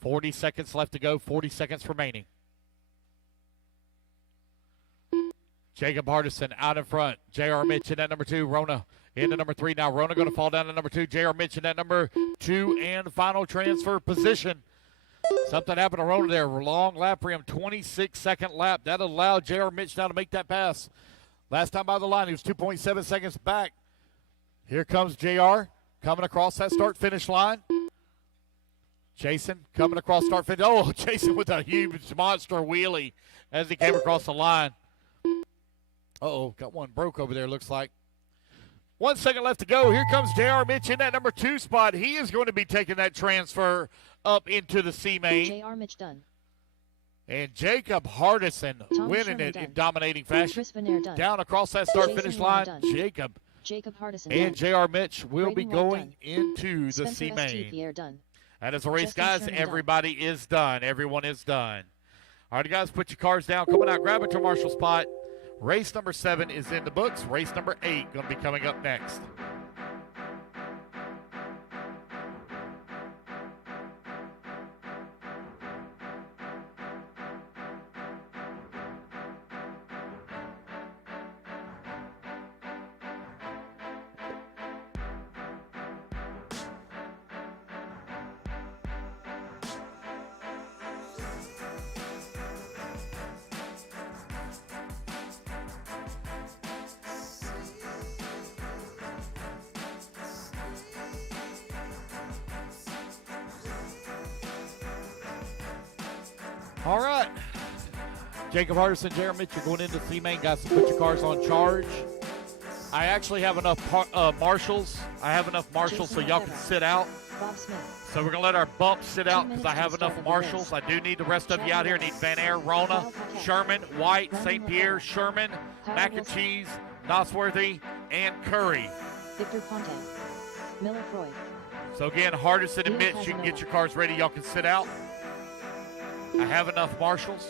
40 seconds left to go, 40 seconds remaining. Jacob Hardison out in front. J.R. Mitch in that number 2. Rona in the number 3. Now Rona going to fall down to number 2. J.R. Mitch in that number 2 and final transfer position. Something happened to Rona there. Long lap for him. 26-second lap. That allowed J.R. Mitch now to make that pass. Last time by the line, he was 2.7 seconds back. Here comes J.R. coming across that start-finish line. Jason coming across start-finish. Oh, Jason with a huge monster wheelie as he came across the line. Uh-oh, got one broke over there, looks like. 1 second left to go. Here comes J.R. Mitch in that number 2 spot. He is going to be taking that transfer up into the C main. J.R. Mitch done. And Jacob Hardison winning it in dominating fashion. Chris Van Air done. Down across that start-finish line, Jacob Hardison and done. J.R. Mitch will be Braden going White into the Spencer C main. Pierre done. That is a race, Justin guys. Sherman Everybody is done. Everyone is done. All right, guys, put your cars down. Coming out, grab it to Marshall spot. Race number 7 is in the books. Race number 8 going to be coming up next. All right. Jacob Hardison, J.R. Mitch, you're going into C-Main. Guys, so put your cars on charge. I actually have enough marshals. I have enough marshals so y'all can sit out. Bob Smith. So we're going to let our bump sit out because I have enough marshals. I do need the rest of you out here. I need Van Air, Rona, Sherman, White, St. Pierre, Sherman, Mac and Cheese, Nosworthy, and Curry. Victor Ponte. Miller Freud. So again, Hardison and Mitch, you can get your cars ready. Y'all can sit out. I have enough marshals.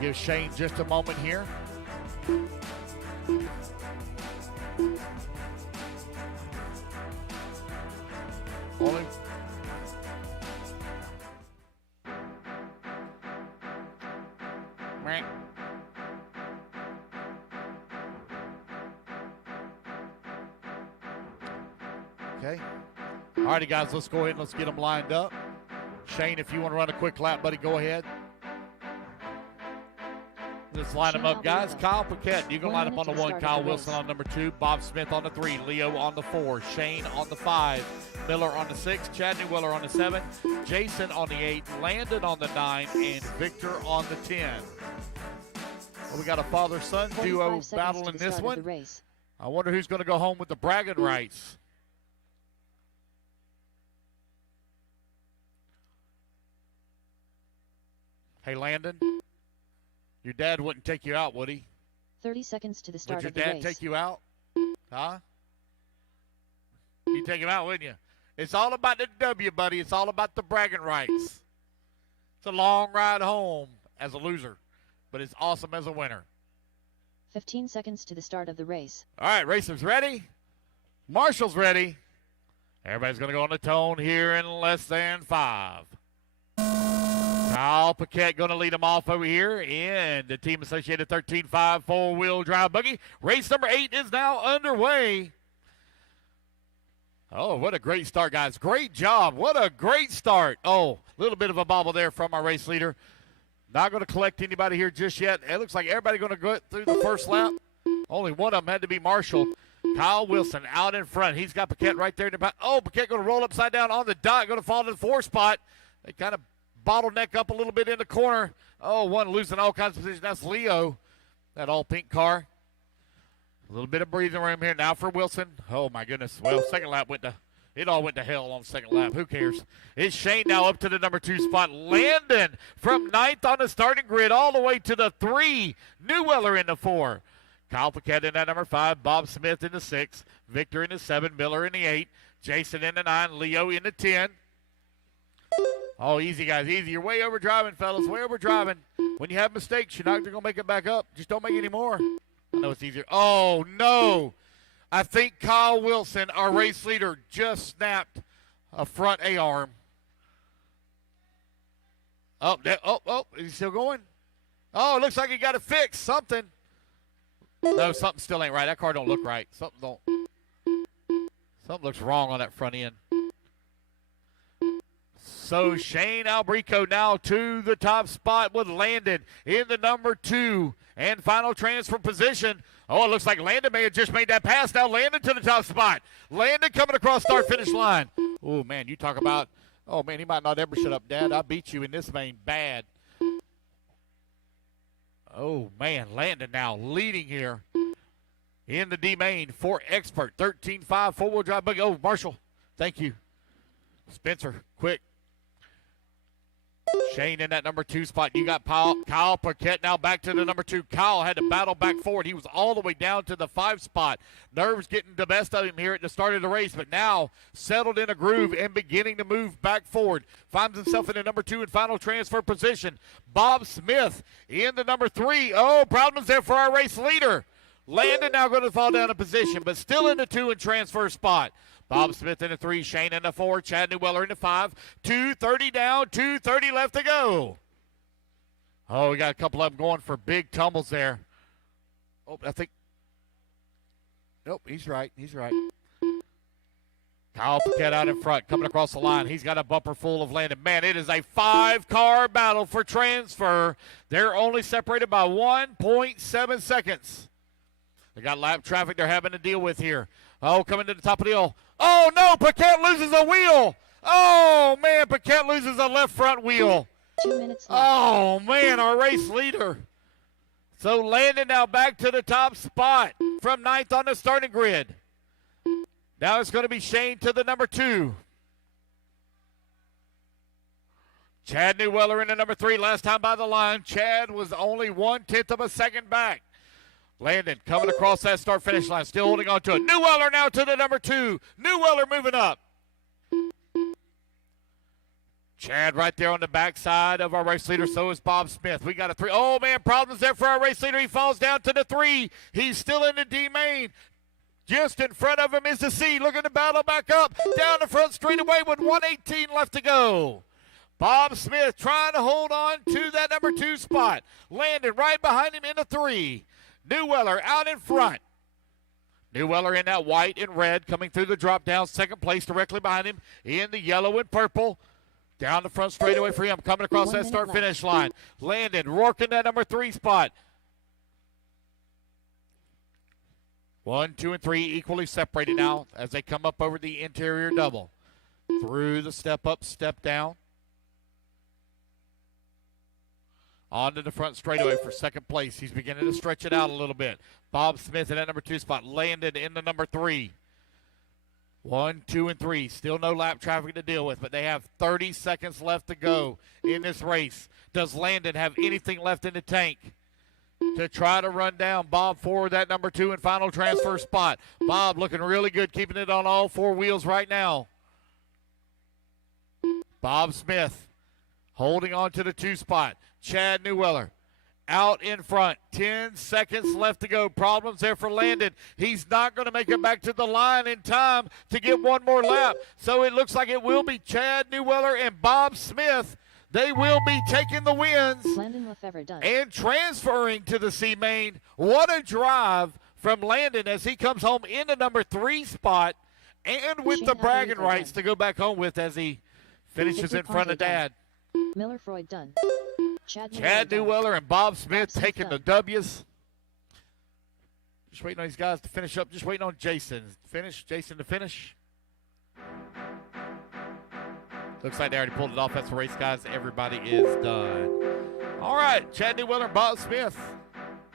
Give Shane just a moment here. Only. Okay. All righty, guys, let's go ahead and let's get them lined up. Shane, if you want to run a quick lap, buddy, go ahead. Let's line them up, guys. Kyle Paquette, you can line up on the 1. Kyle Wilson on number 2. Bob Smith on the 3. Leo on the 4. Shane on the 5. Miller on the 6. Chad Newweller on the 7. Jason on the 8. Landon on the 9. And Victor on the 10. Well, we got a father-son duo battle in this one. I wonder who's going to go home with the bragging rights. Hey, Landon. Your dad wouldn't take you out, would he? 30 seconds to the start Would of the your race. dad take you out? Huh? You'd take him out, wouldn't you? It's all about the W, buddy. It's all about the bragging rights. It's a long ride home as a loser, but it's awesome as a winner. 15 seconds to the start of the race. All right, racers ready? Marshall's ready. Everybody's going to go on the tone here in less than 5. Kyle Paquette going to lead them off over here in the Team Associated 13.5 four-wheel drive buggy. Race number 8 is now underway. Oh, what a great start, guys. Great job. What a great start. Oh, a little bit of a bobble there from our race leader. Not going to collect anybody here just yet. It looks like everybody going to go through the first lap. Only one of them had to be Marshall. Kyle Wilson out in front. He's got Paquette right there in the back. Oh, Paquette going to roll upside down on the dot. Going to fall to the 4 spot. They kind of bottleneck up a little bit in the corner. Oh, one losing all kinds of position. That's Leo, that all pink car. A little bit of breathing room here now for Wilson. Oh, my goodness. Well, second lap it all went to hell on second lap. Who cares? It's Shane now up to the number 2 spot. Landon from 9th on the starting grid all the way to the 3. Newweller in the 4. Kyle Paquette in that number 5. Bob Smith in the 6. Victor in the 7. Miller in the 8. Jason in the 9. Leo in the 10. Oh, easy, guys, easy. You're way over driving, fellas, way over driving. When you have mistakes, you're not going to make it back up. Just don't make any more. I know it's easier. Oh, no. I think Kyle Wilson, our race leader, just snapped a front A-arm. Oh, is he still going? Oh, it looks like he got it fixed. Something. No, something still ain't right. That car don't look right. Something looks wrong on that front end. So Shane Albrico now to the top spot with Landon in the number 2 and final transfer position. Oh, it looks like Landon may have just made that pass. Now Landon to the top spot. Landon coming across start-finish line. Oh, man, you talk about, oh, man, he might not ever shut up, Dad. I beat you in this main bad. Oh, man, Landon now leading here in the D main for Expert. 13.5 four-wheel drive buggy. Oh, Marshall, thank you. Spencer, quick. Shane in that number 2 spot. You got Kyle Paquette now back to the number 2. Kyle had to battle back forward. He was all the way down to the 5 spot. Nerves getting the best of him here at the start of the race, but now settled in a groove and beginning to move back forward. Finds himself in the number 2 and final transfer position. Bob Smith in the number 3. Oh, problems there for our race leader. Landon now going to fall down a position, but still in the 2 and transfer spot. Bob Smith in the 3, Shane in the 4, Chad Newweller in the 5. 2:30 down, 2:30 left to go. Oh, we got a couple of them going for big tumbles there. Oh, I think. Nope, he's right. He's right. Kyle Paquette out in front, coming across the line. He's got a bumper full of Landon. Man, it is a 5-car battle for transfer. They're only separated by 1.7 seconds. They got lap traffic they're having to deal with here. Oh, coming to the top of the hill. Oh, no, Paquette loses a wheel. Oh, man, Paquette loses a left front wheel. 2 minutes left. Oh, man, our race leader. So Landon now back to the top spot from 9th on the starting grid. Now it's going to be Shane to the number 2. Chad Newweller in the number 3. Last time by the line, Chad was only 1/10 of a second back. Landon coming across that start-finish line, still holding on to it. Newweller now to the number 2. Newweller moving up. Chad right there on the backside of our race leader. So is Bob Smith. We got a 3. Oh, man, problems there for our race leader. He falls down to the 3. He's still in the D main. Just in front of him is the C. Looking to battle back up. Down the front straightaway with 1:18 left to go. Bob Smith trying to hold on to that number 2 spot. Landon right behind him in the 3. Newweller out in front. Newweller in that white and red coming through the drop down. Second place directly behind him in the yellow and purple. Down the front straightaway for him. Coming across that start-finish line. Landon Rourke that number 3 spot. 1, 2, and 3 equally separated now as they come up over the interior double. Through the step up, step down. Onto the front straightaway for second place. He's beginning to stretch it out a little bit. Bob Smith in that number 2 spot. Landon in the number 3. 1, 2, and 3. Still no lap traffic to deal with, but they have 30 seconds left to go in this race. Does Landon have anything left in the tank to try to run down Bob Ford, that number 2 and final transfer spot? Bob looking really good, keeping it on all 4 wheels right now. Bob Smith holding on to the 2 spot. Chad Newweller out in front. 10 seconds left to go. Problems there for Landon. He's not going to make it back to the line in time to get one more lap. So it looks like it will be Chad Newweller and Bob Smith. They will be taking the wins and transferring to the C main. What a drive from Landon as he comes home in the number 3 spot and with the bragging rights to go back home with as he finishes in front of Dad. Miller Freud done. Chad Newweller and Bob Smith taking the W's. Just waiting on these guys to finish up. Just waiting on Jason to finish. Looks like they already pulled it off. That's the race, guys. Everybody is done. All right, Chad Newweller and Bob Smith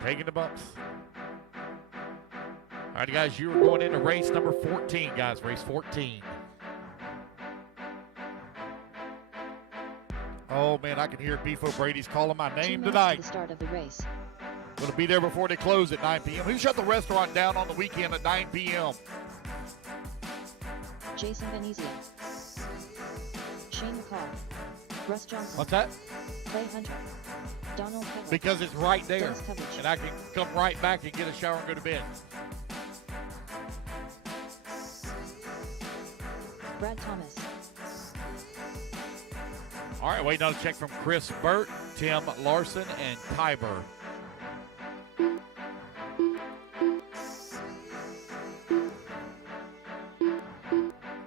taking the bumps. All right, guys, you are going into race number 14, guys. Race 14. Oh, man, I can hear Beef O'Brady's calling my name tonight. The start of the race. Going to be there before they close at 9 p.m. Who shut the restaurant down on the weekend at 9 p.m.? Jason Venezia. Shane McCall. Russ Johnson. What's that? Clay Hunter. Donald Cover. Because it's right there. And I can come right back and get a shower and go to bed. Brad Thomas. All right, waiting on a check from Chris Burt, Tim Larson, and Kyber.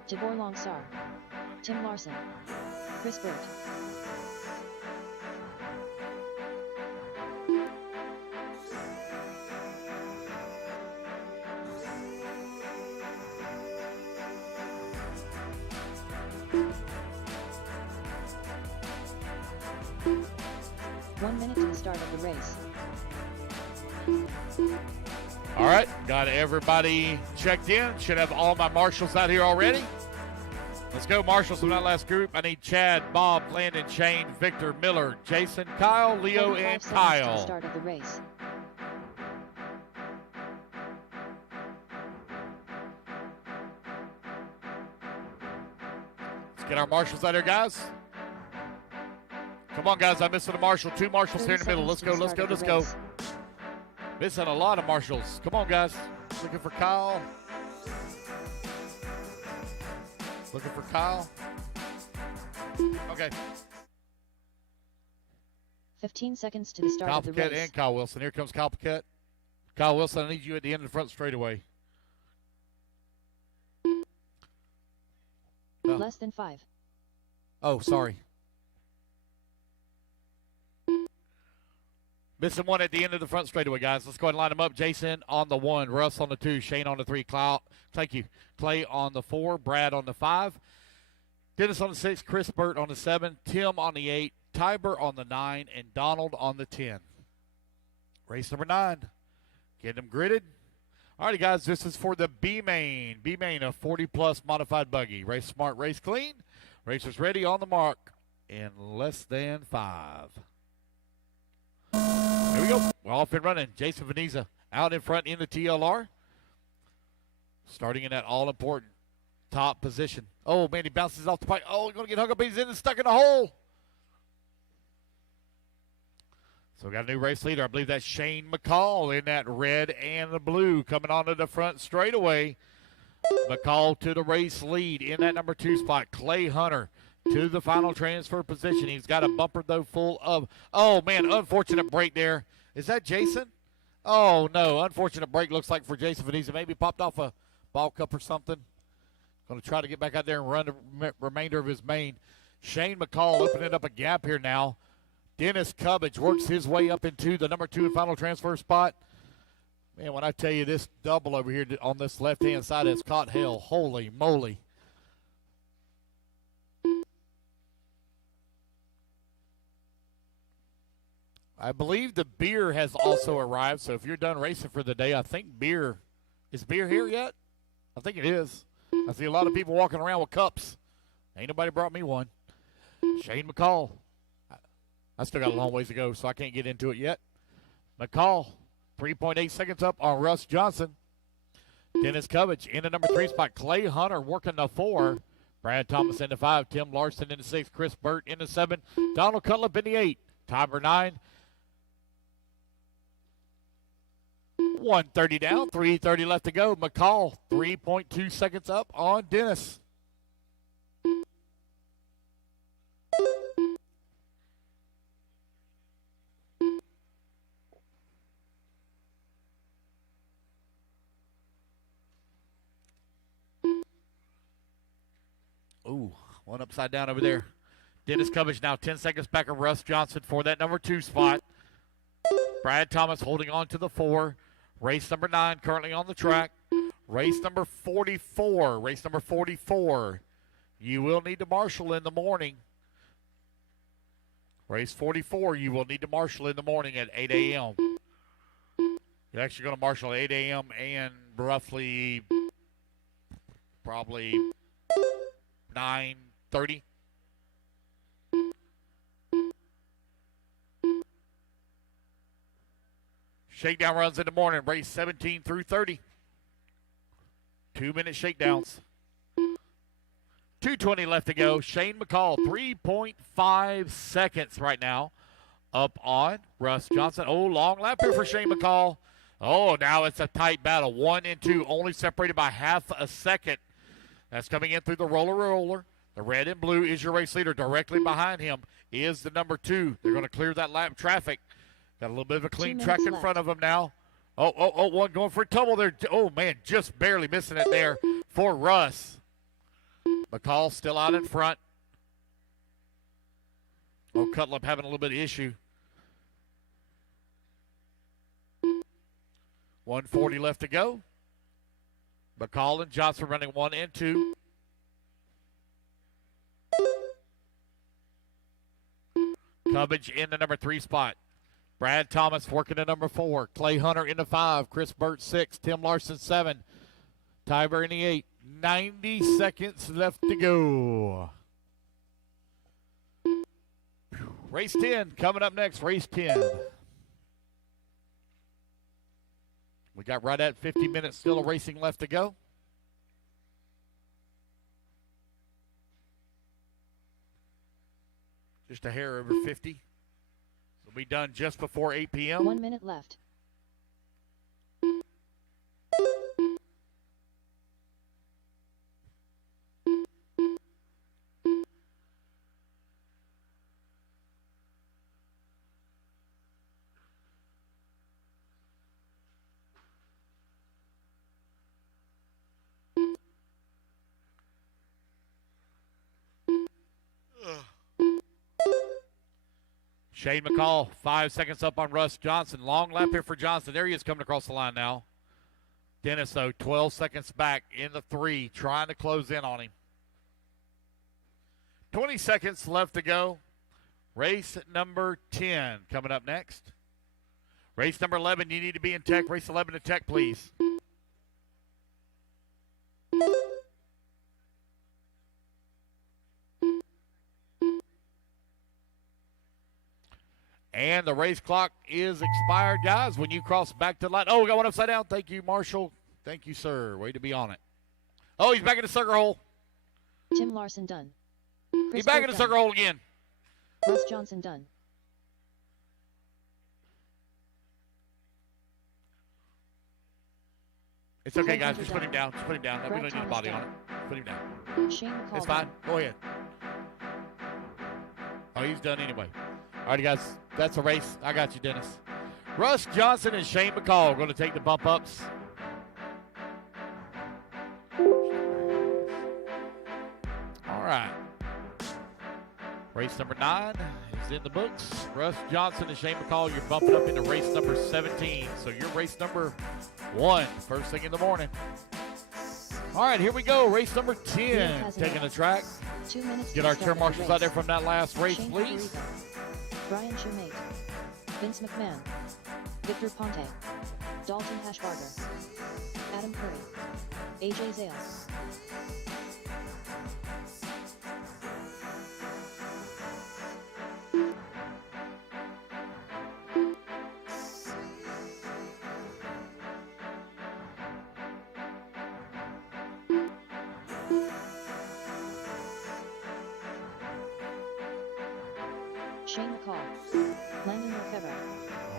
Tibor Longsar. Tim Larson. Chris Burt. Minute to the start of the race. All right, got everybody checked in. Should have all my marshals out here already. Let's go, marshals from that last group. I need Chad, Bob, Landon, Shane, Victor, Miller, Jason, Kyle, Leo, and Kyle. To the start of the race. Let's get our marshals out here, guys. Come on, guys. I'm missing a marshal. 2 marshals here in the middle. Let's go, let's go, let's go. Missing a lot of marshals. Come on, guys. Looking for Kyle. Looking for Kyle. Okay. 15 seconds to the start Kyle of the Paquette race. and Kyle Wilson. Here comes Kyle Paquette. Kyle Wilson, I need you at the end of the front straightaway. Less than 5. Oh, sorry. Missing one at the end of the front straightaway, guys. Let's go ahead and line them up. Jason on the 1, Russ on the 2, Shane on the 3, thank you. Clay on the 4, Brad on the 5, Dennis on the 6, Chris Burt on the 7, Tim on the 8, Tiber on the 9, and Donald on the 10. Race number 9. Get them gridded. All right, guys, this is for the B main. B main, a 40-plus modified buggy. Race smart, race clean. Racers ready, on the mark in less than 5. Here we go. We're off and running. Jason Veneza out in front in the TLR. Starting in that all-important top position. Oh, man, he bounces off the pipe. Oh, he's going to get hung up. He's in and stuck in the hole. So we got a new race leader. I believe that's Shane McCall in that red and the blue coming onto the front straightaway. McCall to the race lead in that number 2 spot. Clay Hunter to the final transfer position. He's got a bumper, though, full of, oh, man, unfortunate break there. Is that Jason? Oh, no. Unfortunate break looks like for Jason Veneza. Maybe popped off a ball cup or something. Going to try to get back out there and run the remainder of his main. Shane McCall opening up a gap here now. Dennis Cubbage works his way up into the number 2 and final transfer spot. Man, when I tell you this double over here on this left-hand side has caught hell, holy moly. I believe the beer has also arrived, so if you're done racing for the day, I think beer – is beer here yet? I think it is. I see a lot of people walking around with cups. Ain't nobody brought me one. Shane McCall. I still got a long ways to go, so I can't get into it yet. McCall, 3.8 seconds up on Russ Johnson. Dennis Cubbage in the number 3 spot. Clay Hunter working the 4. Brad Thomas in the 5. Tim Larson in the 6. Chris Burt in the 7. Donald Cutlip in the 8. Tiber 9. 1:30 down, 3:30 left to go. McCall, 3.2 seconds up on Dennis. Ooh, one upside down over there. Dennis Cubbage now 10 seconds back of Russ Johnson for that number 2 spot. Brad Thomas holding on to the 4. Race number 9 currently on the track. Race number 44. Race number 44. You will need to marshal in the morning. Race 44, you will need to marshal in the morning at 8 a.m. You're actually going to marshal at 8 a.m. and roughly probably 9:30. Shakedown runs in the morning, race 17 through 30. 2-minute shakedowns. 2:20 left to go. Shane McCall, 3.5 seconds right now up on Russ Johnson. Oh, long lap here for Shane McCall. Oh, now it's a tight battle. 1 and 2, only separated by half a second. That's coming in through the roller. The red and blue is your race leader. Directly behind him is the number 2. They're going to clear that lap traffic. Got a little bit of a clean track in front of him now. Oh, one going for a tumble there. Oh, man, just barely missing it there for Russ. McCall still out in front. Oh, Cutlip having a little bit of issue. 1:40 left to go. McCall and Johnson running 1 and 2. Cubbage in the number 3 spot. Brad Thomas working the number 4. Clay Hunter in the 5. Chris Burt 6. Tim Larson 7. Tiber in the 8. 90 seconds left to go. Race 10 coming up next. Race 10. We got right at 50 minutes still of racing left to go. Just a hair over 50. It'll be done just before 8 p.m. 1 minute left. Shane McCall, 5 seconds up on Russ Johnson. Long lap here for Johnson. There he is coming across the line now. Dennis, though, 12 seconds back in the 3, trying to close in on him. 20 seconds left to go. Race number 10 coming up next. Race number 11, you need to be in tech. Race 11 to tech, please. And the race clock is expired, guys. When you cross back to the line. Oh, we got one upside down. Thank you, Marshall. Thank you, sir. Way to be on it. Oh, he's back in the sucker hole. Tim Larson done. He's back in the sucker hole again. Russ Johnson done. It's okay, guys. Just put him down. Just put him down. We don't need a body on it. Put him down. Shane McCall. It's fine. Go ahead. Oh, he's done anyway. All right, guys. That's a race. I got you, Dennis. Russ Johnson and Shane McCall are going to take the bump ups. All right. Race number 9 is in the books. Russ Johnson and Shane McCall, you're bumping up into race number 17. So you're race number 1, first thing in the morning. All right, here we go. Race number 10 taking the track. 2 minutes. Get our turn marshals out there from that last race, please. Brian Shoemate, Vince McMahon, Victor Ponte, Dalton Hashbarger, Adam Curry, AJ Zale. Shane McCall, Landon Lefebvre.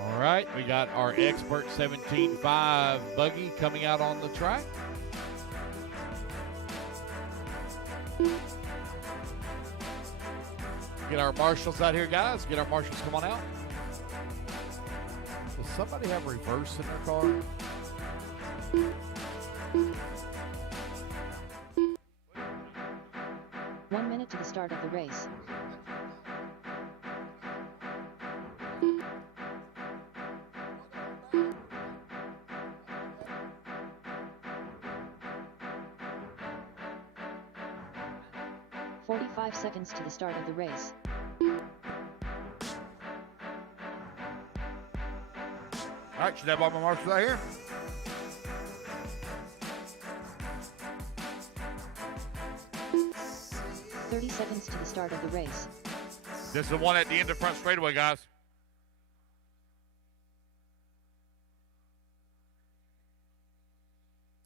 All right, we got our expert 17.5 buggy coming out on the track. Get our marshals out here, guys. Get our marshals, come on out. Does somebody have reverse in their car? One minute to the start of the race. "45 seconds to the start of the race. All right, should have all my marshals out here. "30 seconds to the start of the race. This is the one at the end of front straightaway, guys.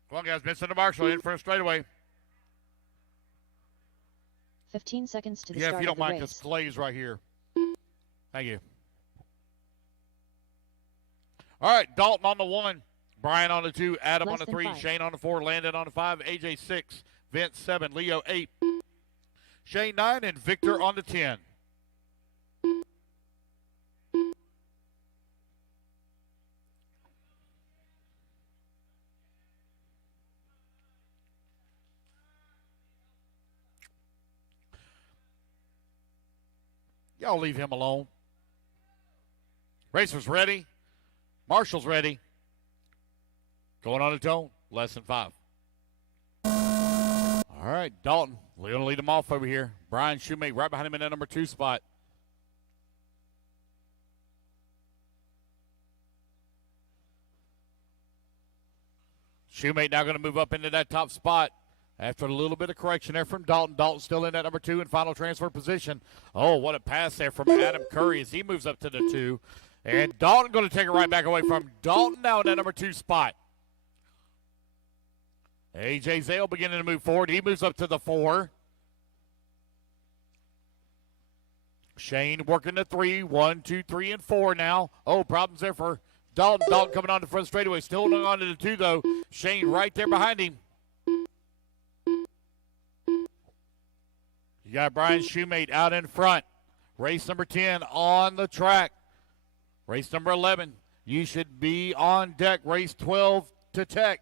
Come on, guys. Vincent the Marshall in front straightaway. 15 seconds to the Yeah, start if you don't of the mind, race. because Clay's right here. Thank you. All right, Dalton on the 1, Brian on the 2, Adam Less on the than 3, 5. Shane on the 4, Landon on the 5, AJ 6, Vince 7, Leo 8, Shane 9, and Victor on the 10. Y'all leave him alone. Racers ready. Marshall's ready. Going on a tone. Less than 5. All right, Dalton. We're going to lead him off over here. Brian Shoemate right behind him in that number 2 spot. Shoemate now going to move up into that top spot. After a little bit of correction there from Dalton. Dalton still in that number 2 in final transfer position. Oh, what a pass there from Adam Curry as he moves up to the 2. And Dalton going to take it right back away from Dalton now in that number 2 spot. AJ Zale beginning to move forward. He moves up to the 4. Shane working the 3. 1, 2, 3, and 4 now. Oh, problems there for Dalton. Dalton coming on the front straightaway. Still holding on to the 2, though. Shane right there behind him. You got Brian Shoemate out in front. Race number 10 on the track. Race number 11, you should be on deck. Race 12 to Tech.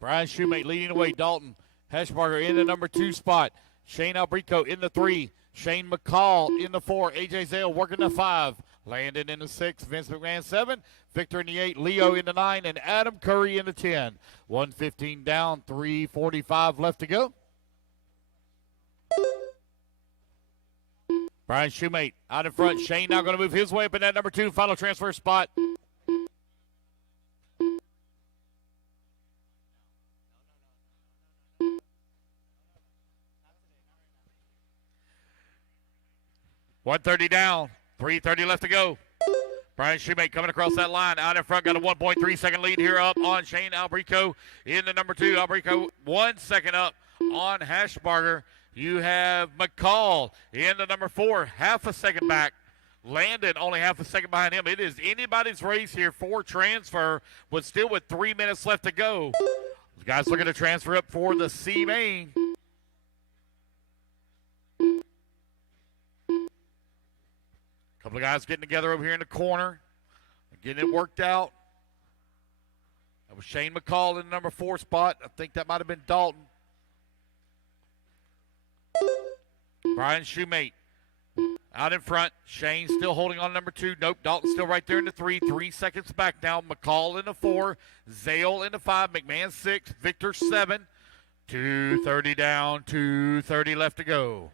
Brian Shoemate leading away. Dalton Hashbarger in the number 2 spot. Shane Albrico in the 3. Shane McCall in the 4. AJ Zale working the 5. Landon in the 6. Vince McMahon 7. Victor in the 8. Leo in the 9. And Adam Curry in the 10. 1:15 down. 3:45 left to go. Brian Shoemate out in front. Shane now going to move his way up in that number 2 final transfer spot. $130 down. 3:30 left to go. Brian Shoemate coming across that line. Out in front, got a 1.3 second lead here up on Shane Albrico in the number 2. Albrico 1 second up on Hashbarger. You have McCall in the number 4, half a second back. Landon only half a second behind him. It is anybody's race here for transfer, but still with 3 minutes left to go. Those guys looking to transfer up for the C main. couple of guys getting together over here in the corner, getting it worked out. That was Shane McCall in the number 4 spot. I think that might have been Dalton. Brian Shoemate out in front. Shane still holding on number 2. Nope, Dalton still right there in the 3. 3 seconds back now. McCall in the 4. Zale in the 5. McMahon 6. Victor 7. 2:30 down. 2:30 left to go.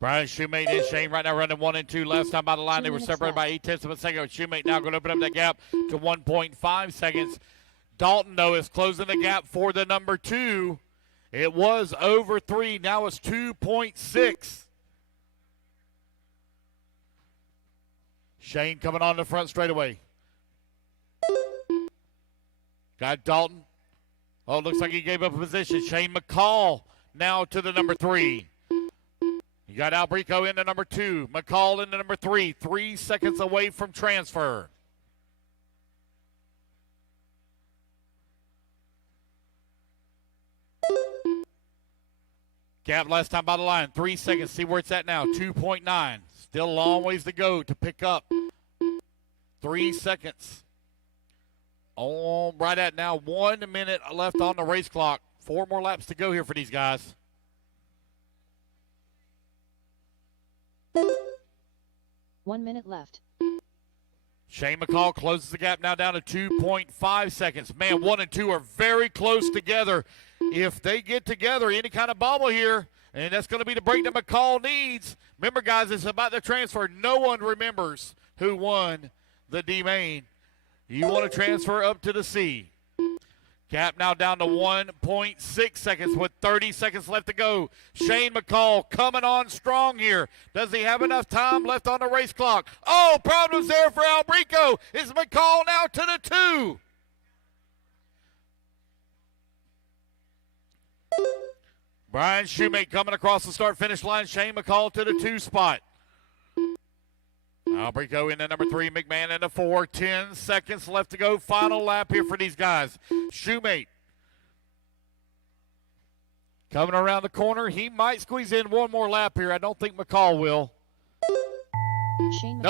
Brian Shoemate and Shane right now running 1 and 2. Last time by the line, they were separated by 8/10 of a second. Shoemate now going to open up that gap to 1.5 seconds. Dalton, though, is closing the gap for the number 2. It was over 3. Now it's 2.6. Shane coming on the front straightaway. Got Dalton. Oh, it looks like he gave up a position. Shane McCall now to the number 3. You got Albrico in the number 2. McCall in the number 3. 3 seconds away from transfer. Gap last time by the line. 3 seconds. See where it's at now. 2.9. Still a long ways to go to pick up. 3 seconds. Oh, right at now. 1 minute left on the race clock. 4 more laps to go here for these guys. One minute left. Shane McCall closes the gap now down to 2.5 seconds. Man, 1 and 2 are very close together. If they get together, any kind of bobble here, and that's going to be the break that McCall needs. Remember, guys, it's about the transfer. No one remembers who won the D main. You want to transfer up to the C. Gap now down to 1.6 seconds with 30 seconds left to go. Shane McCall coming on strong here. Does he have enough time left on the race clock? Oh, problems there for Albrico. Is McCall now to the 2? Brian Shoemate coming across the start-finish line. Shane McCall to the 2 spot. Albrico in the number 3, McMahon in the 4. 10 seconds left to go. Final lap here for these guys. Shoemate coming around the corner. He might squeeze in 1 more lap here. I don't think McCall will. Shane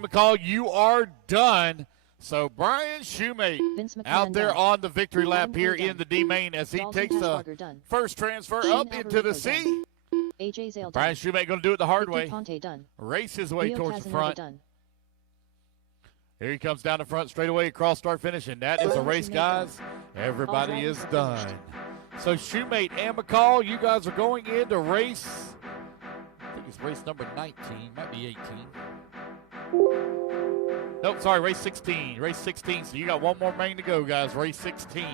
McCall, you are done. So Brian Shoemate out there on the victory lap here in the D main as he takes the first transfer up into the C. Brian Shoemate going to do it the hard way. Race his way towards the front. Here he comes down the front straight away across start finish, and that is a race, guys. Everybody is done. So Shoemate and McCall, you guys are going into race, I think it's race number 19, might be 18. Nope, sorry, race 16. Race 16, so you got 1 more main to go, guys, race 16.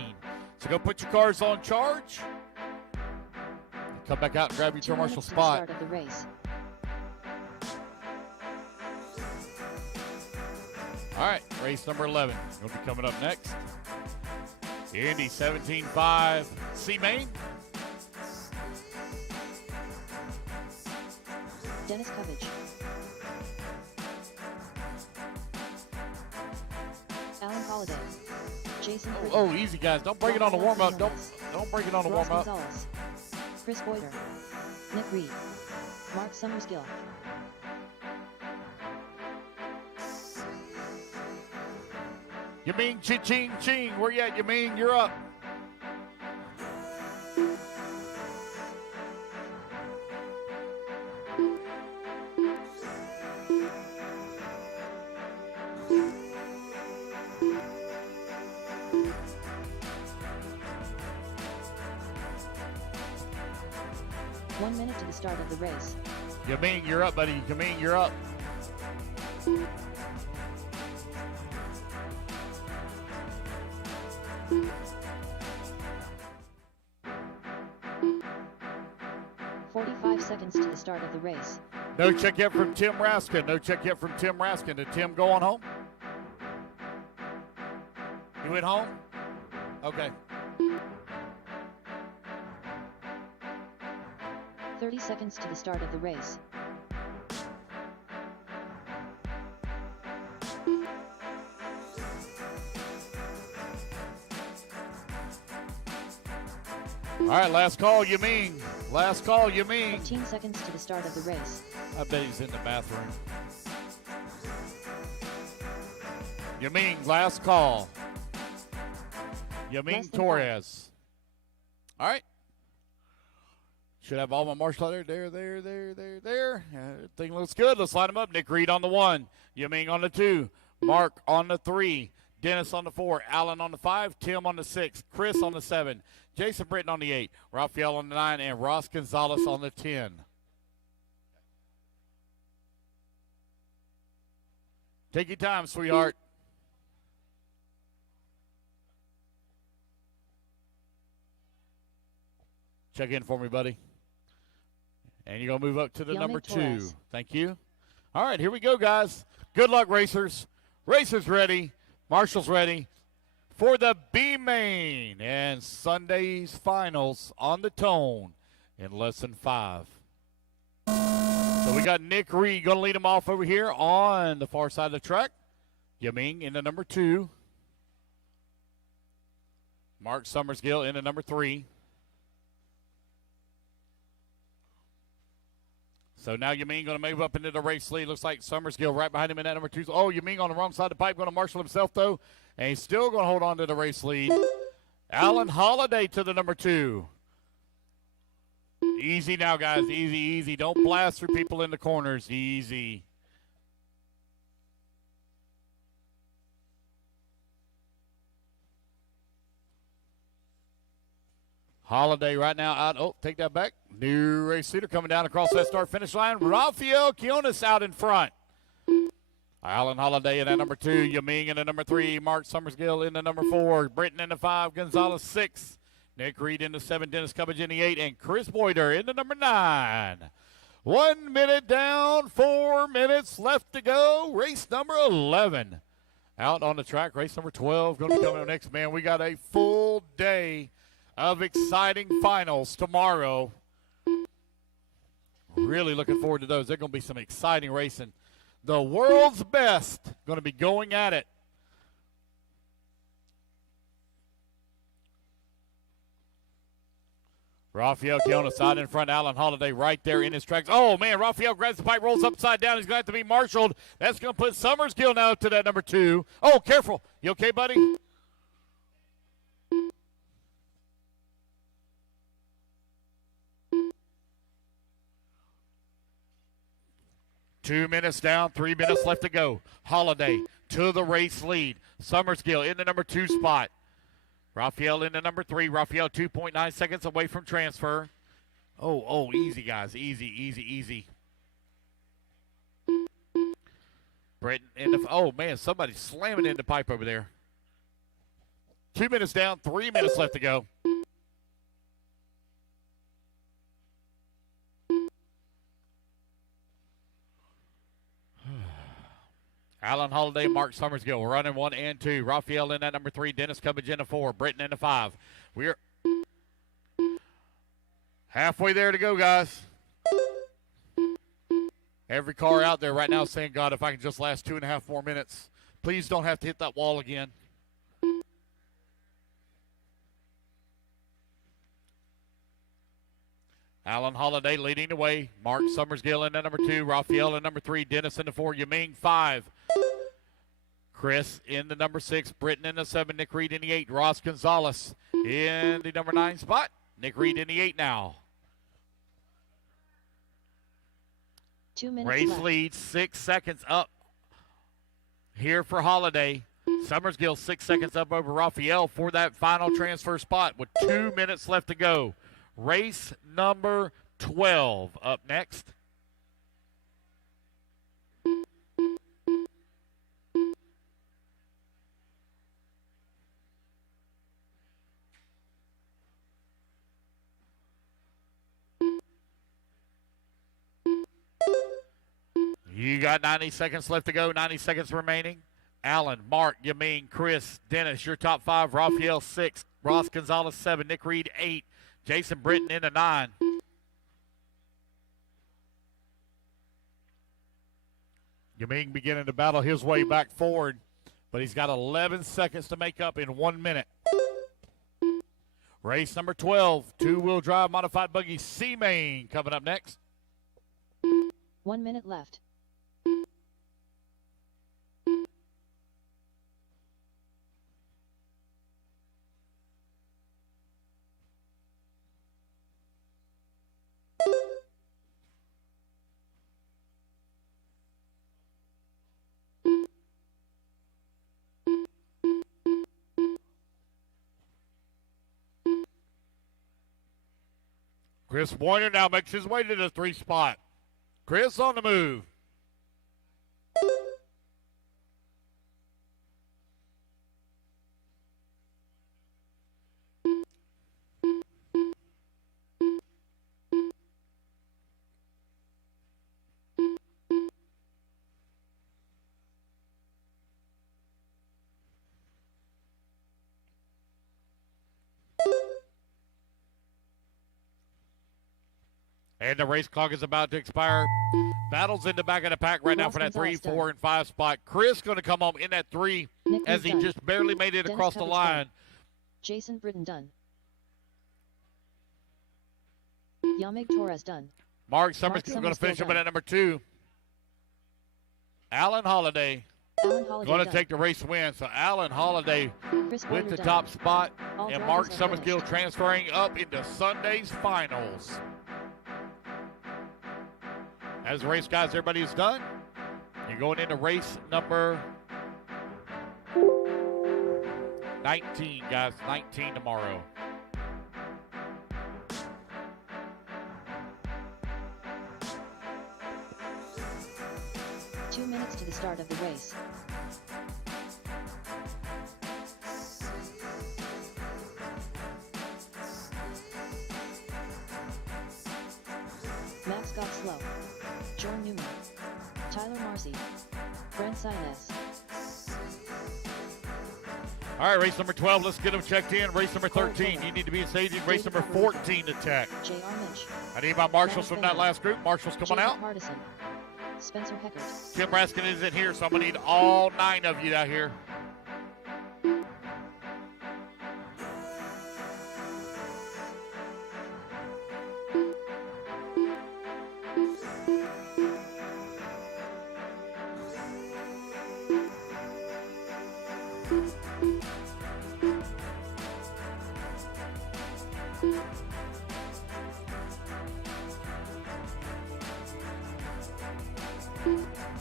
So go put your cars on charge. Come back out and grab your tour marshal spot. Start of the race. All right, race number 11 will be coming up next. Indy 17.5 C main. Dennis Covage. Alan Holiday. Jason. Oh, easy, guys. Don't break it on the warm up. Don't break it on the warm up. Gonzalez. Chris Boyder. Nick Reed. Mark Summerskill. Yameen Ching Ching. Where you at, Yameen? You're up. One minute to the start of the race. Yameen, you're up, buddy. Yameen, you're up. Seconds to the start of the race. No check yet from Tim Raskin. No check yet from Tim Raskin. Did Tim go on home? He went home? Okay. 30 seconds to the start of the race. All right, last call, you mean. Last call, you mean. 15 seconds to the start of the race. I bet he's in the bathroom. You mean last call. You mean Torres. All right. Should have all my marshal there. Everything looks good. Let's line them up. Nick Reed on the 1. Yiming on the 2. Mark on the 3. Dennis on the 4. Allen on the 5. Tim on the 6. Chris on the 7. Jason Britton on the 8. Raphael on the 9. And Ross Gonzalez on the 10. Take your time, sweetheart. Check in for me, buddy. And you're going to move up to the number 2. Thank you. All right, here we go, guys. Good luck, racers. Racers ready. Marshall's ready for the B-Main and Sunday's finals on the Tone in less than 5. So we got Nick Reed going to lead them off over here on the far side of the track. Yiming in the number 2. Mark Summersgill in the number 3. So now Yiming going to move up into the race lead. Looks like Summersgill right behind him in that number 2. Oh, Yiming on the wrong side of the pipe going to marshal himself, though. And he's still going to hold on to the race lead. Alan Holiday to the number 2. Easy now, guys. Easy, easy. Don't blast through people in the corners. Easy. Holiday right now out. Oh, take that back. New race leader coming down across that start-finish line. Rafael Quiones out in front. Alan Holiday in that number 2. Yiming in the number 3. Mark Summersgill in the number 4. Britton in the 5. Gonzalez 6. Nick Reed in the 7. Dennis Cubbage in the 8. And Chris Boyder in the number 9. 1 minute down. 4 minutes left to go. Race number 11. Out on the track. Race number 12 going to be coming up next, man. We got a full day of exciting finals tomorrow. Really looking forward to those. They're going to be some exciting racing. The world's best going to be going at it. Rafael Quiones out in front. Alan Holiday right there in his tracks. Oh, man, Rafael grabs the pipe, rolls upside down. He's going to have to be marshaled. That's going to put Summersgill now up to that number 2. Oh, careful. You okay, buddy? Two minutes down, 3 minutes left to go. Holiday to the race lead. Summersgill in the number 2 spot. Raphael in the number 3. Raphael 2.9 seconds away from transfer. Oh, easy, guys. Easy, easy, easy. Britton in the, oh, man, somebody's slamming in the pipe over there. 2 minutes down, 3 minutes left to go. Alan Holiday, Mark Summersgill running 1 and 2. Raphael in that number 3. Dennis Cubbage in the 4. Britton in the 5. We're halfway there to go, guys. Every car out there right now saying, God, if I can just last 2.5 more minutes. Please don't have to hit that wall again. Alan Holiday leading the way. Mark Summersgill in that number 2. Raphael in number 3. Dennis in the 4. Yiming 5. Chris in the number 6. Britton in the 7. Nick Reed in the 8. Ross Gonzalez in the number 9 spot. Nick Reed in the 8 now. 2 minutes Race left. lead 6 seconds up here for Holiday. Summersgill 6 seconds up over Raphael for that final transfer spot with 2 minutes left to go. Race number 12 up next. You got 90 seconds left to go, 90 seconds remaining. Allen, Mark, Yiming, Chris, Dennis, your top 5. Raphael 6, Ross Gonzalez 7, Nick Reed 8, Jason Britton in the 9. Yaming beginning to battle his way back forward, but he's got 11 seconds to make up in 1 minute. Race number 12, two-wheel drive modified buggy C-Main coming up next. 1 minute left. Chris Boyner now makes his way to the 3 spot. Chris on the move. And the race clock is about to expire. Battles in the back of the pack right now for that 3, 4, and 5 spot. Chris going to come home in that 3 as he just barely made it across the line. Jason Britton done. Yamig Torres done. Mark Summers going to finish up at number 2. Alan Holiday going to take the race win. So Alan Holiday with the top spot, and Mark Summerskill transferring up into Sunday's finals. As the race, guys, everybody is done. You're going into race number 19, guys. 19 tomorrow. Two minutes to the start of the race. Max got slow. Jorn Newman. Tyler Marcy. Brent Silas. All right, race number 12, let's get them checked in. Race number 13, you need to be in staging. Race number 14 to check. J.R. Mitch. I need my marshals from that last group. Marshals, come on out. Hardison. Spencer Heckert. Tim Raskin isn't here, so I'm going to need all 9 of you out here.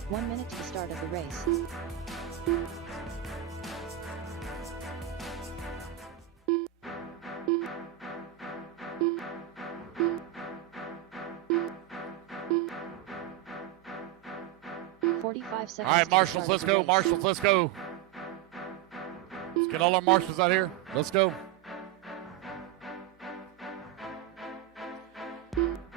One minute to the start of the race. All right, marshals, let's go. Marshals, let's go. Let's get all our marshals out here. Let's go.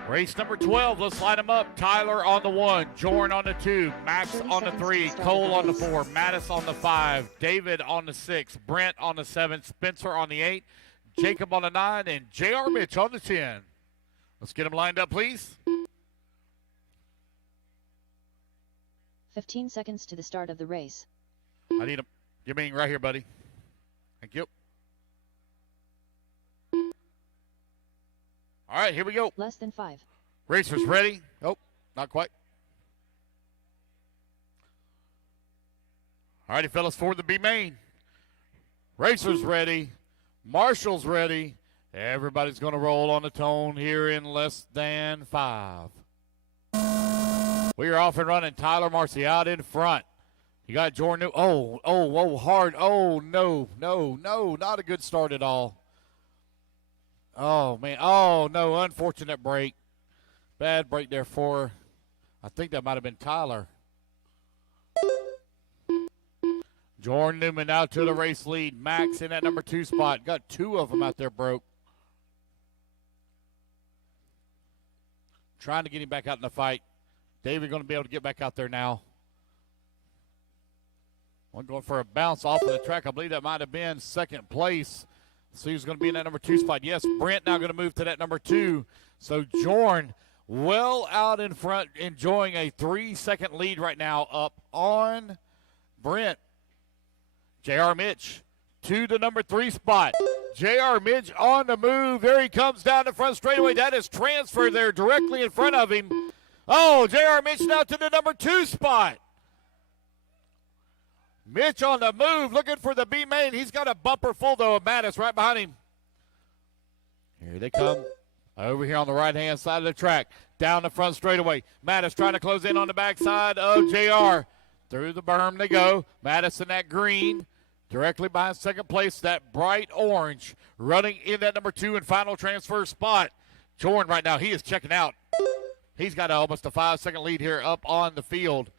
Race number 12, let's line them up. Tyler on the 1, Jorn on the 2, Max on the 3, Cole on the 4, Mattis on the 5, David on the 6, Brent on the 7, Spencer on the 8, Jacob on the 9, and J.R. Mitch on the 10. Let's get them lined up, please. 15 seconds to the start of the race. I need them. You mean right here, buddy. Thank you. All right, here we go. Less than 5. Racers ready? Oh, not quite. All righty, fellas, for the B main. Racers ready. Marshals ready. Everybody's going to roll on the tone here in less than 5. We are off and running. Tyler Marcy out in front. You got Jordan. Oh, hard. Oh, no, not a good start at all. Oh, man. Oh, no, unfortunate break. Bad break there for, I think that might have been Tyler. Jordan Newman out to the race lead. Max in that number 2 spot. Got 2 of them out there broke. Trying to get him back out in the fight. David going to be able to get back out there now. One going for a bounce off of the track. I believe that might have been second place. So he's going to be in that number 2 spot. Yes, Brent now going to move to that number 2. So Jorn well out in front, enjoying a 3-second lead right now up on Brent. J.R. Mitch to the number 3 spot. J.R. Mitch on the move. There he comes down the front straightaway. That is transferred there directly in front of him. Oh, J.R. Mitch now to the number 2 spot. Mitch on the move, looking for the B main. He's got a bumper full, though, of Mattis right behind him. Here they come. Over here on the right-hand side of the track. Down the front straightaway. Mattis trying to close in on the backside of JR. Through the berm they go. Mattis in that green. Directly behind second place, that bright orange. Running in that number 2 and final transfer spot. Jordan right now, he is checking out. He's got almost a 5-second lead here up on the field.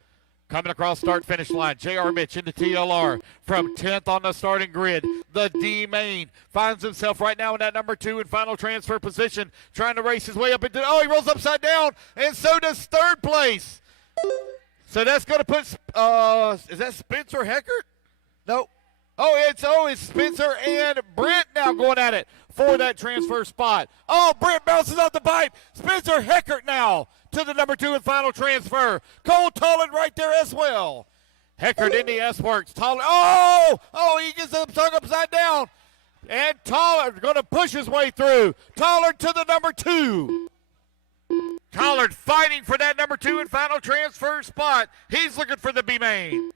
Coming across start-finish line, J.R. Mitch into TLR from 10th on the starting grid. The D main finds himself right now in that number 2 and final transfer position, trying to race his way up into. Oh, he rolls upside down, and so does third place. So that's going to put. Is that Spencer Heckert? No. It's Spencer and Brent now going at it for that transfer spot. Oh, Brent bounces off the pipe. Spencer Heckert now to the number 2 and final transfer. Cole Tollin right there as well. Heckert in the S-Works. Tollin, he gets hung upside down. And Tollin going to push his way through. Tollin to the number 2. Tollin fighting for that number 2 and final transfer spot. He's looking for the B main.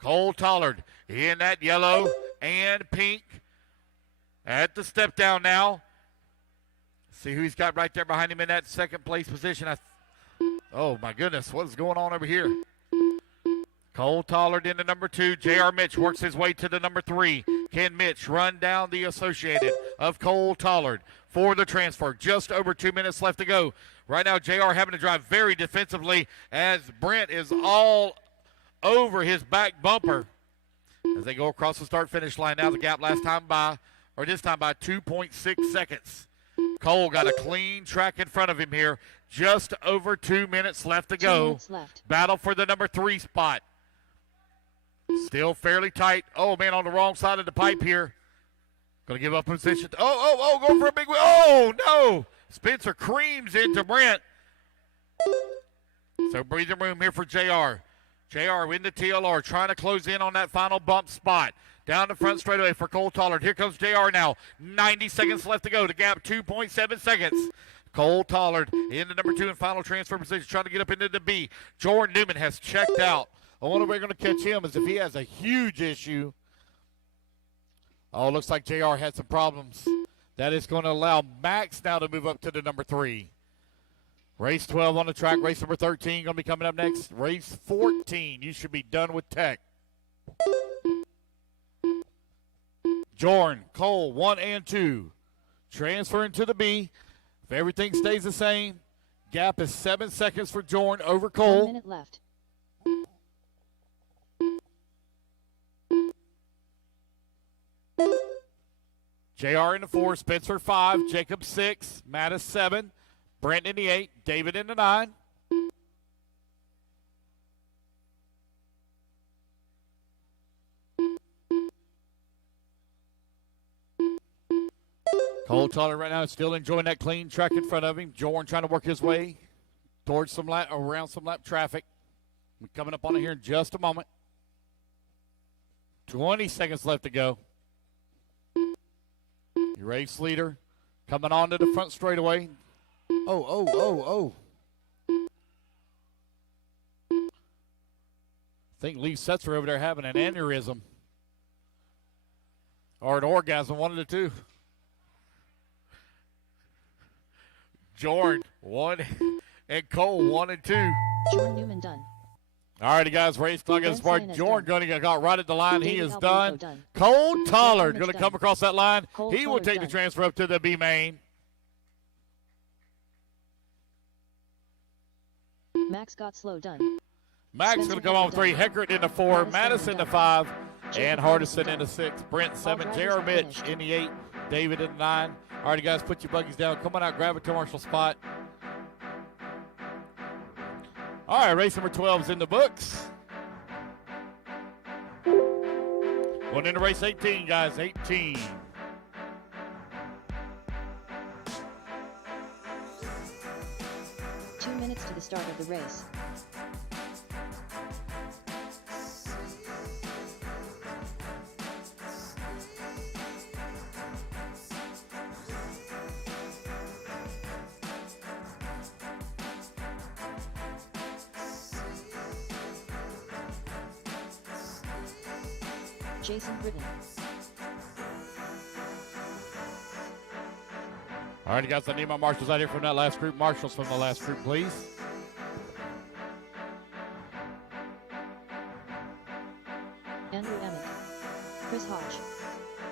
Cole Tollard in that yellow and pink at the step down now. See who he's got right there behind him in that second place position. Oh, my goodness. What is going on over here? Cole Tollard in the number 2. J.R. Mitch works his way to the number 3. Can Mitch run down the associated of Cole Tollard for the transfer? Just over 2 minutes left to go. Right now, J.R. having to drive very defensively as Brent is all over his back bumper as they go across the start-finish line. Now the gap this time by 2.6 seconds. Cole got a clean track in front of him here. Just over 2 minutes left to go. 2 minutes left. Battle for the number 3 spot. Still fairly tight. Oh, man, on the wrong side of the pipe here. Going to give up position. Going for a big win. Oh, no. Spencer creams into Brent. So breathing room here for JR. JR in the TLR, trying to close in on that final bump spot. Down the front straightaway for Cole Tollard. Here comes JR now. 90 seconds left to go. The gap 2.7 seconds. Cole Tollard in the number 2 and final transfer position, trying to get up into the B. Jordan Newman has checked out. I wonder if we're going to catch him as if he has a huge issue. Oh, looks like JR had some problems. That is going to allow Max now to move up to the number 3. Race 12 on the track. Race number 13 going to be coming up next. Race 14. You should be done with tech. Jordan, Cole, 1 and 2. Transferring to the B. If everything stays the same, gap is 7 seconds for Jordan over Cole. 1 minute left. JR in the 4, Spencer 5, Jacob 6, Mattis 7, Brent in the 8, David in the 9. Cole Tollard right now is still enjoying that clean track in front of him. Jordan trying to work his way towards around some lap traffic. We're coming up on it here in just a moment. 20 seconds left to go. Your race leader coming on to the front straightaway. Oh. I think Lee Setzer over there having an aneurysm. Or an orgasm, one of the two. Jordan, 1, and Cole, 1 and 2. Jordan Newman done. All righty, guys, race clock is part. Jordan going to go right at the line. He is done. done. Cole Tollard going to done. come across that line. Cole He will Tollard take done. the transfer up to the B main. Max got slow done. Max going to come on 3. Heckert in the 4. Madison in the 5. And Hardison in the 6. Brent 7. J.R. Mitch in the 8. David in the 9. All righty, guys, put your buggies down. Come on out, grab a commercial spot. All right, race number 12 is in the books. Going into race 18, guys, 18. the start of the race. Jason Britton. All right, guys, I need my marshals out here from that last group. Marshals from the last group, please. Andrew Emmett. Chris Hodge.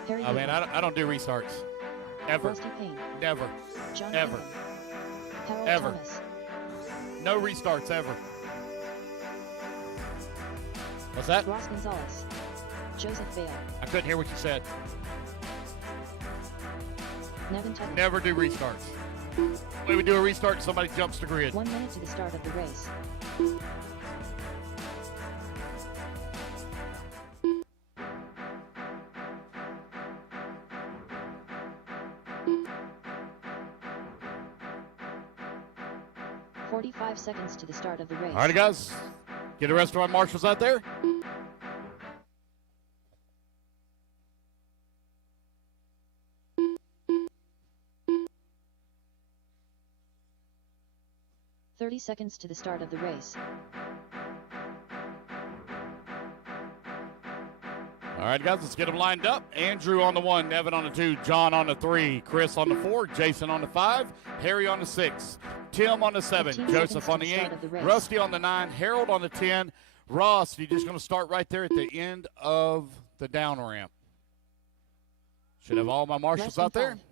Harry Oh, man, I don't do restarts. Ever. Rusty Payne. Never. John Ever. Hammond. Harold Ever. Thomas. No restarts, ever. What's that? Ross Gonzalez. Joseph Bale. I couldn't hear what you said. Nevin Tuttle. Never do restarts. When we do a restart, somebody jumps the grid. 1 minute to the start of the race. "45 seconds to the start of the race. All right, guys. Get the rest of our marshals out there. "30 seconds to the start of the race. All right, guys, let's get them lined up. Andrew on the 1, Nevin on the 2, John on the 3, Chris on the 4, Jason on the 5, Harry on the 6, Tim on the 7, 15 Joseph seconds on to the the 8, start of the race. Rusty on the 9, Harold on the 10, Ross, you're just going to start right there at the end of the down ramp. Should have all my marshals Less than out there. 5.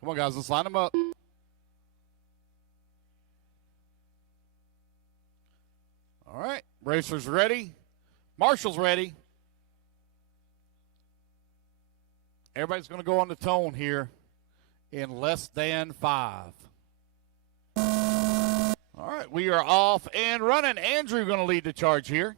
Come on, guys, let's line them up. All right, racers ready. Marshals ready. Everybody's going to go on the tone here in less than 5. All right, we are off and running. Andrew going to lead the charge here.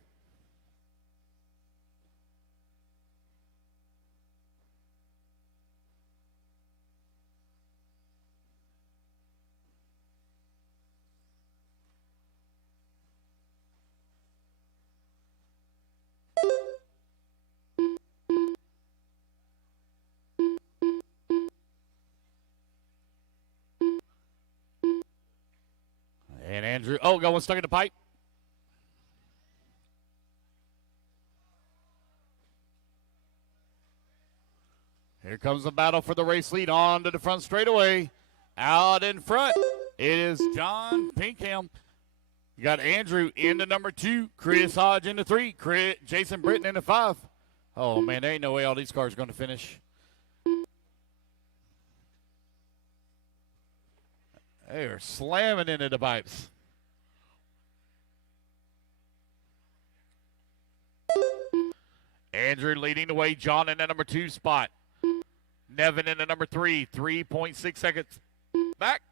And Andrew, got one stuck in the pipe. Here comes the battle for the race lead on to the front straightaway. Out in front, it is John Pinkham. You got Andrew in the number 2, Chris Hodge in the 3, Jason Britton in the 5. Oh, man, there ain't no way all these cars are going to finish. They are slamming into the pipes. Andrew leading the way. John in the number 2 spot. Nevin in the number 3. 3.6 seconds back.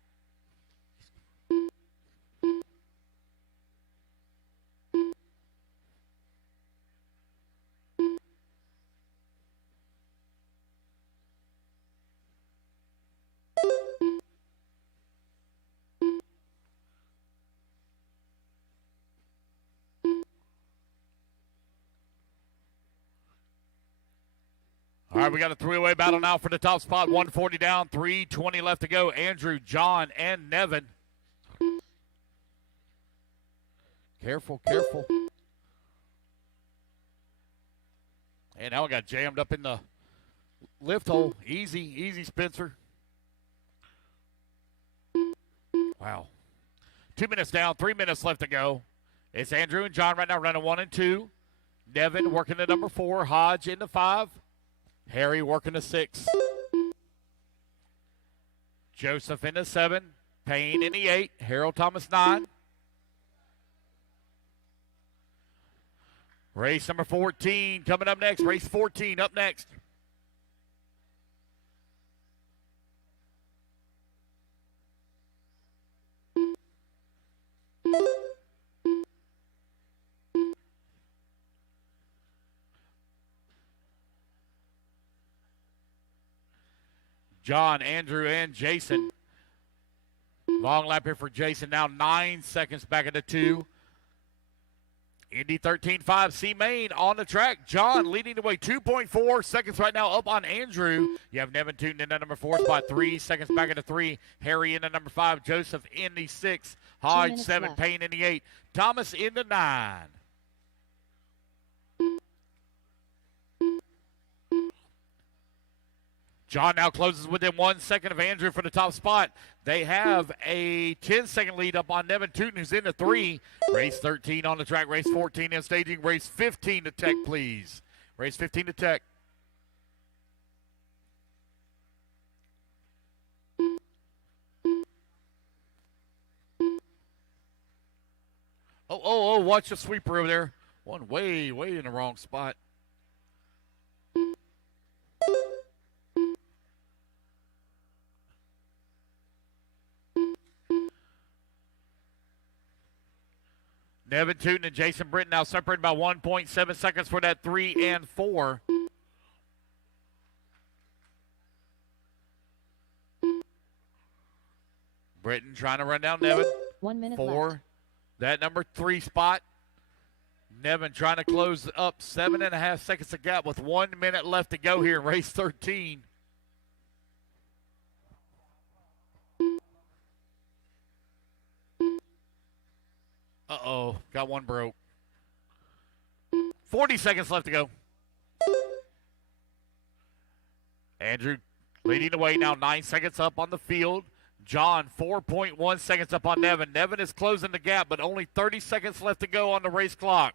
All right, we got a three-way battle now for the top spot. 140 down, 3:20 left to go. Andrew, John, and Nevin. Careful, careful. And now we got jammed up in the lift hole. Easy, easy, Spencer. Wow. 2 minutes down, 3 minutes left to go. It's Andrew and John right now running 1 and 2. Nevin working the number 4. Hodge in the 5. Harry working the 6. Joseph in the 7. Payne in the 8. Harold Thomas 9. Race number 14 coming up next. Race 14 up next. John, Andrew, and Jason. Long lap here for Jason. Now 9 seconds back at the 2. Indy 13.5 C Main on the track. John leading the way 2.4 seconds right now up on Andrew. You have Nevin Tootin in that number 4 spot, 3 seconds back at the 3. Harry in the number 5. Joseph in the 6. Hodge 7. left. Payne in the 8. Thomas in the 9. John now closes within 1 second of Andrew for the top spot. They have a 10-second lead up on Nevin Tootin, who's in the 3. Race 13 on the track. Race 14 in staging. Race 15 to Tech, please. Race 15 to Tech. Oh, watch the sweeper over there. One way in the wrong spot. Nevin Tootin and Jason Britton now separated by 1.7 seconds for that 3 and 4. Britton trying to run down Nevin. 1 minute 4. left. That number 3 spot. Nevin trying to close up 7.5 seconds of gap with 1 minute left to go here in race 13. Uh-oh, got one broke. 40 seconds left to go. Andrew leading the way now, 9 seconds up on the field. John, 4.1 seconds up on Nevin. Nevin is closing the gap, but only 30 seconds left to go on the race clock.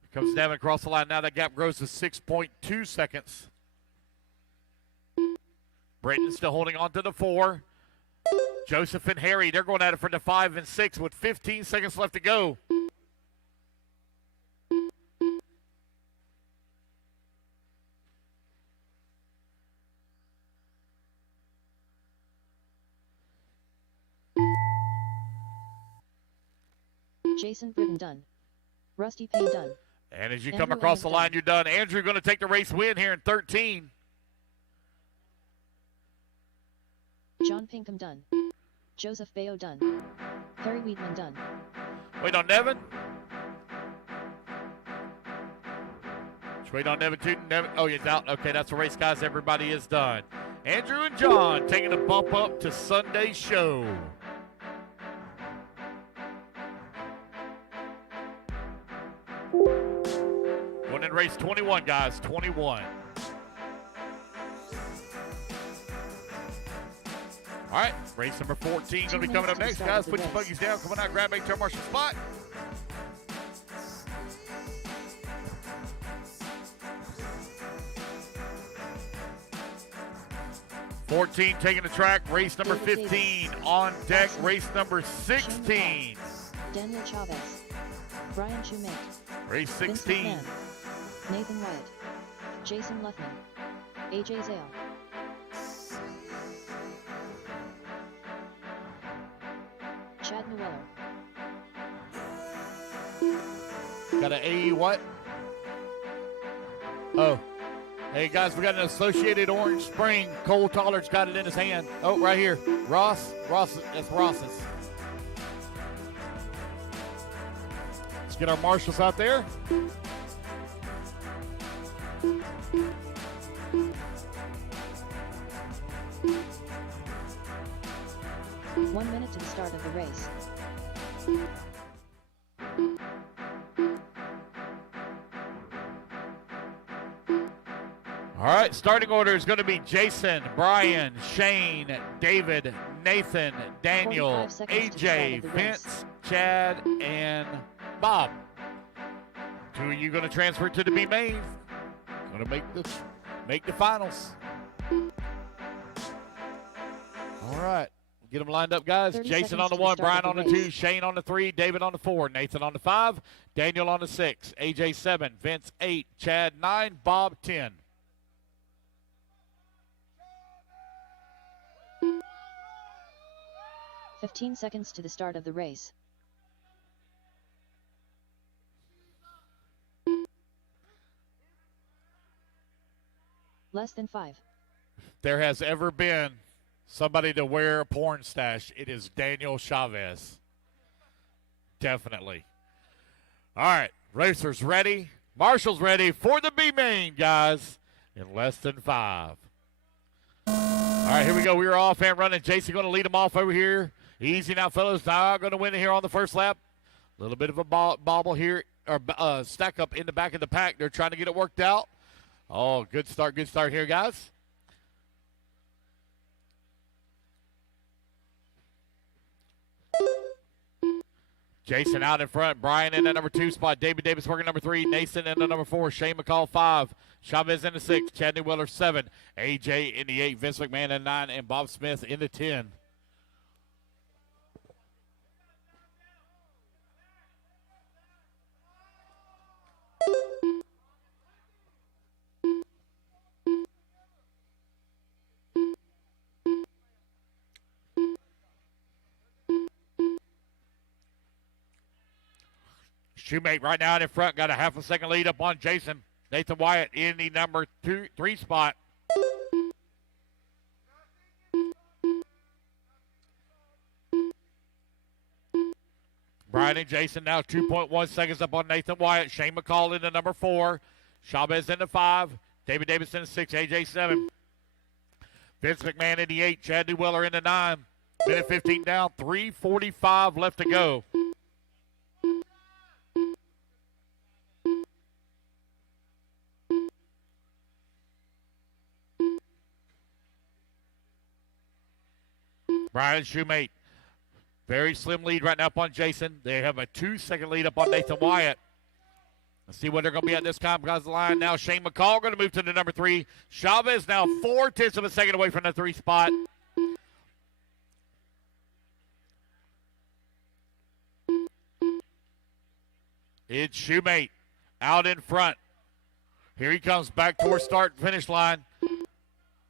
Here comes Nevin across the line. Now that gap grows to 6.2 seconds. Britton still holding on to the 4. Joseph and Harry, they're going at it for the 5 and 6 with 15 seconds left to go. Jason Britton done. Rusty Payne done. And as you Andrew come across the Evans line, you're done. Andrew going to take the race win here in 13. John Pinkham done. Joseph Bayo done. Harry Weedman done. Wait on Nevin. Just wait on Nevin Tootin. Nevin. Oh, he's out. Okay, that's the race, guys. Everybody is done. Andrew and John taking a bump up to Sunday's show. Going in race 21, guys. 21. All right, race number 14 going to be coming up next, guys. Put your buggies down. Come on out, grab a turn marshal spot. #14 taking the track. Race number 15 on deck. Race number 16. Daniel Chavez. Brian Shoemake. Race Vince 16. McMahon. Nathan Wyatt. Jason Luffman. AJ Zale. Chad Noweller. Got an A what? Oh. Hey, guys, we got an Associated Orange Spring. Cole Tollard's got it in his hand. Oh, right here. Ross, that's Ross's. Let's get our marshals out there. One minute to the start of the race. All right, starting order is going to be Jason, Brian, Shane, David, Nathan, Daniel, 45 seconds to the start AJ, of the Vince, race. Chad, and Bob. Two of you going to transfer to the B main. Going to make the finals. All right. Get them lined up, guys. 30 Jason on seconds the to 1, start Brian of on the the 2, race. Shane on the 3, David on the 4, Nathan on the 5, Daniel on the 6, AJ 7, Vince 8, Chad 9, Bob 10. "15 seconds to the start of the race. Less than 5. there has ever been somebody to wear a porn stash, it is Daniel Chavez. Definitely. All right, racers ready. Marshall's ready for the B main, guys, in less than 5. All right, here we go. We are off and running. Jason going to lead them off over here. Easy now, fellas. Now going to win it here on the first lap. A little bit of a bobble here, or stack up in the back of the pack. They're trying to get it worked out. Oh, good start here, guys. Jason out in front. Brian in the number 2 spot. David Davis working number 3. Nathan in the number 4. Shane McCall 5. Chavez in the 6. Chad Newweller 7. AJ in the 8. Vince McMahon in 9. And Bob Smith in the 10. Shoemate right now in front. Got a half a second lead up on Jason. Nathan Wyatt in the number 3 spot. Brian and Jason now 2.1 seconds up on Nathan Wyatt. Shane McCall in the number 4. Chavez in the 5. David Davis in the 6. AJ 7. Vince McMahon in the 8. Chad Newweller in the 9. Minute 15 down. 3:45 left to go. Brian Shoemate, very slim lead right now up on Jason. They have a 2-second lead up on Nathan Wyatt. Let's see what they're going to be at this time, guys. The line now. Shane McCall going to move to the number 3. Chavez now 0.4 of a second away from the 3 spot. It's Shoemate out in front. Here he comes back towards start and finish line.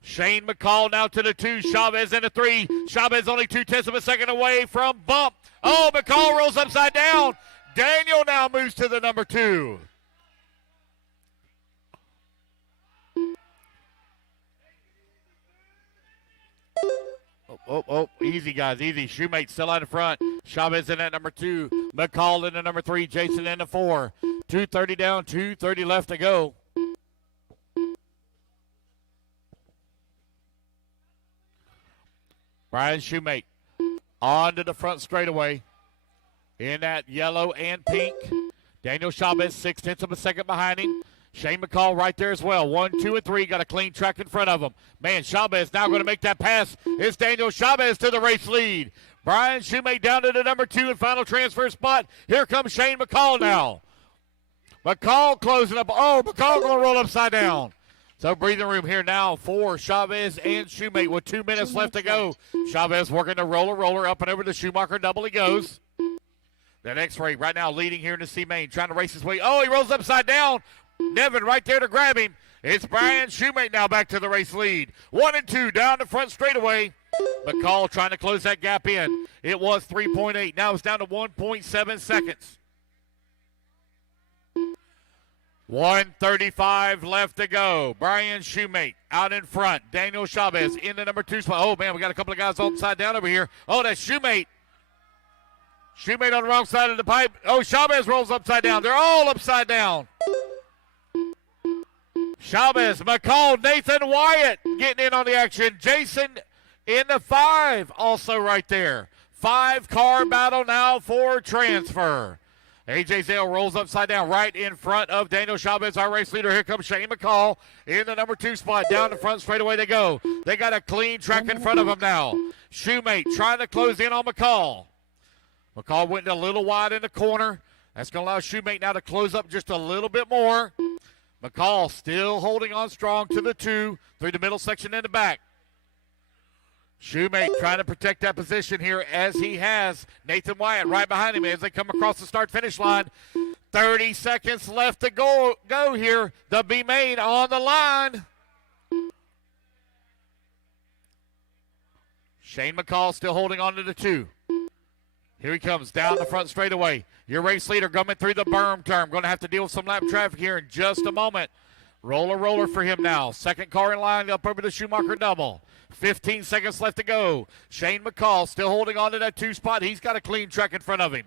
Shane McCall now to the 2. Chavez in the 3. Chavez only 0.2 of a second away from bump. Oh, McCall rolls upside down. Daniel now moves to the number 2. Oh, easy, guys, easy. Shoemate still out in front. Chavez in at number 2. McCall in the number 3. Jason in the 4. 2:30 down, 2:30 left to go. Brian Shoemate on to the front straightaway in that yellow and pink. Daniel Chavez 0.6 of a second behind him. Shane McCall right there as well. 1, 2, and 3. Got a clean track in front of him. Man, Chavez now going to make that pass. It's Daniel Chavez to the race lead. Brian Shoemate down to the number 2 and final transfer spot. Here comes Shane McCall now. McCall closing up. Oh, McCall going to roll upside down. So breathing room here now for Chavez and Shoemate with 2 minutes left to go. Chavez working the roller up and over to Schumacher. Double he goes. That X-ray right now leading here in the C main, trying to race his way. Oh, he rolls upside down. Nevin right there to grab him. It's Brian Shoemate now back to the race lead. 1 and 2 down the front straightaway. McCall trying to close that gap in. It was 3.8. Now it's down to 1.7 seconds. 1:35 left to go. Brian Shoemate out in front. Daniel Chavez in the number 2 spot. Oh, man, we got a couple of guys upside down over here. Oh, that's Shoemate. Shoemate on the wrong side of the pipe. Oh, Chavez rolls upside down. They're all upside down. Chavez, McCall, Nathan Wyatt getting in on the action. Jason in the 5 also right there. 5-car battle now for transfer. AJ Zale rolls upside down right in front of Daniel Chavez, our race leader. Here comes Shane McCall in the number 2 spot. Down the front straightaway they go. They got a clean track in front of them now. Shoemate trying to close in on McCall. McCall went a little wide in the corner. That's going to allow Shoemate now to close up just a little bit more. McCall still holding on strong to the 2 through the middle section in the back. Shoemate trying to protect that position here as he has Nathan Wyatt right behind him as they come across the start-finish line. 30 seconds left to go here. The B main on the line. Shane McCall still holding on to the 2. Here he comes down the front straightaway. Your race leader coming through the berm turn. Going to have to deal with some lap traffic here in just a moment. Roller for him now. Second car in line up over the Schumacher double. 15 seconds left to go. Shane McCall still holding on to that 2 spot. He's got a clean track in front of him.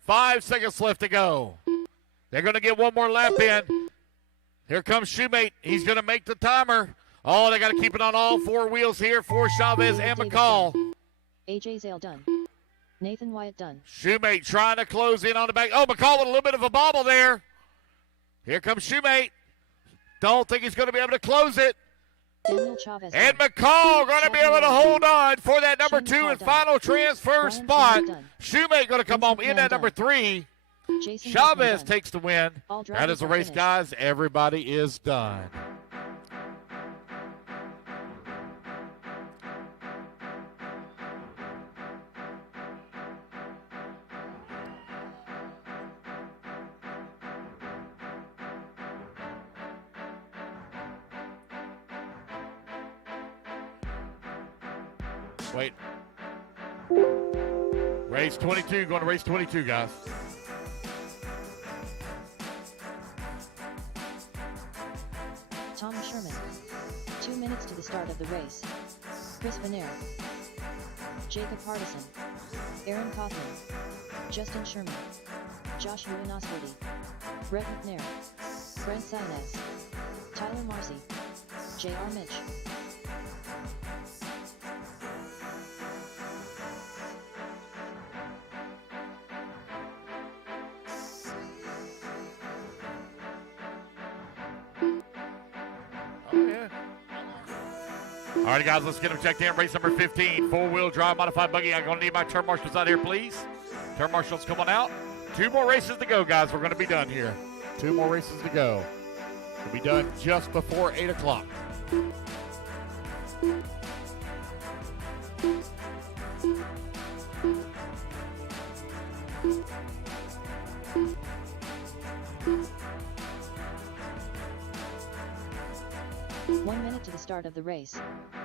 5 seconds left to go. They're going to get one more lap in. Here comes Shoemate. He's going to make the timer. Oh, they got to keep it on all 4 wheels here for Chavez and McCall. AJ Zale done. Nathan Wyatt done. Shoemate trying to close in on the back. Oh, McCall with a little bit of a bobble there. Here comes Shoemate. Don't think he's going to be able to close it. Daniel Chavez and McCall going to be able to hold on for that number 2 and final transfer spot. Shoemate going to come home in at number 3. Chavez takes the win. That is the race, guys. Everybody is done. Wait. Race 22, going to race 22, guys. Tom Sherman. 2 minutes to the start of the race. Chris Venaire. Jacob Hardison. Aaron Kaufman. Justin Sherman. Joshua Nosworthy. Brett McNair. Brent Sinez. Tyler Marcy. J.R. Mitch. All right, guys, let's get them checked in. Race number 15, 4-wheel drive modified buggy. I'm going to need my turn marshals out here, please. Turn marshals, come on out. 2 more races to go, guys. We're going to be done here. 2 more races to go. We'll be done just before 8 o'clock. To the start of the race.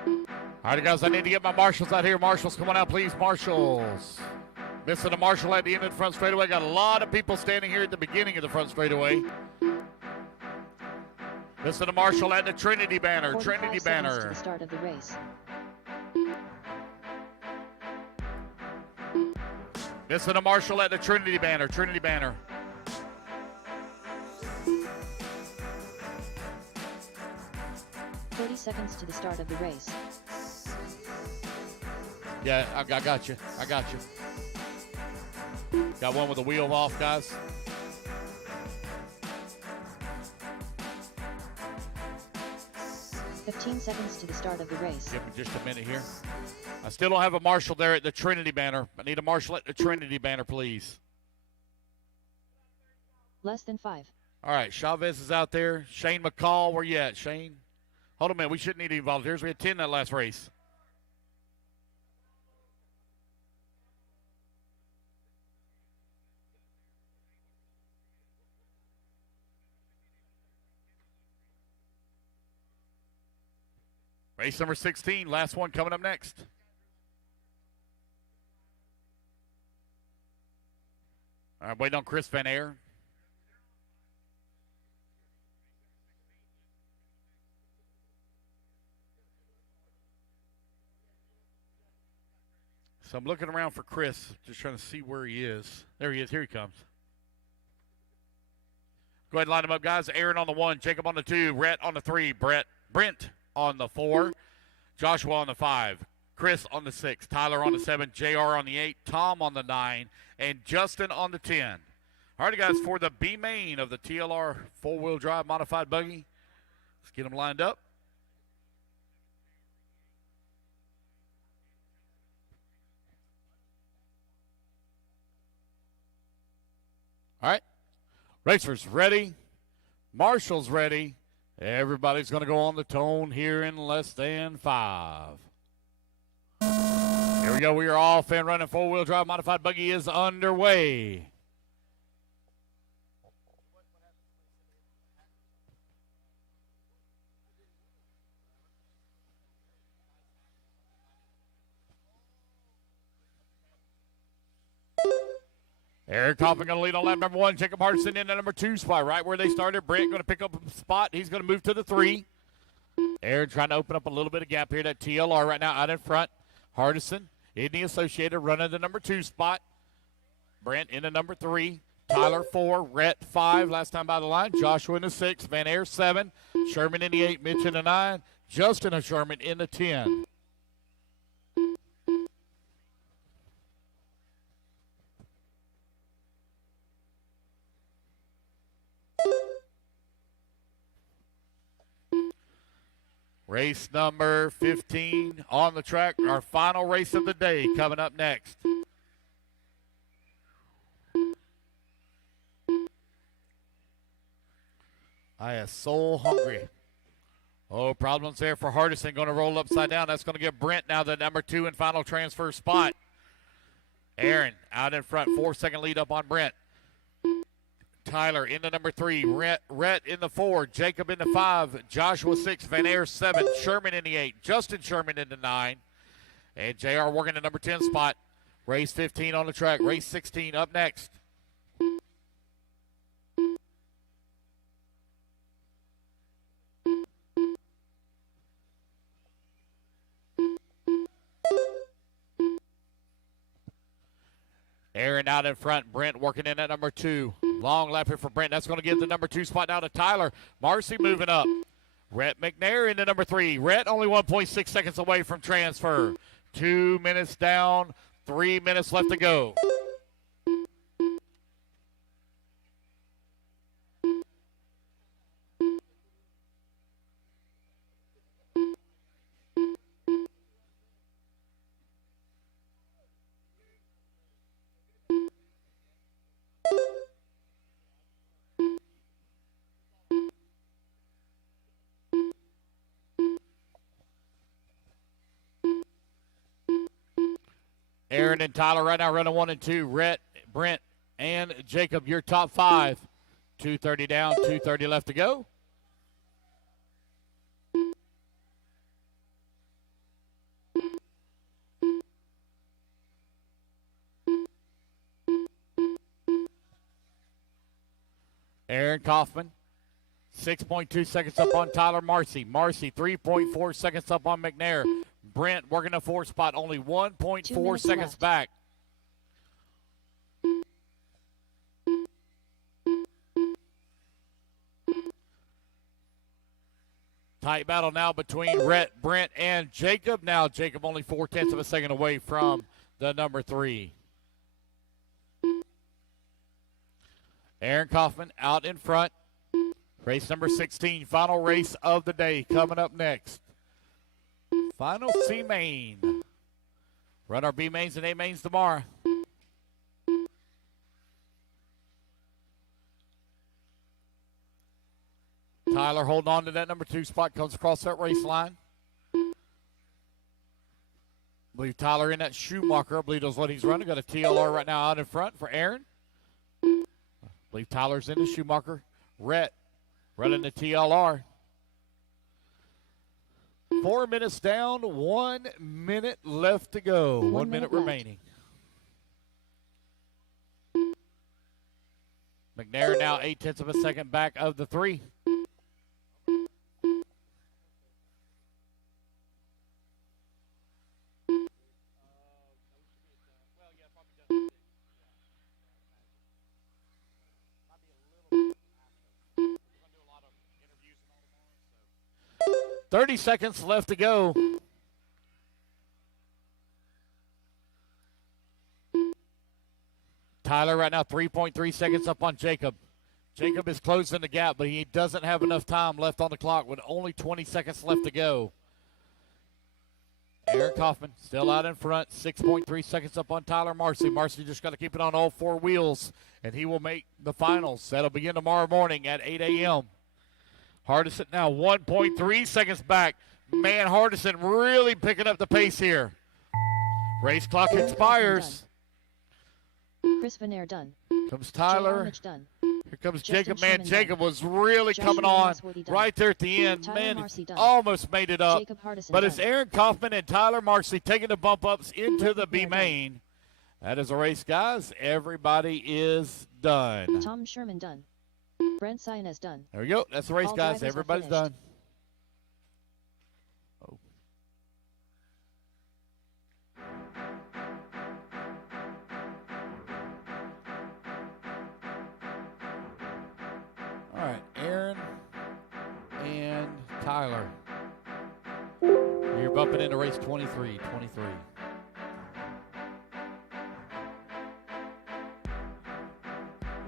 All right, guys, I need to get my marshals out here. Marshals, come on out, please. Marshals. Missing a marshal at the end of the front straightaway. Got a lot of people standing here at the beginning of the front straightaway. Missing a marshal at the Trinity banner. Trinity banner. To the start of the race. Missing a marshal at the Trinity banner. Trinity banner. Seconds to the start of the race. Yeah, I got you. I got you. Got one with the wheel off, guys. $15 seconds to the start of the race. Give me just a minute here. I still don't have a marshal there at the Trinity banner. I need a marshal at the Trinity banner, please. Less than 5. All right, Chavez is out there. Shane McCall, where you at, Shane? Hold on a minute. We shouldn't need any volunteers. We had 10 that last race. Race number 16. Last one coming up next. All right, waiting on Chris Van Air. So I'm looking around for Chris, just trying to see where he is. There he is. Here he comes. Go ahead and line them up, guys. Aaron on the 1, Jacob on the 2, Brett on the 3, Brent on the 4, Joshua on the 5, Chris on the 6, Tyler on the 7, JR on the 8, Tom on the 9, and Justin on the 10. All right, guys, for the B main of the TLR 4-wheel drive modified buggy, let's get them lined up. All right, racers ready, marshals ready. Everybody's going to go on the tone here in less than 5. Here we go. We are off and running. 4-wheel drive modified buggy is underway. Aaron Kaufman going to lead on lap number 1. Jacob Hardison in the number 2 spot, right where they started. Brent going to pick up a spot. He's going to move to the 3. Aaron trying to open up a little bit of gap here. That TLR right now out in front. Hardison in the Associated running the number 2 spot. Brent in the number 3. Tyler 4. Rhett 5 last time by the line. Joshua in the 6. Van Air 7. Sherman in the 8. Mitch in the 9. Justin and Sherman in the 10. Race number 15 on the track. Our final race of the day coming up next. I am so hungry. Oh, problems there for Hardison. Going to roll upside down. That's going to give Brent now the number 2 and final transfer spot. Aaron out in front. 4-second lead up on Brent. Tyler in the number 3. Rhett in the 4. Jacob in the 5. Joshua 6. Van Air 7. Sherman in the 8. Justin Sherman in the 9. And JR working the number 10 spot. Race 15 on the track. Race 16 up next. Aaron out in front. Brent working in at number 2. Long lap here for Brent. That's going to give the number 2 spot now to Tyler. Marcy moving up. Rhett McNair in the number 3. Rhett only 1.6 seconds away from transfer. 2 minutes down. 3 minutes left to go. Aaron and Tyler right now running 1 and 2. Rhett, Brent, and Jacob, your top 5. 2:30 down, 2:30 left to go. Aaron Kaufman, 6.2 seconds up on Tyler Marcy. Marcy, 3.4 seconds up on McNair. Brent working a 4 spot, only 1.4 seconds left. back. Tight battle now between Rhett, Brent, and Jacob. Now Jacob only 0.4 of a second away from the number 3. Aaron Kaufman out in front. Race number 16, final race of the day coming up next. Final C main. Run our B mains and A mains tomorrow. Tyler holding on to that number 2 spot, comes across that race line. I believe Tyler in that Schumacher. I believe that's what he's running. Got a TLR right now out in front for Aaron. I believe Tyler's in the Schumacher. Rhett running the TLR. 4 minutes down, 1 minute left to go. 1 minute remaining. McNair now 0.8 of a second back of the 3. .30 seconds left to go. Tyler right now 3.3 seconds up on Jacob. Jacob is closing the gap, but he doesn't have enough time left on the clock with only 20 seconds left to go. Aaron Kaufman still out in front, 6.3 seconds up on Tyler Marcy. Marcy just got to keep it on all 4 wheels, and he will make the finals. That'll begin tomorrow morning at 8 a.m. Hardison now 1.3 seconds back. Man, Hardison really picking up the pace here. Race clock expires. Chris Van Air done. Comes Tyler. J. done. Here comes Justin Jacob. Man, Sherman Jacob done. was really Joshua coming on Masworthy done. right there at the end. Tyler Man, Marcy done. almost made it up. Jacob Hardison But it's done. Aaron Kaufman and Tyler Marcy taking the bump ups into the B main That is a race, guys. Everybody is done. Tom Sherman done. Brent Sionez done. There we go. That's the race, All guys. drivers are Everybody's finished. done. Oh. All right, Aaron and Tyler. You're bumping into race 23.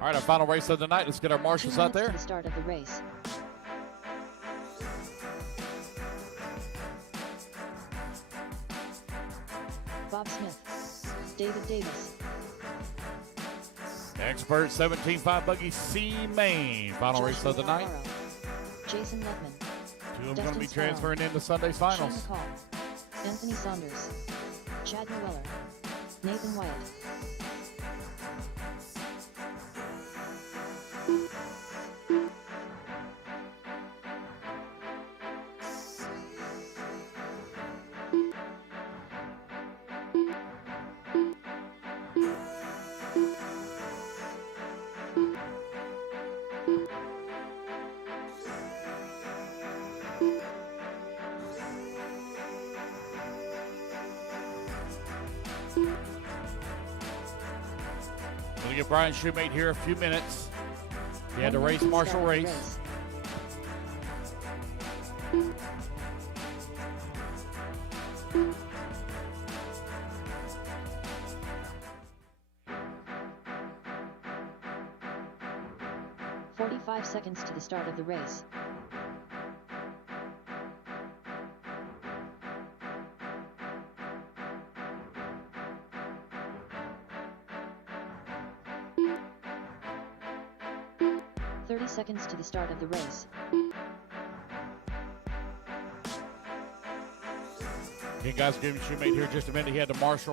All right, our final race of the night. Let's get our 2 marshals out minutes to there. the start of the race. Bob Smith. David Davis. Expert 17.5 buggy C Main. Final race of the night. Alfaro. Jason Lutman. Two of them going to be Dustin transferring into Sunday's Shane finals. McCall. Anthony Saunders. Chad Nweller. Nathan Wyatt. We'll get Brian Shoemate here a few minutes. He had to 1 race minute to marshal start the race. 45 seconds to the start of the race. Seconds to the start of the race. Okay, guys, give me Shoemate here just a minute. He had to race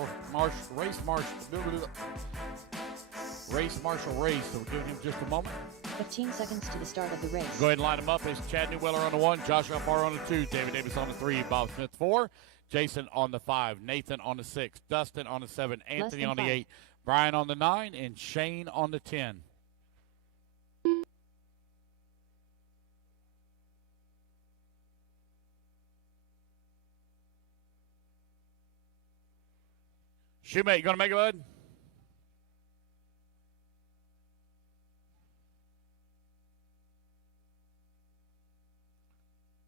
marshal race. So we're giving him just a moment. 15 seconds to the start of the race. Go ahead and line them up. It's Chad Nweller on the 1, Josh Alfaro on the 2, David Davis on the 3, Bob Smith 4, Jason on the 5, Nathan on the 6, Dustin on the 7, Anthony on the 8, Brian on the 9, and Shane on the 10. Shoemate, you going to make it, bud?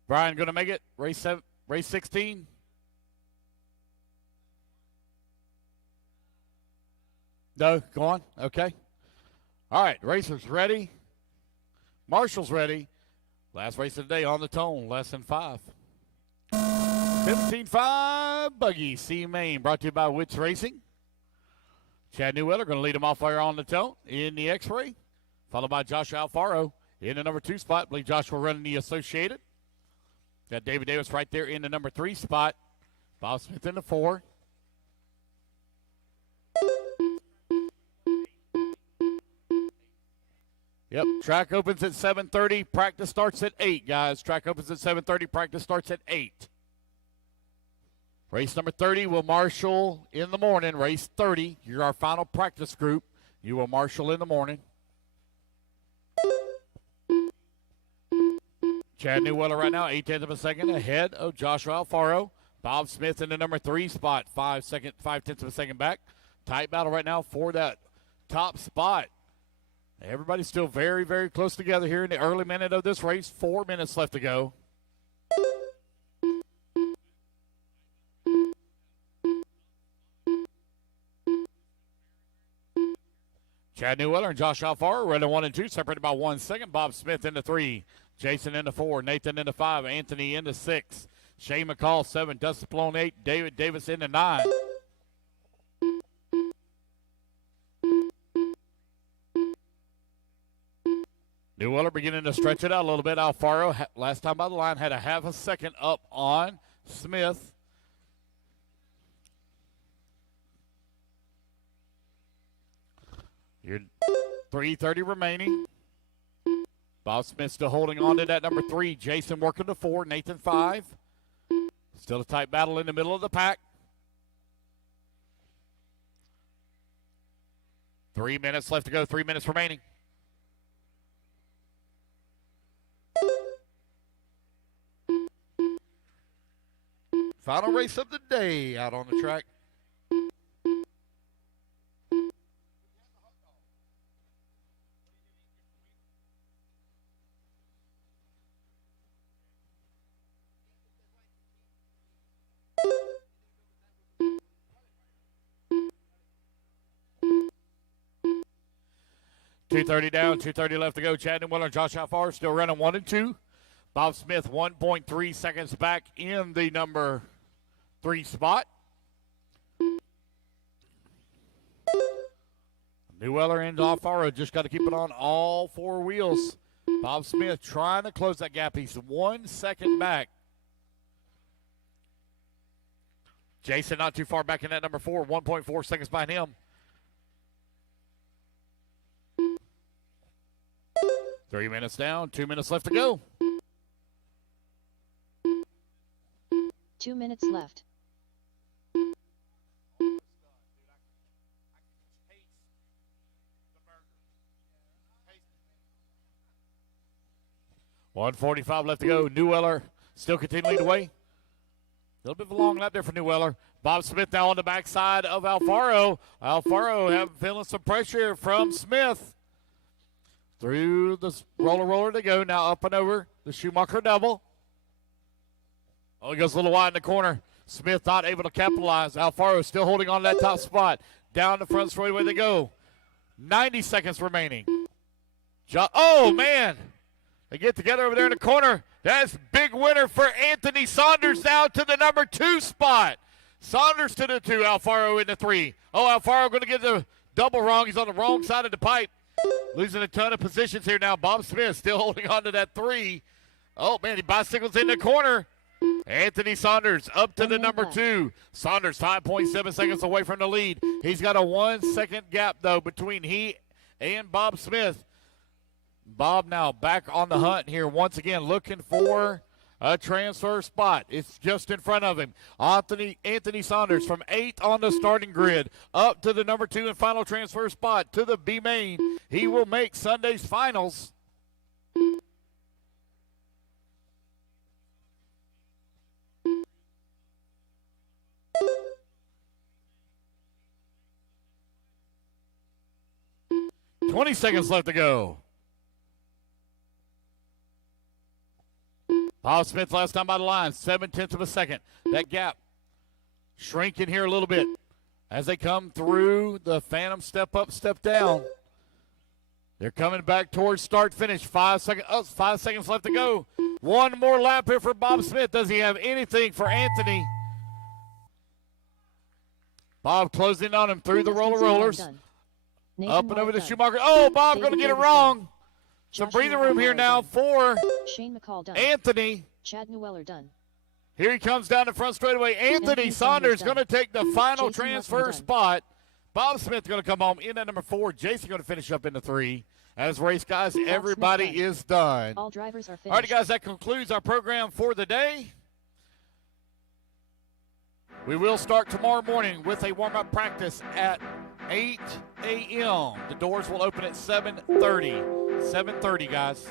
Brian, going to make it? Race 16? No, go on. Okay. All right, racers ready. Marshall's ready. Last race of the day on the tone, less than 5. 17.5 Buggy C Main, brought to you by Wits Racing. Chad Nweller going to lead them off fire on the tone in the X-Ray, followed by Josh Alfaro in the number 2 spot. I believe Josh will run in the Associated. Got David Davis right there in the number 3 spot. Bob Smith in the 4. Yep, track opens at 7:30. Practice starts at 8, guys. Track opens at 7:30. Practice starts at 8. Race number 30 will marshal in the morning. Race 30, you're our final practice group. You will marshal in the morning. Chad Nweller right now, 0.8 of a second ahead of Joshua Alfaro. Bob Smith in the number 3 spot, 0.5 of a second back. Tight battle right now for that top spot. Everybody's still very, very close together here in the early minute of this race. 4 minutes left to go. Chad Nweller and Josh Alfaro running 1 and 2, separated by 1 second. Bob Smith in the 3, Jason in the 4, Nathan in the 5, Anthony in the 6, Shane McCall 7, Dustin Plone 8, David Davis in the 9. Nweller beginning to stretch it out a little bit. Alfaro, last time by the line, had a half a second up on Smith. You're 3:30 remaining. Bob Smith still holding on to that number 3. Jason working to 4. Nathan 5. Still a tight battle in the middle of the pack. 3 minutes left to go, 3 minutes remaining. Final race of the day out on the track. .230 down, 2:30 left to go. Chad Newweller, Josh Alfaro still running 1 and 2. Bob Smith 1.3 seconds back in the number 3 spot. Newweller and Alfaro just got to keep it on all 4 wheels. Bob Smith trying to close that gap. He's 1 second back. Jason not too far back in that number 4, 1.4 seconds behind him. 3 minutes down, 2 minutes left to go. 2 minutes left. .145 left to go. Newweller still continuing to weigh. A little bit of a long lap there for Newweller. Bob Smith now on the backside of Alfaro. Alfaro feeling some pressure from Smith. Through the roller to go. Now up and over the Schumacher double. Oh, he goes a little wide in the corner. Smith not able to capitalize. Alfaro still holding on to that top spot. Down the front straightaway they go. 90 seconds remaining. Oh, man. They get together over there in the corner. That's big winner for Anthony Saunders down to the number 2 spot. Saunders to the 2, Alfaro in the 3. Oh, Alfaro going to get the double wrong. He's on the wrong side of the pipe. Losing a ton of positions here now. Bob Smith still holding on to that 3. Oh, man, he bicycles in the corner. Anthony Saunders up to the number 2. Saunders 5.7 seconds away from the lead. He's got a 1 second gap, though, between he and Bob Smith. Bob now back on the hunt here once again, looking for a transfer spot. It's just in front of him. Anthony Saunders from 8th on the starting grid up to the number 2 and final transfer spot to the B main. He will make Sunday's finals. .20 seconds left to go. Bob Smith last time by the line, 0.7 of a second. That gap shrinking here a little bit as they come through the Phantom step up, step down. They're coming back towards start finish. 5 seconds left to go. One more lap here for Bob Smith. Does he have anything for Anthony? Bob closing on him through the rollers. Up and over the Schumacher. Oh, Bob going to get it wrong. Some breathing room here now for Anthony. Chad Newweller done. Here he comes down the front straightaway. Anthony Saunders going to take the final transfer spot. Bob Smith going to come home in at number 4. Jason going to finish up in the 3. As race guys, everybody is done. All drivers are finished. All right, guys, that concludes our program for the day. We will start tomorrow morning with a warm-up practice at 8 a.m. The doors will open at 7:30. 7:30, guys.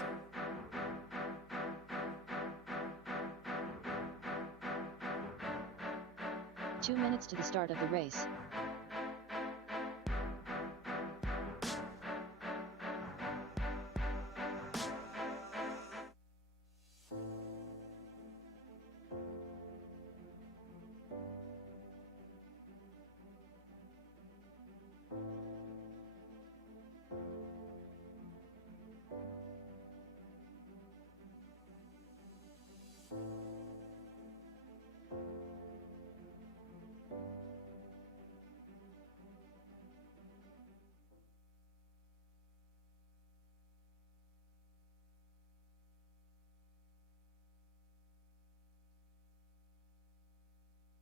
Two minutes to the start of the race.